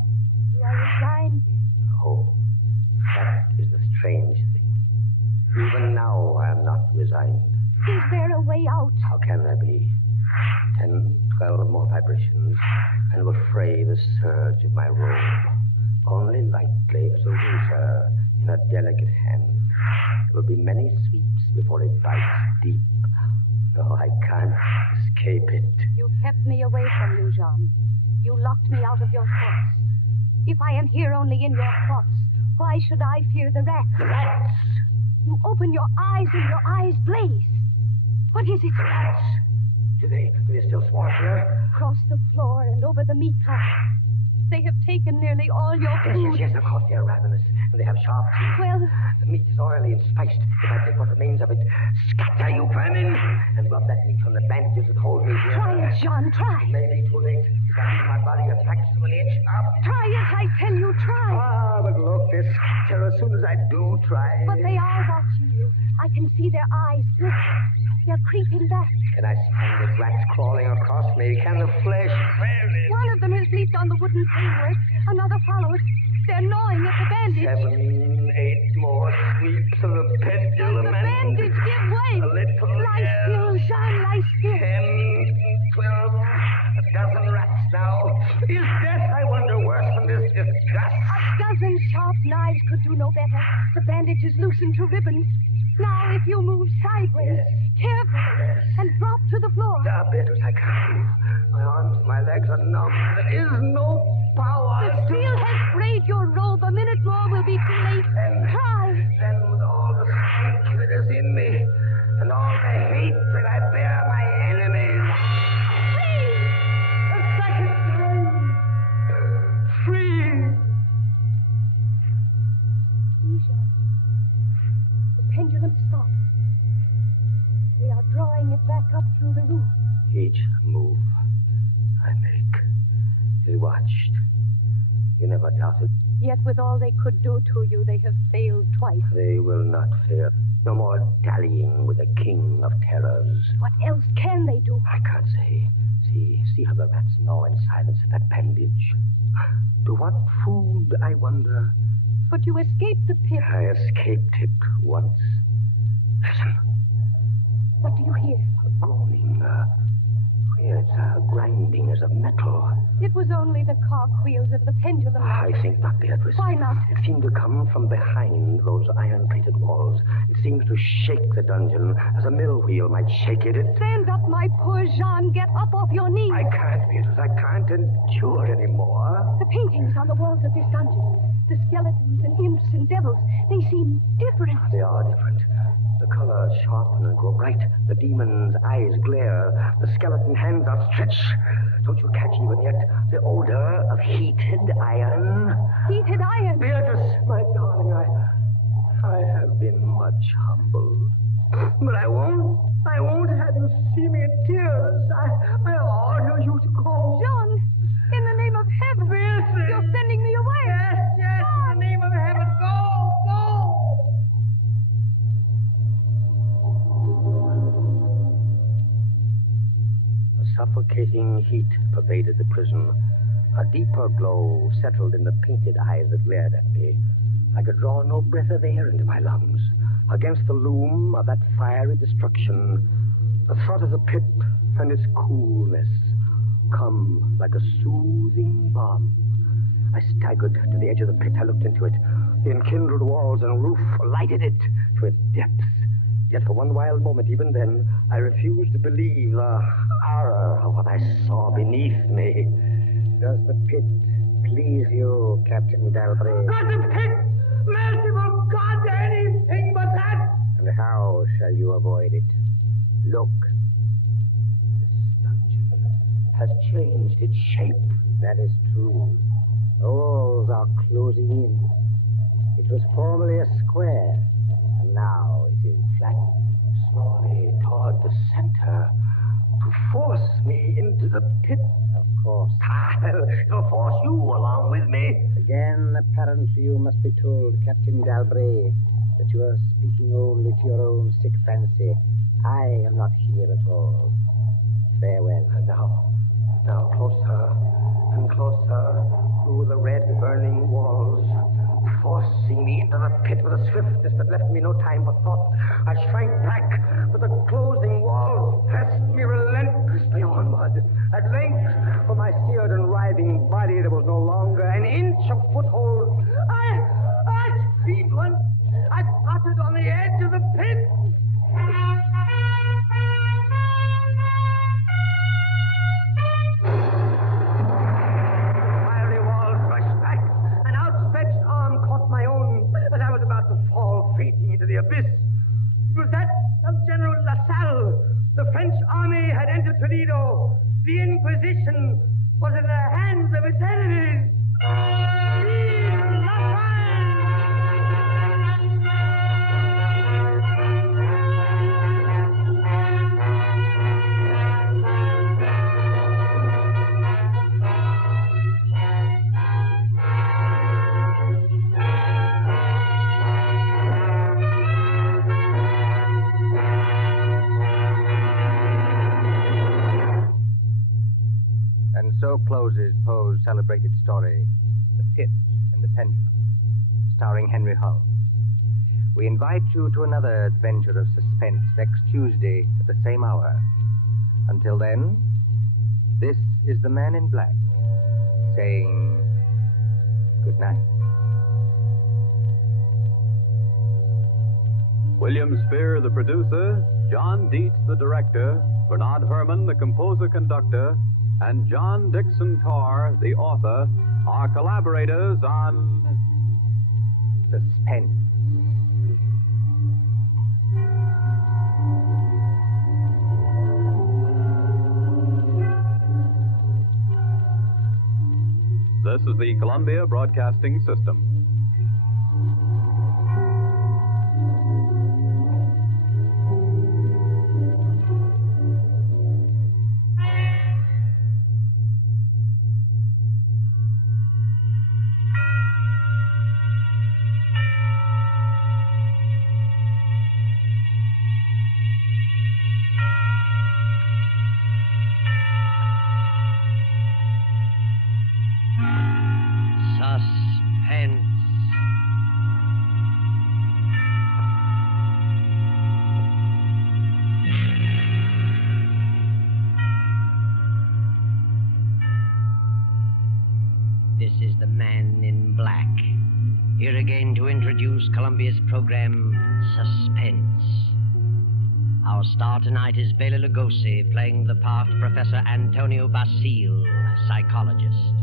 You are resigned, then? Oh, that is the strange thing. Even now, I am not resigned. Is there a way out? How can there be? 10, 12 more vibrations, and will fray the surge of my robe. Only lightly as a razor in a delicate hand. There will be many sweeps before it bites deep. No, I can't escape it. You kept me away from you, John. You locked me out of your thoughts. If I am here only in your thoughts, why should I fear the rats? Rats! You open your eyes and your eyes blaze. What is it? Rats! Do they still swarm here? Across the floor and over the meat pot. They have taken nearly all your food. Yes, of course, they're ravenous, and they have sharp teeth. Well... The meat is oily and spiced. If I take what remains of it, scatter, you vermin, and rub that meat on the bandages that hold me here. Try it, John, try. It may be too late. If I leave my body attached to an inch up. Try it, I tell you, try. Ah, but look, they scatter as soon as I do try. But they are watching you. I can see their eyes glitter. They're creeping back. Can I stand the rats crawling across me? Can the flesh bear it? One of them has leaped on the wooden framework. Another follows. They're gnawing at the bandage. 7, 8 more sweeps of the pendulum. The bandage, give way. A little. Lie still, Jean, lie still. 10, 12, a dozen rats now. Is death, I wonder, worse than this disgust? A dozen sharp knives could do no better. The bandage is loosened to ribbons. Now, if you move sideways, carefully, and drop to the floor. Better, I can't move. My arms, my legs are numb. There is no power. The steel has frayed your robe. A minute more will be too late. Try. Then with all the strength that is in me, and all the hate that I bear my enemies. Free! A second time. Free! Jean. The pendulum stops. They are drawing it back up through the roof. Each move I make is watched. You never doubted. Yet with all they could do to you, they have failed twice. They will not fail. No more dallying with the king of terrors. What else can they do? I can't say. See how the rats gnaw in silence at that bandage. To what food, I wonder? But you escaped the pit. I escaped it once. Listen. What do you hear? A groaning. It's a grinding as of metal. It was only the cogwheels of the pendulum. I think not, Beatrice. Why not? It seemed to come from behind those iron-plated walls. It seems to shake the dungeon as a mill wheel might shake it. Stand up, my poor Jean. Get up off your knees. I can't, Beatrice. I can't endure anymore. The paintings on the walls of this dungeon, the skeletons and imps and devils, they seem different. They are different. The colors sharpen and grow bright. The demon's eyes glare. The skeleton hands outstretch. Don't you catch even yet the odor of heated iron? Heated iron? Beatrice, my darling, I have been much humbled. But I won't have you see me in tears. I order you to go. Jean, in the name of heaven. Beatrice. You're sending me away. Yes, in the name of heaven. Go. Suffocating heat pervaded the prison. A deeper glow settled in the painted eyes that glared at me. I could draw no breath of air into my lungs. Against the loom of that fiery destruction, the thought of the pit and its coolness come like a soothing balm. I staggered to the edge of the pit. I looked into it. The enkindled walls and roof lighted it to its depths. Yet for one wild moment, even then, I refused to believe the horror of what I saw beneath me. Does the pit please you, Captain Dalbray? Not the pit! Merciful God, anything but that! And how shall you avoid it? Look. This dungeon has changed its shape. That is true. The walls are closing in. It was formerly a square, and now it is flattened slowly toward the center to force me into the pit. Of course. I'll force you along with me. Again, apparently you must be told, Captain Dalbray, that you are speaking only to your own sick fancy. I am not here at all. Farewell. And now closer and closer through the red burning walls, forcing me into the pit with a swiftness that left me no time for thought. I shrank back, but the closing walls pressed me relentlessly onward. At length, for my seared and writhing body, there was no longer an inch of foothold. I screamed once. I tottered on the edge of the pit. The abyss. It was that of General LaSalle. The French army had entered to the closes Poe's celebrated story, The Pit and the Pendulum, starring Henry Hull. We invite you to another adventure of suspense next Tuesday at the same hour. Until then, this is the Man in Black saying good night. William Spear, the producer, John Dietz, the director, Bernard Herrmann, the composer-conductor, and John Dixon Carr, the author, are collaborators on Suspense. This is the Columbia Broadcasting System. This is the Man in Black, here again to introduce Columbia's program, Suspense. Our star tonight is Bela Lugosi, playing the part of Professor Antonio Basile, psychologist.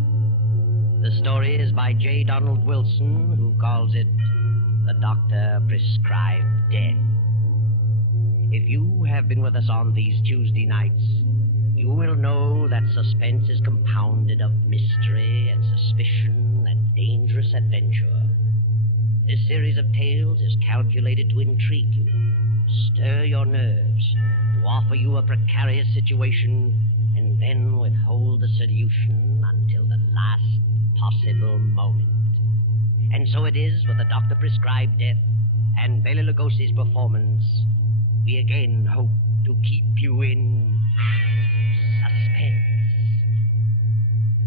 The story is by J. Donald Wilson, who calls it The Doctor Prescribed Death. If you have been with us on these Tuesday nights, you will know that suspense is compounded of mystery and suspicion and dangerous adventure. This series of tales is calculated to intrigue you, stir your nerves, to offer you a precarious situation, and then withhold the solution until the last possible moment. And so it is with the Doctor Prescribed Death and Bela Lugosi's performance. We again hope to keep you in suspense.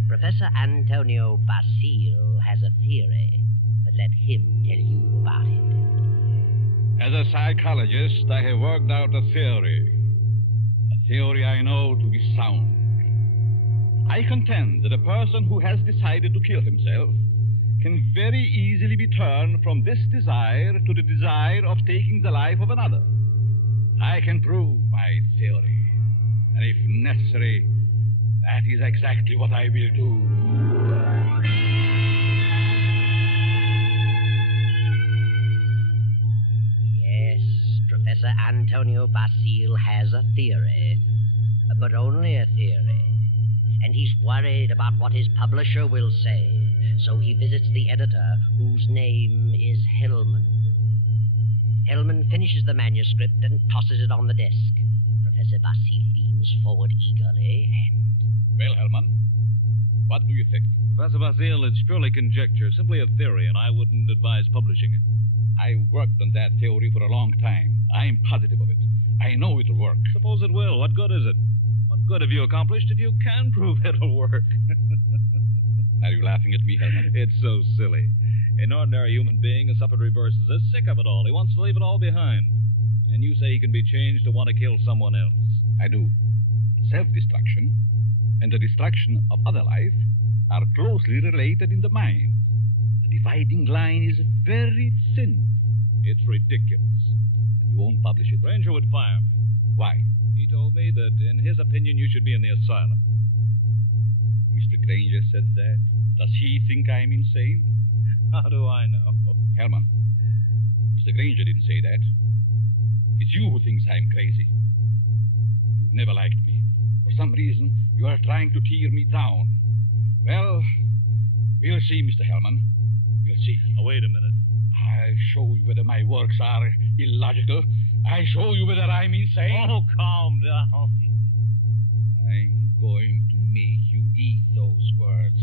Professor Antonio Basile has a theory, but let him tell you about it. As a psychologist, I have worked out a theory I know to be sound. I contend that a person who has decided to kill himself can very easily be turned from this desire to the desire of taking the life of another. I can prove my theory, and if necessary, that is exactly what I will do. Yes, Professor Antonio Basile has a theory, but only a theory. And he's worried about what his publisher will say, so he visits the editor, whose name is Hellman. Hellman finishes the manuscript and tosses it on the desk. Professor Basile leans forward eagerly and... Well, Hellman, what do you think? Professor Basile, it's purely conjecture, simply a theory, and I wouldn't advise publishing it. I worked on that theory for a long time. I'm positive of it. I know it'll work. Suppose it will. What good is it? What good have you accomplished if you can prove it'll work? Are you laughing at me, Hellman? It's so silly. An ordinary human being has suffered reverses, is sick of it all. He wants to leave it all behind. And you say he can be changed to want to kill someone else. I do. Self-destruction and the destruction of other life are closely related in the mind. The dividing line is very thin. It's ridiculous. And you won't publish it? Ranger would fire me. Why? He told me that, in his opinion, you should be in the asylum. Mr. Granger said that. Does he think I'm insane? How do I know? Hellman, Mr. Granger didn't say that. It's you who thinks I'm crazy. You've never liked me. For some reason, you are trying to tear me down. Well, we'll see, Mr. Hellman. We'll see. Now, wait a minute. I'll show you whether my works are illogical. I'll show you whether I'm insane. Oh, calm down. I'm going to make you eat those words.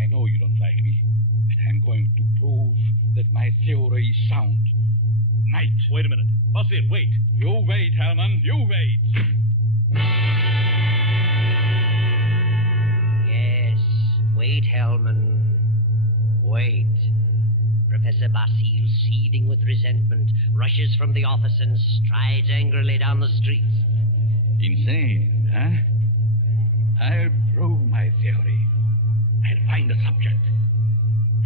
I know you don't like me, but I'm going to prove that my theory is sound. Good night. Wait a minute. Basile, wait. You wait, Hellman. You wait. Yes, Wait, Hellman. Wait. Professor Basile, seething with resentment, rushes from the office and strides angrily down the street. Insane, huh? I'll prove my theory. I'll find a subject.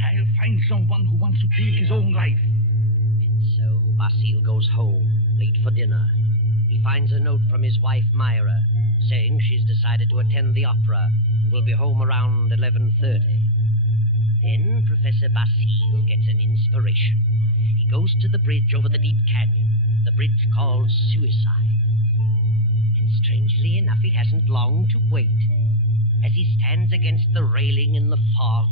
I'll find someone who wants to take his own life. And so Basile goes home, late for dinner. He finds a note from his wife, Myra, saying she's decided to attend the opera and will be home around 11:30. Then Professor Basile gets an inspiration. He goes to the bridge over the deep canyon, the bridge called Suicide. And strangely enough, he hasn't long to wait. As he stands against the railing in the fog,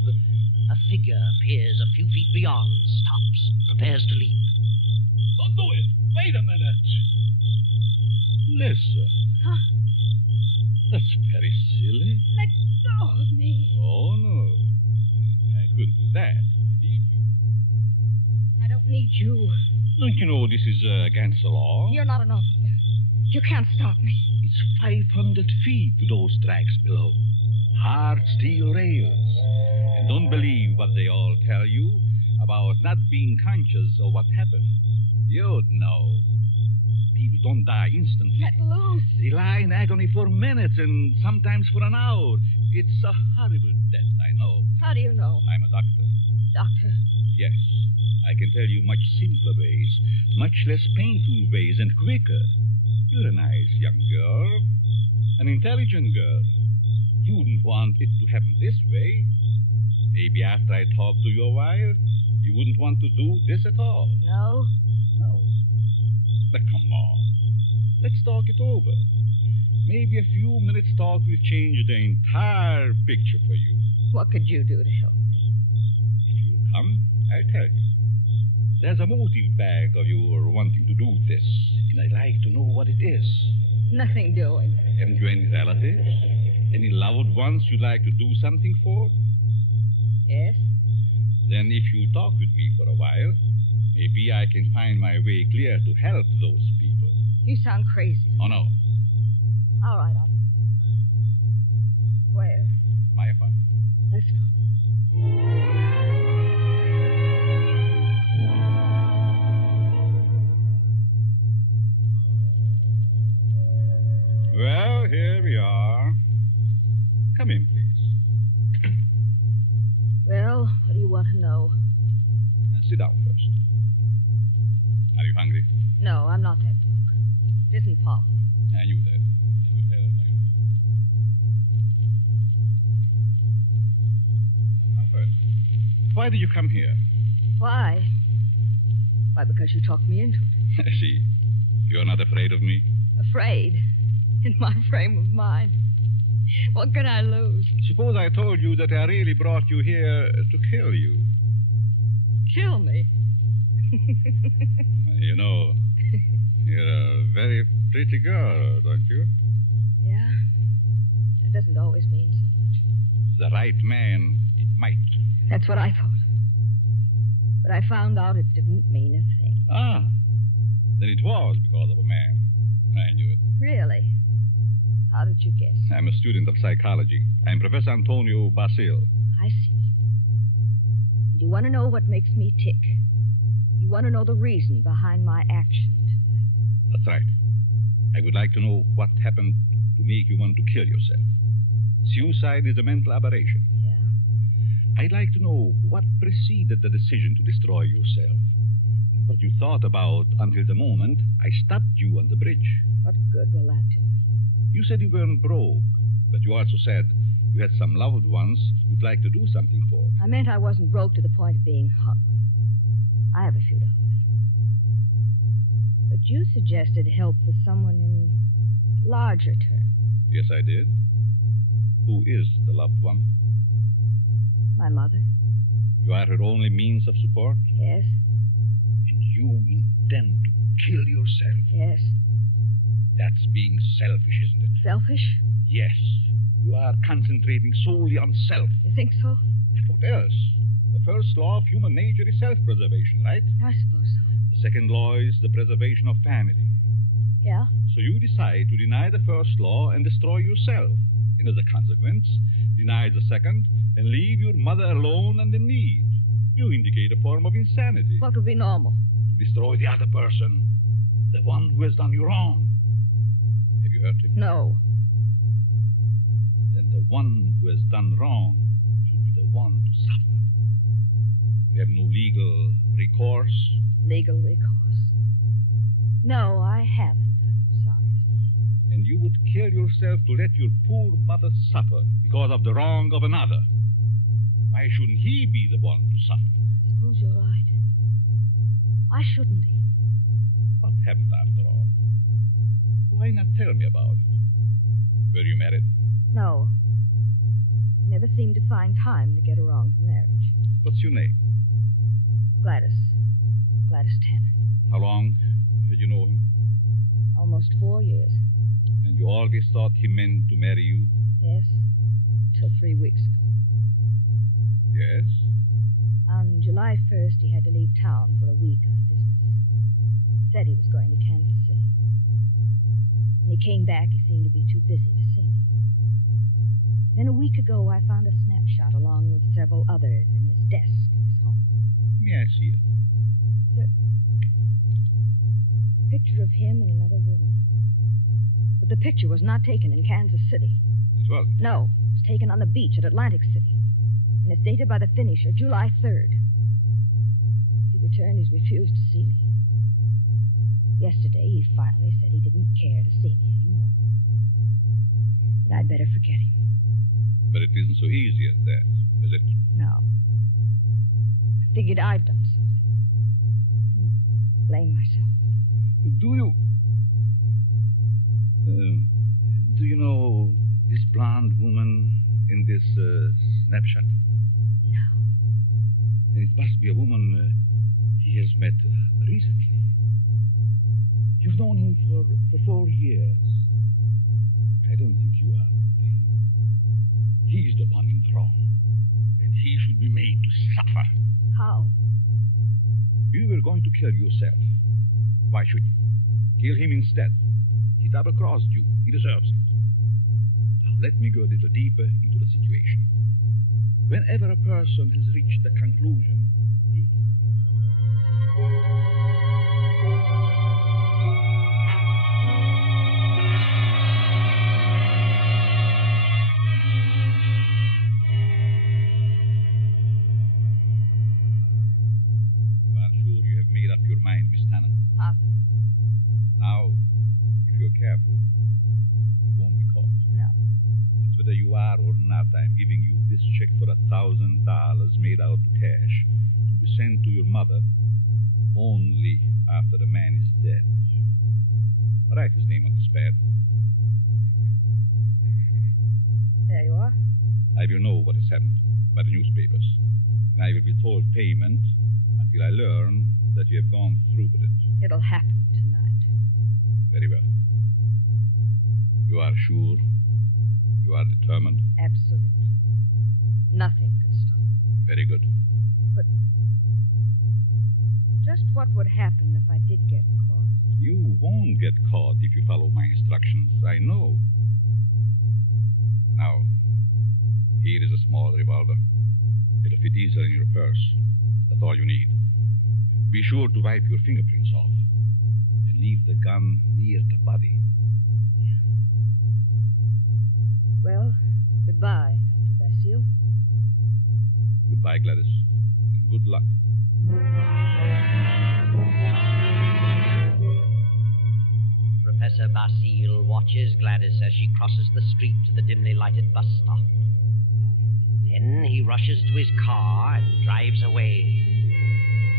a figure appears a few feet beyond, stops, prepares to leap. Don't do it! Wait a minute! Listen. Huh? That's very silly. Let go of me. Oh, no. I couldn't do that. I need you. I don't need you. Don't you know this is against the law? You're not an officer. You can't stop me. It's 500 feet to those tracks below. Hard steel rails. And don't believe what they all tell you about not being conscious of what happened. You'd know. People don't die instantly. Let loose. They lie in agony for minutes and sometimes for an hour. It's a horrible death, I know. How do you know? I'm a doctor. Doctor? Yes. I can tell you much simpler ways, much less painful ways, and quicker. You're a nice young girl. An intelligent girl. You wouldn't want it to happen this way. Maybe after I talk to you a while, you wouldn't want to do this at all. No? No. But come on. Let's talk it over. Maybe a few minutes' talk will change the entire picture for you. What could you do to help me? If you'll come, I'll tell you. There's a motive back of your wanting to do this, and I'd like to know what it is. Nothing doing. Haven't you any relatives? Any loved ones you'd like to do something for? Yes? Then if you talk with me for a while, maybe I can find my way clear to help those people. You sound crazy. Oh, no. All right, Where? My apartment. Let's go. Well, here we are. Come in, please. Well, what do you want to know? Sit down first. Are you hungry? No, I'm not that broke. It isn't poverty. I knew that. I could tell by your tone. Now first, why did you come here? Why? Why, because you talked me into it. See, you're not afraid of me? Afraid? In my frame of mind. What can I lose? Suppose I told you that I really brought you here to kill you. Kill me? You know, you're a very pretty girl, don't you? Yeah. That doesn't always mean so much. The right man, it might. That's what I thought. But I found out it didn't mean a thing. Ah, then it was because of a man. I knew it. Really? How did you guess? I'm a student of psychology. I'm Professor Antonio Basile. I see. And you want to know what makes me tick. You want to know the reason behind my action tonight. That's right. I would like to know what happened to make you want to kill yourself. Suicide is a mental aberration. Yeah? I'd like to know what preceded the decision to destroy yourself. What you thought about until the moment I stopped you on the bridge. What good will that do me? You said you weren't broke, but you also said you had some loved ones you'd like to do something for. I meant I wasn't broke to the point of being hungry. I have a few dollars. But you suggested help with someone in larger terms. Yes, I did. Who is the loved one? My mother. You are her only means of support? Yes. And you intend to kill yourself? Yes. That's being selfish, isn't it? Selfish? Yes. You are concentrating solely on self. You think so? What else? The first law of human nature is self-preservation, right? I suppose so. The second law is the preservation of family. Yeah? So you decide to deny the first law and destroy yourself. and as a consequence, deny the second and leave your mother alone and in need. You indicate a form of insanity. What would be normal? To destroy the other person, the one who has done you wrong. Have you hurt him? No. Then the one who has done wrong should be the one to suffer. You have no legal recourse? Legal recourse? No, I haven't, I'm sorry to say. And you would kill yourself to let your poor mother suffer because of the wrong of another. Why shouldn't he be the one to suffer? I suppose you're right. Why shouldn't he? What happened after all? Why not tell me about it? Were you married? No. He never seemed to find time to get around to marriage. What's your name? Gladys. Gladys Tanner. How long had you known him? Almost 4 years. And you always thought he meant to marry you? Yes. Until 3 weeks ago. Yes? On July 1st, he had to leave town for a week on business. Said he was going to Kansas City. When he came back, he seemed to be too busy to see me. Then a week ago, I found a snapshot along with several others in his desk in his home. May I see it? Certainly. It's a picture of him and another woman. But the picture was not taken in Kansas City. It was? No. It was taken on the beach at Atlantic City. And it's dated by the finisher, July 3rd. Since he returned, he's refused to see me. Yesterday, he finally said he didn't care to see me anymore. That I'd better forget him. But it isn't so easy as that, is it? No. I figured I'd done something. And blame myself. Do you know this blonde woman in this snapshot? No. Then it must be a woman he has met recently. You've known him for 4 years. I don't think you are to blame. He's the one in the wrong, and he should be made to suffer. How? You were going to kill yourself. Why should you? Kill him instead. He double-crossed you. He deserves it. Now, let me go a little deeper into the situation. Whenever a person has reached the conclusion to take You are sure you have made up your mind, Miss Tanner? Positive. Now, if you're careful, you won't be caught. No. It's whether you are or not, I'm giving you this check for $1,000 made out to cash to be sent to your mother only after the man is dead. Write his name on this pad. There you are. I will know what has happened by the newspapers. And I will withhold payment until I learn that you have gone through with it. It'll happen tonight. Very well. You are sure? You are determined? Absolutely. Nothing could stop me. Very good. But just what would happen if I did get caught? You won't get caught if you follow my instructions. I know. Now, here is a small revolver. It'll fit easily in your purse. That's all you need. Be sure to wipe your fingerprints off. And leave the gun near the body. Well, goodbye, Dr. Basile. Goodbye, Gladys. And good luck. Professor Basile watches Gladys as she crosses the street to the dimly lighted bus stop. Then he rushes to his car and drives away.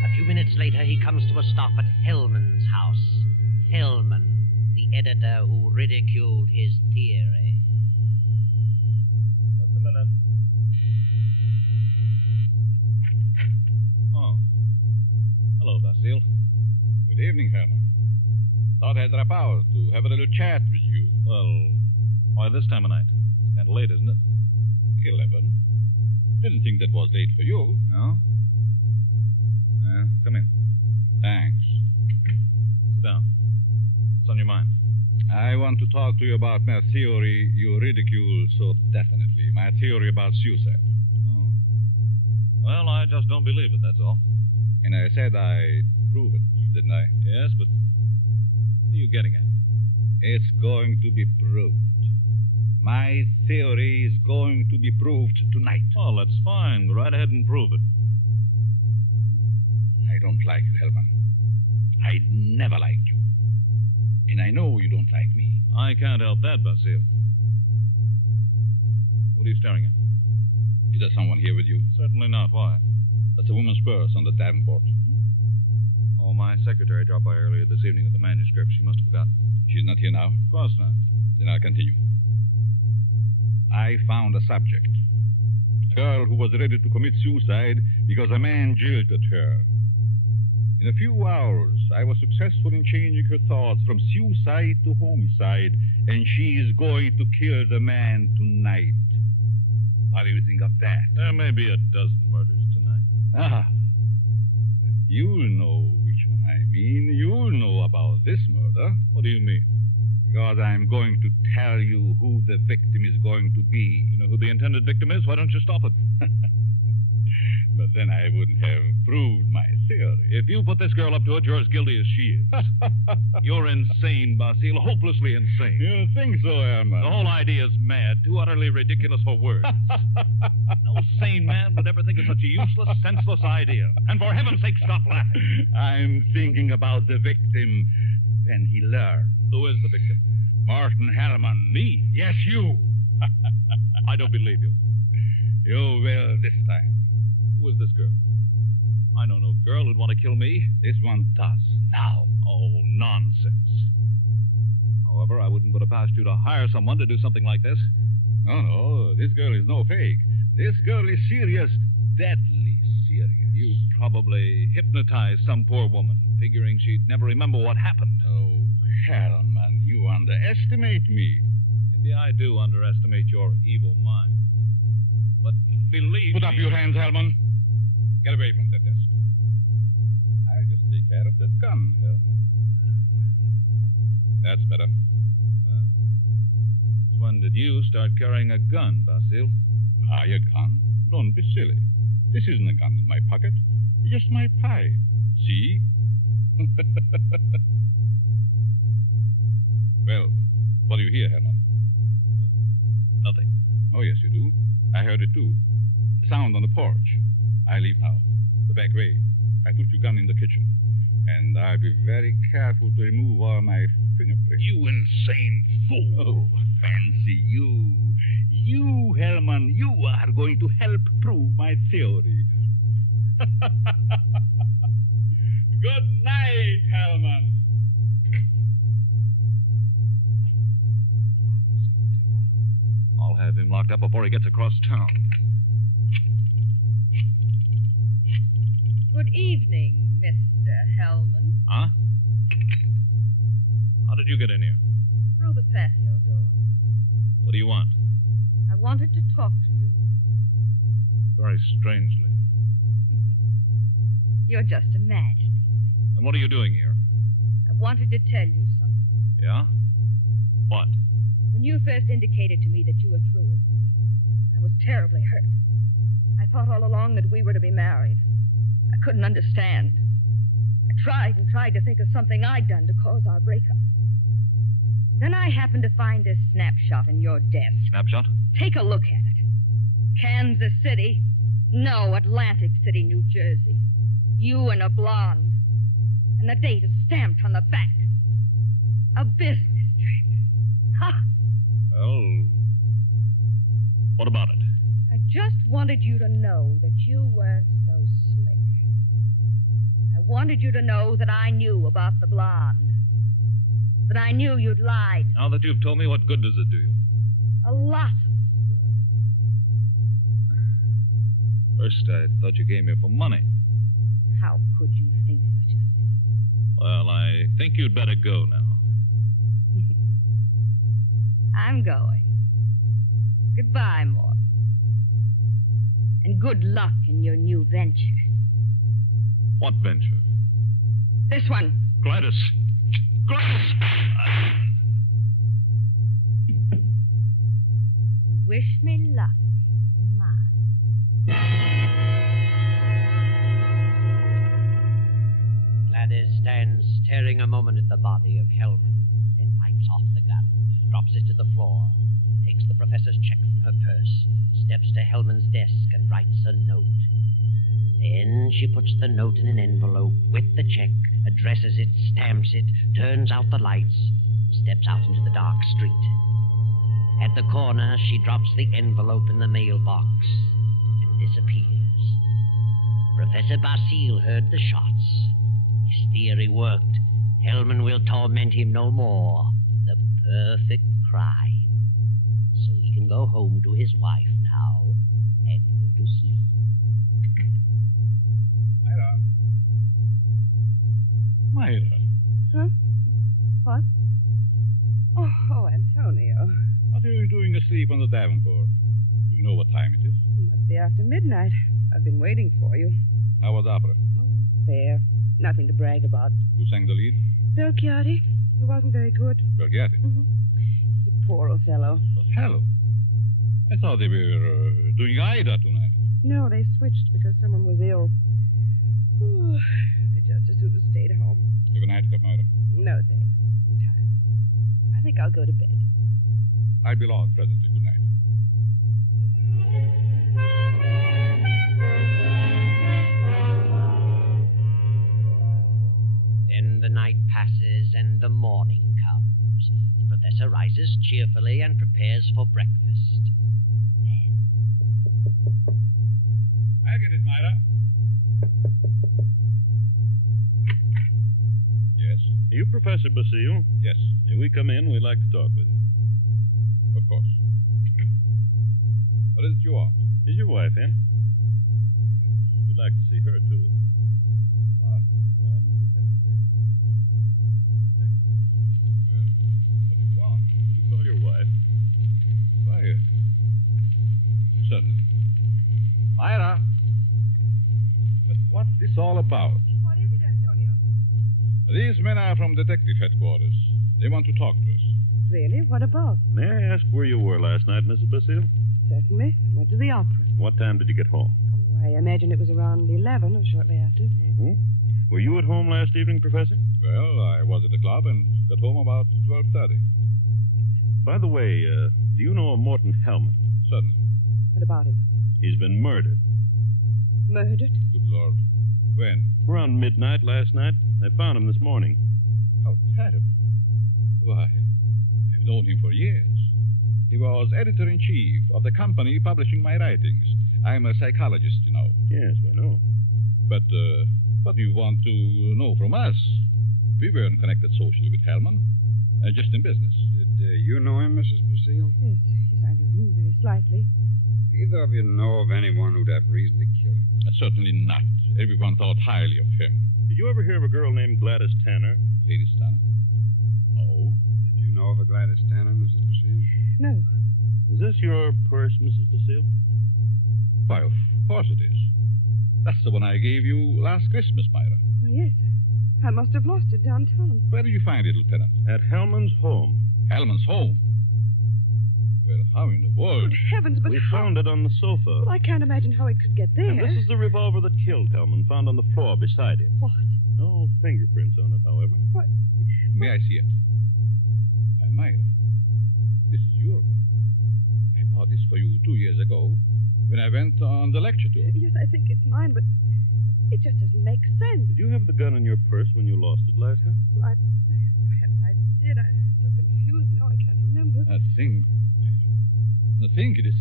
A few minutes later, he comes to a stop at Hellman's house. Hellman, the editor who ridiculed his theory. Just a minute. Oh. Hello, Basile. Good evening, Herman. Thought I'd drop out to have a little chat with you. Well, why this time of night? It's kind of late, isn't it? 11. Didn't think that was late for you. No? Come in. Thanks. Sit down. What's on your mind? I want to talk to you about my theory you ridicule so definitely. My theory about suicide. Oh. Well, I just don't believe it, that's all. And I said I'd prove it, didn't I? Yes, but what are you getting at? It's going to be proved. My theory is going to be proved tonight. Well, that's fine. Go right ahead and prove it. I don't like you, Hellman. I'd never liked you. And I know you don't like me. I can't help that, Basile. What are you staring at? Is there someone here with you? Certainly not. Why? That's a woman's purse on the davenport. Oh, my secretary dropped by earlier this evening with the manuscript. She must have forgotten it. She's not here now? Of course not. Then I'll continue. I found a subject. A girl who was ready to commit suicide because a man jilted her. In a few hours, I was successful in changing her thoughts from suicide to homicide, and she is going to kill the man tonight. What do you think of that? There may be a dozen murders tonight. Ah, but you'll know which one I mean. You'll know about this murder. What do you mean? Because I'm going to tell you who the victim is going to be. You know who the intended victim is? Why don't you stop it? But then I wouldn't have proved my theory. If you put this girl up to it, you're as guilty as she is. You're insane, Basile. Hopelessly insane. You think so, Herman? The whole idea is mad. Too utterly ridiculous for words. No sane man would ever think of such a useless, senseless idea. And for heaven's sake, stop laughing. I'm thinking about the victim. Then he learned. Who is the victim? Martin Hellman. Me? Yes, you. I don't believe you. You will this time. Who is this girl? I know no girl who'd want to kill me. This one does. Now. Oh, nonsense. However, I wouldn't put it past you to hire someone to do something like this. No, this girl is no fake. This girl is serious. Deadly serious. You probably hypnotized some poor woman, figuring she'd never remember what happened. Oh, Hellman, you underestimate me. Maybe I do underestimate your evil mind. But believe Put up your hands, Hellman. Get away from that desk. I'll just take care of that gun, Hellman. That's better. Well, since when did you start carrying a gun, Basile? A gun? Don't be silly. This isn't a gun in my pocket. It's just my pipe. See? Well, what do you hear, Herman? Nothing. Oh, yes, you do. I heard it, too. The sound on the porch. I leave now. The back way. I put your gun in the kitchen. And I'll be very careful to remove all my fingerprints. You insane fool. Oh, fancy you. You, Hellman, you are going to help prove my theory. Good night, Hellman. I'll have him locked up before he gets across town. Good evening, Mr. Hellman. Huh? How did you get in here? Through the patio door. What do you want? I wanted to talk to you. Very strangely. You're just imagining things. And what are you doing here? I wanted to tell you something. Yeah? What? When you first indicated to me that you were through with me, I was terribly hurt. I thought all along that we were to be married. I couldn't understand. I tried and tried to think of something I'd done to cause our breakup. Then I happened to find this snapshot in your desk. Snapshot? Take a look at it. Kansas City. No, Atlantic City, New Jersey. You and a blonde. And the date is stamped on the back. A business trip. Ha! Well, what about it? I just wanted you to know that you weren't so slick. I wanted you to know that I knew about the blonde. That I knew you'd lied. Now that you've told me, what good does it do you? A lot of good. First, I thought you came here for money. How could you think such a thing? Well, I think you'd better go now. I'm going. Goodbye, Morton. And good luck in your new venture. What venture? This one. Gladys! Gladys! Wish me luck in mine. Gladys stands staring a moment at the body of Hellman, then wipes off the gun, drops it to the floor, takes the professor's check from her purse, steps to Hellman's desk and writes a note. Then she puts the note in an envelope with the check, addresses it, stamps it, turns out the lights, and steps out into the dark street. At the corner, she drops the envelope in the mailbox and disappears. Professor Basile heard the shots. His theory worked. Hellman will torment him no more. The perfect crime. So he can go home to his wife now and go to sleep. Myra. Huh? What? Oh, Antonio. What are you doing asleep on the Davenport? Do you know what time it is? It must be after midnight. I've been waiting for you. How was opera? Oh, fair. Nothing to brag about. Who sang the lead? Belchiati. He wasn't very good. Belchiati? Mm-hmm. He's a poor Othello. Othello? I thought they were doing Ida tonight. No, they switched because someone was ill. Oh, I just as soon have stayed home. Have a nightcap, Myra? No, thanks. I'm tired. I think I'll go to bed. I'll be along presently. Good night. Then the night passes and the morning comes. The professor rises cheerfully and prepares for breakfast. Then... I'll get it, Myra. Yes? You Professor Basile? Yes. May we come in? We'd like to talk with you. Of course. What is it you want? Is your wife in? Yes. We'd like to see her, too. What? Oh, I'm Lieutenant Davis. Well, what do you want? Will you call your wife? Why, certainly. Myra! But what's this all about? What is it, Antonio? These men are from detective headquarters. They want to talk to us. Really? What about? May I ask where you were last night, Mrs. Basile? Certainly. I went to the opera. What time did you get home? Oh, I imagine it was around 11 or shortly after. Mm-hmm. Were you at home last evening, Professor? Well, I was at the club and got home about 12:30. By the way, do you know a Morton Hellman? Certainly. What about him? He's been murdered. Murdered? Good Lord. When? Around midnight last night. I found him this morning. How terrible. Why, I've known him for years. He was editor-in-chief of the company publishing my writings. I'm a psychologist, you know. Yes, we know. But what do you want to know from us? We weren't connected socially with Hellman. Just in business. Did you know him, Mrs. Basile? Yes, I knew him very slightly. Either of you know of anyone who'd have reason to kill him? Certainly not. Everyone thought highly of him. Did you ever hear of a girl named Gladys Tanner? Gladys Tanner? No. Did you know of a Gladys Tanner, Mrs. Basile? No. Is this your purse, Mrs. Basile? Why, of course it is. That's the one I gave you last Christmas, Myra. Oh, yes. I must have lost it downtown. Where did you find it, Lieutenant? At Hellman's home. Hellman's home? Well, how in the world? Good heavens, but We found it on the sofa. Well, I can't imagine how it could get there. And this is the revolver that killed Hellman, found on the floor beside him. What? No fingerprints on it, however. What? May I see it? Why, Myra, this is your gun. I bought this for you 2 years ago when I went on the lecture tour. Yes, I think it's mine, but it just doesn't make sense. Did you have the gun in your purse when you lost it last time? Well, perhaps I did. I'm so confused now. I can't remember. That thing, Myra. The thing, it is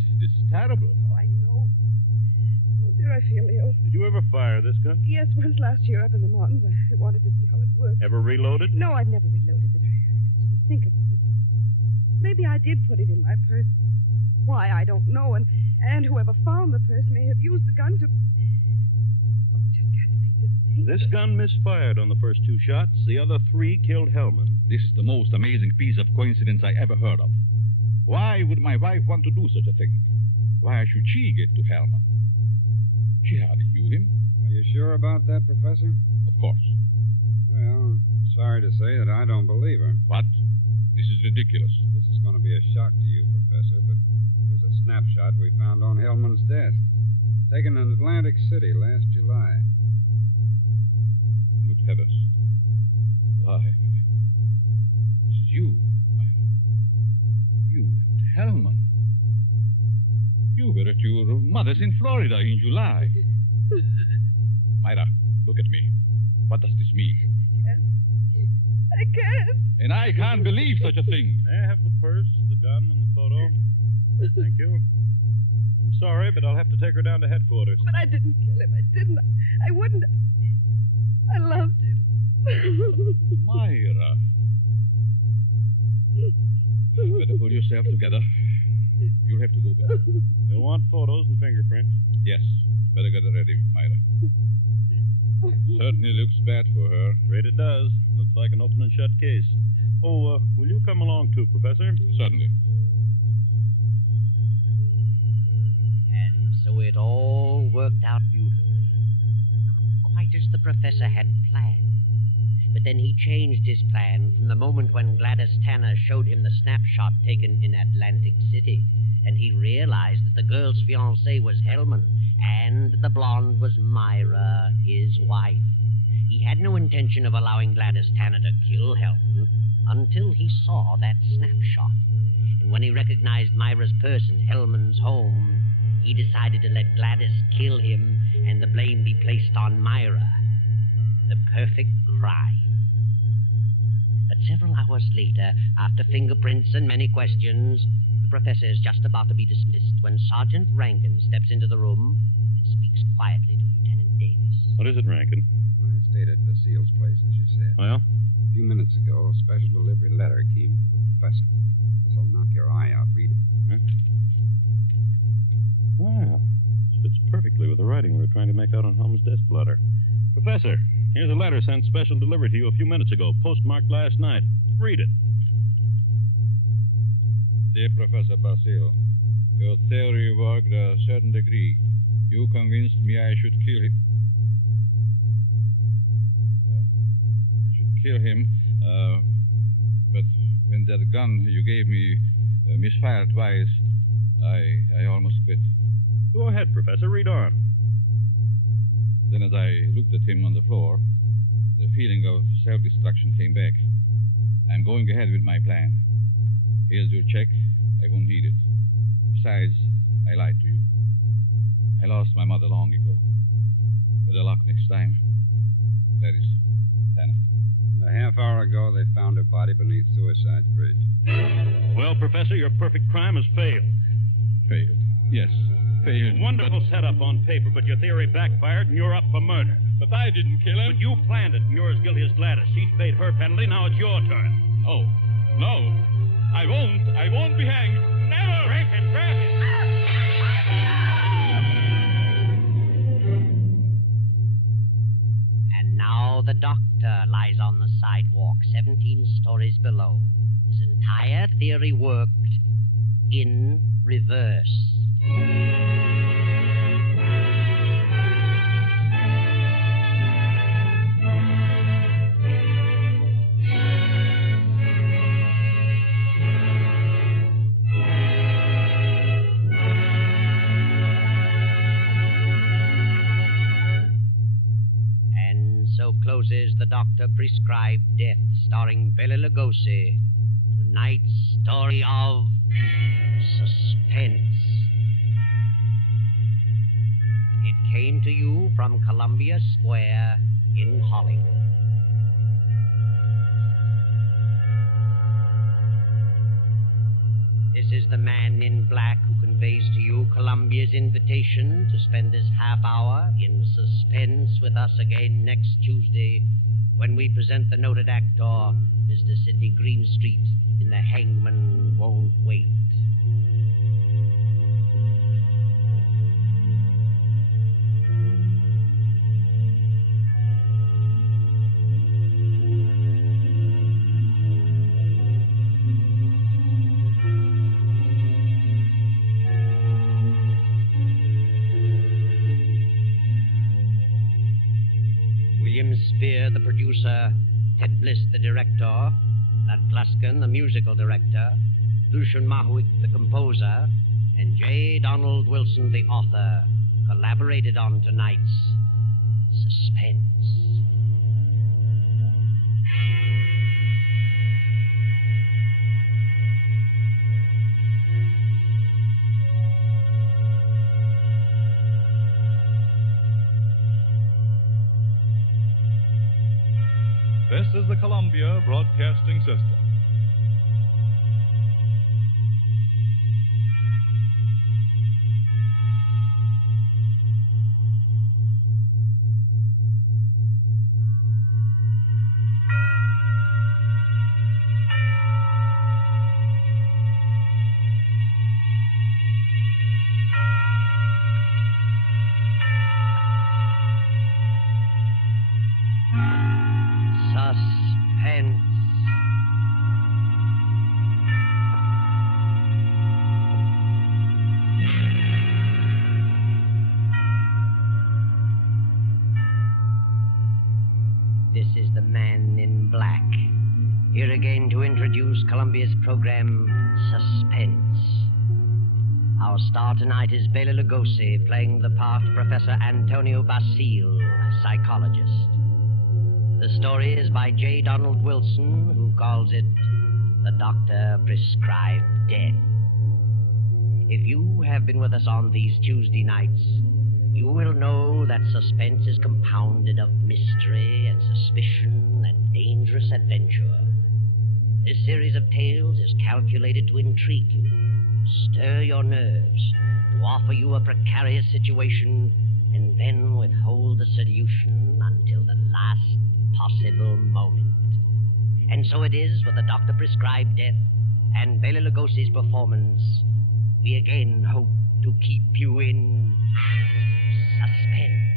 terrible. Oh, I know. Oh, dear, I feel ill. Did you ever fire this gun? Yes, once last year up in the mountains. I wanted to see how it worked. Ever reload it? No, I've never reloaded it. I just didn't think about it. Maybe I did put it in my purse. Why, I don't know. And whoever found the purse may have used the gun to... Oh, I just can't seem to think. This gun misfired on the first 2 shots. The other 3 killed Hellman. This is the most amazing piece of coincidence I ever heard of. Why would my wife want to do such a thing? Why should she get to Hellman? She hardly knew him. Are you sure about that, Professor? Of course. Well, sorry to say that I don't believe her. What? This is ridiculous. This is going to be a shock to you, Professor, but here's a snapshot we found on Hellman's desk. Taken in Atlantic City last July. Good heavens. Why? This is you, Myra. You and Hellman. You were at your mother's in Florida in July. Myra, look at me. What does this mean? I can't. And I can't believe such a thing. May I have the purse, the gun, and the photo? Thank you. I'm sorry, but I'll have to take her down to headquarters. But I didn't kill him. I didn't. I wouldn't. I loved him. Myra. Better pull yourself together. You'll have to go back. You'll want photos and fingerprints. Yes. Better get ready, Myra. Certainly looks bad for her. Afraid it does. Looks like an open and shut case. Oh, will you come along too, Professor? Certainly. And so it all worked out beautifully. Not quite as the professor had planned. But then he changed his plan from the moment when Gladys Tanner showed him the snapshot taken in Atlantic City, and he realized that the girl's fiancé was Hellman, and the blonde was Myra, his wife. He had no intention of allowing Gladys Tanner to kill Hellman until he saw that snapshot. And when he recognized Myra's purse in Hellman's home, he decided to let Gladys kill him and the blame be placed on Myra. The perfect crime. But several hours later, after fingerprints and many questions, the professor is just about to be dismissed when Sergeant Rankin steps into the room and speaks quietly to Lieutenant Davis. What is it, Rankin? I stayed at Basile's place, as you said. Well? A few minutes ago, a special delivery letter came for the professor. This'll knock your eye out. Read it. Huh? Well, fits perfectly with the writing we were trying to make out on Helm's desk blotter. Professor, here's a letter sent special delivery to you a few minutes ago, postmarked last night. Read it. Dear Professor Basile, your theory worked a certain degree. You convinced me I should kill him. But when that gun you gave me misfired twice, I almost quit. Go ahead, Professor. Read on. Then as I looked at him on the floor, the feeling of self-destruction came back. I'm going ahead with my plan. Here's your check. I won't need it. Besides, I lied to you. I lost my mother long ago. Better luck next time. Gladys Tanner. A half hour ago, they found her body beneath Suicide's Bridge. Well, Professor, your perfect crime has failed. Failed? Yes, failed. Wonderful setup on paper, but your theory backfired and you're up for murder. But I didn't kill him. But you planned it, and you're as guilty as Gladys. She's paid her penalty, now it's your turn. No. I won't be hanged. Never! Rankin, grab it! And now the doctor lies on the sidewalk 17 stories below. His entire theory worked in reverse. So closes the doctor-prescribed death, starring Bela Lugosi. Tonight's story of Suspense. It came to you from Columbia Square in Hollywood. This is the man in black who conveys to you Columbia's invitation to spend this half hour in suspense with us again next Tuesday when we present the noted actor, Mr. Sidney Greenstreet, in The Hangman Won't Wait. Spear, the producer, Ted Bliss, the director, Lud Gluskin, the musical director, Lucian Mahowick, the composer, and J. Donald Wilson, the author, collaborated on tonight's Suspense. This is the Columbia Broadcasting System. Suspense. This is the Man in Black, here again to introduce Columbia's program, Suspense. Our star tonight is Bela Lugosi, playing the part of Professor Antonio Basile, psychologist. The story is by J. Donald Wilson, who calls it The Doctor Prescribed Death. If you have been with us on these Tuesday nights, you will know that suspense is compounded of mystery and suspicion and dangerous adventure. This series of tales is calculated to intrigue you, stir your nerves, to offer you a precarious situation, and then withhold the solution until the last possible moment. And so it is with the Doctor Prescribed Death and Bela Lugosi's performance. We again hope to keep you in suspense.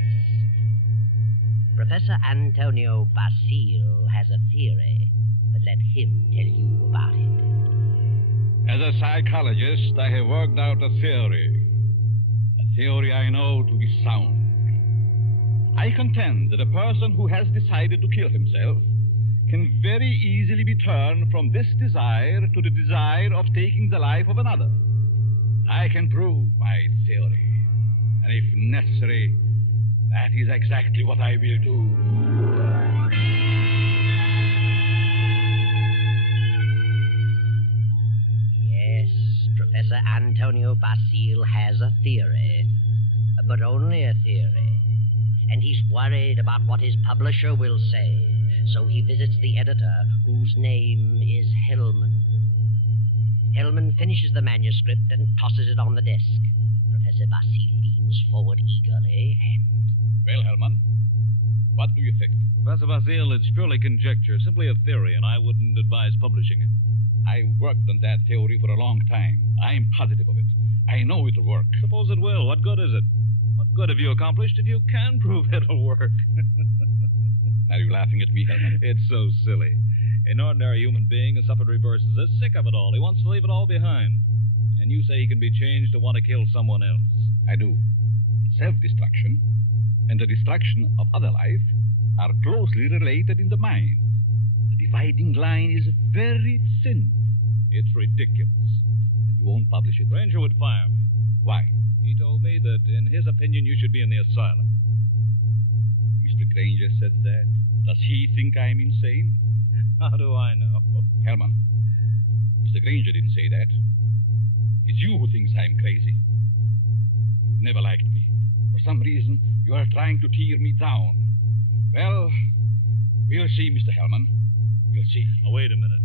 Professor Antonio Basile has a theory, but let him tell you about it. As a psychologist, I have worked out a theory I know to be sound. I contend that a person who has decided to kill himself can very easily be turned from this desire to the desire of taking the life of another. I can prove my theory, and if necessary, that is exactly what I will do. Yes, Professor Antonio Basile has a theory, but only a theory. And he's worried about what his publisher will say, so he visits the editor, whose name is Hellman. Hellman finishes the manuscript and tosses it on the desk. Professor Basile leans forward eagerly and... Well, Hellman, what do you think? Professor Basile, it's purely conjecture, simply a theory, and I wouldn't advise publishing it. I worked on that theory for a long time. I'm positive of it. I know it'll work. Suppose it will. What good is it? What good have you accomplished if you can prove it'll work? Are you laughing at me, Hellman? It's so silly. An ordinary human being has suffered reverses, is sick of it all. He wants to leave it all behind. And you say he can be changed to want to kill someone else. I do. Self-destruction and the destruction of other life are closely related in the mind. The dividing line is very thin. It's ridiculous. And you won't publish it? Ranger would fire me. Why? He told me that, in his opinion, you should be in the asylum. Mr. Granger said that. Does he think I'm insane? How do I know? Hellman, Mr. Granger didn't say that. It's you who thinks I'm crazy. You've never liked me. For some reason, you are trying to tear me down. Well, we'll see, Mr. Hellman. We'll see. Now, wait a minute.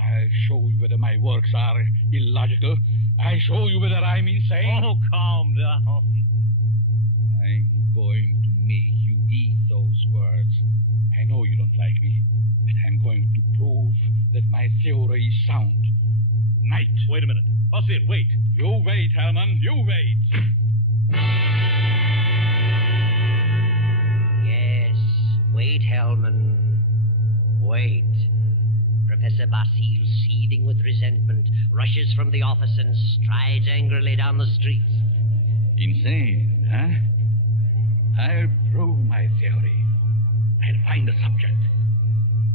I'll show you whether my works are illogical. I'll show you whether I'm insane. Oh, calm down. I'm going to make you eat those words. I know you don't like me, but I'm going to prove that my theory is sound. Good night. Wait a minute. Basile, wait. You wait, Hellman. You wait. Yes, wait, Hellman. Wait. Professor Basile, seething with resentment, rushes from the office and strides angrily down the street. Insane, huh? I'll prove my theory. I'll find a subject.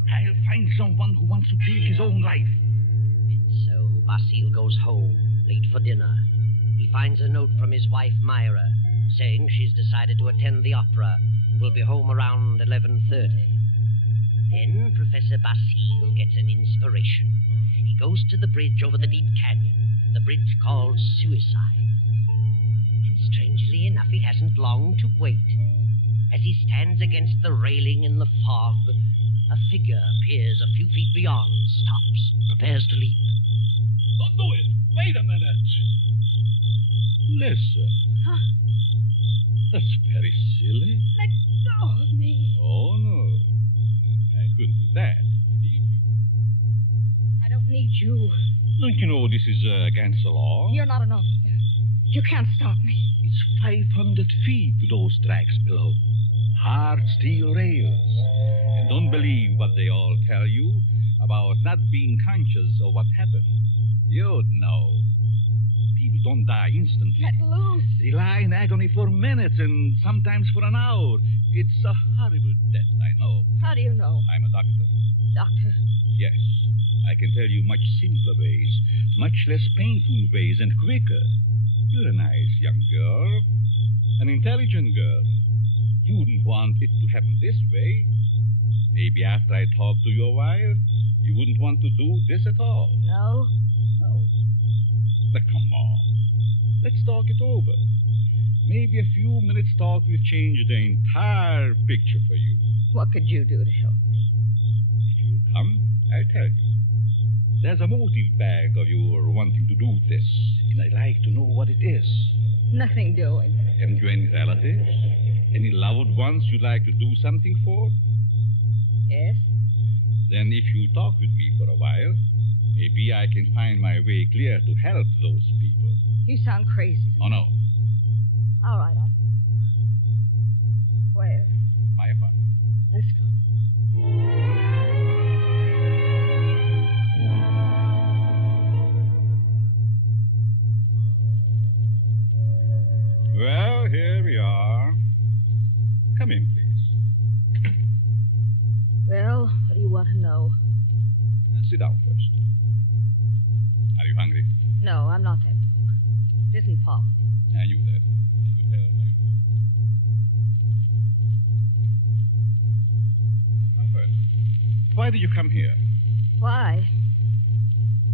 I'll find someone who wants to take his own life. And so Basile goes home, late for dinner. He finds a note from his wife, Myra, saying she's decided to attend the opera and will be home around 11:30. Then Professor Basile gets an inspiration. He goes to the bridge over the deep canyon, the bridge called Suicide. And strangely enough, he hasn't long to wait. As he stands against the railing in the fog, a figure appears a few feet beyond, stops, prepares to leap. Don't do it. Wait a minute. Listen. Huh? That's very silly. Let go of me. Oh, no. I couldn't do that. I need you. I don't need you. Don't you know this is against the law? You're not an officer. You can't stop me. It's 500 feet to those tracks below. Hard steel rails. And don't believe what they all tell you about not being conscious of what happened. You'd know. People don't die instantly. Let loose. They lie in agony for minutes and sometimes for an hour. It's a horrible death, I know. How do you know? I'm a doctor. Doctor? Yes. I can tell you much simpler ways, much less painful ways, and quicker. You're a nice young girl. An intelligent girl. You wouldn't want it to happen this way. Maybe after I talk to you a while, you wouldn't want to do this at all. No. No. But come on. Let's talk it over. Maybe a few minutes' talk will change the entire picture for you. What could you do to help me? If you'll come, I'll tell you. There's a motive bag of your wanting to do this, and I'd like to know what it is. Nothing doing. Haven't you any relatives? Any loved ones you'd like to do something for? Yes? Then if you talk with me for a while, maybe I can find my way clear to help those people. You sound crazy. Oh, no. All right, Where? My apartment. Let's go. Well, here we are. Come in, please. Well, what do you want to know? Sit down first. Are you hungry? No, I'm not that broke. It isn't Pop. I knew that. I could tell by your tone. Now first, why did you come here? Why?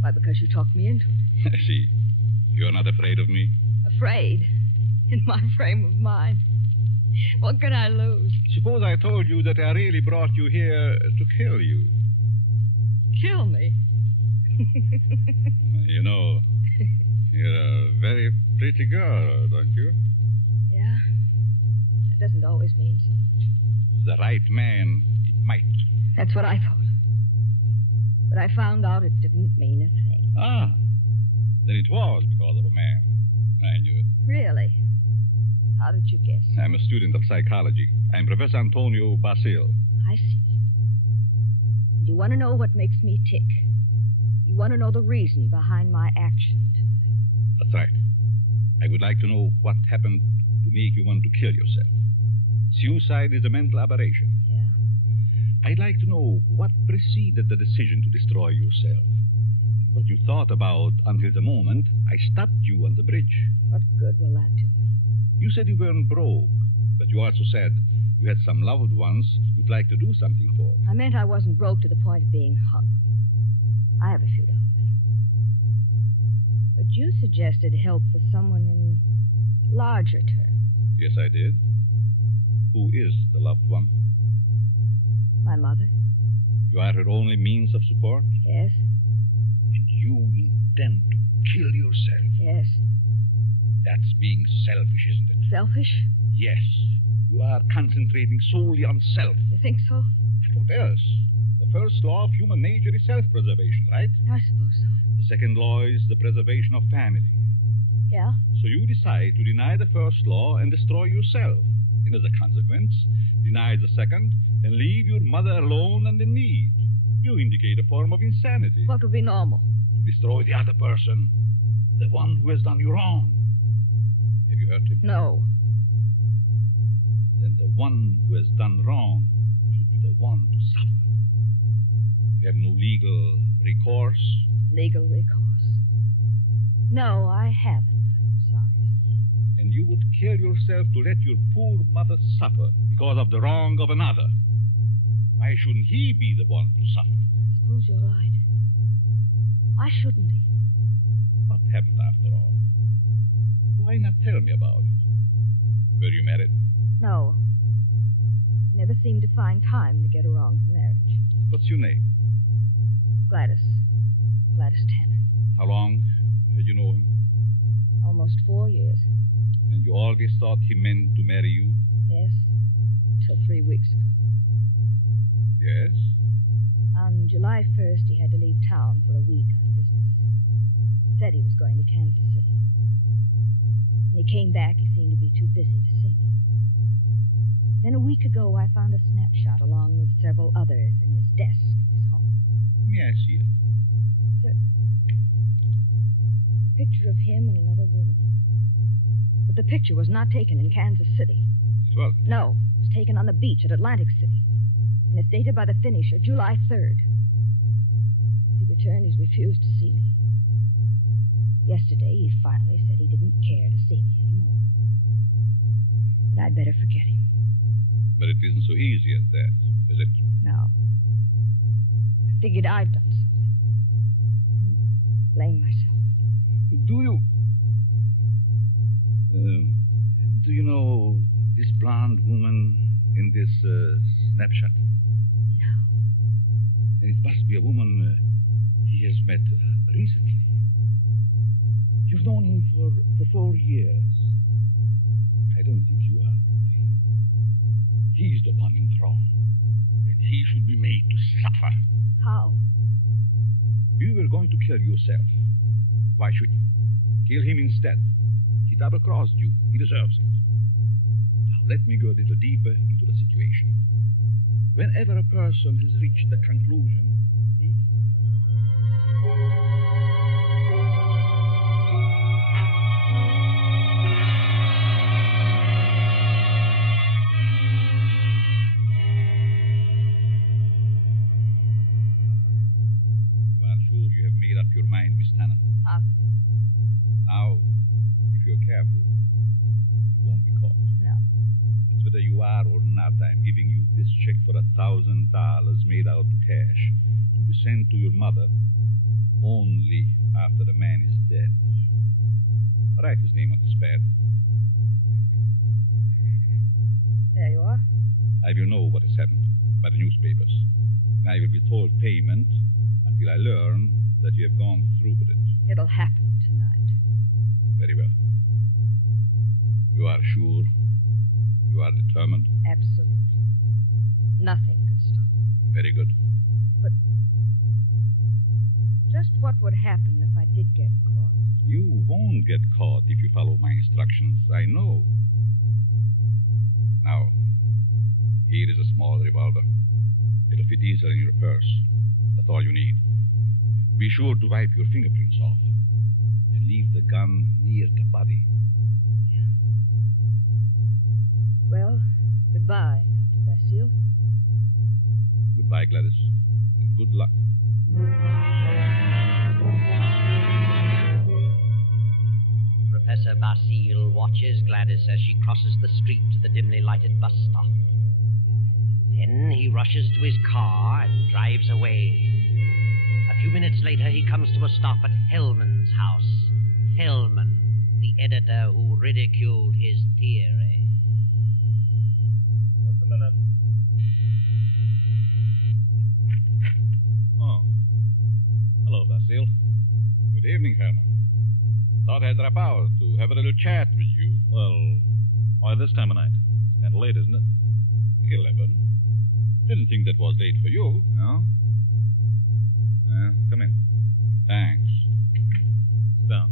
Why, because you talked me into it. I see. You're not afraid of me? Afraid? In my frame of mind. What can I lose? Suppose I told you that I really brought you here to kill you. Kill me? You know, you're a very pretty girl, don't you? Yeah. That doesn't always mean so much. The right man, it might. That's what I thought. But I found out it didn't mean a thing. Ah. Then it was because of a man. I knew it. Really? How did you guess? I'm a student of psychology. I'm Professor Antonio Basile. I see. And you want to know what makes me tick. You want to know the reason behind my action tonight. That's right. I would like to know what happened to make you want to kill yourself. Suicide is a mental aberration. Yeah? I'd like to know what preceded the decision to destroy yourself. What you thought about until the moment I stopped you on the bridge. What good will that do me? You said you weren't broke, but you also said you had some loved ones you'd like to do something for. I meant I wasn't broke to the point of being hungry. I have a few dollars. But you suggested help for someone in larger terms. Yes, I did. Who is the loved one? My mother. You are her only means of support? Yes. And you intend to kill yourself? Yes. That's being selfish, isn't it? Selfish? Yes. You are concentrating solely on self. You think so? What else? The first law of human nature is self-preservation, right? I suppose so. The second law is the preservation of family. Yeah? So you decide to deny the first law and destroy yourself. And as a consequence, deny the second and leave your mother alone and in need. You indicate a form of insanity. What would be normal? To destroy the other person. The one who has done you wrong. Have you hurt him? No. Then the one who has done wrong should be the one to suffer. You have no legal recourse? Legal recourse? No, I haven't, I'm sorry to say. And you would kill yourself to let your poor mother suffer because of the wrong of another. Why shouldn't he be the one to suffer? I suppose you're right. Why shouldn't he? What happened after all? Why not tell me about it? Were you married? No. He never seemed to find time to get around to marriage. What's your name? Gladys Tanner. How long had you known him? Almost 4 years. And you always thought he meant to marry you? Yes. Until 3 weeks ago. Yes? On July 1st, he had to leave town for a week on business. Said he was going to Kansas City. When he came back, he seemed to be too busy to see me. Then a week ago, I found a snapshot along with several others in his desk in his home. May I see it? Sir. It's a picture of him and another woman. But the picture was not taken in Kansas City. It was? No, it was taken on the beach at Atlantic City. And it's dated by the finisher, July 3rd. Since he returned, he's refused to see me. Yesterday, he finally said he didn't care to see me anymore. That I'd better forget him. But it isn't so easy as that, is it? No. I figured I'd done something. And blame myself. Do you know this blonde woman in this snapshot? No. Then it must be a woman he has met recently. You've known him for 4 years. I don't think you are to blame. He's the one in the wrong. And he should be made to suffer. How? You were going to kill yourself. Why should you? Kill him instead. He double-crossed you. He deserves it. Now, let me go a little deeper into the situation. Whenever a person has reached the conclusion, You are sure you have made up your mind, Miss Tanner? Positive. Now, if you're careful, you won't be caught. No. It's whether you are or not, I'm giving you this check for $1,000 made out to cash to be sent to your mother only after the man is dead. Write his name on this pad. There you are. I will know what has happened by the newspapers. And I will be told payment until I learn that you have gone through with it. It'll happen tonight. Very well. You are sure? You are determined? Absolutely. Nothing could stop me. Very good. But just what would happen if I did get caught? You won't get caught if you follow my instructions. I know. Now, here is a small revolver. It'll fit easily in your purse. That's all you need. Be sure to wipe your fingerprints off. And leave the gun near the body. Well, goodbye, Dr. Basile. Goodbye, Gladys. And good luck. Professor Basile watches Gladys as she crosses the street to the dimly lighted bus stop. Then he rushes to his car and drives away. A few minutes later, he comes to a stop at Hellman's house. Hellman, the editor who ridiculed his theory. Just a minute. Oh. Hello, Basile. Good evening, Herman. Thought I'd drop out to have a little chat with you. Well, why this time of night? It's kind of late, isn't it? 11. Didn't think that was late for you. No? Come in. Thanks. Sit down.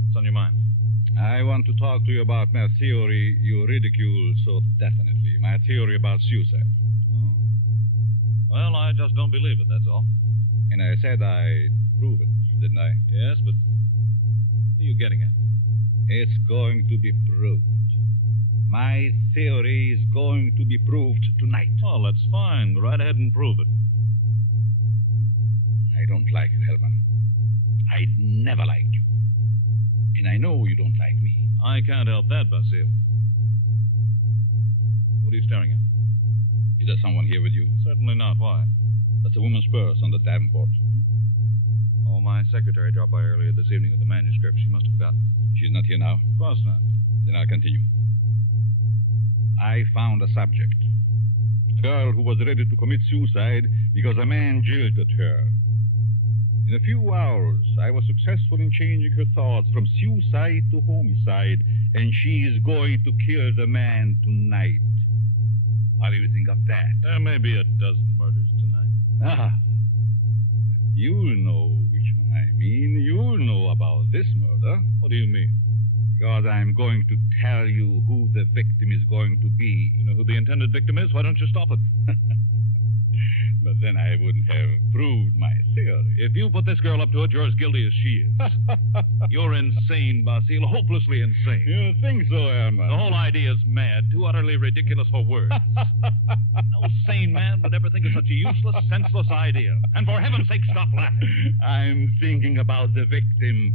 What's on your mind? I want to talk to you about my theory you ridicule so definitely. My theory about suicide. Oh. Well, I just don't believe it, that's all. And I said I'd prove it, didn't I? Yes, but what are you getting at? It's going to be proved. My theory is going to be proved tonight. Well, that's fine. Go right ahead and prove it. I don't like you, Hellman. I never liked you. And I know you don't like me. I can't help that, Basil. What are you staring at? Is there someone here with you? Certainly not. Why? That's a woman's purse on the davenport. Oh, my secretary dropped by earlier this evening with the manuscript. She must have forgotten it. She's not here now? Of course not. Then I'll continue. I found a subject. A girl who was ready to commit suicide because a man jilted her. In a few hours, I was successful in changing her thoughts from suicide to homicide, and she is going to kill the man tonight. What do you think of that? There may be a dozen murders tonight. Ah, but you'll know which one I mean. You'll know about this murder. What do you mean? Because I'm going to tell you who the victim is going to be. You know who the intended victim is? Why don't you stop it? But then I wouldn't have proved my theory. If you put this girl up to it, you're as guilty as she is. You're insane, Basil. Hopelessly insane. You think so, Herman? The whole idea is mad. Too utterly ridiculous for words. No sane man would ever think of such a useless, senseless idea. And for heaven's sake, stop laughing. I'm thinking about the victim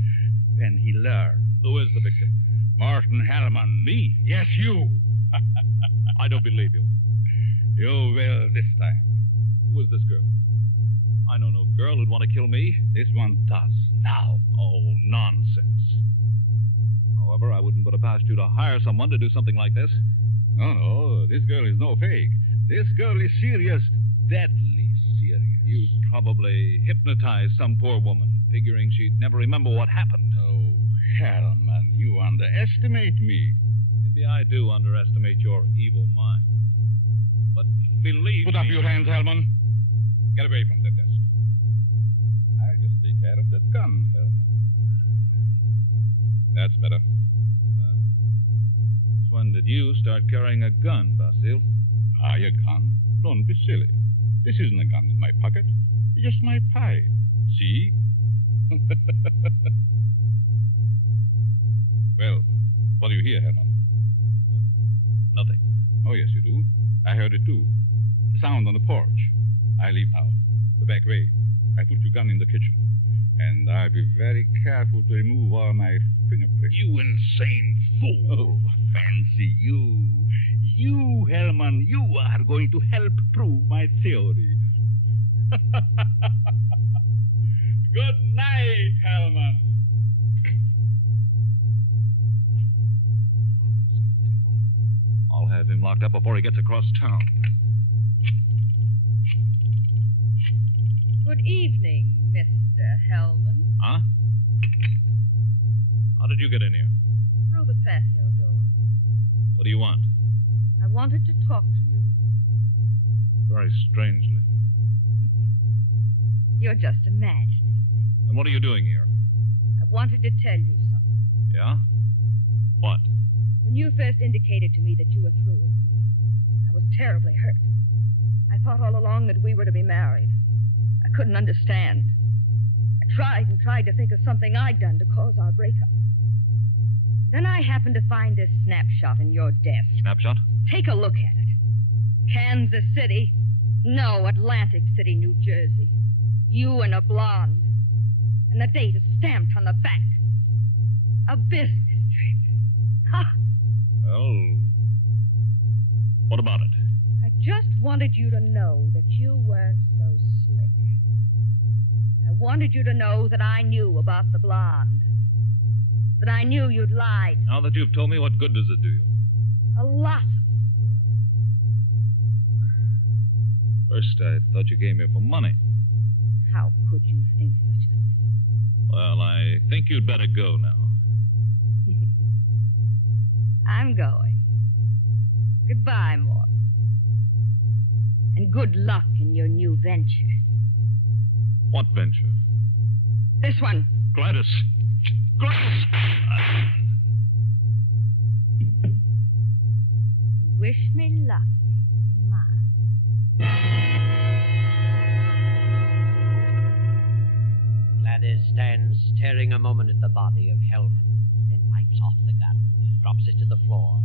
when he learned. Who is the victim? Martin Hellman. Me? Yes, you. I don't believe you. You will this time. Who is this girl? I know no girl who'd want to kill me. This one does. Now. Oh, nonsense. However, I wouldn't put it past you to hire someone to do something like this. No, this girl is no fake. This girl is serious, deadly serious. You probably hypnotized some poor woman, figuring she'd never remember what happened. Oh, Hellman, you underestimate me. Maybe I do underestimate your evil mind. But believe Put up me... your hands, Hellman. Get away from the desk. I'll just take care of that gun, Hellman. That's better. Well, since when did you start carrying a gun, Basil? A gun? Don't be silly. This isn't a gun in my pocket. It's just my pipe. See? Well, what do you hear, Herman? Nothing. Oh, yes, you do. I heard it, too. The sound on the porch. I leave now. The back way. I put your gun in the kitchen. And I'll be very careful to remove all my fingerprints. You insane fool. Oh, fancy you. You, Hellman, you are going to help prove my theory. Good night, Hellman. I'll have him locked up before he gets across town. Good evening, Mr. Hellman. Huh? How did you get in here? Through the patio door. What do you want? I wanted to talk to you. Very strangely. You're just imagining things. And what are you doing here? I wanted to tell you something. Yeah? What? When you first indicated to me that you were through with me, I was terribly hurt. I thought all along that we were to be married. I couldn't understand. I tried and tried to think of something I'd done to cause our breakup. Then I happened to find this snapshot in your desk. Snapshot? Take a look at it. Kansas City. No, Atlantic City, New Jersey. You and a blonde. And the date is stamped on the back. A business trip. Ha! Well, what about it? I just wanted you to know that you weren't so slick. I wanted you to know that I knew about the blonde. That I knew you'd lied. Now that you've told me, what good does it do you? A lot of good. First, I thought you came here for money. How could you think such a thing? Well, I think you'd better go now. I'm going. Goodbye, Morton. And good luck in your new venture. What venture? This one. Gladys! Gladys! And wish me luck in mine. Gladys stands staring a moment at the body of Hellman, then wipes off the gun, drops it to the floor,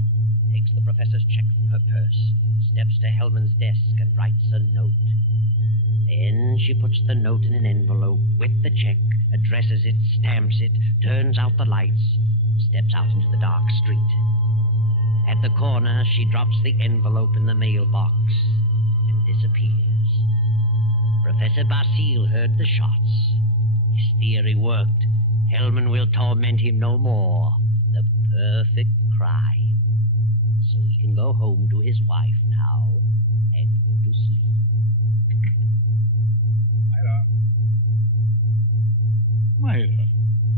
takes the professor's check from her purse, steps to Hellman's desk and writes a note. Then she puts the note in an envelope with the check, addresses it, stamps it, turns out the lights, steps out into the dark street. At the corner, she drops the envelope in the mailbox and disappears. Professor Basile heard the shots. His theory worked. Hellman will torment him no more. The perfect crime. So he can go home to his wife now and go to sleep. Myra.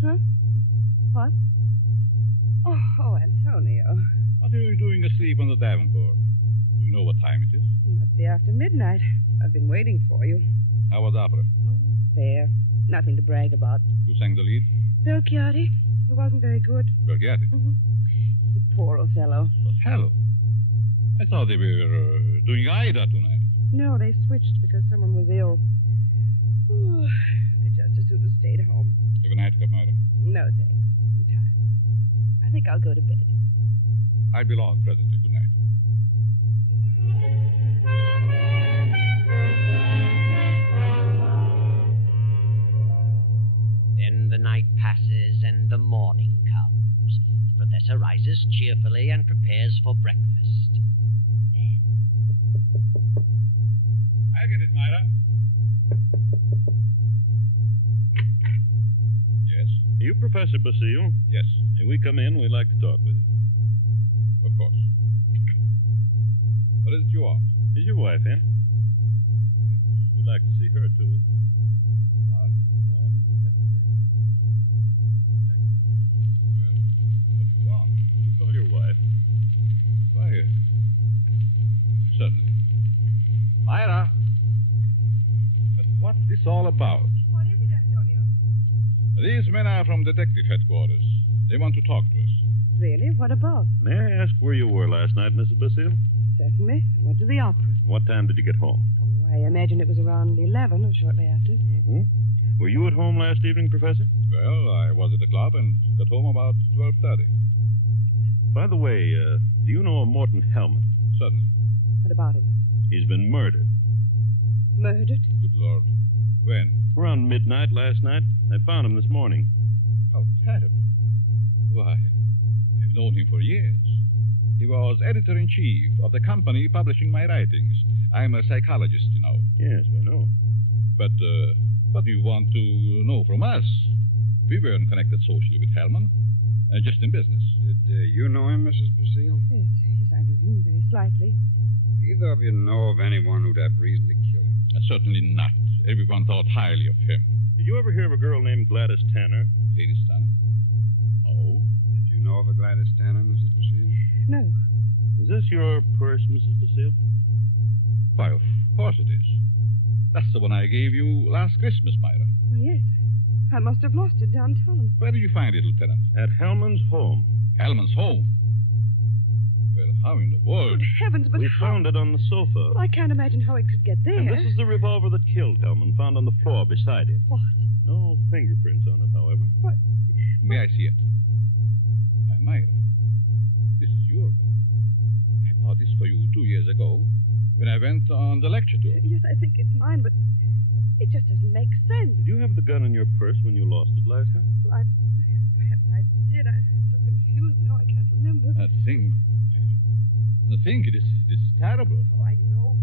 Huh? What? Oh, Antonio. What are you doing asleep on the Davenport? Do you know what time it is? It must be after midnight. I've been waiting for you. How was opera? Fair. Nothing to brag about. Who sang the lead? Belchiati. He wasn't very good. Belchiati? Mm-hmm. He's a poor Othello. Othello? I thought they were doing Aida tonight. No, they switched because someone was ill. Oh, they just as soon have stayed home. Have a nightcap, Myra? No, thanks. I'm tired. I think I'll go to bed. I'll be along presently. Good night. Then the night passes and the morning comes. The professor rises cheerfully and prepares for breakfast. Then... I'll get it, Myra. Yes? You Professor Basile? Yes. May we come in? We'd like to talk with you. Of course. What is it you want? Is your wife in? Yes. We'd like to see her, too. What? Oh, I'm Lieutenant Davis. Well, what do you want? Will you call your wife? Why, certainly. Myra! But what's this all about? What is it, Antonio? These men are from detective headquarters. They want to talk to us. Really? What about? May I ask where you were last night, Mrs. Basile? Certainly. I went to the opera. What time did you get home? Oh, I imagine it was around 11 or shortly after. Mm-hmm. Were you at home last evening, Professor? Well, I was at the club and got home about 12:30. By the way, do you know a Morton Hellman? Certainly. What about him? He's been murdered. Murdered? Good Lord. When? Around midnight last night. I found him this morning. How terrible. Why, I've known him for years. He was editor-in-chief of the company publishing my writings. I'm a psychologist, you know. Yes, we know. But what do you want to know from us? We weren't connected socially with Hellman. Just in business. Did you know him, Mrs. Basile? Yes, I knew him very slightly. Either of you know of anyone who'd have reason to kill him? Certainly not. Everyone thought highly of him. Did you ever hear of a girl named Gladys Tanner? Gladys Tanner? No. Did you know of a Gladys Tanner, Mrs. Basile? No. Is this your purse, Mrs. Basile? Why, of course it is. That's the one I gave you last Christmas, Myra. Oh, yes. I must have lost it downtown. Where did you find it, Lieutenant? At Hellman's home. Hellman's home? Well, how in the world? Good heavens, but We found it on the sofa. Well, I can't imagine how it could get there. And this is the revolver that killed Hellman, found on the floor beside him. What? No fingerprints on it, however. What? May I see it? Why, Myra, this is your gun. I bought this for you 2 years ago when I went on the lecture tour. Yes, I think it's mine, but it just doesn't make sense. Did you have the gun in your purse when you lost it last time? Perhaps I did. I'm so confused now. I can't remember. That thing, Myra. The thing, it is terrible. Oh, I know.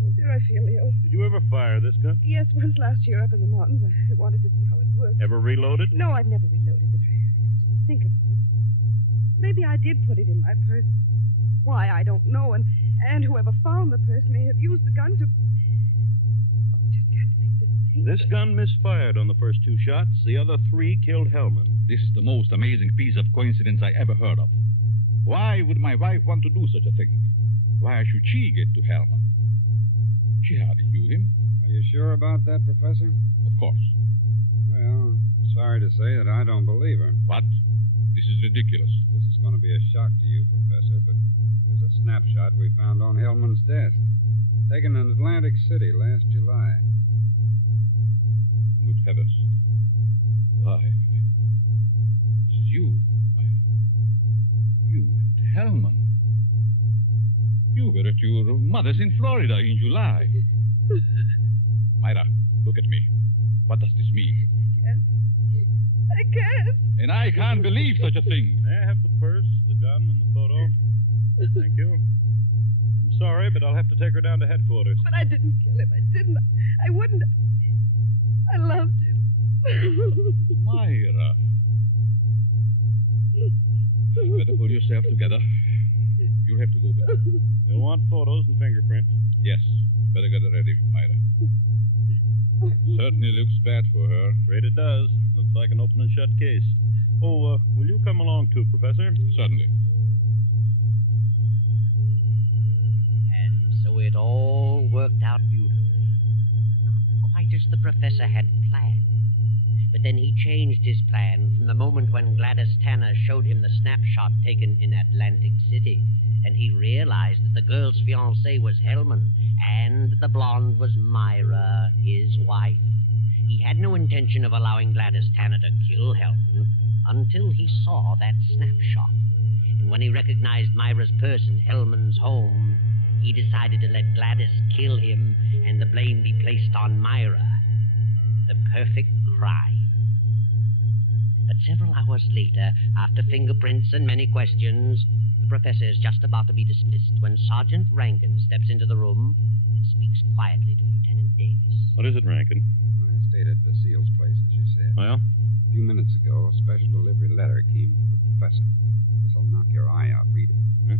Oh, dear, I feel ill. Did you ever fire this gun? Yes, once last year up in the mountains. I wanted to see how it worked. Ever reload it? No, I've never reloaded it. I just didn't think about it. Maybe I did put it in my purse. Why, I don't know. And whoever found the purse may have used the gun to... Oh, I just can't seem to think. This gun misfired on the first 2 shots. The other 3 killed Hellman. This is the most amazing piece of coincidence I ever heard of. Why would my wife want to do such a thing? Why should she get to Hellman? She hardly knew him. Are you sure about that, Professor? Of course. Well, sorry to say that I don't believe her. What? This is ridiculous. This is going to be a shock to you, Professor, but here's a snapshot we found on Hellman's desk. Taken in Atlantic City last July. Good heavens. Why? This is you, Myra. You and Hellman. You were at your mother's in Florida in July. Myra, look at me. What does this mean? I can't. And I can't believe such a thing. May I have the purse, the gun, and the photo? Thank you. I'm sorry, but I'll have to take her down to headquarters. But I didn't kill him. I didn't. I wouldn't. I loved him. Myra. You better pull yourself together. You'll have to go back. You'll want photos and fingerprints. Yes. Better get it ready, Myra. Certainly looks bad for her. Afraid it does. Looks like an open and shut case. Oh, will you come along too, Professor? Certainly. And so it all worked out beautifully. Not quite as the professor had planned. But then he changed his plan from the moment when Gladys Tanner showed him the snapshot taken in Atlantic City, and he realized that the girl's fiancé was Hellman, and the blonde was Myra, his wife. He had no intention of allowing Gladys Tanner to kill Hellman until he saw that snapshot. And when he recognized Myra's purse in Hellman's home, he decided to let Gladys kill him and the blame be placed on Myra. The perfect crime. But several hours later, after fingerprints and many questions, the professor is just about to be dismissed when Sergeant Rankin steps into the room and speaks quietly to Lieutenant Davis. What is it, Rankin? I stayed at Basile's place, as you said. Well? A few minutes ago, a special delivery letter came for the professor. This'll knock your eye out. Read it. Huh?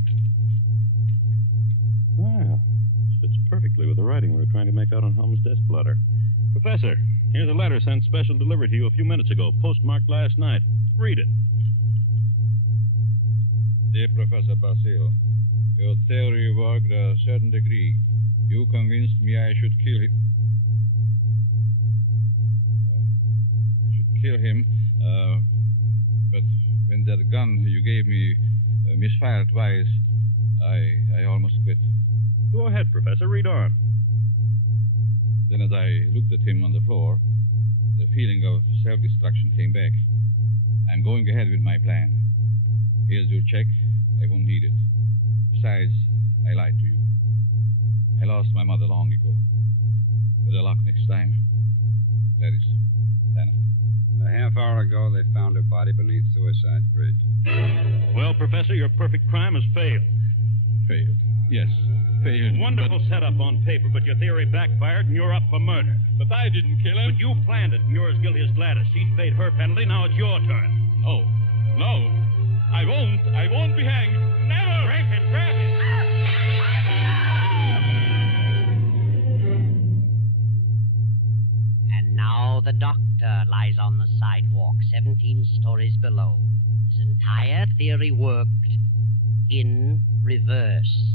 Well, this fits perfectly with the writing we were trying to make out on Helm's desk blotter. Professor, here's a letter sent special delivery to you a few minutes ago, postmarked last night. Read it. Dear Professor Basile, your theory worked a certain degree. You convinced me I should kill him. But when that gun you gave me misfired twice, I almost quit. Go ahead, Professor. Read on. Then as I looked at him on the floor, the feeling of self-destruction came back. I'm going ahead with my plan. Here's your check. I won't need it. Besides, I lied to you. I lost my mother long ago. Better luck next time. Gladys Tanner. A half hour ago, they found her body beneath Suicide Bridge. Well, Professor, your perfect crime has failed. Failed? Yes, failed. Wonderful setup on paper, but your theory backfired and you're up for murder. But I didn't kill him. But you planned it, and you're as guilty as Gladys. She's paid her penalty, now it's your turn. No. I won't be hanged. Never! Rankin, grab him! And now the doctor lies on the sidewalk 17 stories below. His entire theory worked in reverse.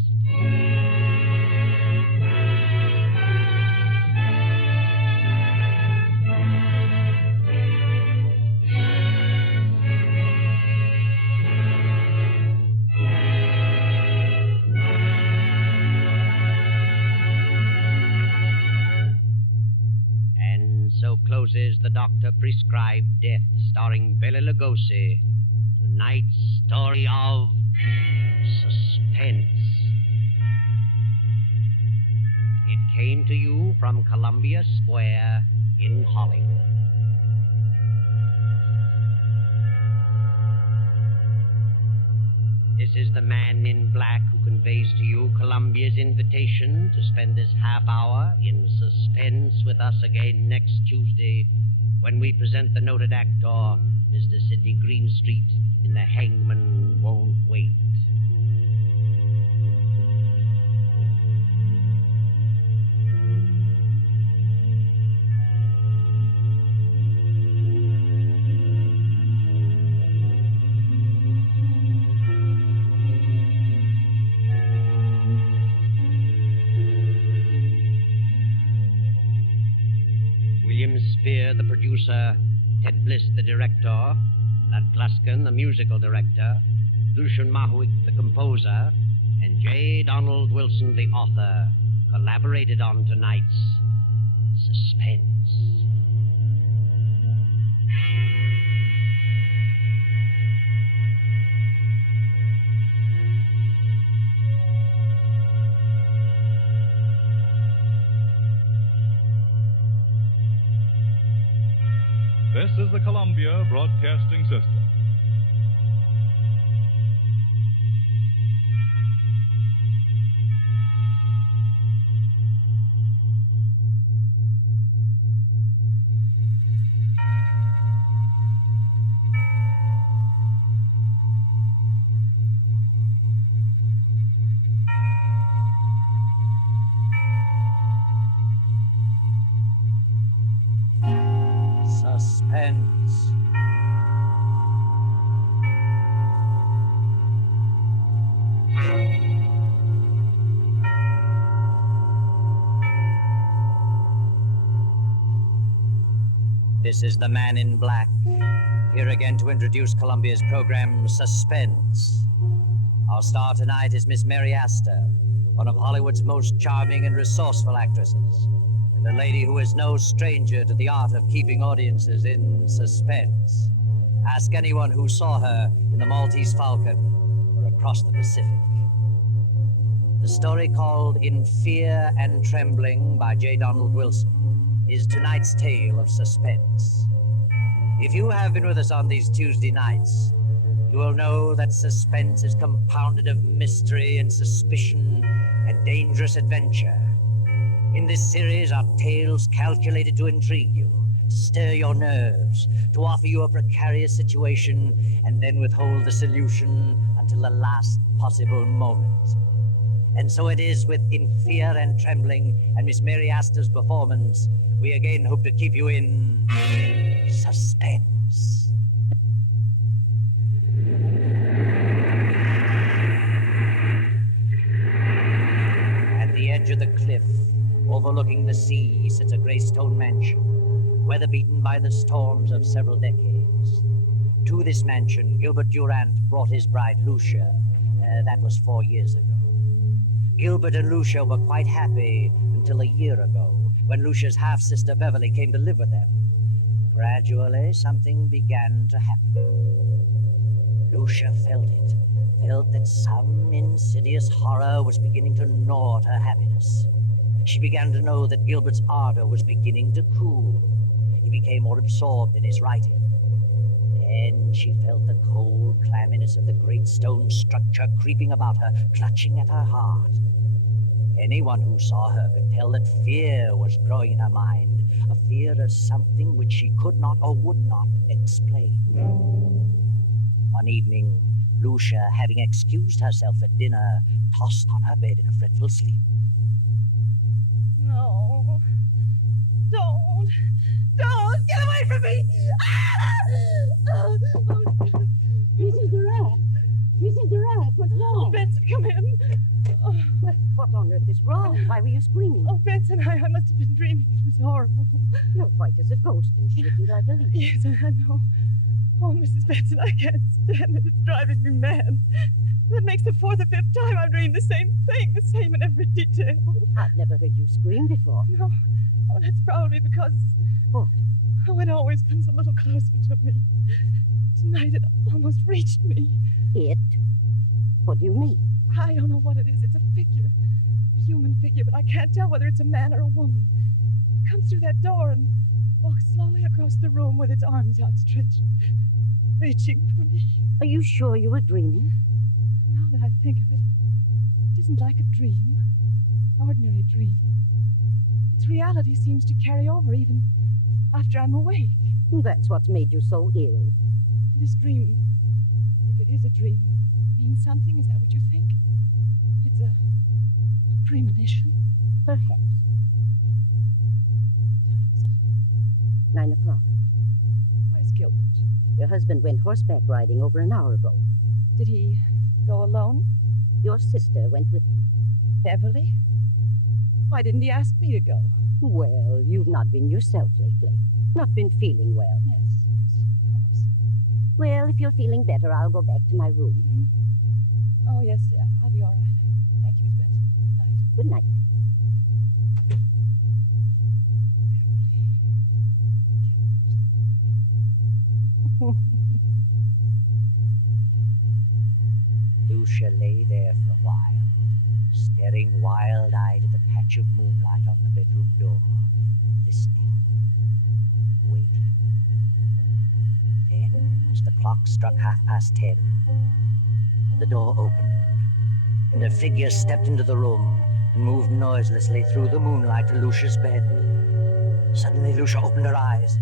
So closes the doctor-prescribed death, starring Bela Lugosi. Tonight's story of Suspense. It came to you from Columbia Square in Hollywood. This is the man in black who conveys to you Columbia's invitation to spend this half hour in suspense with us again next Tuesday when we present the noted actor, Mr. Sidney Greenstreet, in The Hangman Won't Wait. the producer, Ted Bliss, the director, Lud Gluskin, the musical director, Lucian Mahuik, the composer, and J. Donald Wilson, the author, collaborated on tonight's Suspense. This is the Columbia Broadcasting System. Suspense. This is the Man in Black, here again to introduce Columbia's program, Suspense. Our star tonight is Miss Mary Astor, one of Hollywood's most charming and resourceful actresses, and a lady who is no stranger to the art of keeping audiences in suspense. Ask anyone who saw her in The Maltese Falcon or Across the Pacific. The story called In Fear and Trembling by J. Donald Wilson is tonight's tale of suspense. If you have been with us on these Tuesday nights, you will know that suspense is compounded of mystery and suspicion and dangerous adventure. In this series are tales calculated to intrigue you, to stir your nerves, to offer you a precarious situation, and then withhold the solution until the last possible moment. And so it is with In Fear and Trembling and Miss Mary Astor's performance, we again hope to keep you in suspense. At the edge of the cliff, overlooking the sea, sits a gray stone mansion, weather-beaten by the storms of several decades. To this mansion, Gilbert Durant brought his bride, Lucia. That was 4 years ago. Gilbert and Lucia were quite happy until a year ago, when Lucia's half-sister Beverly came to live with them. Gradually, something began to happen. Lucia felt that some insidious horror was beginning to gnaw at her happiness. She began to know that Gilbert's ardor was beginning to cool. He became more absorbed in his writing. Then she felt the cold clamminess of the great stone structure creeping about her, clutching at her heart. Anyone who saw her could tell that fear was growing in her mind, a fear of something which she could not or would not explain. One evening, Lucia, having excused herself at dinner, tossed on her bed in a fretful sleep. No. Don't! Get away from me! Mrs. Durant! Mrs. Durant, what's wrong? Oh, Benson, come in. Oh. What on earth is wrong? Why were you screaming? Oh, Benson, I must have been dreaming. It was horrible. You're white as a ghost and shaking like a leaf. Yes, I know. Oh, Mrs. Benson, I can't stand it. It's driving me mad. That makes the 4th or 5th time I've dreamed the same thing, the same in every detail. I've never heard you scream before. No. Oh, that's probably because... What? Oh, it always comes a little closer to me. Tonight it almost reached me. It? What do you mean? I don't know what it is. It's a figure. A human figure, but I can't tell whether it's a man or a woman. It comes through that door and walks slowly across the room with its arms outstretched, reaching for me. Are you sure you were dreaming? Now that I think of it, it isn't like a dream, an ordinary dream. Its reality seems to carry over even after I'm awake. That's what's made you so ill. This dream, if it is a dream, means something? Is that what you think? It's a premonition? Perhaps. What time is it? 9 o'clock. Where's Gilbert? Your husband went horseback riding over an hour ago. Did he go alone? Your sister went with him. Beverly? Why didn't he ask me to go? Well, you've not been yourself lately. Not been feeling well. Yes, of course. Well, if you're feeling better, I'll go back to my room. Oh, yes, I'll be all right. Thank you, Miss Benson. Good night. Good night. Lucia lay there for a while, staring wild-eyed at the patch of moonlight on the bedroom door, listening, waiting. Then, as the clock struck 10:30, the door opened, and a figure stepped into the room and moved noiselessly through the moonlight to Lucia's bed. Suddenly, Lucia opened her eyes.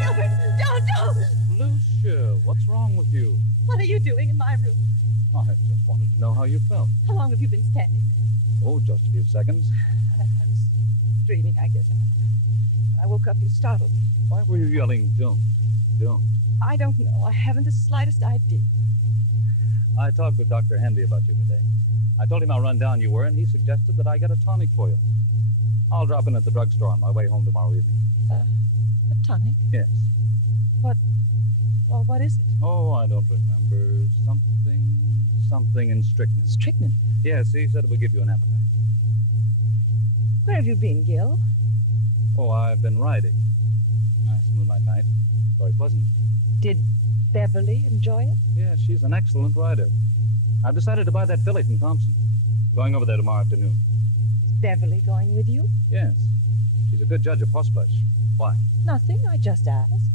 Gilbert, don't! Lucia, what's wrong with you? What are you doing in my room? I just wanted to know how you felt. How long have you been standing there? Oh, just a few seconds. I was dreaming, I guess. When I woke up, you startled me. Why were you yelling, don't? I don't know. I haven't the slightest idea. I talked with Dr. Hendy about you today. I told him how run down you were, and he suggested that I get a tonic for you. I'll drop in at the drugstore on my way home tomorrow evening. A tonic? Yes. What is it? Oh, I don't remember. Something in strychnine. Strychnine? Yes, he said it would give you an appetite. Where have you been, Gil? Oh, I've been riding. Nice moonlight night. Very pleasant. Did Beverly enjoy it? Yes, she's an excellent rider. I've decided to buy that filly from Thompson. Going over there tomorrow afternoon. Is Beverly going with you? Yes. She's a good judge of horseflesh. Why? Nothing. I just asked.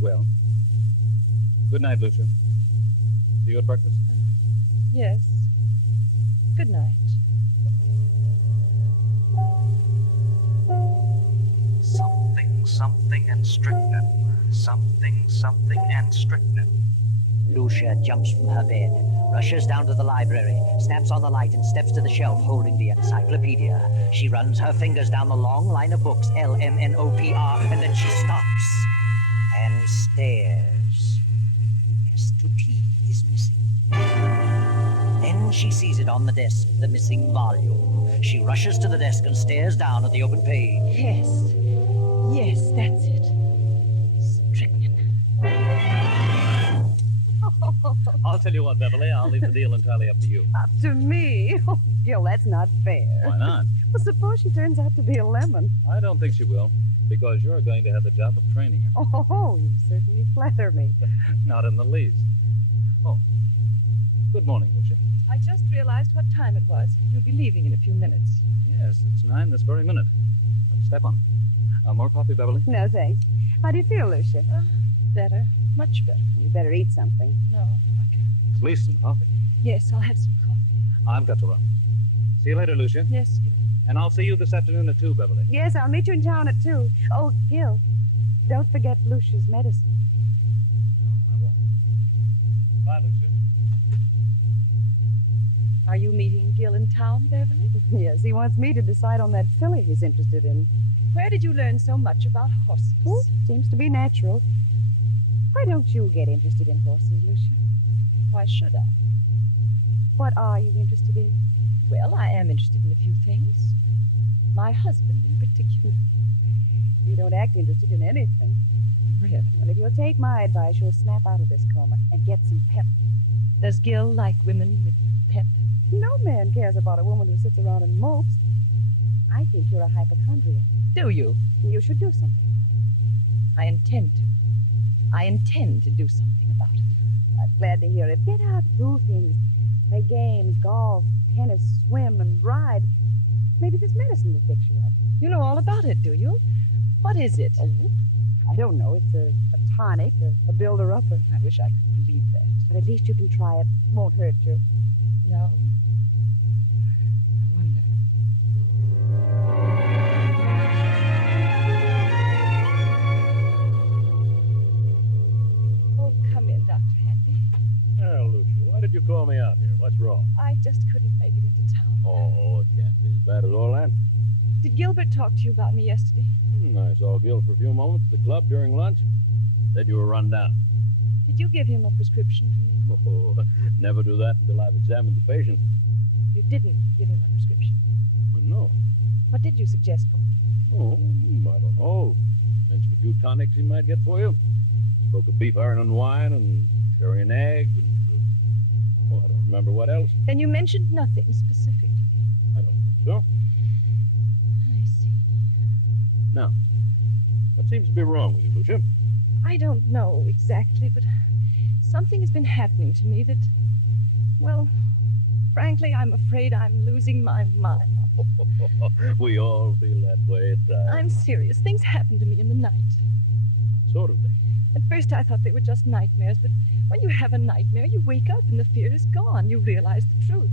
Well, good night, Lucia. See you at breakfast? Yes. Good night. Something and strychnine. Something and strychnine. Lucia jumps from her bed, rushes down to the library, snaps on the light, and steps to the shelf holding the encyclopedia. She runs her fingers down the long line of books, LMNOPR, and then she stops and stares. S to T is missing. Then she sees it on the desk, the missing volume. She rushes to the desk and stares down at the open page. Yes, that's it. Strychnine. I'll tell you what, Beverly, I'll leave the deal entirely up to you. Up to me? Oh, Gil, that's not fair. Why not? Well, suppose she turns out to be a lemon. I don't think she will, because you're going to have the job of training her. Oh, you certainly flatter me. Not in the least. Oh, good morning, Lucia. I just realized what time it was. You'll be leaving in a few minutes. Yes, it's 9 this very minute. Step on it. More coffee, Beverly? No, thanks. How do you feel, Lucia? Better. Much better. You better eat something. No, I can't. At least some coffee. Yes, I'll have some coffee. I've got to run. See you later, Lucia. Yes, Gil. And I'll see you this afternoon at 2, Beverly. Yes, I'll meet you in town at 2. Oh, Gil, don't forget Lucia's medicine. No, I won't. Bye, Lucia. Are you meeting Gil in town, Beverly? Yes, he wants me to decide on that filly he's interested in. Where did you learn so much about horses? Oh, seems to be natural. Why don't you get interested in horses, Lucia? Why should I? What are you interested in? Well, I am interested in a few things. My husband in particular. You don't act interested in anything. Really? Well, if you'll take my advice, you'll snap out of this coma and get some pep. Does Gil like women with pep? No man cares about a woman who sits around and mopes. I think you're a hypochondriac. Do you? You should do something about it. I intend to. I intend to do something about it. I'm glad to hear it. Get out, do things. Play games, golf, tennis, swim, and ride. Maybe this medicine will fix you up. You know all about it, do you? What is it? Oh, I don't know. It's a tonic, a builder-upper. I wish I could believe that. But at least you can try it. Won't hurt you. No? I wonder. Oh, come in, Dr. Handy. Well, Lucia, why did you call me out here? What's wrong? I just couldn't make it into town. Oh, it can't be as bad as all that. Did Gilbert talk to you about me yesterday? I saw Gil for a few moments at the club during lunch. Said you were run down. Did you give him a prescription for me? Oh, never do that until I've examined the patient. You didn't give him a prescription. Well, no. What did you suggest for me? Oh, I don't know. Mentioned a few tonics he might get for you. Spoke of beef iron and wine and sherry and egg and... I don't remember what else. Then you mentioned nothing specifically. I don't think so. I see. Now, what seems to be wrong with you, Lucia? I don't know exactly, but something has been happening to me that, well, frankly, I'm afraid I'm losing my mind. We all feel that way at times. I'm serious. Things happen to me in the night. What sort of thing? At first I thought they were just nightmares, but when you have a nightmare, you wake up and the fear is gone. You realize the truth.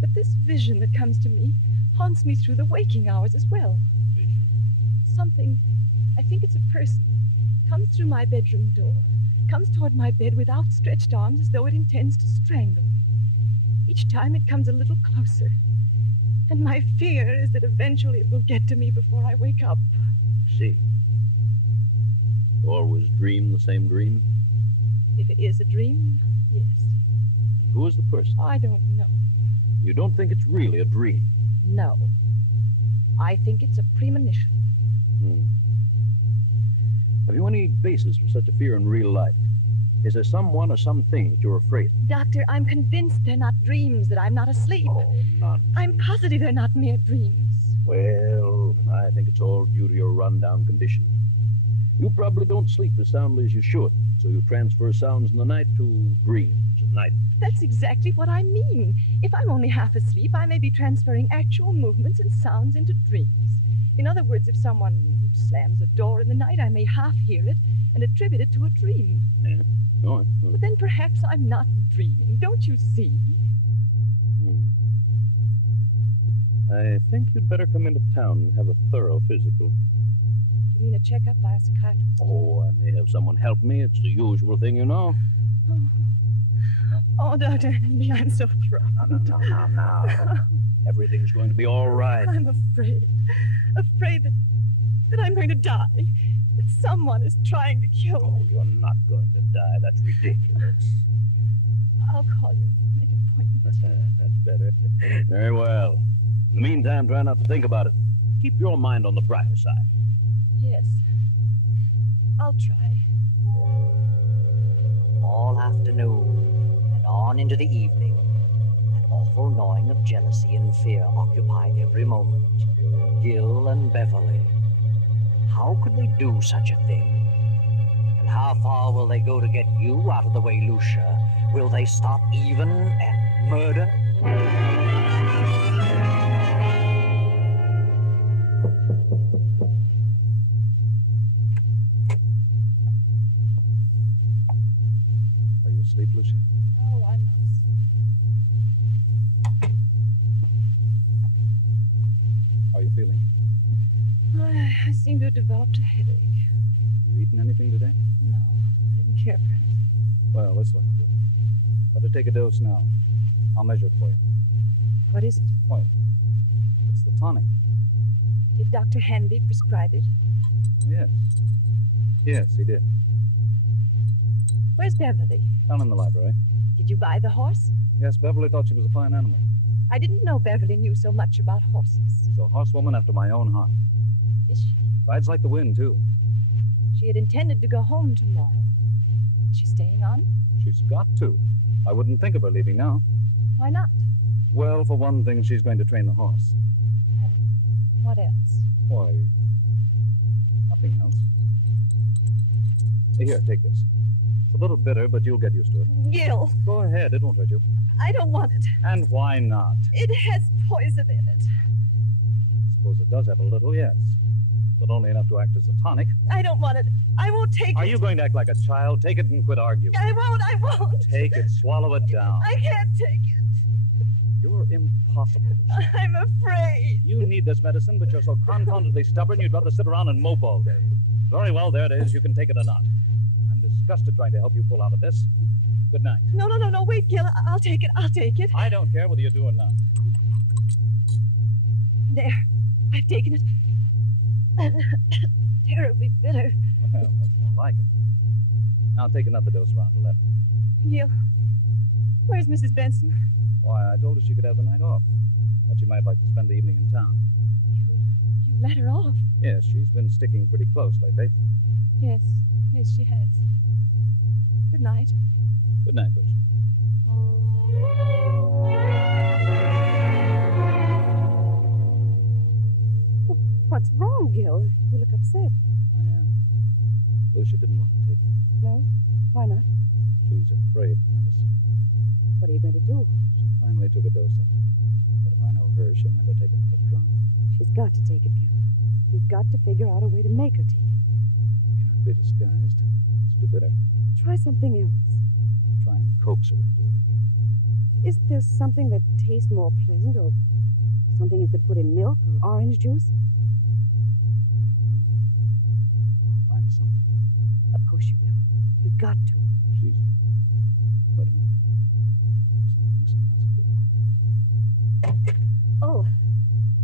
But this vision that comes to me haunts me through the waking hours as well. Vision? Something, I think it's a person, comes through my bedroom door, comes toward my bed with outstretched arms as though it intends to strangle me. Each time it comes a little closer. And my fear is that eventually it will get to me before I wake up. See. You always dream the same dream? If it is a dream, yes. And who is the person? I don't know. You don't think it's really a dream? No. I think it's a premonition. Have you any basis for such a fear in real life? Is there someone or something that you're afraid of? Doctor, I'm convinced they're not dreams, that I'm not asleep. Oh, nonsense. I'm positive they're not mere dreams. Well, I think it's all due to your rundown condition. You probably don't sleep as soundly as you should, so you transfer sounds in the night to dreams at night. That's exactly what I mean. If I'm only half asleep, I may be transferring actual movements and sounds into dreams. In other words, if someone slams a door in the night, I may half hear it and attribute it to a dream. Yeah. Oh, But then perhaps I'm not dreaming. Don't you see? I think you'd better come into town and have a thorough physical. You mean a checkup by a psychiatrist? Oh, I may have someone help me. It's the usual thing, you know. Oh, Dr. Henry, I'm so frightened. Now. Everything's going to be all right. I'm afraid that I'm going to die. That someone is trying to kill me. Oh, you're not going to die. That's ridiculous. I'll call you and make an appointment. That's better. Very well. In the meantime, try not to think about it. Keep your mind on the brighter side. Yes. I'll try. All afternoon and on into the evening, that awful gnawing of jealousy and fear occupy every moment. Gil and Beverly. How could they do such a thing? And how far will they go to get you out of the way, Lucia? Will they stop even at murder? Are you asleep, Lucia? No, I'm not asleep. How are you feeling? I seem to have developed a headache. Have you eaten anything today? No, I didn't care for anything. Well, this will help you. Better take a dose now. I'll measure it for you. What is it? Why, it's the tonic. Did Dr. Hanby prescribe it? Yes. Yes, he did. Where's Beverly? Down in the library. Did you buy the horse? Yes, Beverly thought she was a fine animal. I didn't know Beverly knew so much about horses. She's a horsewoman after my own heart. Is she? Rides like the wind, too. She had intended to go home tomorrow. Is she staying on? She's got to. I wouldn't think of her leaving now. Why not? Well, for one thing, she's going to train the horse. And what else? Why, nothing else. Here, take this. It's a little bitter, but you'll get used to it. Gil! Go ahead, it won't hurt you. I don't want it. And why not? It has poison in it. I suppose it does have a little, yes. But only enough to act as a tonic. I don't want it. I won't take it. Are you going to act like a child? Take it and quit arguing. I won't. Take it, swallow it down. I can't take it. You're impossible, Lucia. I'm afraid. You need this medicine, but you're so confoundedly stubborn you'd rather sit around and mope all day. Very well, there it is. You can take it or not. I'm disgusted trying to help you pull out of this. Good night. No, wait, Gil. I'll take it. I don't care whether you do or not. There. I've taken it. Terribly bitter. Well, that's more like it. I'll take another dose around 11. Gil, where's Mrs. Benson? Why, I told her she could have the night off. But she might like to spend the evening in town. You let her off? Yes, she's been sticking pretty close lately. Yes, she has. Good night. Good night, Lucia. What's wrong, Gil? You look upset. I am. Lucia didn't want to take it. No? Why not? She's afraid of medicine. What are you going to do? She finally took a dose of it. But if I know her, she'll never take another drop. She's got to take it, Gil. You've got to figure out a way to make her take it. It can't be disguised. It's too bitter. Try something else. I'll try and coax her into it again. Isn't there something that tastes more pleasant, or something you could put in milk or orange juice? I don't know. But I'll find something. Of course you will. You've got to. She's... Wait a minute. There's someone listening outside the door.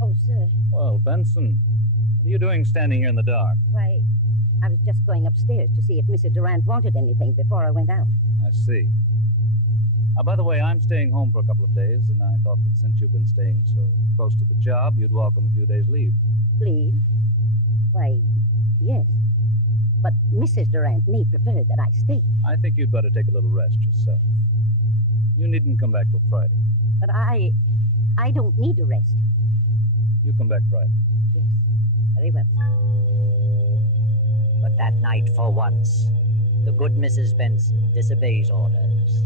Oh, sir. Well, Benson, what are you doing standing here in the dark? Why, I was just going upstairs to see if Mrs. Durant wanted anything before I went out. I see. By the way, I'm staying home for a couple of days, and I thought that since you've been staying so close to the job, you'd welcome a few days' leave. Leave? Why, yes. But Mrs. Durant may prefer that I stay. I think you'd better take a little rest yourself. You needn't come back till Friday. But I don't need a rest. You come back Friday. Yes, very well. But that night, for once, the good Mrs. Benson disobeys orders.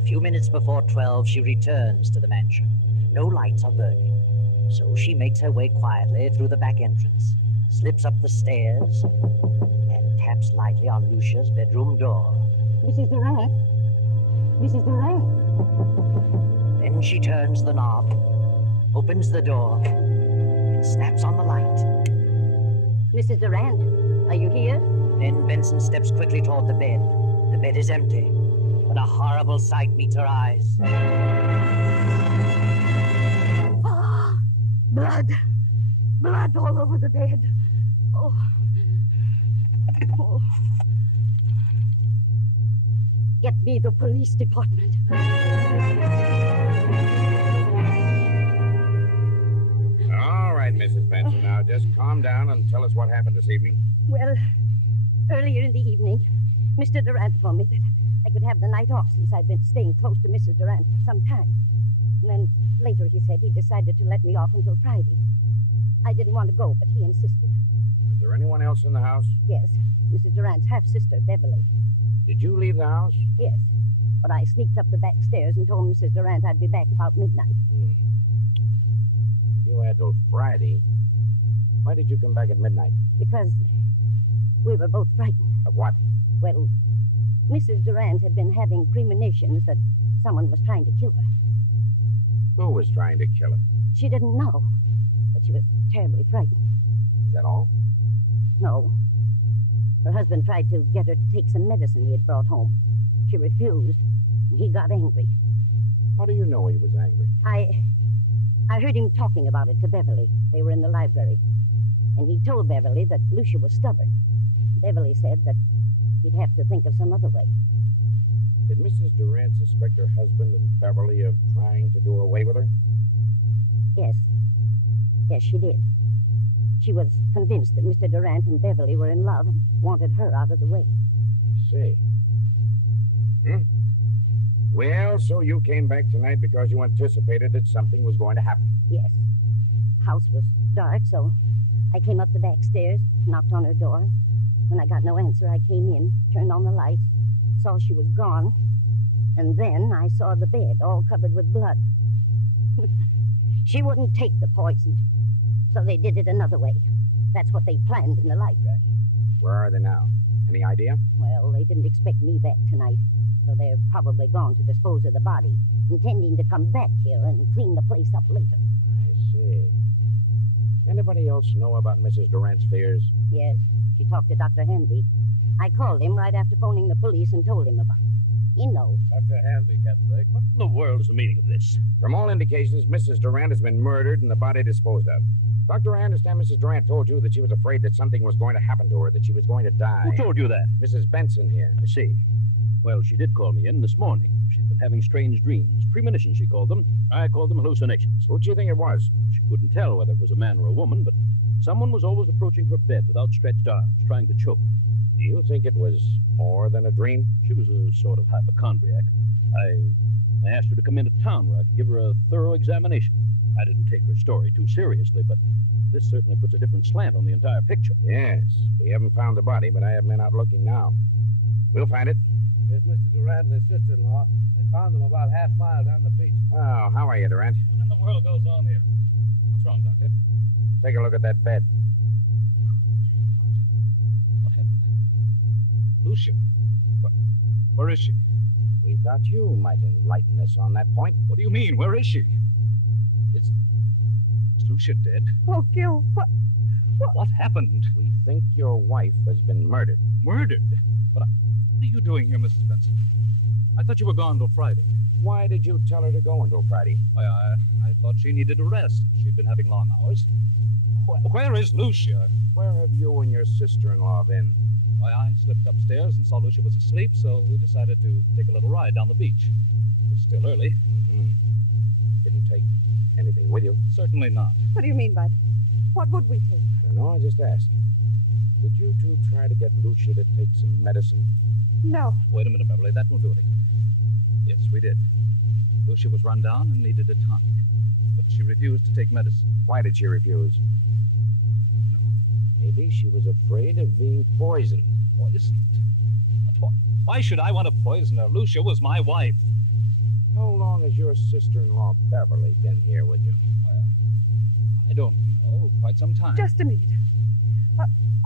A few minutes before 12, she returns to the mansion. No lights are burning, so she makes her way quietly through the back entrance, slips up the stairs, and taps lightly on Lucia's bedroom door. Mrs. Durant? Mrs. Durant? Then she turns the knob, opens the door, and snaps on the light. Mrs. Durant, are you here? Then Benson steps quickly toward the bed. The bed is empty, but a horrible sight meets her eyes. Ah, blood. Blood all over the bed. Oh. Get me the police department. All right, Mrs. Benson. Now, just calm down and tell us what happened this evening. Well, earlier in the evening, Mr. Durant told me that I could have the night off since I'd been staying close to Mrs. Durant for some time. And then later he said he decided to let me off until Friday. I didn't want to go, but he insisted. Was there anyone else in the house? Yes, Mrs. Durant's half-sister, Beverly. Did you leave the house? Yes, but I sneaked up the back stairs and told Mrs. Durant I'd be back about midnight. If you had till Friday, why did you come back at midnight? Because we were both frightened. Of what? Well, Mrs. Durant had been having premonitions that someone was trying to kill her. Who was trying to kill her? She didn't know, but she was terribly frightened. Is that all? No. Her husband tried to get her to take some medicine he had brought home. She refused, and he got angry. How do you know he was angry? I heard him talking about it to Beverly. They were in the library. And he told Beverly that Lucia was stubborn. Beverly said that he'd have to think of some other way. Did Mrs. Durant suspect her husband and Beverly of trying to do away with her? Yes. Yes, she did. She was convinced that Mr. Durant and Beverly were in love and wanted her out of the way. I see. Well, so you came back tonight because you anticipated that something was going to happen. Yes. House was dark, so I came up the back stairs, knocked on her door. When I got no answer, I came in, turned on the light, saw she was gone, and then I saw the bed all covered with blood. She wouldn't take the poison, so they did it another way. That's what they planned in the library. Where are they now? Any idea? Well, they didn't expect me back tonight, so they're probably gone to dispose of the body, intending to come back here and clean the place up later. I see. Anybody else know about Mrs. Durant's fears? Yes, she talked to Dr. Hanby. I called him right after phoning the police and told him about it. He knows. Dr. Hanby, Captain Blake. What in the world is the meaning of this? From all indications, Mrs. Durant has been murdered and the body disposed of. Doctor, I understand Mrs. Durant told you that she was afraid that something was going to happen to her, that she was going to die. Who told you that? Mrs. Benson here. I see. Well, she did call me in this morning. She'd been having strange dreams. Premonitions, she called them. I called them hallucinations. Who do you think it was? Well, she couldn't tell whether it was a man or a woman, but someone was always approaching her bed with outstretched arms, trying to choke her. Do you think it was more than a dream? She was a sort of hypochondriac. I asked her to come into town where I could give her a thorough examination. I didn't take her story too seriously, but this certainly puts a different slant on the entire picture. Yes. We haven't found the body, but I have men out looking now. We'll find it. Here's Mr. Durant and his sister-in-law. They found them about half-mile down the beach. Oh, how are you, Durant? What in the world goes on here? What's wrong, Doctor? Take a look at that bed. What happened? Lucia. Where is she? We thought you might enlighten us on that point. What do you mean? Where is she? Is Lucia dead? Oh, Gil, What happened? We think your wife has been murdered. Murdered? What are you doing here, Mrs. Benson? I thought you were gone till Friday. Why did you tell her to go until Friday? Why, I thought she needed a rest. She'd been having long hours. Where is Lucia? Where have you and your sister-in-law been? Why, I slipped upstairs and saw Lucia was asleep, so we decided to take a little ride down the beach. It was still early. Mm-hmm. Didn't take anything with you? Certainly not. what do you mean by that? What would we take? I don't know. I just asked. Did you two try to get Lucia to take some medicine? No. Wait a minute, Beverly. That won't do any good. Yes, we did. Lucia was run down and needed a tonic, but she refused to take medicine. Why did she refuse? I don't know. Maybe she was afraid of being poisoned. Poisoned? Why should I want to poison her? Lucia was my wife. How long has your sister-in-law Beverly been here with you? Well, I don't know. Quite some time. Just a minute.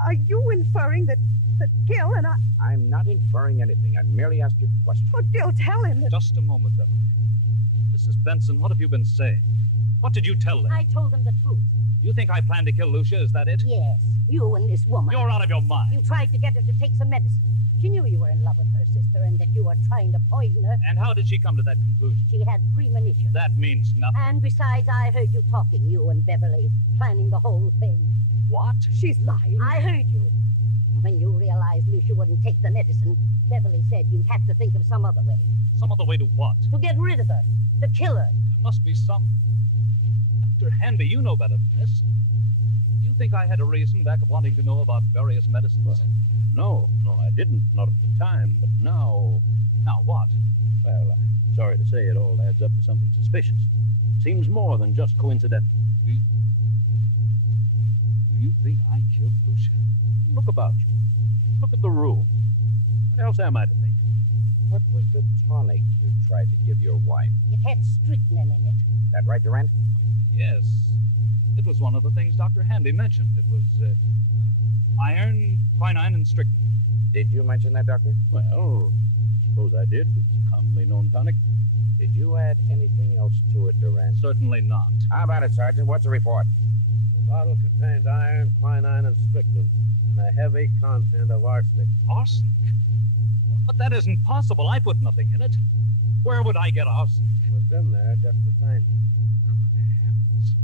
Are you inferring that Gil and I... I'm not inferring anything. I merely asked you a question. Oh, Gil, tell him that... Just a moment, Beverly. Mrs. Benson, what have you been saying? What did you tell them? I told them the truth. You think I planned to kill Lucia? Is that it? Yes, you and this woman. You're out of your mind. You tried to get her to take some medicine. She knew you were in love with her sister and that you were trying to poison her. And how did she come to that conclusion? She had premonition. That means nothing. And besides, I heard you talking, you and Beverly, planning the whole thing. What? She's lying. I heard you. When you realized Lucia wouldn't take the medicine, Beverly said you'd have to think of some other way. Some other way to what? To get rid of her. To kill her. There must be some... Dr. Hanby, you know better than this. Do you think I had a reason back of wanting to know about various medicines? Well, no, I didn't. Not at the time, but now... Now what? Well, I'm sorry to say it all adds up to something suspicious. Seems more than just coincidental. Do you think I killed Lucia? Look about you. Look at the room. What else am I to think? What was the tonic you tried to give your wife? It had strychnine in it. That right, Durant? Yes. It was one of the things Dr. Handy mentioned. It was iron, quinine, and strychnine. Did you mention that, Doctor? Well, suppose I did. It's a commonly known tonic. Did you add anything else to it, Durant? Certainly not. How about it, Sergeant? What's the report? The bottle contained iron, quinine, and strychnine, and a heavy content of arsenic. Arsenic? But that isn't possible. I put nothing in it. Where would I get arsenic? It was in there just the same. Good heavens.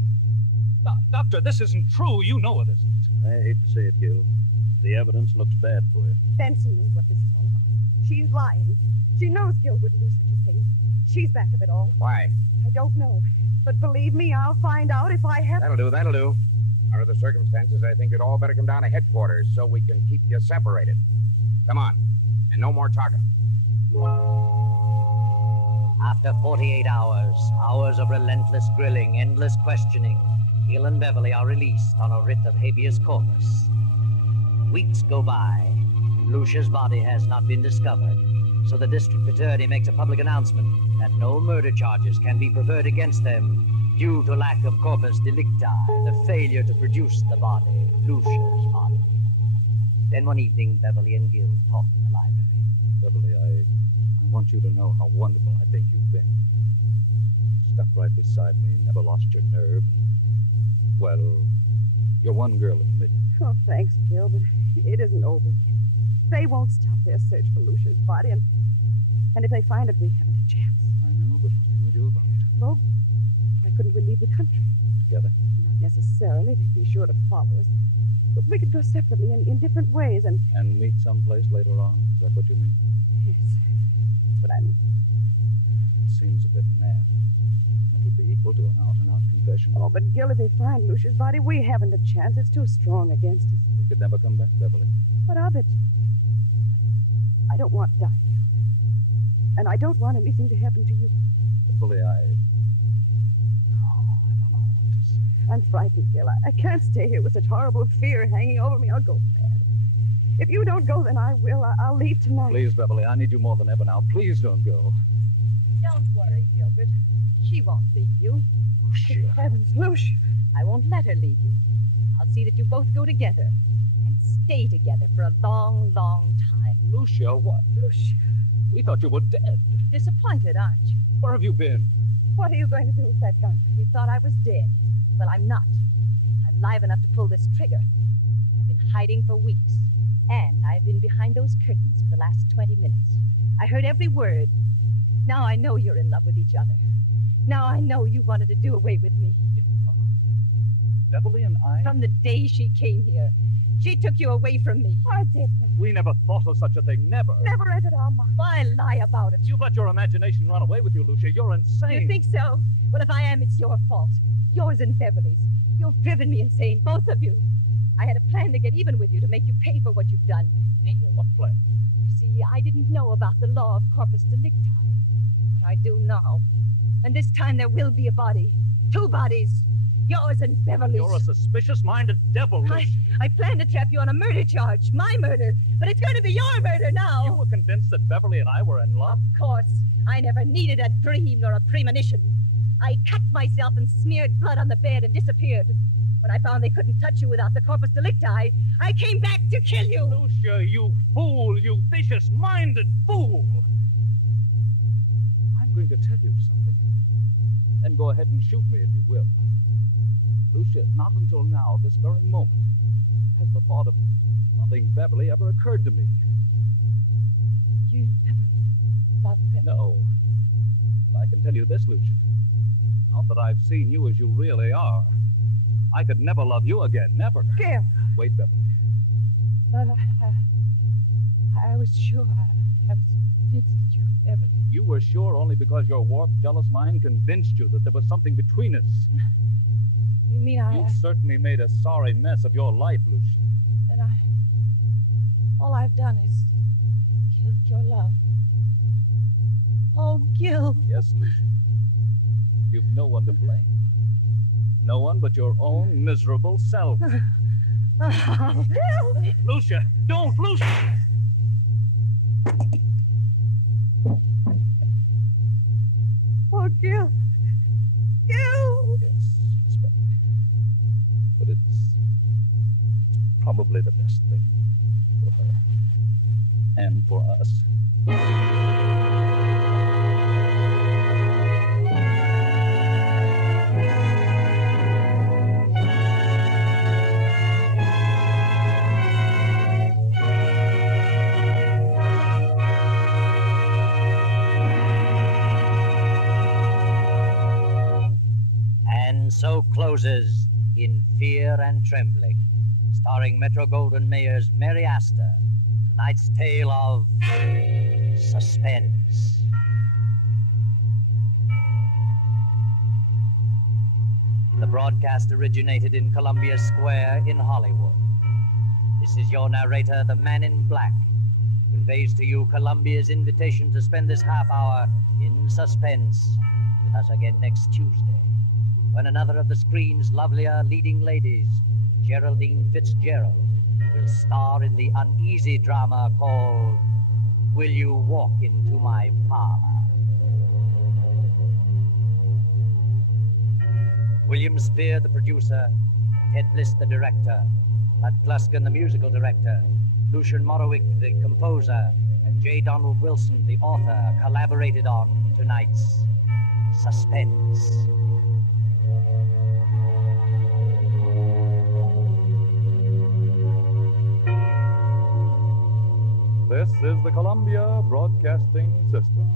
Doctor, this isn't true. You know it isn't. I hate to say it, Gil. But the evidence looks bad for you. Benson knows what this is all about. She's lying. She knows Gil wouldn't do such a thing. She's back of it all. Why? I don't know. But believe me, I'll find out if I have... That'll do. Under the circumstances, I think you'd all better come down to headquarters so we can keep you separated. Come on. And no more talking. After 48 hours of relentless grilling, endless questioning, Gil and Beverly are released on a writ of habeas corpus. Weeks go by, and Lucia's body has not been discovered, so the district attorney makes a public announcement that no murder charges can be preferred against them due to lack of corpus delicti, the failure to produce the body, Lucia's body. Then one evening, Beverly and Gil talked in the library. Beverly, I want you to know how wonderful I think you've been. Stuck right beside me, never lost your nerve, and, well, you're one girl in a million. Oh, thanks, Gil, but it isn't over yet. They won't stop their search for Lucia's body, and if they find it, we haven't a chance. I know, but what can we do about it? Well, why couldn't we leave the country? Together? Not necessarily. They'd be sure to follow us. But we could go separately in different ways, and meet someplace later on? Is that what you mean? yes, that's what I mean. It seems a bit mad. It would be equal to an out-and-out confession. Oh, but Gil, if they find Lucia's body, we haven't a chance. It's too strong against us. We could never come back, Beverly. What of it? I don't want to die, Gil. And I don't want anything to happen to you. Beverly, I don't know what to say. I'm frightened, Gil. I can't stay here with such horrible fear hanging over me. I'll go mad. If you don't go, then I will. I'll leave tonight. Please, Beverly, I need you more than ever now. Please don't go. Don't worry, Gilbert. She won't leave you. Lucia. Heavens, Lucia. I won't let her leave you. I'll see that you both go together and stay together for a long, long time. Lucia, what? Lucia. We thought you were dead. Disappointed, aren't you? Where have you been? What are you going to do with that gun? You thought I was dead. Well, I'm not. I'm live enough to pull this trigger. I've been hiding for weeks, and I've been behind those curtains for the last 20 minutes. I heard every word. Now I know you're in love with each other. Now I know you wanted to do away with me. In love? Beverly and I? From the day she came here. She took you away from me. I did not. We never thought of such a thing. Never. Never entered our mind. Why lie about it? You've let your imagination run away with you, Lucia. You're insane. You think so? Well, if I am, it's your fault. Yours and Beverly's. You've driven me insane, both of you. I had a plan to get even with you, to make you pay for what you've done, but it failed. What plan? You see, I didn't know about the law of corpus delicti, but I do now. And this time there will be a body. 2 bodies. Yours and Beverly's. You're a suspicious-minded devil, Lucia. I planned to trap you on a murder charge. My murder. But it's going to be your murder now. You were convinced that Beverly and I were in love? Of course. I never needed a dream nor a premonition. I cut myself and smeared blood on the bed and disappeared. When I found they couldn't touch you without the corpus delicti, I came back to kill you. Lucia, you fool, you vicious-minded fool. I'm going to tell you something. Then go ahead and shoot me if you will. Lucia, not until now, this very moment, has the thought of loving Beverly ever occurred to me. You never loved Beverly? No. But I can tell you this, Lucia. Now that I've seen you as you really are, I could never love you again. Never. Gil. Wait, Beverly. But I was sure. I was convinced that you were Beverly. You were sure only because your warped, jealous mind convinced you that there was something between us. You mean You certainly made a sorry mess of your life, Lucia. Then all I've done is killed your love. Oh, Gil. Yes, Lucia. And you've no one to blame. No one but your own miserable self. Gil! Lucia, don't, Lucia! Oh, Gil. Gil! Yes, Beverly. But it's probably the best thing for her and for us. And so closes In Fear and Trembling, starring Metro-Goldwyn-Mayer's Mary Astor, tonight's tale of Suspense. The broadcast originated in Columbia Square in Hollywood. This is your narrator, the Man in Black, who conveys to you Columbia's invitation to spend this half hour in suspense with us again next Tuesday, when another of the screen's lovelier leading ladies, Geraldine Fitzgerald, will star in the uneasy drama called Will You Walk Into My Parlor? William Spear, the producer, Ted Bliss, the director, Bud Gluskin, the musical director, Lucian Morowick, the composer, and J. Donald Wilson, the author, collaborated on tonight's Suspense. This is the Columbia Broadcasting System.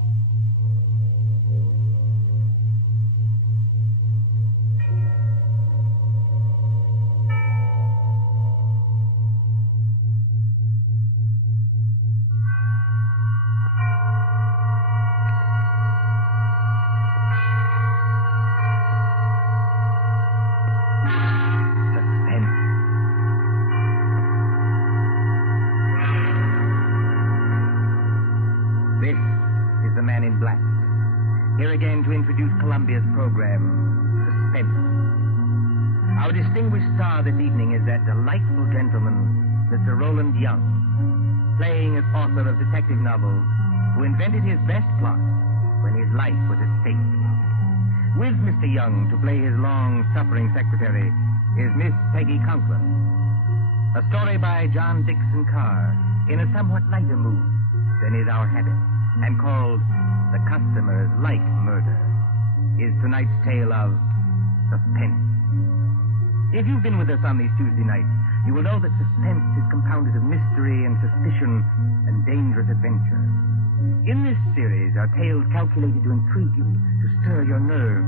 Here again to introduce Columbia's program, Suspense. Our distinguished star this evening is that delightful gentleman, Mr. Roland Young, playing as author of detective novels, who invented his best plot when his life was at stake. With Mr. Young to play his long-suffering secretary is Miss Peggy Conklin. A story by John Dickson Carr in a somewhat lighter mood than is our habit, and called The Customers Like Murder, is tonight's tale of suspense. If you've been with us on these Tuesday nights, you will know that suspense is compounded of mystery and suspicion and dangerous adventure. In this series are tales calculated to intrigue you, to stir your nerves,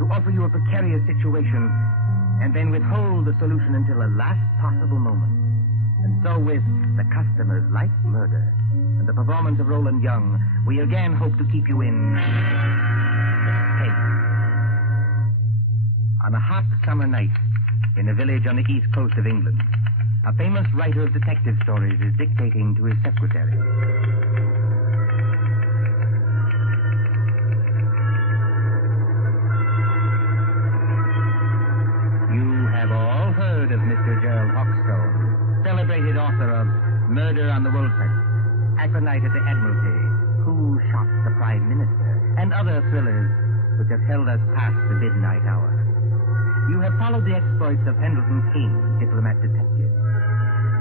to offer you a precarious situation, and then withhold the solution until the last possible moment. And so with The Customers Like Murder and the performance of Roland Young, we again hope to keep you in suspense. On a hot summer night in a village on the east coast of England, a famous writer of detective stories is dictating to his secretary. You have all heard of Mr. Gerald Hawkstone, celebrated author of Murder on the Woolsack, Aconite at the Admiralty, Who Shot the Prime Minister, and other thrillers which have held us past the midnight hour. You have followed the exploits of Pendleton King, diplomat detective.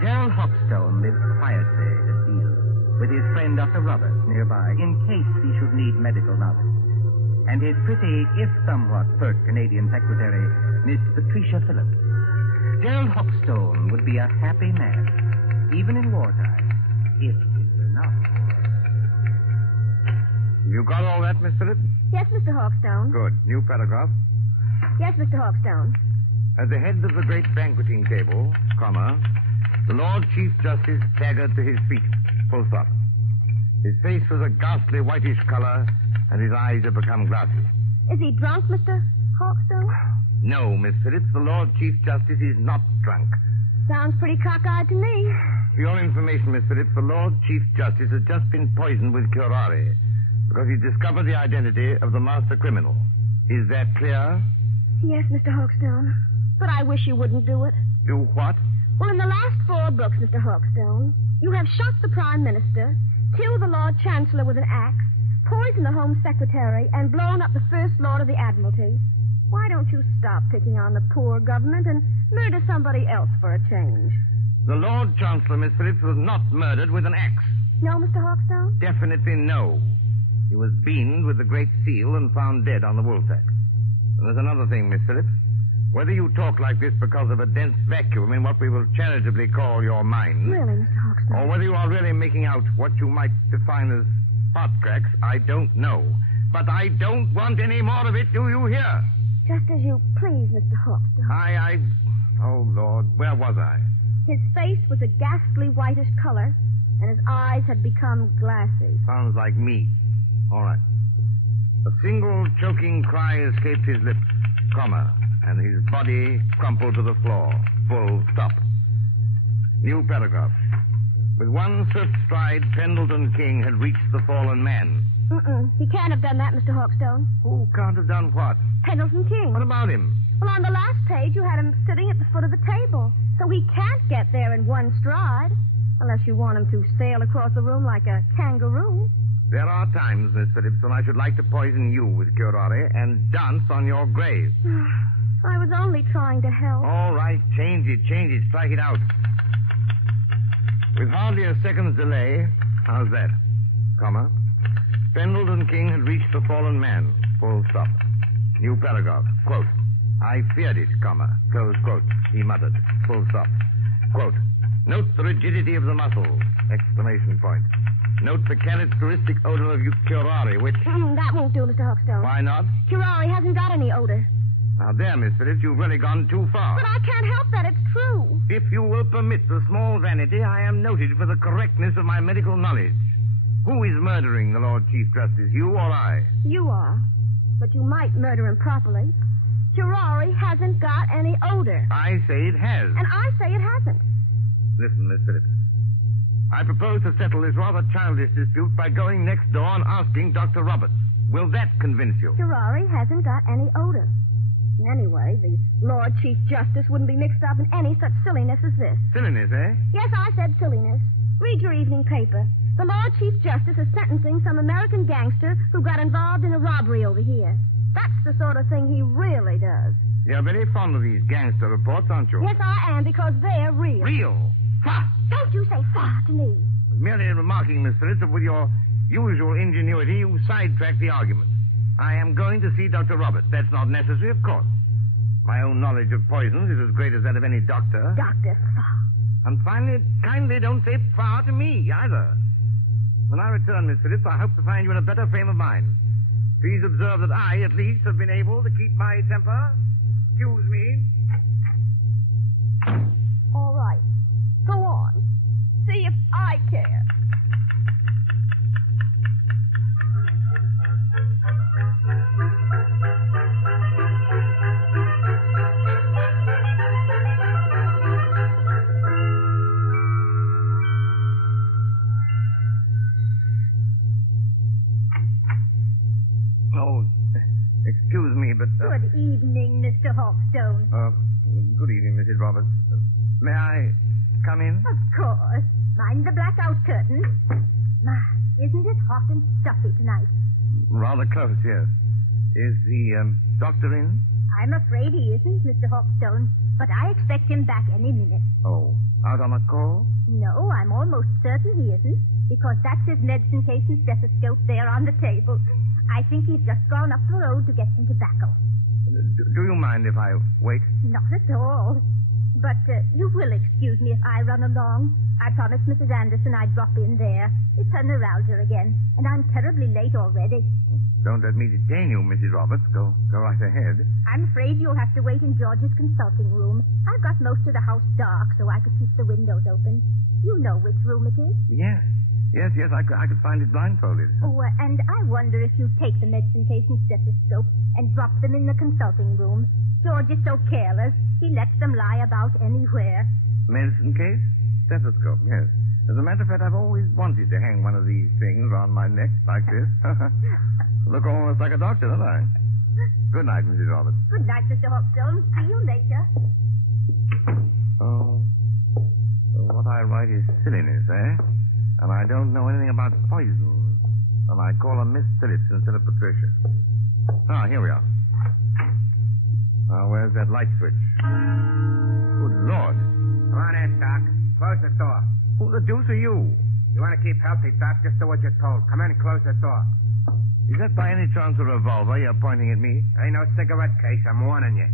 Gerald Hawkstone lives quietly at the field with his friend Dr. Roberts nearby in case he should need medical knowledge. And his pretty, if somewhat pert Canadian secretary, Miss Patricia Phillips. Gerald Hawkstone would be a happy man, even in wartime, if it were not. You got all that, Miss Phillips? Yes, Mr. Hawkstone. Good. New paragraph. Yes, Mr. Hawkstone. At the head of the great banqueting table, comma, the Lord Chief Justice staggered to his feet, full stop. His face was a ghastly whitish color, and his eyes had become glassy. Is he drunk, Mr. Hawkstone? No, Miss Phillips, the Lord Chief Justice is not drunk. Sounds pretty cockeyed to me. For your information, Miss Phillips, the Lord Chief Justice has just been poisoned with curare because he discovered the identity of the master criminal. Is that clear? Yes, Mr. Hawkstone. But I wish you wouldn't do it. Do what? Well, in the last 4 books, Mr. Hawkstone, you have shot the Prime Minister, killed the Lord Chancellor with an axe, poisoned the Home Secretary, and blown up the First Lord of the Admiralty. Why don't you stop picking on the poor government and murder somebody else for a change? The Lord Chancellor, Miss Phillips, was not murdered with an axe. No, Mr. Hawkstone? Definitely no. He was beamed with the Great Seal and found dead on the Woolsack. And there's another thing, Miss Phillips. Whether you talk like this because of a dense vacuum in what we will charitably call your mind... Really, Mr. Hawkstone? Or whether you are really making out what you might define as hot cracks, I don't know. But I don't want any more of it, do you hear? Just as you please, Mr. Hawkstone. Oh, Lord, where was I? His face was a ghastly whitish color, and his eyes had become glassy. Sounds like me. All right. A single choking cry escaped his lips, comma, and his body crumpled to the floor, full stop. New paragraph. With one swift stride, Pendleton King had reached the fallen man. He can't have done that, Mr. Hawkstone. Who can't have done what? Pendleton King. What about him? Well, on the last page, you had him sitting at the foot of the table. So he can't get there in one stride, unless you want him to sail across the room like a kangaroo. There are times, Miss Phillips, when I should like to poison you with curare and dance on your grave. I was only trying to help. All right, change it, strike it out. With hardly a second's delay, how's that? Comma. Pendleton King had reached the fallen man. Full stop. New paragraph. Quote. I feared it, comma. Close quote. He muttered. Full stop. Quote. Note the rigidity of the muscles. Exclamation point. Note the characteristic odor of curare, which... That won't do, Mr. Hawkstone. Why not? Curare hasn't got any odor. Now, there, Miss Phillips, you've really gone too far. But I can't help that. It's true. If you will permit the small vanity, I am noted for the correctness of my medical knowledge. Who is murdering the Lord Chief Justice, you or I? You are. But you might murder him properly. Curare hasn't got any odor. I say it has. And I say it hasn't. Listen, Miss Phillips. I propose to settle this rather childish dispute by going next door and asking Dr. Roberts. Will that convince you? Curare hasn't got any odor. Anyway, the Lord Chief Justice wouldn't be mixed up in any such silliness as this. Silliness, eh? Yes, I said silliness. Read your evening paper. The Lord Chief Justice is sentencing some American gangster who got involved in a robbery over here. That's the sort of thing he really does. You're very fond of these gangster reports, aren't you? Yes, I am, because they're real. Real? Ha! Don't you say fa to me. Merely remarking, Miss Phillips, that with your usual ingenuity, you sidetrack the argument. I am going to see Dr. Roberts. That's not necessary, of course. My own knowledge of poisons is as great as that of any doctor. Dr. Fa. And finally, kindly don't say fa to me, either. When I return, Miss Phillips, I hope to find you in a better frame of mind. Please observe that I, at least, have been able to keep my temper. Excuse me. All right. Go on. See if I care. Oh, excuse me, but... Good evening, Mr. Hawkstone. Good evening, Mrs. Roberts. May I come in? Of course. Mind the blackout curtain. My, isn't it hot and stuffy tonight? Rather close, yes. Is the doctor in? I'm afraid he isn't, Mr. Hawkstone, but I expect him back any minute. Oh, out on a call? No, I'm almost certain he isn't, because that's his medicine case and stethoscope there on the table. I think he's just gone up the road to get some tobacco. Do you mind if I wait? Not at all. But you will excuse me if I run along. I promised Mrs. Anderson I'd drop in there. It's her neuralgia again, and I'm terribly late already. Don't let me detain you, Mrs. Roberts. Go right ahead. I'm afraid you'll have to wait in George's consulting room. I've got most of the house dark so I could keep the windows open. You know which room it is? Yes, I could find it blindfolded. Oh, and I wonder if you'd take the medicine case and stethoscope and drop them in the consulting room. George is so careless, he lets them lie about anywhere. Medicine case? Stethoscope, yes. As a matter of fact, I've always wanted to hang one of these things around my neck like this. Look almost like a doctor, don't I? Good night, Mrs. Roberts. Good night, Mr. Hawkstone. See you later. Oh, so what I write is silliness, eh? And I don't know anything about poison. And I call her Miss Phillips instead of Patricia. Ah, here we are. Where's that light switch? Good Lord. Come on in, Doc. Close the door. Who the deuce are you? You want to keep healthy, Doc? Just do what you're told. Come in and close the door. Is that by any chance a revolver you're pointing at me? Ain't no cigarette case. I'm warning you.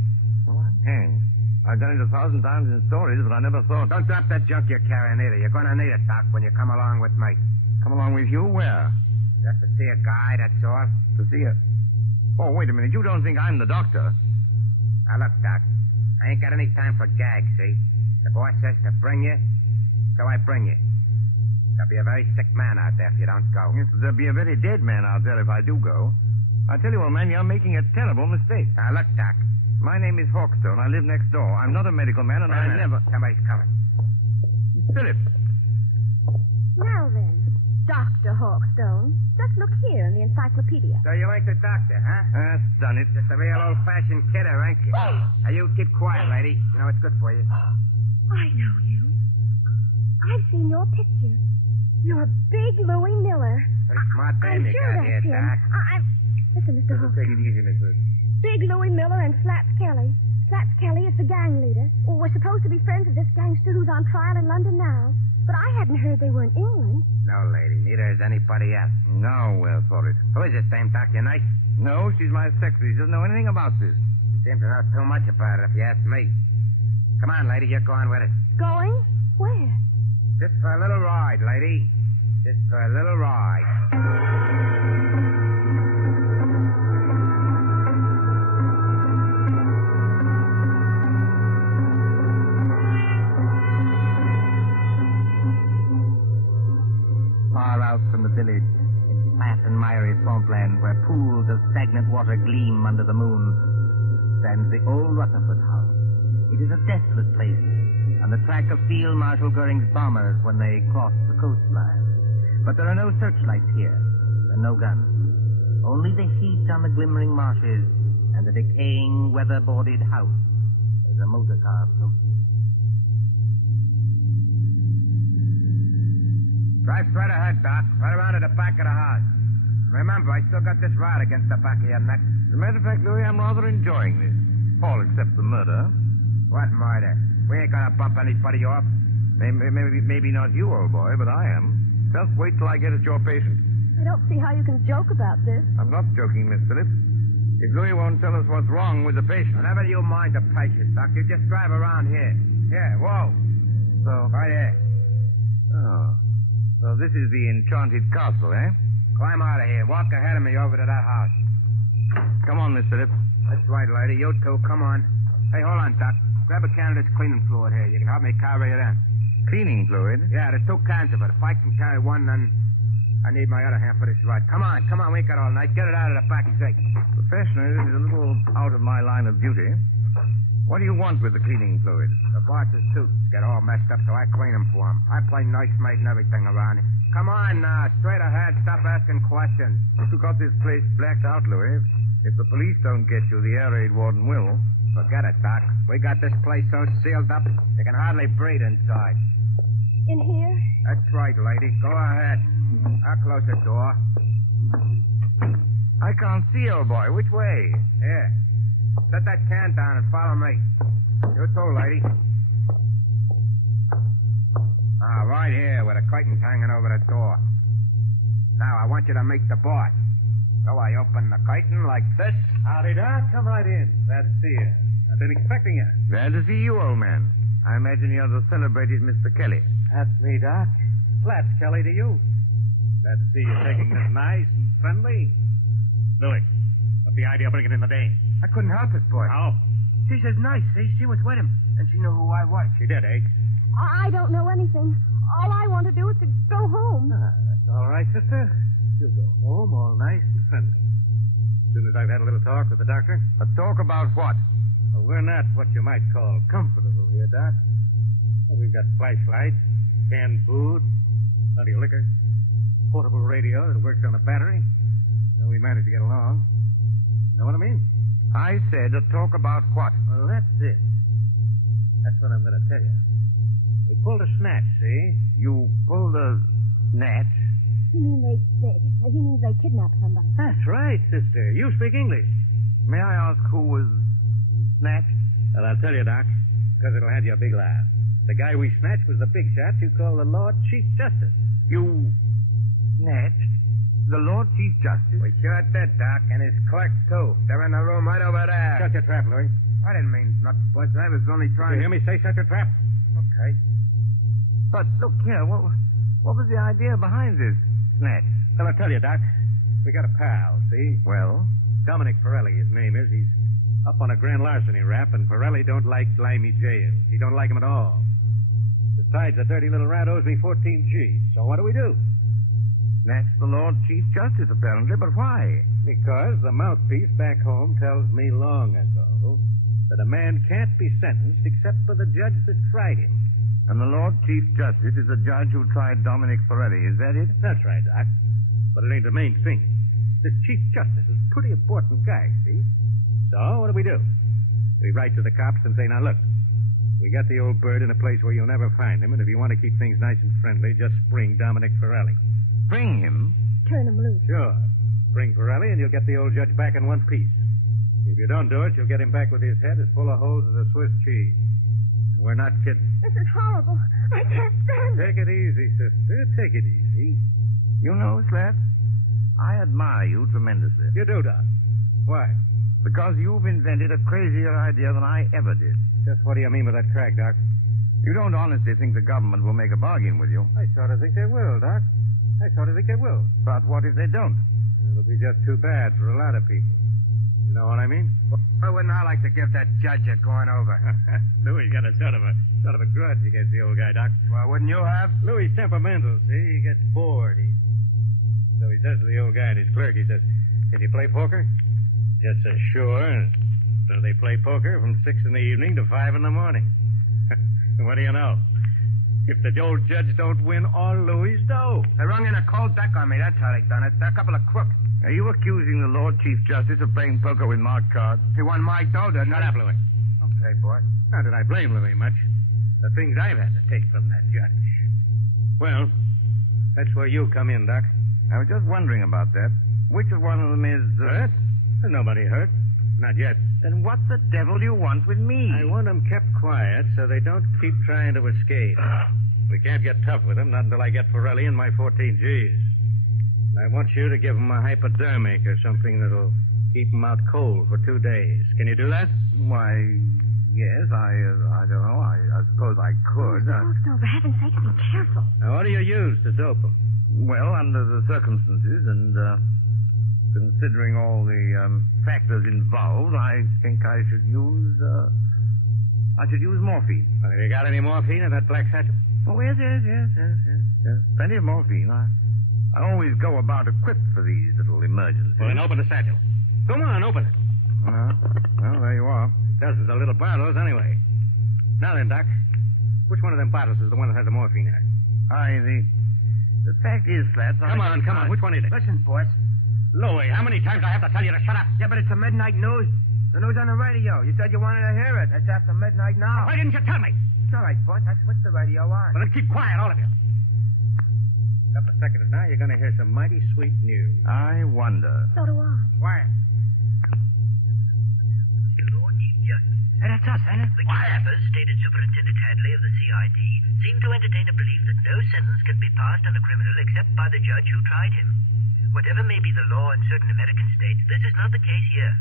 Oh, I'm hanged. I've done it 1,000 times in stories, but I never thought... Don't drop that junk you're carrying either. You're going to need it, Doc, when you come along with me. Come along with you? Where? Just to see a guy, that's all. To see a... Oh, wait a minute. You don't think I'm the doctor? Now, look, Doc. I ain't got any time for gags, see? The boss says to bring you, so I bring you. There'll be a very sick man out there if you don't go. Yes, there'll be a very dead man out there if I do go. I tell you, old man, you're making a terrible mistake. Now, look, Doc. My name is Hawkstone. I live next door. I'm not a medical man, and I never... Somebody's coming. Miss Phillips. Now then, Dr. Hawkstone, just look here in the encyclopedia. So you ain't the doctor, huh? That's done it. Just a real old-fashioned kidder, ain't you? Now, you keep quiet, lady. You know it's good for you. I know you. I've seen your picture. You're Big Louie Miller. Pretty smart I'm dame you sure got that's here, him. Doc. Listen, Mr. Hawkstone. Take it easy, Miss Phillips. Big Louie Miller and Flats Kelly. Flats Kelly is the gang leader. Well, we're supposed to be friends of this gangster who's on trial in London now. But I hadn't heard they were in England. No, lady. Neither is anybody else. No, well, for it. Who is this dame, Doc, your night? No, she's my secretary. She doesn't know anything about this. She seems to know too much about it, if you ask me. Come on, lady. You're going with us. Going? Where? Just for a little ride, lady. Just for a little ride. Far out from the village, in flat and miry swampland where pools of stagnant water gleam under the moon, stands the old Rutherford house. It is a desolate place, on the track of Field Marshal Goering's bombers when they crossed the coastline. But there are no searchlights here, and no guns. Only the heat on the glimmering marshes and the decaying, weather-boarded house as a motor car approaches. Drive straight ahead, Doc. Right around to the back of the house. Remember, I still got this rod against the back of your neck. As a matter of fact, Louis, I'm rather enjoying this. All except the murder. What murder? We ain't gonna bump anybody off. Maybe not you, old boy, but I am. Just wait till I get at your patient. I don't see how you can joke about this. I'm not joking, Miss Phillips. If Louis won't tell us what's wrong with the patient... Whenever you mind the patient, Doc, you just drive around here. Here, whoa. So? Right here. Oh. So this is the enchanted castle, eh? Climb out of here. Walk ahead of me over to that house. Come on, Miss Phillips. That's right, lady. You too. Come on. Hey, hold on, Doc. Grab a can of this cleaning fluid here. You can help me carry it in. Cleaning fluid? Yeah, there's 2 cans of it. If I can carry one, then I need my other hand for this ride. Come on. We ain't got all night. Get it out of the back seat. Professionally, this is a little out of my line of duty. What do you want with the cleaning fluid? The boss's suits get all messed up, so I clean them for him. I play nursemaid and everything around here. Come on now. Straight ahead. Stop asking questions. You got this place blacked out, Louis. If the police don't get you, the air raid warden will. Forget it, Doc. We got this place so sealed up, you can hardly breathe inside. In here? That's right, lady. Go ahead. I'll close the door. I can't see, old boy. Which way? Here. Set that can down and follow me. You too, lady. Right here, with the curtains hanging over the door. Now, I want you to meet the boss. So I open the curtain like this. Howdy, Doc. Come right in. Glad to see you. I've been expecting you. Glad to see you, old man. I imagine you're the celebrated Mr. Kelly. That's me, Doc. Flats Kelly to you. Glad to see you taking this nice and friendly. Louis, what's the idea of bringing in the dame? I couldn't help it, boy. How? She says nice. See, she was with him, and she knew who I was. She did, eh? I don't know anything. All I want to do is to go home. That's all right, sister. You'll go home all nice and friendly. As soon as I've had a little talk with the doctor. A talk about what? Well, we're not what you might call comfortable here, Doc. Well, we've got flashlights, canned food, plenty of liquor, portable radio that works on a battery. So we managed to get along. You know what I mean? I said a talk about what? Well, that's it. That's what I'm going to tell you. We pulled a snatch, see? You pulled a snatch? He means they kidnapped somebody. That's right, sister. You speak English. May I ask who was snatched? Well, I'll tell you, Doc, because it'll have you a big laugh. The guy we snatched was the big shot you call the Lord Chief Justice. You snatched the Lord Chief Justice? We sure did, Doc, and his clerk, too. They're in the room right over there. Shut your trap, Louis. I didn't mean nothing, Butch. I was only trying to... You hear me say shut your trap? Okay. But, look here, what was the idea behind this snatch? Well, I'll tell you, Doc. We got a pal, see? Well? Dominic Pirelli, his name is. He's up on a grand larceny rap, and Pirelli don't like Limey jail. He don't like him at all. Besides, the dirty little rat owes me 14 G's. So what do we do? Snatch the Lord Chief Justice, apparently, but why? Because the mouthpiece back home tells me long ago that a man can't be sentenced except for the judge that tried him. And the Lord Chief Justice is the judge who tried Dominic Pirelli, is that it? That's right, Doc. But it ain't the main thing. This Chief Justice is a pretty important guy, see? So, what do? We write to the cops and say, now, look, we got the old bird in a place where you'll never find him, and if you want to keep things nice and friendly, just spring Dominic Pirelli. Bring him? Turn him loose. Sure. Bring Pirelli, and you'll get the old judge back in one piece. If you don't do it, you'll get him back with his head as full of holes as a Swiss cheese. And we're not kidding. This is horrible. I can't stand it. Take it easy, sister. Take it easy. You know, Slats, I admire you tremendously. You do, Doc. Why? Because you've invented a crazier idea than I ever did. Just what do you mean by that crack, Doc? You don't honestly think the government will make a bargain with you? I sort of think they will, Doc. I sort of think they will. But what if they don't? It'll be just too bad for a lot of people. You know what I mean? Well, wouldn't I like to give that judge a going over? Louis got a sort of a grudge against the old guy, Doc. Well, wouldn't you have? Louis' temperamental, see? He gets bored. So he says to the old guy and his clerk, he says, "Can you play poker?" Just says, "Sure." So they play poker from 6 in the evening to 5 in the morning. What do you know? If the old judge don't win all Louis' dough. They rung in a cold deck on me. That's how they done it. They're a couple of crooks. Are you accusing the Lord Chief Justice of playing poker with marked cards? He won my dough, didn't he? Shut up, Louis. Okay, boy. How did I blame Louis much? The things I've had to take from that judge. Well, that's where you come in, Doc. I was just wondering about that. Which of one of them is... Hurt? There's nobody hurt. Not yet. Then what the devil do you want with me? I want them kept quiet so they don't keep trying to escape. We can't get tough with them, not until I get Forelli and my 14 Gs. And I want you to give them a hypodermic or something that'll keep them out cold for 2 days. Can you do that? Why, yes, I don't know. I suppose I could. Mr. for heaven's sake, be careful. Now, what do you use to dope them? Well, under the circumstances and considering all the factors involved, I think I should use morphine. Have you got any morphine in that black satchel? Oh, yes. Plenty of morphine. I always go about equipped for these little emergencies. Well, then open the satchel. Come on, open it. Well, there you are. Dozens of little bottles, anyway. Now then, Doc, which one of them bottles is the one that has the morphine in it? The fact is, Slats... Come on. Which one is it? Listen, boss. Louis, how many times do I have to tell you to shut up? Yeah, but it's the midnight news. The news on the radio. You said you wanted to hear it. It's after midnight now. Why didn't you tell me? It's all right, boss. I switched the radio on. Well, then keep quiet, all of you. A couple of seconds now, you're going to hear some mighty sweet news. I wonder. So do I. Quiet. Lord Chief Justice. That's us, ain't it? The kidnappers, stated Superintendent Hadley of the CID, seem to entertain a belief that no sentence can be passed on a criminal except by the judge who tried him. Whatever may be the law in certain American states, this is not the case here.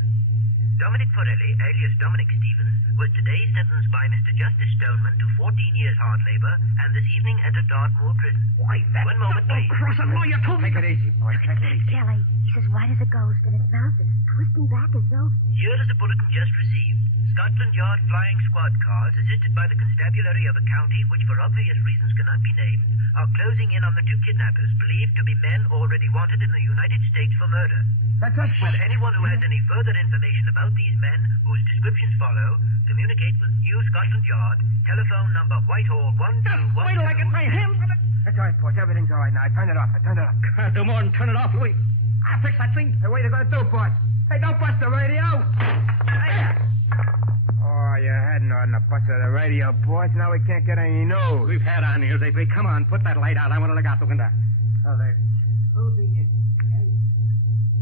Dominic Forelli, alias Dominic Stevens, was today sentenced by Mr. Justice Stoneman to 14 years hard labor and this evening entered Dartmoor prison. Why, that... One moment, please. Cross law, you told me... Take it easy, boy. Take it easy. Kelly, he's as white as a ghost, and his mouth is twisting back as though... Here is a bulletin just received. Scotland Yard flying squad cars, assisted by the constabulary of the county, which for obvious reasons cannot be named, are closing in on the 2 kidnappers, believed to be men already wanted in the United States for murder. That's us. Will anyone who has any further information about these men, whose descriptions follow, communicate with New Scotland Yard, telephone number Whitehall 121... Wait till I get my hands on it. That's all right, boss. Everything's all right now. I turned it off. Can't do more than turn it off, Louis. I'll fix that thing. Hey, what are you going to do, boss? Hey, don't bust the radio. Hey. Oh, you hadn't on the bust of the radio, boss. Now we can't get any news. We've had our news lately. Come on, put that light out. I want to look out the window. Oh, they're closing in.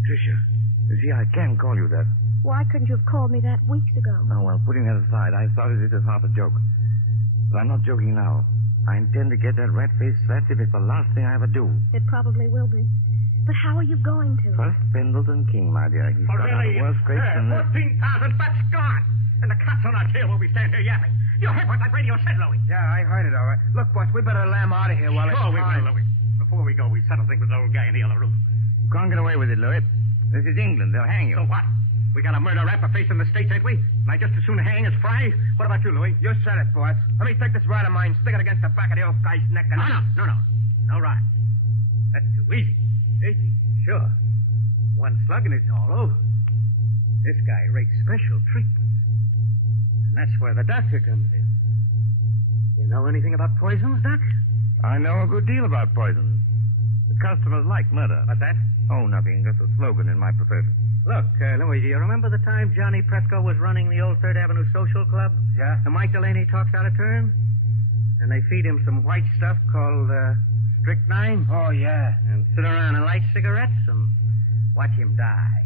Tricia, you see, I can call you that. Why couldn't you have called me that weeks ago? Oh, well, putting that aside, I started it as half a joke. But I'm not joking now. I intend to get that rat-faced Slats if it's the last thing I ever do. It probably will be. But how are you going to? First, Pendleton King, my dear. He's got out of worse scrapes than... 14,000 bucks gone. And the cops on our tail while we stand here yapping. You heard what that radio said, Louis. Yeah, I heard it, all right. Look, boss, we better lamb out of here while it's we will, Louis. Before we go, we settle things with the old guy in the other room. You can't get away with it, Louis. This is England. They'll hang you. So what? We got a murder rap for facing the States, ain't we? And I just as soon hang as fry. What about you, Louis? You said it, boss. Let me take this rod of mine, stick it against the back of the old guy's neck, and... No. No rod. That's too easy. Easy? Sure. One slug and it's all over. This guy rates special treatment. And that's where the doctor comes in. You know anything about poisons, Doc? I know a good deal about poisons. The customers like murder. What's that? Oh, nothing. Just a slogan in my profession. Look, Louis, do you remember the time Johnny Presco was running the old 3rd Avenue Social Club? Yeah. And Mike Delaney talks out of turn? And they feed him some white stuff called strychnine? Oh, yeah. And sit around and light cigarettes and watch him die.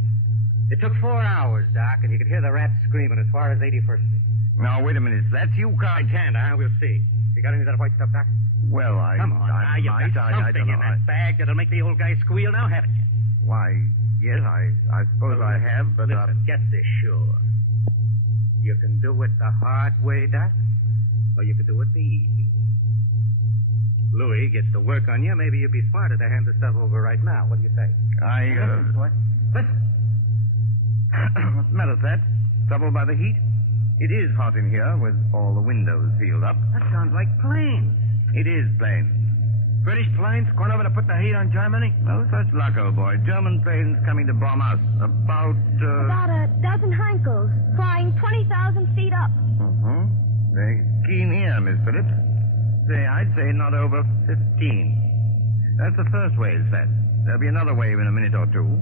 It took 4 hours, Doc, and you could hear the rats screaming as far as 81st Street. Now, wait a minute. That's you, Carl. I can't, huh? We'll see. You got any of that white stuff, Doc? Well, Come on, now, you've got something in that bag that'll make the old guy squeal now, haven't you? Why, yes, I suppose I have, but... Listen, get this sure. You can do it the hard way, Doc, or you can do it the easy way. Louis gets to work on you. Maybe you'd be smarter to hand the stuff over right now. What do you say? Listen, boy. Listen. What's the matter, Pat? Trouble by the heat? It is hot in here with all the windows sealed up. That sounds like planes. It is planes. British planes going over to put the heat on Germany? No such luck, old boy. German planes coming to bomb us. About a dozen Heinkels, flying 20,000 feet up. Mm-hmm. Very keen here, Miss Phillips. I'd say not over 15. That's the first wave set. There'll be another wave in a minute or two.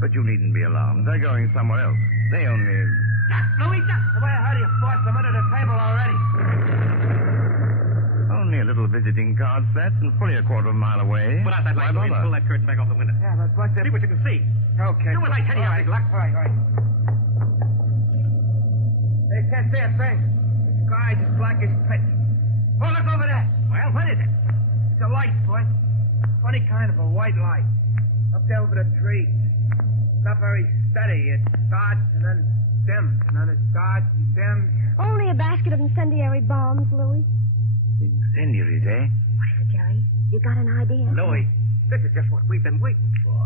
But you needn't be alarmed. They're going somewhere else. They only... Louis, the way I heard you forced them under the table already. Only a little visiting card set and fully a quarter of a mile away. Put out that light, Louis, and pull that curtain back off the window. Yeah, but what's it? See what you can see. Okay. Do what I tell you, big luck. All right. They can't see a thing. The sky's as black as pitch. Oh, look over there. Well, what is it? It's a light, boy. Funny kind of a white light. Up there over the trees. Not very steady. It starts and then dims, and then it starts and dims. Only a basket of incendiary bombs, Louis. Incendiaries, eh? What is it, Jerry? You got an idea? Louis, this is just what we've been waiting for.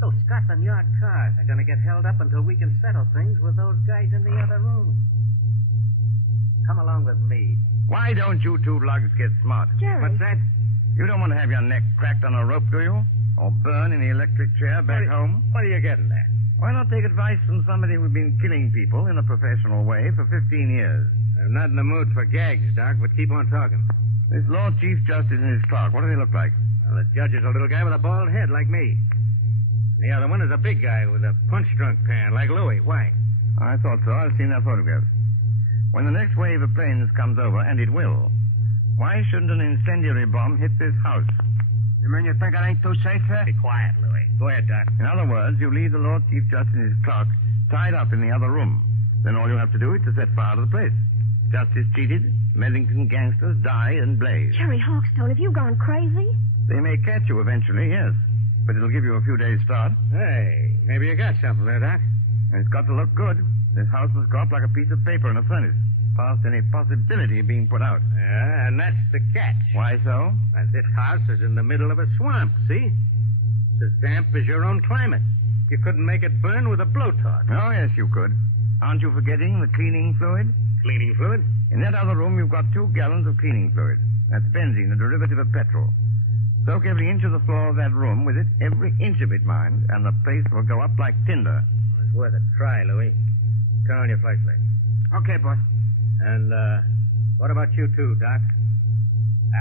Those Scotland Yard cars are going to get held up until we can settle things with those guys in the other room. Come along with me. Why don't you two lugs get smart? Jerry. What's that? You don't want to have your neck cracked on a rope, do you? Or burn in the electric chair back home? What are you getting at? Why not take advice from somebody who's been killing people in a professional way for 15 years? I'm not in the mood for gags, Doc, but keep on talking. This Lord Chief Justice and his clerk, what do they look like? Well, the judge is a little guy with a bald head like me. And the other one is a big guy with a punch-drunk pan like Louis. Why? I thought so. I've seen their photographs. When the next wave of planes comes over, and it will, why shouldn't an incendiary bomb hit this house? You mean you think it ain't too safe here? Be quiet, Louis. Go ahead, Doc. In other words, you leave the Lord Chief Justice and his clerk tied up in the other room. Then all you have to do is to set fire to the place. Justice cheated, Medlington gangsters die and blaze. Jerry Hawkstone, have you gone crazy? They may catch you eventually, yes. But it'll give you a few days' start. Hey, maybe you got something there, Doc. And it's got to look good. This house must go up like a piece of paper in a furnace, past any possibility of being put out. Yeah, and that's the catch. Why so? As this house is in the middle of a swamp, see? It's as damp as your own climate. You couldn't make it burn with a blowtorch. Oh, yes, you could. Aren't you forgetting the cleaning fluid? Cleaning fluid? In that other room, you've got 2 gallons of cleaning fluid. That's benzene, a derivative of petrol. Soak every inch of the floor of that room with it, every inch of it, mind, and the place will go up like tinder. It's worth a try, Louis. Turn on your flashlight. Okay, boss. And, what about you two, Doc?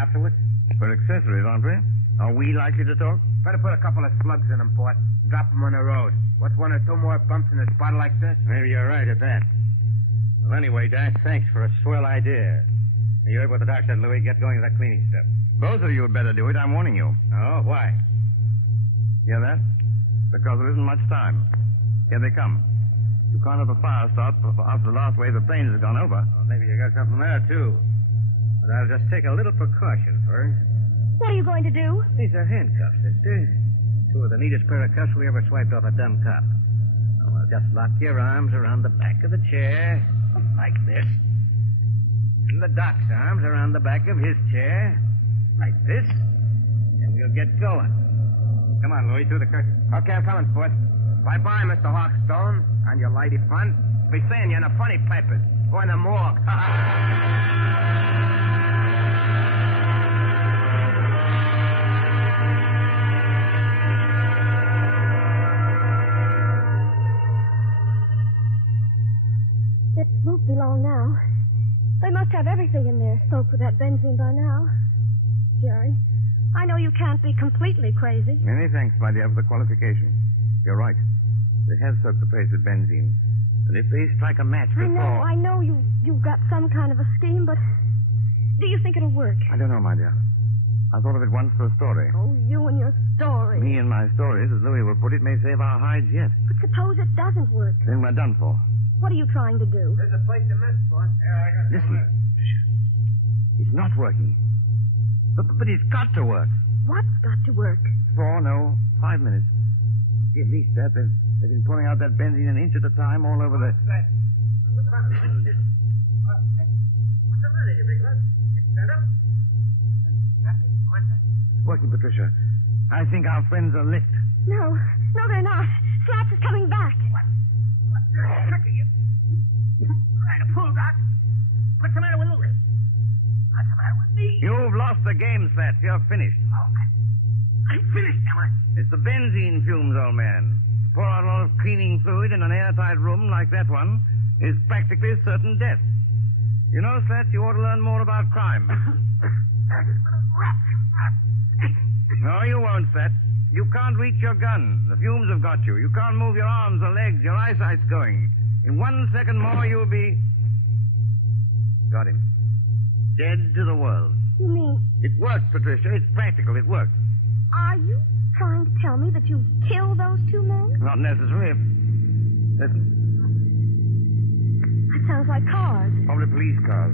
Afterwards? We're accessories, aren't we? Are we likely to talk? Better put a couple of slugs in them, Port. Drop them on the road. What's 1 or 2 more bumps in a spot like this? Maybe you're right at that. Well, anyway, Doc, thanks for a swell idea. You heard what the doc said, Louis. Get going with that cleaning stuff. Both of you had better do it. I'm warning you. Oh, why? Hear that? Because there isn't much time. Here they come. You can't have a fire start after the last wave of planes has gone over. Well, maybe you got something there, too. But I'll just take a little precaution first. What are you going to do? These are handcuffs, sister. 2 of the neatest pair of cuffs we ever swiped off a dumb cop. Oh, well, just lock your arms around the back of the chair, like this. And the doc's arms around the back of his chair, like this. And we'll get going. Come on, Louis, through the curtain. Okay, I'm coming, Foot. Bye-bye, Mr. Hawkstone. And your lady friend. Be seeing you in the funny papers. Or in the morgue. It won't be long now. They must have everything in there soaked with that benzene by now. Jerry, I know you can't be completely crazy. Many thanks, my dear, for the qualification. You're right. They have soaked the place with benzene. And if they strike a match before... I know you've got some kind of a scheme, but do you think it'll work? I don't know, my dear. I thought of it once for a story. Oh, you and your story. Me and my stories, as Louis will put it, may save our hides yet. But suppose it doesn't work. Then we're done for. What are you trying to do? There's a place to miss, boss. Listen. It's not working. But it's got to work. What's got to work? 5 minutes. At least that. They've been pouring out that benzene an inch at a time all over the... What's the matter? Listen. What's the matter, you big lad? Get fed up? It's working, Patricia. I think our friends are licked. No, they're not. Slats is coming back. What the heck are you? Trying to pull, Doc? What's the matter with Louis? What's the matter with me? You've lost the game, Slats. You're finished. Oh, I'm finished, am I? It's the benzene fumes, old man. To pour out a lot of cleaning fluid in an airtight room like that one is practically certain death. You know, Slats, you ought to learn more about crime. No, you won't, Slats. You can't reach your gun. The fumes have got you. You can't move your arms or legs. Your eyesight's going. In 1 second more, you'll be... Got him. Dead to the world. You mean... It works, Patricia. It's practical. It works. Are you trying to tell me that you killed those 2 men? Not necessary. Listen. That sounds like cars. Probably police cars.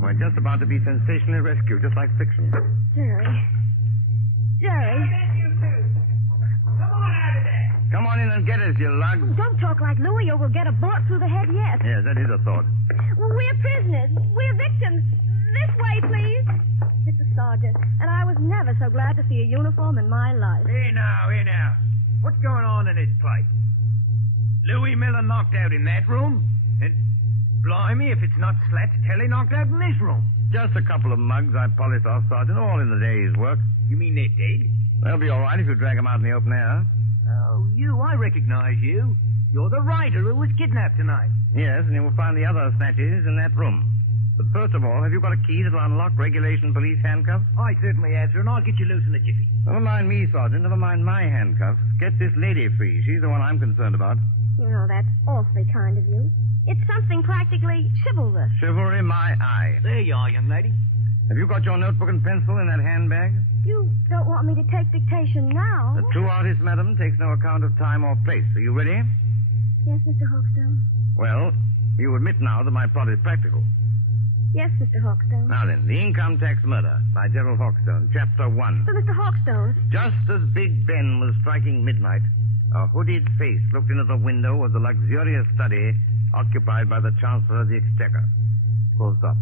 We're just about to be sensationally rescued, just like fiction. Jerry. Come on in and get us, you lug. Don't talk like Louis or we'll get a bullet through the head yet. Yes, that is a thought. We're prisoners. We're victims. This way, please. Mr. Sergeant, and I was never so glad to see a uniform in my life. Here now. What's going on in this place? Louis Miller knocked out in that room? And blimey, if it's not Slats Telly knocked out in this room. Just a couple of mugs I polished off, Sergeant, all in the day's work. You mean they're dead? They'll be all right if you drag them out in the open air. Oh, I recognize you. You're the writer who was kidnapped tonight. Yes, and you will find the other snatches in that room. But first of all, have you got a key that'll unlock regulation police handcuffs? I certainly have, sir, and I'll get you loose in a jiffy. Never mind me, Sergeant. Never mind my handcuffs. Get this lady free. She's the one I'm concerned about. You know, that's awfully kind of you. It's something practically chivalrous. Chivalry, my eye. There you are, young lady. Have you got your notebook and pencil in that handbag? You don't want me to take dictation now? The true artist, madam, takes no account of time or place. Are you ready? Yes, Mr. Hawkstone. Well, you admit now that my plot is practical. Yes, Mr. Hawkstone. Now then, The Income Tax Murder by Gerald Hawkstone, Chapter 1. But Mr. Hawkstone... Just as Big Ben was striking midnight, a hooded face looked in at the window of the luxurious study occupied by the Chancellor of the Exchequer. Full stop.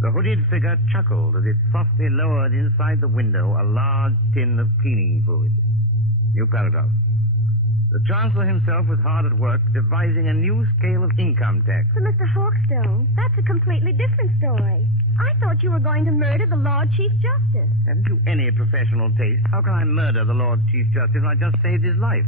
The hooded figure chuckled as it softly lowered inside the window a large tin of cleaning fluid. New paragraph. The Chancellor himself was hard at work devising a new scale of income tax. But Mr. Hawkstone, that's a completely different story. I thought you were going to murder the Lord Chief Justice. Haven't you any professional taste? How can I murder the Lord Chief Justice? I just saved his life.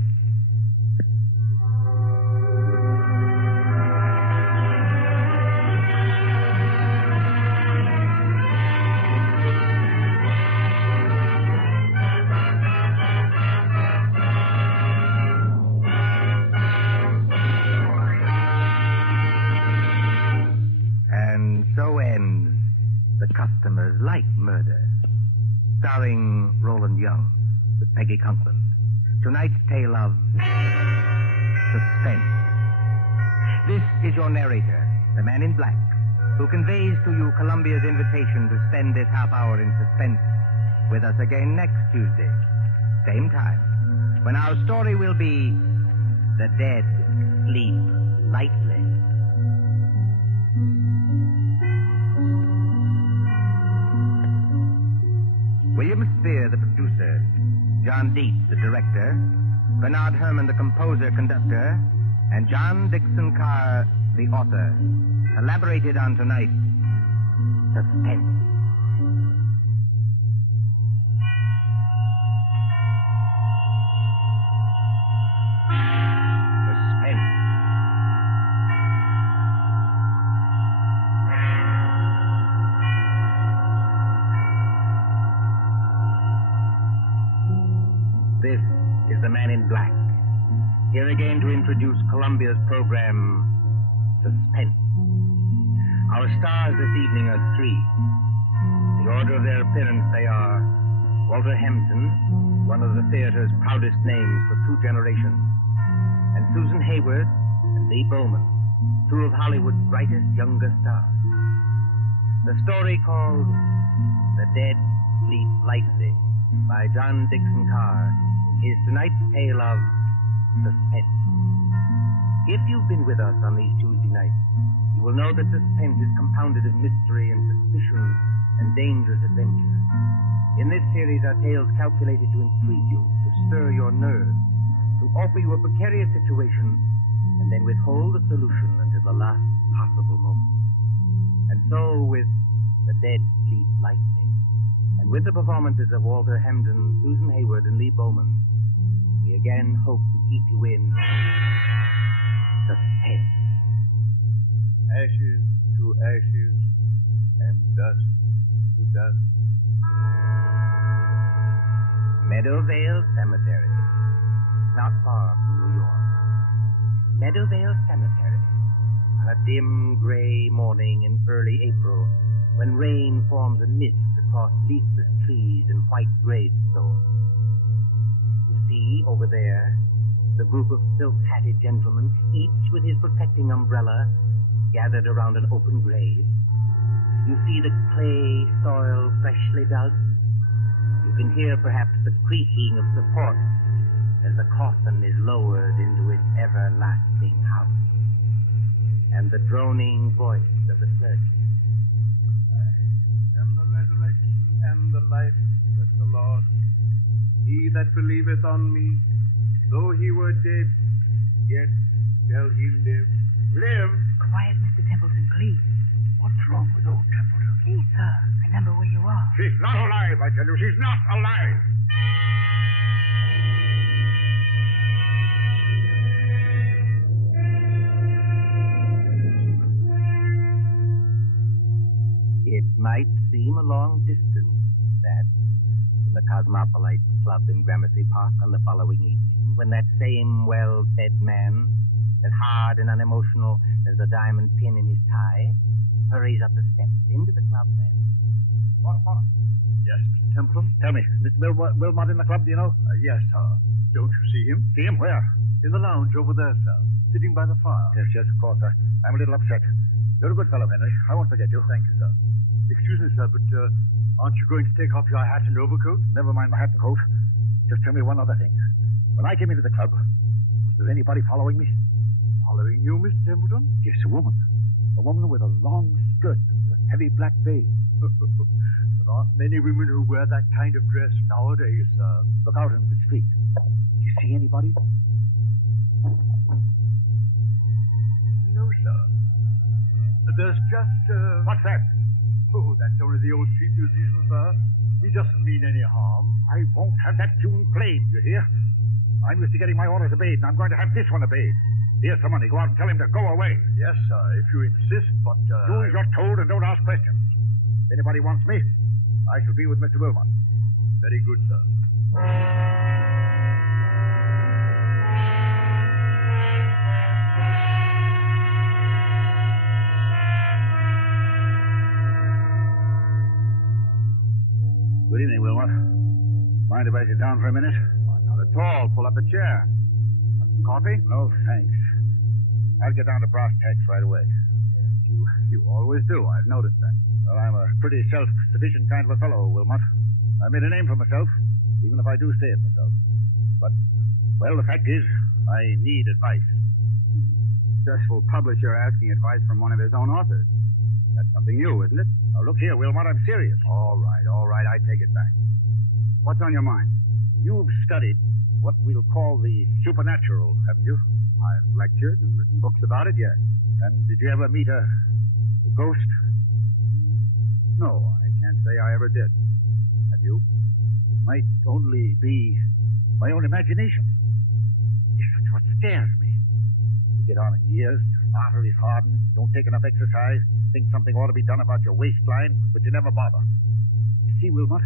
So ends The Customers Like Murder, starring Roland Young with Peggy Conklin. Tonight's tale of suspense. This is your narrator, the man in black, who conveys to you Columbia's invitation to spend this half hour in suspense with us again next Tuesday, same time, when our story will be The Dead Sleep Lightly. William Spear, the producer, John Dietz, the director, Bernard Herrmann, the composer-conductor, and John Dixon Carr, the author, collaborated on tonight's Suspense. This is the Man in Black, here again to introduce Columbia's program, Suspense. Our stars this evening are three. The order of their appearance, they are Walter Hampton, one of the theater's proudest names for 2 generations, and Susan Hayward and Lee Bowman, 2 of Hollywood's brightest younger stars. The story called The Dead Sleep Lightly by John Dixon Carr is tonight's tale of suspense. If you've been with us on these Tuesday nights, you will know that suspense is compounded of mystery and suspicion and dangerous adventure. In this series are tales calculated to intrigue you, to stir your nerves, to offer you a precarious situation, and then withhold the solution until the last possible moment. And so, with The Dead Sleep Lightly, and with the performances of Walter Hampden, Susan Hayward, and Lee Bowman, we again hope to keep you in suspense. Ashes to ashes, and dust to dust. Meadowvale Cemetery, not far from New York. Meadowvale Cemetery, on a dim gray morning in early April, when rain forms a mist across leafless trees and white gravestones. You see over there the group of silk-hatted gentlemen, each with his protecting umbrella, gathered around an open grave. You see the clay soil freshly dug. You can hear perhaps the creaking of support as the coffin is lowered into its everlasting house, and the droning voice of the clergyman. I am the resurrection and the life, saith the Lord. He that believeth on me, though he were dead, yet shall he live. Live? Quiet, Mr. Templeton, please. What's wrong with old Templeton? Please, sir, remember where you are. She's not alive, I tell you. She's not alive. It might seem a long distance, that, from the Cosmopolites Club in Gramercy Park on the following evening, when that same well-fed man, as hard and unemotional as the diamond pin in his tie, hurries up the steps into the club and... What? Yes, Mr. Templeton? Tell me, Mr. Wilmot in the club, do you know? Yes, sir. Don't you see him? See him? Where? In the lounge over there, sir. Sitting by the fire. Yes, of course. I'm a little upset. You're a good fellow, Henry. I won't forget you. Thank you, sir. Excuse me, sir, but aren't you going to take off your hat and overcoat? Never mind my hat and coat. Just tell me one other thing. When I came into the club, was there anybody following me? Following you, Mr. Templeton? Yes, a woman. A woman with a long skirt and a heavy black veil. There aren't many women who wear that kind of dress nowadays, sir. Look out into the street. Do you see anybody? No, sir. There's just, What's that? Oh, that's only the old street musician, sir. He doesn't mean any harm. I won't have that tune played, you hear? I'm used to getting my orders obeyed, and I'm going to have this one obeyed. Here's some money. Go out and tell him to go away. Yes, sir, if you insist, but, Do as you're told and don't ask questions. If anybody wants me, I shall be with Mr. Wilmot. Very good, sir. Good evening, Wilmot. Mind if I sit down for a minute? Oh, not at all. Pull up a chair. Want some coffee? No, thanks. I'll get down to brass tacks right away. Yes, you always do. I've noticed that. Well, I'm a pretty self-sufficient kind of a fellow, Wilmot. I made a name for myself, even if I do say it myself. But, well, the fact is, I need advice. Successful publisher asking advice from one of his own authors. That's something new, isn't it? Now, look here, Wilmot, I'm serious. All right. I take it back. What's on your mind? You've studied what we'll call the supernatural, haven't you? I've lectured and written books about it, yes. And did you ever meet a ghost? No, I can't say I ever did. Have you? It might only be my own imagination. Yes, that's what scares me. You get on in years, and your arteries harden, and you don't take enough exercise, and you think something ought to be done about your waistline, but you never bother. You see, Wilmot,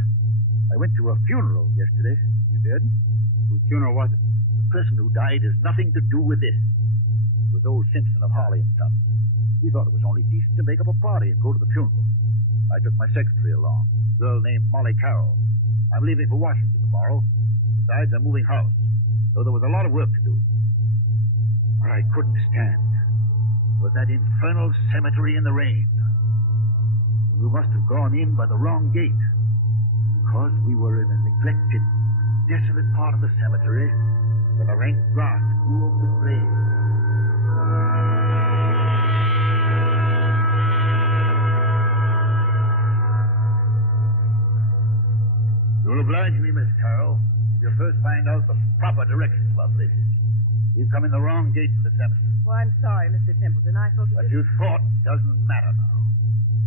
I went to a funeral yesterday. You did? Whose funeral was it? The person who died has nothing to do with this. It was old Simpson of Harley and Sons. We thought it was only decent to make up a party and go to the funeral. I took my secretary along, a girl named Molly Carroll. I'm leaving for Washington tomorrow. Besides, I'm moving house, so there was a lot of work to do. What I couldn't stand was that infernal cemetery in the rain. We must have gone in by the wrong gate, because we were in a neglected, desolate part of the cemetery where the rank grass grew over the grave. You'll oblige me, Miss Carroll, if you first find out the proper directions of our places. We've come in the wrong gate to the cemetery. Oh, I'm sorry, Mr. Templeton. I thought What you thought doesn't matter now.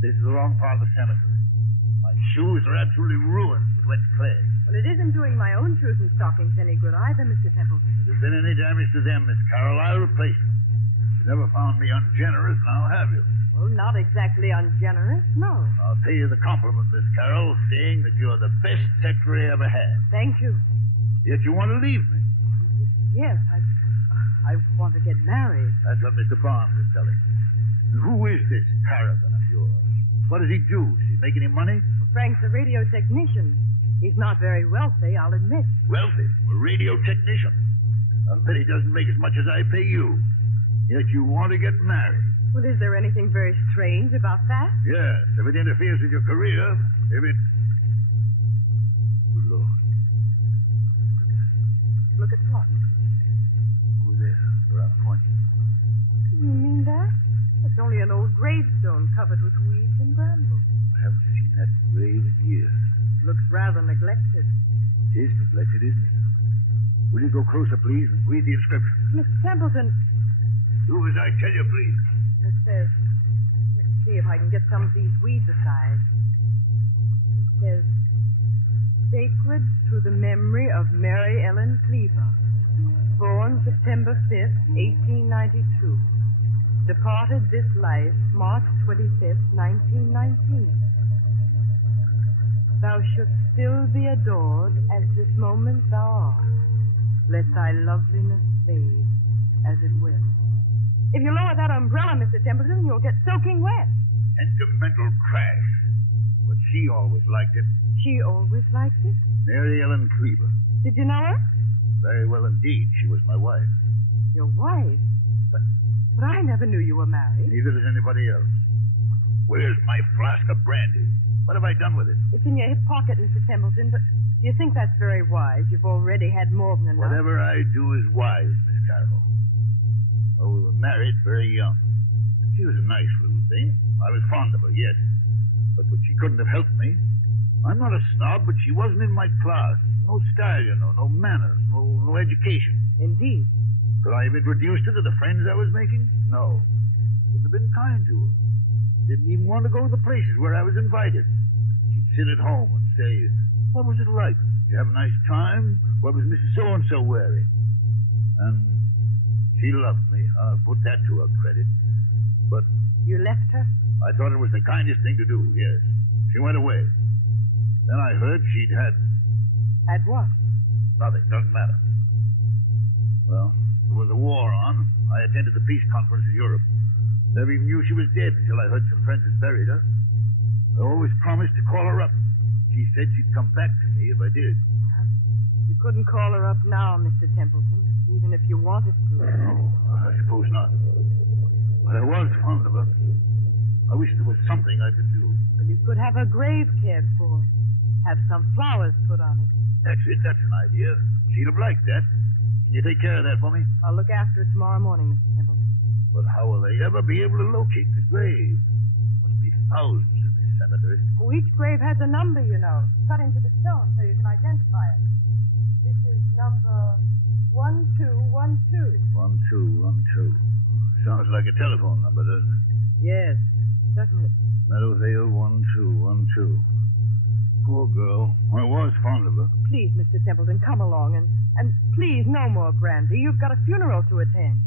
This is the wrong part of the cemetery. My shoes are absolutely ruined with wet clay. Well, it isn't doing my own shoes and stockings any good either, Mr. Templeton. If there's been any damage to them, Miss Carroll, I'll replace them. You never found me ungenerous, now have you? Well, not exactly ungenerous, no. I'll pay you the compliment, Miss Carroll, saying that you're the best secretary I ever had. Thank you. Yet you want to leave me. Yes, I want to get married. That's what Mr. Barnes is telling me. And who is this paragon of yours? What does he do? Does he make any money? Well, Frank's a radio technician. He's not very wealthy, I'll admit. Wealthy? A radio technician? I'll bet he doesn't make as much as I pay you. Yet you want to get married. Well, is there anything very strange about that? Yes, if it interferes with your career, if it... Good Lord. Look at that. Look at what, Mr. Templeton? Over there, where I'm pointing. You mean that? It's only an old gravestone covered with weeds and brambles. I haven't seen that grave in years. It looks rather neglected. It is neglected, isn't it? Will you go closer, please, and read the inscription? Mr. Templeton. Do as I tell you, please. It says... Let's see if I can get some of these weeds aside. It says... Sacred to the memory of Mary Ellen Cleaver, born September 5th, 1892. Departed this life March 25th, 1919. Thou shouldst still be adored as this moment thou art. Let thy loveliness fade as it will. If you lower that umbrella, Mr. Templeton, you'll get soaking wet. Sentimental trash. But she always liked it. She always liked it? Mary Ellen Cleaver. Did you know her? Very well indeed. She was my wife. Your wife? But I never knew you were married. Neither does anybody else. Where's my flask of brandy? What have I done with it? It's in your hip pocket, Mr. Templeton, but do you think that's very wise? You've already had more than enough. Whatever I do is wise, Miss Carroll. Well, we were married very young. She was a nice little thing. I was fond of her, yes. But she couldn't have helped me. I'm not a snob, but she wasn't in my class. No style, you know, no manners, no education. Indeed. Could I have introduced her to the friends I was making? No. Wouldn't have been kind to her. She didn't even want to go to the places where I was invited. She'd sit at home and say, what was it like? Did you have a nice time? What was Mrs. So-and-so wearing? And she loved me. I'll put that to her credit. But... You left her? I thought it was the kindest thing to do, yes. She went away. Then I heard she'd had... Had what? Nothing. Doesn't matter. Well, there was a war on. I attended the peace conference in Europe. Never even knew she was dead until I heard some friends had buried her. I always promised to call her up. She said she'd come back to me if I did. You couldn't call her up now, Mr. Templeton, even if you wanted to. No, I suppose not. But I was fond of her. I wish there was something I could do. Well, you could have her grave cared for. Have some flowers put on it. That's it. That's an idea. She'd have liked that. Can you take care of that for me? I'll look after it tomorrow morning, Mr. Templeton. But how will they ever be able to locate the grave? There must be thousands in this cemetery. Well, each grave has a number, you know, cut into the stone so you can identify it. This is number 1212. 1212. Sounds like a telephone number, doesn't it? Yes, doesn't it? Meadowvale 1212. Poor girl. I was fond of her. Please, Mr. Templeton, come along and please, no more brandy. You've got a funeral to attend.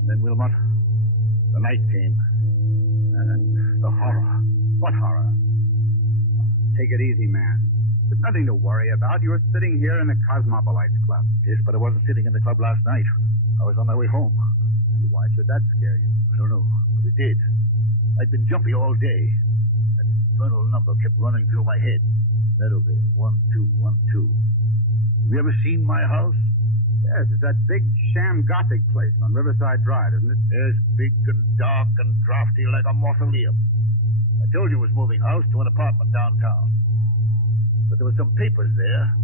And then, Wilmot, the night came. And the horror. What horror? Take it easy, man. There's nothing to worry about. You're sitting here in the Cosmopolites Club. Yes, but I wasn't sitting in the club last night. I was on my way home. And why should that scare you? I don't know, but it did. I'd been jumpy all day. That infernal number kept running through my head. Meadowvale, 1212. Have you ever seen my house? Yes, it's that big sham Gothic place on Riverside Drive, isn't it? Yes, big and dark and drafty like a mausoleum. I told you it was moving house to an apartment downtown. But there were some papers there.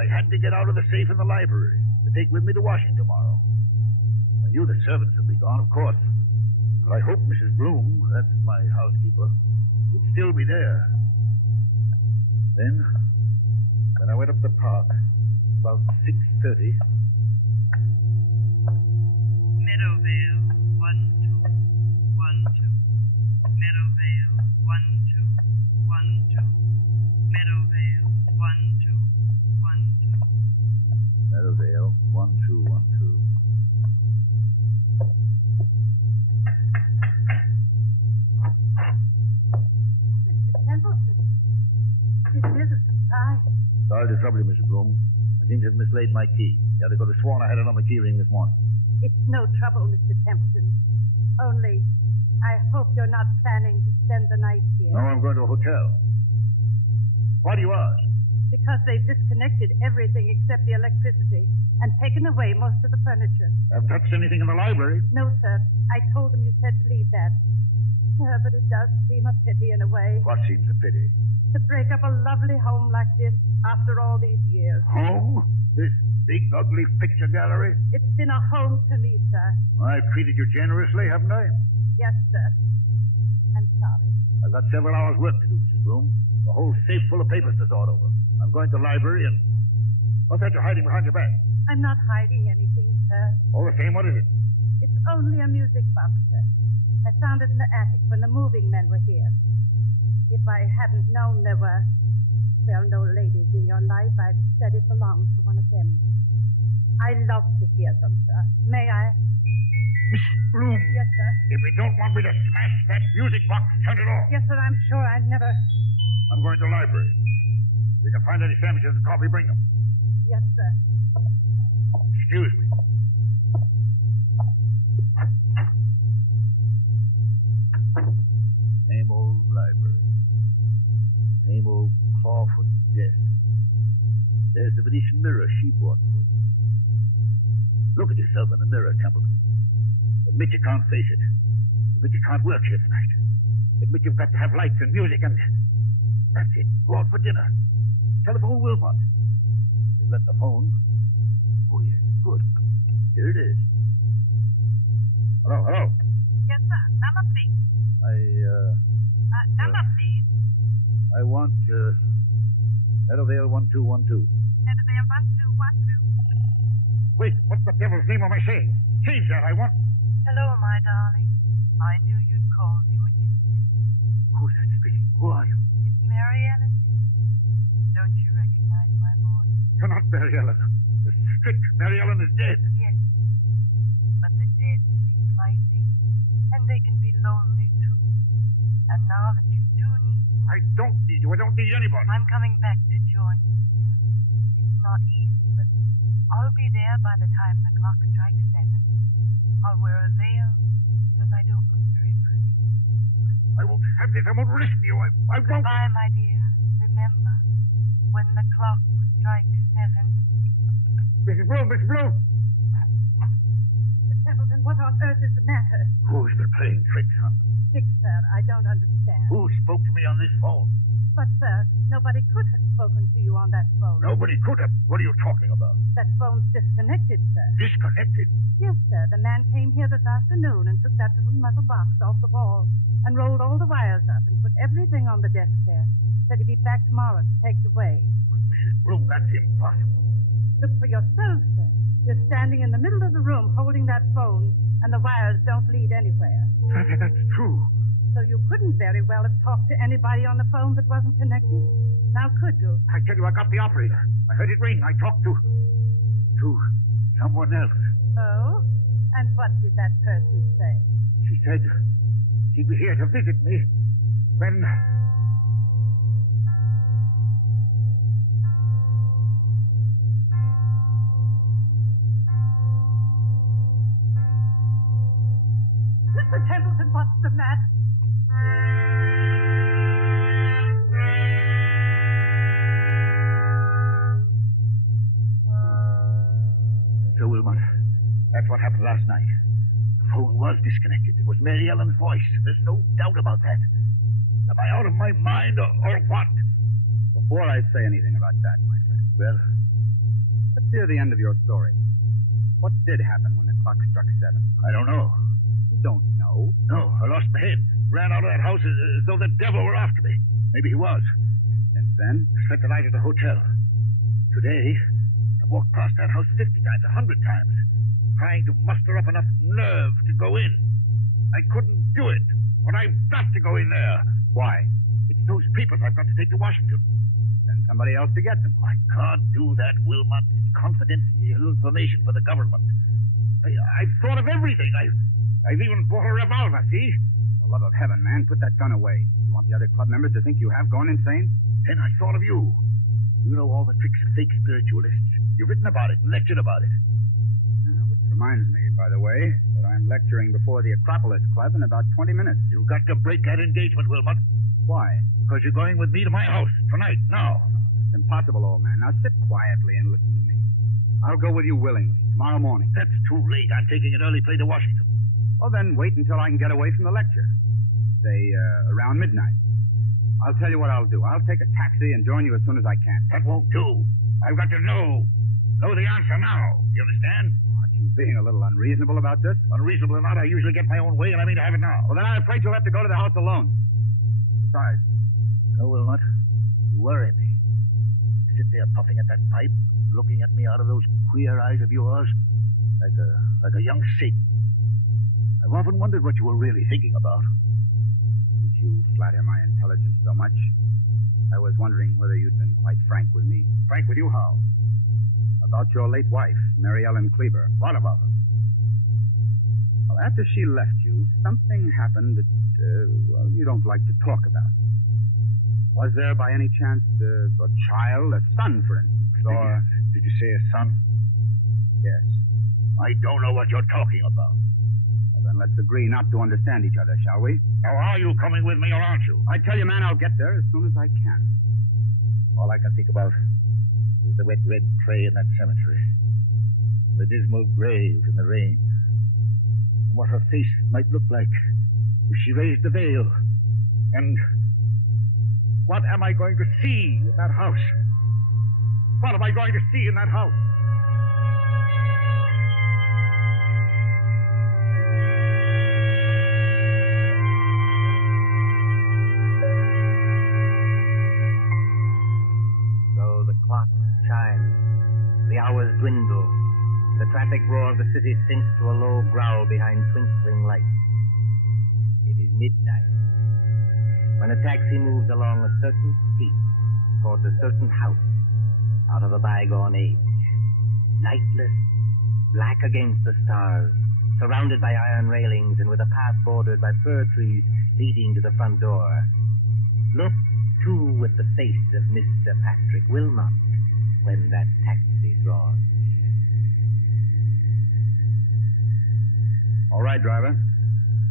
I had to get out of the safe in the library to take with me to Washington tomorrow. I knew the servants would be gone, of course. But I hoped Mrs. Bloom, that's my housekeeper, would still be there. Then, when I went up the park, about 6:30... Meadowvale, 1212. Meadowvale, 1212. Meadowvale, 1212. Meadowvale, 1212. Mr. Templeton, this is a surprise. Sorry to trouble you, Mrs. Bloom. I seem to have mislaid my key. The other could have sworn I had it on my key ring this morning. It's no trouble, Mr. Templeton. Only, I hope you're not planning to spend the night here. No, I'm going to a hotel. Why do you ask? Because they've disconnected everything except the electricity and taken away most of the furniture. I haven't touched anything in the library. No, sir. I told them you said to leave that. But it does seem a pity in a way. What seems a pity? To break up a lovely home like this after all these years. Home? This big, ugly picture gallery? It's been a home to me, sir. I've treated you generously, haven't I? Yes, sir. I'm sorry. I've got several hours' work to do, Mrs. Bloom. A whole safe full of papers to sort over. I'm going to the library and... What's that you're hiding behind your back? I'm not hiding anything, sir. All the same, what is it? It's only a music box, sir. I found it in the attic when the moving men were here. If I hadn't known there were, well, no ladies in your life, I'd have said it belonged to one of them. I love to hear them, sir. May I? Miss Bloom. Yes, sir. If you don't want me to smash that music box, turn it off. Yes, sir, I'm sure I never... I'm going to the library. If you can find any sandwiches and coffee, bring them. Yes, sir. Excuse me. Same old library. Same old clawfoot desk. There's the Venetian mirror she bought for you. Look at yourself in the mirror, Templeton. Admit you can't face it. Admit you can't work here tonight. Admit you've got to have lights and music and... That's it. Go out for dinner. Telephone Wilmot. If they've left the phone... Oh, yes, good. Here it is. Hello, hello. Yes, sir. Number, please. Number, please. I want, Meadowvale 1212. Meadowvale 1212. Wait, what the devil's name am I saying? Change that, I want... Hello, my darling. I knew you'd call me when you needed me. Who's that speaking? Who are you? It's Mary Ellen, dear. Don't you recognize my voice? You're not Mary Ellen. The strict Mary Ellen is dead. Yes, dear. But the dead sleep lightly, and they can be lonely, too. And now that you do need me... I don't need you. I don't need anybody. I'm coming back to join you, dear. It's not easy, but I'll be there by the time the clock strikes 7. I'll wear a veil because I don't look very pretty. I won't have this. I won't listen to you. I won't... Goodbye, my dear. Remember, when the clock strikes 7... Mrs. Bloom, Mrs. Bloom! Mr. Templeton, what on earth is the matter? Who's been playing tricks on me? Dick, sir, I don't understand. Who spoke to me on this phone? But, sir, nobody could have spoken to you on that phone. Nobody could have. What are you talking about? That phone's disconnected, sir. Disconnected? Yes, sir. The man came here this afternoon and took that little metal box off the wall and rolled all the wires up and put everything on the desk there. Said he'd be back tomorrow to take it away. Mrs. Bloom, that's impossible. Look for yourself, sir. You're standing in the middle of the room holding that phone, and the wires don't lead anywhere. That's true. So you couldn't very well have talked to anybody on the phone that wasn't connected? Now, could you? I tell you, I got the operator. I heard it ring. I talked to someone else. Oh? And what did that person say? She said she'd be here to visit me When... Mr. Templeton, what's the matter? Sir Wilmot, that's what happened last night. The phone was disconnected. It was Mary Ellen's voice. There's no doubt about that. Am I out of my mind or what? Before I say anything about that, my friend, Well, let's hear the end of your story. What did happen when the clock struck 7? I don't know. You don't know? No, I lost my head. Ran out of that house as though the devil were after me. Maybe he was. And since then? I spent the night at the hotel. Today, I've walked past that house 50 times, 100 times, trying to muster up enough nerve to go in. I couldn't do it, but I've got to go in there. Why? It's those papers I've got to take to Washington. Send somebody else to get them. I can't do that, Wilmot. It's confidential information for the government. I've thought of everything. I've even bought a revolver, see? For the love of heaven, man, put that gun away. You want the other club members to think you have gone insane? Then I thought of you. You know all the tricks of fake spiritualists. You've written about it and lectured about it. Which reminds me, by the way, that I'm lecturing before the Acropolis Club in about 20 minutes. You've got to break that engagement, Wilmot. Why? Because you're going with me to my house tonight, now. It's impossible, old man. Now sit quietly and listen to me. I'll go with you willingly, tomorrow morning. That's too late. I'm taking an early plane to Washington. Well, then wait until I can get away from the lecture. Say, around midnight. I'll tell you what I'll do. I'll take a taxi and join you as soon as I can. That won't do. I've got to know the answer now. You understand? Aren't you being a little unreasonable about this? Unreasonable or not, I usually get my own way, and I mean to have it now. Well, then I'm afraid you'll have to go to the house alone. Besides, you know, Wilmot, you worry me. You sit there puffing at that pipe, looking at me out of those queer eyes of yours, like a young Satan. I've often wondered what you were really thinking about. Since you flatter my intelligence so much, I was wondering whether you'd been quite frank with me. Frank with you how? About your late wife, Mary Ellen Cleaver. What about her? Well, after she left you, something happened that, you don't like to talk about. Was there, by any chance, a child, a son, for instance? Or... Did you say a son? Yes. I don't know what you're talking about. Well, then let's agree not to understand each other, shall we? Now, are you coming with me or aren't you? I tell you, man, I'll get there as soon as I can. All I can think about is the wet red clay in that cemetery, and the dismal grave in the rain, and what her face might look like if she raised the veil. And what am I going to see in that house? What am I going to see in that house? So the clocks chime, the hours dwindle, the traffic roar of the city sinks to a low growl behind twinkling lights. It is midnight, when a taxi moves along a certain street towards a certain house out of a bygone age. Lightless, black against the stars, surrounded by iron railings and with a path bordered by fir trees leading to the front door. Look, too, with the face of Mr. Patrick Wilmot when that taxi draws near. All right, driver.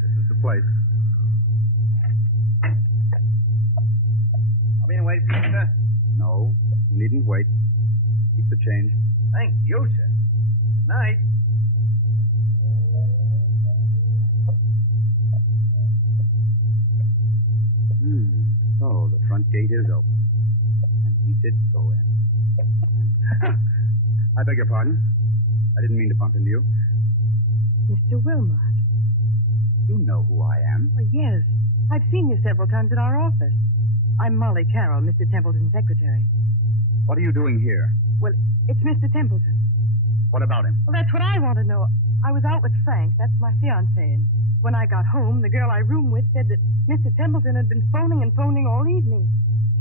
This is the place. I'll be in wait for you, sir. No, you needn't wait. Keep the change. Thank you, sir. Good night. So the front gate is open. And he did go in. I beg your pardon. I didn't mean to bump into you. Mr. Wilmot. You know who I am. Oh, yes. I've seen you several times at our office. I'm Molly Carroll, Mr. Templeton's secretary. What are you doing here? Well, it's Mr. Templeton. What about him? Well, that's what I want to know. I was out with Frank, that's my fiancé, and when I got home, the girl I room with said that Mr. Templeton had been phoning and phoning all evening.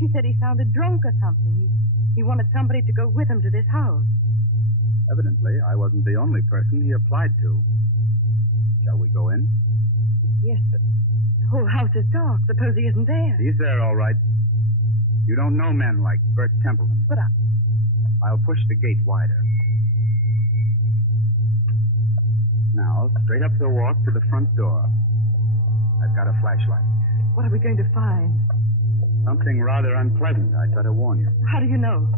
She said he sounded drunk or something. He wanted somebody to go with him to this house. Evidently, I wasn't the only person he applied to. Shall we go in? Yes, but whole house is dark. Suppose he isn't there. He's there, all right. You don't know men like Bert Templeton. But I'll push the gate wider. Now, straight up the walk to the front door. I've got a flashlight. What are we going to find? Something rather unpleasant, I'd better warn you. How do you know?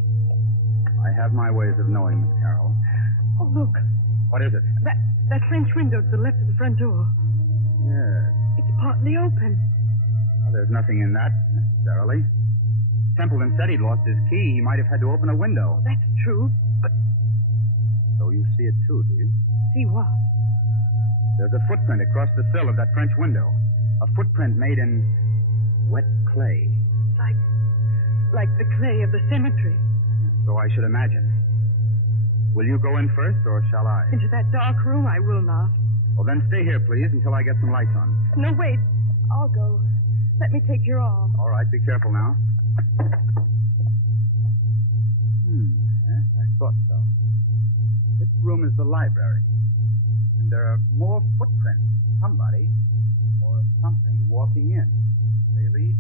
I have my ways of knowing, Miss Carroll. Oh, look. What is it? That French window to the left of the front door. Yes. It's partly open. Well, there's nothing in that, necessarily. Templeton said he'd lost his key. He might have had to open a window. Oh, that's true, but... So you see it too, do you? See what? There's a footprint across the sill of that French window. A footprint made in wet clay. It's like the clay of the cemetery. So I should imagine. Will you go in first, or shall I? Into that dark room? I will not. Well, then stay here, please, until I get some lights on. No, wait. I'll go. Let me take your arm. All right, be careful now. Yes, I thought so. This room is the library. And there are more footprints of somebody or something walking in. They lead.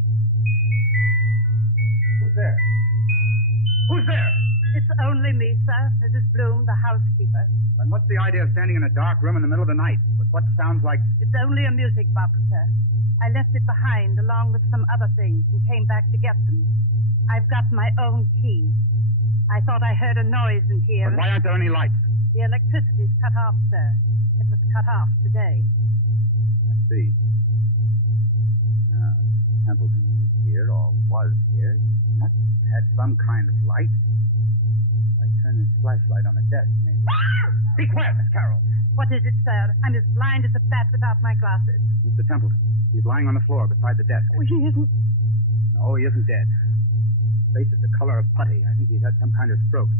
Who's there? Who's there? It's only me, sir. Mrs. Bloom, the housekeeper. And what's the idea of standing in a dark room in the middle of the night with what sounds like... It's only a music box, sir. I left it behind along with some other things and came back to get them. I've got my own key. I thought I heard a noise in here. But why aren't there any lights? The electricity's cut off, sir. It was cut off today. I see. Templeton is here, or was here. He must have had some kind of light. If I turn this flashlight on the desk, maybe... Be quiet, Miss Carroll. What is it, sir? I'm as blind as a bat without my glasses. It's Mr. Templeton. He's lying on the floor beside the desk. Oh, he isn't... No, he isn't dead. His face is the color of putty. I think he's had some kind of stroke.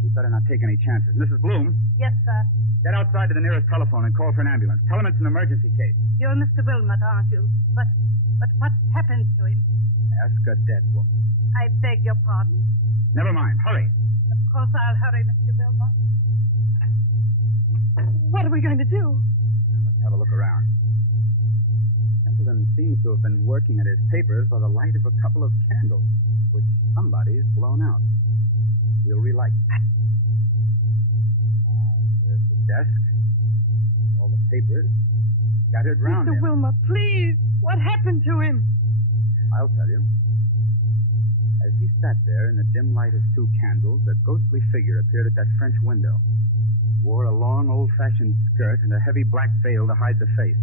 We'd better not take any chances. Mrs. Bloom? Yes, sir. Get outside to the nearest telephone and call for an ambulance. Tell him it's an emergency case. You're Mr. Wilmot, aren't you? But what's happened to him? Ask a dead woman. I beg your pardon. Never mind. Hurry. Of course I'll hurry, Mr. Wilmot. What are we going to do? Let's have a look around. Templeton seems to have been working at his papers by the light of a couple of candles, which somebody's blown out. We'll relight them. There's the desk. There's all the papers scattered round Mr. him. Wilmot, please. What happened to him? I'll tell you. As he sat there in the dim light of two candles, a ghostly figure appeared at that French window. It wore a long, old-fashioned skirt and a heavy black veil to hide the face.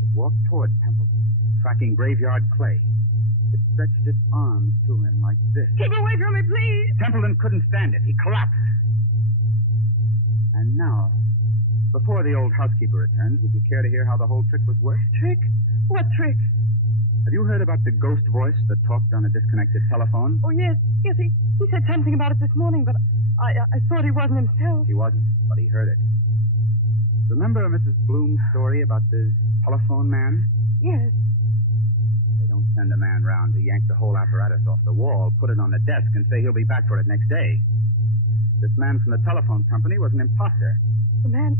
It walked toward Templeton, tracking graveyard clay. It stretched its arms to him like this. Keep away from me, please. Templeton couldn't stand it. He collapsed. And now, before the old housekeeper returns, would you care to hear how the whole trick was worked? Trick? What trick? Have you heard about the ghost voice that talked on a disconnected telephone? Oh, yes. Yes, he said something about it this morning, but I thought he wasn't himself. He wasn't, but he heard it. Remember Mrs. Bloom's story about the telephone man? Yes. They don't send a man round to yank the whole apparatus off the wall, put it on the desk, and say he'll be back for it next day. This man from the telephone company was an imposter. The man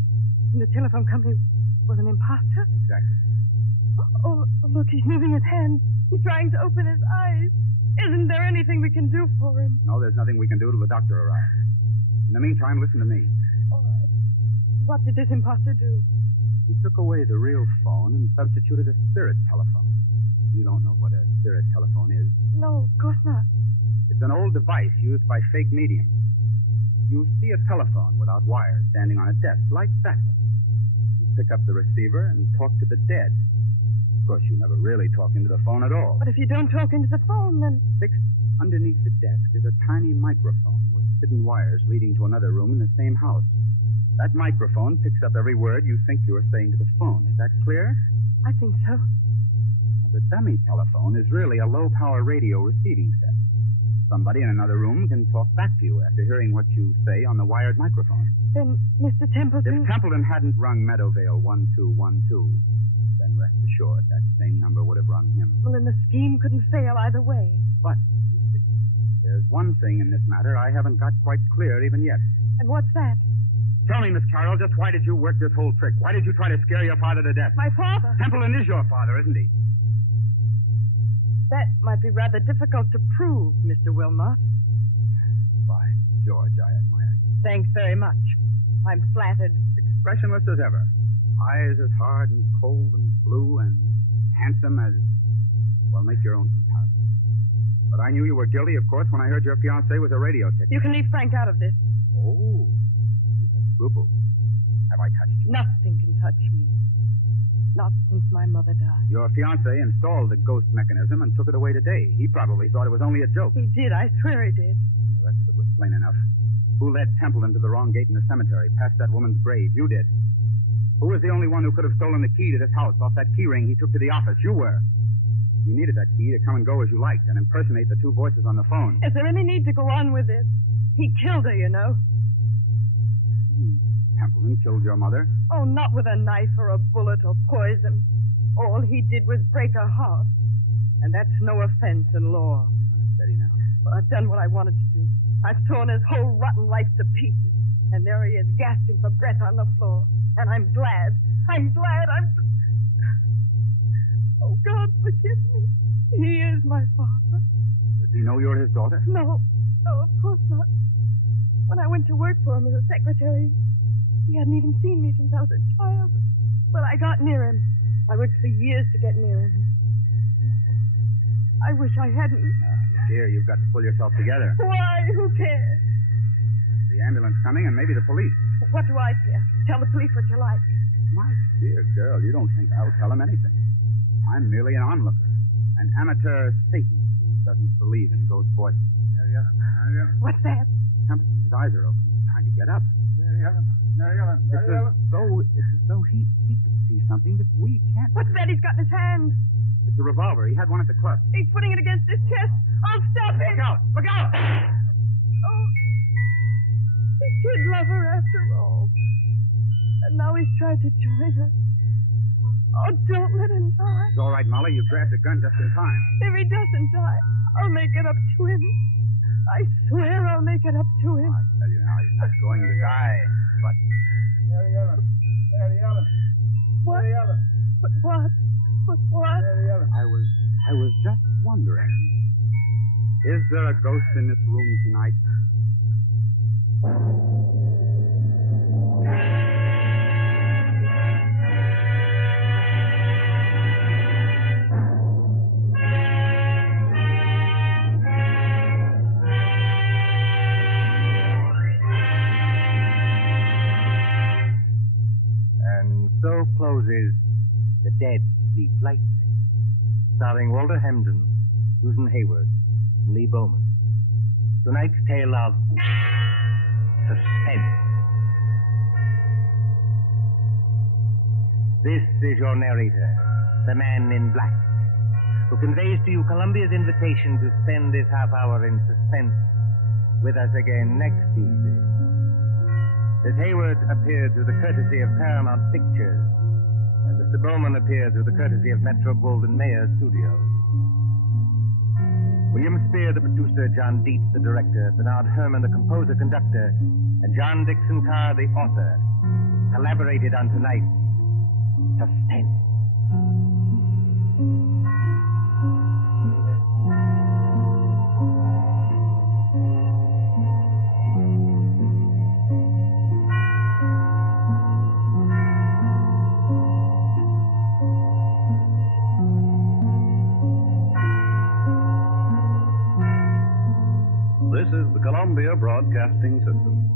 from the telephone company was an imposter? Exactly. Oh, look, he's moving his hand. He's trying to open his eyes. Isn't there anything we can do for him? No, there's nothing we can do till the doctor arrives. In the meantime, listen to me. All right. What did this imposter do? He took away the real phone and substituted a spirit telephone. You don't know what a spirit telephone is? No, of course not. It's an old device used by fake mediums. You see a telephone without wires standing on a desk, like that one. You pick up the receiver and talk to the dead. Of course, you never really talk into the phone at all. But if you don't talk into the phone, then... Fixed underneath the desk is a tiny microphone with hidden wires leading to another room in the same house. That microphone picks up every word you think you are saying to the phone. Is that clear? I think so. Now, the dummy telephone is really a low-power radio receiving set. Somebody in another room can talk back to you after hearing what you say on the wired microphone. Then, Mr. Templeton... If Templeton hadn't rung Meadowvale 1212, then rest assured that same number would have rung him. Well, then the scheme couldn't fail either way. But, you see, there's one thing in this matter I haven't got quite clear even yet. And what's that? Tell me, Miss Carroll, just why did you work this whole trick? Why did you try to scare your father to death? My father? Templeton is your father, isn't he? That might be rather difficult to prove, Mr. Wilmot. By George, I admire you. Thanks very much. I'm flattered. Expressionless as ever. Eyes as hard and cold and blue and handsome as... Well, make your own comparison. But I knew you were guilty, of course, when I heard your fiancé was a radio ticket. You can leave Frank out of this. Oh, you have scruples. Have I touched you? Nothing can touch me. Not since my mother died. Your fiancé installed the ghost mechanism and took it away today. He probably thought it was only a joke. He did. I swear he did. And the rest of it was plain enough. Who led Templeton to the wrong gate in the cemetery, past that woman's grave? You did. Who was the only one who could have stolen the key to this house off that key ring he took to the office? You were. You needed that key to come and go as you liked and impersonate the two voices on the phone. Is there any need to go on with this? He killed her, you know. You mean Templeton killed your mother? Oh, not with a knife or a bullet or poison. All he did was break her heart. And that's no offense in law. Steady now. Well, I've done what I wanted to do. I've torn his whole rotten life to pieces. And there he is, gasping for breath on the floor. And I'm glad. Oh, God, forgive me. He is my father. Does he know you're his daughter? No, of course not. When I went to work for him as a secretary, he hadn't even seen me since I was a child. But I got near him. I worked for years to get near him. No, I wish I hadn't. Dear, you've got to pull yourself together. Why? Who cares? The ambulance coming and maybe the police. What do I care? Tell the police what you like. My dear girl, you don't think I'll tell them anything. I'm merely an onlooker, an amateur Satan who doesn't believe in ghost voices. Mary Ellen. What's that? Templeton, his eyes are open. He's trying to get up. Mary Ellen. It's as though he could see something that we can't. What's that he's got in his hand? It's a revolver. He had one at the club. He's putting it against his chest. I'll stop him. Look out! Look out! Oh, he did love her after all. And now he's tried to join her. Oh, don't let him die. It's all right, Molly. You grabbed a gun just in time. If he doesn't die, I'll make it up to him. I swear I'll make it up to him. I tell you now, he's not going to die. But... Mary Ellen. What? Mary Ellen. But what? But what? Mary Ellen. I was just wondering. Is there a ghost in this room tonight? And so closes The Dead Sleep Lightly, starring Walter Hamden, Susan Hayward, and Lee Bowman. Tonight's tale of Suspense. This is your narrator, the man in black, who conveys to you Columbia's invitation to spend this half hour in suspense with us again next Tuesday. Miss Hayward appeared through the courtesy of Paramount Pictures, and Mr. Bowman appeared through the courtesy of Metro Goldwyn Mayer Studios. William Spear, the producer, John Dietz, the director, Bernard Herrmann, the composer-conductor, and John Dixon Carr, the author, collaborated on tonight's Suspense. This is the Columbia Broadcasting System.